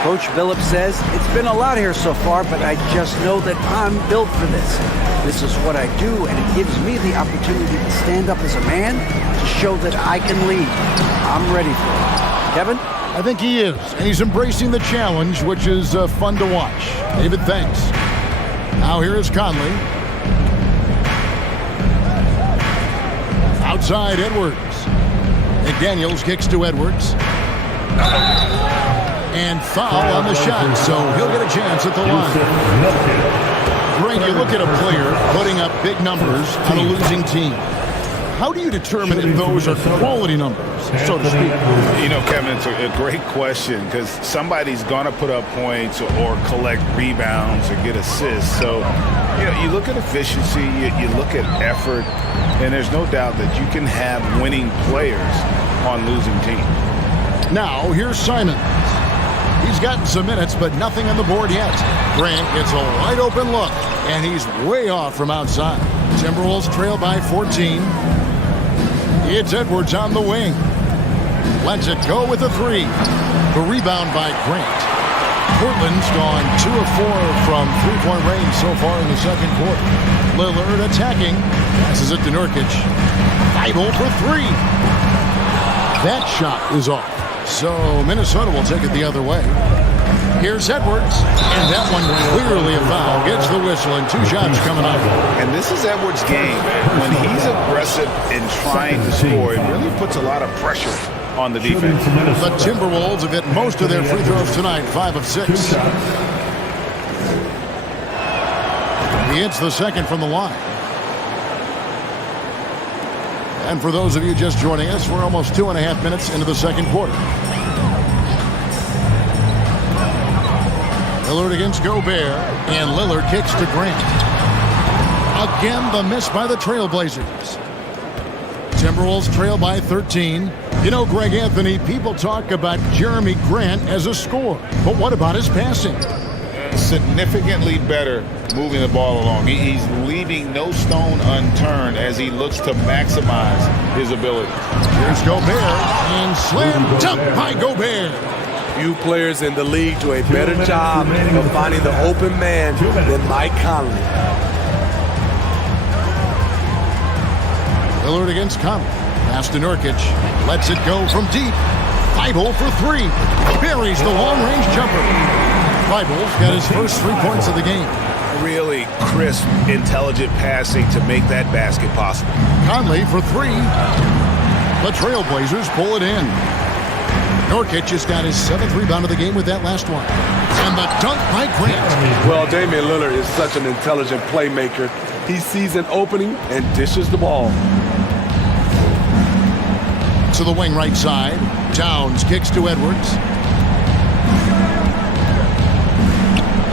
Coach Billups says, it's been a lot here so far, but I just know that I'm built for this. This is what I do, and it gives me the opportunity to stand up as a man to show that I can lead. I'm ready for it. Kevin? I think he is, and he's embracing the challenge, which is fun to watch. David, thanks. Now here is Conley. Outside Edwards. McDaniels kicks to Edwards. And foul on the shot, so he'll get a chance at the line. Greg, you look at a player putting up big numbers on a losing team. How do you determine if those are quality numbers, so to speak? You know, Kevin, it's a great question because somebody's going to put up points or collect rebounds or get assists. So, you know, you look at efficiency, you look at effort, and there's no doubt that you can have winning players on losing teams. Now, here's Simons. He's gotten some minutes, but nothing on the board yet. Grant gets a wide open look, and he's way off from outside. Timberwolves trail by 14. It's Edwards on the wing. Lets it go with a 3. The rebound by Grant. Portland's gone 2 of 4 from 3-point range so far in the second quarter. Lillard attacking. Passes it to Nurkic. Thibault for 3. That shot is off. So Minnesota will take it the other way. Here's Edwards, and that one clearly a foul. Gets the whistle, and 2 shots coming up. And this is Edwards' game. When he's aggressive in trying to score, it really puts a lot of pressure on the defense. The Timberwolves have hit most of their free throws tonight, 5 of 6. He hits the second from the line. And for those of you just joining us, we're almost 2.5 minutes into the second quarter. Lillard against Gobert, and Lillard kicks to Grant. Again, the miss by the Trailblazers. Timberwolves trail by 13. You know, Greg Anthony, people talk about Jeremy Grant as a scorer, but what about his passing? Significantly better moving the ball along. He's leaving no stone unturned as he looks to maximize his ability. Here's Gobert, and slam dunk by Gobert. Few players in the league do a better job of finding the open man than Mike Conley. Lillard against Conley. Pass to Nurkic. Lets it go from deep. Thibault for three. Buries the long-range jumper. Thibault's got his first 3 points of the game. Really crisp, intelligent passing to make that basket possible. Conley for three. The Trailblazers pull it in. Nurkic has got his 7th rebound of the game with that last one. And the dunk by Grant. Well, Damian Lillard is such an intelligent playmaker. He sees an opening and dishes the ball. To the wing right side. Towns kicks to Edwards.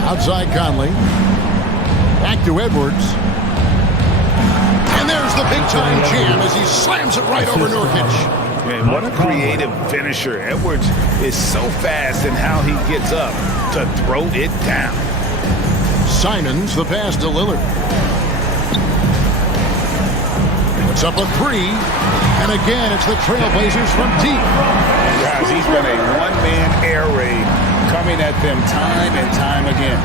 Outside Conley. Back to Edwards. And there's the big-time jam as he slams it right over Nurkic. Man, what a creative finisher. Edwards is so fast in how he gets up to throw it down. Simons, the pass to Lillard. Puts up a three. And again, it's the Trailblazers from deep. And guys, he's been a one-man air raid coming at them time and time again.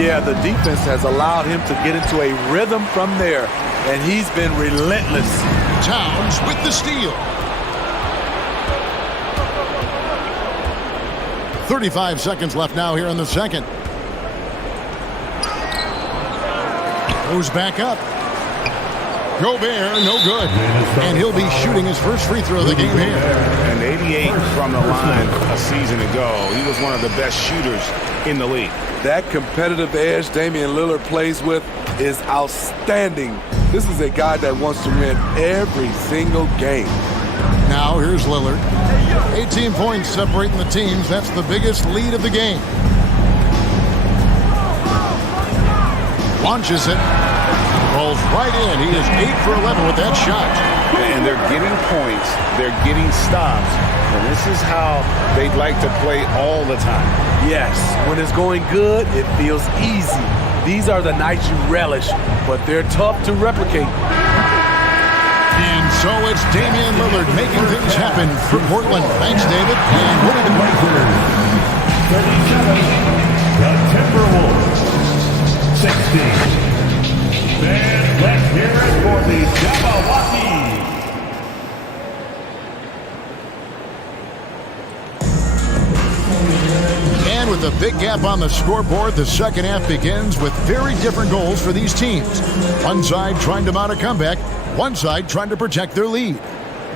Yeah, the defense has allowed him to get into a rhythm from there, and he's been relentless. Towns with the steal. 35 seconds left now here in the second. Goes back up. Gobert, no good. And he'll be shooting his first free throw of the game here. And 88 from the line a season ago. He was one of the best shooters in the league. That competitive edge Damian Lillard plays with is outstanding. This is a guy that wants to win every single game. Now here's Lillard. 18 points separating the teams. That's the biggest lead of the game. Launches it. Rolls right in. He is 8 for 11 with that shot. And they're getting points. They're getting stops. And this is how they'd like to play all the time. Yes, when it's going good, it feels easy. These are the nights you relish, but they're tough to replicate. And so it's Damian Lillard making things happen for Portland. Thanks, David. And winning the breakthrough. 37, the Timberwolves. 16. And let's hear it for the Milwaukee. And with a big gap on the scoreboard, the second half begins with very different goals for these teams. One side trying to mount a comeback, one side trying to protect their lead.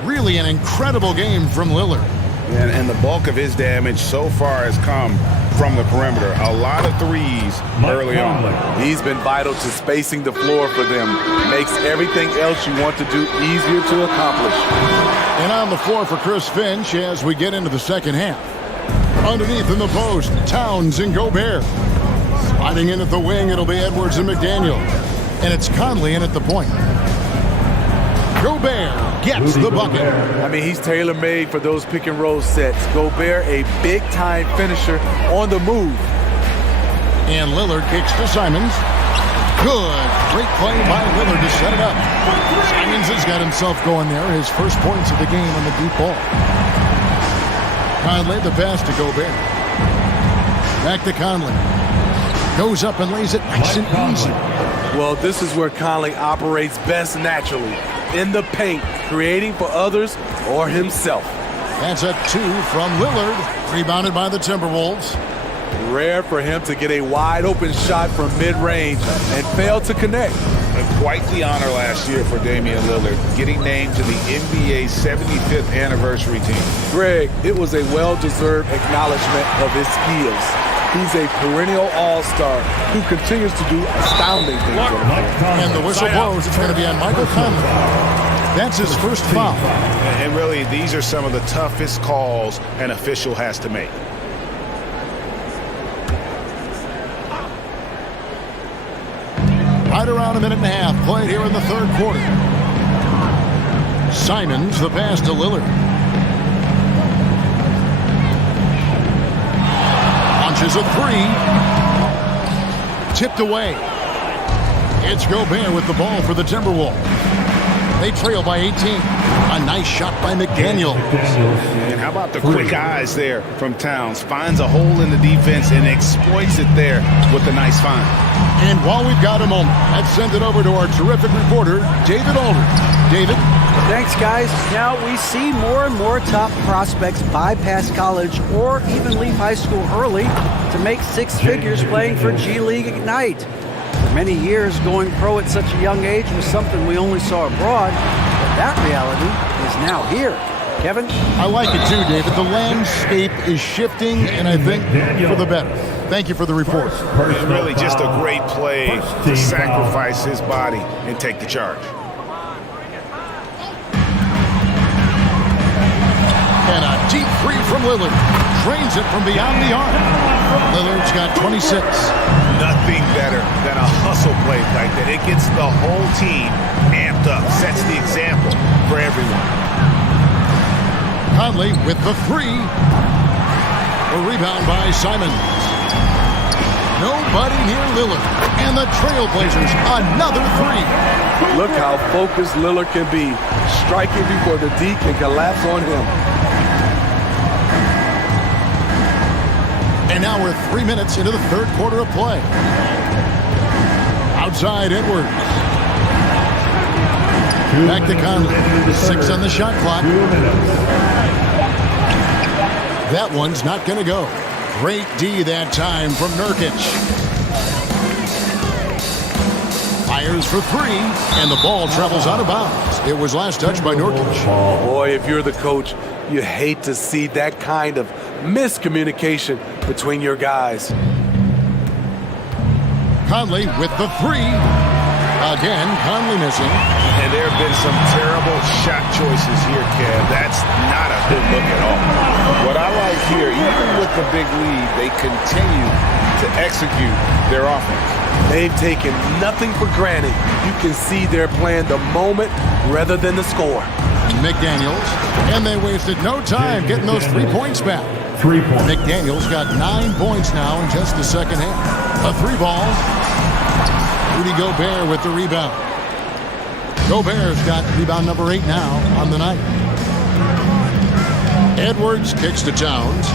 Really an incredible game from Lillard. And the bulk of his damage so far has come from the perimeter. A lot of threes early on. He's been vital to spacing the floor for them. Makes everything else you want to do easier to accomplish. And on the floor for Chris Finch as we get into the second half. Underneath in the post, Towns and Gobert. Sliding in at the wing, it'll be Edwards and McDaniel. And it's Conley in at the point. Gobert gets the bucket. I mean, he's tailor-made for those pick-and-roll sets. Gobert, a big-time finisher on the move. And Lillard kicks to Simons. Good. Great play by Lillard to set it up. Simons has got himself going there. His first points of the game on the deep ball. Conley, the pass to Gobert. Back to Conley. Goes up and lays it nice and easy. Well, this is where Conley operates best naturally. In the paint, creating for others or himself. That's a 2 from Lillard. Rebounded by the Timberwolves. Rare for him to get a wide-open shot from mid-range and fail to connect. And quite the honor last year for Damian Lillard, getting named to the NBA 75th anniversary team. Greg, it was a well-deserved acknowledgement of his skills. He's a perennial all-star who continues to do astounding things. And the whistle blows. It's going to be on Michael Conley. That's his first foul. And really, these are some of the toughest calls an official has to make. Right around a minute and a half played here in the third quarter. Simons, the pass to Lillard. Launches a three. Tipped away. It's Gobert with the ball for the Timberwolves. They trail by 18. A nice shot by McDaniel. And how about the quick eyes there from Towns? Finds a hole in the defense and exploits it there with a nice find. And while we've got a moment, let's send it over to our terrific reporter, David Aldridge. David? Thanks, guys. Now we see more and more top prospects bypass college or even leave high school early to make six figures playing for G League Ignite. For many years, going pro at such a young age was something we only saw abroad, but that reality is now here. Kevin? I like it too, David. The landscape is shifting, and I think for the better. Thank you for the report. It's really just a great play to sacrifice his body and take the charge. And a deep three from Lillard. Drains it from beyond the arc. Lillard's got 26. Nothing better than a hustle play like that. It gets the whole team amped up, sets the example for everyone. Conley with the three. A rebound by Simons. Nobody near Lillard. And the Trailblazers, another three. Look how focused Lillard can be. Striking before the D can collapse on him. And now we're 3 minutes into the third quarter of play. Outside Edwards. Back to Conley. 6 on the shot clock. That one's not going to go. Great D that time from Nurkic. Fires for three, and the ball travels out of bounds. It was last touched by Nurkic. Boy, if you're the coach, you hate to see that kind of miscommunication between your guys. Conley with the three. Again, Conley missing. And there have been some terrible shot choices here, Kev. That's not a good look at all. What I like here, even with the big lead, they continue to execute their offense. They've taken nothing for granted. You can see they're playing the moment rather than the score. McDaniels, and they wasted no time getting those 3 points back. 3 points. McDaniels got 9 points now in just the second half. A three ball. Rudy Gobert with the rebound. Gobert's got rebound number 8 now on the night. Edwards kicks to Towns.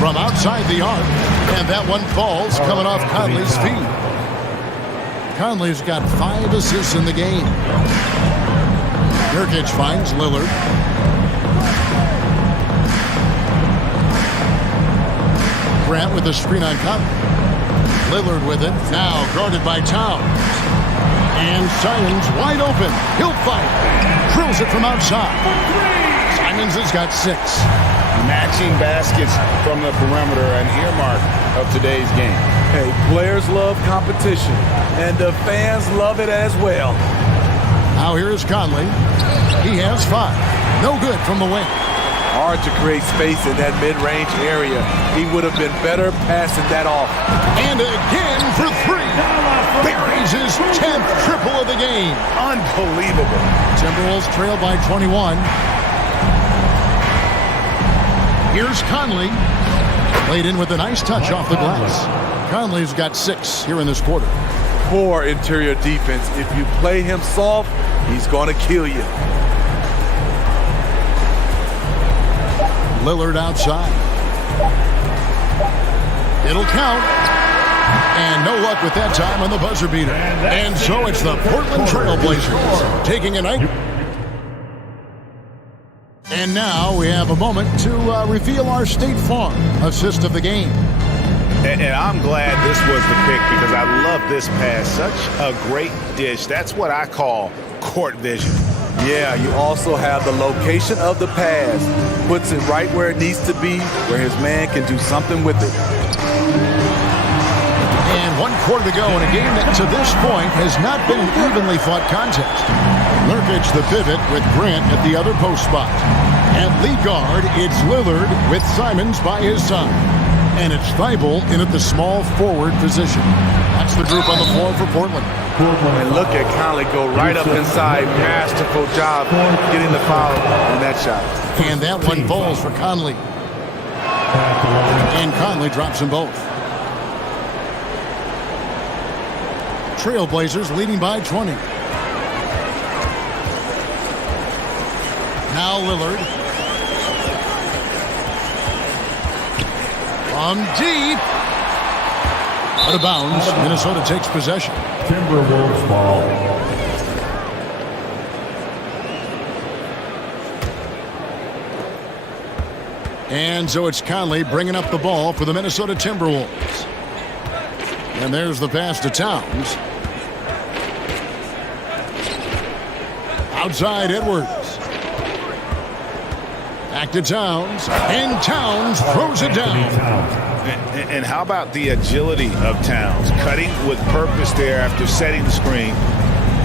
From outside the arc, and that one falls coming off Conley's feet. Conley's got 5 assists in the game. Nurkic finds Lillard. Grant with the screen on Conley. Lillard with it, now guarded by Towns. And Simons wide open. He'll fight. Drills it from outside. Simons has got 6. Matching baskets from the perimeter, an earmark of today's game. Hey, players love competition, and the fans love it as well. Now here's Conley. He has 5. No good from the wing. Hard to create space in that mid-range area. He would have been better passing that off. And again for 3. Buries his 10th triple of the game. Unbelievable. Timberwolves trail by 21. Here's Conley. Laid in with a nice touch off the glass. Conley's got 6 here in this quarter. Poor interior defense. If you play him soft, he's going to kill you. Lillard outside. It'll count. And no luck with that time on the buzzer beater. And so it's the Portland Trailblazers taking a night. And now we have a moment to reveal our State Farm assist of the game. And I'm glad this was the pick because I love this pass. Such a great dish. That's what I call court vision. Yeah, you also have the location of the pass. Puts it right where it needs to be, where his man can do something with it. And 1 quarter to go in a game that to this point has not been an evenly fought contest. Nurkic the pivot with Grant at the other post spot. At lead guard, it's Lillard with Simons by his side. And it's Thibault in at the small forward position. That's the group on the floor for Portland. And look at Conley go right up inside. Masterful job getting the foul on that shot. And that one falls for Conley. And Conley drops them both. Trailblazers leading by 20. Now Lillard. From deep. Out of bounds. Minnesota takes possession. Timberwolves ball. And so it's Conley bringing up the ball for the Minnesota Timberwolves. And there's the pass to Towns. Outside Edwards. Back to Towns. And Towns throws it down. And how about the agility of Towns? Cutting with purpose there after setting the screen.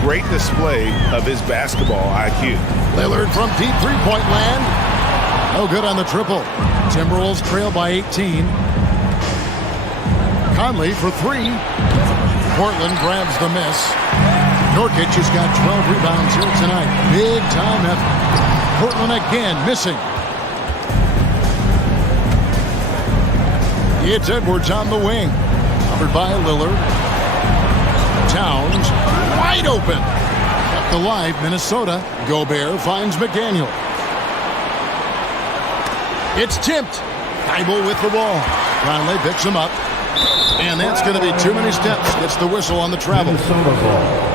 Great display of his basketball IQ. Lillard from deep three-point land. No good on the triple. Timberwolves trail by 18. Conley for three. Portland grabs the miss. Nurkic has got 12 rebounds here tonight. Big time effort. Portland again missing. It's Edwards on the wing. Covered by Lillard. Towns wide open. Kept alive Minnesota. Gobert finds McDaniel. It's tipped. Thibault with the ball. Conley picks him up. And that's going to be too many steps. Gets the whistle on the travel. Minnesota ball.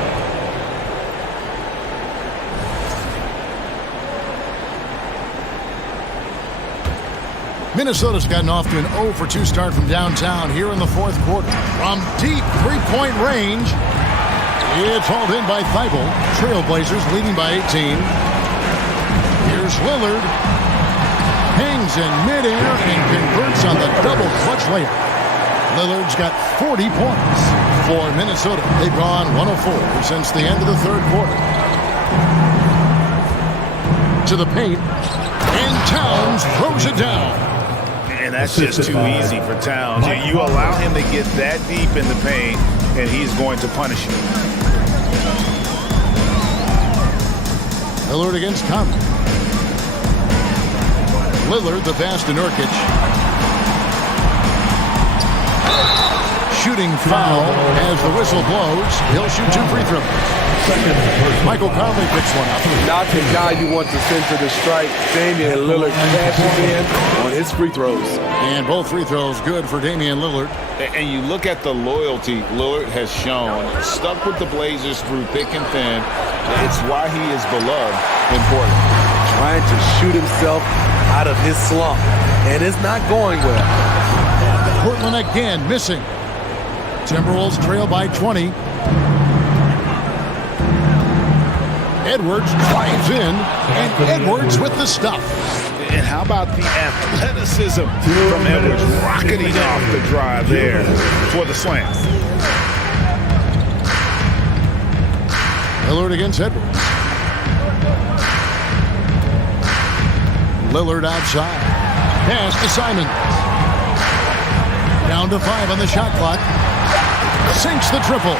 Minnesota's gotten off to an 0 for 2 start from downtown here in the fourth quarter. From deep three-point range, it's hauled in by Thibault. Trailblazers leading by 18. Here's Lillard. Hangs in midair and converts on the double clutch layup. Lillard's got 40 points for Minnesota. They've gone 104 since the end of the third quarter. To the paint, and Towns throws it down. And that's just too easy for Towns. You allow him to get that deep in the paint, and he's going to punish you. Lillard against Conley. Lillard, the pass to Nurkic. Shooting foul as the whistle blows. He'll shoot 2 free throws. Michael Conley picks one up. Not the guy you want to send to the strike. Damian Lillard cashes in on his free throws. And both free throws good for Damian Lillard. And you look at the loyalty Lillard has shown. Stuck with the Blazers through thick and thin. It's why he is beloved in Portland. Trying to shoot himself out of his slump. And it's not going well. Portland again missing. Timberwolves trail by 20. Edwards drives in, and Edwards with the stuff. And how about the athleticism from Edwards rocketing off the drive there for the slam. Lillard against Edwards. Lillard outside. Pass to Simons. Down to 5 on the shot clock. Sinks the triple.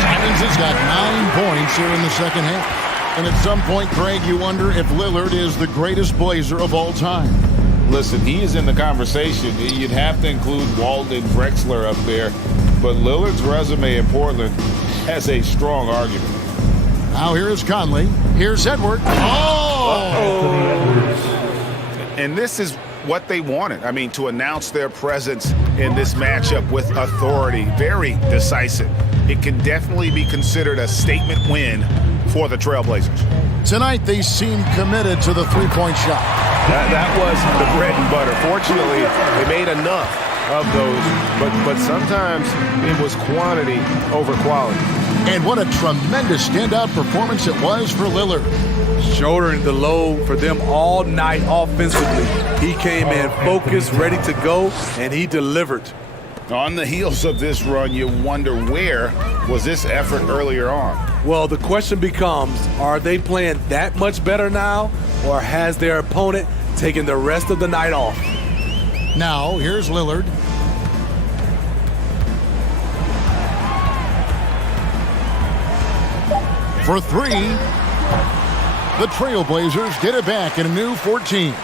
Simons has got 9 points here in the second half. And at some point, Craig, you wonder if Lillard is the greatest Blazer of all time. Listen, he is in the conversation. You'd have to include Walton and Drexler up there. But Lillard's resume in Portland has a strong argument. Now here is Conley. Here's Edwards. Oh! And this is what they wanted. I mean, to announce their presence in this matchup with authority. Very decisive. It can definitely be considered a statement win for the Trailblazers. Tonight, they seem committed to the three-point shot. That was the bread and butter. Fortunately, they made enough of those, but sometimes it was quantity over quality. And what a tremendous standout performance it was for Lillard. Shouldering the load for them all night offensively. He came in focused, ready to go, and he delivered. On the heels of this run, you wonder where was this effort earlier on? Well, the question becomes, are they playing that much better now, or has their opponent taken the rest of the night off? Now, here's Lillard. For 3, the Trailblazers get it back in a new 14.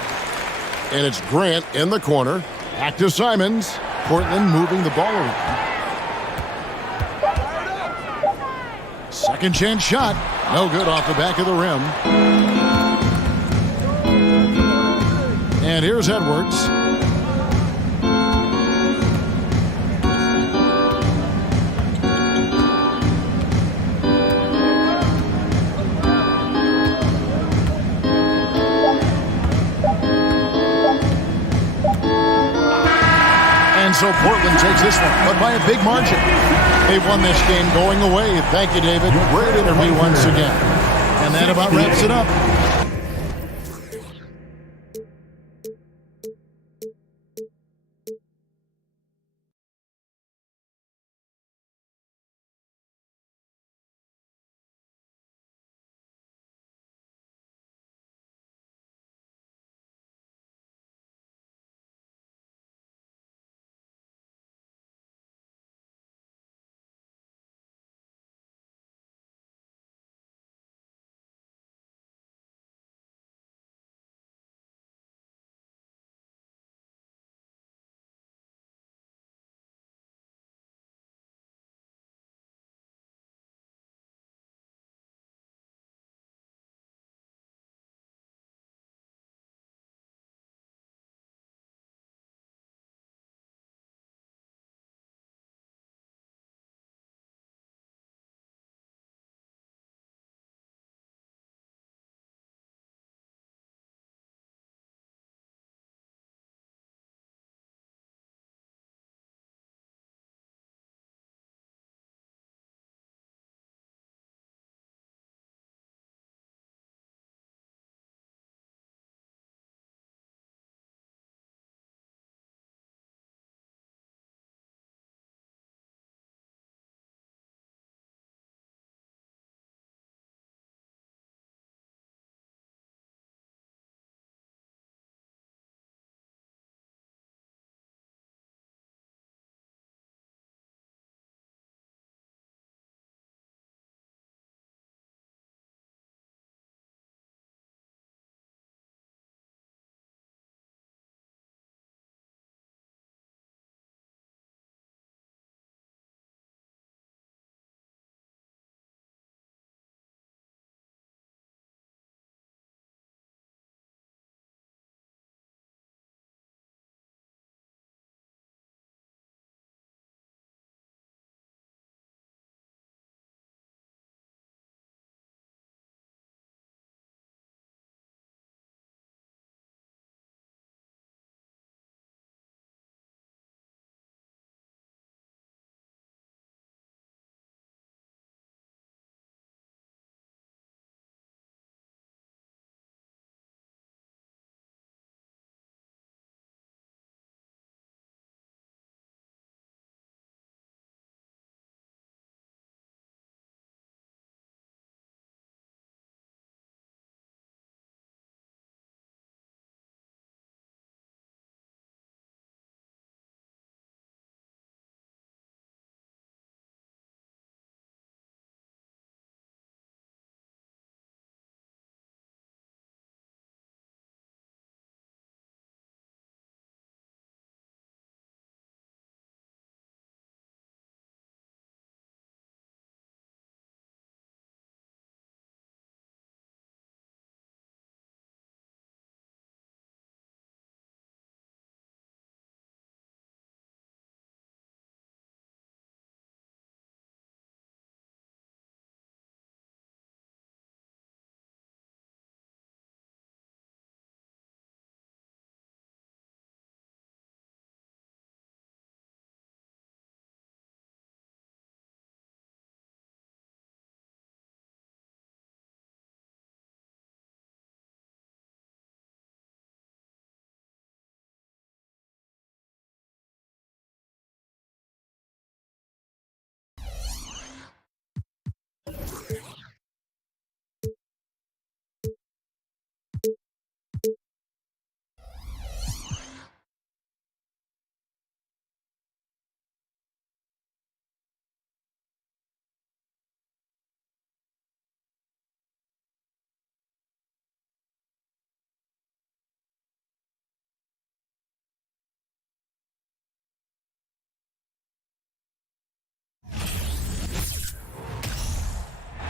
And it's Grant in the corner. Back to Simons. Portland moving the ball around. Second chance shot. No good off the back of the rim. And here's Edwards. so Portland takes this one, but by a big margin. They won this game going away. Thank you, David. Great interview once again. And that about wraps it up.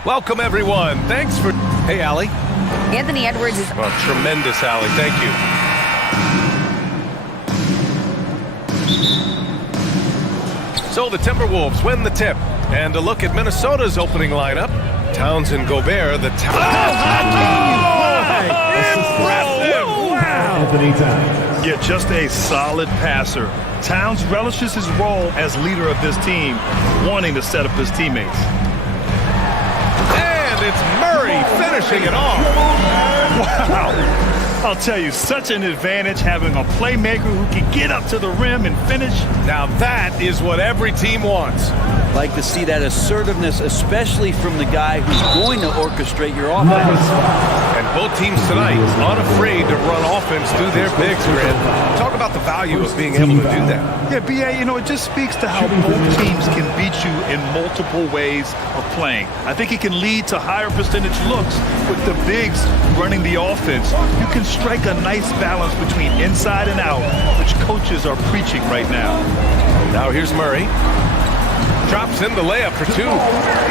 Welcome, everyone. Thanks for... Hey, Allie. Anthony Edwards is... Oh, tremendous, Allie. Thank you. So the Timberwolves win the tip. And a look at Minnesota's opening lineup. Towns and Gobert, the... Impressive! Wow! Anthony Towns. Yeah, just a solid passer. Towns relishes his role as leader of this team, wanting to set up his teammates. And it's Murray finishing it off. Wow. I'll tell you, such an advantage having a playmaker who can get up to the rim and finish. Now that is what every team wants. Like to see that assertiveness, especially from the guy who's going to orchestrate your offense. And both teams tonight unafraid to run offense through their bigs, Grant. Talk about the value of being able to do that. Yeah, BA, it just speaks to how both teams can beat you in multiple ways of playing. I think it can lead to higher percentage looks with the bigs running the offense. You can strike a nice balance between inside and out, which coaches are preaching right now. Now here's Murray. Drops in the layup for two.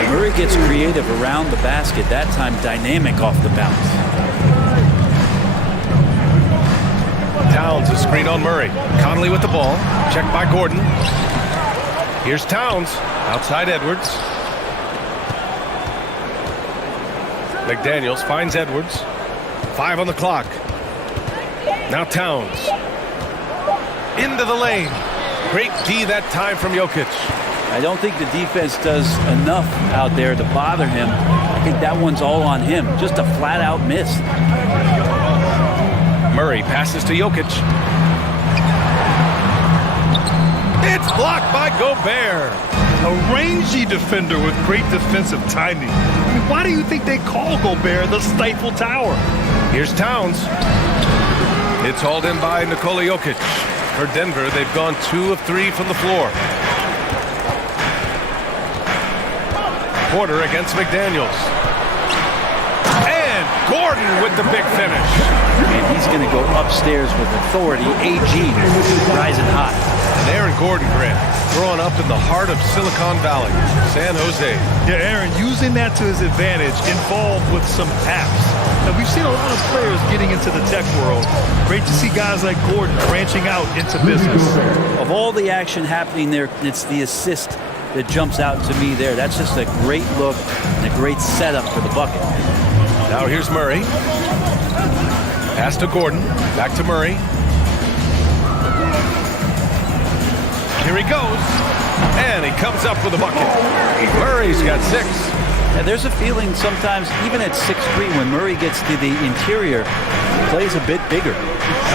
Murray gets creative around the basket, that time dynamic off the bounce. Towns, a screen on Murray. Conley with the ball. Checked by Gordon. Here's Towns. Outside Edwards. McDaniels finds Edwards. 5 on the clock. Now Towns. Into the lane. Great D that time from Jokic. I don't think the defense does enough out there to bother him. I think that one's all on him. Just a flat-out miss. Murray passes to Jokic. It's blocked by Gobert. A rangy defender with great defensive timing. I mean, why do you think they call Gobert the Stifle Tower? Here's Towns. It's hauled in by Nikola Jokic. For Denver, they've gone 2 of 3 from the floor. Porter against McDaniels. And Gordon with the big finish. And he's going to go upstairs with authority. AG rising hot. And Aaron Gordon, Grant, growing up in the heart of Silicon Valley, San Jose. Yeah, Aaron, using that to his advantage, involved with some apps. Now, we've seen a lot of players getting into the tech world. Great to see guys like Gordon branching out into business. Of all the action happening there, it's the assist that jumps out to me there. That's just a great look and a great setup for the bucket. Now here's Murray. Pass to Gordon. Back to Murray. Here he goes. And he comes up with a bucket. Murray's got 6. And there's a feeling sometimes, even at 6'3", when Murray gets to the interior, he plays a bit bigger.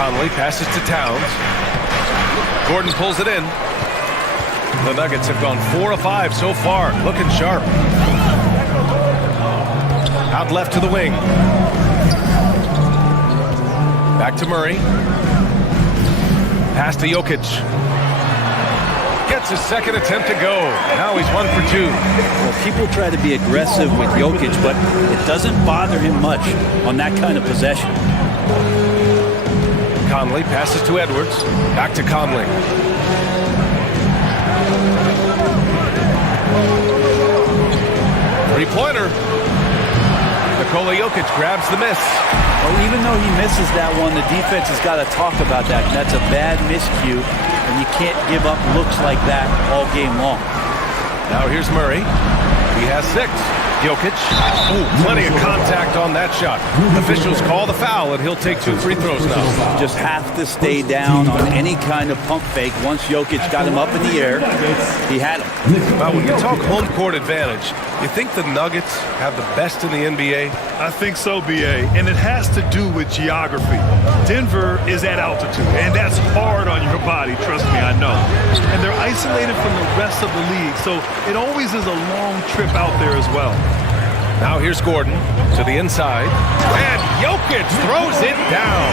Conley passes to Towns. Gordon pulls it in. The Nuggets have gone 4 of 5 so far, looking sharp. Out left to the wing. Back to Murray. Pass to Jokic. Gets his second attempt to go. Now he's 1 for 2. Well, people try to be aggressive with Jokic, but it doesn't bother him much on that kind of possession. Conley passes to Edwards. Back to Conley. Three-pointer. Nikola Jokic grabs the miss. Well, even though he misses that one, the defense has got to talk about that. And that's a bad miscue, and you can't give up looks like that all game long. Now here's Murray. He has 6. Jokic. Ooh, plenty of contact on that shot. Officials call the foul, and he'll take 2 free throws now. Just have to stay down on any kind of pump fake. Once Jokic got him up in the air, he had him. Now, when you talk home court advantage, you think the Nuggets have the best in the NBA? I think so, BA, and it has to do with geography. Denver is at altitude, and that's hard on your body, trust me, I know. And they're isolated from the rest of the league, so it always is a long trip out there as well. Now here's Gordon to the inside, and Jokic throws it down.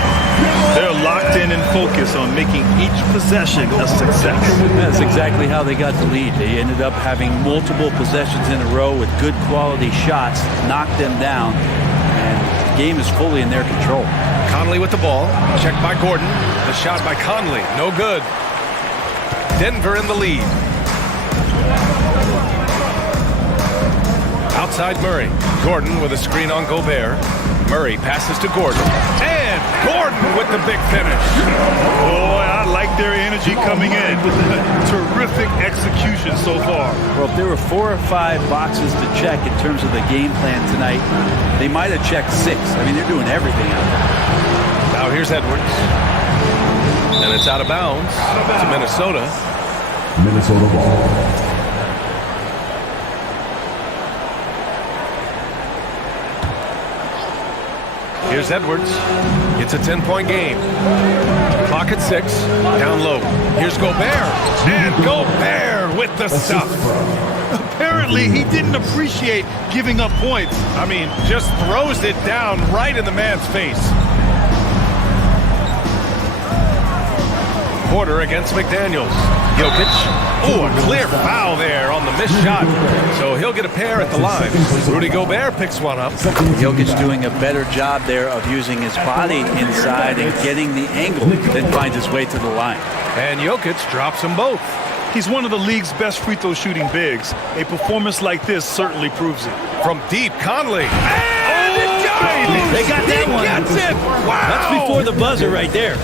They're locked in and focused on making each possession a success. That's exactly how they got the lead. They ended up having multiple possessions in a row with good quality shots, knocked them down, and the game is fully in their control. Conley with the ball, checked by Gordon. The shot by Conley, no good. Denver in the lead. Outside Murray. Gordon with a screen on Gobert. Murray passes to Gordon. And Gordon with the big finish. Boy, I like their energy coming in. Terrific execution so far. Well, if there were 4 or 5 boxes to check in terms of the game plan tonight, they might have checked 6. I mean, they're doing everything out there. Now here's Edwards. And it's out of bounds to Minnesota. Minnesota ball. Here's Edwards. It's a 10-point game. Clock at 6. Down low. Here's Gobert. And Gobert with the stuff. Apparently, he didn't appreciate giving up points. I mean, just throws it down right in the man's face. Porter against McDaniels. Jokic. Oh, a clear foul there on the missed shot. So he'll get a pair at the line. Rudy Gobert picks one up. Jokic doing a better job there of using his body inside and getting the angle, then finds his way to the line. And Jokic drops them both. He's one of the league's best free throw shooting bigs. A performance like this certainly proves it. From deep, Conley. And it goes! They got that one. Gets it! Wow! That's before the buzzer right there.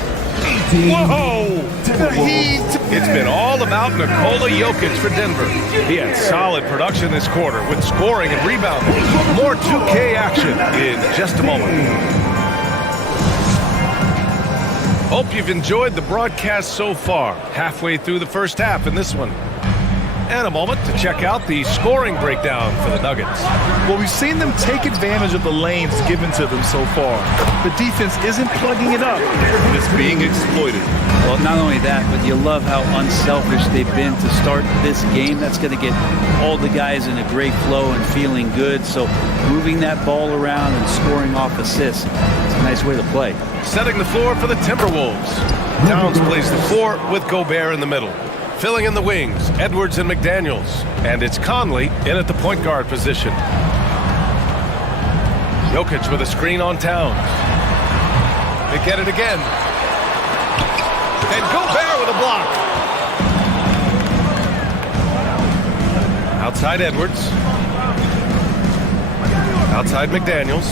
Whoa! The heat! It's been all about Nikola Jokic for Denver. He had solid production this quarter with scoring and rebounding. More 2K action in just a moment. Hope you've enjoyed the broadcast so far. Halfway through the first half in this one. And a moment to check out the scoring breakdown for the Nuggets. Well, we've seen them take advantage of the lanes given to them so far. The defense isn't plugging it up. It's being exploited. Well, not only that, but you love how unselfish they've been to start this game. That's going to get all the guys in a great flow and feeling good. So moving that ball around and scoring off assists, it's a nice way to play. Setting the floor for the Timberwolves. Towns plays the 4 with Gobert in the middle. Filling in the wings, Edwards and McDaniels. And it's Conley in at the point guard position. Jokic with a screen on Towns. They get it again. And Gobert with a block. Outside Edwards. Outside McDaniels.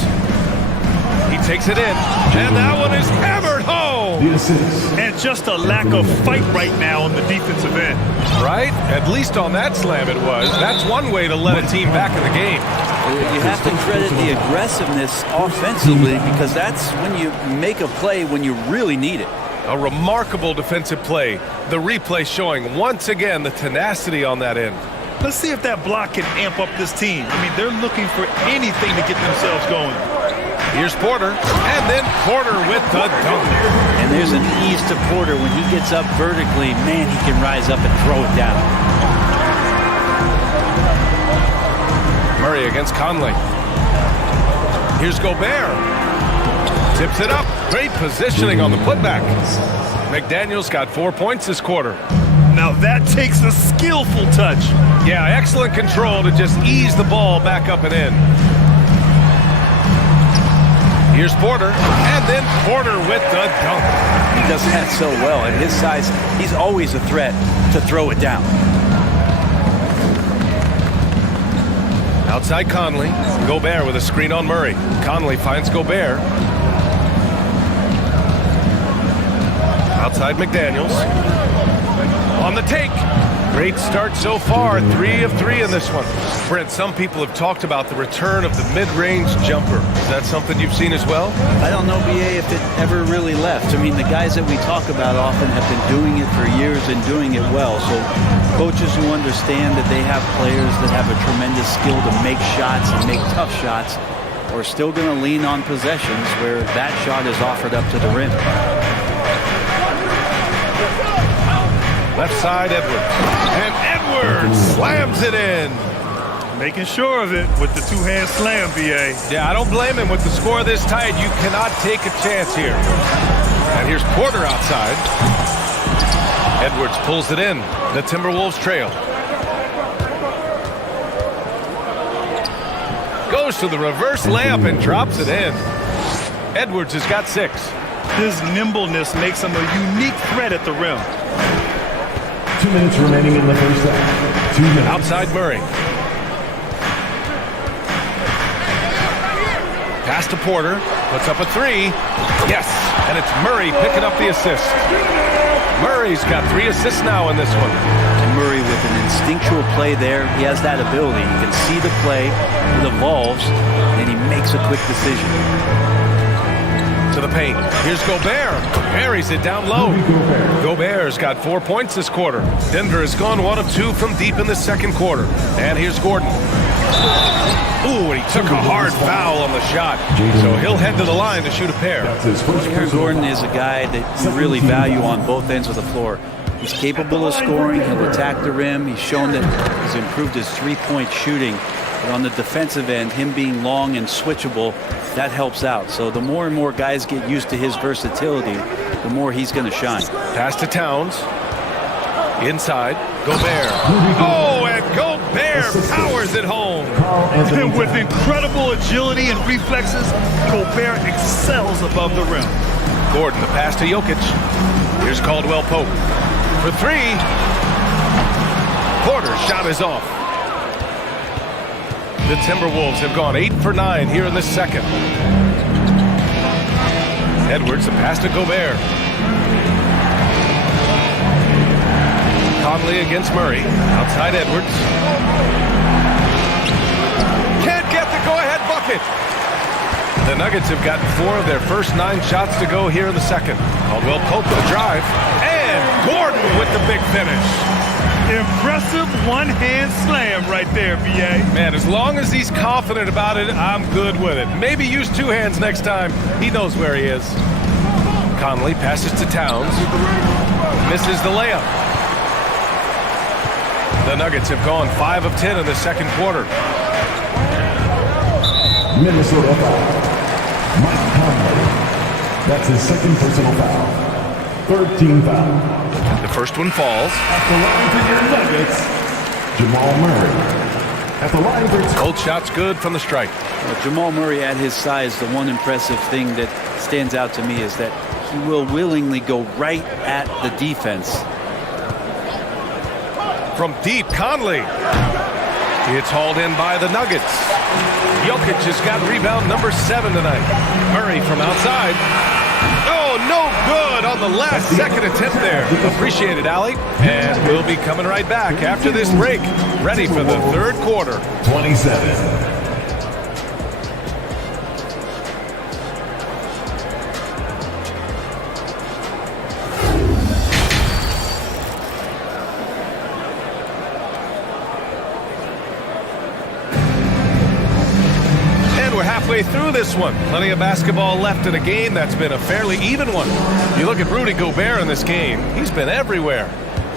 He takes it in. And that one is hammered home. And just a lack of fight right now on the defensive end. Right? At least on that slam it was. That's one way to let a team back in the game. You have to credit the aggressiveness offensively because that's when you make a play when you really need it. A remarkable defensive play. The replay showing once again the tenacity on that end. Let's see if that block can amp up this team. I mean, they're looking for anything to get themselves going. Here's Porter, and then Porter with the dunk. And there's an ease to Porter. When he gets up vertically, man, he can rise up and throw it down. Murray against Conley. Here's Gobert. Tips it up. Great positioning on the putback. McDaniels got 4 points this quarter. Now that takes a skillful touch. Yeah, excellent control to just ease the ball back up and in. Here's Porter, and then Porter with the dunk. He does that so well. At his size, he's always a threat to throw it down. Outside Conley. Gobert with a screen on Murray. Conley finds Gobert. Outside McDaniels. On the take. Great start so far. 3 of 3 in this one. Brent, some people have talked about the return of the mid-range jumper. Is that something you've seen as well? I don't know, BA, if it ever really left. I mean, the guys that we talk about often have been doing it for years and doing it well. So coaches who understand that they have players that have a tremendous skill to make shots and make tough shots are still going to lean on possessions where that shot is offered up to the rim. Left side, Edwards. And Edwards slams it in. Making sure of it with the two-hand slam, BA. Yeah, I don't blame him. With the score this tight, you cannot take a chance here. And here's Porter outside. Edwards pulls it in. The Timberwolves trail. Goes to the reverse layup and drops it in. Edwards has got 6. His nimbleness makes him a unique threat at the rim. 2 minutes remaining in the first half. 2 minutes. Outside Murray. Pass to Porter. Puts up a 3. Yes. And it's Murray picking up the assist. Murray's got 3 assists now in this one. And Murray with an instinctual play there. He has that ability. You can see the play. It evolves. And he makes a quick decision. To the paint. Here's Gobert. Buries it down low. Gobert's got 4 points this quarter. Denver has gone 1 of 2 from deep in the second quarter. And here's Gordon. Ooh, and he took a hard foul on the shot. So he'll head to the line to shoot a pair. Gordon is a guy that you really value on both ends of the floor. He's capable of scoring. He'll attack the rim. He's shown that he's improved his three-point shooting. But on the defensive end, him being long and switchable, that helps out. So the more and more guys get used to his versatility, the more he's going to shine. Pass to Towns. Inside. Gobert. Oh, and Gobert powers it home. And with incredible agility and reflexes, Gobert excels above the rim. Gordon, the pass to Jokic. Here's Caldwell Pope. For 3. Porter's shot is off. The Timberwolves have gone 8 for 9 here in the second. Edwards, the pass to Gobert. Conley against Murray. Outside Edwards. Can't get the go-ahead bucket. The Nuggets have gotten 4 of their first 9 shots to go here in the second. Caldwell Pope with a drive. And Gordon with the big finish. Impressive one-hand slam right there, B.A. Man, as long as he's confident about it, I'm good with it. Maybe use 2 hands next time. He knows where he is. Conley passes to Towns. Misses the layup. The Nuggets have gone 5 of 10 in the second quarter. Minnesota foul. Mike Conley. That's his second personal foul. 3rd team foul. The first one falls. At the line for your Nuggets, Jamal Murray. At the line for... Cold shot's good from the strike. Well, Jamal Murray at his size, the one impressive thing that stands out to me is that he will willingly go right at the defense. From deep, Conley. It's hauled in by the Nuggets. Jokic has got rebound number 7 tonight. Murray from outside. Oh, no good on the last second attempt there. Appreciate it, Allie. And we'll be coming right back after this break. Ready for the third quarter. 27. Halfway through this one. Plenty of basketball left in a game that's been a fairly even one. You look at Rudy Gobert in this game. He's been everywhere.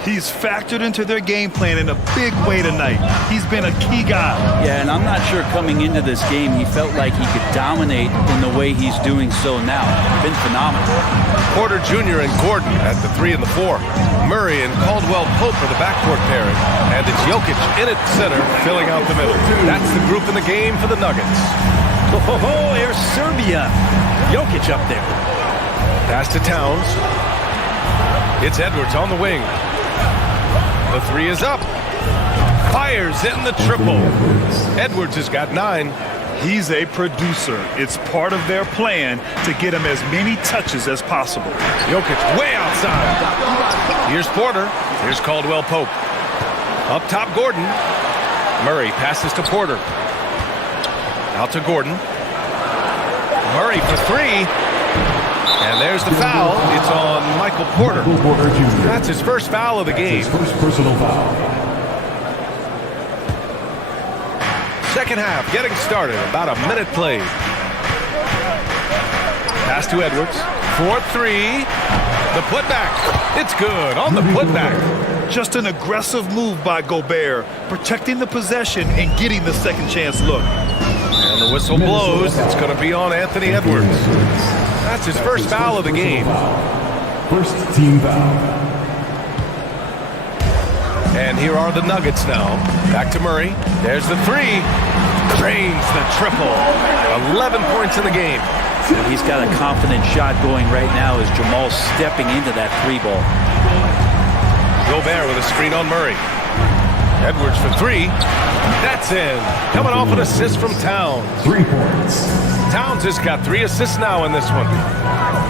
He's factored into their game plan in a big way tonight. He's been a key guy. Yeah, and I'm not sure coming into this game he felt like he could dominate in the way he's doing so now. Been phenomenal. Porter Jr. and Gordon at the 3 and the 4. Murray and Caldwell Pope are the backcourt pairing. And it's Jokic in at center, filling out the middle. That's the group in the game for the Nuggets. Oh, there's Serbia. Jokic up there. Pass to Towns. It's Edwards on the wing. The 3 is up. Fires in the triple. Edwards has got 9. He's a producer. It's part of their plan to get him as many touches as possible. Jokic way outside. Here's Porter. Here's Caldwell Pope. Up top, Gordon. Murray passes to Porter. Out to Gordon. Murray for 3. And there's the foul. It's on Michael Porter. That's his first foul of the game. His first personal foul. Second half getting started. About a minute played. Pass to Edwards. 4-3. The putback. It's good on the putback. Just an aggressive move by Gobert, protecting the possession and getting the second chance look. And the whistle blows. It's going to be on Anthony Edwards. That's his first foul of the game. First team foul. And here are the Nuggets now. Back to Murray. There's the 3. Drains the triple. 11 points in the game. And he's got a confident shot going right now as Jamal's stepping into that 3 ball. Gobert with a screen on Murray. Edwards for 3. That's in. Coming off an assist from Towns. 3 points. Towns has got 3 assists now in this one.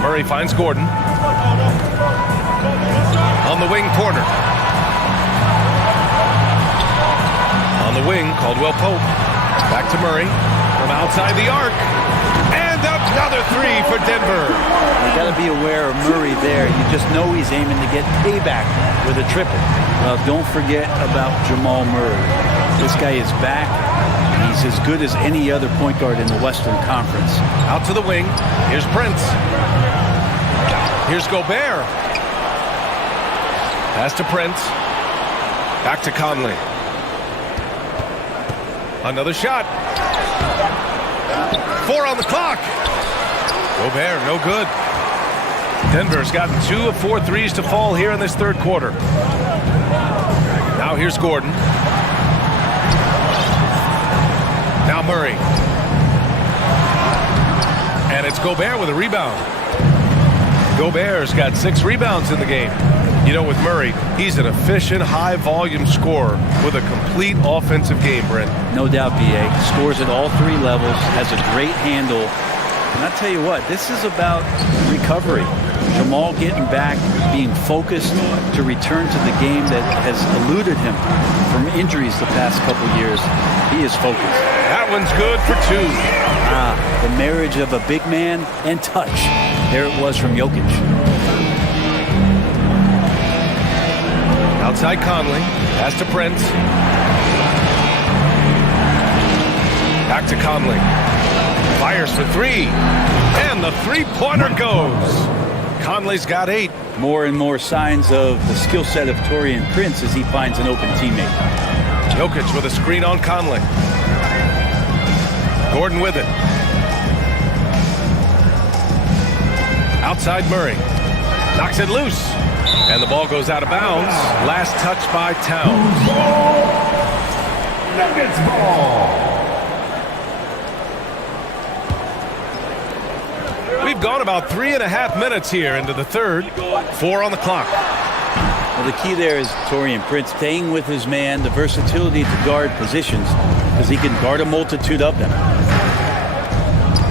Murray finds Gordon. On the wing, Porter. On the wing, Caldwell Pope. Back to Murray from outside the arc. And another three for Denver. You got to be aware of Murray there. You just know he's aiming to get payback with a triple. Well, don't forget about Jamal Murray. This guy is back. He's as good as any other point guard in the Western Conference. Out to the wing. Here's Prince. Here's Gobert. Pass to Prince. Back to Conley. Another shot. 4 on the clock. Gobert, no good. Denver's gotten 2 of 4 threes to fall here in this third quarter. Now here's Gordon. Now Murray. And it's Gobert with a rebound. Gobert's got 6 rebounds in the game. You know, with Murray, he's an efficient, high-volume scorer with a complete offensive game, Brent. No doubt, B.A. Scores at all 3 levels, has a great handle. And I'll tell you what, this is about recovery. Jamal getting back, being focused to return to the game that has eluded him from injuries the past couple years. He is focused. That one's good for 2. The marriage of a big man and touch. There it was from Jokic. Outside Conley. Pass to Prince. Back to Conley. Fires for 3. And the three-pointer goes. Conley's got 8. More and more signs of the skill set of Taurean Prince as he finds an open teammate. Jokic with a screen on Conley. Gordon with it. Outside Murray. Knocks it loose. And the ball goes out of bounds. Last touch by Towns. Nuggets ball. We've gone about 3.5 minutes here into the third. 4 on the clock. Well, the key there is Taurean Prince staying with his man, the versatility to guard positions, because he can guard a multitude of them.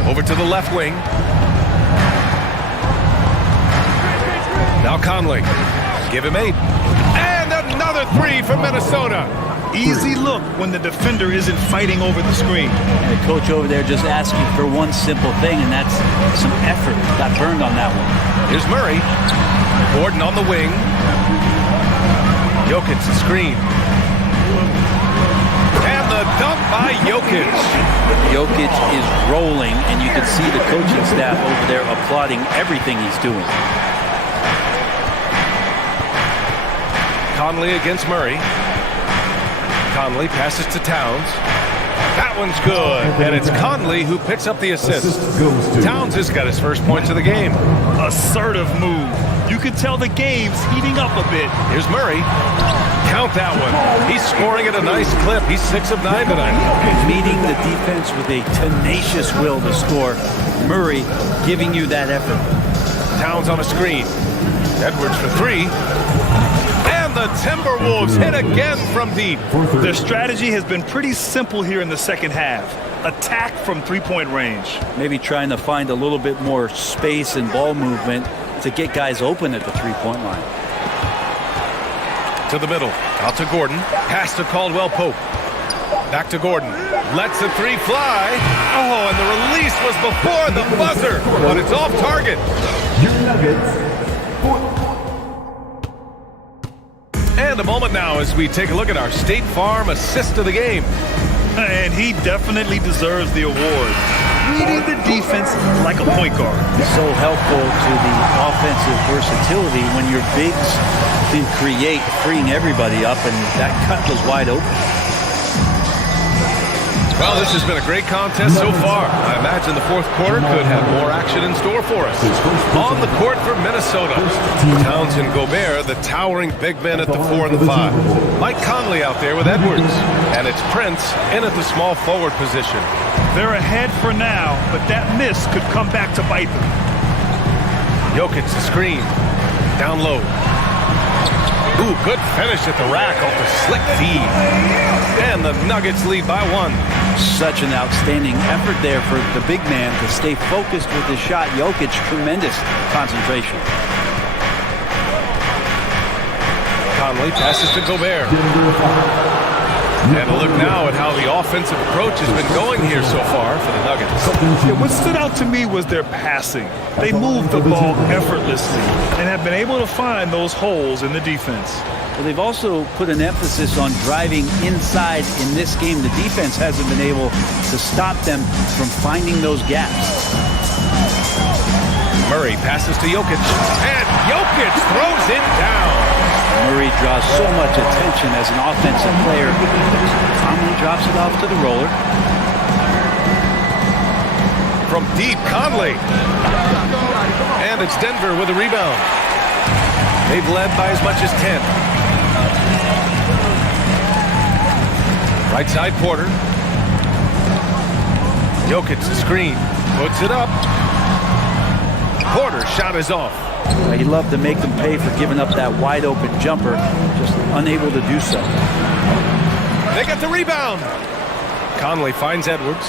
Over to the left wing. Now Conley. Give him 8. And another 3 from Minnesota. Easy look when the defender isn't fighting over the screen. And the coach over there just asking for one simple thing, and that's some effort. Got burned on that one. Here's Murray. Gordon on the wing. Jokic the screen. And the dunk by Jokic. Jokic is rolling, and you can see the coaching staff over there applauding everything he's doing. Conley against Murray. Conley passes to Towns. That one's good. And it's Conley who picks up the assist. Towns has got his first points of the game. Assertive move. You can tell the game's heating up a bit. Here's Murray. Count that one. He's scoring at a nice clip. He's 6 of 9 tonight. Meeting the defense with a tenacious will to score. Murray giving you that effort. Towns on a screen. Edwards for 3. The Timberwolves hit again from deep. Their strategy has been pretty simple here in the second half. Attack from 3-point range. Maybe trying to find a little bit more space and ball movement to get guys open at the 3-point line. To the middle. Out to Gordon. Pass to Caldwell Pope. Back to Gordon. Lets the 3 fly. Oh, and the release was before the buzzer, but it's off target. Your Nuggets. And a moment now as we take a look at our State Farm assist of the game. And he definitely deserves the award. Reading the defense like a point guard. So helpful to the offensive versatility when your bigs can create, freeing everybody up, and that cut was wide open. Well, this has been a great contest so far. I imagine the fourth quarter could have more action in store for us. On the court for Minnesota, Towns and Gobert, the towering big men at the 4 and the 5. Mike Conley out there with Edwards. And it's Prince in at the small forward position. They're ahead for now, but that miss could come back to bite them. Jokic the screen. Down low. Ooh, good finish at the rack off the slick feed. And the Nuggets lead by 1. Such an outstanding effort there for the big man to stay focused with his shot. Jokic, tremendous concentration. Conley passes to Gobert. And a look now at how the offensive approach has been going here so far for the Nuggets. Yeah, what stood out to me was their passing. They moved the ball effortlessly and have been able to find those holes in the defense. Well, they've also put an emphasis on driving inside in this game. The defense hasn't been able to stop them from finding those gaps. Murray passes to Jokic, and Jokic throws it down. Murray draws so much attention as an offensive player. Conley drops it off to the roller. From deep, Conley. And it's Denver with a rebound. They've led by as much as 10. Right side, Porter. Jokic, the screen, puts it up. Porter's shot is off. He loved to make them pay for giving up that wide open jumper, just unable to do so. They got the rebound. Conley finds Edwards.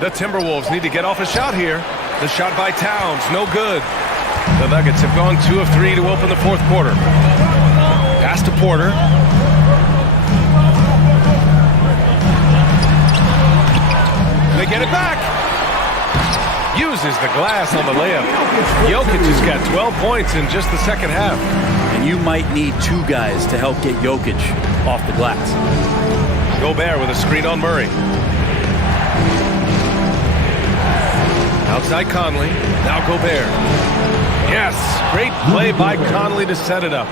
The Timberwolves need to get off a shot here. The shot by Towns, no good. The Nuggets have gone 2 of 3 to open the fourth quarter. Pass to Porter. They get it back. Uses the glass on the layup. Jokic has got 12 points in just the second half. And you might need 2 guys to help get Jokic off the glass. Gobert with a screen on Murray. Outside Conley. Now Gobert. Yes, great play by Conley to set it up.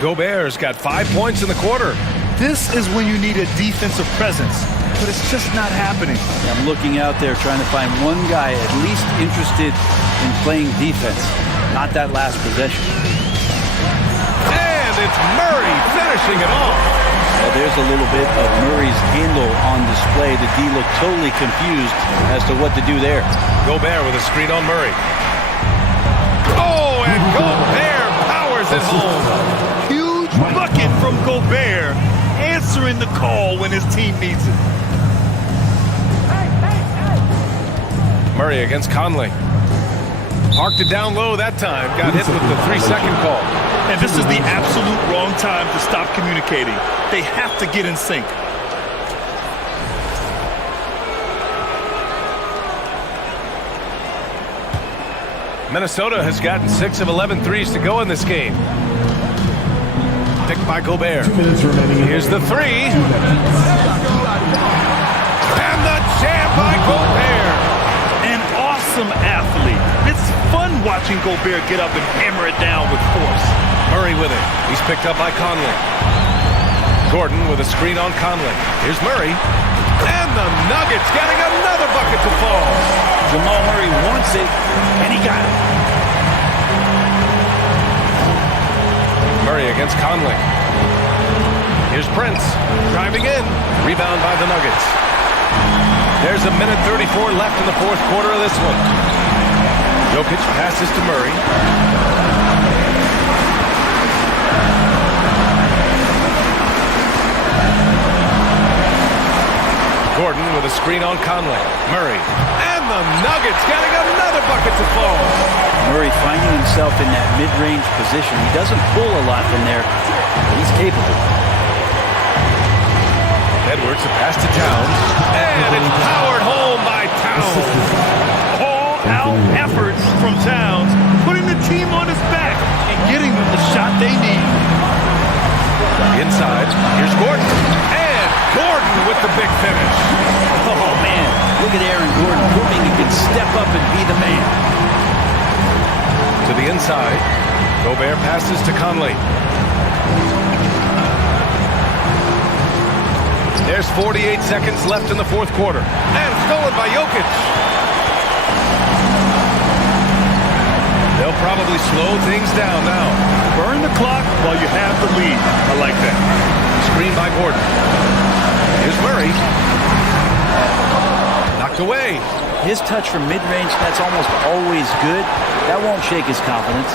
Gobert's got 5 points in the quarter. This is when you need a defensive presence, but it's just not happening. I'm looking out there trying to find one guy at least interested in playing defense, not that last possession. And it's Murray finishing it off. Well, there's a little bit of Murray's handle on display. The D looked totally confused as to what to do there. Gobert with a screen on Murray. Oh, and Gobert powers it home. Huge bucket from Gobert, answering the call when his team needs it. Murray against Conley. Parked it down low that time. Got hit with the 3-second call. And this is the absolute wrong time to stop communicating. They have to get in sync. Minnesota has gotten 6 of 11 threes to go in this game. Picked by Gobert. 2 minutes remaining. Here's the 3. And the jam by Gobert. An awesome athlete. It's fun watching Gobert get up and hammer it down with force. Murray with it. He's picked up by Conley. Gordon with a screen on Conley. Here's Murray. And the Nuggets getting another bucket to fall. Jamal Murray wants it, and he got it. Murray against Conley. Here's Prince. Driving in. Rebound by the Nuggets. There's a minute 34 left in the fourth quarter of this one. Jokic passes to Murray. Gordon with a screen on Conley. Murray. And the Nuggets getting another bucket to fall. Murray finding himself in that mid-range position. He doesn't pull a lot from there, but he's capable. Edwards, a pass to Towns. And it's powered home by Towns. All-out efforts from Towns, putting the team on his back and getting them the shot they need. Inside, here's Gordon. And Gordon with the big finish. Oh, man. Look at Aaron Gordon proving he can step up and be the man. To the inside. Gobert passes to Conley. There's 48 seconds left in the fourth quarter. And stolen by Jokic. They'll probably slow things down now. Burn the clock while you have the lead. I like that. Screen by Gordon. Here's Murray. Knocked away. His touch from mid-range, that's almost always good. That won't shake his confidence.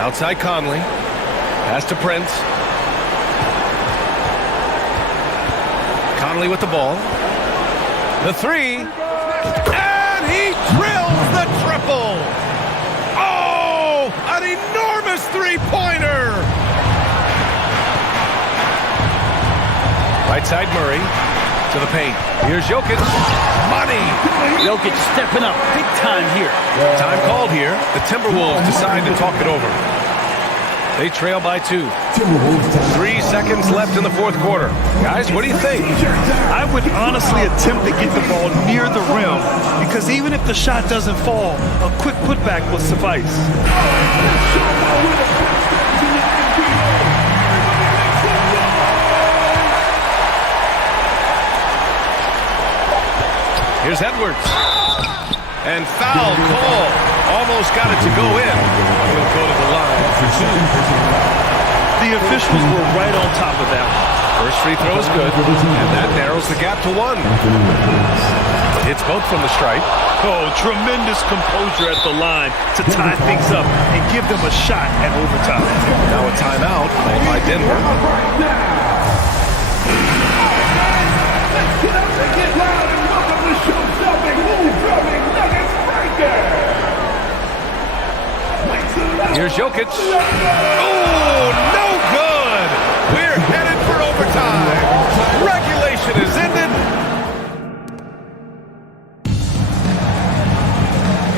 Outside Conley. Pass to Prince. Conley with the ball. The 3. And he drills the triple. Oh, an enormous three-pointer. Right side Murray to the paint. Here's Jokic. Money. Jokic stepping up big time here. Time called here. The Timberwolves decide to talk it over. They trail by 2. 3 seconds left in the fourth quarter. Guys, what do you think? I would honestly attempt to get the ball near the rim because even if the shot doesn't fall, a quick putback will suffice. Here's Edwards. And foul call. Almost got it to go in. He'll go to the line for 2. The officials were right on top of that. First free throw is good, and that narrows the gap to 1. Hits both from the stripe. Oh, tremendous composure at the line to tie things up and give them a shot at overtime. Now a timeout called by Denver. Here's Jokic. Oh, no good. We're headed for overtime. Regulation is ended.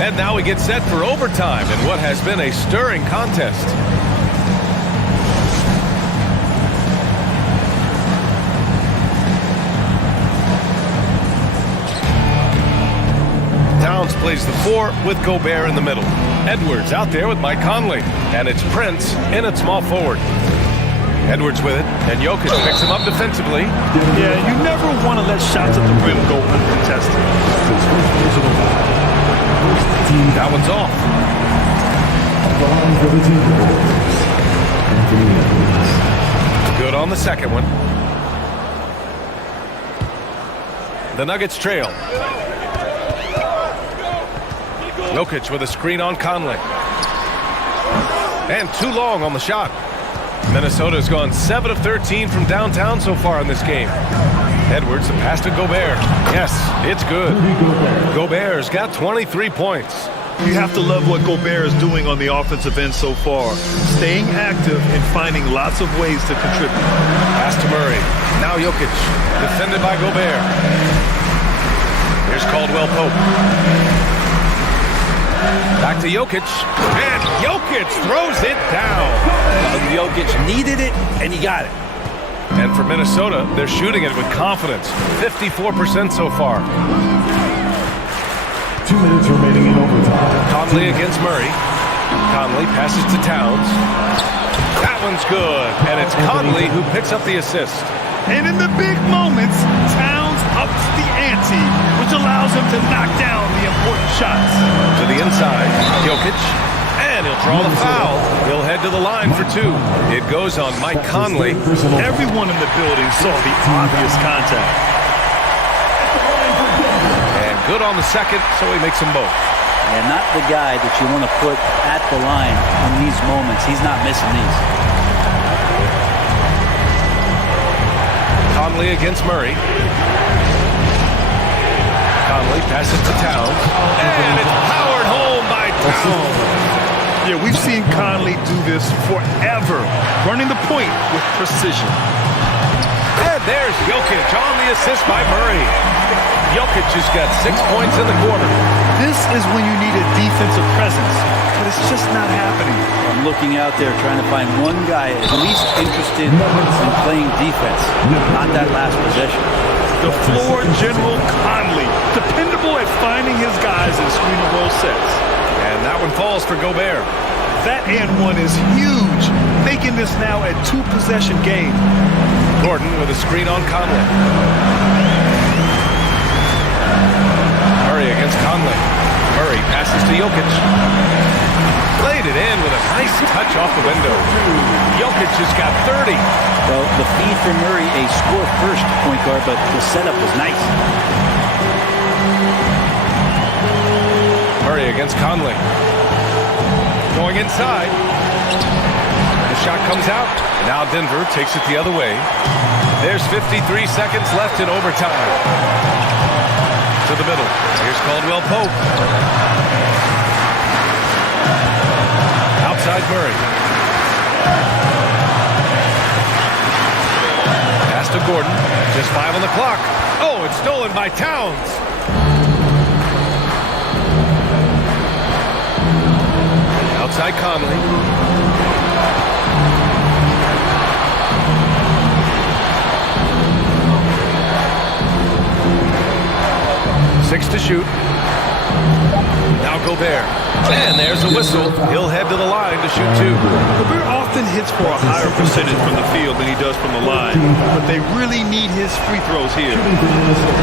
And now we get set for overtime in what has been a stirring contest. Towns plays the 4 with Gobert in the middle. Edwards out there with Mike Conley. And it's Prince in at small forward. Edwards with it, and Jokic picks him up defensively. Yeah, you never want to let shots at the rim go uncontested. That one's off. Good on the second one. The Nuggets trail. Jokic with a screen on Conley. And too long on the shot. Minnesota's gone 7 of 13 from downtown so far in this game. Edwards, the pass to Gobert. Yes, it's good. Gobert's got 23 points. You have to love what Gobert is doing on the offensive end so far. Staying active and finding lots of ways to contribute. Pass to Murray. Now Jokic, defended by Gobert. Here's Caldwell Pope. Back to Jokic, and Jokic throws it down. Jokic needed it, and he got it. And for Minnesota, they're shooting it with confidence. 54% so far. 2 minutes remaining in overtime. Conley against Murray. Conley passes to Towns. That one's good, and it's Conley who picks up the assist. And in the big moments, Towns ups the ante, which allows him to knock down the important shots. To the inside, Jokic, and he'll draw the foul. He'll head to the line for 2. It goes on Mike Conley. Everyone in the building saw the obvious contact. And good on the second, so he makes them both. And not the guy that you want to put at the line in these moments. He's not missing these. Conley against Murray. Conley passes to Towns. And it's powered home by Towns. Yeah, we've seen Conley do this forever, running the point with precision. And there's Jokic on the assist by Murray. Jokic has got 6 points in the quarter. This is when you need a defensive presence, but it's just not happening. I'm looking out there trying to find one guy at least interested in playing defense, not that last possession. The floor general Conley, dependable at finding his guys in screen and roll sets. And that one falls for Gobert. That and one is huge, making this now a 2-possession game. Gordon with a screen on Conley. Murray against Conley. Murray passes to Jokic. Played it in with a nice touch off the window. Jokic has got 30. Well, the feed for Murray, a score-first point guard, but the setup was nice. Murray against Conley. Going inside. The shot comes out. Now Denver takes it the other way. There's 53 seconds left in overtime. To the middle. Here's Caldwell Pope. Outside Murray. Pass to Gordon. Just 5 on the clock. Oh, it's stolen by Towns. Outside Conley. Six to shoot. Now Gobert. And there's a whistle. He'll head to the line to shoot 2. Gobert often hits for a higher percentage from the field than he does from the line, but they really need his free throws here.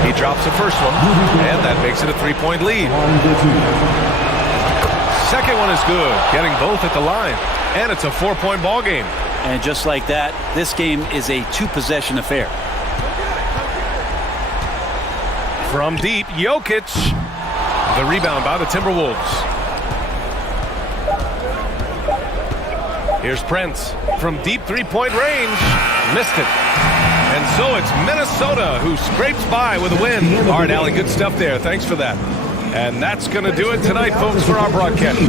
He drops the first one, and that makes it a 3-point lead. Second one is good, getting both at the line, and it's a 4-point ball game. And just like that, this game is a 2-possession affair. From deep, Jokic. The rebound by the Timberwolves. Here's Prince from deep 3-point range. Missed it. And so it's Minnesota who scrapes by with a win. All right, Allie, good stuff there. Thanks for that. And that's going to do it tonight, folks, for our broadcast.